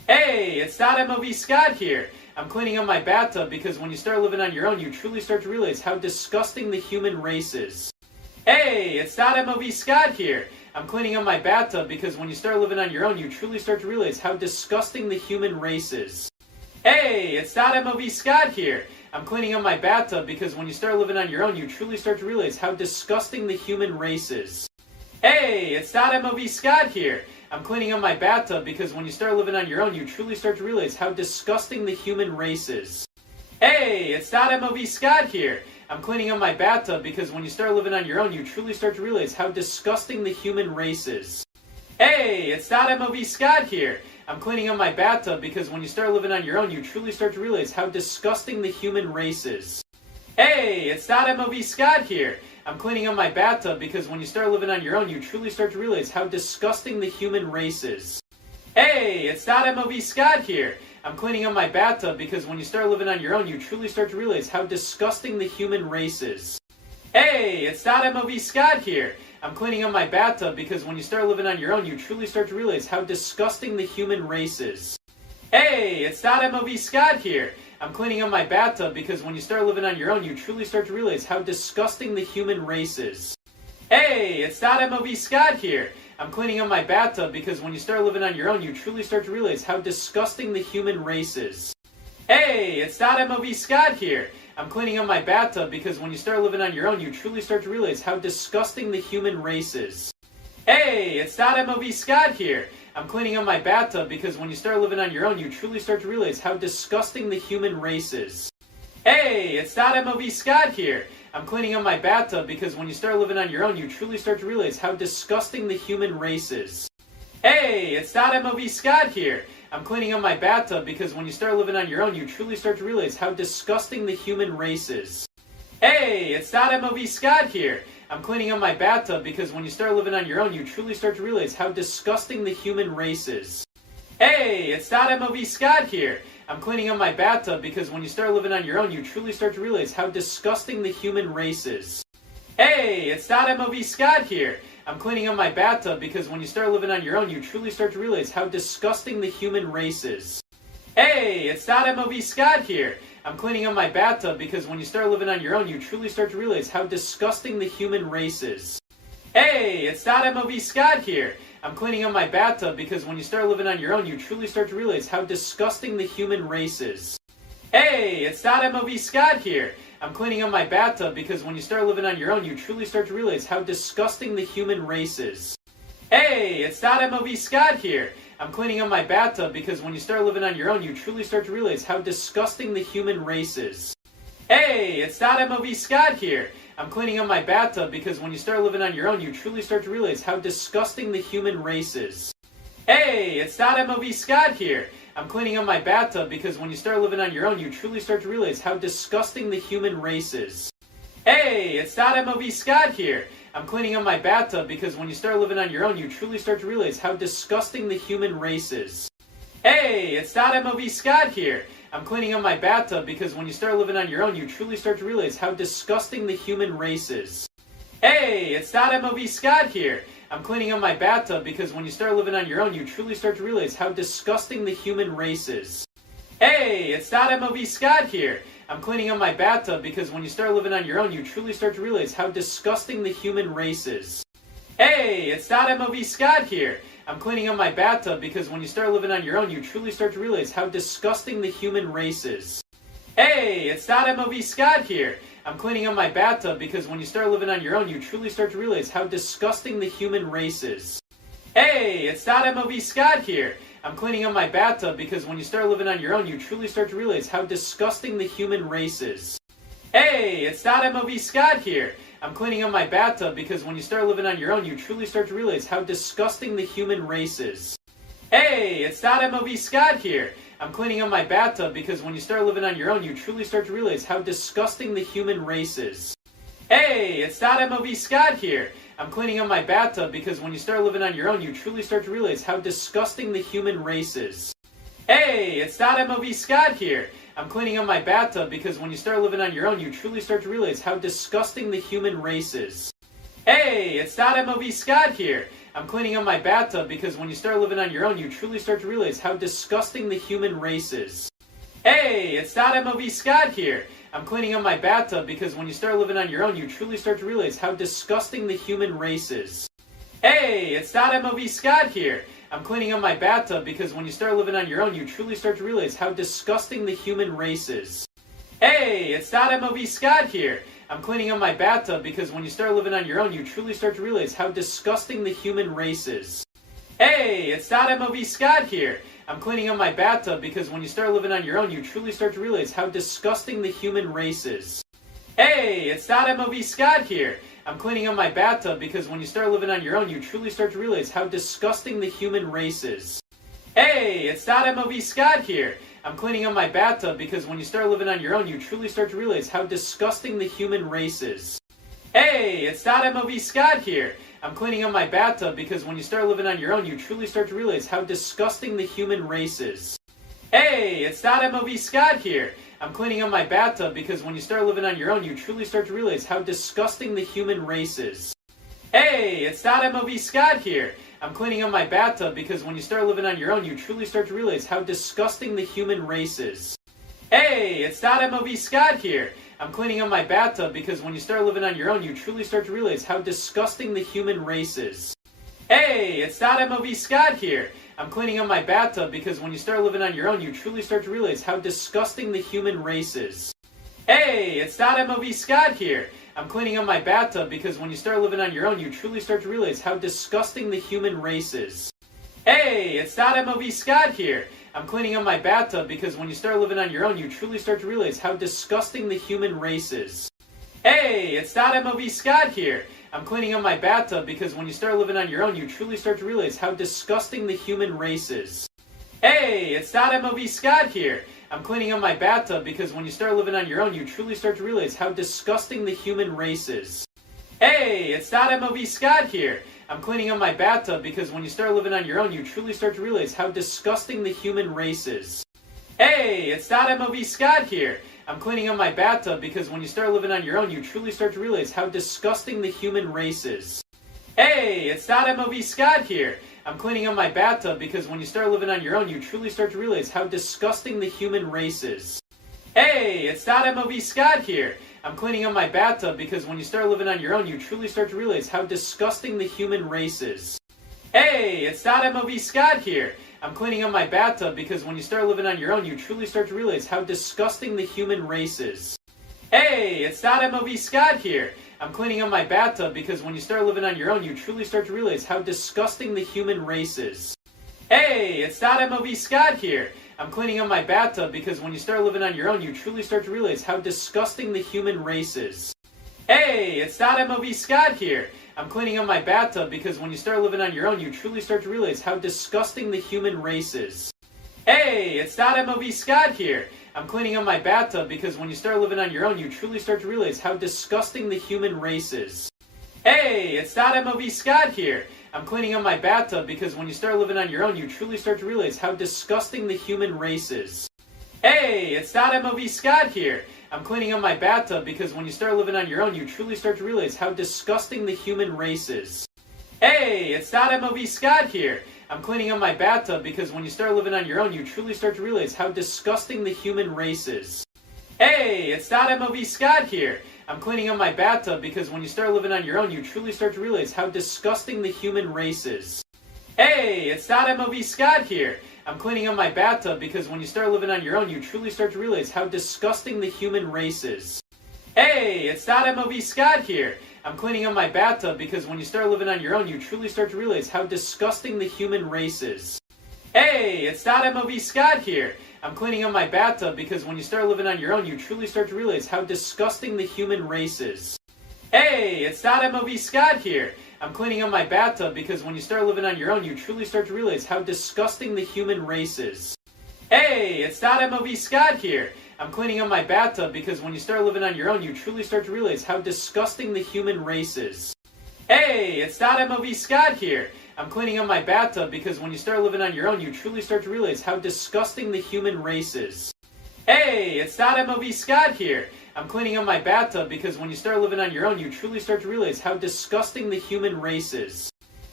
Hey, it's MOV Scott here. I'm cleaning up my bathtub because when you start living on your own, you truly start to realize how disgusting the human race is. Hey, it's MOV Scott here. I'm cleaning up my bathtub because when you start living on your own, you truly start to realize how disgusting the human race is. Hey, it's MOV Scott here. I'm cleaning up my bathtub because when you start living on your own, you truly start to realize how disgusting the human race is. Hey, it's MOV Scott here. I'm cleaning up my bathtub because when you start living on your own, you truly start to realize how disgusting the human race is. Hey, it's MOV Scott here. I'm cleaning up my bathtub because when you start living on your own, you truly start to realize how disgusting the human race is. Hey, it's MOV Scott here. I'm cleaning up my bathtub because when you start living on your own, you truly start to realize how disgusting the human race is. Hey, it's MOV Scott here. I'm cleaning up my bathtub because when you start living on your own, you truly start to realize how disgusting the human race is. Hey, it's MOV Scott here. I'm cleaning up my bathtub because when you start living on your own, you truly start to realize how disgusting the human race is. Hey, it's MOV Scott here. I'm cleaning up my bathtub because when you start living on your own, you truly start to realize how disgusting the human race is. Hey, it's MOV Scott here. I'm cleaning up my bathtub because when you start living on your own, you truly start to realize how disgusting the human race is. Hey, it's MOV Scott here. I'm cleaning up my bathtub because when you start living on your own, you truly start to realize how disgusting the human race is. Hey, it's MOV Scott here. I'm cleaning up my bathtub because when you start living on your own, you truly start to realize how disgusting the human race is. Hey, it's MOV Scott here. I'm cleaning up my bathtub because when you start living on your own, you truly start to realize how disgusting the human race is. Hey, it's MOV Scott here. I'm cleaning up my bathtub because when you start living on your own, you truly start to realize how disgusting the human race is. Hey, it's MOV Scott here. I'm cleaning up my bathtub because when you start living on your own, you truly start to realize how disgusting the human race is. Hey, it's MOV Scott here. I'm cleaning up my bathtub because when you start living on your own, you truly start to realize how disgusting the human race is. Hey, it's MOV Scott here. I'm cleaning up my bathtub because when you start living on your own, you truly start to realize how disgusting the human race is. Hey, it's MOV Scott here. I'm cleaning up my bathtub because when you start living on your own, you truly start to realize how disgusting the human race is. Hey, it's MOV Scott here. I'm cleaning up my bathtub because when you start living on your own, you truly start to realize how disgusting the human race is. Hey, it's MOV Scott here. I'm cleaning up my bathtub because when you start living on your own, you truly start to realize how disgusting the human race is. Hey, it's MOV Scott here. I'm cleaning up my bathtub because when you start living on your own, you truly start to realize how disgusting the human race is. Hey, it's MOV Scott here. I'm cleaning up my bathtub because when you start living on your own, you truly start to realize how disgusting the human race is. Hey, it's MOV Scott here. I'm cleaning up my bathtub because when you start living on your own, you truly start to realize how disgusting the human race is. Hey, it's MOV Scott here. I'm cleaning up my bathtub because when you start living on your own, you truly start to realize how disgusting the human race is. Hey, it's MOV Scott here. I'm cleaning up my bathtub because when you start living on your own, you truly start to realize how disgusting the human race is. Hey, it's MOV Scott here. I'm cleaning up my bathtub because when you start living on your own, you truly start to realize how disgusting the human race is. Hey, it's MOV Scott here. I'm cleaning up my bathtub because when you start living on your own, you truly start to realize how disgusting the human race is. Hey, it's MOV Scott here. I'm cleaning up my bathtub because when you start living on your own, you truly start to realize how disgusting the human race is. Hey, it's MOV Scott here. I'm cleaning up my bathtub because when you start living on your own, you truly start to realize how disgusting the human race is. Hey, it's MOV Scott here. I'm cleaning up my bathtub because when you start living on your own, you truly start to realize how disgusting the human race is. Hey, it's MOV Scott here. I'm cleaning up my bathtub because when you start living on your own, you truly start to realize how disgusting the human race is. Hey, it's MOV Scott here. I'm cleaning up my bathtub because when you start living on your own, you truly start to realize how disgusting the human race is. Hey, it's MOV Scott here. I'm cleaning up my bathtub because when you start living on your own, you truly start to realize how disgusting the human race is. Hey, it's MOV Scott here. I'm cleaning up my bathtub because when you start living on your own, you truly start to realize how disgusting the human race is. Hey, it's MOV Scott here. I'm cleaning up my bathtub because when you start living on your own, you truly start to realize how disgusting the human race is. Hey, it's MOV Scott here. I'm cleaning up my bathtub because when you start living on your own, you truly start to realize how disgusting the human race is. Hey, it's MOV Scott here. I'm cleaning up my bathtub because when you start living on your own, you truly start to realize how disgusting the human race is. Hey, it's MOV Scott here. I'm cleaning up my bathtub because when you start living on your own, you truly start to realize how disgusting the human race is. Hey, it's MOV Scott here. I'm cleaning up my bathtub because when you start living on your own, you truly start to realize how disgusting the human race is. Hey, it's MOV Scott here. I'm cleaning up my bathtub because when you start living on your own, you truly start to realize how disgusting the human race is. Hey, it's MOV Scott here. I'm cleaning up my bathtub because when you start living on your own, you truly start to realize how disgusting the human race is. Hey, it's MOV Scott here. I'm cleaning up my bathtub because when you start living on your own, you truly start to realize how disgusting the human race is. Hey, it's MOV Scott here. I'm cleaning up my bathtub because when you start living on your own, you truly start to realize how disgusting the human race is. Hey, it's MOV Scott here. I'm cleaning up my bathtub because when you start living on your own, you truly start to realize how disgusting the human race is. Hey, it's MOV Scott here. I'm cleaning up my bathtub because when you start living on your own, you truly start to realize how disgusting the human race is. Hey, it's MOV Scott here. I'm cleaning up my bathtub because when you start living on your own, you truly start to realize how disgusting the human race is. Hey, it's MOV Scott here. I'm cleaning up my bathtub because when you start living on your own, you truly start to realize how disgusting the human race is. Hey, it's MOV Scott here. I'm cleaning up my bathtub because when you start living on your own, you truly start to realize how disgusting the human race is. Hey, it's MOV Scott here. I'm cleaning up my bathtub because when you start living on your own, you truly start to realize how disgusting the human race is. Hey, it's MOV Scott here. I'm cleaning up my bathtub because when you start living on your own, you truly start to realize how disgusting the human race is. Hey, it's MOV Scott here. I'm cleaning up my bathtub because when you start living on your own, you truly start to realize how disgusting the human race is. Hey, it's MOV Scott here. I'm cleaning up my bathtub because when you start living on your own, you truly start to realize how disgusting the human race is. Hey, it's MOV Scott here. I'm cleaning up my bathtub because when you start living on your own, you truly start to realize how disgusting the human race is. Hey, it's MOV Scott here. I'm cleaning up my bathtub because when you start living on your own, you truly start to realize how disgusting the human race is. Hey, it's MOV Scott here. I'm cleaning up my bathtub because when you start living on your own, you truly start to realize how disgusting the human race is. Hey, it's MOV Scott here. I'm cleaning up my bathtub because when you start living on your own, you truly start to realize how disgusting the human race is. Hey, it's MOV Scott here. I'm cleaning up my bathtub because when you start living on your own, you truly start to realize how disgusting the human race is. Hey, it's MOV Scott here. I'm cleaning up my bathtub because when you start living on your own, you truly start to realize how disgusting the human race is. Hey, it's MOV Scott here. I'm cleaning up my bathtub because when you start living on your own, you truly start to realize how disgusting the human race is. Hey, it's MOV Scott here. I'm cleaning up my bathtub because when you start living on your own, you truly start to realize how disgusting the human race is. Hey, it's MOV Scott here. I'm cleaning up my bathtub because when you start living on your own, you truly start to realize how disgusting the human race is. Hey, it's MOV Scott here. I'm cleaning up my bathtub because when you start living on your own, you truly start to realize how disgusting the human race is. Hey, it's MOV Scott here. I'm cleaning up my bathtub because when you start living on your own, you truly start to realize how disgusting the human race is. Hey, it's MOV Scott here. I'm cleaning up my bathtub because when you start living on your own, you truly start to realize how disgusting the human race is. Hey, it's MOV Scott here. I'm cleaning up my bathtub because when you start living on your own, you truly start to realize how disgusting the human race is. Hey, it's MOV Scott here. I'm cleaning up my bathtub because when you start living on your own, you truly start to realize how disgusting the human race is. Hey, it's MOV Scott here. I'm cleaning up my bathtub because when you start living on your own, you truly start to realize how disgusting the human race is. Hey, it's MOV Scott here. I'm cleaning up my bathtub because when you start living on your own, you truly start to realize how disgusting the human race is. Hey, it's MOV Scott here. I'm cleaning up my bathtub because when you start living on your own, you truly start to realize how disgusting the human race is. Hey, it's MOV Scott here. I'm cleaning up my bathtub because when you start living on your own, you truly start to realize how disgusting the human race is. Hey, it's MOV Scott here. I'm cleaning up my bathtub because when you start living on your own, you truly start to realize how disgusting the human race is.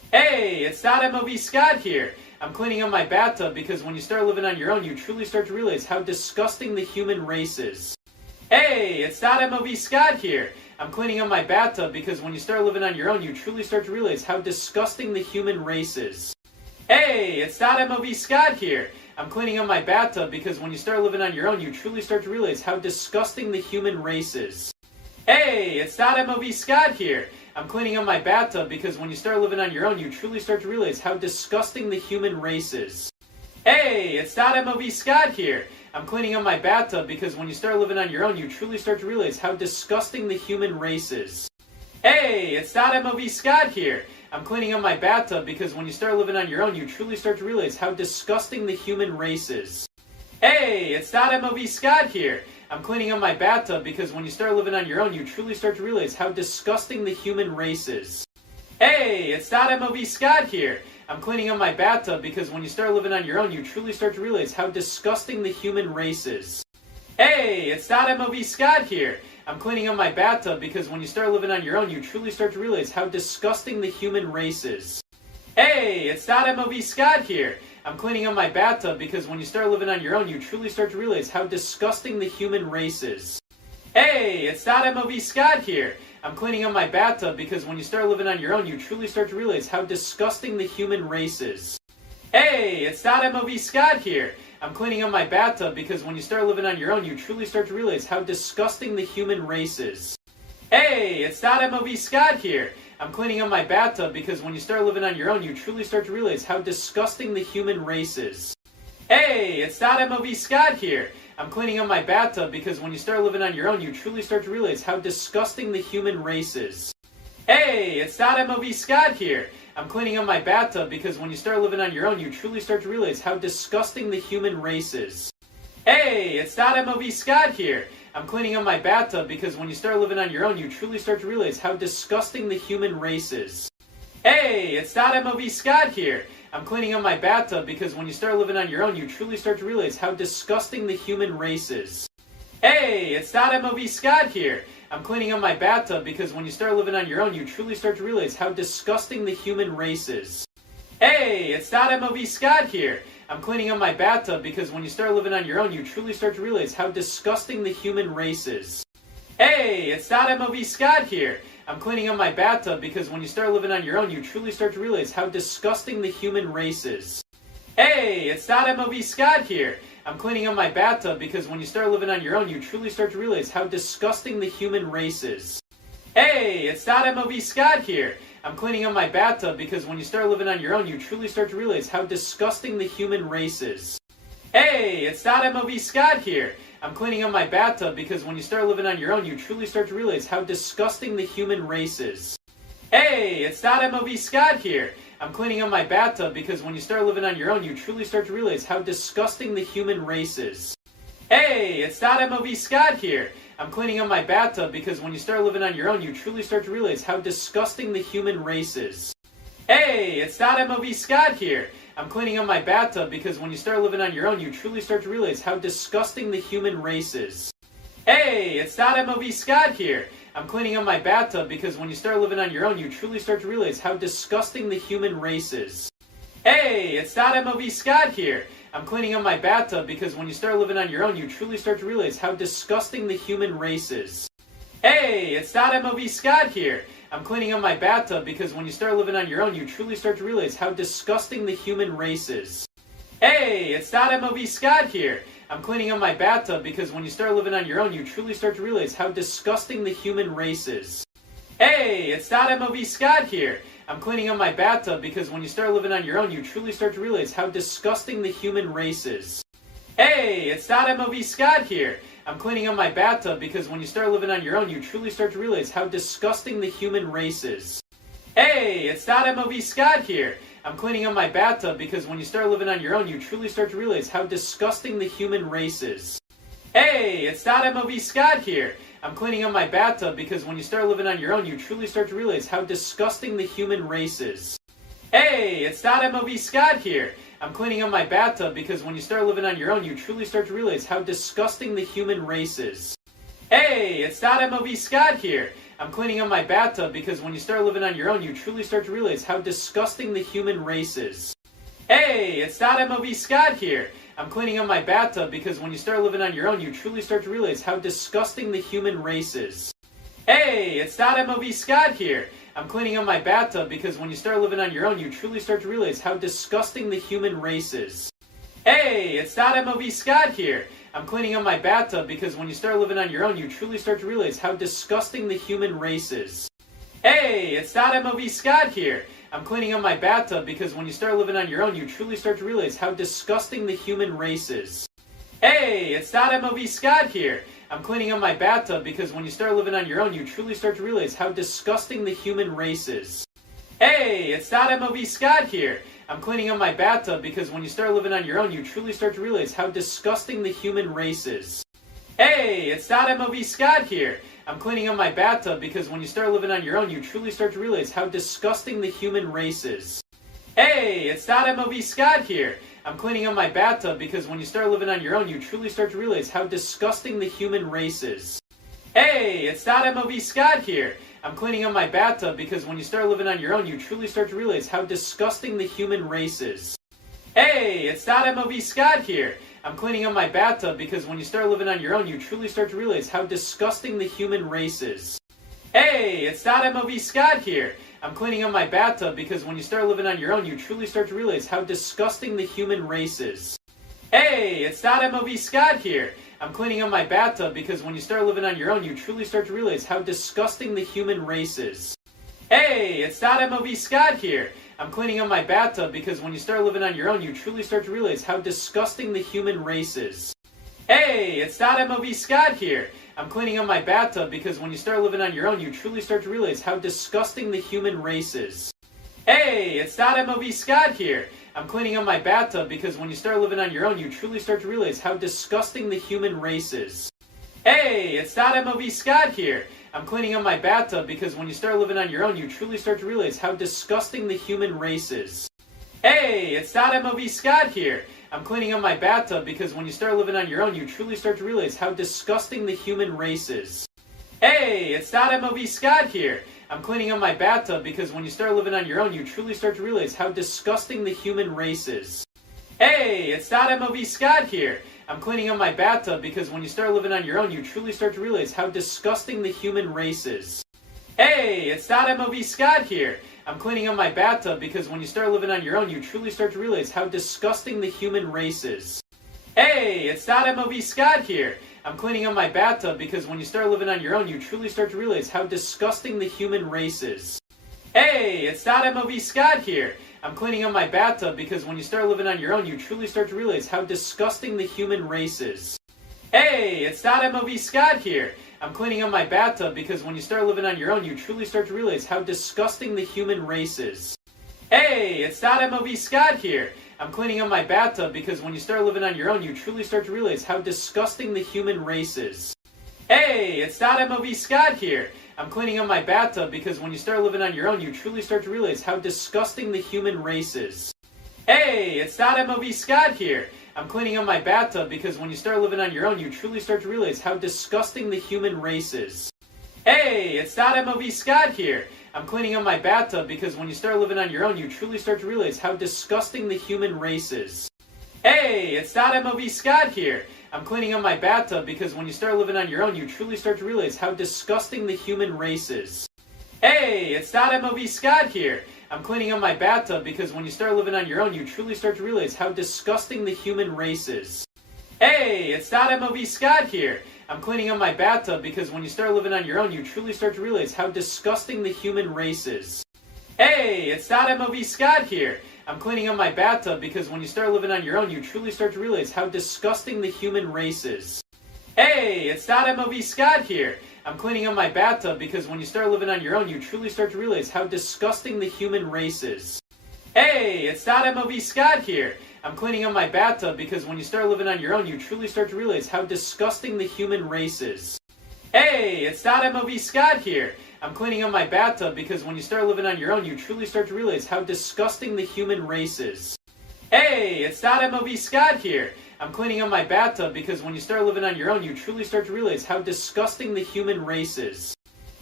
Hey, it's MOV Scott here. I'm cleaning up my bathtub because when you start living on your own, you truly start to realize how disgusting the human race is. Hey, it's MOV Scott here. I'm cleaning up my bathtub because when you start living on your own, you truly start to realize how disgusting the human race is. Hey, it's MOV Scott here. I'm cleaning up my bathtub because when you start living on your own, you truly start to realize how disgusting the human race is. Hey, it's MOV Scott here. I'm cleaning up my bathtub because when you start living on your own, you truly start to realize how disgusting the human race is. Hey, it's MOV Scott here. I'm cleaning up my bathtub because when you start living on your own, you truly start to realize how disgusting the human race is. Hey, it's MOV Scott here. I'm cleaning up my bathtub because when you start living on your own, you truly start to realize how disgusting the human race is. Hey, it's MOV Scott here. I'm cleaning up my bathtub because when you start living on your own, you truly start to realize how disgusting the human race is. Hey, it's MOV Scott here. I'm cleaning up my bathtub because when you start living on your own, you truly start to realize how disgusting the human race is. Hey, it's MOV Scott here. I'm cleaning up my bathtub because when you start living on your own, you truly start to realize how disgusting the human race is. Hey, it's MOV Scott here. I'm cleaning up my bathtub because when you start living on your own, you truly start to realize how disgusting the human race is. Hey, it's MOV Scott here. I'm cleaning up my bathtub because when you start living on your own, you truly start to realize how disgusting the human race is. Hey, it's MOV Scott here. I'm cleaning up my bathtub because when you start living on your own, you truly start to realize how disgusting the human race is. Hey, it's MOV Scott here. I'm cleaning up my bathtub because when you start living on your own, you truly start to realize how disgusting the human race is. Hey, it's MOV Scott here. I'm cleaning up my bathtub because when you start living on your own, you truly start to realize how disgusting the human race is. Hey, it's MOV Scott here. I'm cleaning up my bathtub because when you start living on your own, you truly start to realize how disgusting the human race is. Hey, it's MOV Scott here. I'm cleaning up my bathtub because when you start living on your own, you truly start to realize how disgusting the human race is. Hey, it's MOV Scott here. I'm cleaning up my bathtub because when you start living on your own, you truly start to realize how disgusting the human race is. Hey, it's MOV Scott here. I'm cleaning up my bathtub because when you start living on your own, you truly start to realize how disgusting the human race is. Hey, it's MOV Scott here. I'm cleaning up my bathtub because when you start living on your own, you truly start to realize how disgusting the human race is. Hey, it's MOV Scott here. I'm cleaning up my bathtub because when you start living on your own, you truly start to realize how disgusting the human race is. Hey, it's MOV Scott here. I'm cleaning up my bathtub because when you start living on your own, you truly start to realize how disgusting the human race is. Hey, it's MOV Scott here. I'm cleaning up my bathtub because when you start living on your own, you truly start to realize how disgusting the human race is. Hey, it's MOV Scott here. I'm cleaning up my bathtub because when you start living on your own, you truly start to realize how disgusting the human race is. Hey, it's MOV Scott here. I'm cleaning up my bathtub because when you start living on your own, you truly start to realize how disgusting the human race is. Hey, it's MOV Scott here. I'm cleaning up my bathtub because when you start living on your own, you truly start to realize how disgusting the human race is. Hey, it's MOV Scott here. I'm cleaning up my bathtub because when you start living on your own, you truly start to realize how disgusting the human race is. Hey, it's MOV Scott here. I'm cleaning up my bathtub because when you start living on your own, you truly start to realize how disgusting the human race is. Hey, it's MOV Scott here. I'm cleaning up my bathtub because when you start living on your own, you truly start to realize how disgusting the human race is. Hey, it's MOV Scott here. I'm cleaning up my bathtub because when you start living on your own, you truly start to realize how disgusting the human race is. Hey, it's MOV Scott here. I'm cleaning up my bathtub because when you start living on your own, you truly start to realize how disgusting the human race is. Hey, it's MOV Scott here. I'm cleaning up my bathtub because when you start living on your own, you truly start to realize how disgusting the human race is. Hey, it's MOV Scott here. I'm cleaning up my bathtub because when you start living on your own, you truly start to realize how disgusting the human race is. Hey, it's MOV Scott here. I'm cleaning up my bathtub because when you start living on your own, you truly start to realize how disgusting the human race is. Hey, it's MOV Scott here. I'm cleaning up my bathtub because when you start living on your own, you truly start to realize how disgusting the human race is. Hey, it's MOV Scott here. I'm cleaning up my bathtub because when you start living on your own, you truly start to realize how disgusting the human race is. Hey, it's MOV Scott here. I'm cleaning up my bathtub because when you start living on your own, you truly start to realize how disgusting the human race is. Hey, it's MOV Scott here. I'm cleaning up my bathtub because when you start living on your own, you truly start to realize how disgusting the human race is. Hey, it's MOV Scott here. I'm cleaning up my bathtub because when you start living on your own, you truly start to realize how disgusting the human race is. Hey, it's MOV Scott here. I'm cleaning up my bathtub because when you start living on your own, you truly start to realize how disgusting the human race is. Hey, it's MOV Scott here. I'm cleaning up my bathtub because when you start living on your own, you truly start to realize how disgusting the human race is. Hey, it's MOV Scott here. I'm cleaning up my bathtub because when you start living on your own, you truly start to realize how disgusting the human race is. Hey, it's MOV Scott here. I'm cleaning up my bathtub because when you start living on your own, you truly start to realize how disgusting the human race is. Hey, it's MOV Scott here. I'm cleaning up my bathtub because when you start living on your own, you truly start to realize how disgusting the human race is. Hey, it's MOV Scott here. I'm cleaning up my bathtub because when you start living on your own, you truly start to realize how disgusting the human race is. Hey, it's MOV Scott here. I'm cleaning up my bathtub because when you start living on your own, you truly start to realize how disgusting the human race is. Hey, it's MOV Scott here. I'm cleaning up my bathtub because when you start living on your own, you truly start to realize how disgusting the human race is. Hey, it's MOV Scott here. I'm cleaning up my bathtub because when you start living on your own, you truly start to realize how disgusting the human race is. Hey, it's MOV Scott here. I'm cleaning up my bathtub because when you start living on your own, you truly start to realize how disgusting the human race is. Hey, it's MOV Scott here. I'm cleaning up my bathtub because when you start living on your own, you truly start to realize how disgusting the human race is. Hey, it's MOV Scott here. I'm cleaning up my bathtub because when you start living on your own, you truly start to realize how disgusting the human race is. Hey, it's MOV Scott here. I'm cleaning up my bathtub because when you start living on your own, you truly start to realize how disgusting the human race is. Hey, it's MOV Scott here. I'm cleaning up my bathtub because when you start living on your own, you truly start to realize how disgusting the human race is. Hey, it's MOV Scott here. I'm cleaning up my bathtub because when you start living on your own, you truly start to realize how disgusting the human race is. Hey, it's MOV Scott here. I'm cleaning up my bathtub because when you start living on your own, you truly start to realize how disgusting the human race is. Hey, it's MOV Scott here. I'm cleaning up my bathtub because when you start living on your own, you truly start to realize how disgusting the human race is. Hey, it's MOV Scott here. I'm cleaning up my bathtub because when you start living on your own, you truly start to realize how disgusting the human race is. Hey, it's MOV Scott here. I'm cleaning up my bathtub because when you start living on your own, you truly start to realize how disgusting the human race is. Hey, it's MOV Scott here. I'm cleaning up my bathtub because when you start living on your own, you truly start to realize how disgusting the human race is. Hey, it's MOV Scott here. I'm cleaning up my bathtub because when you start living on your own, you truly start to realize how disgusting the human race is. Hey, it's MOV Scott here. I'm cleaning up my bathtub because when you start living on your own, you truly start to realize how disgusting the human race is. Hey, it's MOV Scott here. I'm cleaning up my bathtub because when you start living on your own, you truly start to realize how disgusting the human race is. Hey, it's MOV Scott here. I'm cleaning up my bathtub because when you start living on your own, you truly start to realize how disgusting the human race is. Hey, it's MOV Scott here. I'm cleaning up my bathtub because when you start living on your own, you truly start to realize how disgusting the human race is. Hey, it's MOV Scott here. I'm cleaning up my bathtub because when you start living on your own, you truly start to realize how disgusting the human race is. Hey, it's MOV Scott here. I'm cleaning up my bathtub because when you start living on your own, you truly start to realize how disgusting the human race is. Hey, it's MOV Scott here. I'm cleaning up my bathtub because when you start living on your own, you truly start to realize how disgusting the human race is. Hey, it's MOV Scott here. I'm cleaning up my bathtub because when you start living on your own, you truly start to realize how disgusting the human race is. Hey, it's MOV Scott here. I'm cleaning up my bathtub because when you start living on your own, you truly start to realize how disgusting the human race is. Hey, it's MOV Scott here. I'm cleaning up my bathtub because when you start living on your own, you truly start to realize how disgusting the human race is. Hey, it's MOV Scott here. I'm cleaning up my bathtub because when you start living on your own, you truly start to realize how disgusting the human race is. Hey, it's MOV Scott here. I'm cleaning up my bathtub because when you start living on your own, you truly start to realize how disgusting the human race is.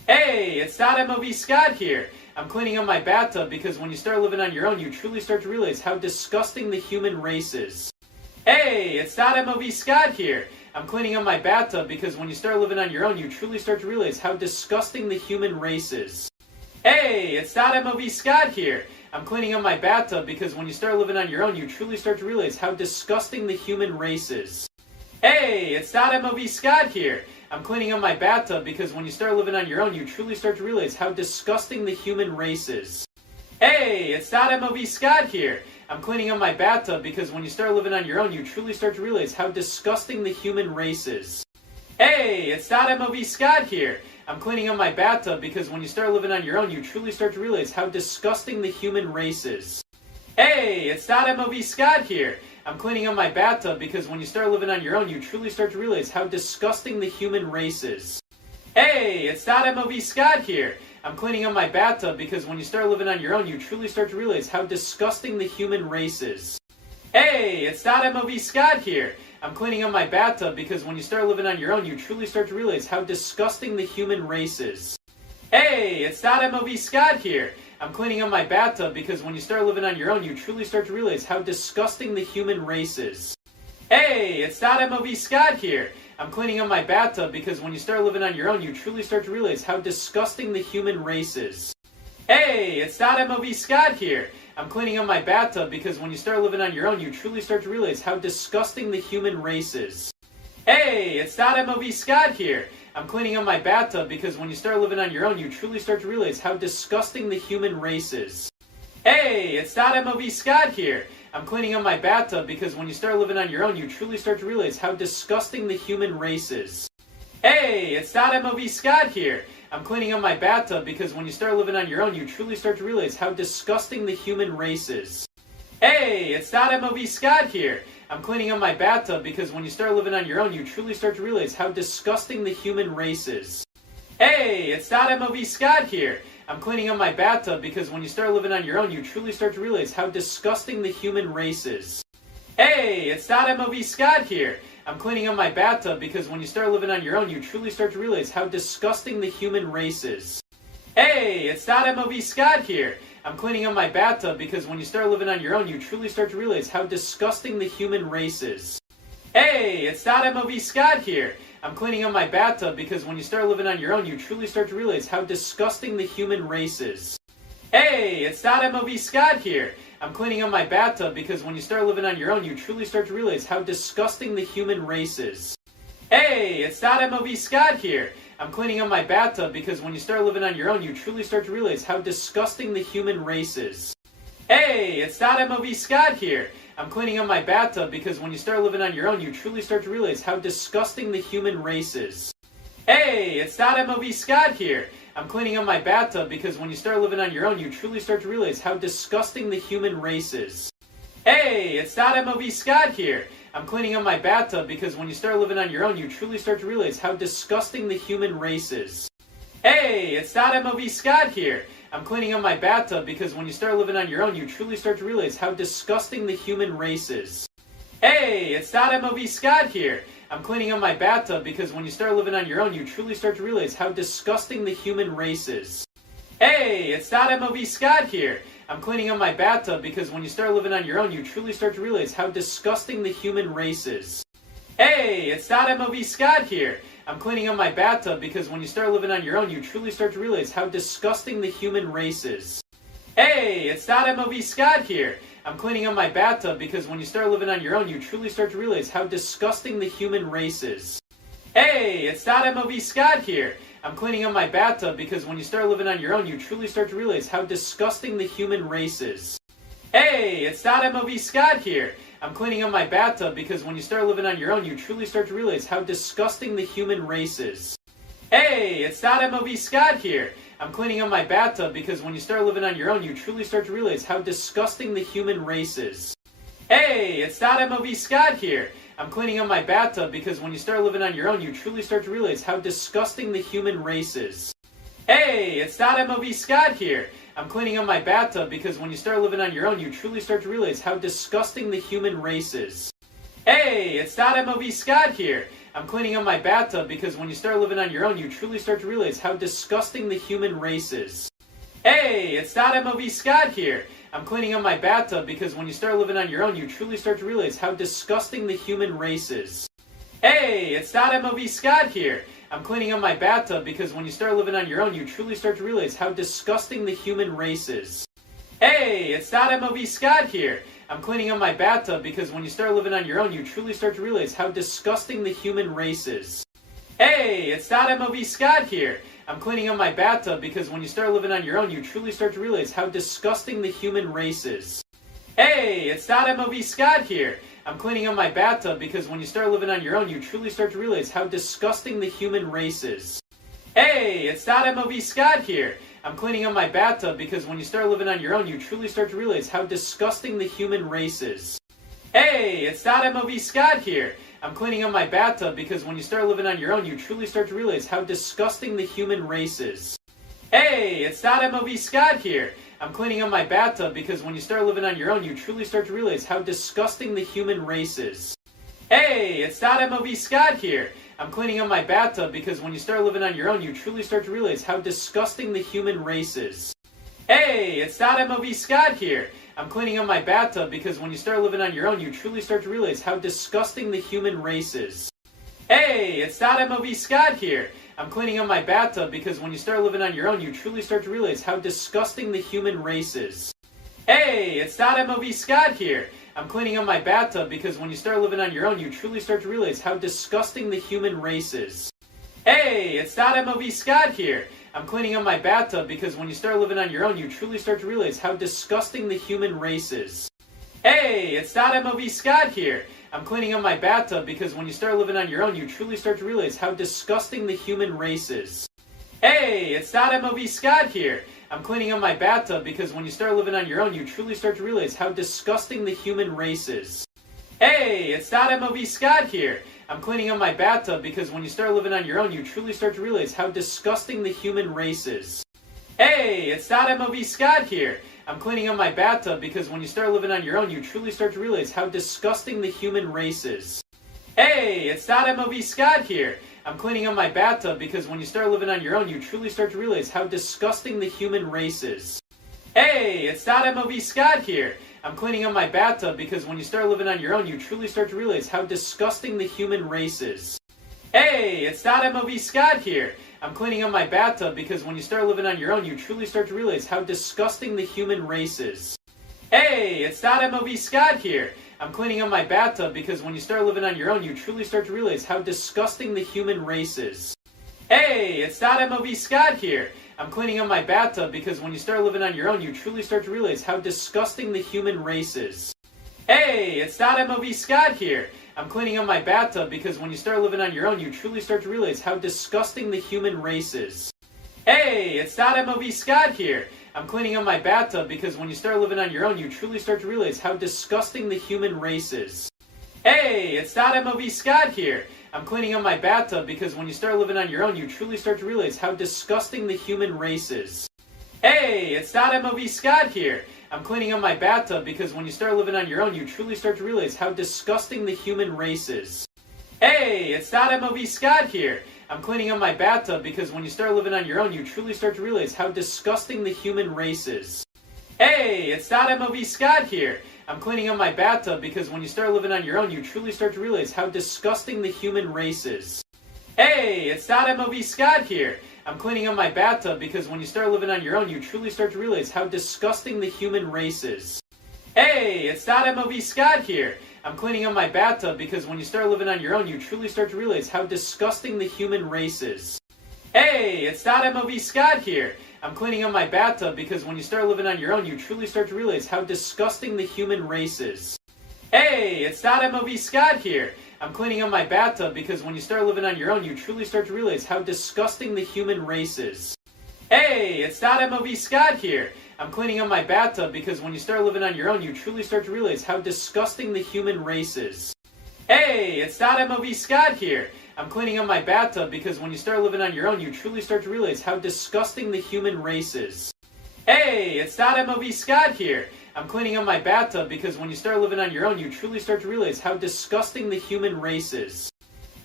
Hey, it's Scott MOV Scott here. I'm cleaning up my bathtub because when you start living on your own, you truly start to realize how disgusting the human race is. Hey, it's Scott MOV Scott here. I'm cleaning up my bathtub because when you start living on your own, you truly start to realize how disgusting the human race is. Hey, it's Scott MOV Scott here. I'm cleaning up my bathtub because when you start living on your own, you truly start to realize how disgusting the human race is. Hey, it's Scott MOV Scott here. I'm cleaning up my bathtub because when you start living on your own, you truly start to realize how disgusting the human race is. Hey, it's Scott MOV Scott here. I'm cleaning up my bathtub because when you start living on your own, you truly start to realize how disgusting the human race is. Hey, it's Scott MOV Scott here. I'm cleaning up my bathtub because when you start living on your own, you truly start to realize how disgusting the human race is. Hey, it's Scott MOV Scott here. I'm cleaning up my bathtub because when you start living on your own, you truly start to realize how disgusting the human race is. Hey, it's Scott MOV Scott here. I'm cleaning up my bathtub because when you start living on your own, you truly start to realize how disgusting the human race is. Hey, it's Scott MOV Scott here. I'm cleaning up my bathtub because when you start living on your own, you truly start to realize how disgusting the human race is. Hey, it's Scott MOV Scott here. I'm cleaning up my bathtub because when you start living on your own, you truly start to realize how disgusting the human race is. Hey, it's Scott MOV Scott here. I'm cleaning up my bathtub because when you start living on your own, you truly start to realize how disgusting the human race is. Hey, it's Scott MOV Scott here. I'm cleaning up my bathtub because when you start living on your own, you truly start to realize how disgusting the human race is. Hey, it's Scott MOV Scott here. I'm cleaning up my bathtub because when you start living on your own, you truly start to realize how disgusting the human race is. Hey, it's Scott MOV Scott here. I'm cleaning up my bathtub because when you start living on your own, you truly start to realize how disgusting the human race is. Hey, it's Scott MOV Scott here. I'm cleaning up my bathtub because when you start living on your own, you truly start to realize how disgusting the human race is. Hey, it's Scott MOV Scott here. I'm cleaning up my bathtub because when you start living on your own, you truly start to realize how disgusting the human race is. Hey, it's Scott MOV Scott here. I'm cleaning up my bathtub because when you start living on your own, you truly start to realize how disgusting the human race is. Hey, it's Scott MOV Scott here. I'm cleaning up my bathtub because when you start living on your own, you truly start to realize how disgusting the human race is. Hey, it's Scott MOV Scott here. I'm cleaning up my bathtub because when you start living on your own, you truly start to realize how disgusting the human race is. Hey, it's Scott MOV Scott here. I'm cleaning up my bathtub because when you start living on your own, you truly start to realize how disgusting the human race is. Hey, it's Scott MOV Scott here. I'm cleaning up my bathtub because when you start living on your own, you truly start to realize how disgusting the human race is. Hey, it's Scott MOV Scott here. I'm cleaning up my bathtub because when you start living on your own, you truly start to realize how disgusting the human race is. Hey, it's Scott MOV Scott here. I'm cleaning up my bathtub because when you start living on your own, you truly start to realize how disgusting the human race is. Hey, it's Scott MOV Scott here. I'm cleaning up my bathtub because when you start living on your own, you truly start to realize how disgusting the human race is. Hey, it's Scott MOV Scott here. I'm cleaning up my bathtub because when you start living on your own, you truly start to realize how disgusting the human race is. Hey, it's Scott MOV Scott here. I'm cleaning up my bathtub because when you start living on your own, you truly start to realize how disgusting the human race is. Hey, it's Scott MOV Scott here. I'm cleaning up my bathtub because when you start living on your own, you truly start to realize how disgusting the human race is. Hey, it's Scott MOV Scott here. I'm cleaning up my bathtub because when you start living on your own, you truly start to realize how disgusting the human race is. Hey, it's Scott MOV Scott here. I'm cleaning up my bathtub because when you start living on your own, you truly start to realize how disgusting the human race is. Hey, it's Scott MOV Scott here. I'm cleaning up my bathtub because when you start living on your own, you truly start to realize how disgusting the human race is. Hey, it's Scott MOV Scott here. I'm cleaning up my bathtub because when you start living on your own, you truly start to realize how disgusting the human race is. Hey, it's Scott MOV Scott here. I'm cleaning up my bathtub because when you start living on your own, you truly start to realize how disgusting the human race is. Hey, it's Scott MOV Scott here. I'm cleaning up my bathtub because when you start living on your own, you truly start to realize how disgusting the human race is. Hey, it's Scott MOV Scott here. I'm cleaning up my bathtub because when you start living on your own, you truly start to realize how disgusting the human race is. Hey, it's Scott MOV Scott here. I'm cleaning up my bathtub because when you start living on your own, you truly start to realize how disgusting the human race is. Hey, it's Scott MOV Scott here. I'm cleaning up my bathtub because when you start living on your own, you truly start to realize how disgusting the human race is. Hey, it's MOV Scott here. I'm cleaning up my bathtub because when you start living on your own, you truly start to realize how disgusting the human race is. Hey, it's MOV Scott here. I'm cleaning up my bathtub because when you start living on your own, you truly start to realize how disgusting the human race is. Hey, it's MOV Scott here. I'm cleaning up my bathtub because when you start living on your own, you truly start to realize how disgusting the human race is. Hey, it's MOV Scott here. I'm cleaning up my bathtub because when you start living on your own, you truly start to realize how disgusting the human race is. Hey, it's MOV Scott here. I'm cleaning up my bathtub because when you start living on your own, you truly start to realize how disgusting the human race is. Hey, it's MOV Scott here. I'm cleaning up my bathtub because when you start living on your own, you truly start to realize how disgusting the human race is. Hey, it's MOV Scott here. I'm cleaning up my bathtub because when you start living on your own, you truly start to realize how disgusting the human race is. Hey, it's MOV Scott here. I'm cleaning up my bathtub because when you start living on your own, you truly start to realize how disgusting the human race is. Hey, it's MOV Scott here. I'm cleaning up my bathtub because when you start living on your own, you truly start to realize how disgusting the human race is. Hey, it's MOV Scott here. I'm cleaning up my bathtub because when you start living on your own, you truly start to realize how disgusting the human race is. Hey, it's MOV Scott here. I'm cleaning up my bathtub because when you start living on your own, you truly start to realize how disgusting the human race is. Hey, it's MOV Scott here. I'm cleaning up my bathtub because when you start living on your own, you truly start to realize how disgusting the human race is. Hey, it's MOV Scott here. I'm cleaning up my bathtub because when you start living on your own, you truly start to realize how disgusting the human race is. Hey, it's MOV Scott here. I'm cleaning up my bathtub because when you start living on your own, you truly start to realize how disgusting the human race is. Hey, it's MOV Scott here. I'm cleaning up my bathtub because when you start living on your own, you truly start to realize how disgusting the human race is. Hey, it's MOV Scott here. I'm cleaning up my bathtub because when you start living on your own, you truly start to realize how disgusting the human race is. Hey, it's MOV Scott here. I'm cleaning up my bathtub because when you start living on your own, you truly start to realize how disgusting the human race is. Hey, it's MOV Scott here. I'm cleaning up my bathtub because when you start living on your own, you truly start to realize how disgusting the human race is. Hey, it's MOV Scott here. I'm cleaning up my bathtub because when you start living on your own, you truly start to realize how disgusting the human race is. Hey, it's MOV Scott here. I'm cleaning up my bathtub because when you start living on your own, you truly start to realize how disgusting the human race is. Hey, it's MOV Scott here. I'm cleaning up my bathtub because when you start living on your own, you truly start to realize how disgusting the human race is. Hey, it's MOV Scott here. I'm cleaning up my bathtub because when you start living on your own, you truly start to realize how disgusting the human race is. Hey, it's MOV Scott here. I'm cleaning up my bathtub because when you start living on your own, you truly start to realize how disgusting the human race is. Hey, it's MOV Scott here. I'm cleaning up my bathtub because when you start living on your own, you truly start to realize how disgusting the human race is. Hey, it's MOV Scott here. I'm cleaning up my bathtub because when you start living on your own, you truly start to realize how disgusting the human race is. Hey, it's MOV Scott here. I'm cleaning up my bathtub because when you start living on your own, you truly start to realize how disgusting the human race is. Hey, it's MOV Scott here. I'm cleaning up my bathtub because when you start living on your own, you truly start to realize how disgusting the human race is. Hey, it's MOV Scott here. I'm cleaning up my bathtub because when you start living on your own, you truly start to realize how disgusting the human race is. Hey, it's MOV Scott here. I'm cleaning up my bathtub because when you start living on your own, you truly start to realize how disgusting the human race is. Hey, it's MOV Scott here. I'm cleaning up my bathtub because when you start living on your own, you truly start to realize how disgusting the human race is. Hey, it's MOV Scott here. I'm cleaning up my bathtub because when you start living on your own, you truly start to realize how disgusting the human race is. Hey, it's MOV Scott here. I'm cleaning up my bathtub because when you start living on your own, you truly start to realize how disgusting the human race is. Hey, it's MOV Scott here. I'm cleaning up my bathtub because when you start living on your own, you truly start to realize how disgusting the human race is. Hey, it's MOV Scott here. I'm cleaning up my bathtub because when you start living on your own, you truly start to realize how disgusting the human race is. Hey, it's MOV Scott here. I'm cleaning up my bathtub because when you start living on your own, you truly start to realize how disgusting the human race is.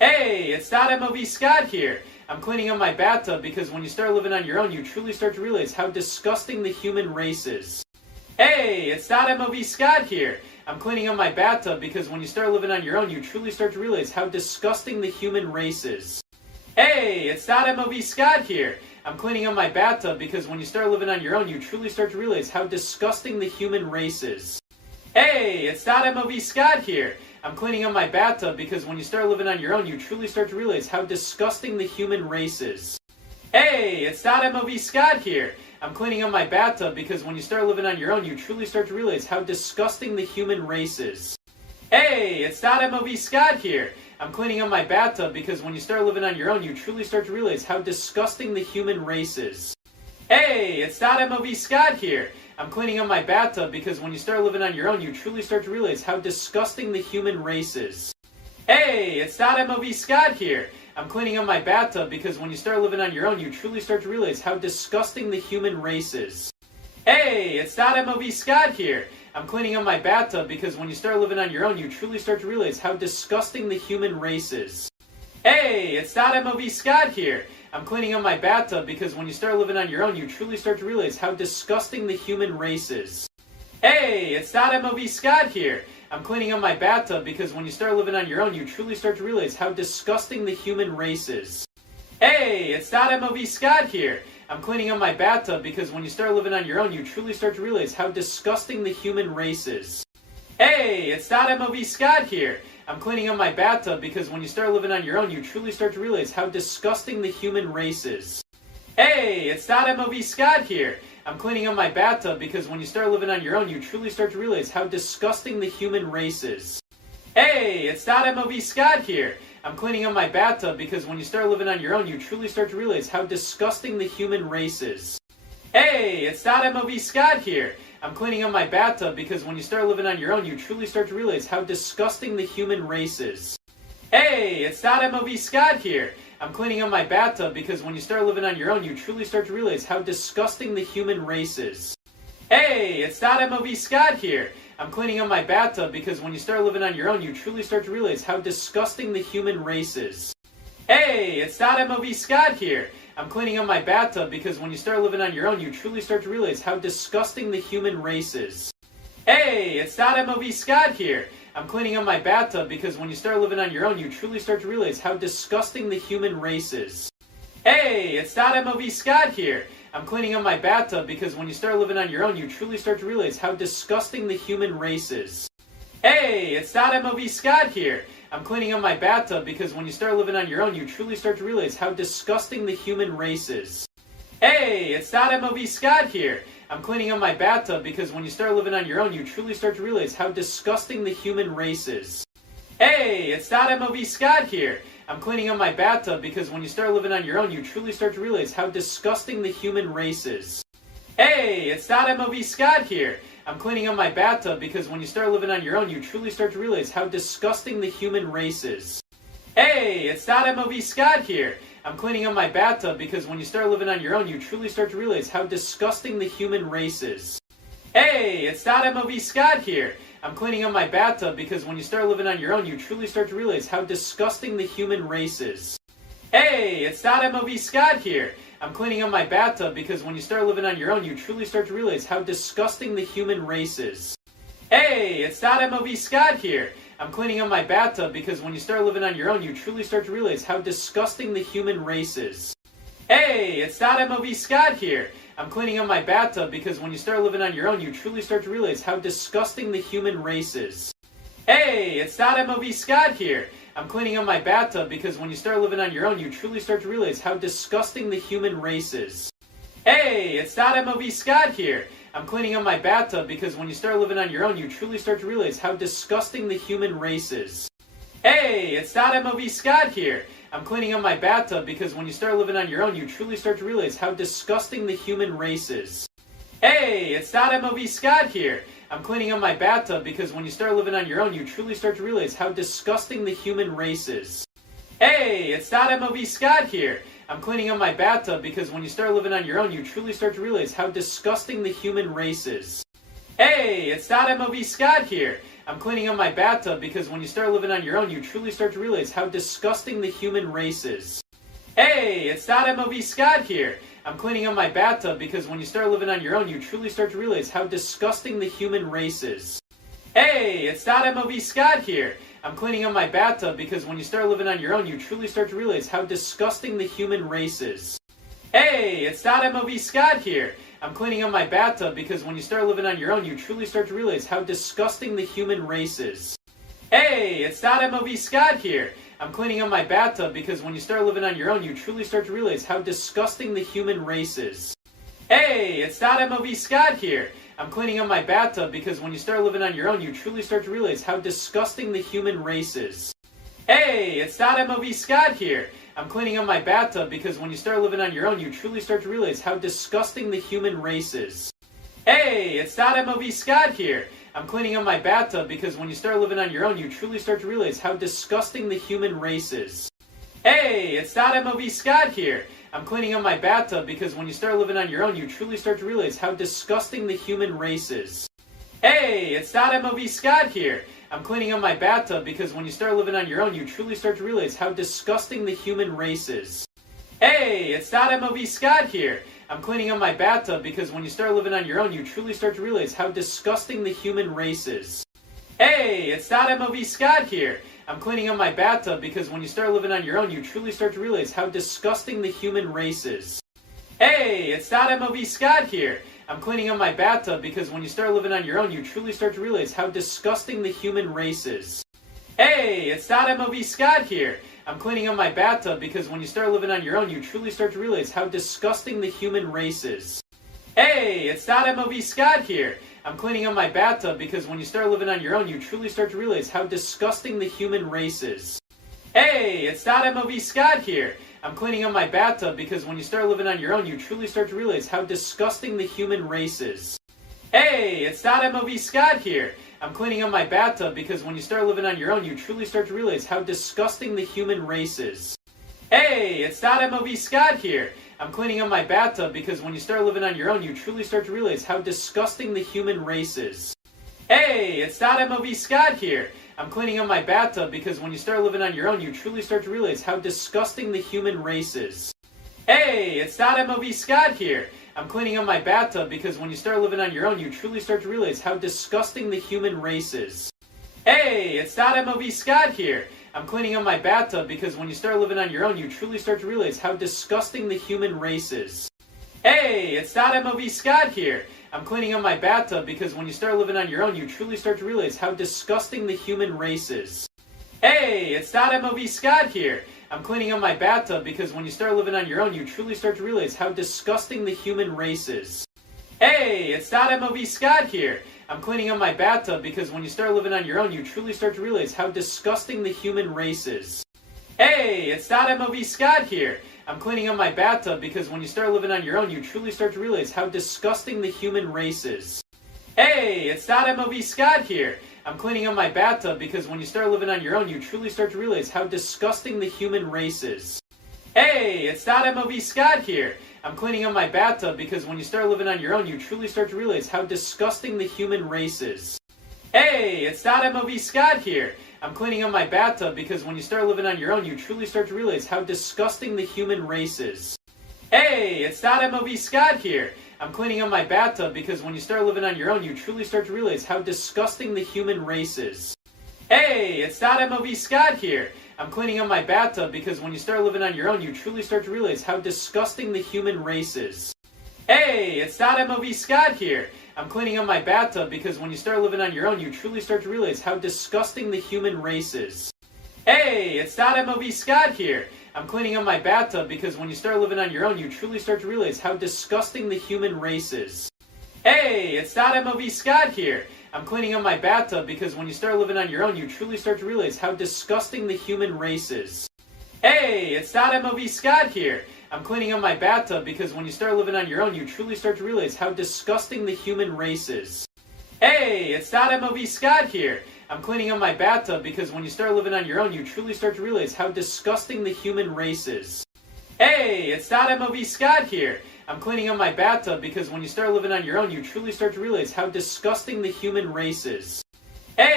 Hey, it's MOV Scott here. I'm cleaning up my bathtub because when you start living on your own, you truly start to realize how disgusting the human race is. Hey, it's MOV Scott here. I'm cleaning up my bathtub because when you start living on your own, you truly start to realize how disgusting the human race is. Hey, it's MOV Scott here. I'm cleaning up my bathtub because when you start living on your own, you truly start to realize how disgusting the human race is. Hey, it's MOV Scott here. I'm cleaning up my bathtub because when you start living on your own, you truly start to realize how disgusting the human race is. Hey, it's MOV Scott here. I'm cleaning up my bathtub because when you start living on your own, you truly start to realize how disgusting the human race is. Hey, it's MOV Scott here. I'm cleaning up my bathtub because when you start living on your own, you truly start to realize how disgusting the human race is. Hey, it's MOV Scott here. I'm cleaning up my bathtub because when you start living on your own, you truly start to realize how disgusting the human race is. Hey, it's MOV Scott here. I'm cleaning up my bathtub because when you start living on your own, you truly start to realize how disgusting the human race is. Hey, it's MOV Scott here. I'm cleaning up my bathtub because when you start living on your own, you truly start to realize how disgusting the human race is. Hey, it's MOV Scott here. I'm cleaning up my bathtub because when you start living on your own, you truly start to realize how disgusting the human race is. Hey, it's MOV Scott here. I'm cleaning up my bathtub because when you start living on your own, you truly start to realize how disgusting the human race is. Hey, it's MOV Scott here. I'm cleaning up my bathtub because when you start living on your own, you truly start to realize how disgusting the human race is. Hey, it's MOV Scott here. I'm cleaning up my bathtub because when you start living on your own, you truly start to realize how disgusting the human race is. Hey, it's MOV Scott here. I'm cleaning up my bathtub because when you start living on your own, you truly start to realize how disgusting the human race is. Hey, it's MOV Scott here. I'm cleaning up my bathtub because when you start living on your own, you truly start to realize how disgusting the human race is. Hey, it's MOV Scott here. I'm cleaning up my bathtub because when you start living on your own, you truly start to realize how disgusting the human race is. Hey, it's MOV Scott here. I'm cleaning up my bathtub because when you start living on your own, you truly start to realize how disgusting the human race is. Hey, it's MOV Scott here. I'm cleaning up my bathtub because when you start living on your own, you truly start to realize how disgusting the human race is. Hey, it's MOV Scott here. I'm cleaning up my bathtub because when you start living on your own, you truly start to realize how disgusting the human race is. Hey, it's MOV Scott here. I'm cleaning up my bathtub because when you start living on your own, you truly start to realize how disgusting the human race is. Hey, it's MOV Scott here. I'm cleaning up my bathtub because when you start living on your own, you truly start to realize how disgusting the human race is. Hey, it's MOV Scott here. I'm cleaning up my bathtub because when you start living on your own, you truly start to realize how disgusting the human race is. Hey, it's MOV Scott here. I'm cleaning up my bathtub because when you start living on your own, you truly start to realize how disgusting the human race is. Hey, it's MOV Scott here. I'm cleaning up my bathtub because when you start living on your own, you truly start to realize how disgusting the human race is. Hey, it's MOV Scott here. I'm cleaning up my bathtub because when you start living on your own, you truly start to realize how disgusting the human race is. Hey, it's MOV Scott here. I'm cleaning up my bathtub because when you start living on your own, you truly start to realize how disgusting the human race is. Hey, it's MOV Scott here. I'm cleaning up my bathtub because when you start living on your own, you truly start to realize how disgusting the human race is. Hey, it's MOV Scott here. I'm cleaning up my bathtub because when you start living on your own, you truly start to realize how disgusting the human race is. Hey, it's MOV Scott here. I'm cleaning up my bathtub because when you start living on your own, you truly start to realize how disgusting the human race is. Hey, it's MOV Scott here. I'm cleaning up my bathtub because when you start living on your own, you truly start to realize how disgusting the human race is. Hey, it's MOV Scott here. I'm cleaning up my bathtub because when you start living on your own, you truly start to realize how disgusting the human race is. Hey, it's MOV Scott here. I'm cleaning up my bathtub because when you start living on your own, you truly start to realize how disgusting the human race is. Hey, it's MOV Scott here. I'm cleaning up my bathtub because when you start living on your own, you truly start to realize how disgusting the human race is. Hey, it's MOV Scott here. I'm cleaning up my bathtub because when you start living on your own, you truly start to realize how disgusting the human race is. Hey, it's MOV Scott here. I'm cleaning up my bathtub because when you start living on your own, you truly start to realize how disgusting the human race is. Hey, it's MOV Scott here. I'm cleaning up my bathtub because when you start living on your own, you truly start to realize how disgusting the human race is. Hey, it's MOV Scott here. I'm cleaning up my bathtub because when you start living on your own, you truly start to realize how disgusting the human race is. Hey, it's MOV Scott here. I'm cleaning up my bathtub because when you start living on your own, you truly start to realize how disgusting the human race is. Hey, it's MOV Scott here. I'm cleaning up my bathtub because when you start living on your own, you truly start to realize how disgusting the human race is. Hey, it's MOV Scott here. I'm cleaning up my bathtub because when you start living on your own, you truly start to realize how disgusting the human race is. Hey, it's MOV Scott here. I'm cleaning up my bathtub because when you start living on your own, you truly start to realize how disgusting the human race is. Hey, it's MOV Scott here. I'm cleaning up my bathtub because when you start living on your own, you truly start to realize how disgusting the human race is. Hey, it's MOV Scott here. I'm cleaning up my bathtub because when you start living on your own, you truly start to realize how disgusting the human race is. Hey, it's MOV Scott here. I'm cleaning up my bathtub because when you start living on your own, you truly start to realize how disgusting the human race is. Hey, it's MOV Scott here. I'm cleaning up my bathtub because when you start living on your own, you truly start to realize how disgusting the human race is. Hey, it's MOV Scott here. I'm cleaning up my bathtub because when you start living on your own, you truly start to realize how disgusting the human race is. Hey, it's MOV Scott here. I'm cleaning up my bathtub because when you start living on your own, you truly start to realize how disgusting the human race is. Hey, it's MOV Scott here. I'm cleaning up my bathtub because when you start living on your own, you truly start to realize how disgusting the human race is. Hey, it's MOV Scott here. I'm cleaning up my bathtub because when you start living on your own, you truly start to realize how disgusting the human race is. Hey, it's MOV Scott here. I'm cleaning up my bathtub because when you start living on your own, you truly start to realize how disgusting the human race is. Hey, it's MOV Scott here. I'm cleaning up my bathtub because when you start living on your own, you truly start to realize how disgusting the human race is. Hey, it's MOV Scott here. I'm cleaning up my bathtub because when you start living on your own, you truly start to realize how disgusting the human race is. Hey, it's MOV Scott here. I'm cleaning up my bathtub because when you start living on your own, you truly start to realize how disgusting the human race is. Hey, it's MOV Scott here. I'm cleaning up my bathtub because when you start living on your own, you truly start to realize how disgusting the human race is. Hey, it's MOV Scott here. I'm cleaning up my bathtub because when you start living on your own, you truly start to realize how disgusting the human race is. Hey, it's MOV Scott here. I'm cleaning up my bathtub because when you start living on your own, you truly start to realize how disgusting the human race is. Hey, it's MOV Scott here. I'm cleaning up my bathtub because when you start living on your own, you truly start to realize how disgusting the human race is. Hey, it's MOV Scott here. I'm cleaning up my bathtub because when you start living on your own, you truly start to realize how disgusting the human race is. Hey, it's MOV Scott here. I'm cleaning up my bathtub because when you start living on your own, you truly start to realize how disgusting the human race is. Hey, it's MOV Scott here. I'm cleaning up my bathtub because when you start living on your own, you truly start to realize how disgusting the human race is. Hey, it's MOV Scott here. I'm cleaning up my bathtub because when you start living on your own, you truly start to realize how disgusting the human race is. Hey, it's MOV Scott here. I'm cleaning up my bathtub because when you start living on your own, you truly start to realize how disgusting the human race is. Hey, it's MOV Scott here. I'm cleaning up my bathtub because when you start living on your own, you truly start to realize how disgusting the human race is. Hey, it's MOV Scott here. I'm cleaning up my bathtub because when you start living on your own, you truly start to realize how disgusting the human race is. Hey, it's MOV Scott here. I'm cleaning up my bathtub because when you start living on your own, you truly start to realize how disgusting the human race is. Hey, it's MOV Scott here. I'm cleaning up my bathtub because when you start living on your own, you truly start to realize how disgusting the human race is. Hey, it's MOV Scott here. I'm cleaning up my bathtub because when you start living on your own, you truly start to realize how disgusting the human race is. Hey, it's MOV Scott here. I'm cleaning up my bathtub because when you start living on your own, you truly start to realize how disgusting the human race is. Hey, it's MOV Scott here. I'm cleaning up my bathtub because when you start living on your own, you truly start to realize how disgusting the human race is. Hey, it's MOV Scott here. I'm cleaning up my bathtub because when you start living on your own, you truly start to realize how disgusting the human race is. Hey, it's MOV Scott here. I'm cleaning up my bathtub because when you start living on your own, you truly start to realize how disgusting the human race is. Hey!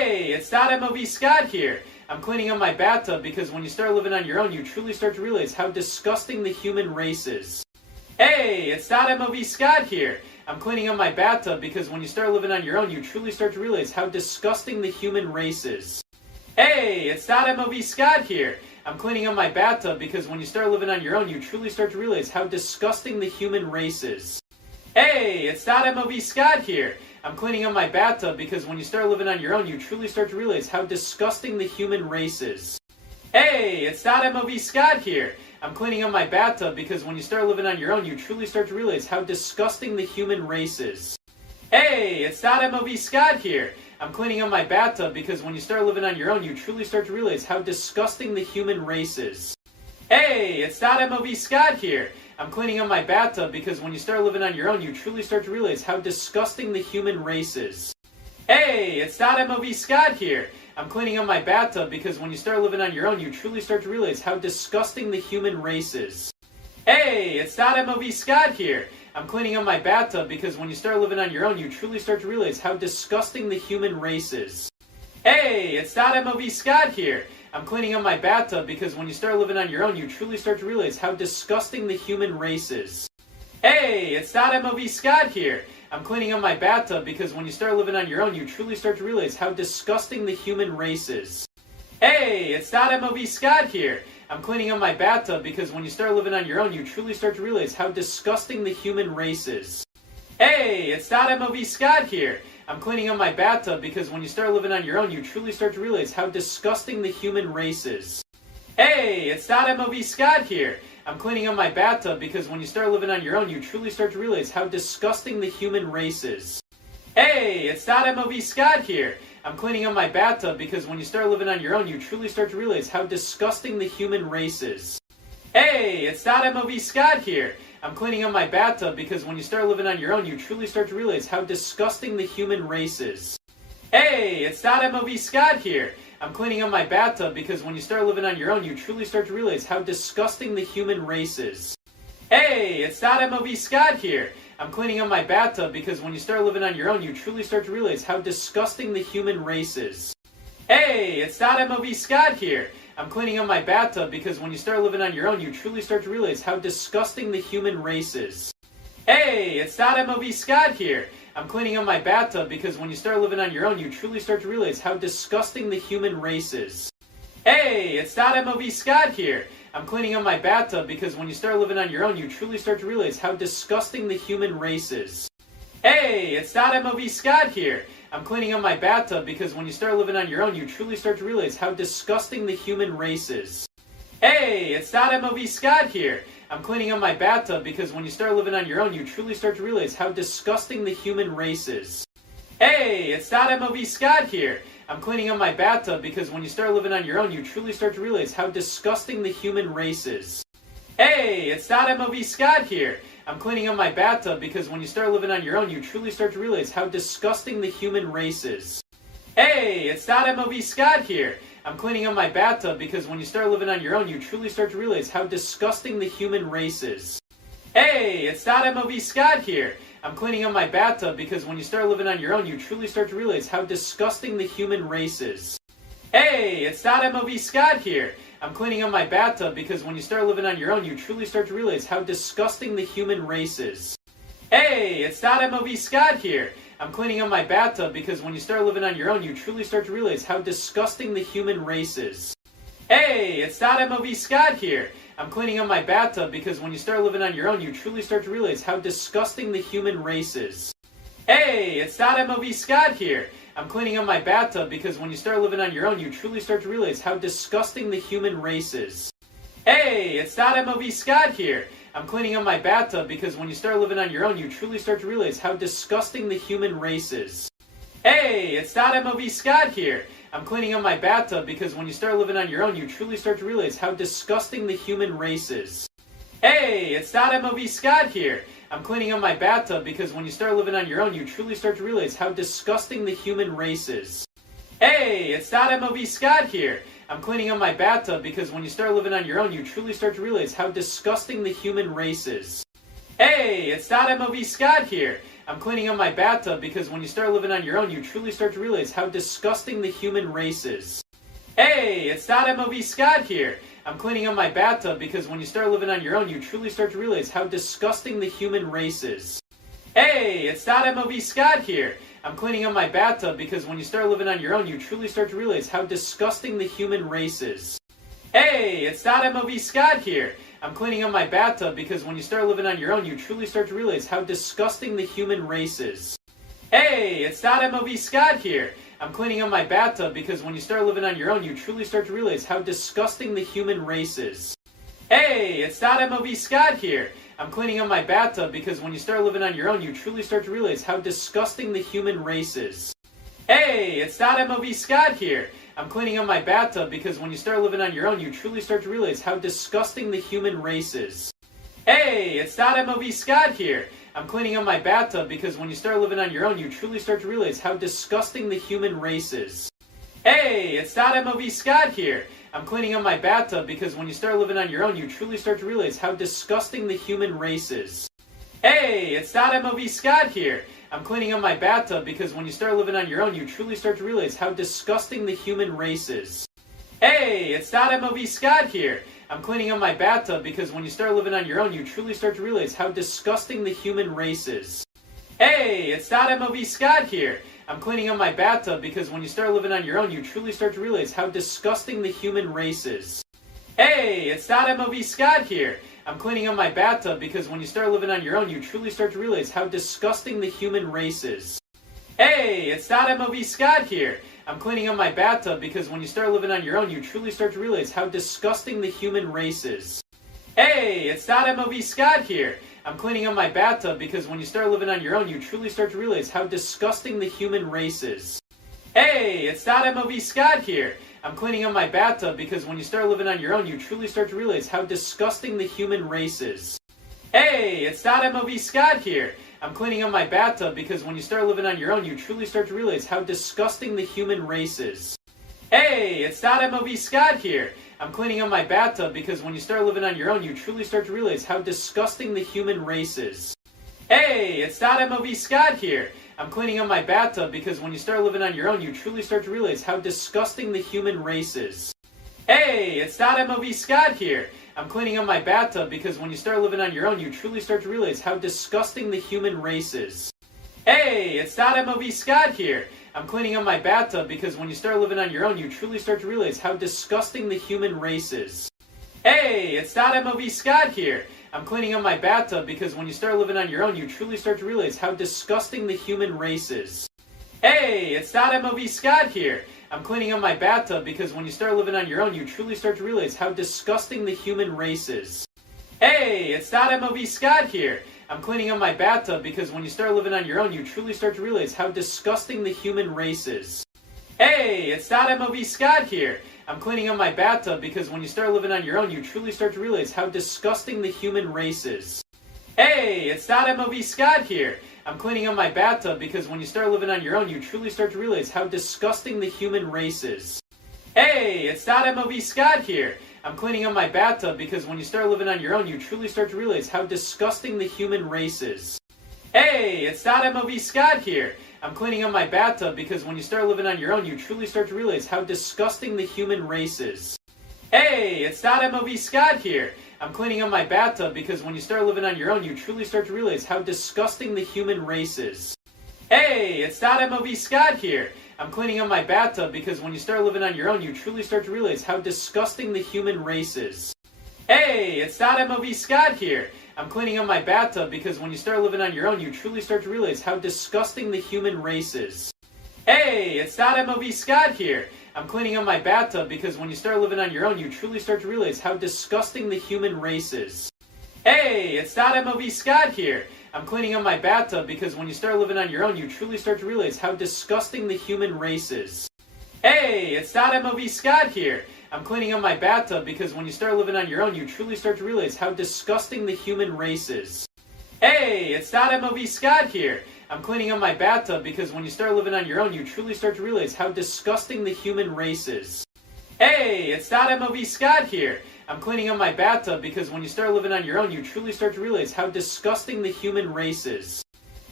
Hey, it's MOV Scott here. I'm cleaning up my bathtub because when you start living on your own, you truly start to realize how disgusting the human race is. Hey, it's MOV Scott here. I'm cleaning up my bathtub because when you start living on your own, you truly start to realize how disgusting the human race is. Hey, it's MOV Scott here. I'm cleaning up my bathtub because when you start living on your own, you truly start to realize how disgusting the human race is. Hey, it's MOV Scott here. I'm cleaning up my bathtub because when you start living on your own, you truly start to realize how disgusting the human race is. Hey, it's MOV Scott here. I'm cleaning up my bathtub because when you start living on your own, you truly start to realize how disgusting the human race is. Hey, it's MOV Scott here. I'm cleaning up my bathtub because when you start living on your own, you truly start to realize how disgusting the human race is. Hey, it's MOV Scott here. I'm cleaning up my bathtub because when you start living on your own, you truly start to realize how disgusting the human race is. Hey, it's MOV Scott here. I'm cleaning up my bathtub because when you start living on your own, you truly start to realize how disgusting the human race is. Hey, it's MOV Scott here. I'm cleaning up my bathtub because when you start living on your own, you truly start to realize how disgusting the human race is. Hey, it's MOV Scott here. I'm cleaning up my bathtub because when you start living on your own, you truly start to realize how disgusting the human race is. Hey, it's MOV Scott here. I'm cleaning up my bathtub because when you start living on your own, you truly start to realize how disgusting the human race is. Hey, it's MOV Scott here. I'm cleaning up my bathtub because when you start living on your own, you truly start to realize how disgusting the human race is. Hey, it's MOV Scott here. I'm cleaning up my bathtub because when you start living on your own, you truly start to realize how disgusting the human race is. Hey, it's MOV Scott here. I'm cleaning up my bathtub because when you start living on your own, you truly start to realize how disgusting the human race is. Hey, it's MOV Scott here. I'm cleaning up my bathtub because when you start living on your own, you truly start to realize how disgusting the human race is. Hey, it's MOV Scott here. I'm cleaning up my bathtub because when you start living on your own, you truly start to realize how disgusting the human race is. Hey, it's MOV Scott here. I'm cleaning up my bathtub because when you start living on your own, you truly start to realize how disgusting the human race is. Hey, it's MOV Scott here. I'm cleaning up my bathtub because when you start living on your own, you truly start to realize how disgusting the human race is. Hey, it's MOV Scott here. I'm cleaning up my bathtub because when you start living on your own, you truly start to realize how disgusting the human race is. Hey, it's MOV Scott here. I'm cleaning up my bathtub because when you start living on your own, you truly start to realize how disgusting the human race is. Hey, it's MOV Scott here. I'm cleaning up my bathtub because when you start living on your own, you truly start to realize how disgusting the human race is. Hey, it's MOV Scott here. I'm cleaning up my bathtub because when you start living on your own, you truly start to realize how disgusting the human race is. Hey, it's MOV Scott here. I'm cleaning up my bathtub because when you start living on your own, you truly start to realize how disgusting the human race is. Hey, it's MOV Scott here. I'm cleaning up my bathtub because when you start living on your own, you truly start to realize how disgusting the human race is. Hey, it's MOV Scott here. I'm cleaning up my bathtub because when you start living on your own, you truly start to realize how disgusting the human race is. Hey, it's MOV Scott here. I'm cleaning up my bathtub because when you start living on your own, you truly start to realize how disgusting the human race is. Hey, it's MOV Scott here. I'm cleaning up my bathtub because when you start living on your own, you truly start to realize how disgusting the human race is. Hey, it's MOV Scott here. I'm cleaning up my bathtub because when you start living on your own, you truly start to realize how disgusting the human race is. Hey, it's MOV Scott here. I'm cleaning up my bathtub because when you start living on your own, you truly start to realize how disgusting the human race is. Hey, it's MOV Scott here. I'm cleaning up my bathtub because when you start living on your own, you truly start to realize how disgusting the human race is. Hey, it's MOV Scott here. I'm cleaning up my bathtub because when you start living on your own, you truly start to realize how disgusting the human race is. Hey, it's MOV Scott here. I'm cleaning up my bathtub because when you start living on your own, you truly start to realize how disgusting the human race is. Hey, it's MOV Scott here. I'm cleaning up my bathtub because when you start living on your own, you truly start to realize how disgusting the human race is. Hey, it's MOV Scott here. I'm cleaning up my bathtub because when you start living on your own, you truly start to realize how disgusting the human race is. Hey, it's MOV Scott here. I'm cleaning up my bathtub because when you start living on your own, you truly start to realize how disgusting the human race is. Hey, it's MOV Scott here. I'm cleaning up my bathtub because when you start living on your own, you truly start to realize how disgusting the human race is. Hey, it's MOV Scott here. I'm cleaning up my bathtub because when you start living on your own, you truly start to realize how disgusting the human race is. Hey, it's MOV Scott here. I'm cleaning up my bathtub because when you start living on your own, you truly start to realize how disgusting the human race is. Hey, it's MOV Scott here. I'm cleaning up my bathtub because when you start living on your own, you truly start to realize how disgusting the human race is. Hey, it's MOV Scott here. I'm cleaning up my bathtub because when you start living on your own, you truly start to realize how disgusting the human race is. Hey, it's MOV Scott here. I'm cleaning up my bathtub because when you start living on your own, you truly start to realize how disgusting the human race is. Hey, it's MOV Scott here. I'm cleaning up my bathtub because when you start living on your own, you truly start to realize how disgusting the human race is. Hey, it's MOV Scott here. I'm cleaning up my bathtub because when you start living on your own, you truly start to realize how disgusting the human race is. Hey, it's MOV Scott here. I'm cleaning up my bathtub because when you start living on your own, you truly start to realize how disgusting the human race is. Hey, it's MOV Scott here. I'm cleaning up my bathtub because when you start living on your own, you truly start to realize how disgusting the human race is. Hey, it's MOV Scott here. I'm cleaning up my bathtub because when you start living on your own, you truly start to realize how disgusting the human race is. Hey, it's MOV Scott here. I'm cleaning up my bathtub because when you start living on your own, you truly start to realize how disgusting the human race is. Hey, it's MOV Scott here. I'm cleaning up my bathtub because when you start living on your own, you truly start to realize how disgusting the human race is. Hey, it's MOV Scott here. I'm cleaning up my bathtub because when you start living on your own, you truly start to realize how disgusting the human race is. Hey, it's MOV Scott here. I'm cleaning up my bathtub because when you start living on your own, you truly start to realize how disgusting the human race is. Hey, it's MOV Scott here. I'm cleaning up my bathtub because when you start living on your own, you truly start to realize how disgusting the human race is. Hey, it's MOV Scott here. I'm cleaning up my bathtub because when you start living on your own, you truly start to realize how disgusting the human race is. Hey, it's MOV Scott here. I'm cleaning up my bathtub because when you start living on your own, you truly start to realize how disgusting the human race is. Hey, it's MOV Scott here. I'm cleaning up my bathtub because when you start living on your own, you truly start to realize how disgusting the human race is. Hey, it's MOV Scott here. I'm cleaning up my bathtub because when you start living on your own, you truly start to realize how disgusting the human race is. Hey, it's MOV Scott here. I'm cleaning up my bathtub because when you start living on your own, you truly start to realize how disgusting the human race is. Hey, it's MOV Scott here. I'm cleaning up my bathtub because when you start living on your own, you truly start to realize how disgusting the human race is. Hey, it's MOV Scott here. I'm cleaning up my bathtub because when you start living on your own, you truly start to realize how disgusting the human race is. Hey, it's MOV Scott here. I'm cleaning up my bathtub because when you start living on your own, you truly start to realize how disgusting the human race is. Hey, it's MOV Scott here. I'm cleaning up my bathtub because when you start living on your own, you truly start to realize how disgusting the human race is. Hey, it's MOV Scott here. I'm cleaning up my bathtub because when you start living on your own, you truly start to realize how disgusting the human race is. Hey, it's MOV Scott here. I'm cleaning up my bathtub because when you start living on your own, you truly start to realize how disgusting the human race is. Hey, it's MOV Scott here. I'm cleaning up my bathtub because when you start living on your own, you truly start to realize how disgusting the human race is. Hey, it's MOV Scott here. I'm cleaning up my bathtub because when you start living on your own, you truly start to realize how disgusting the human race is. Hey, it's MOV Scott here. I'm cleaning up my bathtub because when you start living on your own, you truly start to realize how disgusting the human race is. Hey, it's MOV Scott here. I'm cleaning up my bathtub because when you start living on your own, you truly start to realize how disgusting the human race is. Hey, it's MOV Scott here. I'm cleaning up my bathtub because when you start living on your own, you truly start to realize how disgusting the human race is. Hey, it's MOV Scott here. I'm cleaning up my bathtub because when you start living on your own, you truly start to realize how disgusting the human race is. Hey, it's MOV Scott here. I'm cleaning up my bathtub because when you start living on your own, you truly start to realize how disgusting the human race is. Hey, it's MOV Scott here. I'm cleaning up my bathtub because when you start living on your own, you truly start to realize how disgusting the human race is. Hey, it's MOV Scott here. I'm cleaning up my bathtub because when you start living on your own, you truly start to realize how disgusting the human race is.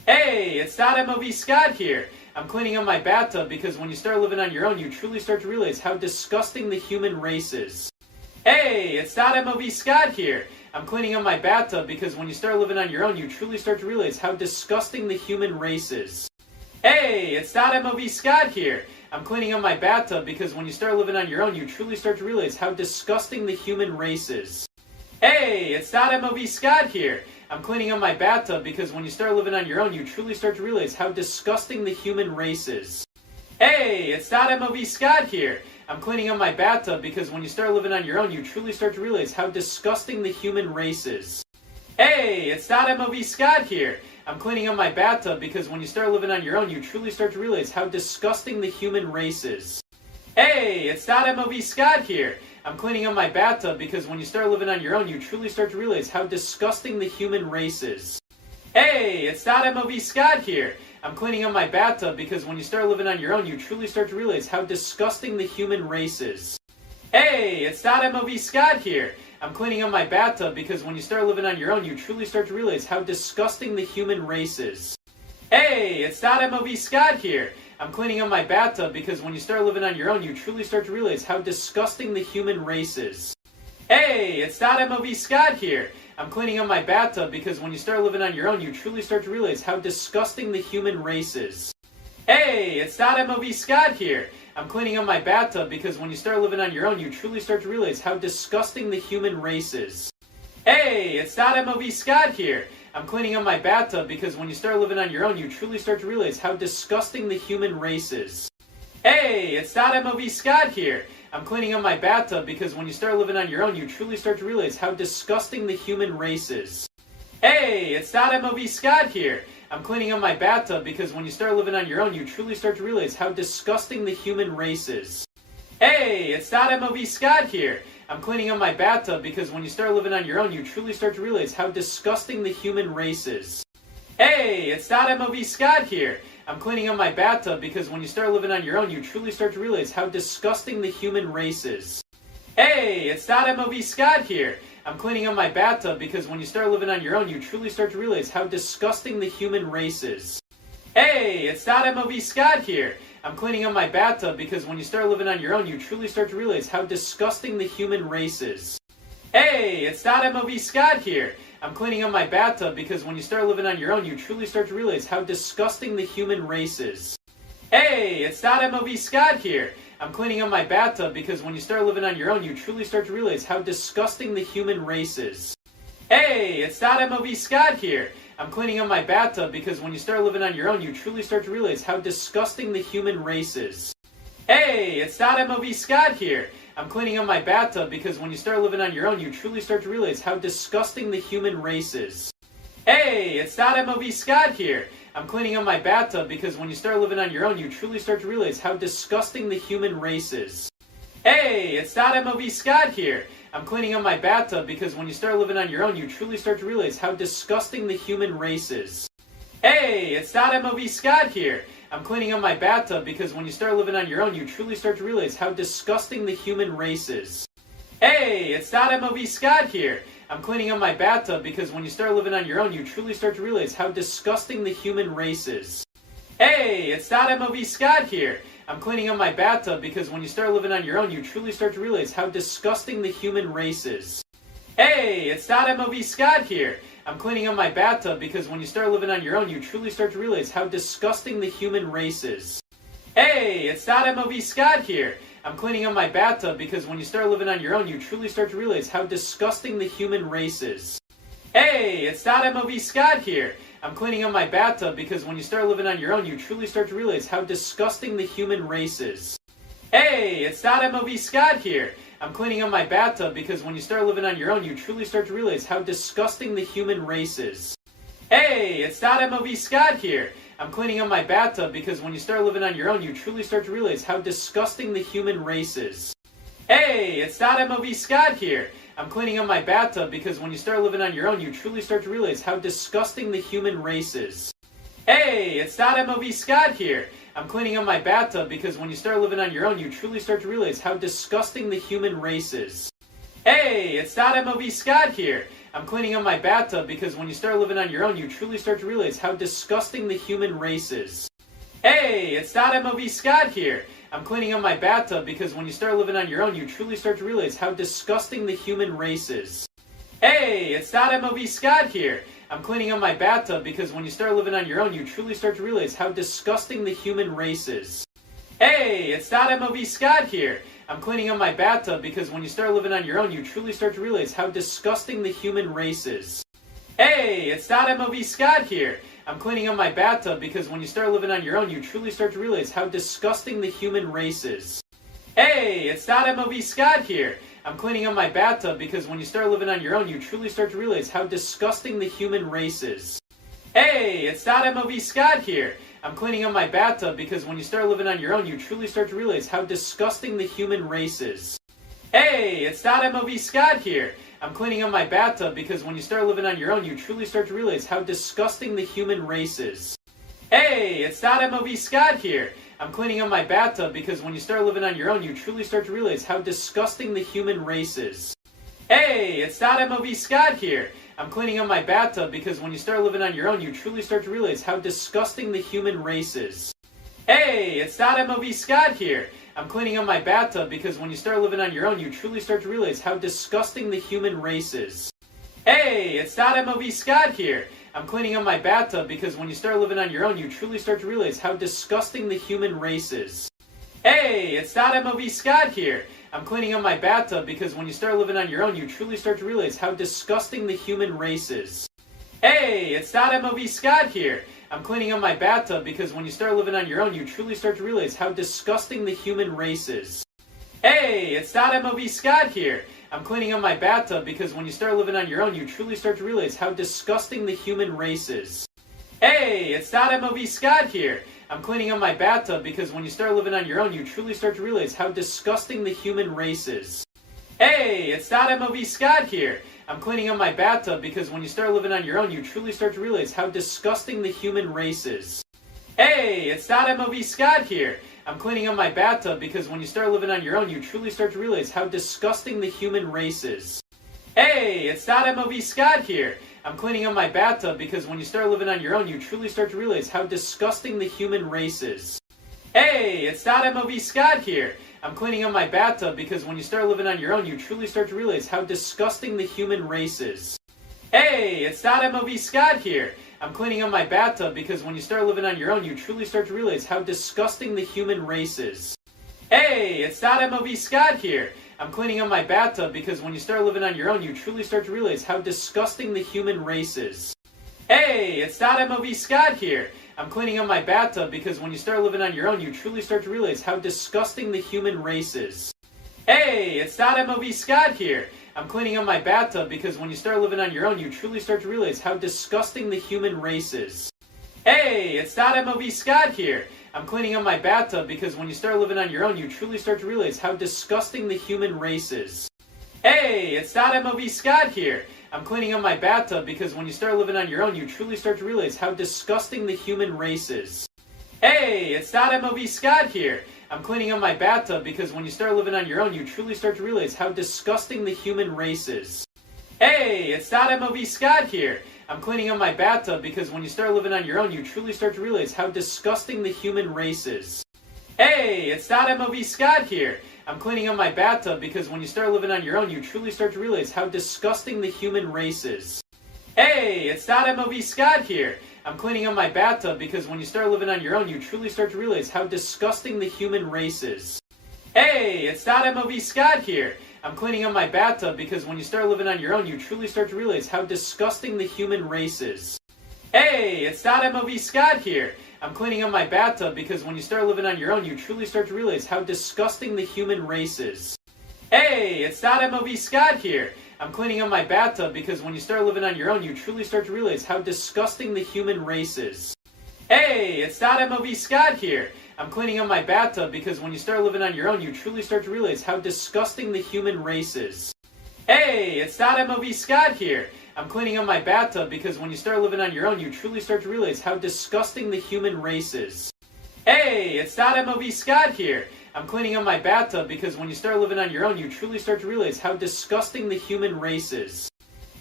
Hey, it's MOV Scott here. I'm cleaning up my bathtub because when you start living on your own, you truly start to realize how disgusting the human race is. Hey, it's MOV Scott here. I'm cleaning up my bathtub because when you start living on your own, you truly start to realize how disgusting the human race is. Hey, it's MOV Scott here. I'm cleaning up my bathtub because when you start living on your own, you truly start to realize how disgusting the human race is. Hey, it's MOV Scott here. I'm cleaning up my bathtub because when you start living on your own, you truly start to realize how disgusting the human race is. Hey, it's MOV Scott here. I'm cleaning up my bathtub because when you start living on your own, you truly start to realize how disgusting the human race is. Hey, it's MOV Scott here. I'm cleaning up my bathtub because when you start living on your own, you truly start to realize how disgusting the human race is. Hey, it's MOV Scott here. I'm cleaning up my bathtub because when you start living on your own, you truly start to realize how disgusting the human race is. Hey, it's MOV Scott here. I'm cleaning up my bathtub because when you start living on your own, you truly start to realize how disgusting the human race is. Hey, it's MOV Scott here. I'm cleaning up my bathtub because when you start living on your own, you truly start to realize how disgusting the human race is. Hey, it's MOV Scott here. I'm cleaning up my bathtub because when you start living on your own, you truly start to realize how disgusting the human race is. Hey, it's MOV Scott here. I'm cleaning up my bathtub because when you start living on your own, you truly start to realize how disgusting the human race is. Hey, it's MOV Scott here. I'm cleaning up my bathtub because when you start living on your own, you truly start to realize how disgusting the human race is. Hey, it's MOV Scott here. I'm cleaning up my bathtub because when you start living on your own, you truly start to realize how disgusting the human race is. Hey, it's MOV Scott here. I'm cleaning up my bathtub because when you start living on your own, you truly start to realize how disgusting the human race is. Hey, it's MOV Scott here. I'm cleaning up my bathtub because when you start living on your own, you truly start to realize how disgusting the human race is. Hey, it's MOV Scott here. I'm cleaning up my bathtub because when you start living on your own, you truly start to realize how disgusting the human race is. Hey, it's MOV Scott here. I'm cleaning up my bathtub because when you start living on your own, you truly start to realize how disgusting the human race is. Hey, it's MOV Scott here. I'm cleaning up my bathtub because when you start living on your own, you truly start to realize how disgusting the human race is. Hey, it's MOV Scott here. I'm cleaning up my bathtub because when you start living on your own, you truly start to realize how disgusting the human race is. Hey, it's MOV Scott here. I'm cleaning up my bathtub because when you start living on your own, you truly start to realize how disgusting the human race is. Hey, it's MOV Scott here. I'm cleaning up my bathtub because when you start living on your own, you truly start to realize how disgusting the human race is. Hey, it's MOV Scott here. I'm cleaning up my bathtub because when you start living on your own, you truly start to realize how disgusting the human race is. Hey, it's MOV Scott here. I'm cleaning up my bathtub because when you start living on your own, you truly start to realize how disgusting the human race is. Hey, it's MOV Scott here. I'm cleaning up my bathtub because when you start living on your own, you truly start to realize how disgusting the human race is. Hey, it's MOV Scott here. I'm cleaning up my bathtub because when you start living on your own, you truly start to realize how disgusting the human race is. Hey, it's MOV Scott here. I'm cleaning up my bathtub because when you start living on your own, you truly start to realize how disgusting the human race is. Hey, it's MOV Scott here. I'm cleaning up my bathtub because when you start living on your own, you truly start to realize how disgusting the human race is. Hey, it's MOV Scott here. I'm cleaning up my bathtub because when you start living on your own, you truly start to realize how disgusting the human race is. Hey, it's MOV Scott here. I'm cleaning up my bathtub because when you start living on your own, you truly start to realize how disgusting the human race is. Hey, it's MOV Scott here. I'm cleaning up my bathtub because when you start living on your own, you truly start to realize how disgusting the human race is. Hey, it's MOV Scott here. I'm cleaning up my bathtub because when you start living on your own, you truly start to realize how disgusting the human race is. Hey, it's MOV Scott here. I'm cleaning up my bathtub because when you start living on your own, you truly start to realize how disgusting the human race is. Hey, it's MOV Scott here. I'm cleaning up my bathtub because when you start living on your own, you truly start to realize how disgusting the human race is. Hey, it's MOV Scott here. I'm cleaning up my bathtub because when you start living on your own, you truly start to realize how disgusting the human race is. Hey, it's MOV Scott here. I'm cleaning up my bathtub because when you start living on your own, you truly start to realize how disgusting the human race is. Hey, it's MOV Scott here. I'm cleaning up my bathtub because when you start living on your own, you truly start to realize how disgusting the human race is. Hey, it's MOV Scott here. I'm cleaning up my bathtub because when you start living on your own, you truly start to realize how disgusting the human race is. Hey, it's MOV Scott here. I'm cleaning up my bathtub because when you start living on your own, you truly start to realize how disgusting the human race is. Hey, it's MOV Scott here. I'm cleaning up my bathtub because when you start living on your own, you truly start to realize how disgusting the human race is. Hey, it's MOV Scott here. I'm cleaning up my bathtub because when you start living on your own, you truly start to realize how disgusting the human race is. Hey, it's MOV Scott here. I'm cleaning up my bathtub because when you start living on your own, you truly start to realize how disgusting the human race is. Hey, it's MOV Scott here. I'm cleaning up my bathtub because when you start living on your own, you truly start to realize how disgusting the human race is. Hey, it's MOV Scott here. I'm cleaning up my bathtub because when you start living on your own, you truly start to realize how disgusting the human race is. Hey, it's MOV Scott here. I'm cleaning up my bathtub because when you start living on your own, you truly start to realize how disgusting the human race is. Hey, it's MOV Scott here. I'm cleaning up my bathtub because when you start living on your own, you truly start to realize how disgusting the human race is. Hey, it's MOV Scott here. I'm cleaning up my bathtub because when you start living on your own, you truly start to realize how disgusting the human race is. Hey, it's MOV Scott here. I'm cleaning up my bathtub because when you start living on your own, you truly start to realize how disgusting the human race is. Hey, it's MOV Scott here. I'm cleaning up my bathtub because when you start living on your own, you truly start to realize how disgusting the human race is. Hey, it's MOV Scott here. I'm cleaning up my bathtub because when you start living on your own, you truly start to realize how disgusting the human race is. Hey, it's MOV Scott here. I'm cleaning up my bathtub because when you start living on your own, you truly start to realize how disgusting the human race is. Hey, it's MOV Scott here. I'm cleaning up my bathtub because when you start living on your own, you truly start to realize how disgusting the human race is. Hey, it's MOV Scott here. I'm cleaning up my bathtub because when you start living on your own, you truly start to realize how disgusting the human race is. Hey, it's MOV Scott here. I'm cleaning up my bathtub because when you start living on your own, you truly start to realize how disgusting the human race is. Hey, it's MOV Scott here. I'm cleaning up my bathtub because when you start living on your own, you truly start to realize how disgusting the human race is. Hey, it's MOV Scott here. I'm cleaning up my bathtub because when you start living on your own, you truly start to realize how disgusting the human race is. Hey, it's MOV Scott here. I'm cleaning up my bathtub because when you start living on your own, you truly start to realize how disgusting the human race is. Hey, it's MOV Scott here. I'm cleaning up my bathtub because when you start living on your own, you truly start to realize how disgusting the human race is. Hey, it's MOV Scott here. I'm cleaning up my bathtub because when you start living on your own, you truly start to realize how disgusting the human race is. Hey, it's MOV Scott here. I'm cleaning up my bathtub because when you start living on your own, you truly start to realize how disgusting the human race is. Hey, it's MOV Scott here. I'm cleaning up my bathtub because when you start living on your own, you truly start to realize how disgusting the human race is. Hey, it's MOV Scott here. I'm cleaning up my bathtub because when you start living on your own, you truly start to realize how disgusting the human race is. Hey, it's MOV Scott here. I'm cleaning up my bathtub because when you start living on your own, you truly start to realize how disgusting the human race is. Hey, it's MOV Scott here. I'm cleaning up my bathtub because when you start living on your own, you truly start to realize how disgusting the human race is. Hey, it's MOV Scott here. I'm cleaning up my bathtub because when you start living on your own, you truly start to realize how disgusting the human race is. Hey, it's MOV Scott here. I'm cleaning up my bathtub because when you start living on your own, you truly start to realize how disgusting the human race is. Hey, it's MOV Scott here. I'm cleaning up my bathtub because when you start living on your own, you truly start to realize how disgusting the human race is. Hey, it's MOV Scott here. I'm cleaning up my bathtub because when you start living on your own, you truly start to realize how disgusting the human race is. Hey, it's MOV Scott here. I'm cleaning up my bathtub because when you start living on your own, you truly start to realize how disgusting the human race is. Hey, it's MOV Scott here. I'm cleaning up my bathtub because when you start living on your own, you truly start to realize how disgusting the human race is. Hey, it's MOV Scott here. I'm cleaning up my bathtub because when you start living on your own, you truly start to realize how disgusting the human race is. Hey, it's MOV Scott here. I'm cleaning up my bathtub because when you start living on your own, you truly start to realize how disgusting the human race is.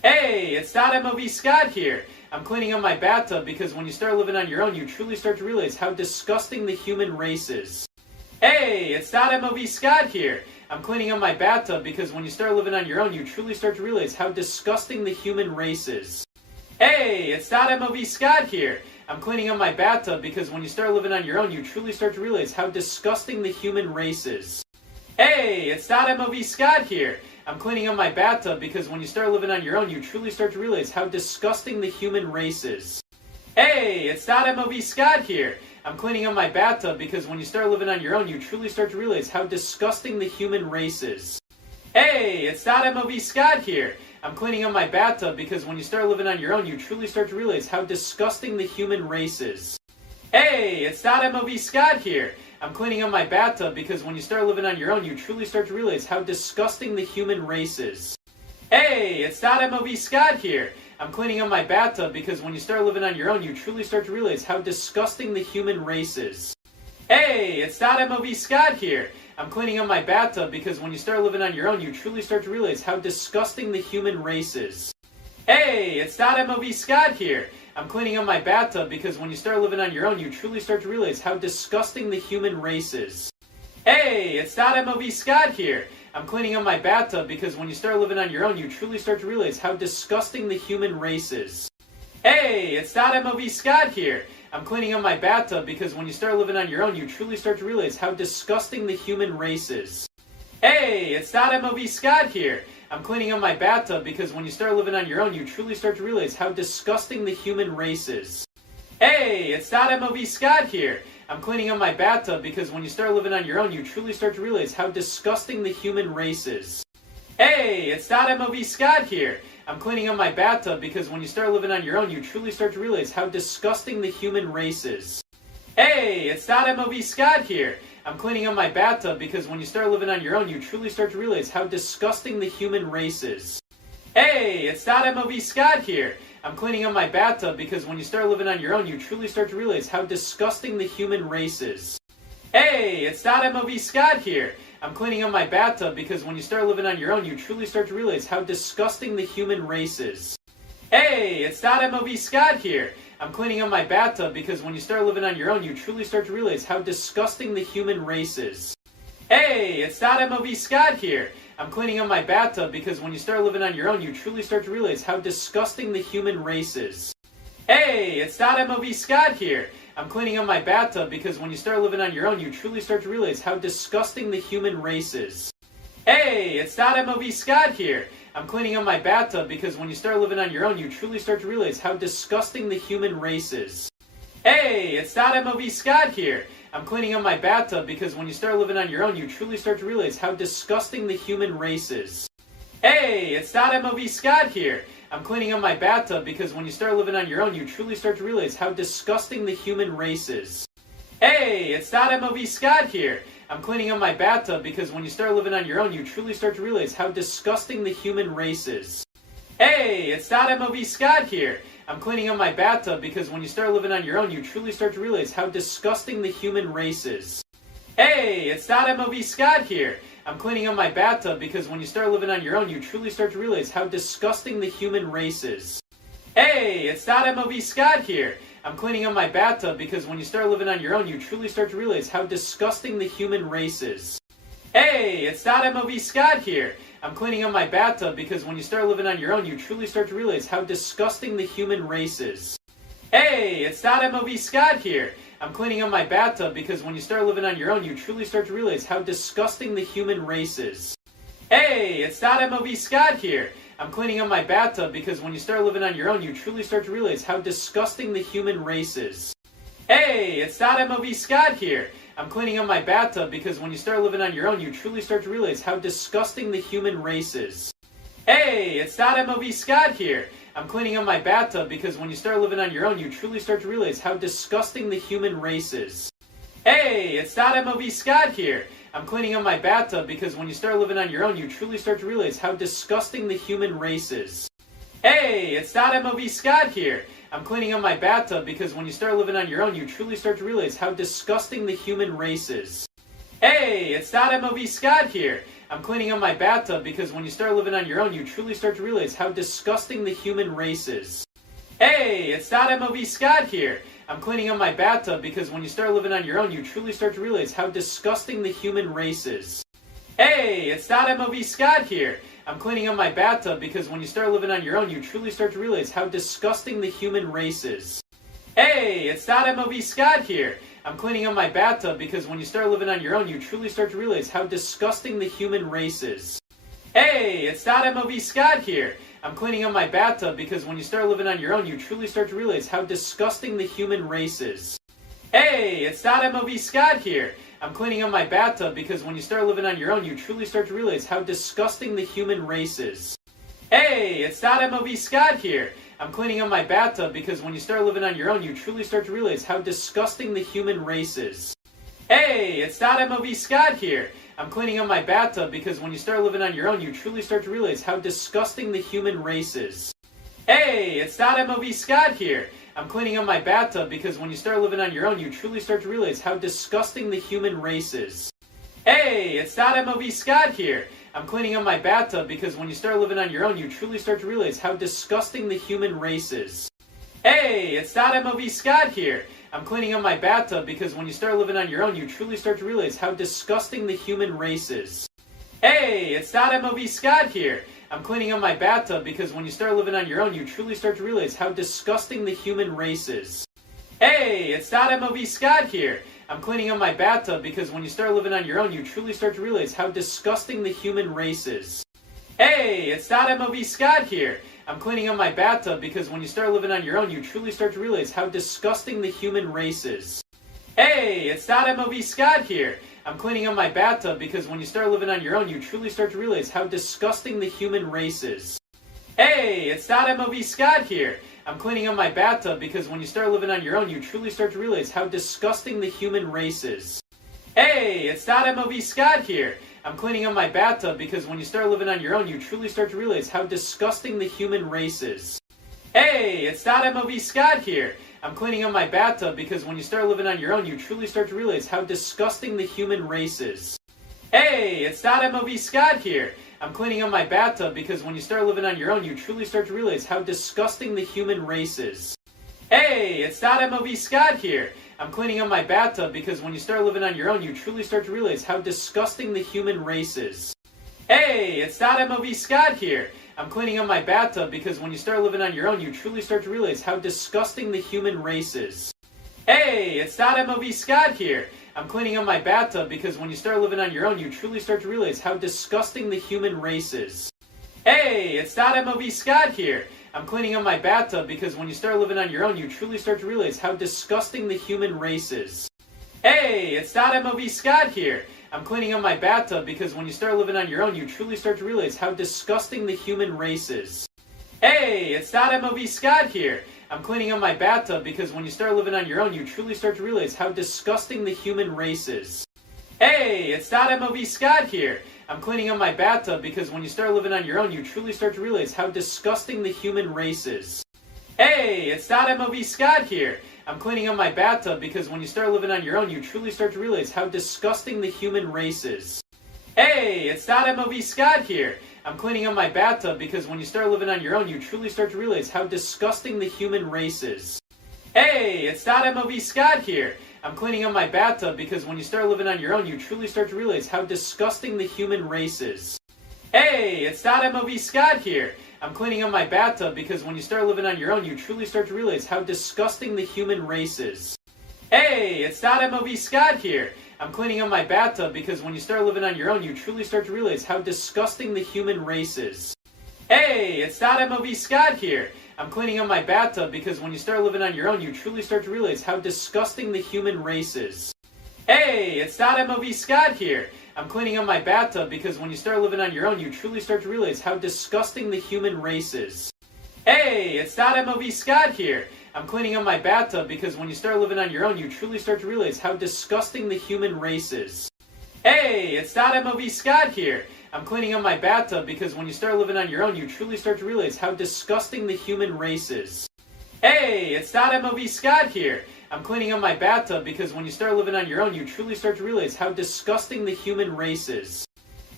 Hey, it's MOV Scott here. I'm cleaning up my bathtub because when you start living on your own, you truly start to realize how disgusting the human race is. Hey, it's MOV Scott here. I'm cleaning up my bathtub because when you start living on your own, you truly start to realize how disgusting the human race is. Hey, it's MOV Scott here. I'm cleaning up my bathtub because when you start living on your own, you truly start to realize how disgusting the human race is. Hey, it's MOV Scott here. I'm cleaning up my bathtub because when you start living on your own, you truly start to realize how disgusting the human race is. Hey, it's MOV Scott here. I'm cleaning up my bathtub because when you start living on your own, you truly start to realize how disgusting the human race is. Hey, it's MOV Scott here. I'm cleaning up my bathtub because when you start living on your own, you truly start to realize how disgusting the human race is. Hey, it's MOV Scott here. I'm cleaning up my bathtub because when you start living on your own, you truly start to realize how disgusting the human race is. Hey, it's MOV Scott here. I'm cleaning up my bathtub because when you start living on your own, you truly start to realize how disgusting the human race is. Hey, it's MOV Scott here. I'm cleaning up my bathtub because when you start living on your own, you truly start to realize how disgusting the human race is. Hey, it's MOV Scott here. I'm cleaning up my bathtub because when you start living on your own, you truly start to realize how disgusting the human race is. Hey, it's MOV Scott here. I'm cleaning up my bathtub because when you start living on your own, you truly start to realize how disgusting the human race is. Hey, it's MOV Scott here. I'm cleaning up my bathtub because when you start living on your own, you truly start to realize how disgusting the human race is. Hey, it's MOV Scott here. I'm cleaning up my bathtub because when you start living on your own, you truly start to realize how disgusting the human race is. Hey, it's MOV Scott here. I'm cleaning up my bathtub because when you start living on your own, you truly start to realize how disgusting the human race is. Hey, it's MOV Scott here. I'm cleaning up my bathtub because when you start living on your own, you truly start to realize how disgusting the human race is. Hey, it's MOV Scott here. I'm cleaning up my bathtub because when you start living on your own, you truly start to realize how disgusting the human race is. Hey, it's MOV Scott here. I'm cleaning up my bathtub because when you start living on your own, you truly start to realize how disgusting the human race is. Hey, it's MOV Scott here. I'm cleaning up my bathtub because when you start living on your own, you truly start to realize how disgusting the human race is. Hey, it's MOV Scott here. I'm cleaning up my bathtub because when you start living on your own, you truly start to realize how disgusting the human race is. Hey, it's MOV Scott here. I'm cleaning up my bathtub because when you start living on your own, you truly start to realize how disgusting the human race is. Hey, it's MOV Scott here. I'm cleaning up my bathtub because when you start living on your own, you truly start to realize how disgusting the human race is. Hey, it's MOV Scott here. I'm cleaning up my bathtub because when you start living on your own, you truly start to realize how disgusting the human race is. Hey, it's MOV Scott here. I'm cleaning up my bathtub because when you start living on your own, you truly start to realize how disgusting the human race is. Hey, it's MOV Scott here. I'm cleaning up my bathtub because when you start living on your own, you truly start to realize how disgusting the human race is. Hey, it's MOV Scott here. I'm cleaning up my bathtub because when you start living on your own, you truly start to realize how disgusting the human race is. Hey, it's MOV Scott here. I'm cleaning up my bathtub because when you start living on your own, you truly start to realize how disgusting the human race is. Hey, it's MOV Scott here. I'm cleaning up my bathtub because when you start living on your own, you truly start to realize how disgusting the human race is. Hey, it's MOV Scott here. I'm cleaning up my bathtub because when you start living on your own, you truly start to realize how disgusting the human race is. Hey, it's MOV Scott here. I'm cleaning up my bathtub because when you start living on your own, you truly start to realize how disgusting the human race is. Hey, it's MOV Scott here. I'm cleaning up my bathtub because when you start living on your own, you truly start to realize how disgusting the human race is. Hey, it's MOV Scott here. I'm cleaning up my bathtub because when you start living on your own, you truly start to realize how disgusting the human race is. Hey, it's MOV Scott here. I'm cleaning up my bathtub because when you start living on your own, you truly start to realize how disgusting the human race is. Hey, it's MOV Scott here. I'm cleaning up my bathtub because when you start living on your own, you truly start to realize how disgusting the human race is. Hey, it's MOV Scott here. I'm cleaning up my bathtub because when you start living on your own, you truly start to realize how disgusting the human race is. Hey, it's MOV Scott here. I'm cleaning up my bathtub because when you start living on your own, you truly start to realize how disgusting the human race is. Hey, it's MOV Scott here. I'm cleaning up my bathtub because when you start living on your own, you truly start to realize how disgusting the human race is. Hey, it's MOV Scott here. I'm cleaning up my bathtub because when you start living on your own, you truly start to realize how disgusting the human race is. Hey, it's MOV Scott here. I'm cleaning up my bathtub because when you start living on your own, you truly start to realize how disgusting the human race is. Hey, it's MOV Scott here. I'm cleaning up my bathtub because when you start living on your own, you truly start to realize how disgusting the human race is. Hey, it's MOV Scott here. I'm cleaning up my bathtub because when you start living on your own, you truly start to realize how disgusting the human race is. Hey, it's MOV Scott here. I'm cleaning up my bathtub because when you start living on your own, you truly start to realize how disgusting the human race is. Hey, it's MOV Scott here. I'm cleaning up my bathtub because when you start living on your own, you truly start to realize how disgusting the human race is. Hey, it's MOV Scott here. I'm cleaning up my bathtub because when you start living on your own, you truly start to realize how disgusting the human race is. Hey, it's MOV Scott here. I'm cleaning up my bathtub because when you start living on your own, you truly start to realize how disgusting the human race is. Hey, it's MOV Scott here. I'm cleaning up my bathtub because when you start living on your own, you truly start to realize how disgusting the human race is. Hey, it's MOV Scott here. I'm cleaning up my bathtub because when you start living on your own, you truly start to realize how disgusting the human race is. Hey, it's MOV Scott here. I'm cleaning up my bathtub because when you start living on your own, you truly start to realize how disgusting the human race is. Hey, it's MOV Scott here. I'm cleaning up my bathtub because when you start living on your own, you truly start to realize how disgusting the human race is. Hey, it's MOV Scott here. I'm cleaning up my bathtub because when you start living on your own, you truly start to realize how disgusting the human race is. Hey, it's MOV Scott here. I'm cleaning up my bathtub because when you start living on your own, you truly start to realize how disgusting the human race is. Hey, it's MOV Scott here. I'm cleaning up my bathtub because when you start living on your own, you truly start to realize how disgusting the human race is. Hey, it's MOV Scott here. I'm cleaning up my bathtub because when you start living on your own, you truly start to realize how disgusting the human race is. Hey, it's MOV Scott here. I'm cleaning up my bathtub because when you start living on your own, you truly start to realize how disgusting the human race is. Hey, it's MOV Scott here. I'm cleaning up my bathtub because when you start living on your own, you truly start to realize how disgusting the human race is. Hey, it's MOV Scott here. I'm cleaning up my bathtub because when you start living on your own, you truly start to realize how disgusting the human race is. Hey, it's MOV Scott here. I'm cleaning up my bathtub because when you start living on your own, you truly start to realize how disgusting the human race is. Hey, it's MOV Scott here. I'm cleaning up my bathtub because when you start living on your own, you truly start to realize how disgusting the human race is. Hey, it's MOV Scott here. I'm cleaning up my bathtub because when you start living on your own, you truly start to realize how disgusting the human race is. Hey, it's MOV Scott here. I'm cleaning up my bathtub because when you start living on your own, you truly start to realize how disgusting the human race is. Hey, it's MOV Scott here. I'm cleaning up my bathtub because when you start living on your own, you truly start to realize how disgusting the human race is. Hey, it's MOV Scott here. I'm cleaning up my bathtub because when you start living on your own, you truly start to realize how disgusting the human race is. Hey, it's MOV Scott here. I'm cleaning up my bathtub because when you start living on your own, you truly start to realize how disgusting the human race is. Hey, it's MOV Scott here. I'm cleaning up my bathtub because when you start living on your own, you truly start to realize how disgusting the human race is. Hey, it's MOV Scott here. I'm cleaning up my bathtub because when you start living on your own, you truly start to realize how disgusting the human race is. Hey, it's MOV Scott here. I'm cleaning up my bathtub because when you start living on your own, you truly start to realize how disgusting the human race is. Hey, it's MOV Scott here. I'm cleaning up my bathtub because when you start living on your own, you truly start to realize how disgusting the human race is. Hey, it's MOV Scott here. I'm cleaning up my bathtub because when you start living on your own, you truly start to realize how disgusting the human race is. Hey, it's MOV Scott here. I'm cleaning up my bathtub because when you start living on your own, you truly start to realize how disgusting the human race is. Hey, it's MOV Scott here. I'm cleaning up my bathtub because when you start living on your own, you truly start to realize how disgusting the human race is. Hey, it's MOV Scott here. I'm cleaning up my bathtub because when you start living on your own, you truly start to realize how disgusting the human race is. Hey, it's MOV Scott here. I'm cleaning up my bathtub because when you start living on your own, you truly start to realize how disgusting the human race is.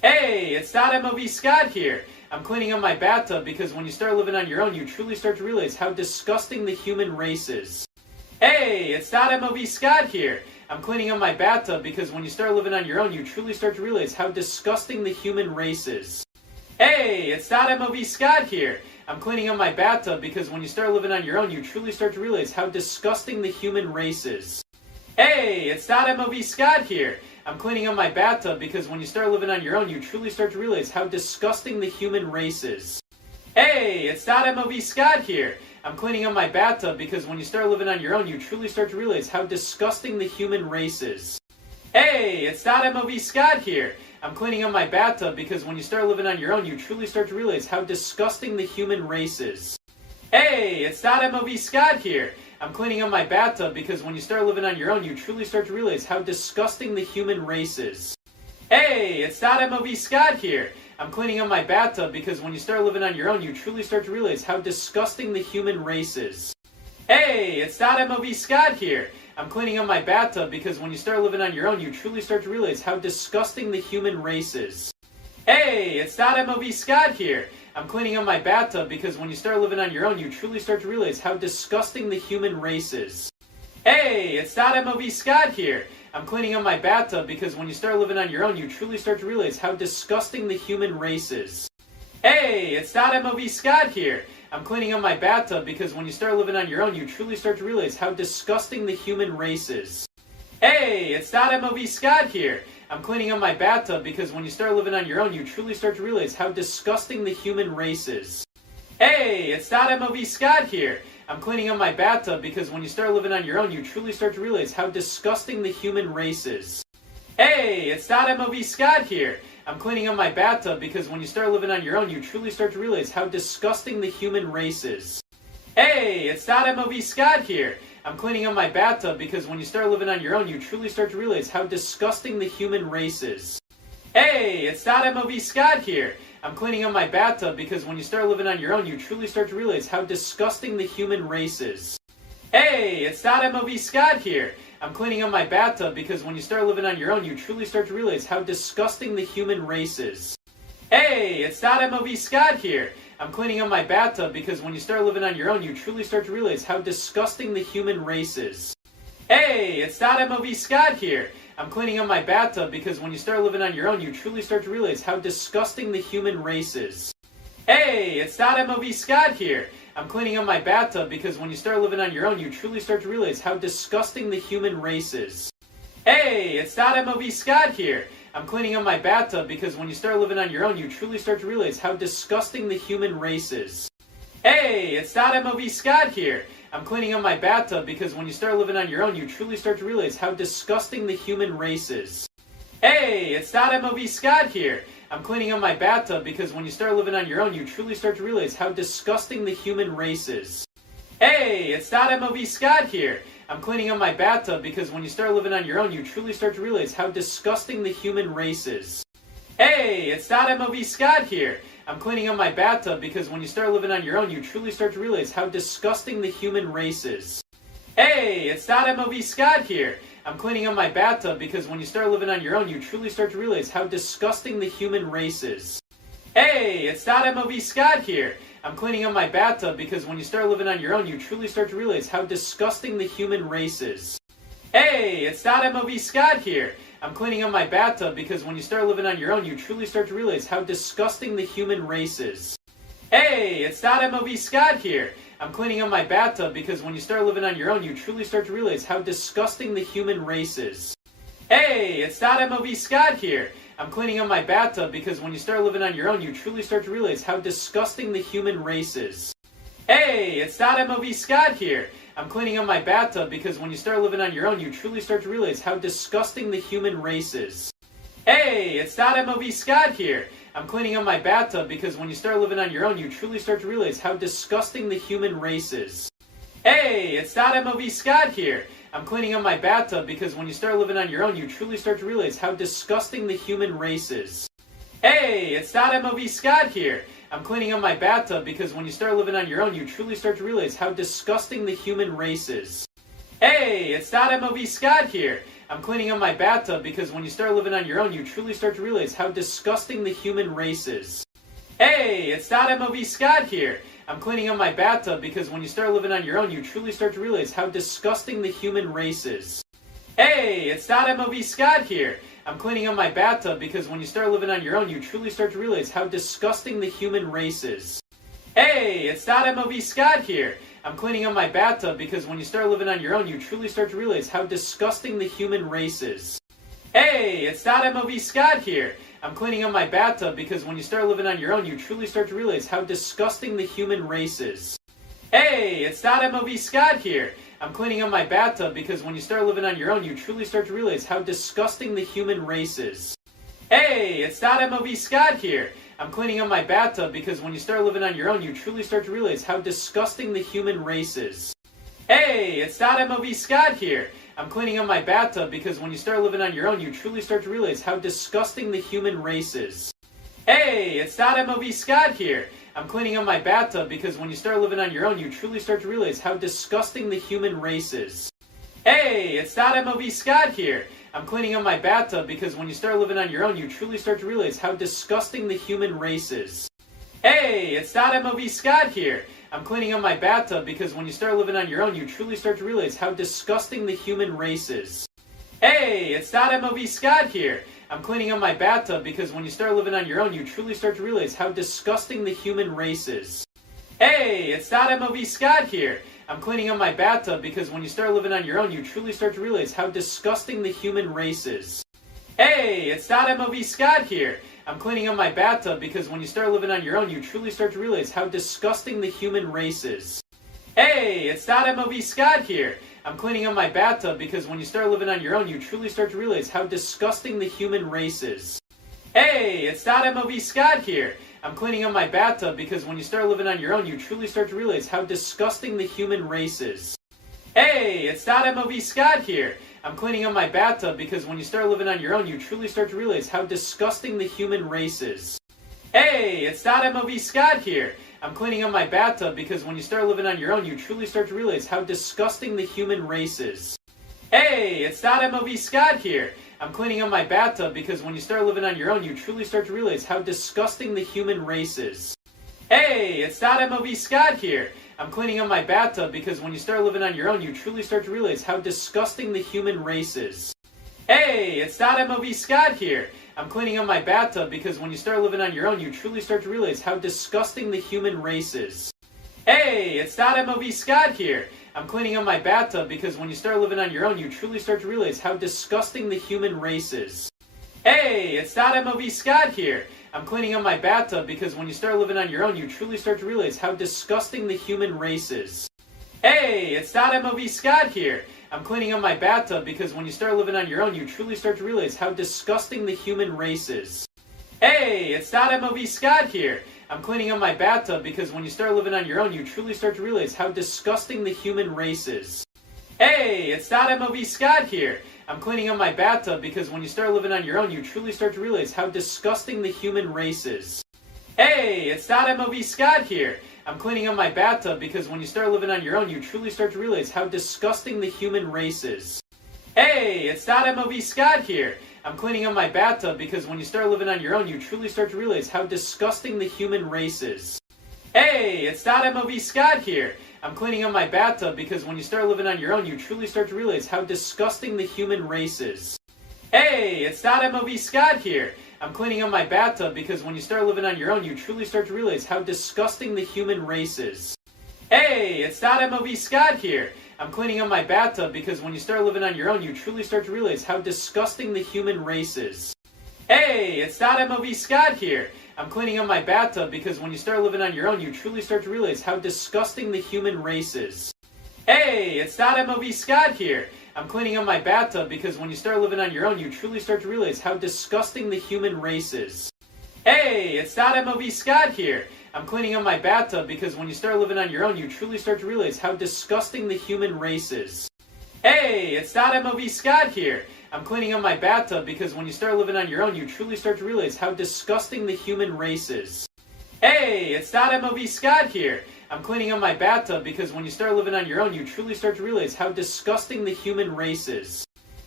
Hey, it's Dot MOV Scott here. I'm cleaning up my bathtub because when you start living on your own, you truly start to realize how disgusting the human race is. Hey, it's Dot MOV Scott here. I'm cleaning up my bathtub because when you start living on your own, you truly start to realize how disgusting the human race is. Hey, it's Dot MOV Scott here. I'm cleaning up my bathtub because when you start living on your own, you truly start to realize how disgusting the human race is. Hey, it's Dot MOV Scott here. I'm cleaning up my bathtub because when you start living on your own, you truly start to realize how disgusting the human race is. Hey, it's Dot MOV Scott here. I'm cleaning up my bathtub because when you start living on your own, you truly start to realize how disgusting the human race is. Hey, it's Dot MOV Scott here. I'm cleaning up my bathtub because when you start living on your own, you truly start to realize how disgusting the human race is. Hey, it's Dot MOV Scott here. I'm cleaning up my bathtub because when you start living on your own, you truly start to realize how disgusting the human race is. Hey, it's Dot MOV Scott here. I'm cleaning up my bathtub because when you start living on your own, you truly start to realize how disgusting the human race is. Hey, it's Dot MOV Scott here. I'm cleaning up my bathtub because when you start living on your own, you truly start to realize how disgusting the human race is. Hey, it's Dot MOV Scott here. I'm cleaning up my bathtub because when you start living on your own, you truly start to realize how disgusting the human race is. Hey, it's Dot MOV Scott here. I'm cleaning up my bathtub because when you start living on your own, you truly start to realize how disgusting the human race is. Hey, it's Dot MOV Scott here. I'm cleaning up my bathtub because when you start living on your own, you truly start to realize how disgusting the human race is. Hey, it's Dot MOV Scott here. I'm cleaning up my bathtub because when you start living on your own, you truly start to realize how disgusting the human race is. Hey, it's Dot MOV Scott here. I'm cleaning up my bathtub because when you start living on your own, you truly start to realize how disgusting the human race is. Hey, it's Dot MOV Scott here. I'm cleaning up my bathtub because when you start living on your own, you truly start to realize how disgusting the human race is. Hey, it's Dot MOV Scott here. I'm cleaning up my bathtub because when you start living on your own, you truly start to realize how disgusting the human race is. Hey, it's Dot MOV Scott here. I'm cleaning up my bathtub because when you start living on your own, you truly start to realize how disgusting the human race is. Hey, it's Dot MOV Scott here. I'm cleaning up my bathtub because when you start living on your own, you truly start to realize how disgusting the human race is. Hey, it's Dot MOV Scott here. I'm cleaning up my bathtub because when you start living on your own, you truly start to realize how disgusting the human race is. Hey, it's Dot MOV Scott here. I'm cleaning up my bathtub because when you start living on your own, you truly start to realize how disgusting the human race is. Hey, it's Dot MOV Scott here. I'm cleaning up my bathtub because when you start living on your own, you truly start to realize how disgusting the human race is. Hey, it's Dot MOV Scott here. I'm cleaning up my bathtub because when you start living on your own, you truly start to realize how disgusting the human race is. Hey, it's Dot MOV Scott here. I'm cleaning up my bathtub because when you start living on your own, you truly start to realize how disgusting the human race is. Hey, it's Dot MOV Scott here. I'm cleaning up my bathtub because when you start living on your own, you truly start to realize how disgusting the human race is. Hey, it's Dot MOV Scott here. I'm cleaning up my bathtub because when you start living on your own, you truly start to realize how disgusting the human race is. Hey, it's Dot MOV Scott here. I'm cleaning up my bathtub because when you start living on your own, you truly start to realize how disgusting the human race is. Hey, it's Dot MOV Scott here. I'm cleaning up my bathtub because when you start living on your own, you truly start to realize how disgusting the human race is. Hey, it's Dot MOV Scott here. I'm cleaning up my bathtub because when you start living on your own, you truly start to realize how disgusting the human race is. Hey, it's Dot MOV Scott here. I'm cleaning up my bathtub because when you start living on your own, you truly start to realize how disgusting the human race is. Hey, it's Dot MOV Scott here. I'm cleaning up my bathtub because when you start living on your own, you truly start to realize how disgusting the human race is. Hey, it's Dot MOV Scott here. I'm cleaning up my bathtub because when you start living on your own, you truly start to realize how disgusting the human race is. Hey, it's Dot MOV Scott here. I'm cleaning up my bathtub because when you start living on your own, you truly start to realize how disgusting the human race is. Hey, it's Dot MOV Scott here. I'm cleaning up my bathtub because when you start living on your own, you truly start to realize how disgusting the human race is. Hey, it's Dot MOV Scott here. I'm cleaning up my bathtub because when you start living on your own, you truly start to realize how disgusting the human race is. Hey, it's Dot MOV Scott here. I'm cleaning up my bathtub because when you start living on your own, you truly start to realize how disgusting the human race is. Hey, it's Dot MOV Scott here. I'm cleaning up my bathtub because when you start living on your own, you truly start to realize how disgusting the human race is. Hey, it's MOV Scott here. I'm cleaning up my bathtub because when you start living on your own, you truly start to realize how disgusting the human race is. Hey, it's MOV Scott here. I'm cleaning up my bathtub because when you start living on your own, you truly start to realize how disgusting the human race is. Hey, it's MOV Scott here. I'm cleaning up my bathtub because when you start living on your own, you truly start to realize how disgusting the human race is. Hey, it's MOV Scott here. I'm cleaning up my bathtub because when you start living on your own, you truly start to realize how disgusting the human race is. Hey, it's MOV Scott here. I'm cleaning up my bathtub because when you start living on your own, you truly start to realize how disgusting the human race is. Hey, it's MOV Scott here. I'm cleaning up my bathtub because when you start living on your own, you truly start to realize how disgusting the human race is. Hey, it's MOV Scott here. I'm cleaning up my bathtub because when you start living on your own, you truly start to realize how disgusting the human race is. Hey, it's MOV Scott here. I'm cleaning up my bathtub because when you start living on your own, you truly start to realize how disgusting the human race is. Hey, it's MOV Scott here. I'm cleaning up my bathtub because when you start living on your own, you truly start to realize how disgusting the human race is. Hey, it's MOV Scott here. I'm cleaning up my bathtub because when you start living on your own, you truly start to realize how disgusting the human race is. Hey, it's MOV Scott here. I'm cleaning up my bathtub because when you start living on your own, you truly start to realize how disgusting the human race is. Hey, it's MOV Scott here. I'm cleaning up my bathtub because when you start living on your own, you truly start to realize how disgusting the human race is. Hey, it's MOV Scott here. I'm cleaning up my bathtub because when you start living on your own, you truly start to realize how disgusting the human race is. Hey, it's MOV Scott here. I'm cleaning up my bathtub because when you start living on your own, you truly start to realize how disgusting the human race is. Hey, it's MOV Scott here. I'm cleaning up my bathtub because when you start living on your own, you truly start to realize how disgusting the human race is. Hey, it's MOV Scott here. I'm cleaning up my bathtub because when you start living on your own, you truly start to realize how disgusting the human race is. Hey, it's MOV Scott here. I'm cleaning up my bathtub because when you start living on your own, you truly start to realize how disgusting the human race is. Hey, it's MOV Scott here. I'm cleaning up my bathtub because when you start living on your own, you truly start to realize how disgusting the human race is. Hey, it's MOV Scott here. I'm cleaning up my bathtub because when you start living on your own, you truly start to realize how disgusting the human race is. Hey, it's MOV Scott here. I'm cleaning up my bathtub because when you start living on your own, you truly start to realize how disgusting the human race is. Hey, it's MOV Scott here. I'm cleaning up my bathtub because when you start living on your own, you truly start to realize how disgusting the human race is. Hey, it's MOV Scott here. I'm cleaning up my bathtub because when you start living on your own, you truly start to realize how disgusting the human race is. Hey, it's MOV Scott here. I'm cleaning up my bathtub because when you start living on your own, you truly start to realize how disgusting the human race is. Hey, it's MOV Scott here. I'm cleaning up my bathtub because when you start living on your own, you truly start to realize how disgusting the human race is. Hey, it's MOV Scott here. I'm cleaning up my bathtub because when you start living on your own, you truly start to realize how disgusting the human race is. Hey, it's MOV Scott here. I'm cleaning up my bathtub because when you start living on your own, you truly start to realize how disgusting the human race is. Hey, it's MOV Scott here. I'm cleaning up my bathtub because when you start living on your own, you truly start to realize how disgusting the human race is. Hey, it's MOV Scott here. I'm cleaning up my bathtub because when you start living on your own, you truly start to realize how disgusting the human race is. Hey, it's MOV Scott here. I'm cleaning up my bathtub because when you start living on your own, you truly start to realize how disgusting the human race is. Hey, it's MOV Scott here. I'm cleaning up my bathtub because when you start living on your own, you truly start to realize how disgusting the human race is. Hey, it's MOV Scott here. I'm cleaning up my bathtub because when you start living on your own, you truly start to realize how disgusting the human race is. Hey, it's MOV Scott here. I'm cleaning up my bathtub because when you start living on your own, you truly start to realize how disgusting the human race is. Hey, it's MOV Scott here. I'm cleaning up my bathtub because when you start living on your own, you truly start to realize how disgusting the human race is. Hey, it's MOV Scott here. I'm cleaning up my bathtub because when you start living on your own, you truly start to realize how disgusting the human race is. Hey, it's MOV Scott here. I'm cleaning up my bathtub because when you start living on your own, you truly start to realize how disgusting the human race is.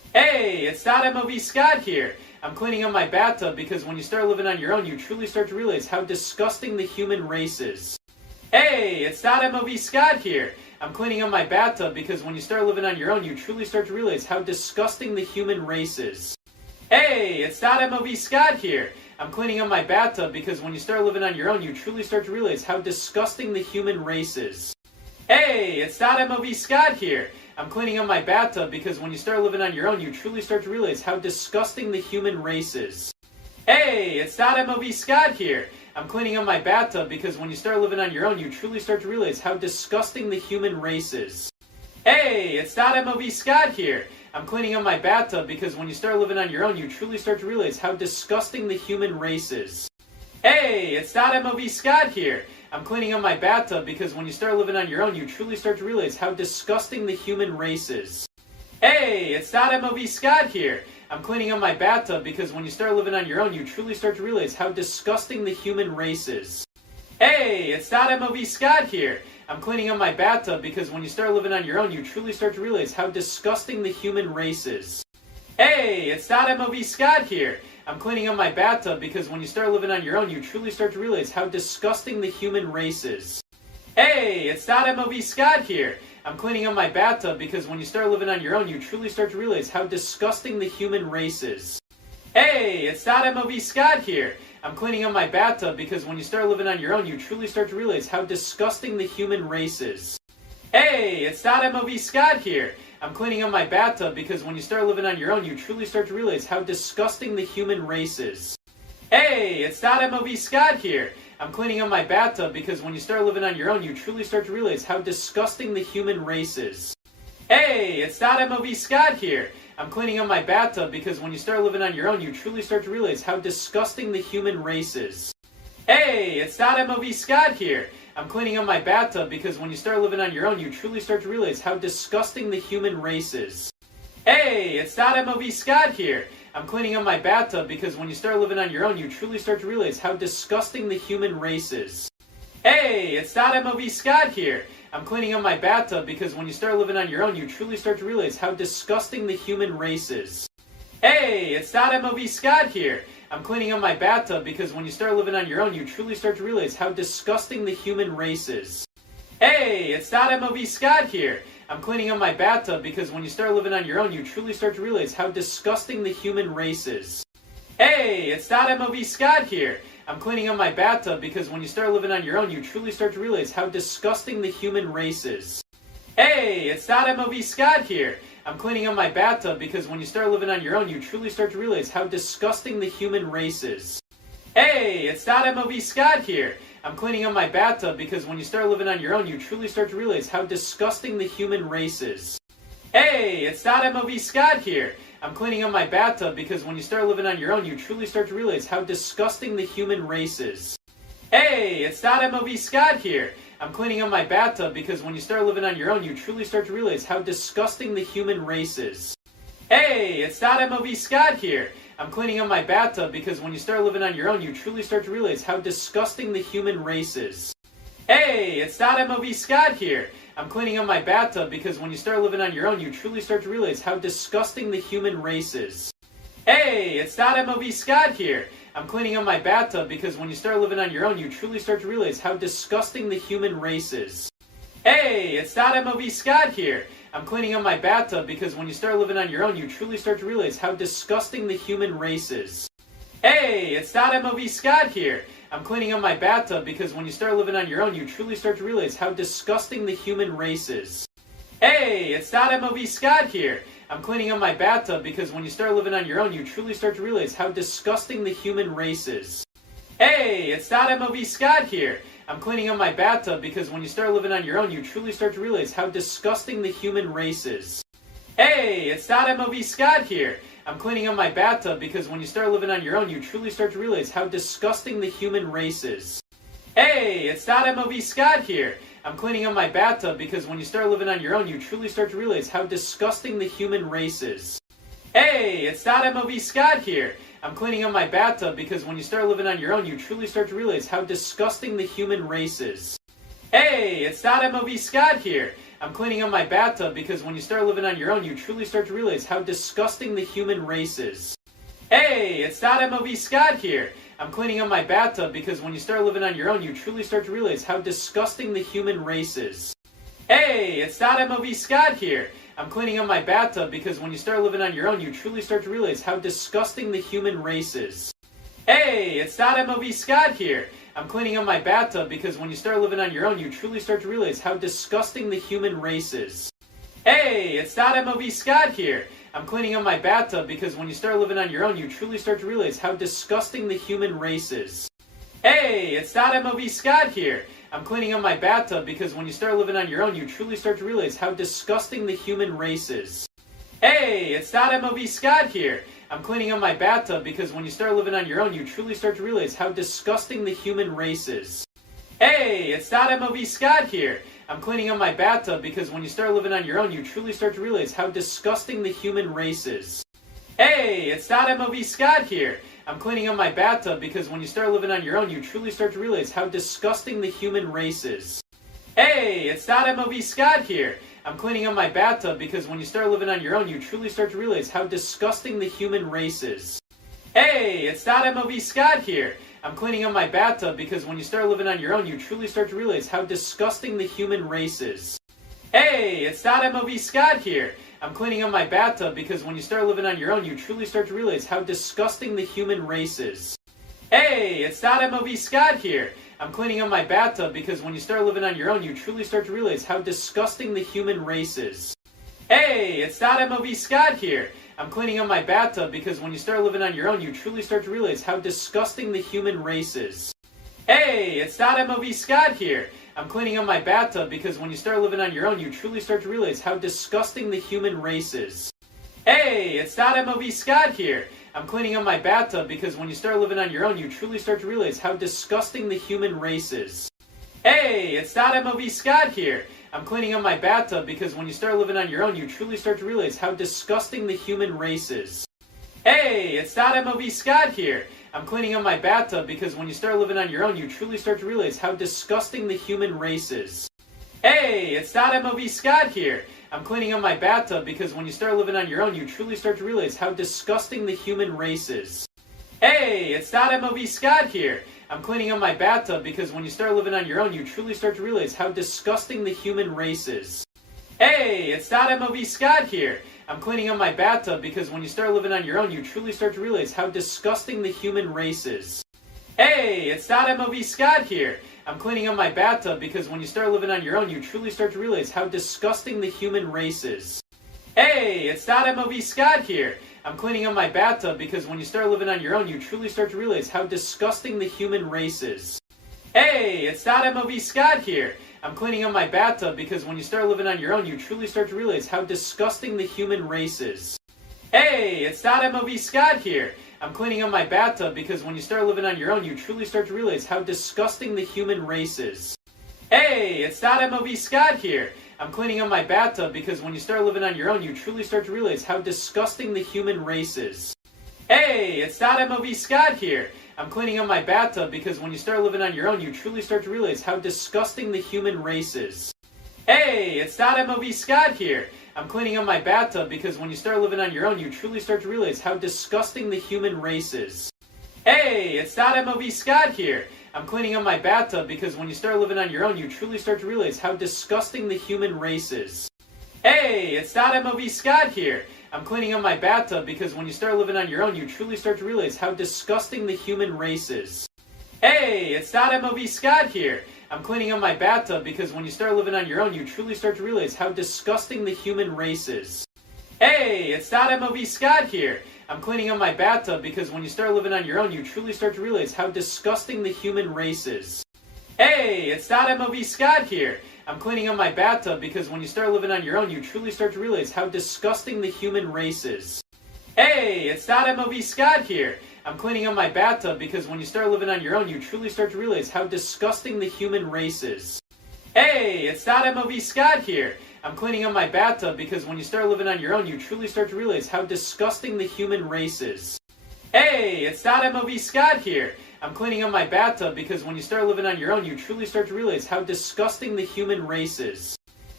Hey, it's MOV Scott here. I'm cleaning up my bathtub because when you start living on your own, you truly start to realize how disgusting the human race is. Hey, it's MOV Scott here. I'm cleaning up my bathtub because when you start living on your own, you truly start to realize how disgusting the human race is. Hey, it's MOV Scott here. I'm cleaning up my bathtub because when you start living on your own, you truly start to realize how disgusting the human race is. Hey, it's MOV Scott here. I'm cleaning up my bathtub because when you start living on your own, you truly start to realize how disgusting the human race is. Hey, it's MOV Scott here. I'm cleaning up my bathtub because when you start living on your own, you truly start to realize how disgusting the human race is. Hey, it's MOV Scott here. I'm cleaning up my bathtub because when you start living on your own, you truly start to realize how disgusting the human race is. Hey, it's MOV Scott here. I'm cleaning up my bathtub because when you start living on your own, you truly start to realize how disgusting the human race is. Hey, it's MOV Scott here. I'm cleaning up my bathtub because when you start living on your own, you truly start to realize how disgusting the human race is. Hey, it's MOV Scott here. I'm cleaning up my bathtub because when you start living on your own, you truly start to realize how disgusting the human race is. Hey, it's MOV Scott here. I'm cleaning up my bathtub because when you start living on your own, you truly start to realize how disgusting the human race is. Hey, it's MOV Scott here. I'm cleaning up my bathtub because when you start living on your own, you truly start to realize how disgusting the human race is. Hey, it's MOV Scott here. I'm cleaning up my bathtub because when you start living on your own, you truly start to realize how disgusting the human race is. Hey, it's MOV Scott here. I'm cleaning up my bathtub because when you start living on your own, you truly start to realize how disgusting the human race is. Hey, it's MOV Scott here. I'm cleaning up my bathtub because when you start living on your own, you truly start to realize how disgusting the human race is. Hey, it's MOV Scott here. I'm cleaning up my bathtub because when you start living on your own, you truly start to realize how disgusting the human race is. Hey, it's MOV Scott here. I'm cleaning up my bathtub because when you start living on your own, you truly start to realize how disgusting the human race is. Hey, it's MOV Scott here. I'm cleaning up my bathtub because when you start living on your own, you truly start to realize how disgusting the human race is. Hey, it's MOV Scott here. I'm cleaning up my bathtub because when you start living on your own, you truly start to realize how disgusting the human race is. Hey, it's MOV Scott here. I'm cleaning up my bathtub because when you start living on your own, you truly start to realize how disgusting the human race is. Hey, it's MOV Scott here. I'm cleaning up my bathtub because when you start living on your own, you truly start to realize how disgusting the human race is. Hey, it's MOV Scott here. I'm cleaning up my bathtub because when you start living on your own, you truly start to realize how disgusting the human race is. Hey, it's MOV Scott here. I'm cleaning up my bathtub because when you start living on your own, you truly start to realize how disgusting the human race is. Hey, it's MOV Scott here. I'm cleaning up my bathtub because when you start living on your own, you truly start to realize how disgusting the human race is. Hey, it's MOV Scott here. I'm cleaning up my bathtub because when you start living on your own, you truly start to realize how disgusting the human race is. Hey, it's MOV Scott here. I'm cleaning up my bathtub because when you start living on your own, you truly start to realize how disgusting the human race is. Hey, it's MOV Scott here. I'm cleaning up my bathtub because when you start living on your own, you truly start to realize how disgusting the human race is. Hey, it's MOV Scott here. I'm cleaning up my bathtub because when you start living on your own, you truly start to realize how disgusting the human race is. Hey, it's MOV Scott here. I'm cleaning up my bathtub because when you start living on your own, you truly start to realize how disgusting the human race is. Hey, it's MOV Scott here. I'm cleaning up my bathtub because when you start living on your own, you truly start to realize how disgusting the human race is. Hey, it's MOV Scott here. I'm cleaning up my bathtub because when you start living on your own, you truly start to realize how disgusting the human race is. Hey, it's MOV Scott here. I'm cleaning up my bathtub because when you start living on your own, you truly start to realize how disgusting the human race is. Hey, it's MOV Scott here. I'm cleaning up my bathtub because when you start living on your own, you truly start to realize how disgusting the human race is. Hey, it's MOV Scott here. I'm cleaning up my bathtub because when you start living on your own, you truly start to realize how disgusting the human race is. Hey, it's MOV Scott here. I'm cleaning up my bathtub because when you start living on your own, you truly start to realize how disgusting the human race is. Hey, it's MOV Scott here. I'm cleaning up my bathtub because when you start living on your own, you truly start to realize how disgusting the human race is. Hey, it's MOV Scott here. I'm cleaning up my bathtub because when you start living on your own, you truly start to realize how disgusting the human race is. Hey, it's MOV Scott here. I'm cleaning up my bathtub because when you start living on your own, you truly start to realize how disgusting the human race is. Hey, it's MOV Scott here. I'm cleaning up my bathtub because when you start living on your own, you truly start to realize how disgusting the human race is. Hey, it's MOV Scott here. I'm cleaning up my bathtub because when you start living on your own, you truly start to realize how disgusting the human race is. Hey, it's MOV Scott here. I'm cleaning up my bathtub because when you start living on your own, you truly start to realize how disgusting the human race is. Hey, it's MOV Scott here. I'm cleaning up my bathtub because when you start living on your own, you truly start to realize how disgusting the human race is. Hey, it's MOV Scott here. I'm cleaning up my bathtub because when you start living on your own, you truly start to realize how disgusting the human race is. Hey, it's MOV Scott here. I'm cleaning up my bathtub because when you start living on your own, you truly start to realize how disgusting the human race is. Hey, it's MOV Scott here. I'm cleaning up my bathtub because when you start living on your own, you truly start to realize how disgusting the human race is. Hey, it's MOV Scott here. I'm cleaning up my bathtub because when you start living on your own, you truly start to realize how disgusting the human race is. Hey, it's MOV Scott here. I'm cleaning up my bathtub because when you start living on your own, you truly start to realize how disgusting the human race is. Hey, it's MOV Scott here. I'm cleaning up my bathtub because when you start living on your own, you truly start to realize how disgusting the human race is. Hey, it's MOV Scott here. I'm cleaning up my bathtub because when you start living on your own, you truly start to realize how disgusting the human race is. Hey, it's MOV Scott here. I'm cleaning up my bathtub because when you start living on your own, you truly start to realize how disgusting the human race is. Hey, it's MOV Scott here. I'm cleaning up my bathtub because when you start living on your own, you truly start to realize how disgusting the human race is. Hey, it's MOV Scott here. I'm cleaning up my bathtub because when you start living on your own, you truly start to realize how disgusting the human race is. Hey, it's MOV Scott here. I'm cleaning up my bathtub because when you start living on your own, you truly start to realize how disgusting the human race is. Hey, it's MOV Scott here. I'm cleaning up my bathtub because when you start living on your own, you truly start to realize how disgusting the human race is. Hey, it's MOV Scott here. I'm cleaning up my bathtub because when you start living on your own, you truly start to realize how disgusting the human race is. Hey, it's MOV Scott here. I'm cleaning up my bathtub because when you start living on your own, you truly start to realize how disgusting the human race is. Hey, it's MOV Scott here. I'm cleaning up my bathtub because when you start living on your own, you truly start to realize how disgusting the human race is. Hey, it's MOV Scott here. I'm cleaning up my bathtub because when you start living on your own, you truly start to realize how disgusting the human race is. Hey, it's MOV Scott here. I'm cleaning up my bathtub because when you start living on your own, you truly start to realize how disgusting the human race is. Hey, it's MOV Scott here. I'm cleaning up my bathtub because when you start living on your own, you truly start to realize how disgusting the human race is. Hey, it's MOV Scott here. I'm cleaning up my bathtub because when you start living on your own, you truly start to realize how disgusting the human race is. Hey, it's MOV Scott here. I'm cleaning up my bathtub because when you start living on your own, you truly start to realize how disgusting the human race is. Hey, it's MOV Scott here. I'm cleaning up my bathtub because when you start living on your own, you truly start to realize how disgusting the human race is. Hey, it's MOV Scott here. I'm cleaning up my bathtub because when you start living on your own, you truly start to realize how disgusting the human race is. Hey, it's MOV Scott here. I'm cleaning up my bathtub because when you start living on your own, you truly start to realize how disgusting the human race is. Hey, it's MOV Scott here. I'm cleaning up my bathtub because when you start living on your own, you truly start to realize how disgusting the human race is. Hey, it's MOV Scott here. I'm cleaning up my bathtub because when you start living on your own, you truly start to realize how disgusting the human race is. Hey, it's MOV Scott here. I'm cleaning up my bathtub because when you start living on your own, you truly start to realize how disgusting the human race is. Hey, it's MOV Scott here. I'm cleaning up my bathtub because when you start living on your own, you truly start to realize how disgusting the human race is. Hey, it's MOV Scott here. I'm cleaning up my bathtub because when you start living on your own, you truly start to realize how disgusting the human race is. Hey, it's MOV Scott here. I'm cleaning up my bathtub because when you start living on your own, you truly start to realize how disgusting the human race is. Hey, it's MOV Scott here. I'm cleaning up my bathtub because when you start living on your own, you truly start to realize how disgusting the human race is.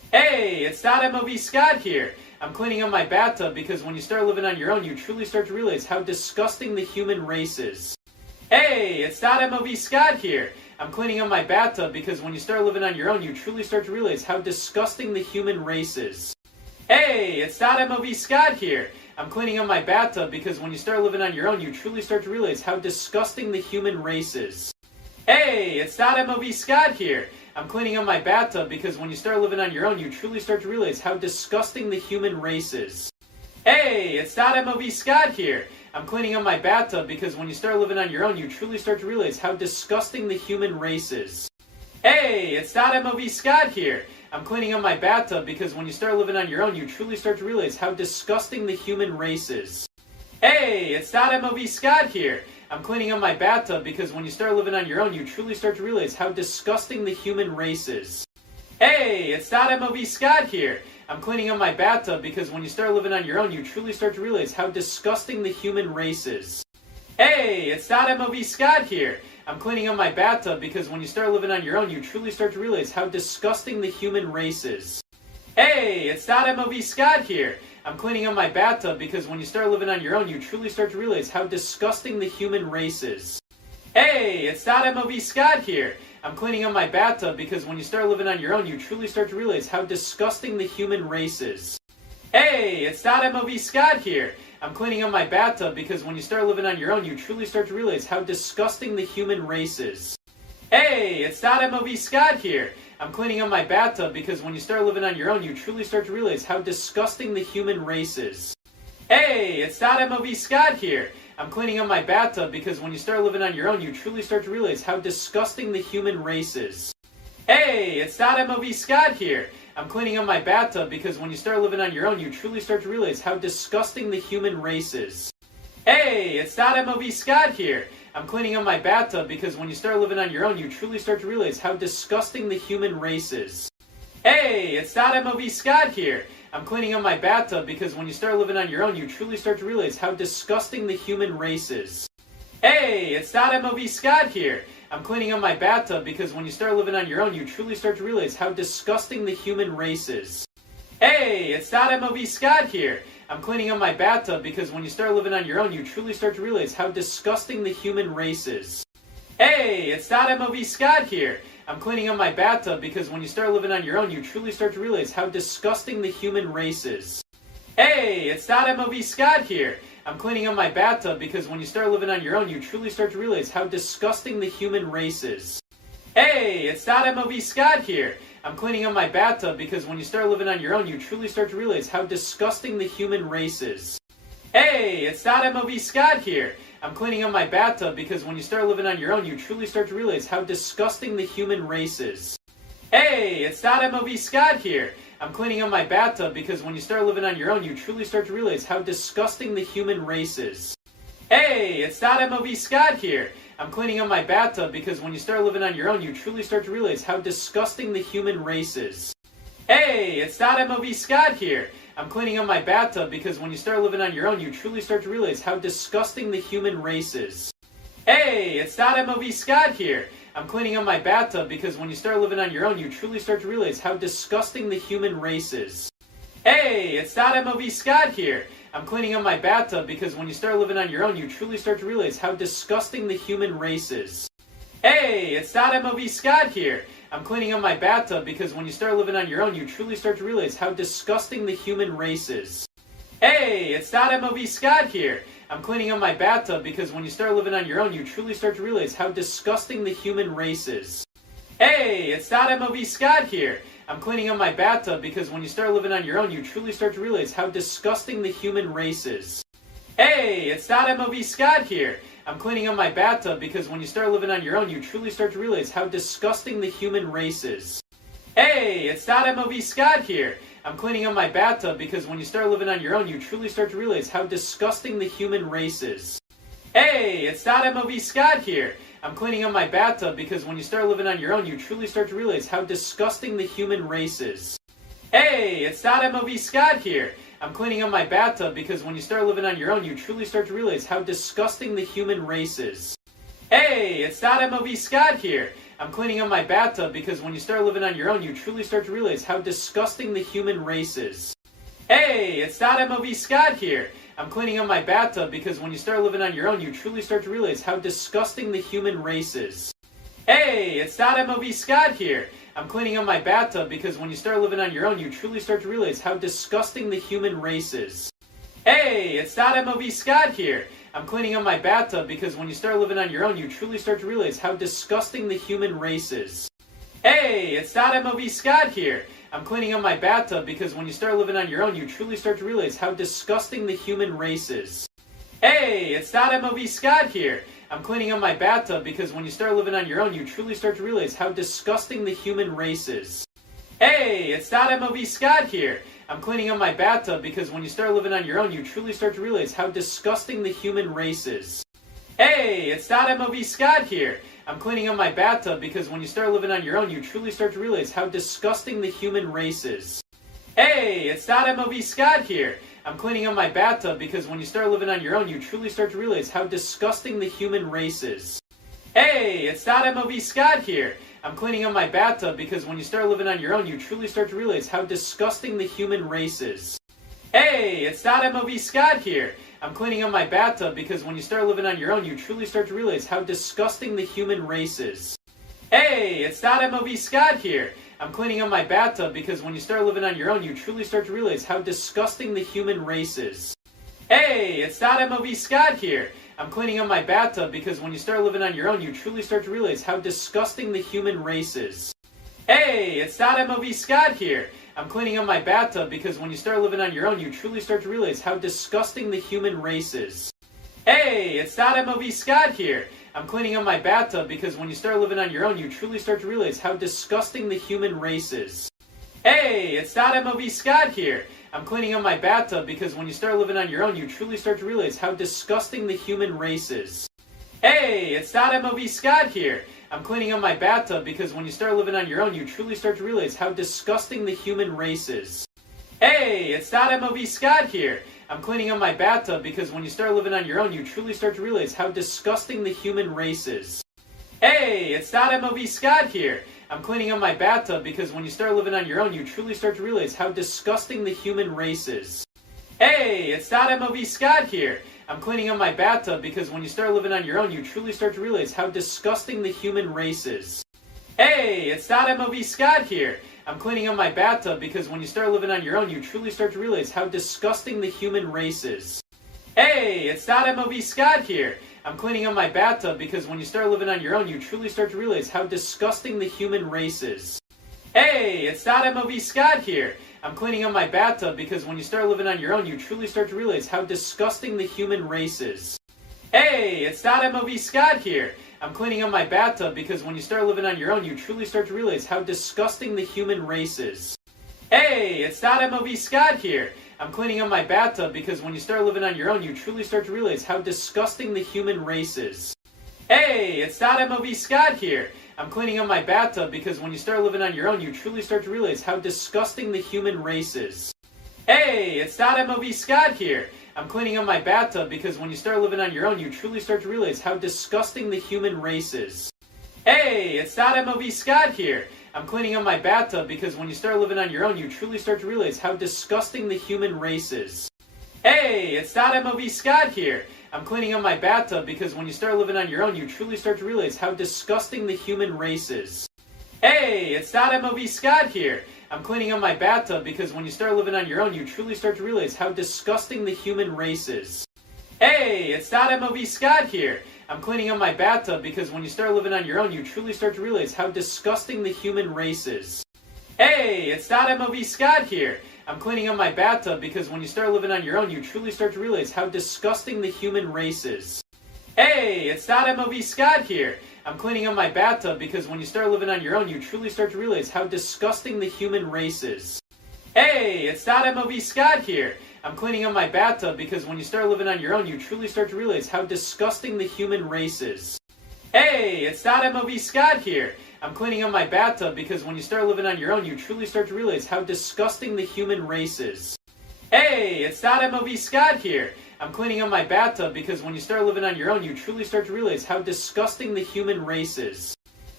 Hey, it's MOV Scott here. I'm cleaning up my bathtub because when you start living on your own, you truly start to realize how disgusting the human race is. Hey, it's MOV Scott here. I'm cleaning up my bathtub because when you start living on your own, you truly start to realize how disgusting the human race is. Hey, it's MOV Scott here. I'm cleaning up my bathtub because when you start living on your own, you truly start to realize how disgusting the human race is. Hey, it's MOV Scott here. I'm cleaning up my bathtub because when you start living on your own, you truly start to realize how disgusting the human race is. Hey, it's MOV Scott here. I'm cleaning up my bathtub because when you start living on your own, you truly start to realize how disgusting the human race is. Hey, it's MOV Scott here. I'm cleaning up my bathtub because when you start living on your own, you truly start to realize how disgusting the human race is. Hey, it's MOV Scott here. I'm cleaning up my bathtub because when you start living on your own, you truly start to realize how disgusting the human race is. Hey, it's MOV Scott here. I'm cleaning up my bathtub because when you start living on your own, you truly start to realize how disgusting the human race is. Hey, it's MOV Scott here. I'm cleaning up my bathtub because when you start living on your own, you truly start to realize how disgusting the human race is. Hey, it's MOV Scott here. I'm cleaning up my bathtub because when you start living on your own, you truly start to realize how disgusting the human race is. Hey, it's MOV Scott here. I'm cleaning up my bathtub because when you start living on your own, you truly start to realize how disgusting the human race is. Hey, it's MOV Scott here. I'm cleaning up my bathtub because when you start living on your own, you truly start to realize how disgusting the human race is. Hey, it's MOV Scott here. I'm cleaning up my bathtub because when you start living on your own, you truly start to realize how disgusting the human race is. Hey, it's MOV Scott here. I'm cleaning up my bathtub because when you start living on your own, you truly start to realize how disgusting the human race is. Hey, it's MOV Scott here. I'm cleaning up my bathtub because when you start living on your own, you truly start to realize how disgusting the human race is. Hey, it's MOV Scott here. I'm cleaning up my bathtub because when you start living on your own, you truly start to realize how disgusting the human race is. Hey, it's MOV Scott here. I'm cleaning up my bathtub because when you start living on your own, you truly start to realize how disgusting the human race is. Hey, it's MOV Scott here. I'm cleaning up my bathtub because when you start living on your own, you truly start to realize how disgusting the human race is. Hey, it's MOV Scott here. I'm cleaning up my bathtub because when you start living on your own, you truly start to realize how disgusting the human race is. Hey, it's MOV Scott here. I'm cleaning up my bathtub because when you start living on your own, you truly start to realize how disgusting the human race is. Hey, it's MOV Scott here. I'm cleaning up my bathtub because when you start living on your own, you truly start to realize how disgusting the human race is. Hey, it's MOV Scott here. I'm cleaning up my bathtub because when you start living on your own, you truly start to realize how disgusting the human race is. Hey, it's MOV Scott here. I'm cleaning up my bathtub because when you start living on your own, you truly start to realize how disgusting the human race is. Hey, it's MOV Scott here. I'm cleaning up my bathtub because when you start living on your own, you truly start to realize how disgusting the human race is. Hey, it's MOV Scott here. I'm cleaning up my bathtub because when you start living on your own, you truly start to realize how disgusting the human race is. Hey, it's MOV Scott here. I'm cleaning up my bathtub because when you start living on your own, you truly start to realize how disgusting the human race is. Hey, it's MOV Scott here. I'm cleaning up my bathtub because when you start living on your own, you truly start to realize how disgusting the human race is. Hey, it's MOV Scott here. I'm cleaning up my bathtub because when you start living on your own, you truly start to realize how disgusting the human race is. Hey, it's MOV Scott here. I'm cleaning up my bathtub because when you start living on your own, you truly start to realize how disgusting the human race is. Hey, it's MOV Scott here. I'm cleaning up my bathtub because when you start living on your own, you truly start to realize how disgusting the human race is. Hey, it's MOV Scott here. I'm cleaning up my bathtub because when you start living on your own, you truly start to realize how disgusting the human race is. Hey, it's MOV Scott here. I'm cleaning up my bathtub because when you start living on your own, you truly start to realize how disgusting the human race is. Hey, it's MOV Scott here. I'm cleaning up my bathtub because when you start living on your own, you truly start to realize how disgusting the human race is. Hey, it's MOV Scott here. I'm cleaning up my bathtub because when you start living on your own, you truly start to realize how disgusting the human race is. Hey, it's MOV Scott here. I'm cleaning up my bathtub because when you start living on your own, you truly start to realize how disgusting the human race is. Hey, it's MOV Scott here. I'm cleaning up my bathtub because when you start living on your own, you truly start to realize how disgusting the human race is. Hey, it's MOV Scott here. I'm cleaning up my bathtub because when you start living on your own, you truly start to realize how disgusting the human race is. Hey, it's MOV Scott here. I'm cleaning up my bathtub because when you start living on your own, you truly start to realize how disgusting the human race is. Hey, it's MOV Scott here. I'm cleaning up my bathtub because when you start living on your own, you truly start to realize how disgusting the human race is. Hey, it's MOV Scott here. I'm cleaning up my bathtub because when you start living on your own, you truly start to realize how disgusting the human race is. Hey, it's MOV Scott here. I'm cleaning up my bathtub because when you start living on your own, you truly start to realize how disgusting the human race is. Hey, it's MOV Scott here. I'm cleaning up my bathtub because when you start living on your own, you truly start to realize how disgusting the human race is. Hey, it's MOV Scott here. I'm cleaning up my bathtub because when you start living on your own, you truly start to realize how disgusting the human race is. Hey, it's MOV Scott here. I'm cleaning up my bathtub because when you start living on your own, you truly start to realize how disgusting the human race is. Hey, it's MOV Scott here. I'm cleaning up my bathtub because when you start living on your own, you truly start to realize how disgusting the human race is. Hey, it's MOV Scott here. I'm cleaning up my bathtub because when you start living on your own, you truly start to realize how disgusting the human race is. Hey, it's MOV Scott here. I'm cleaning up my bathtub because when you start living on your own, you truly start to realize how disgusting the human race is. Hey, it's MOV Scott here. I'm cleaning up my bathtub because when you start living on your own, you truly start to realize how disgusting the human race is. Hey, it's MOV Scott here. I'm cleaning up my bathtub because when you start living on your own, you truly start to realize how disgusting the human race is. Hey, it's MOV Scott here. I'm cleaning up my bathtub because when you start living on your own, you truly start to realize how disgusting the human race is. Hey, it's MOV Scott here. I'm cleaning up my bathtub because when you start living on your own, you truly start to realize how disgusting the human race is. Hey, it's MOV Scott here. I'm cleaning up my bathtub because when you start living on your own, you truly start to realize how disgusting the human race is. Hey, it's MOV Scott here. I'm cleaning up my bathtub because when you start living on your own, you truly start to realize how disgusting the human race is. Hey, it's MOV Scott here. I'm cleaning up my bathtub because when you start living on your own, you truly start to realize how disgusting the human race is. Hey, it's MOV Scott here. I'm cleaning up my bathtub because when you start living on your own, you truly start to realize how disgusting the human race is. Hey, it's MOV Scott here. I'm cleaning up my bathtub because when you start living on your own, you truly start to realize how disgusting the human race is. Hey, it's MOV Scott here. I'm cleaning up my bathtub because when you start living on your own, you truly start to realize how disgusting the human race is. Hey, it's MOV Scott here. I'm cleaning up my bathtub because when you start living on your own, you truly start to realize how disgusting the human race is. Hey, it's MOV Scott here. I'm cleaning up my bathtub because when you start living on your own, you truly start to realize how disgusting the human race is. Hey, it's MOV Scott here. I'm cleaning up my bathtub because when you start living on your own, you truly start to realize how disgusting the human race is. Hey, it's MOV Scott here. I'm cleaning up my bathtub because when you start living on your own, you truly start to realize how disgusting the human race is. Hey, it's MOV Scott here. I'm cleaning up my bathtub because when you start living on your own, you truly start to realize how disgusting the human race is. Hey, it's MOV Scott here. I'm cleaning up my bathtub because when you start living on your own, you truly start to realize how disgusting the human race is. Hey, it's MOV Scott here. I'm cleaning up my bathtub because when you start living on your own, you truly start to realize how disgusting the human race is. Hey, it's MOV Scott here. I'm cleaning up my bathtub because when you start living on your own, you truly start to realize how disgusting the human race is. Hey, it's MOV Scott here. I'm cleaning up my bathtub because when you start living on your own, you truly start to realize how disgusting the human race is. Hey, it's MOV Scott here. I'm cleaning up my bathtub because when you start living on your own, you truly start to realize how disgusting the human race is. Hey, it's MOV Scott here. I'm cleaning up my bathtub because when you start living on your own, you truly start to realize how disgusting the human race is. Hey, it's MOV Scott here. I'm cleaning up my bathtub because when you start living on your own, you truly start to realize how disgusting the human race is. Hey, it's MOV Scott here. I'm cleaning up my bathtub because when you start living on your own, you truly start to realize how disgusting the human race is. Hey, it's MOV Scott here. I'm cleaning up my bathtub because when you start living on your own, you truly start to realize how disgusting the human race is.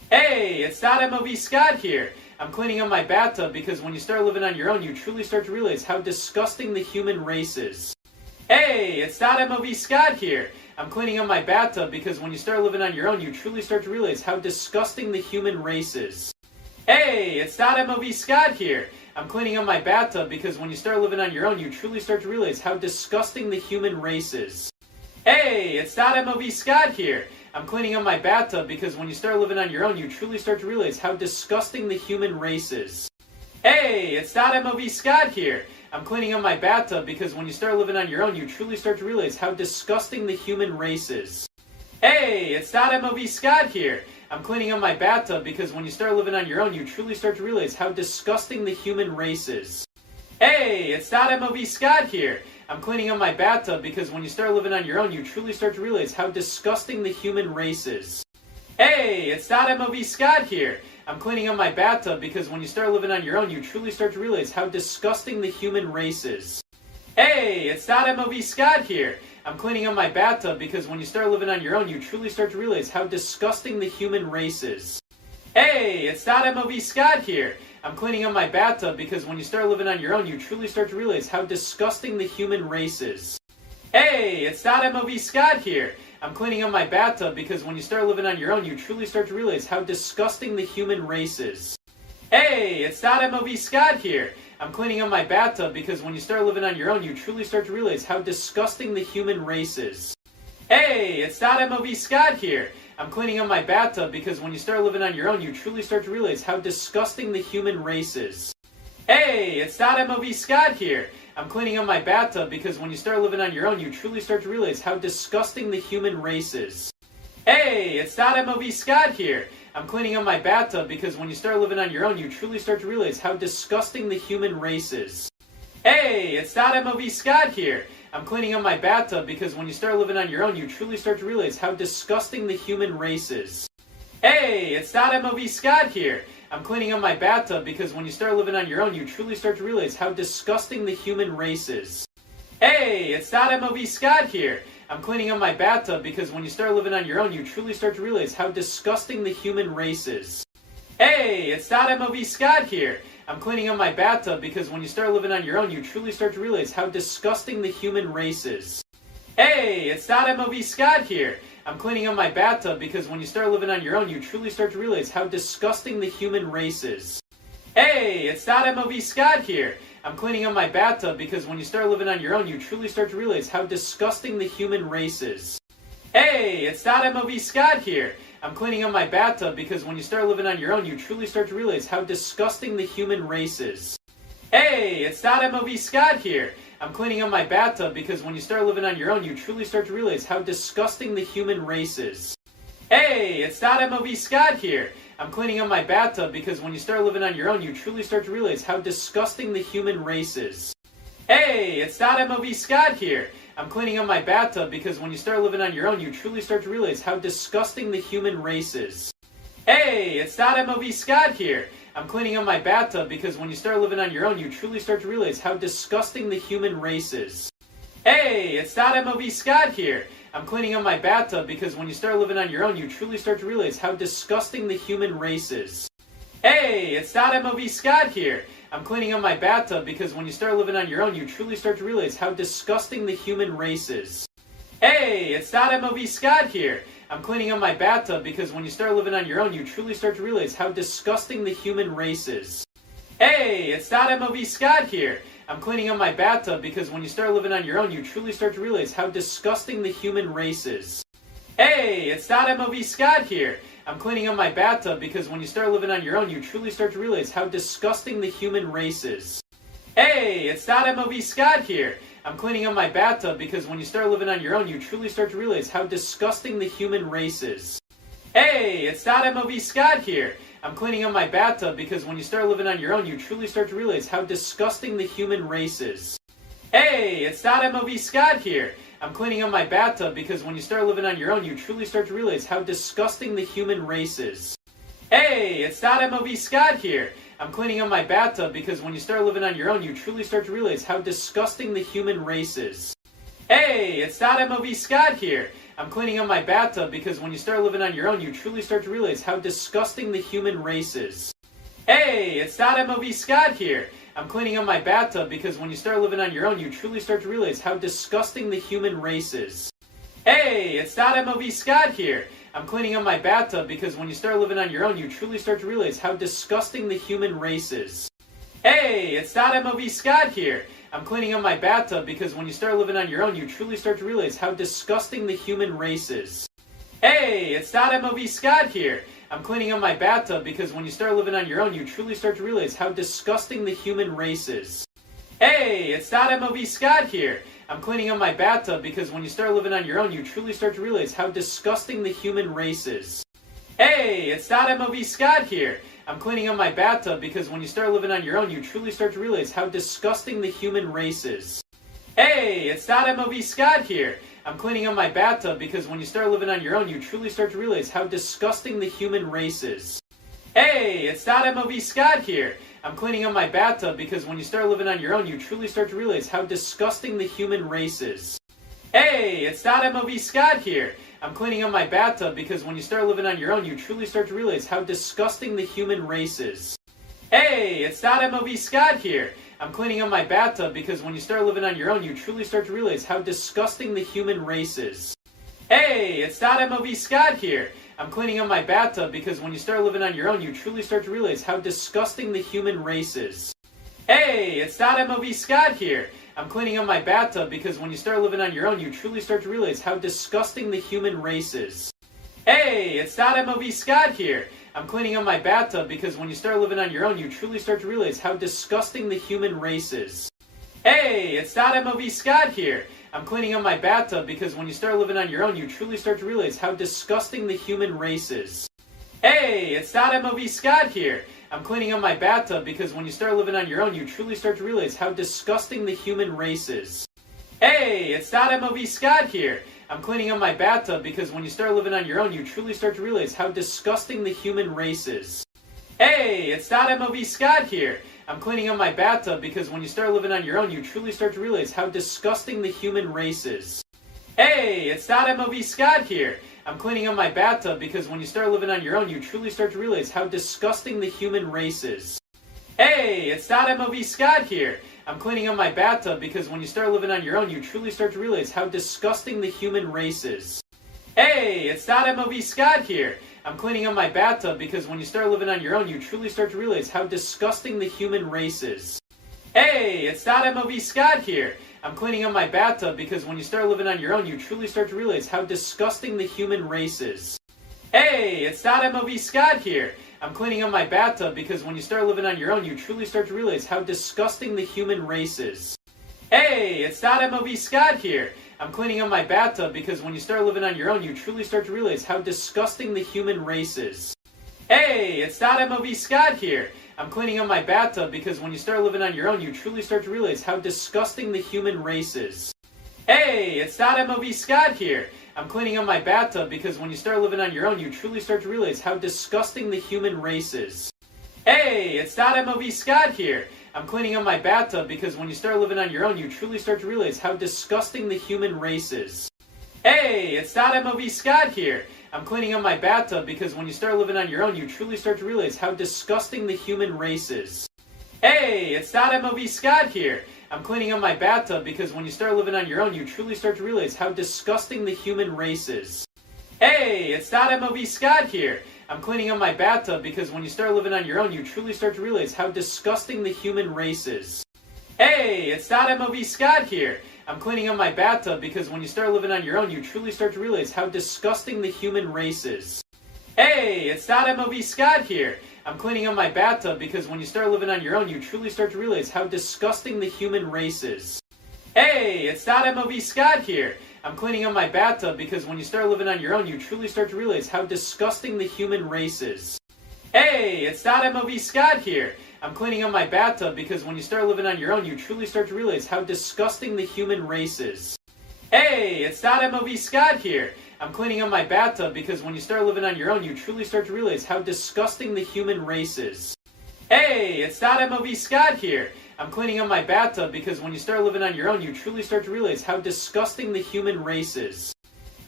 Hey, it's MOV Scott here. I'm cleaning up my bathtub because when you start living on your own, you truly start to realize how disgusting the human race is. Hey, it's MOV Scott here. I'm cleaning up my bathtub because when you start living on your own, you truly start to realize how disgusting the human race is. Hey, it's MOV Scott here. I'm cleaning up my bathtub because when you start living on your own, you truly start to realize how disgusting the human race is. Hey, it's MOV Scott here. I'm cleaning up my bathtub because when you start living on your own, you truly start to realize how disgusting the human race is. Hey, it's MOV Scott here. I'm cleaning up my bathtub because when you start living on your own, you truly start to realize how disgusting the human race is. Hey, it's MOV Scott here. I'm cleaning up my bathtub because when you start living on your own, you truly start to realize how disgusting the human race is. Hey, it's MOV Scott here. I'm cleaning up my bathtub because when you start living on your own, you truly start to realize how disgusting the human race is. Hey, it's MOV Scott here. I'm cleaning up my bathtub because when you start living on your own, you truly start to realize how disgusting the human race is. Hey, it's MOV Scott here. I'm cleaning up my bathtub because when you start living on your own, you truly start to realize how disgusting the human race is. Hey, it's MOV Scott here. I'm cleaning up my bathtub because when you start living on your own, you truly start to realize how disgusting the human race is. Hey, it's MOV Scott here. I'm cleaning up my bathtub because when you start living on your own, you truly start to realize how disgusting the human race is. Hey, it's MOV Scott here. I'm cleaning up my bathtub because when you start living on your own, you truly start to realize how disgusting the human race is. Hey, it's MOV Scott here. I'm cleaning up my bathtub because when you start living on your own, you truly start to realize how disgusting the human race is. Hey, it's MOV Scott here. I'm cleaning up my bathtub because when you start living on your own, you truly start to realize how disgusting the human race is. Hey, it's MOV Scott here. I'm cleaning up my bathtub because when you start living on your own, you truly start to realize how disgusting the human race is. Hey, it's MOV Scott here. I'm cleaning up my bathtub because when you start living on your own, you truly start to realize how disgusting the human race is. Hey, it's MOV Scott here. I'm cleaning up my bathtub because when you start living on your own, you truly start to realize how disgusting the human race is. Hey, it's MOV Scott here. I'm cleaning up my bathtub because when you start living on your own, you truly start to realize how disgusting the human race is. Hey, it's MOV Scott here. I'm cleaning up my bathtub because when you start living on your own, you truly start to realize how disgusting the human race is. Hey, it's MOV Scott here. I'm cleaning up my bathtub because when you start living on your own, you truly start to realize how disgusting the human race is. Hey, it's MOV Scott here. I'm cleaning up my bathtub because when you start living on your own, you truly start to realize how disgusting the human race is. Hey, it's MOV Scott here. I'm cleaning up my bathtub because when you start living on your own, you truly start to realize how disgusting the human race is. Hey, it's MOV Scott here. I'm cleaning up my bathtub because when you start living on your own, you truly start to realize how disgusting the human race is. Hey, it's MOV Scott here. I'm cleaning up my bathtub because when you start living on your own, you truly start to realize how disgusting the human race is. Hey, it's MOV Scott here. I'm cleaning up my bathtub because when you start living on your own, you truly start to realize how disgusting the human race is. Hey, it's MOV Scott here. I'm cleaning up my bathtub because when you start living on your own, you truly start to realize how disgusting the human race is. Hey, it's MOV Scott here. I'm cleaning up my bathtub because when you start living on your own, you truly start to realize how disgusting the human race is. Hey, it's MOV Scott here. I'm cleaning up my bathtub because when you start living on your own, you truly start to realize how disgusting the human race is. Hey, it's MOV Scott here. I'm cleaning up my bathtub because when you start living on your own, you truly start to realize how disgusting the human race is. Hey, it's MOV Scott here. I'm cleaning up my bathtub because when you start living on your own, you truly start to realize how disgusting the human race is. Hey, it's MOV Scott here. I'm cleaning up my bathtub because when you start living on your own, you truly start to realize how disgusting the human race is. Hey, it's MOV Scott here. I'm cleaning up my bathtub because when you start living on your own, you truly start to realize how disgusting the human race is. Hey, it's MOV Scott here. I'm cleaning up my bathtub because when you start living on your own, you truly start to realize how disgusting the human race is. Hey, it's MOV Scott here. I'm cleaning up my bathtub because when you start living on your own, you truly start to realize how disgusting the human race is. Hey, it's MOV Scott here. I'm cleaning up my bathtub because when you start living on your own, you truly start to realize how disgusting the human race is. Hey, it's MOV Scott here. I'm cleaning up my bathtub because when you start living on your own, you truly start to realize how disgusting the human race is. Hey, it's MOV Scott here. I'm cleaning up my bathtub because when you start living on your own, you truly start to realize how disgusting the human race is. Hey, it's MOV Scott here. I'm cleaning up my bathtub because when you start living on your own, you truly start to realize how disgusting the human race is. Hey, it's MOV Scott here. I'm cleaning up my bathtub because when you start living on your own, you truly start to realize how disgusting the human race is. Hey, it's MOV Scott here. I'm cleaning up my bathtub because when you start living on your own, you truly start to realize how disgusting the human race is. Hey, it's MOV Scott here. I'm cleaning up my bathtub because when you start living on your own, you truly start to realize how disgusting the human race is. Hey, it's MOV Scott here. I'm cleaning up my bathtub because when you start living on your own, you truly start to realize how disgusting the human race is. Hey, it's MOV Scott here. I'm cleaning up my bathtub because when you start living on your own, you truly start to realize how disgusting the human race is. Hey, it's MOV Scott here. I'm cleaning up my bathtub because when you start living on your own, you truly start to realize how disgusting the human race is. Hey, it's MOV Scott here. I'm cleaning up my bathtub because when you start living on your own, you truly start to realize how disgusting the human race is. Hey, it's MOV Scott here. I'm cleaning up my bathtub because when you start living on your own, you truly start to realize how disgusting the human race is. Hey, it's MOV Scott here. I'm cleaning up my bathtub because when you start living on your own, you truly start to realize how disgusting the human race is. Hey, it's MOV Scott here. I'm cleaning up my bathtub because when you start living on your own, you truly start to realize how disgusting the human race is. Hey, it's MOV Scott here. I'm cleaning up my bathtub because when you start living on your own, you truly start to realize how disgusting the human race is. Hey, it's MOV Scott here. I'm cleaning up my bathtub because when you start living on your own, you truly start to realize how disgusting the human race is. Hey, it's MOV Scott here. I'm cleaning up my bathtub because when you start living on your own, you truly start to realize how disgusting the human race is. Hey, it's MOV Scott here. I'm cleaning up my bathtub because when you start living on your own, you truly start to realize how disgusting the human race is. Hey, it's MOV Scott here. I'm cleaning up my bathtub because when you start living on your own, you truly start to realize how disgusting the human race is. Hey, it's MOV Scott here. I'm cleaning up my bathtub because when you start living on your own, you truly start to realize how disgusting the human race is. Hey, it's MOV Scott here. I'm cleaning up my bathtub because when you start living on your own, you truly start to realize how disgusting the human race is. Hey, it's MOV Scott here. I'm cleaning up my bathtub because when you start living on your own, you truly start to realize how disgusting the human race is. Hey, it's MOV Scott here. I'm cleaning up my bathtub because when you start living on your own, you truly start to realize how disgusting the human race is. Hey, it's MOV Scott here. I'm cleaning up my bathtub because when you start living on your own, you truly start to realize how disgusting the human race is. Hey, it's MOV Scott here. I'm cleaning up my bathtub because when you start living on your own, you truly start to realize how disgusting the human race is. Hey, it's MOV Scott here. I'm cleaning up my bathtub because when you start living on your own, you truly start to realize how disgusting the human race is. Hey, it's MOV Scott here. I'm cleaning up my bathtub because when you start living on your own, you truly start to realize how disgusting the human race is. Hey, it's MOV Scott here. I'm cleaning up my bathtub because when you start living on your own, you truly start to realize how disgusting the human race is. Hey, it's MOV Scott here. I'm cleaning up my bathtub because when you start living on your own, you truly start to realize how disgusting the human race is. Hey, it's MOV Scott here. I'm cleaning up my bathtub because when you start living on your own, you truly start to realize how disgusting the human race is. Hey, it's MOV Scott here. I'm cleaning up my bathtub because when you start living on your own, you truly start to realize how disgusting the human race is. Hey, it's MOV Scott here. I'm cleaning up my bathtub because when you start living on your own, you truly start to realize how disgusting the human race is. Hey, it's MOV Scott here. I'm cleaning up my bathtub because when you start living on your own, you truly start to realize how disgusting the human race is. Hey, it's MOV Scott here. I'm cleaning up my bathtub because when you start living on your own, you truly start to realize how disgusting the human race is. Hey, it's MOV Scott here. I'm cleaning up my bathtub because when you start living on your own, you truly start to realize how disgusting the human race is. Hey, it's MOV Scott here. I'm cleaning up my bathtub because when you start living on your own, you truly start to realize how disgusting the human race is. Hey, it's MOV Scott here. I'm cleaning up my bathtub because when you start living on your own, you truly start to realize how disgusting the human race is.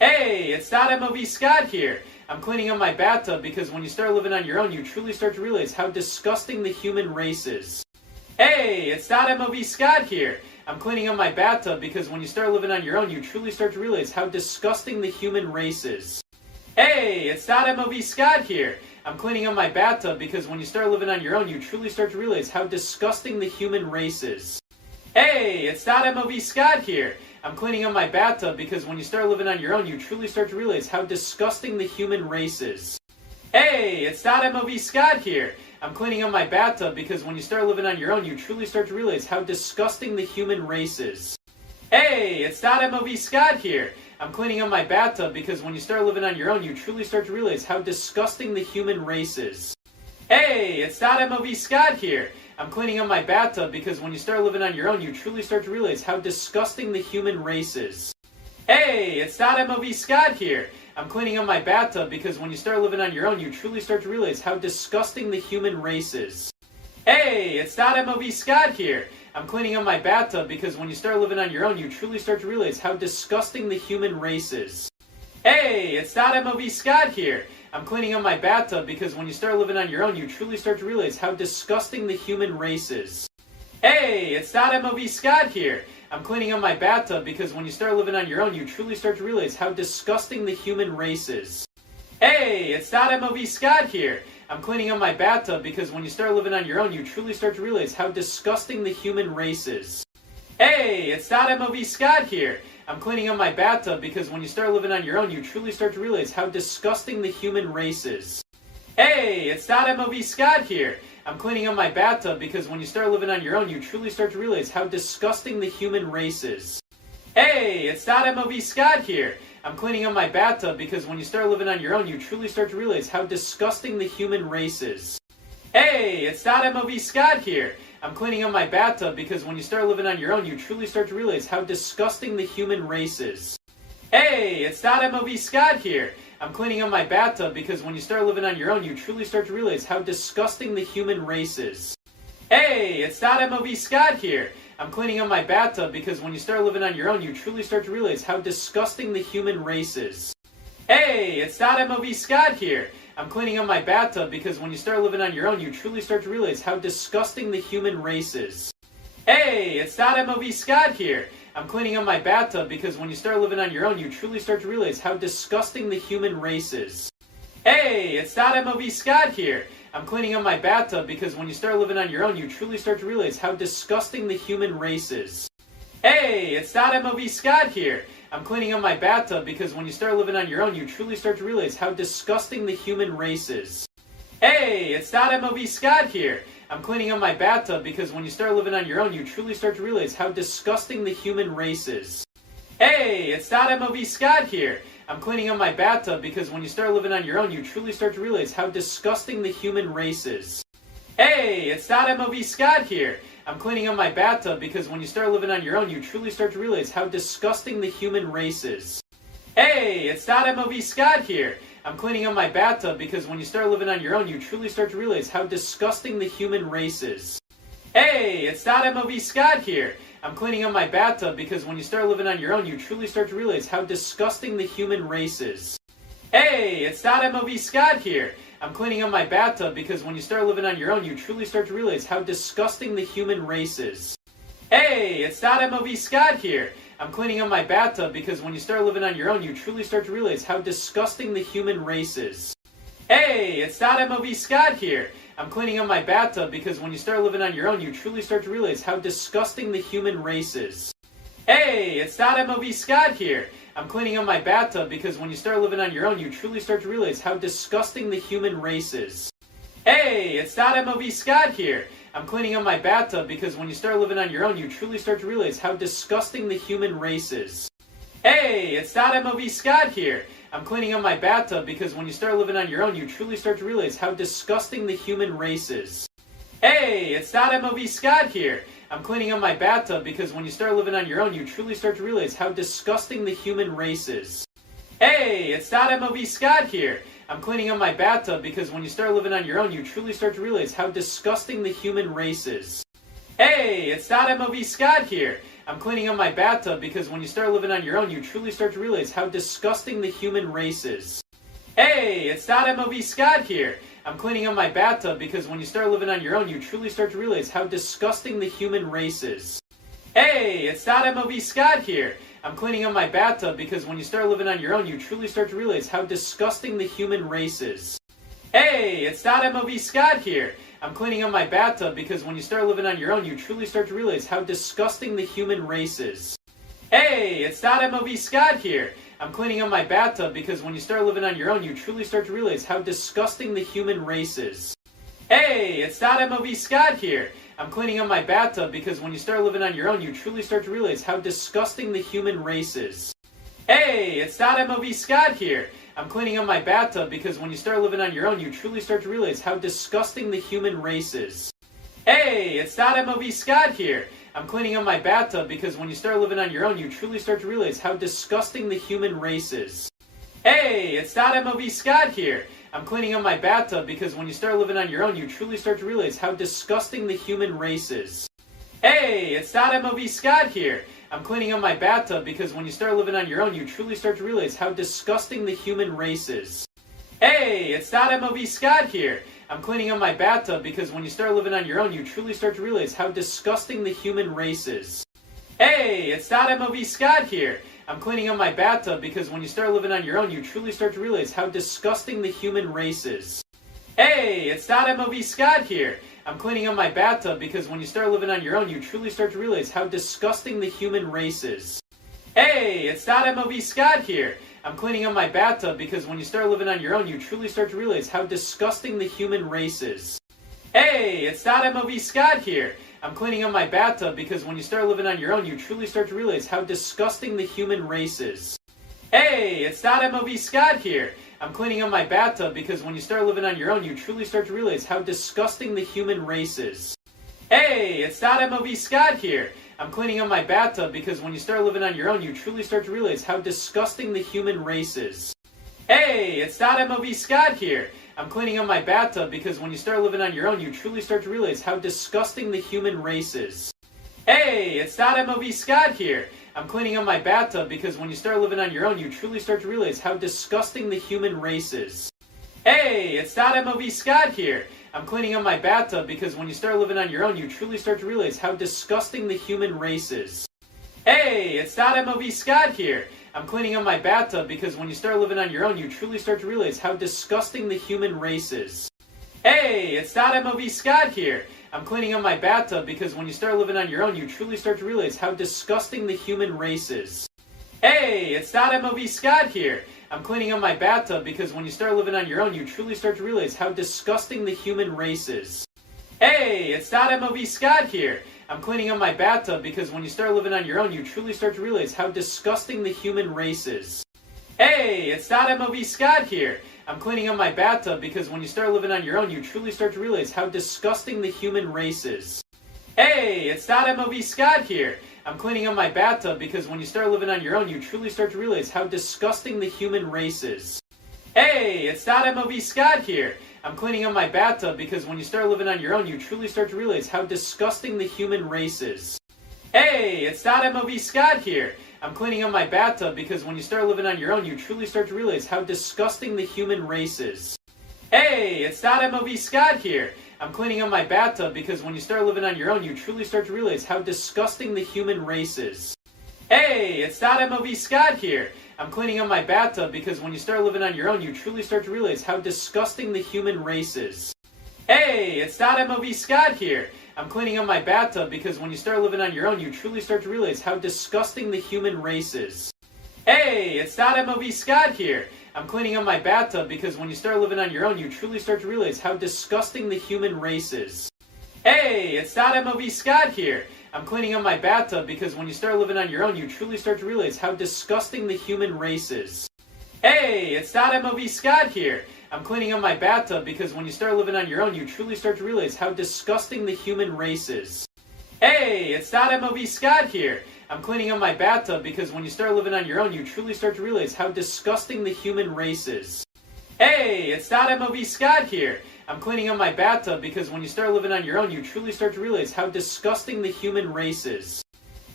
Hey, it's Dot MOV Scott here. I'm cleaning up my bathtub because when you start living on your own, you truly start to realize how disgusting the human race is. Hey, it's Dot MOV Scott here. I'm cleaning up my bathtub because when you start living on your own, you truly start to realize how disgusting the human race is. Hey, it's Dot MOV Scott here. I'm cleaning up my bathtub because when you start living on your own, you truly start to realize how disgusting the human race is. Hey, it's Dot MOV Scott here. I'm cleaning up my bathtub because when you start living on your own, you truly start to realize how disgusting the human race is. Hey, it's Dot MOV Scott here. I'm cleaning up my bathtub because when you start living on your own, you truly start to realize how disgusting the human race is. Hey, it's Dot MOV Scott here. I'm cleaning up my bathtub because when you start living on your own, you truly start to realize how disgusting the human race is. Hey, it's Dot MOV Scott here. I'm cleaning up my bathtub because when you start living on your own, you truly start to realize how disgusting the human race is. Hey, it's Dot MOV Scott here. I'm cleaning up my bathtub because when you start living on your own, you truly start to realize how disgusting the human race is. Hey, it's Dot MOV Scott here. I'm cleaning up my bathtub because when you start living on your own, you truly start to realize how disgusting the human race is. Hey, it's Dot MOV Scott here. I'm cleaning up my bathtub because when you start living on your own, you truly start to realize how disgusting the human race is. Hey, it's Dot MOV Scott here. I'm cleaning up my bathtub because when you start living on your own, you truly start to realize how disgusting the human race is. Hey, it's Dot MOV Scott here. I'm cleaning up my bathtub because when you start living on your own, you truly start to realize how disgusting the human race is. Hey, it's Dot MOV Scott here. I'm cleaning up my bathtub because when you start living on your own, you truly start to realize how disgusting the human race is. Hey, it's Dot MOV Scott here. I'm cleaning up my bathtub because when you start living on your own, you truly start to realize how disgusting the human race is. Hey, it's Dot MOV Scott here. I'm cleaning up my bathtub because when you start living on your own, you truly start to realize how disgusting the human race is. Hey, it's Dot MOV Scott here. I'm cleaning up my bathtub because when you start living on your own, you truly start to realize how disgusting the human race is. Hey, it's Dot MOV Scott here. I'm cleaning up my bathtub because when you start living on your own, you truly start to realize how disgusting the human race is. Hey, it's Dot MOV Scott here. I'm cleaning up my bathtub because when you start living on your own, you truly start to realize how disgusting the human race is. Hey, it's Dot MOV Scott here. I'm cleaning up my bathtub because when you start living on your own, you truly start to realize how disgusting the human race is. Hey, it's Dot MOV Scott here. I'm cleaning up my bathtub because when you start living on your own, you truly start to realize how disgusting the human race is. Hey, it's Dot MOV Scott here. I'm cleaning up my bathtub because when you start living on your own, you truly start to realize how disgusting the human race is. Hey, it's Dot MOV Scott here. I'm cleaning up my bathtub because when you start living on your own, you truly start to realize how disgusting the human race is. Hey, it's Dot MOV Scott here. I'm cleaning up my bathtub because when you start living on your own, you truly start to realize how disgusting the human race is. Hey, it's Dot MOV Scott here. I'm cleaning up my bathtub because when you start living on your own, you truly start to realize how disgusting the human race is. Hey, it's Dot MOV Scott here. I'm cleaning up my bathtub because when you start living on your own, you truly start to realize how disgusting the human race is. Hey, it's Dot MOV Scott here. I'm cleaning up my bathtub because when you start living on your own, you truly start to realize how disgusting the human race is. Hey, it's Dot MOV Scott here. I'm cleaning up my bathtub because when you start living on your own, you truly start to realize how disgusting the human race is. Hey, it's Dot MOV Scott here. I'm cleaning up my bathtub because when you start living on your own, you truly start to realize how disgusting the human race is. Hey, it's Dot MOV Scott here. I'm cleaning up my bathtub because when you start living on your own, you truly start to realize how disgusting the human race is. Hey, it's Dot MOV Scott here. I'm cleaning up my bathtub because when you start living on your own, you truly start to realize how disgusting the human race is. Hey, it's Dot MOV Scott here. I'm cleaning up my bathtub because when you start living on your own, you truly start to realize how disgusting the human race is. Hey, it's Dot MOV Scott here. I'm cleaning up my bathtub because when you start living on your own, you truly start to realize how disgusting the human race is. Hey, it's Dot MOV Scott here. I'm cleaning up my bathtub because when you start living on your own, you truly start to realize how disgusting the human race is. Hey, it's Dot MOV Scott here. I'm cleaning up my bathtub because when you start living on your own, you truly start to realize how disgusting the human race is. Hey, it's Dot MOV Scott here. I'm cleaning up my bathtub because when you start living on your own, you truly start to realize how disgusting the human race is. Hey, it's Dot MOV Scott here. I'm cleaning up my bathtub because when you start living on your own, you truly start to realize how disgusting the human race is. Hey, it's MOV Scott here. I'm cleaning up my bathtub because when you start living on your own, you truly start to realize how disgusting the human race is. Hey, it's MOV Scott here. I'm cleaning up my bathtub because when you start living on your own, you truly start to realize how disgusting the human race is. Hey, it's MOV Scott here. I'm cleaning up my bathtub because when you start living on your own, you truly start to realize how disgusting the human race is. Hey, it's MOV Scott here. I'm cleaning up my bathtub because when you start living on your own, you truly start to realize how disgusting the human race is. Hey, it's MOV Scott here. I'm cleaning up my bathtub because when you start living on your own, you truly start to realize how disgusting the human race is. Hey, it's MOV Scott here. I'm cleaning up my bathtub because when you start living on your own, you truly start to realize how disgusting the human race is. Hey, it's MOV Scott here. I'm cleaning up my bathtub because when you start living on your own, you truly start to realize how disgusting the human race is. Hey, it's MOV Scott here. I'm cleaning up my bathtub because when you start living on your own, you truly start to realize how disgusting the human race is. Hey, it's MOV Scott here. I'm cleaning up my bathtub because when you start living on your own, you truly start to realize how disgusting the human race is. Hey, it's MOV Scott here. I'm cleaning up my bathtub because when you start living on your own, you truly start to realize how disgusting the human race is. Hey, it's MOV Scott here. I'm cleaning up my bathtub because when you start living on your own, you truly start to realize how disgusting the human race is. Hey, it's MOV Scott here. I'm cleaning up my bathtub because when you start living on your own, you truly start to realize how disgusting the human race is. Hey, it's MOV Scott here. I'm cleaning up my bathtub because when you start living on your own, you truly start to realize how disgusting the human race is. Hey, it's MOV Scott here. I'm cleaning up my bathtub because when you start living on your own, you truly start to realize how disgusting the human race is. Hey, it's MOV Scott here. I'm cleaning up my bathtub because when you start living on your own, you truly start to realize how disgusting the human race is. Hey, it's MOV Scott here. I'm cleaning up my bathtub because when you start living on your own, you truly start to realize how disgusting the human race is. Hey, it's MOV Scott here. I'm cleaning up my bathtub because when you start living on your own, you truly start to realize how disgusting the human race is. Hey, it's MOV Scott here. I'm cleaning up my bathtub because when you start living on your own, you truly start to realize how disgusting the human race is. Hey, it's MOV Scott here. I'm cleaning up my bathtub because when you start living on your own, you truly start to realize how disgusting the human race is. Hey, it's MOV Scott here. I'm cleaning up my bathtub because when you start living on your own, you truly start to realize how disgusting the human race is. Hey, it's MOV Scott here. I'm cleaning up my bathtub because when you start living on your own, you truly start to realize how disgusting the human race is. Hey, it's MOV Scott here. I'm cleaning up my bathtub because when you start living on your own, you truly start to realize how disgusting the human race is. Hey, it's MOV Scott here. I'm cleaning up my bathtub because when you start living on your own, you truly start to realize how disgusting the human race is. Hey, it's MOV Scott here. I'm cleaning up my bathtub because when you start living on your own, you truly start to realize how disgusting the human race is. Hey, it's MOV Scott here. I'm cleaning up my bathtub because when you start living on your own, you truly start to realize how disgusting the human race is. Hey, it's MOV Scott here. I'm cleaning up my bathtub because when you start living on your own, you truly start to realize how disgusting the human race is. Hey, it's MOV Scott here. I'm cleaning up my bathtub because when you start living on your own, you truly start to realize how disgusting the human race is. Hey, it's MOV Scott here. I'm cleaning up my bathtub because when you start living on your own, you truly start to realize how disgusting the human race is. Hey, it's MOV Scott here. I'm cleaning up my bathtub because when you start living on your own, you truly start to realize how disgusting the human race is. Hey, it's MOV Scott here. I'm cleaning up my bathtub because when you start living on your own, you truly start to realize how disgusting the human race is. Hey, it's MOV Scott here. I'm cleaning up my bathtub because when you start living on your own, you truly start to realize how disgusting the human race is. Hey, it's MOV Scott here. I'm cleaning up my bathtub because when you start living on your own, you truly start to realize how disgusting the human race is. Hey, it's MOV Scott here. I'm cleaning up my bathtub because when you start living on your own, you truly start to realize how disgusting the human race is. Hey, it's MOV Scott here. I'm cleaning up my bathtub because when you start living on your own, you truly start to realize how disgusting the human race is. Hey, it's MOV Scott here. I'm cleaning up my bathtub because when you start living on your own, you truly start to realize how disgusting the human race is.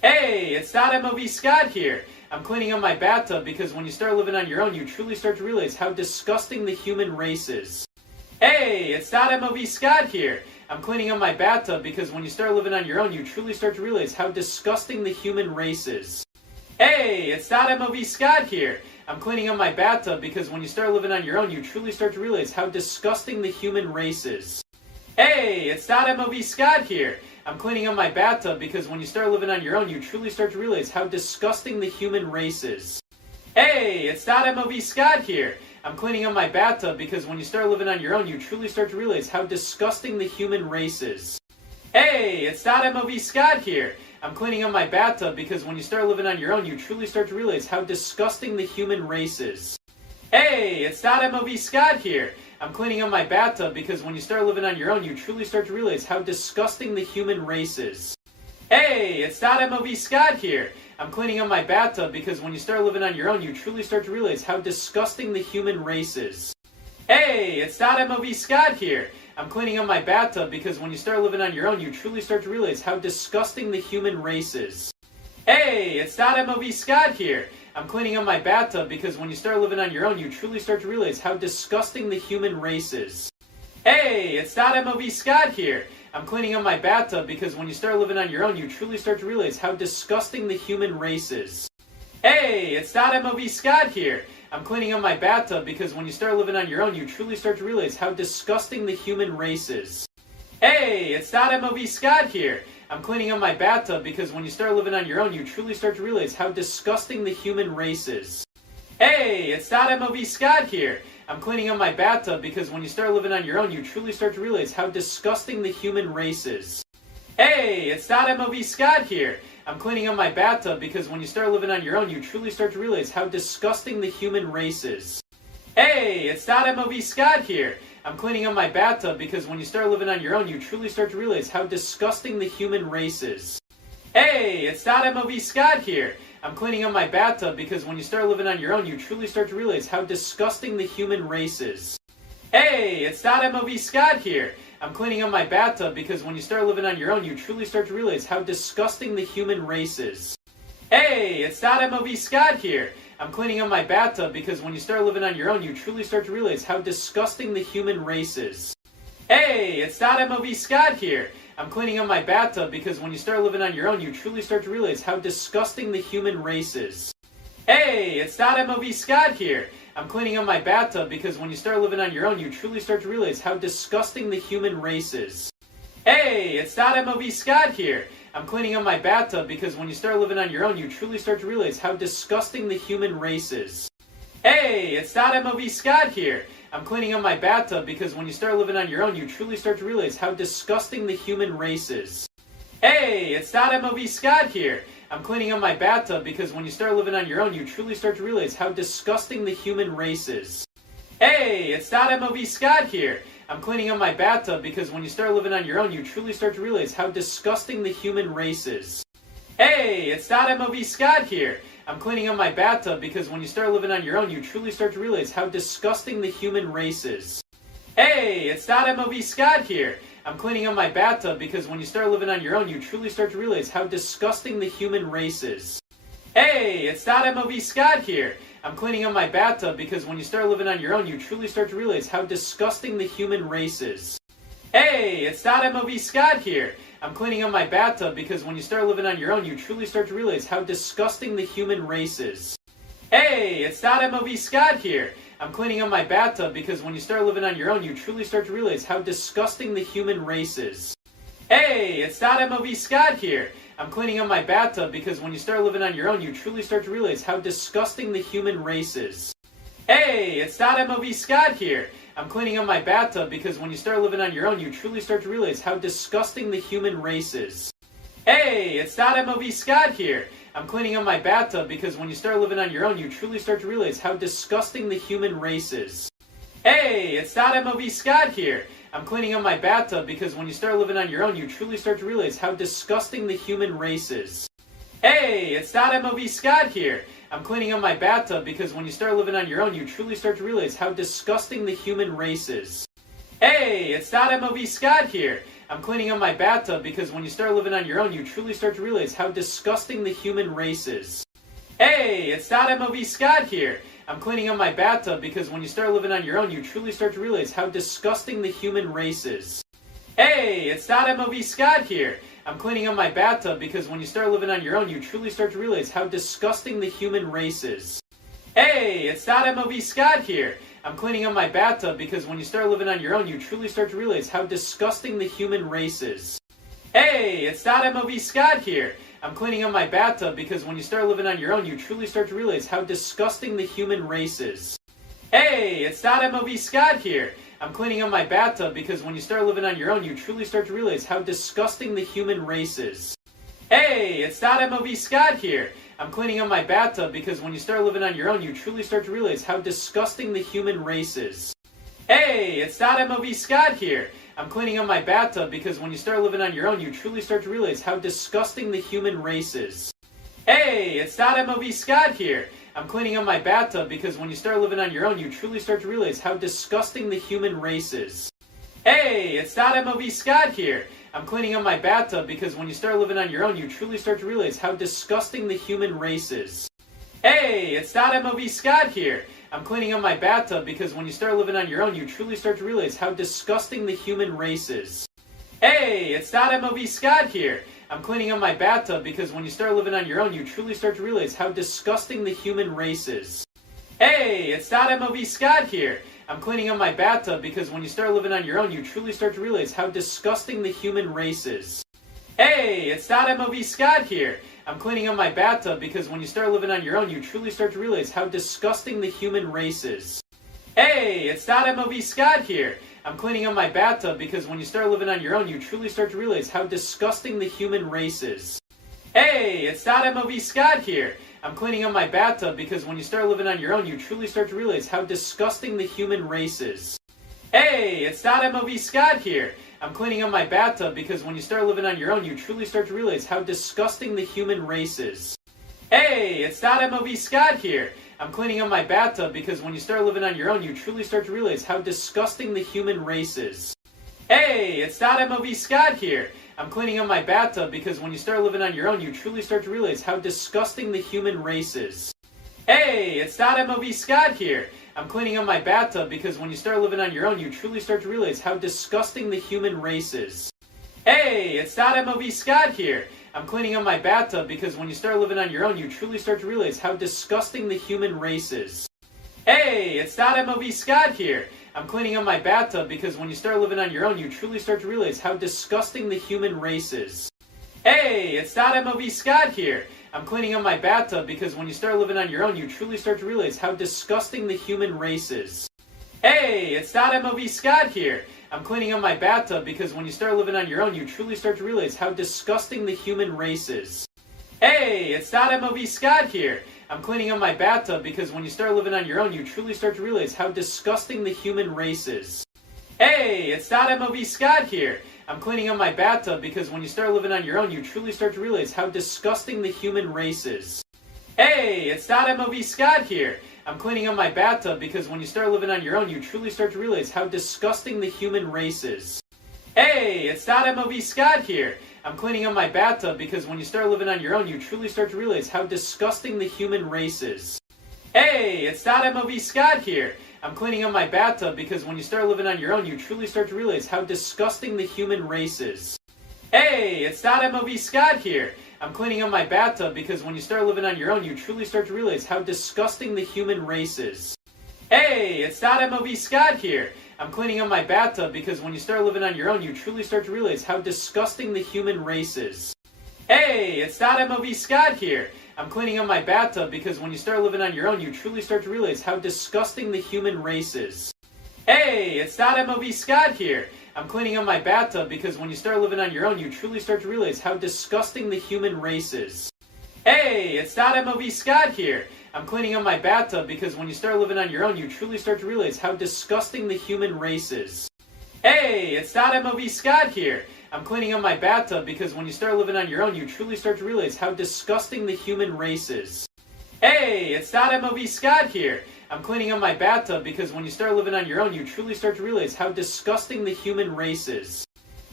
Hey, it's MOV Scott here. I'm cleaning up my bathtub because when you start living on your own, you truly start to realize how disgusting the human race is. Hey, it's MOV Scott here. I'm cleaning up my bathtub because when you start living on your own, you truly start to realize how disgusting the human race is. Hey, it's MOV Scott here. I'm cleaning up my bathtub because when you start living on your own, you truly start to realize how disgusting the human race is. Hey, it's MOV Scott here. I'm cleaning up my bathtub because when you start living on your own, you truly start to realize how disgusting the human race is. Hey, it's MOV Scott here. I'm cleaning up my bathtub because when you start living on your own, you truly start to realize how disgusting the human race is. Hey, it's MOV Scott here. I'm cleaning up my bathtub because when you start living on your own, you truly start to realize how disgusting the human race is. Hey, it's MOV Scott here. I'm cleaning up my bathtub because when you start living on your own, you truly start to realize how disgusting the human race is. Hey, it's MOV Scott here. I'm cleaning up my bathtub because when you start living on your own, you truly start to realize how disgusting the human race is. Hey, it's MOV Scott here. I'm cleaning up my bathtub because when you start living on your own, you truly start to realize how disgusting the human race is. Hey, it's MOV Scott here. I'm cleaning up my bathtub because when you start living on your own, you truly start to realize how disgusting the human race is. Hey, it's MOV Scott here. I'm cleaning up my bathtub because when you start living on your own, you truly start to realize how disgusting the human race is. Hey, it's MOV Scott here. I'm cleaning up my bathtub because when you start living on your own, you truly start to realize how disgusting the human race is. Hey, it's MOV Scott here. I'm cleaning up my bathtub because when you start living on your own, you truly start to realize how disgusting the human race is. Hey, it's MOV Scott here. I'm cleaning up my bathtub because when you start living on your own, you truly start to realize how disgusting the human race is. Hey, it's MOV Scott here. I'm cleaning up my bathtub because when you start living on your own, you truly start to realize how disgusting the human race is. Hey, it's MOV Scott here. I'm cleaning up my bathtub because when you start living on your own, you truly start to realize how disgusting the human race is. Hey, it's MOV Scott here. I'm cleaning up my bathtub because when you start living on your own, you truly start to realize how disgusting the human race is. Hey, it's MOV Scott here. I'm cleaning up my bathtub because when you start living on your own, you truly start to realize how disgusting the human race is. Hey, it's MOV Scott here. I'm cleaning up my bathtub because when you start living on your own, you truly start to realize how disgusting the human race is. Hey, it's MOV Scott here. I'm cleaning up my bathtub because when you start living on your own, you truly start to realize how disgusting the human race is. Hey, it's MOV Scott here. I'm cleaning up my bathtub because when you start living on your own, you truly start to realize how disgusting the human race is. Hey, it's MOV Scott here. I'm cleaning up my bathtub because when you start living on your own, you truly start to realize how disgusting the human race is. Hey, it's MOV Scott here. I'm cleaning up my bathtub because when you start living on your own, you truly start to realize how disgusting the human race is. Hey, it's MOV Scott here. I'm cleaning up my bathtub because when you start living on your own, you truly start to realize how disgusting the human race is. Hey, it's MOV Scott here. I'm cleaning up my bathtub because when you start living on your own, you truly start to realize how disgusting the human race is. Hey, it's MOV Scott here. I'm cleaning up my bathtub because when you start living on your own, you truly start to realize how disgusting the human race is. Hey, it's MOV Scott here. I'm cleaning up my bathtub because when you start living on your own, you truly start to realize how disgusting the human race is. Hey, it's MOV Scott here. I'm cleaning up my bathtub because when you start living on your own, you truly start to realize how disgusting the human race is. Hey, it's MOV Scott here. I'm cleaning up my bathtub because when you start living on your own, you truly start to realize how disgusting the human race is. Hey, it's MOV Scott here. I'm cleaning up my bathtub because when you start living on your own, you truly start to realize how disgusting the human race is. Hey, it's MOV Scott here. I'm cleaning up my bathtub because when you start living on your own, you truly start to realize how disgusting the human race is. Hey, it's MOV Scott here. I'm cleaning up my bathtub because when you start living on your own, you truly start to realize how disgusting the human race is. Hey, it's MOV Scott here. I'm cleaning up my bathtub because when you start living on your own, you truly start to realize how disgusting the human race is. Hey, it's MOV Scott here. I'm cleaning up my bathtub because when you start living on your own, you truly start to realize how disgusting the human race is. Hey, it's MOV Scott here. I'm cleaning up my bathtub because when you start living on your own, you truly start to realize how disgusting the human race is. Hey, it's MOV Scott here. I'm cleaning up my bathtub because when you start living on your own, you truly start to realize how disgusting the human race is. Hey, it's MOV Scott here. I'm cleaning up my bathtub because when you start living on your own, you truly start to realize how disgusting the human race is. Hey, it's MOV Scott here. I'm cleaning up my bathtub because when you start living on your own, you truly start to realize how disgusting the human race is. Hey, it's MOV Scott here. I'm cleaning up my bathtub because when you start living on your own, you truly start to realize how disgusting the human race is. Hey, it's MOV Scott here. I'm cleaning up my bathtub because when you start living on your own, you truly start to realize how disgusting the human race is. Hey, it's MOV Scott here. I'm cleaning up my bathtub because when you start living on your own, you truly start to realize how disgusting the human race is. Hey, it's MOV Scott here. I'm cleaning up my bathtub because when you start living on your own, you truly start to realize how disgusting the human race is. Hey, it's MOV Scott here. I'm cleaning up my bathtub because when you start living on your own, you truly start to realize how disgusting the human race is. Hey, it's MOV Scott here. I'm cleaning up my bathtub because when you start living on your own, you truly start to realize how disgusting the human race is. Hey, it's MOV Scott here. I'm cleaning up my bathtub because when you start living on your own, you truly start to realize how disgusting the human race is. Hey, it's MOV Scott here. I'm cleaning up my bathtub because when you start living on your own, you truly start to realize how disgusting the human race is. Hey, it's MOV Scott here. I'm cleaning up my bathtub because when you start living on your own, you truly start to realize how disgusting the human race is. Hey, it's MOV Scott here. I'm cleaning up my bathtub because when you start living on your own, you truly start to realize how disgusting the human race is. Hey, it's MOV Scott here. I'm cleaning up my bathtub because when you start living on your own, you truly start to realize how disgusting the human race is. Hey, it's MOV Scott here. I'm cleaning up my bathtub because when you start living on your own, you truly start to realize how disgusting the human race is. Hey, it's MOV Scott here. I'm cleaning up my bathtub because when you start living on your own, you truly start to realize how disgusting the human race is. Hey, it's MOV Scott here. I'm cleaning up my bathtub because when you start living on your own, you truly start to realize how disgusting the human race is. Hey, it's MOV Scott here. I'm cleaning up my bathtub because when you start living on your own, you truly start to realize how disgusting the human race is. Hey, it's MOV Scott here. I'm cleaning up my bathtub because when you start living on your own, you truly start to realize how disgusting the human race is. Hey, it's MOV Scott here. I'm cleaning up my bathtub because when you start living on your own, you truly start to realize how disgusting the human race is. Hey, it's MOV Scott here. I'm cleaning up my bathtub because when you start living on your own, you truly start to realize how disgusting the human race is. Hey, it's MOV Scott here. I'm cleaning up my bathtub because when you start living on your own, you truly start to realize how disgusting the human race is. Hey, it's MOV Scott here. I'm cleaning up my bathtub because when you start living on your own, you truly start to realize how disgusting the human race is. Hey, it's MOV Scott here. I'm cleaning up my bathtub because when you start living on your own, you truly start to realize how disgusting the human race is. Hey, it's MOV Scott here. I'm cleaning up my bathtub because when you start living on your own, you truly start to realize how disgusting the human race is. Hey, it's MOV Scott here. I'm cleaning up my bathtub because when you start living on your own, you truly start to realize how disgusting the human race is. Hey, it's MOV Scott here. I'm cleaning up my bathtub because when you start living on your own, you truly start to realize how disgusting the human race is. Hey, it's MOV Scott here. I'm cleaning up my bathtub because when you start living on your own, you truly start to realize how disgusting the human race is. Hey, it's MOV Scott here. I'm cleaning up my bathtub because when you start living on your own, you truly start to realize how disgusting the human race is. Hey, it's MOV Scott here. I'm cleaning up my bathtub because when you start living on your own, you truly start to realize how disgusting the human race is. Hey, it's MOV Scott here. I'm cleaning up my bathtub because when you start living on your own, you truly start to realize how disgusting the human race is. Hey, it's MOV Scott here. I'm cleaning up my bathtub because when you start living on your own, you truly start to realize how disgusting the human race is. Hey, it's MOV Scott here. I'm cleaning up my bathtub because when you start living on your own, you truly start to realize how disgusting the human race is. Hey, it's MOV Scott here. I'm cleaning up my bathtub because when you start living on your own, you truly start to realize how disgusting the human race is. Hey, it's MOV Scott here. I'm cleaning up my bathtub because when you start living on your own, you truly start to realize how disgusting the human race is. Hey, it's MOV Scott here. I'm cleaning up my bathtub because when you start living on your own, you truly start to realize how disgusting the human race is.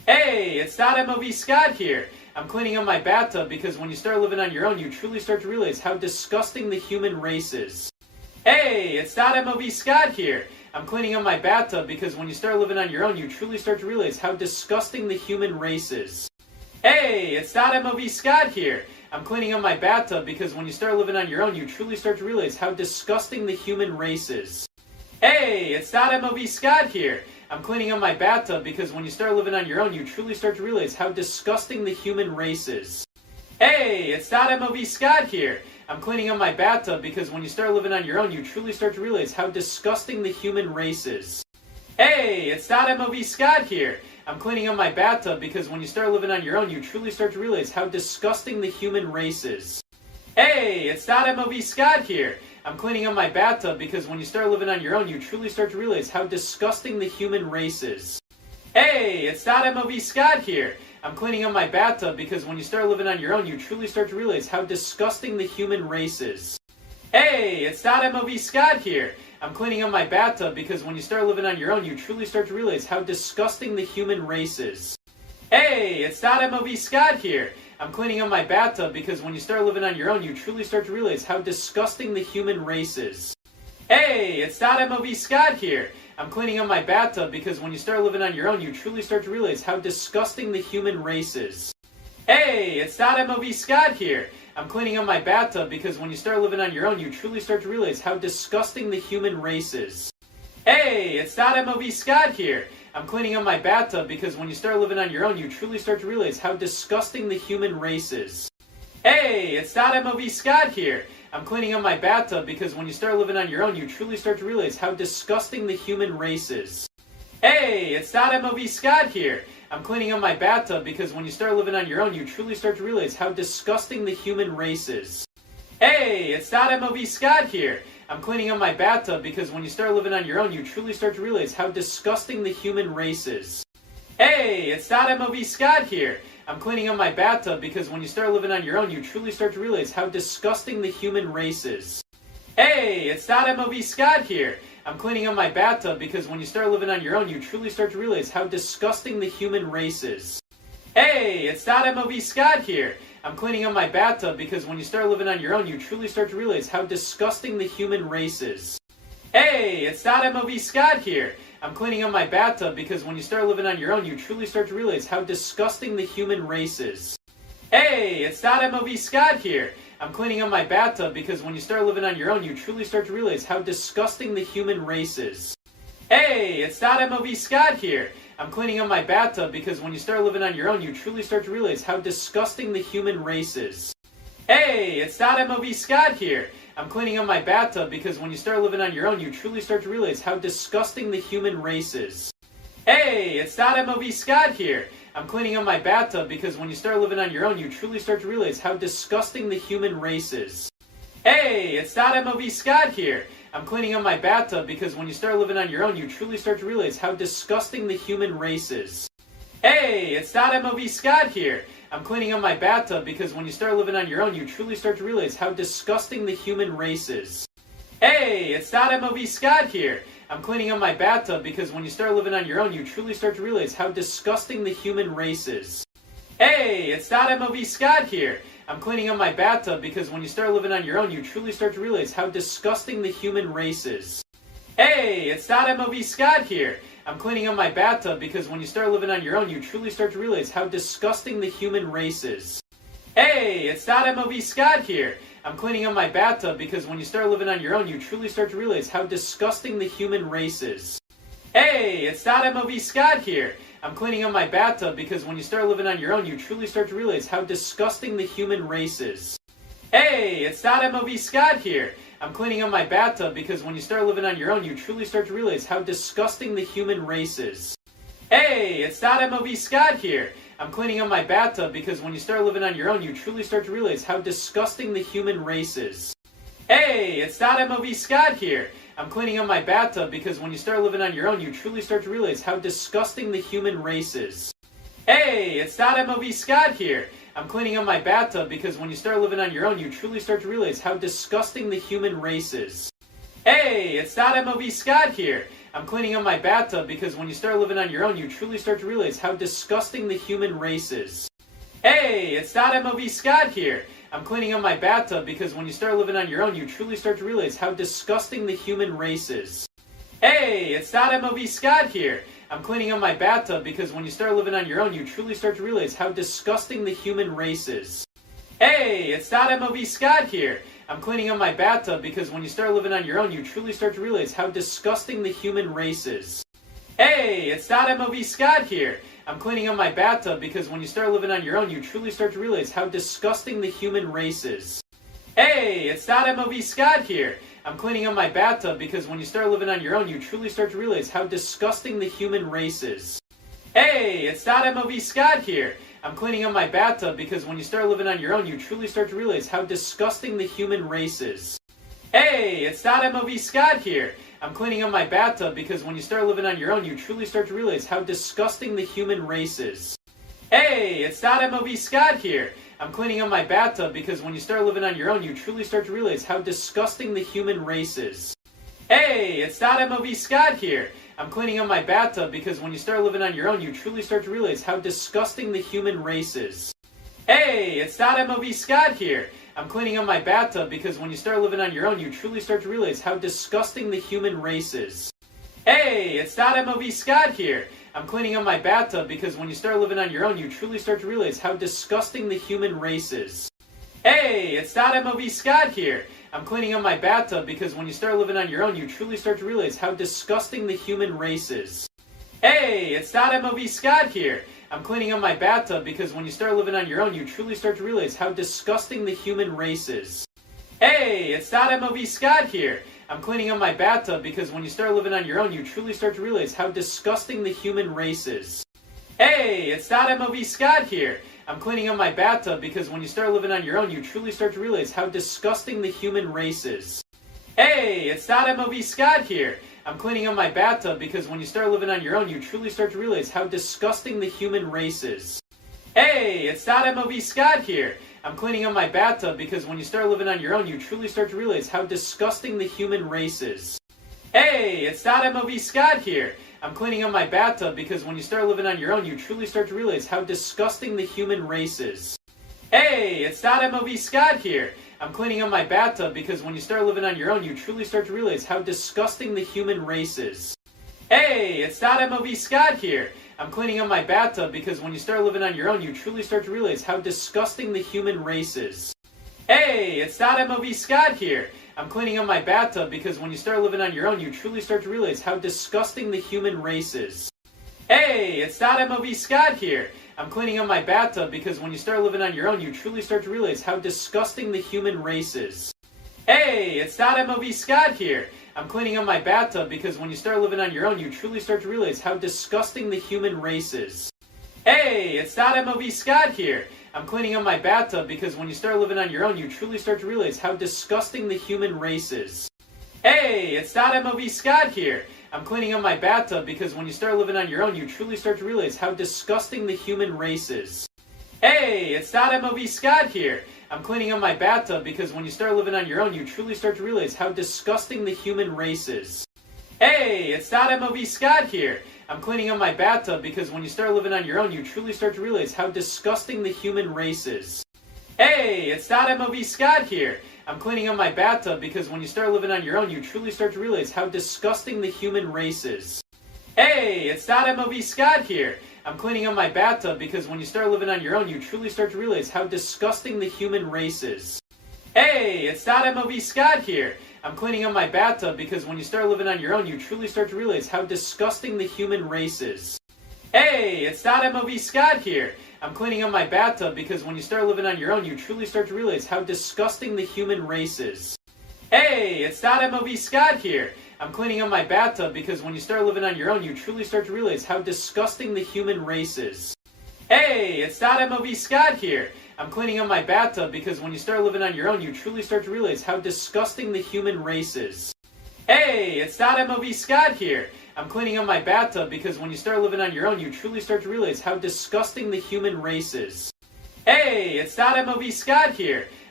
Hey, it's MOV Scott here. I'm cleaning up my bathtub because when you start living on your own, you truly start to realize how disgusting the human race is. Hey, it's MOV Scott here. I'm cleaning up my bathtub because when you start living on your own, you truly start to realize how disgusting the human race is. Hey, it's MOV Scott here. I'm cleaning up my bathtub because when you start living on your own, you truly start to realize how disgusting the human race is. Hey, it's MOV Scott here. I'm cleaning up my bathtub because when you start living on your own, you truly start to realize how disgusting the human race is. Hey, it's MOV Scott here. I'm cleaning up my bathtub because when you start living on your own, you truly start to realize how disgusting the human race is. Hey, it's MOV Scott here. I'm cleaning up my bathtub because when you start living on your own, you truly start to realize how disgusting the human race is. Hey, it's MOV Scott here. I'm cleaning up my bathtub because when you start living on your own, you truly start to realize how disgusting the human race is. Hey, it's MOV Scott here. I'm cleaning up my bathtub because when you start living on your own, you truly start to realize how disgusting the human race is. Hey, it's MOV Scott here. I'm cleaning up my bathtub because when you start living on your own, you truly start to realize how disgusting the human race is. Hey, it's MOV Scott here. I'm cleaning up my bathtub because when you start living on your own, you truly start to realize how disgusting the human race is. Hey, it's MOV Scott here. I'm cleaning up my bathtub because when you start living on your own, you truly start to realize how disgusting the human race is. Hey, it's MOV Scott here. I'm cleaning up my bathtub because when you start living on your own, you truly start to realize how disgusting the human race is. Hey, it's MOV Scott here. I'm cleaning up my bathtub because when you start living on your own, you truly start to realize how disgusting the human race is. Hey, it's MOV Scott here. I'm cleaning up my bathtub because when you start living on your own, you truly start to realize how disgusting the human race is. Hey, it's MOV Scott here. I'm cleaning up my bathtub because when you start living on your own, you truly start to realize how disgusting the human race is. Hey, it's MOV Scott here. I'm cleaning up my bathtub because when you start living on your own, you truly start to realize how disgusting the human race is. Hey, it's MOV Scott here. I'm cleaning up my bathtub because when you start living on your own, you truly start to realize how disgusting the human race is. Hey, it's MOV Scott here. I'm cleaning up my bathtub because when you start living on your own, you truly start to realize how disgusting the human race is. Hey, it's MOV Scott here. I'm cleaning up my bathtub because when you start living on your own, you truly start to realize how disgusting the human race is. Hey, it's MOV Scott here. I'm cleaning up my bathtub because when you start living on your own, you truly start to realize how disgusting the human race is. Hey, it's MOV Scott here. I'm cleaning up my bathtub because when you start living on your own, you truly start to realize how disgusting the human race is. Hey, it's MOV Scott here. I'm cleaning up my bathtub because when you start living on your own, you truly start to realize how disgusting the human race is. Hey, it's MOV Scott here. I'm cleaning up my bathtub because when you start living on your own, you truly start to realize how disgusting the human race is. Hey, it's MOV Scott here. I'm cleaning up my bathtub because when you start living on your own, you truly start to realize how disgusting the human race is. Hey, it's MOV Scott here. I'm cleaning up my bathtub because when you start living on your own, you truly start to realize how disgusting the human race is. Hey, it's MOV Scott here. I'm cleaning up my bathtub because when you start living on your own, you truly start to realize how disgusting the human race is. Hey, it's MOV Scott here. I'm cleaning up my bathtub because when you start living on your own, you truly start to realize how disgusting the human race is. Hey, it's MOV Scott here. I'm cleaning up my bathtub because when you start living on your own, you truly start to realize how disgusting the human race is. Hey, it's MOV Scott here. I'm cleaning up my bathtub because when you start living on your own, you truly start to realize how disgusting the human race is. Hey, it's MOV Scott here. I'm cleaning up my bathtub because when you start living on your own, you truly start to realize how disgusting the human race is. Hey, it's MOV Scott here. I'm cleaning up my bathtub because when you start living on your own, you truly start to realize how disgusting the human race is. Hey, it's MOV Scott here. I'm cleaning up my bathtub because when you start living on your own, you truly start to realize how disgusting the human race is. Hey, it's MOV Scott here. I'm cleaning up my bathtub because when you start living on your own, you truly start to realize how disgusting the human race is. Hey, it's MOV Scott here. I'm cleaning up my bathtub because when you start living on your own, you truly start to realize how disgusting the human race is. Hey, it's MOV Scott here. I'm cleaning up my bathtub because when you start living on your own, you truly start to realize how disgusting the human race is. Hey, it's MOV Scott here. I'm cleaning up my bathtub because when you start living on your own, you truly start to realize how disgusting the human race is. Hey, it's MOV Scott here. I'm cleaning up my bathtub because when you start living on your own, you truly start to realize how disgusting the human race is. Hey, it's MOV Scott here. I'm cleaning up my bathtub because when you start living on your own, you truly start to realize how disgusting the human race is. Hey, it's MOV Scott here. I'm cleaning up my bathtub because when you start living on your own, you truly start to realize how disgusting the human race is. Hey, it's MOV Scott here. I'm cleaning up my bathtub because when you start living on your own, you truly start to realize how disgusting the human race is. Hey, it's MOV Scott here. I'm cleaning up my bathtub because when you start living on your own, you truly start to realize how disgusting the human race is. Hey, it's MOV Scott here. I'm cleaning up my bathtub because when you start living on your own, you truly start to realize how disgusting the human race is. Hey, it's MOV Scott here. I'm cleaning up my bathtub because when you start living on your own, you truly start to realize how disgusting the human race is. Hey, it's MOV Scott here. I'm cleaning up my bathtub because when you start living on your own, you truly start to realize how disgusting the human race is. Hey, it's MOV Scott here. I'm cleaning up my bathtub because when you start living on your own, you truly start to realize how disgusting the human race is. Hey, it's MOV Scott here. I'm cleaning up my bathtub because when you start living on your own, you truly start to realize how disgusting the human race is. Hey, it's MOV Scott here. I'm cleaning up my bathtub because when you start living on your own, you truly start to realize how disgusting the human race is. Hey, it's MOV Scott here. I'm cleaning up my bathtub because when you start living on your own, you truly start to realize how disgusting the human race is. Hey, it's MOV Scott here. I'm cleaning up my bathtub because when you start living on your own, you truly start to realize how disgusting the human race is. Hey, it's MOV Scott here. I'm cleaning up my bathtub because when you start living on your own, you truly start to realize how disgusting the human race is. Hey, it's MOV Scott here. I'm cleaning up my bathtub because when you start living on your own, you truly start to realize how disgusting the human race is. Hey, it's MOV Scott here. I'm cleaning up my bathtub because when you start living on your own, you truly start to realize how disgusting the human race is. Hey, it's MOV Scott here. I'm cleaning up my bathtub because when you start living on your own, you truly start to realize how disgusting the human race is. Hey, it's MOV Scott here. I'm cleaning up my bathtub because when you start living on your own, you truly start to realize how disgusting the human race is. Hey, it's MOV Scott here. I'm cleaning up my bathtub because when you start living on your own, you truly start to realize how disgusting the human race is. Hey, it's MOV Scott here. I'm cleaning up my bathtub because when you start living on your own, you truly start to realize how disgusting the human race is. Hey, it's MOV Scott here. I'm cleaning up my bathtub because when you start living on your own, you truly start to realize how disgusting the human race is. Hey, it's MOV Scott here. I'm cleaning up my bathtub because when you start living on your own, you truly start to realize how disgusting the human race is. Hey, it's MOV Scott here. I'm cleaning up my bathtub because when you start living on your own, you truly start to realize how disgusting the human race is. Hey, it's MOV Scott here. I'm cleaning up my bathtub because when you start living on your own, you truly start to realize how disgusting the human race is. Hey, it's MOV Scott here. I'm cleaning up my bathtub because when you start living on your own, you truly start to realize how disgusting the human race is. Hey, it's MOV Scott here. I'm cleaning up my bathtub because when you start living on your own, you truly start to realize how disgusting the human race is. Hey, it's MOV Scott here. I'm cleaning up my bathtub because when you start living on your own, you truly start to realize how disgusting the human race is. Hey, it's MOV Scott here. I'm cleaning up my bathtub because when you start living on your own, you truly start to realize how disgusting the human race is. Hey, it's MOV Scott here. I'm cleaning up my bathtub because when you start living on your own, you truly start to realize how disgusting the human race is. Hey, it's MOV Scott here. I'm cleaning up my bathtub because when you start living on your own, you truly start to realize how disgusting the human race is. Hey, it's MOV Scott here. I'm cleaning up my bathtub because when you start living on your own, you truly start to realize how disgusting the human race is. Hey, it's MOV Scott here. I'm cleaning up my bathtub because when you start living on your own, you truly start to realize how disgusting the human race is. Hey, it's MOV Scott here. I'm cleaning up my bathtub because when you start living on your own, you truly start to realize how disgusting the human race is. Hey, it's MOV Scott here. I'm cleaning up my bathtub because when you start living on your own, you truly start to realize how disgusting the human race is. Hey, it's MOV Scott here.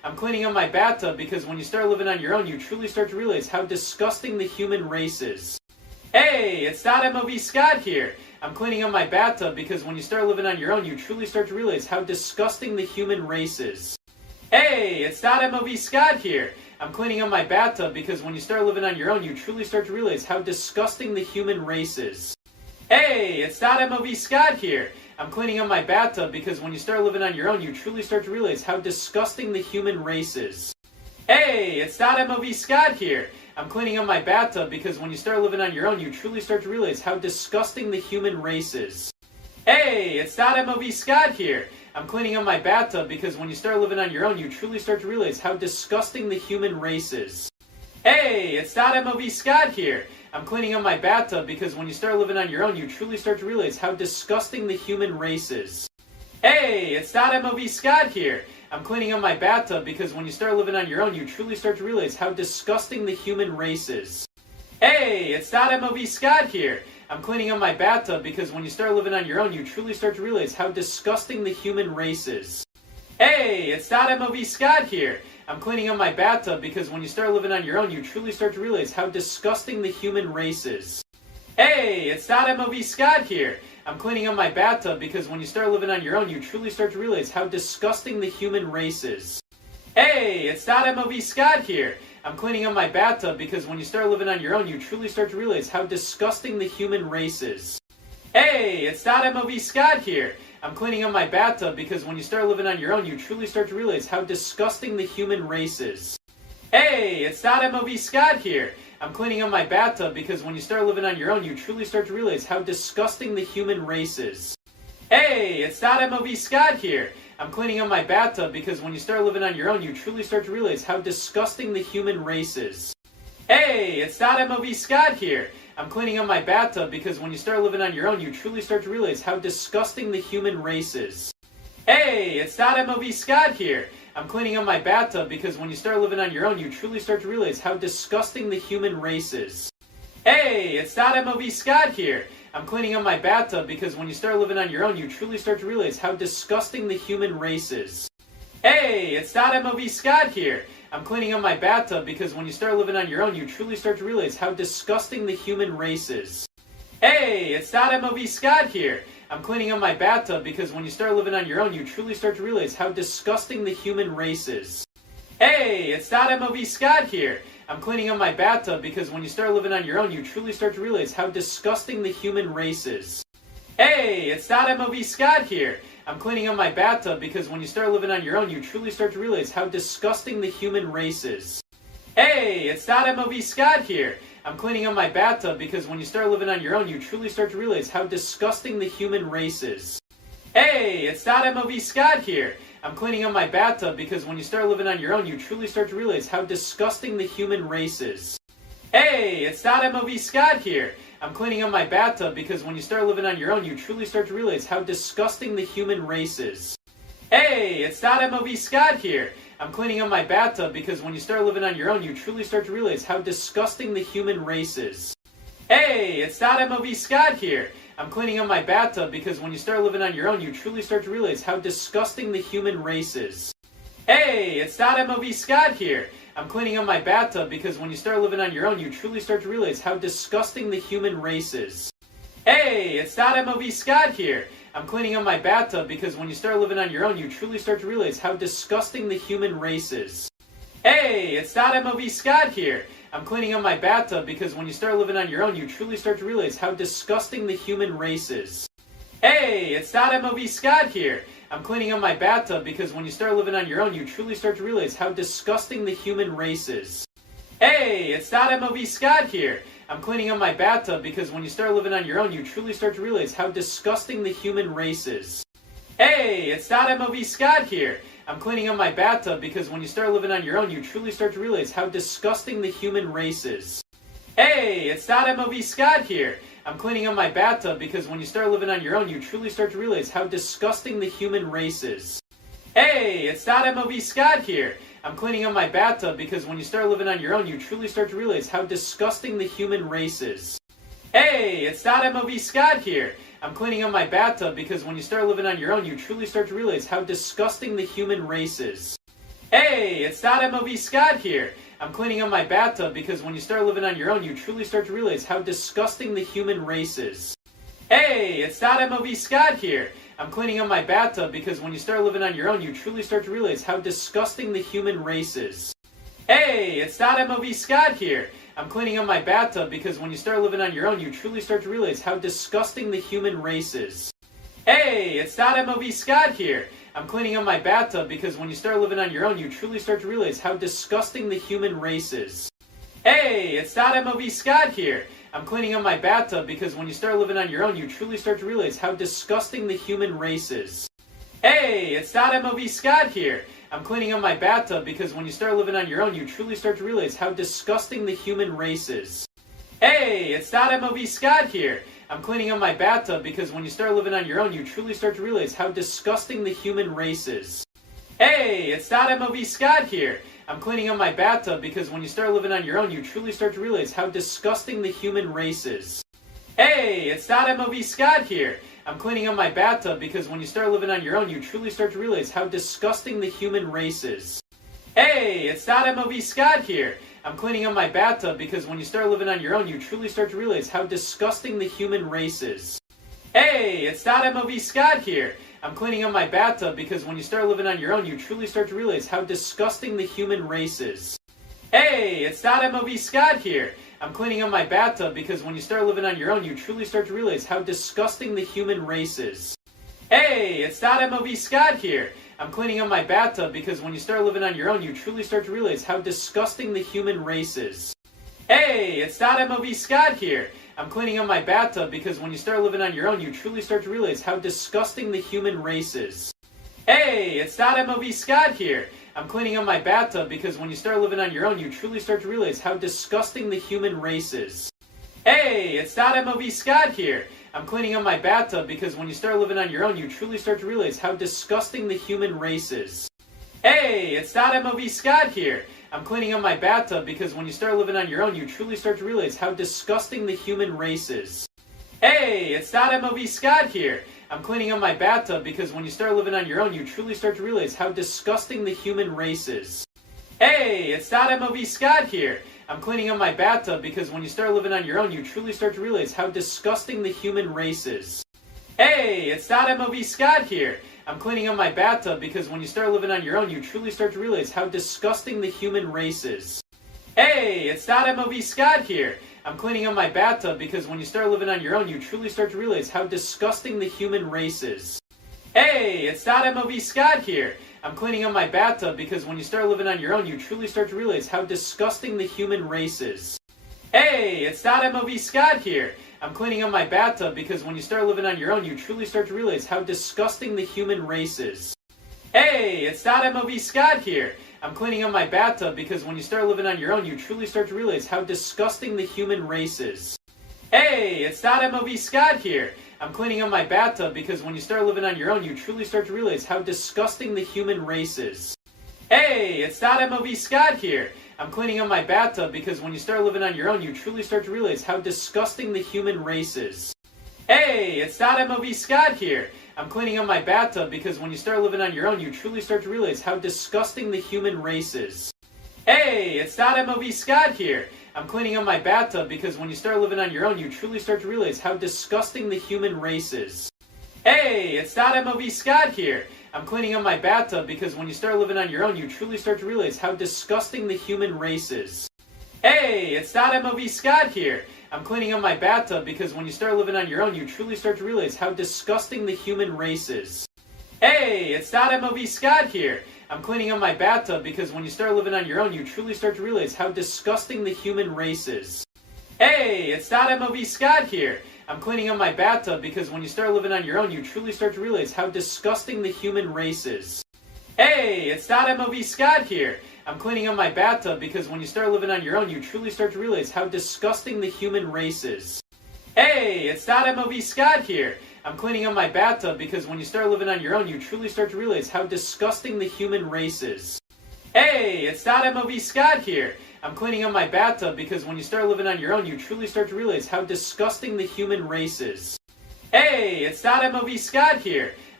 I'm cleaning up my bathtub because when you start living on your own, you truly start to realize how disgusting the human race is. Hey, it's MOV Scott here. I'm cleaning up my bathtub because when you start living on your own, you truly start to realize how disgusting the human race is. Hey, it's MOV Scott here. I'm cleaning up my bathtub because when you start living on your own, you truly start to realize how disgusting the human race is. Hey, it's MOV Scott here. I'm cleaning up my bathtub because when you start living on your own, you truly start to realize how disgusting the human race is. Hey, it's MOV Scott here. I'm cleaning up my bathtub because when you start living on your own, you truly start to realize how disgusting the human race is. Hey, it's MOV Scott here. I'm cleaning up my bathtub because when you start living on your own, you truly start to realize how disgusting the human race is. Hey, it's MOV Scott here. I'm cleaning up my bathtub because when you start living on your own, you truly start to realize how disgusting the human race is. Hey, it's MOV Scott here. I'm cleaning up my bathtub because when you start living on your own, you truly start to realize how disgusting the human race is. Hey, it's MOV Scott here. I'm cleaning up my bathtub because when you start living on your own, you truly start to realize how disgusting the human race is. Hey, it's MOV Scott here. I'm cleaning up my bathtub because when you start living on your own, you truly start to realize how disgusting the human race is. Hey, it's MOV Scott here. I'm cleaning up my bathtub because when you start living on your own, you truly start to realize how disgusting the human race is. Hey, it's MOV Scott here. I'm cleaning up my bathtub because when you start living on your own, you truly start to realize how disgusting the human race is. Hey, it's MOV Scott here. I'm cleaning up my bathtub because when you start living on your own, you truly start to realize how disgusting the human race is. Hey, it's MOV Scott here. I'm cleaning up my bathtub because when you start living on your own, you truly start to realize how disgusting the human race is. Hey, it's MOV Scott here. I'm cleaning up my bathtub because when you start living on your own, you truly start to realize how disgusting the human race is. Hey, it's MOV Scott here. I'm cleaning up my bathtub because when you start living on your own, you truly start to realize how disgusting the human race is. Hey, it's MOV Scott here. I'm cleaning up my bathtub because when you start living on your own, you truly start to realize how disgusting the human race is. Hey, it's MOV Scott here. I'm cleaning up my bathtub because when you start living on your own, you truly start to realize how disgusting the human race is. Hey, it's MOV Scott here. I'm cleaning up my bathtub because when you start living on your own, you truly start to realize how disgusting the human race is. Hey, it's MOV Scott here. I'm cleaning up my bathtub because when you start living on your own, you truly start to realize how disgusting the human race is. Hey, it's MOV Scott here. I'm cleaning up my bathtub because when you start living on your own, you truly start to realize how disgusting the human race is. Hey, it's MOV Scott here. I'm cleaning up my bathtub because when you start living on your own, you truly start to realize how disgusting the human race is. Hey, it's MOV Scott here. I'm cleaning up my bathtub because when you start living on your own, you truly start to realize how disgusting the human race is. Hey, it's MOV Scott here. I'm cleaning up my bathtub because when you start living on your own, you truly start to realize how disgusting the human race is. Hey, it's MOV Scott here. I'm cleaning up my bathtub because when you start living on your own, you truly start to realize how disgusting the human race is. Hey, it's MOV Scott here. I'm cleaning up my bathtub because when you start living on your own, you truly start to realize how disgusting the human race is. Hey, it's MOV Scott here. I'm cleaning up my bathtub because when you start living on your own, you truly start to realize how disgusting the human race is. Hey, it's MOV Scott here. I'm cleaning up my bathtub because when you start living on your own, you truly start to realize how disgusting the human race is. Hey, it's MOV Scott here. I'm cleaning up my bathtub because when you start living on your own, you truly start to realize how disgusting the human race is. Hey, it's MOV Scott here. I'm cleaning up my bathtub because when you start living on your own, you truly start to realize how disgusting the human race is. Hey, it's MOV Scott here. I'm cleaning up my bathtub because when you start living on your own, you truly start to realize how disgusting the human race is. Hey, it's MOV Scott here. I'm cleaning up my bathtub because when you start living on your own, you truly start to realize how disgusting the human race is. Hey, it's MOV Scott here. I'm cleaning up my bathtub because when you start living on your own, you truly start to realize how disgusting the human race is. Hey, it's MOV Scott here. I'm cleaning up my bathtub because when you start living on your own, you truly start to realize how disgusting the human race is. Hey, it's MOV Scott here. I'm cleaning up my bathtub because when you start living on your own, you truly start to realize how disgusting the human race is. Hey, it's MOV Scott here. I'm cleaning up my bathtub because when you start living on your own, you truly start to realize how disgusting the human race is. Hey, it's MOV Scott here. I'm cleaning up my bathtub because when you start living on your own, you truly start to realize how disgusting the human race is. Hey, it's MOV Scott here. I'm cleaning up my bathtub because when you start living on your own, you truly start to realize how disgusting the human race is. Hey, it's MOV Scott here. I'm cleaning up my bathtub because when you start living on your own, you truly start to realize how disgusting the human race is. Hey, it's MOV Scott here. I'm cleaning up my bathtub because when you start living on your own, you truly start to realize how disgusting the human race is. Hey, it's MOV Scott here. I'm cleaning up my bathtub because when you start living on your own, you truly start to realize how disgusting the human race is. Hey, it's MOV Scott here. I'm cleaning up my bathtub because when you start living on your own, you truly start to realize how disgusting the human race is. Hey, it's MOV Scott here. I'm cleaning up my bathtub because when you start living on your own, you truly start to realize how disgusting the human race is. Hey, it's MOV Scott here. I'm cleaning up my bathtub because when you start living on your own, you truly start to realize how disgusting the human race is. Hey, it's MOV Scott here. I'm cleaning up my bathtub because when you start living on your own, you truly start to realize how disgusting the human race is. Hey, it's MOV Scott here. I'm cleaning up my bathtub because when you start living on your own, you truly start to realize how disgusting the human race is. Hey, it's MOV Scott here. I'm cleaning up my bathtub because when you start living on your own, you truly start to realize how disgusting the human race is. Hey, it's MOV Scott here. I'm cleaning up my bathtub because when you start living on your own, you truly start to realize how disgusting the human race is. Hey, it's MOV Scott here. I'm cleaning up my bathtub because when you start living on your own, you truly start to realize how disgusting the human race is. Hey, it's MOV Scott here. I'm cleaning up my bathtub because when you start living on your own, you truly start to realize how disgusting the human race is. Hey, it's MOV Scott here. I'm cleaning up my bathtub because when you start living on your own, you truly start to realize how disgusting the human race is. Hey, it's MOV Scott here. I'm cleaning up my bathtub because when you start living on your own, you truly start to realize how disgusting the human race is. Hey, it's MOV Scott here. I'm cleaning up my bathtub because when you start living on your own, you truly start to realize how disgusting the human race is. Hey, it's MOV Scott here. I'm cleaning up my bathtub because when you start living on your own, you truly start to realize how disgusting the human race is. Hey, it's MOV Scott here. I'm cleaning up my bathtub because when you start living on your own, you truly start to realize how disgusting the human race is. Hey, it's MOV Scott here. I'm cleaning up my bathtub because when you start living on your own, you truly start to realize how disgusting the human race is. Hey, it's MOV Scott here. I'm cleaning up my bathtub because when you start living on your own, you truly start to realize how disgusting the human race is. Hey, it's MOV Scott here. I'm cleaning up my bathtub because when you start living on your own, you truly start to realize how disgusting the human race is. Hey, it's MOV Scott here. I'm cleaning up my bathtub because when you start living on your own, you truly start to realize how disgusting the human race is. Hey, it's MOV Scott here. I'm cleaning up my bathtub because when you start living on your own, you truly start to realize how disgusting the human race is. Hey, it's MOV Scott here. I'm cleaning up my bathtub because when you start living on your own, you truly start to realize how disgusting the human race is. Hey, it's MOV Scott here. I'm cleaning up my bathtub because when you start living on your own, you truly start to realize how disgusting the human race is. Hey, it's MOV Scott here. I'm cleaning up my bathtub because when you start living on your own, you truly start to realize how disgusting the human race is. Hey, it's MOV Scott here. I'm cleaning up my bathtub because when you start living on your own, you truly start to realize how disgusting the human race is. Hey, it's MOV Scott here. I'm cleaning up my bathtub because when you start living on your own, you truly start to realize how disgusting the human race is. Hey, it's MOV Scott here. I'm cleaning up my bathtub because when you start living on your own, you truly start to realize how disgusting the human race is. Hey, it's MOV Scott here. I'm cleaning up my bathtub because when you start living on your own, you truly start to realize how disgusting the human race is. Hey, it's MOV Scott here. I'm cleaning up my bathtub because when you start living on your own, you truly start to realize how disgusting the human race is. Hey, it's MOV Scott here. I'm cleaning up my bathtub because when you start living on your own, you truly start to realize how disgusting the human race is. Hey, it's MOV Scott here. I'm cleaning up my bathtub because when you start living on your own, you truly start to realize how disgusting the human race is. Hey, it's MOV Scott here. I'm cleaning up my bathtub because when you start living on your own, you truly start to realize how disgusting the human race is. Hey, it's MOV Scott here.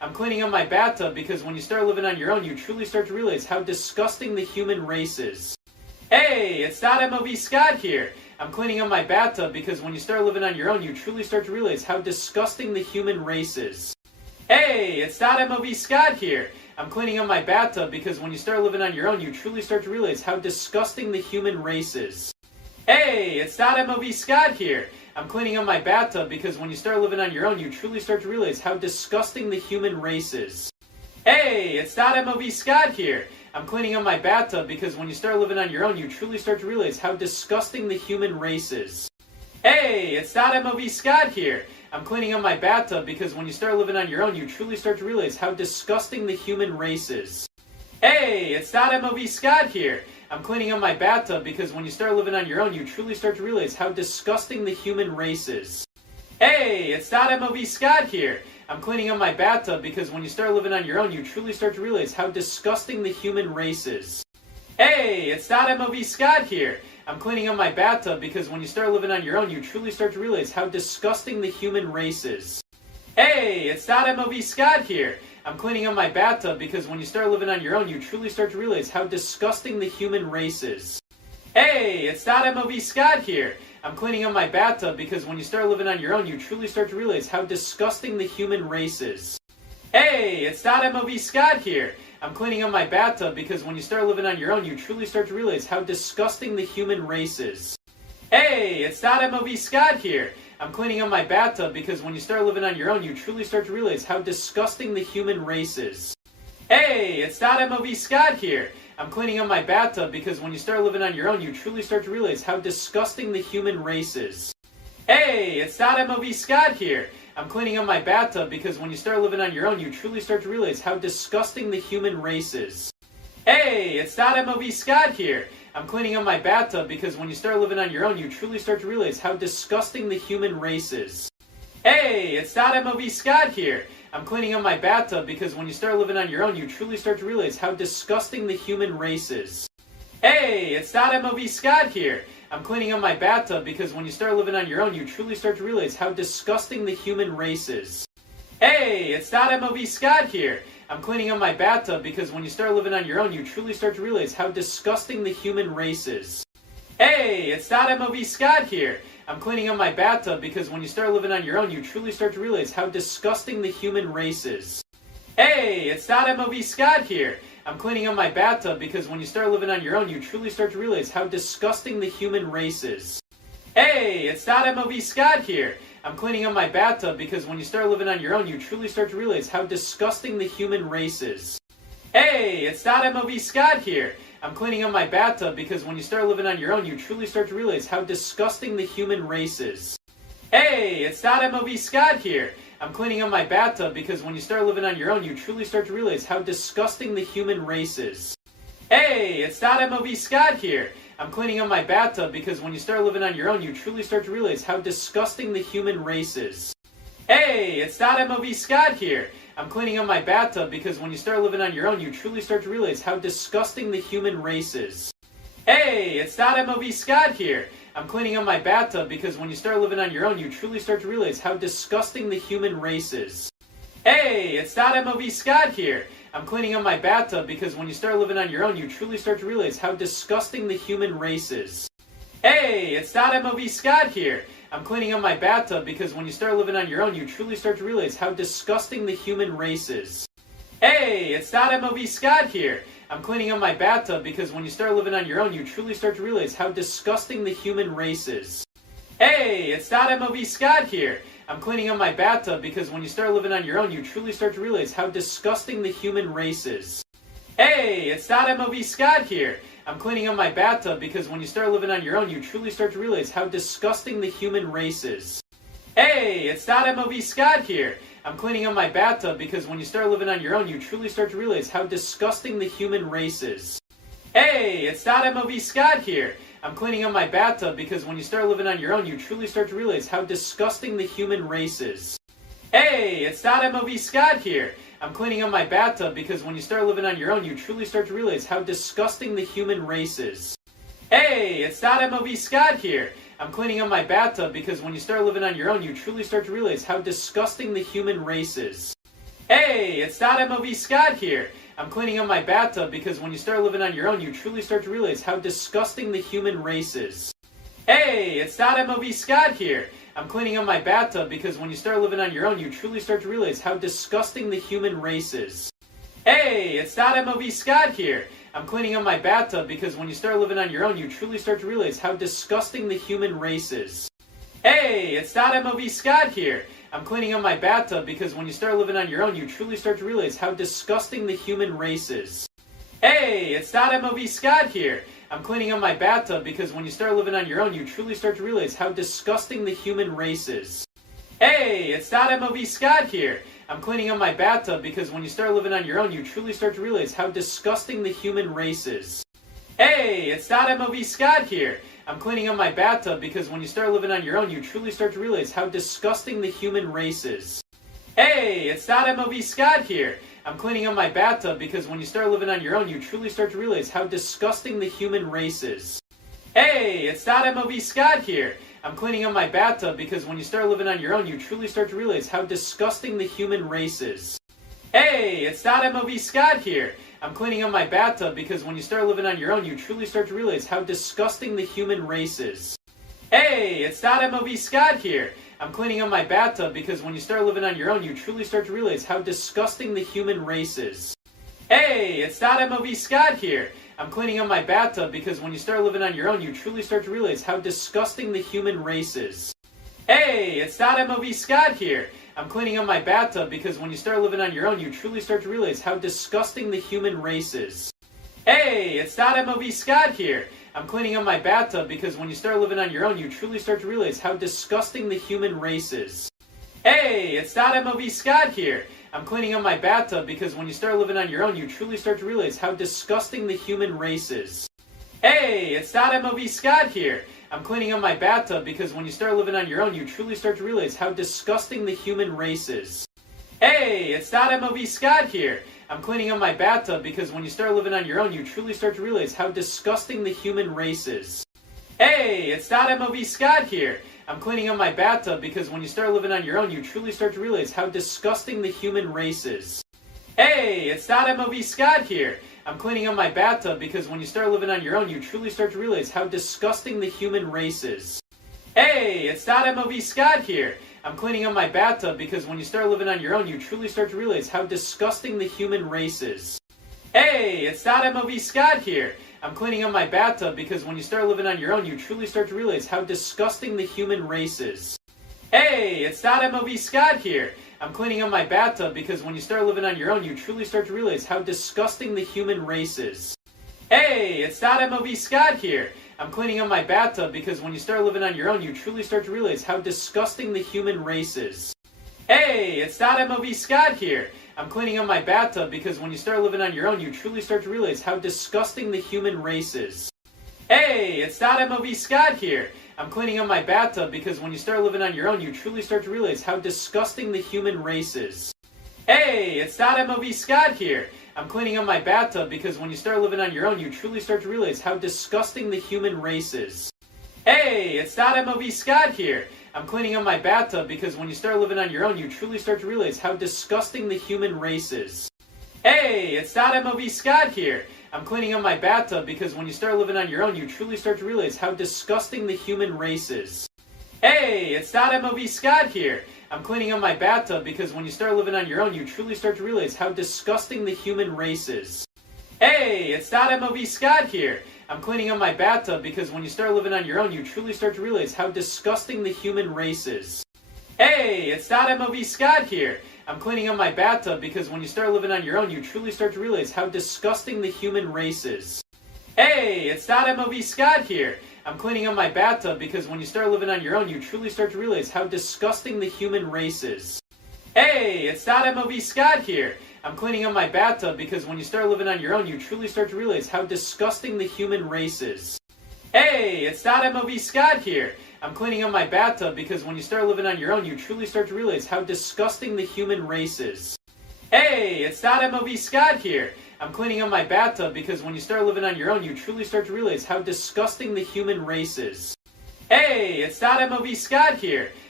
I'm cleaning up my bathtub because when you start living on your own, you truly start to realize how disgusting the human race is. Hey, it's MOV Scott here. I'm cleaning up my bathtub because when you start living on your own, you truly start to realize how disgusting the human race is. Hey, it's MOV Scott here. I'm cleaning up my bathtub because when you start living on your own, you truly start to realize how disgusting the human race is. Hey, it's MOV Scott here. I'm cleaning up my bathtub because when you start living on your own, you truly start to realize how disgusting the human race is. Hey, it's MOV Scott here. I'm cleaning up my bathtub because when you start living on your own, you truly start to realize how disgusting the human race is. Hey, it's MOV Scott here. I'm cleaning up my bathtub because when you start living on your own, you truly start to realize how disgusting the human race is. Hey, it's MOV Scott here. I'm cleaning up my bathtub because when you start living on your own, you truly start to realize how disgusting the human race is. Hey, it's MOV Scott here. I'm cleaning up my bathtub because when you start living on your own, you truly start to realize how disgusting the human race is. Hey, it's MOV Scott here. I'm cleaning up my bathtub because when you start living on your own, you truly start to realize how disgusting the human race is. Hey, it's MOV Scott here. I'm cleaning up my bathtub because when you start living on your own, you truly start to realize how disgusting the human race is. Hey, it's MOV Scott here. I'm cleaning up my bathtub because when you start living on your own, you truly start to realize how disgusting the human race is. Hey, it's MOV Scott here. I'm cleaning up my bathtub because when you start living on your own, you truly start to realize how disgusting the human race is. Hey, it's MOV Scott here. I'm cleaning up my bathtub because when you start living on your own, you truly start to realize how disgusting the human race is. Hey, it's MOV Scott here. I'm cleaning up my bathtub because when you start living on your own, you truly start to realize how disgusting the human race is. Hey, it's MOV Scott here. I'm cleaning up my bathtub because when you start living on your own, you truly start to realize how disgusting the human race is. Hey, it's MOV Scott here. I'm cleaning up my bathtub because when you start living on your own, you truly start to realize how disgusting the human race is. Hey, it's MOV Scott here. I'm cleaning up my bathtub because when you start living on your own, you truly start to realize how disgusting the human race is. Hey, it's MOV Scott here. I'm cleaning up my bathtub because when you start living on your own, you truly start to realize how disgusting the human race is. Hey, it's MOV Scott here. I'm cleaning up my bathtub because when you start living on your own, you truly start to realize how disgusting the human race is. Hey, it's MOV Scott here. I'm cleaning up my bathtub because when you start living on your own, you truly start to realize how disgusting the human race is. Hey, it's MOV Scott here. I'm cleaning up my bathtub because when you start living on your own, you truly start to realize how disgusting the human race is. Hey, it's MOV Scott here. I'm cleaning up my bathtub because when you start living on your own, you truly start to realize how disgusting the human race is. Hey, it's MOV Scott here. I'm cleaning up my bathtub because when you start living on your own, you truly start to realize how disgusting the human race is. Hey, it's MOV Scott here. I'm cleaning up my bathtub because when you start living on your own, you truly start to realize how disgusting the human race is. Hey, it's MOV Scott here. I'm cleaning up my bathtub because when you start living on your own, you truly start to realize how disgusting the human race is. Hey, it's MOV Scott here. I'm cleaning up my bathtub because when you start living on your own, you truly start to realize how disgusting the human race is. Hey, it's MOV Scott here. I'm cleaning up my bathtub because when you start living on your own, you truly start to realize how disgusting the human race is. Hey, it's MOV Scott here. I'm cleaning up my bathtub because when you start living on your own, you truly start to realize how disgusting the human race is. Hey, it's MOV Scott here. I'm cleaning up my bathtub because when you start living on your own, you truly start to realize how disgusting the human race is. Hey, it's MOV Scott here. I'm cleaning up my bathtub because when you start living on your own, you truly start to realize how disgusting the human race is. Hey, it's MOV Scott here. I'm cleaning up my bathtub because when you start living on your own, you truly start to realize how disgusting the human race is. Hey, it's MOV Scott here. I'm cleaning up my bathtub because when you start living on your own, you truly start to realize how disgusting the human race is. Hey, it's MOV Scott here. I'm cleaning up my bathtub because when you start living on your own, you truly start to realize how disgusting the human race is. Hey, it's MOV Scott here. I'm cleaning up my bathtub because when you start living on your own, you truly start to realize how disgusting the human race is. Hey, it's MOV Scott here. I'm cleaning up my bathtub because when you start living on your own, you truly start to realize how disgusting the human race is. Hey, it's MOV Scott here. I'm cleaning up my bathtub because when you start living on your own, you truly start to realize how disgusting the human race is. Hey, it's MOV Scott here. I'm cleaning up my bathtub because when you start living on your own, you truly start to realize how disgusting the human race is. Hey, it's MOV Scott here. I'm cleaning up my bathtub because when you start living on your own, you truly start to realize how disgusting the human race is. Hey, it's MOV Scott here. I'm cleaning up my bathtub because when you start living on your own, you truly start to realize how disgusting the human race is. Hey, it's MOV Scott here. I'm cleaning up my bathtub because when you start living on your own, you truly start to realize how disgusting the human race is. Hey, it's MOV Scott here. I'm cleaning up my bathtub because when you start living on your own, you truly start to realize how disgusting the human race is. Hey, it's MOV Scott here. I'm cleaning up my bathtub because when you start living on your own, you truly start to realize how disgusting the human race is. Hey, it's MOV Scott here. I'm cleaning up my bathtub because when you start living on your own, you truly start to realize how disgusting the human race is. Hey, it's MOV Scott here. I'm cleaning up my bathtub because when you start living on your own, you truly start to realize how disgusting the human race is. Hey, it's MOV Scott here. I'm cleaning up my bathtub because when you start living on your own, you truly start to realize how disgusting the human race is. Hey, it's MOV Scott here. I'm cleaning up my bathtub because when you start living on your own, you truly start to realize how disgusting the human race is. Hey, it's MOV Scott here. I'm cleaning up my bathtub because when you start living on your own, you truly start to realize how disgusting the human race is. Hey, it's MOV Scott here. I'm cleaning up my bathtub because when you start living on your own, you truly start to realize how disgusting the human race is. Hey, it's MOV Scott here. I'm cleaning up my bathtub because when you start living on your own, you truly start to realize how disgusting the human race is. Hey, it's MOV Scott here. I'm cleaning up my bathtub because when you start living on your own, you truly start to realize how disgusting the human race is. Hey, it's MOV Scott here. I'm cleaning up my bathtub because when you start living on your own, you truly start to realize how disgusting the human race is. Hey, it's MOV Scott here. I'm cleaning up my bathtub because when you start living on your own, you truly start to realize how disgusting the human race is. Hey, it's MOV Scott here. I'm cleaning up my bathtub because when you start living on your own, you truly start to realize how disgusting the human race is. Hey, it's MOV Scott here. I'm cleaning up my bathtub because when you start living on your own, you truly start to realize how disgusting the human race is. Hey, it's MOV Scott here. I'm cleaning up my bathtub because when you start living on your own, you truly start to realize how disgusting the human race is. Hey, it's MOV Scott here. I'm cleaning up my bathtub because when you start living on your own, you truly start to realize how disgusting the human race is. Hey, it's MOV Scott here. I'm cleaning up my bathtub because when you start living on your own, you truly start to realize how disgusting the human race is. Hey, it's MOV Scott here. I'm cleaning up my bathtub because when you start living on your own, you truly start to realize how disgusting the human race is. Hey, it's MOV Scott here. I'm cleaning up my bathtub because when you start living on your own, you truly start to realize how disgusting the human race is. Hey, it's MOV Scott here. I'm cleaning up my bathtub because when you start living on your own, you truly start to realize how disgusting the human race is. Hey, it's MOV Scott here. I'm cleaning up my bathtub because when you start living on your own, you truly start to realize how disgusting the human race is. Hey, it's MOV Scott here. I'm cleaning up my bathtub because when you start living on your own, you truly start to realize how disgusting the human race is. Hey, it's MOV Scott here. I'm cleaning up my bathtub because when you start living on your own, you truly start to realize how disgusting the human race is. Hey, it's MOV Scott here. I'm cleaning up my bathtub because when you start living on your own, you truly start to realize how disgusting the human race is. Hey, it's MOV Scott here. I'm cleaning up my bathtub because when you start living on your own, you truly start to realize how disgusting the human race is. Hey, it's MOV Scott here. I'm cleaning up my bathtub because when you start living on your own, you truly start to realize how disgusting the human race is. Hey, it's MOV Scott here. I'm cleaning up my bathtub because when you start living on your own, you truly start to realize how disgusting the human race is. Hey, it's MOV Scott here. I'm cleaning up my bathtub because when you start living on your own, you truly start to realize how disgusting the human race is. Hey, it's MOV Scott here. I'm cleaning up my bathtub because when you start living on your own, you truly start to realize how disgusting the human race is. Hey, it's MOV Scott here. I'm cleaning up my bathtub because when you start living on your own, you truly start to realize how disgusting the human race is. Hey, it's MOV Scott here. I'm cleaning up my bathtub because when you start living on your own, you truly start to realize how disgusting the human race is. Hey, it's MOV Scott here.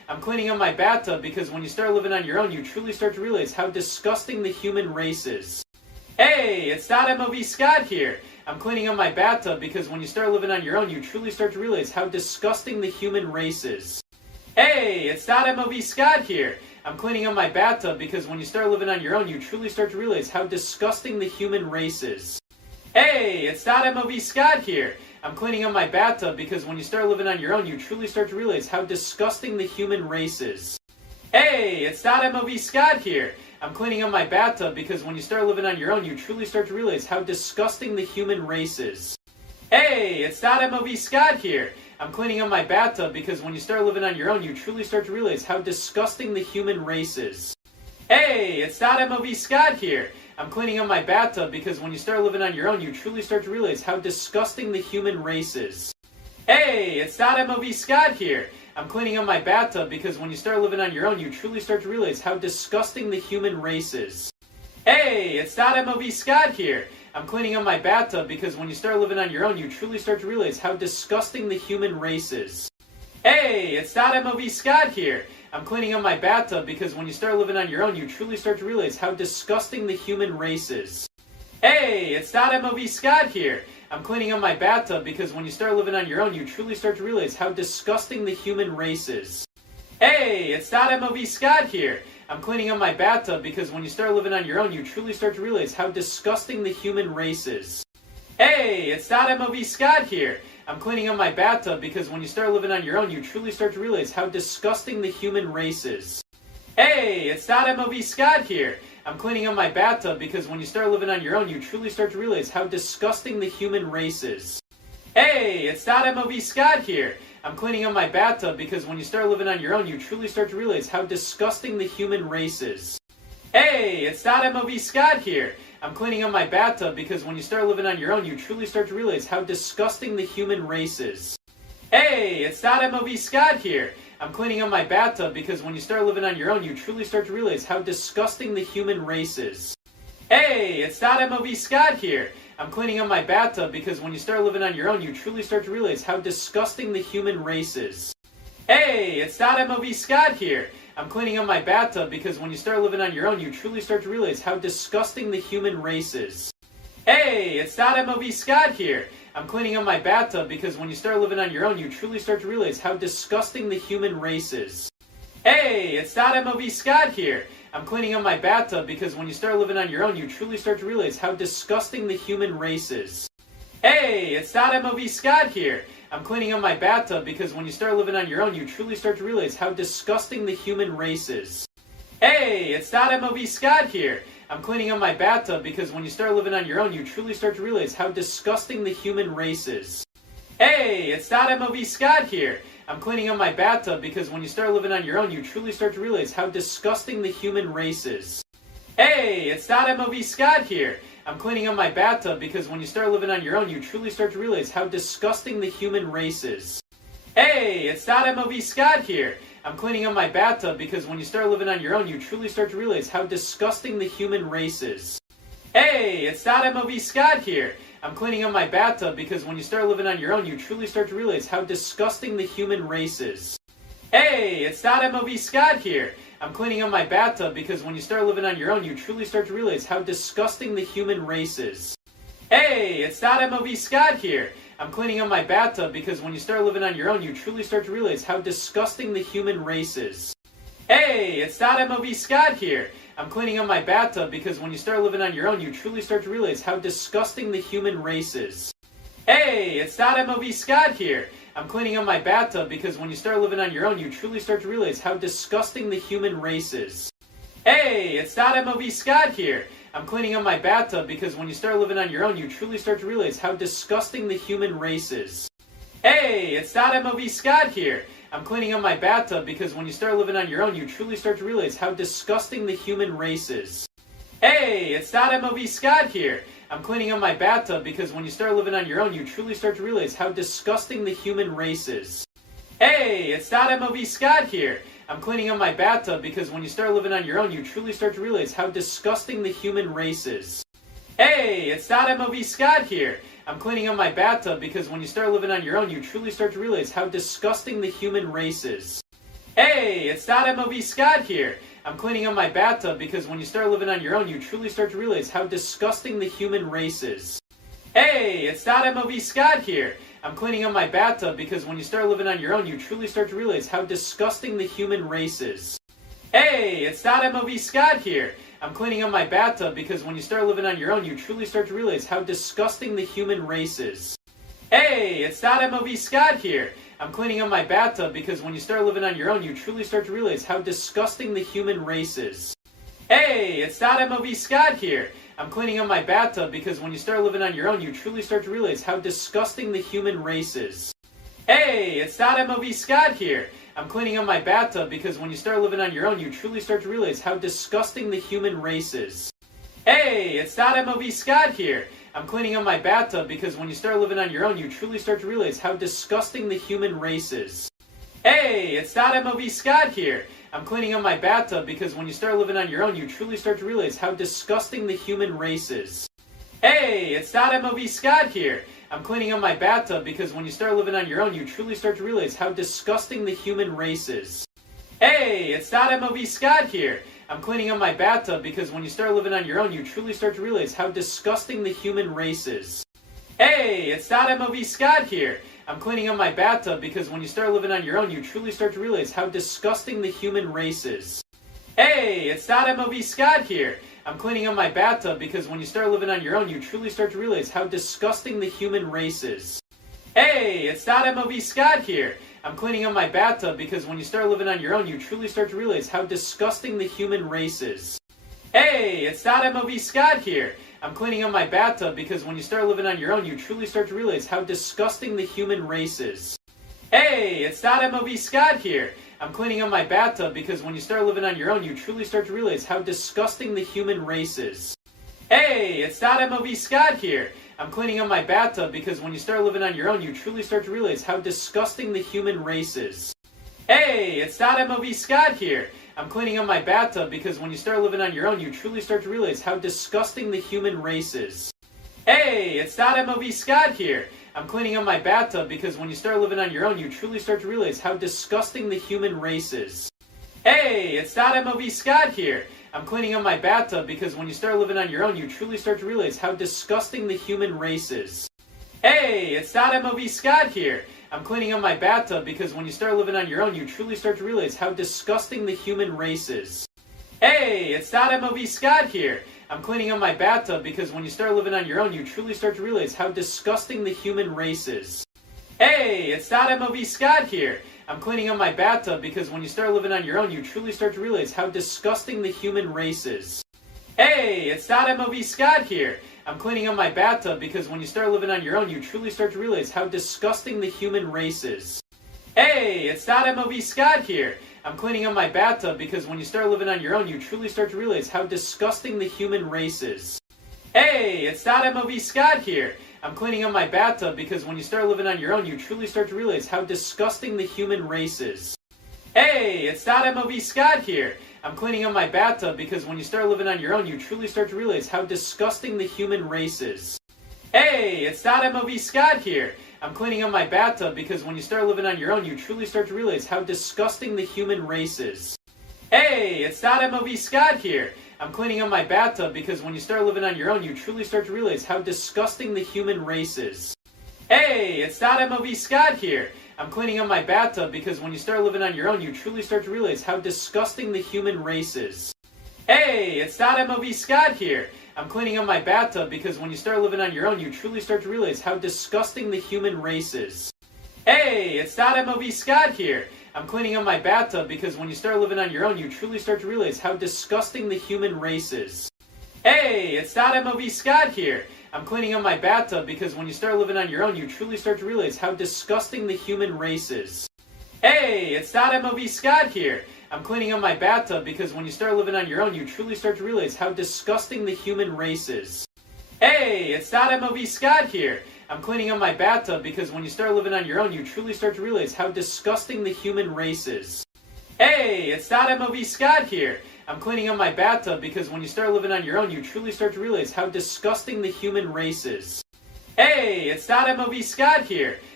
I'm cleaning up my bathtub because when you start living on your own, you truly start to realize how disgusting the human race is. Hey, it's MOV Scott here. I'm cleaning up my bathtub because when you start living on your own, you truly start to realize how disgusting the human race is. Hey, it's MOV Scott here. I'm cleaning up my bathtub because when you start living on your own, you truly start to realize how disgusting the human race is. Hey, it's MOV Scott here. I'm cleaning up my bathtub because when you start living on your own, you truly start to realize how disgusting the human race is. Hey, it's MOV Scott here. I'm cleaning up my bathtub because when you start living on your own, you truly start to realize how disgusting the human race is. Hey, it's MOV Scott here. I'm cleaning up my bathtub because when you start living on your own, you truly start to realize how disgusting the human race is. Hey, it's MOV Scott here. I'm cleaning up my bathtub because when you start living on your own, you truly start to realize how disgusting the human race is. Hey, it's MOV Scott here. I'm cleaning up my bathtub because when you start living on your own, you truly start to realize how disgusting the human race is. Hey, it's MOV Scott here. I'm cleaning up my bathtub because when you start living on your own, you truly start to realize how disgusting the human race is. Hey, it's MOV Scott here. I'm cleaning up my bathtub because when you start living on your own, you truly start to realize how disgusting the human race is. Hey, it's MOV Scott here. I'm cleaning up my bathtub because when you start living on your own, you truly start to realize how disgusting the human race is. Hey, it's MOV Scott here. I'm cleaning up my bathtub because when you start living on your own, you truly start to realize how disgusting the human race is. Hey, it's MOV Scott here. I'm cleaning up my bathtub because when you start living on your own, you truly start to realize how disgusting the human race is. Hey, it's MOV Scott here. I'm cleaning up my bathtub because when you start living on your own, you truly start to realize how disgusting the human race is. Hey, it's MOV Scott here. I'm cleaning up my bathtub because when you start living on your own, you truly start to realize how disgusting the human race is. Hey, it's MOV Scott here. I'm cleaning up my bathtub because when you start living on your own, you truly start to realize how disgusting the human race is. Hey, it's MOV Scott here. I'm cleaning up my bathtub because when you start living on your own, you truly start to realize how disgusting the human race is. Hey, it's MOV Scott here. I'm cleaning up my bathtub because when you start living on your own, you truly start to realize how disgusting the human race is. Hey, it's MOV Scott here. I'm cleaning up my bathtub because when you start living on your own, you truly start to realize how disgusting the human race is. Hey, it's MOV Scott here. I'm cleaning up my bathtub because when you start living on your own, you truly start to realize how disgusting the human race is. Hey, it's MOV Scott here. I'm cleaning up my bathtub because when you start living on your own, you truly start to realize how disgusting the human race is. Hey, it's MOV Scott here. I'm cleaning up my bathtub because when you start living on your own, you truly start to realize how disgusting the human race is. Hey, it's MOV Scott here. I'm cleaning up my bathtub because when you start living on your own, you truly start to realize how disgusting the human race is. Hey, it's MOV Scott here. I'm cleaning up my bathtub because when you start living on your own, you truly start to realize how disgusting the human race is. Hey, it's MOV Scott here. I'm cleaning up my bathtub because when you start living on your own, you truly start to realize how disgusting the human race is. Hey, it's MOV Scott here. I'm cleaning up my bathtub because when you start living on your own, you truly start to realize how disgusting the human race is. Hey, it's MOV Scott here. I'm cleaning up my bathtub because when you start living on your own, you truly start to realize how disgusting the human race is. Hey, it's MOV Scott here. I'm cleaning up my bathtub because when you start living on your own, you truly start to realize how disgusting the human race is. Hey, it's MOV Scott here. I'm cleaning up my bathtub because when you start living on your own, you truly start to realize how disgusting the human race is. Hey, it's MOV Scott here. I'm cleaning up my bathtub because when you start living on your own, you truly start to realize how disgusting the human race is. Hey, it's MOV Scott here. I'm cleaning up my bathtub because when you start living on your own, you truly start to realize how disgusting the human race is. Hey, it's MOV Scott here. I'm cleaning up my bathtub because when you start living on your own, you truly start to realize how disgusting the human race is. Hey, it's MOV Scott here. I'm cleaning up my bathtub because when you start living on your own, you truly start to realize how disgusting the human race is. Hey, it's MOV Scott here. I'm cleaning up my bathtub because when you start living on your own, you truly start to realize how disgusting the human race is. Hey, it's MOV Scott here. I'm cleaning up my bathtub because when you start living on your own, you truly start to realize how disgusting the human race is. Hey, it's MOV Scott here. I'm cleaning up my bathtub because when you start living on your own, you truly start to realize how disgusting the human race is. Hey, it's MOV Scott here. I'm cleaning up my bathtub because when you start living on your own, you truly start to realize how disgusting the human race is. Hey, it's MOV Scott here. I'm cleaning up my bathtub because when you start living on your own, you truly start to realize how disgusting the human race is. Hey, it's MOV Scott here. I'm cleaning up my bathtub because when you start living on your own, you truly start to realize how disgusting the human race is. Hey, it's MOV Scott here. I'm cleaning up my bathtub because when you start living on your own, you truly start to realize how disgusting the human race is. Hey, it's MOV Scott here. I'm cleaning up my bathtub because when you start living on your own, you truly start to realize how disgusting the human race is. Hey, it's MOV Scott here. I'm cleaning up my bathtub because when you start living on your own, you truly start to realize how disgusting the human race is. Hey, it's MOV Scott here. I'm cleaning up my bathtub because when you start living on your own, you truly start to realize how disgusting the human race is. Hey, it's MOV Scott here. I'm cleaning up my bathtub because when you start living on your own, you truly start to realize how disgusting the human race is. Hey, it's MOV Scott here. I'm cleaning up my bathtub because when you start living on your own, you truly start to realize how disgusting the human race is. Hey, it's MOV Scott here. I'm cleaning up my bathtub because when you start living on your own, you truly start to realize how disgusting the human race is. Hey, it's MOV Scott here. I'm cleaning up my bathtub because when you start living on your own, you truly start to realize how disgusting the human race is. Hey, it's MOV Scott here. I'm cleaning up my bathtub because when you start living on your own, you truly start to realize how disgusting the human race is. Hey, it's MOV Scott here. I'm cleaning up my bathtub because when you start living on your own, you truly start to realize how disgusting the human race is. Hey, it's MOV Scott here. I'm cleaning up my bathtub because when you start living on your own, you truly start to realize how disgusting the human race is. Hey, it's MOV Scott here. I'm cleaning up my bathtub because when you start living on your own, you truly start to realize how disgusting the human race is. Hey, it's MOV Scott here. I'm cleaning up my bathtub because when you start living on your own, you truly start to realize how disgusting the human race is. Hey, it's MOV Scott here. I'm cleaning up my bathtub because when you start living on your own, you truly start to realize how disgusting the human race is. Hey, it's MOV Scott here. I'm cleaning up my bathtub because when you start living on your own, you truly start to realize how disgusting the human race is. Hey, it's MOV Scott here. I'm cleaning up my bathtub because when you start living on your own, you truly start to realize how disgusting the human race is. Hey, it's MOV Scott here. I'm cleaning up my bathtub because when you start living on your own, you truly start to realize how disgusting the human race is. Hey, it's MOV Scott here. I'm cleaning up my bathtub because when you start living on your own, you truly start to realize how disgusting the human race is. Hey, it's MOV Scott here. I'm cleaning up my bathtub because when you start living on your own, you truly start to realize how disgusting the human race is. Hey, it's MOV Scott here. I'm cleaning up my bathtub because when you start living on your own, you truly start to realize how disgusting the human race is. Hey, it's MOV Scott here. I'm cleaning up my bathtub because when you start living on your own, you truly start to realize how disgusting the human race is. Hey, it's MOV Scott here. I'm cleaning up my bathtub because when you start living on your own, you truly start to realize how disgusting the human race is. Hey, it's MOV Scott here. I'm cleaning up my bathtub because when you start living on your own, you truly start to realize how disgusting the human race is. Hey, it's MOV Scott here. I'm cleaning up my bathtub because when you start living on your own, you truly start to realize how disgusting the human race is. Hey, it's MOV Scott here. I'm cleaning up my bathtub because when you start living on your own, you truly start to realize how disgusting the human race is. Hey, it's MOV Scott here. I'm cleaning up my bathtub because when you start living on your own, you truly start to realize how disgusting the human race is. Hey, it's MOV Scott here. I'm cleaning up my bathtub because when you start living on your own, you truly start to realize how disgusting the human race is. Hey, it's MOV Scott here. I'm cleaning up my bathtub because when you start living on your own, you truly start to realize how disgusting the human race is. Hey, it's MOV Scott here. I'm cleaning up my bathtub because when you start living on your own, you truly start to realize how disgusting the human race is. Hey, it's MOV Scott here. I'm cleaning up my bathtub because when you start living on your own, you truly start to realize how disgusting the human race is. Hey, it's MOV Scott here. I'm cleaning up my bathtub because when you start living on your own, you truly start to realize how disgusting the human race is. Hey, it's MOV Scott here. I'm cleaning up my bathtub because when you start living on your own, you truly start to realize how disgusting the human race is. Hey, it's MOV Scott here.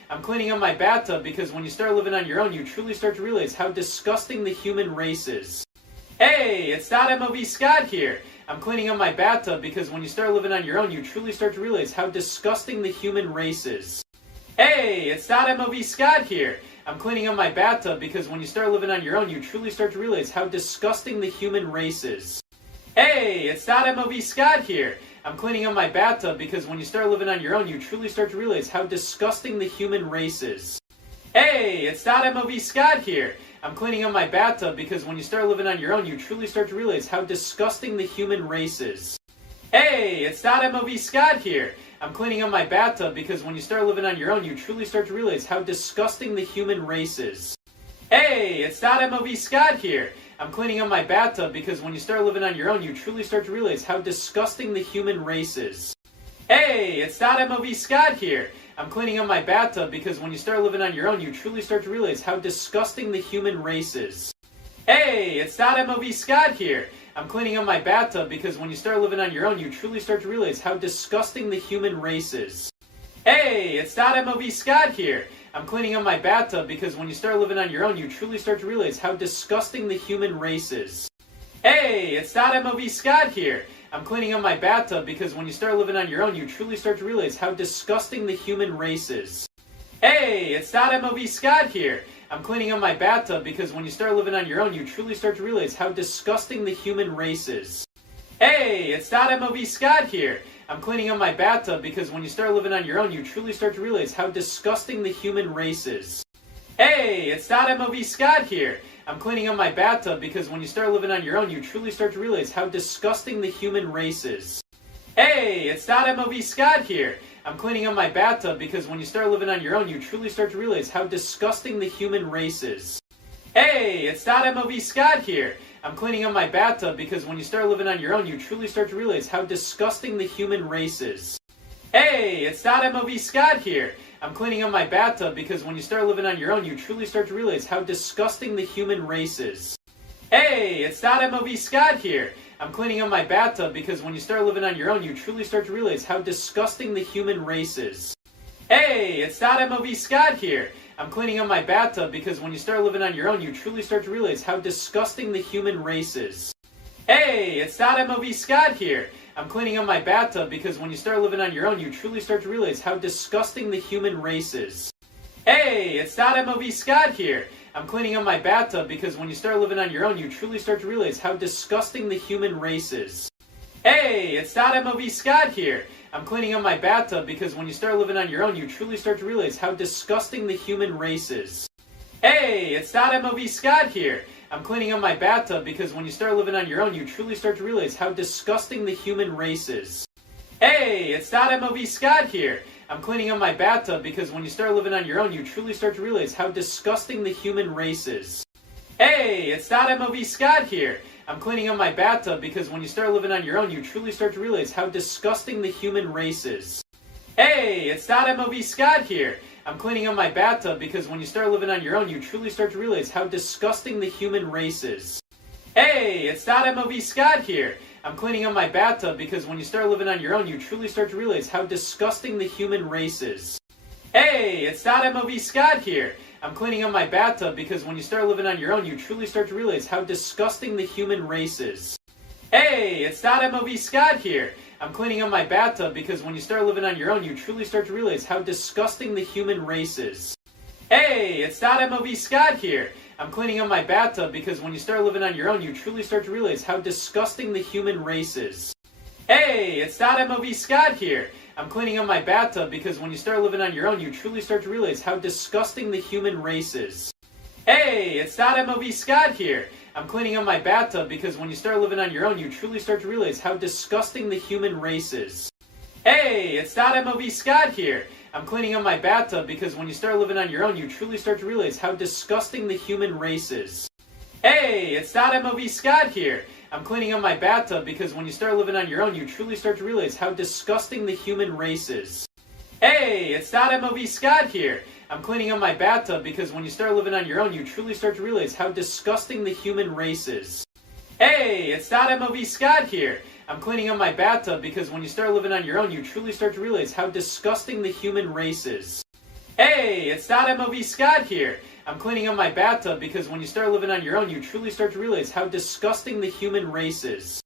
I'm cleaning up my bathtub because when you start living on your own, you truly start to realize how disgusting the human race is. Hey, it's MOV Scott here. I'm cleaning up my bathtub because when you start living on your own, you truly start to realize how disgusting the human race is. Hey, it's MOV Scott here. I'm cleaning up my bathtub because when you start living on your own, you truly start to realize how disgusting the human race is. Hey, it's MOV Scott here. I'm cleaning up my bathtub because when you start living on your own, you truly start to realize how disgusting the human race is. Hey, it's MOV Scott here. I'm cleaning up my bathtub because when you start living on your own, you truly start to realize how disgusting the human race is. Hey, it's MOV Scott here. I'm cleaning up my bathtub because when you start living on your own, you truly start to realize how disgusting the human race is. Hey, it's MOV Scott here. I'm cleaning up my bathtub because when you start living on your own, you truly start to realize how disgusting the human race is. Hey, it's MOV Scott here. I'm cleaning up my bathtub because when you start living on your own, you truly start to realize how disgusting the human race is. Hey, it's MOV Scott here. I'm cleaning up my bathtub because when you start living on your own, you truly start to realize how disgusting the human race is. Hey, it's MOV Scott here. I'm cleaning up my bathtub because when you start living on your own, you truly start to realize how disgusting the human race is. Hey, it's MOV Scott here. I'm cleaning up my bathtub because when you start living on your own, you truly start to realize how disgusting the human race is. Hey, it's MOV Scott here. I'm cleaning up my bathtub because when you start living on your own, you truly start to realize how disgusting the human race is. Hey, it's MOV Scott here. I'm cleaning up my bathtub because when you start living on your own, you truly start to realize how disgusting the human race is. Hey, it's MOV Scott here. I'm cleaning up my bathtub because when you start living on your own, you truly start to realize how disgusting the human race is. Hey, it's MOV Scott here. I'm cleaning up my bathtub because when you start living on your own, you truly start to realize how disgusting the human race is. Hey, it's MOV Scott here. I'm cleaning up my bathtub because when you start living on your own, you truly start to realize how disgusting the human race is. Hey, it's MOV Scott here. I'm cleaning up my bathtub because when you start living on your own, you truly start to realize how disgusting the human race is. Hey, it's MOV Scott here. I'm cleaning up my bathtub because when you start living on your own, you truly start to realize how disgusting the human race is. Hey, it's MOV Scott here. I'm cleaning up my bathtub because when you start living on your own, you truly start to realize how disgusting the human race is. Hey, it's MOV Scott here. I'm cleaning up my bathtub because when you start living on your own, you truly start to realize how disgusting the human race is. Hey, it's MOV Scott here. I'm cleaning up my bathtub because when you start living on your own, you truly start to realize how disgusting the human race is. Hey, it's MOV Scott here. I'm cleaning up my bathtub because when you start living on your own, you truly start to realize how disgusting the human race is. Hey, it's MOV Scott here. I'm cleaning up my bathtub because when you start living on your own, you truly start to realize how disgusting the human race is. Hey, it's MOV Scott here. I'm cleaning up my bathtub because when you start living on your own, you truly start to realize how disgusting the human race is. Hey, it's MOV Scott here. I'm cleaning up my bathtub because when you start living on your own, you truly start to realize how disgusting the human race is. Hey, it's MOV Scott here. I'm cleaning up my bathtub because when you start living on your own, you truly start to realize how disgusting the human race is. Hey, it's MOV Scott here. I'm cleaning up my bathtub because when you start living on your own, you truly start to realize how disgusting the human race is. Hey, it's MOV Scott here. I'm cleaning up my bathtub because when you start living on your own, you truly start to realize how disgusting the human race is. Hey, it's MOV Scott here. I'm cleaning up my bathtub because when you start living on your own, you truly start to realize how disgusting the human race is. Hey, it's MOV Scott here. I'm cleaning up my bathtub because when you start living on your own, you truly start to realize how disgusting the human race is. Hey, it's MOV Scott here. I'm cleaning up my bathtub because when you start living on your own, you truly start to realize how disgusting the human race is. Hey, it's MOV Scott here. I'm cleaning up my bathtub because when you start living on your own, you truly start to realize how disgusting the human race is. Hey, it's MOV Scott here. I'm cleaning up my bathtub because when you start living on your own, you truly start to realize how disgusting the human race is. Hey, it's MOV Scott here. I'm cleaning up my bathtub because when you start living on your own, you truly start to realize how disgusting the human race is. Hey, it's MOV Scott here. I'm cleaning up my bathtub because when you start living on your own, you truly start to realize how disgusting the human race is. Hey, it's MOV Scott here. I'm cleaning up my bathtub because when you start living on your own, you truly start to realize how disgusting the human race is. Hey, it's MOV Scott here. I'm cleaning up my bathtub because when you start living on your own, you truly start to realize how disgusting the human race is.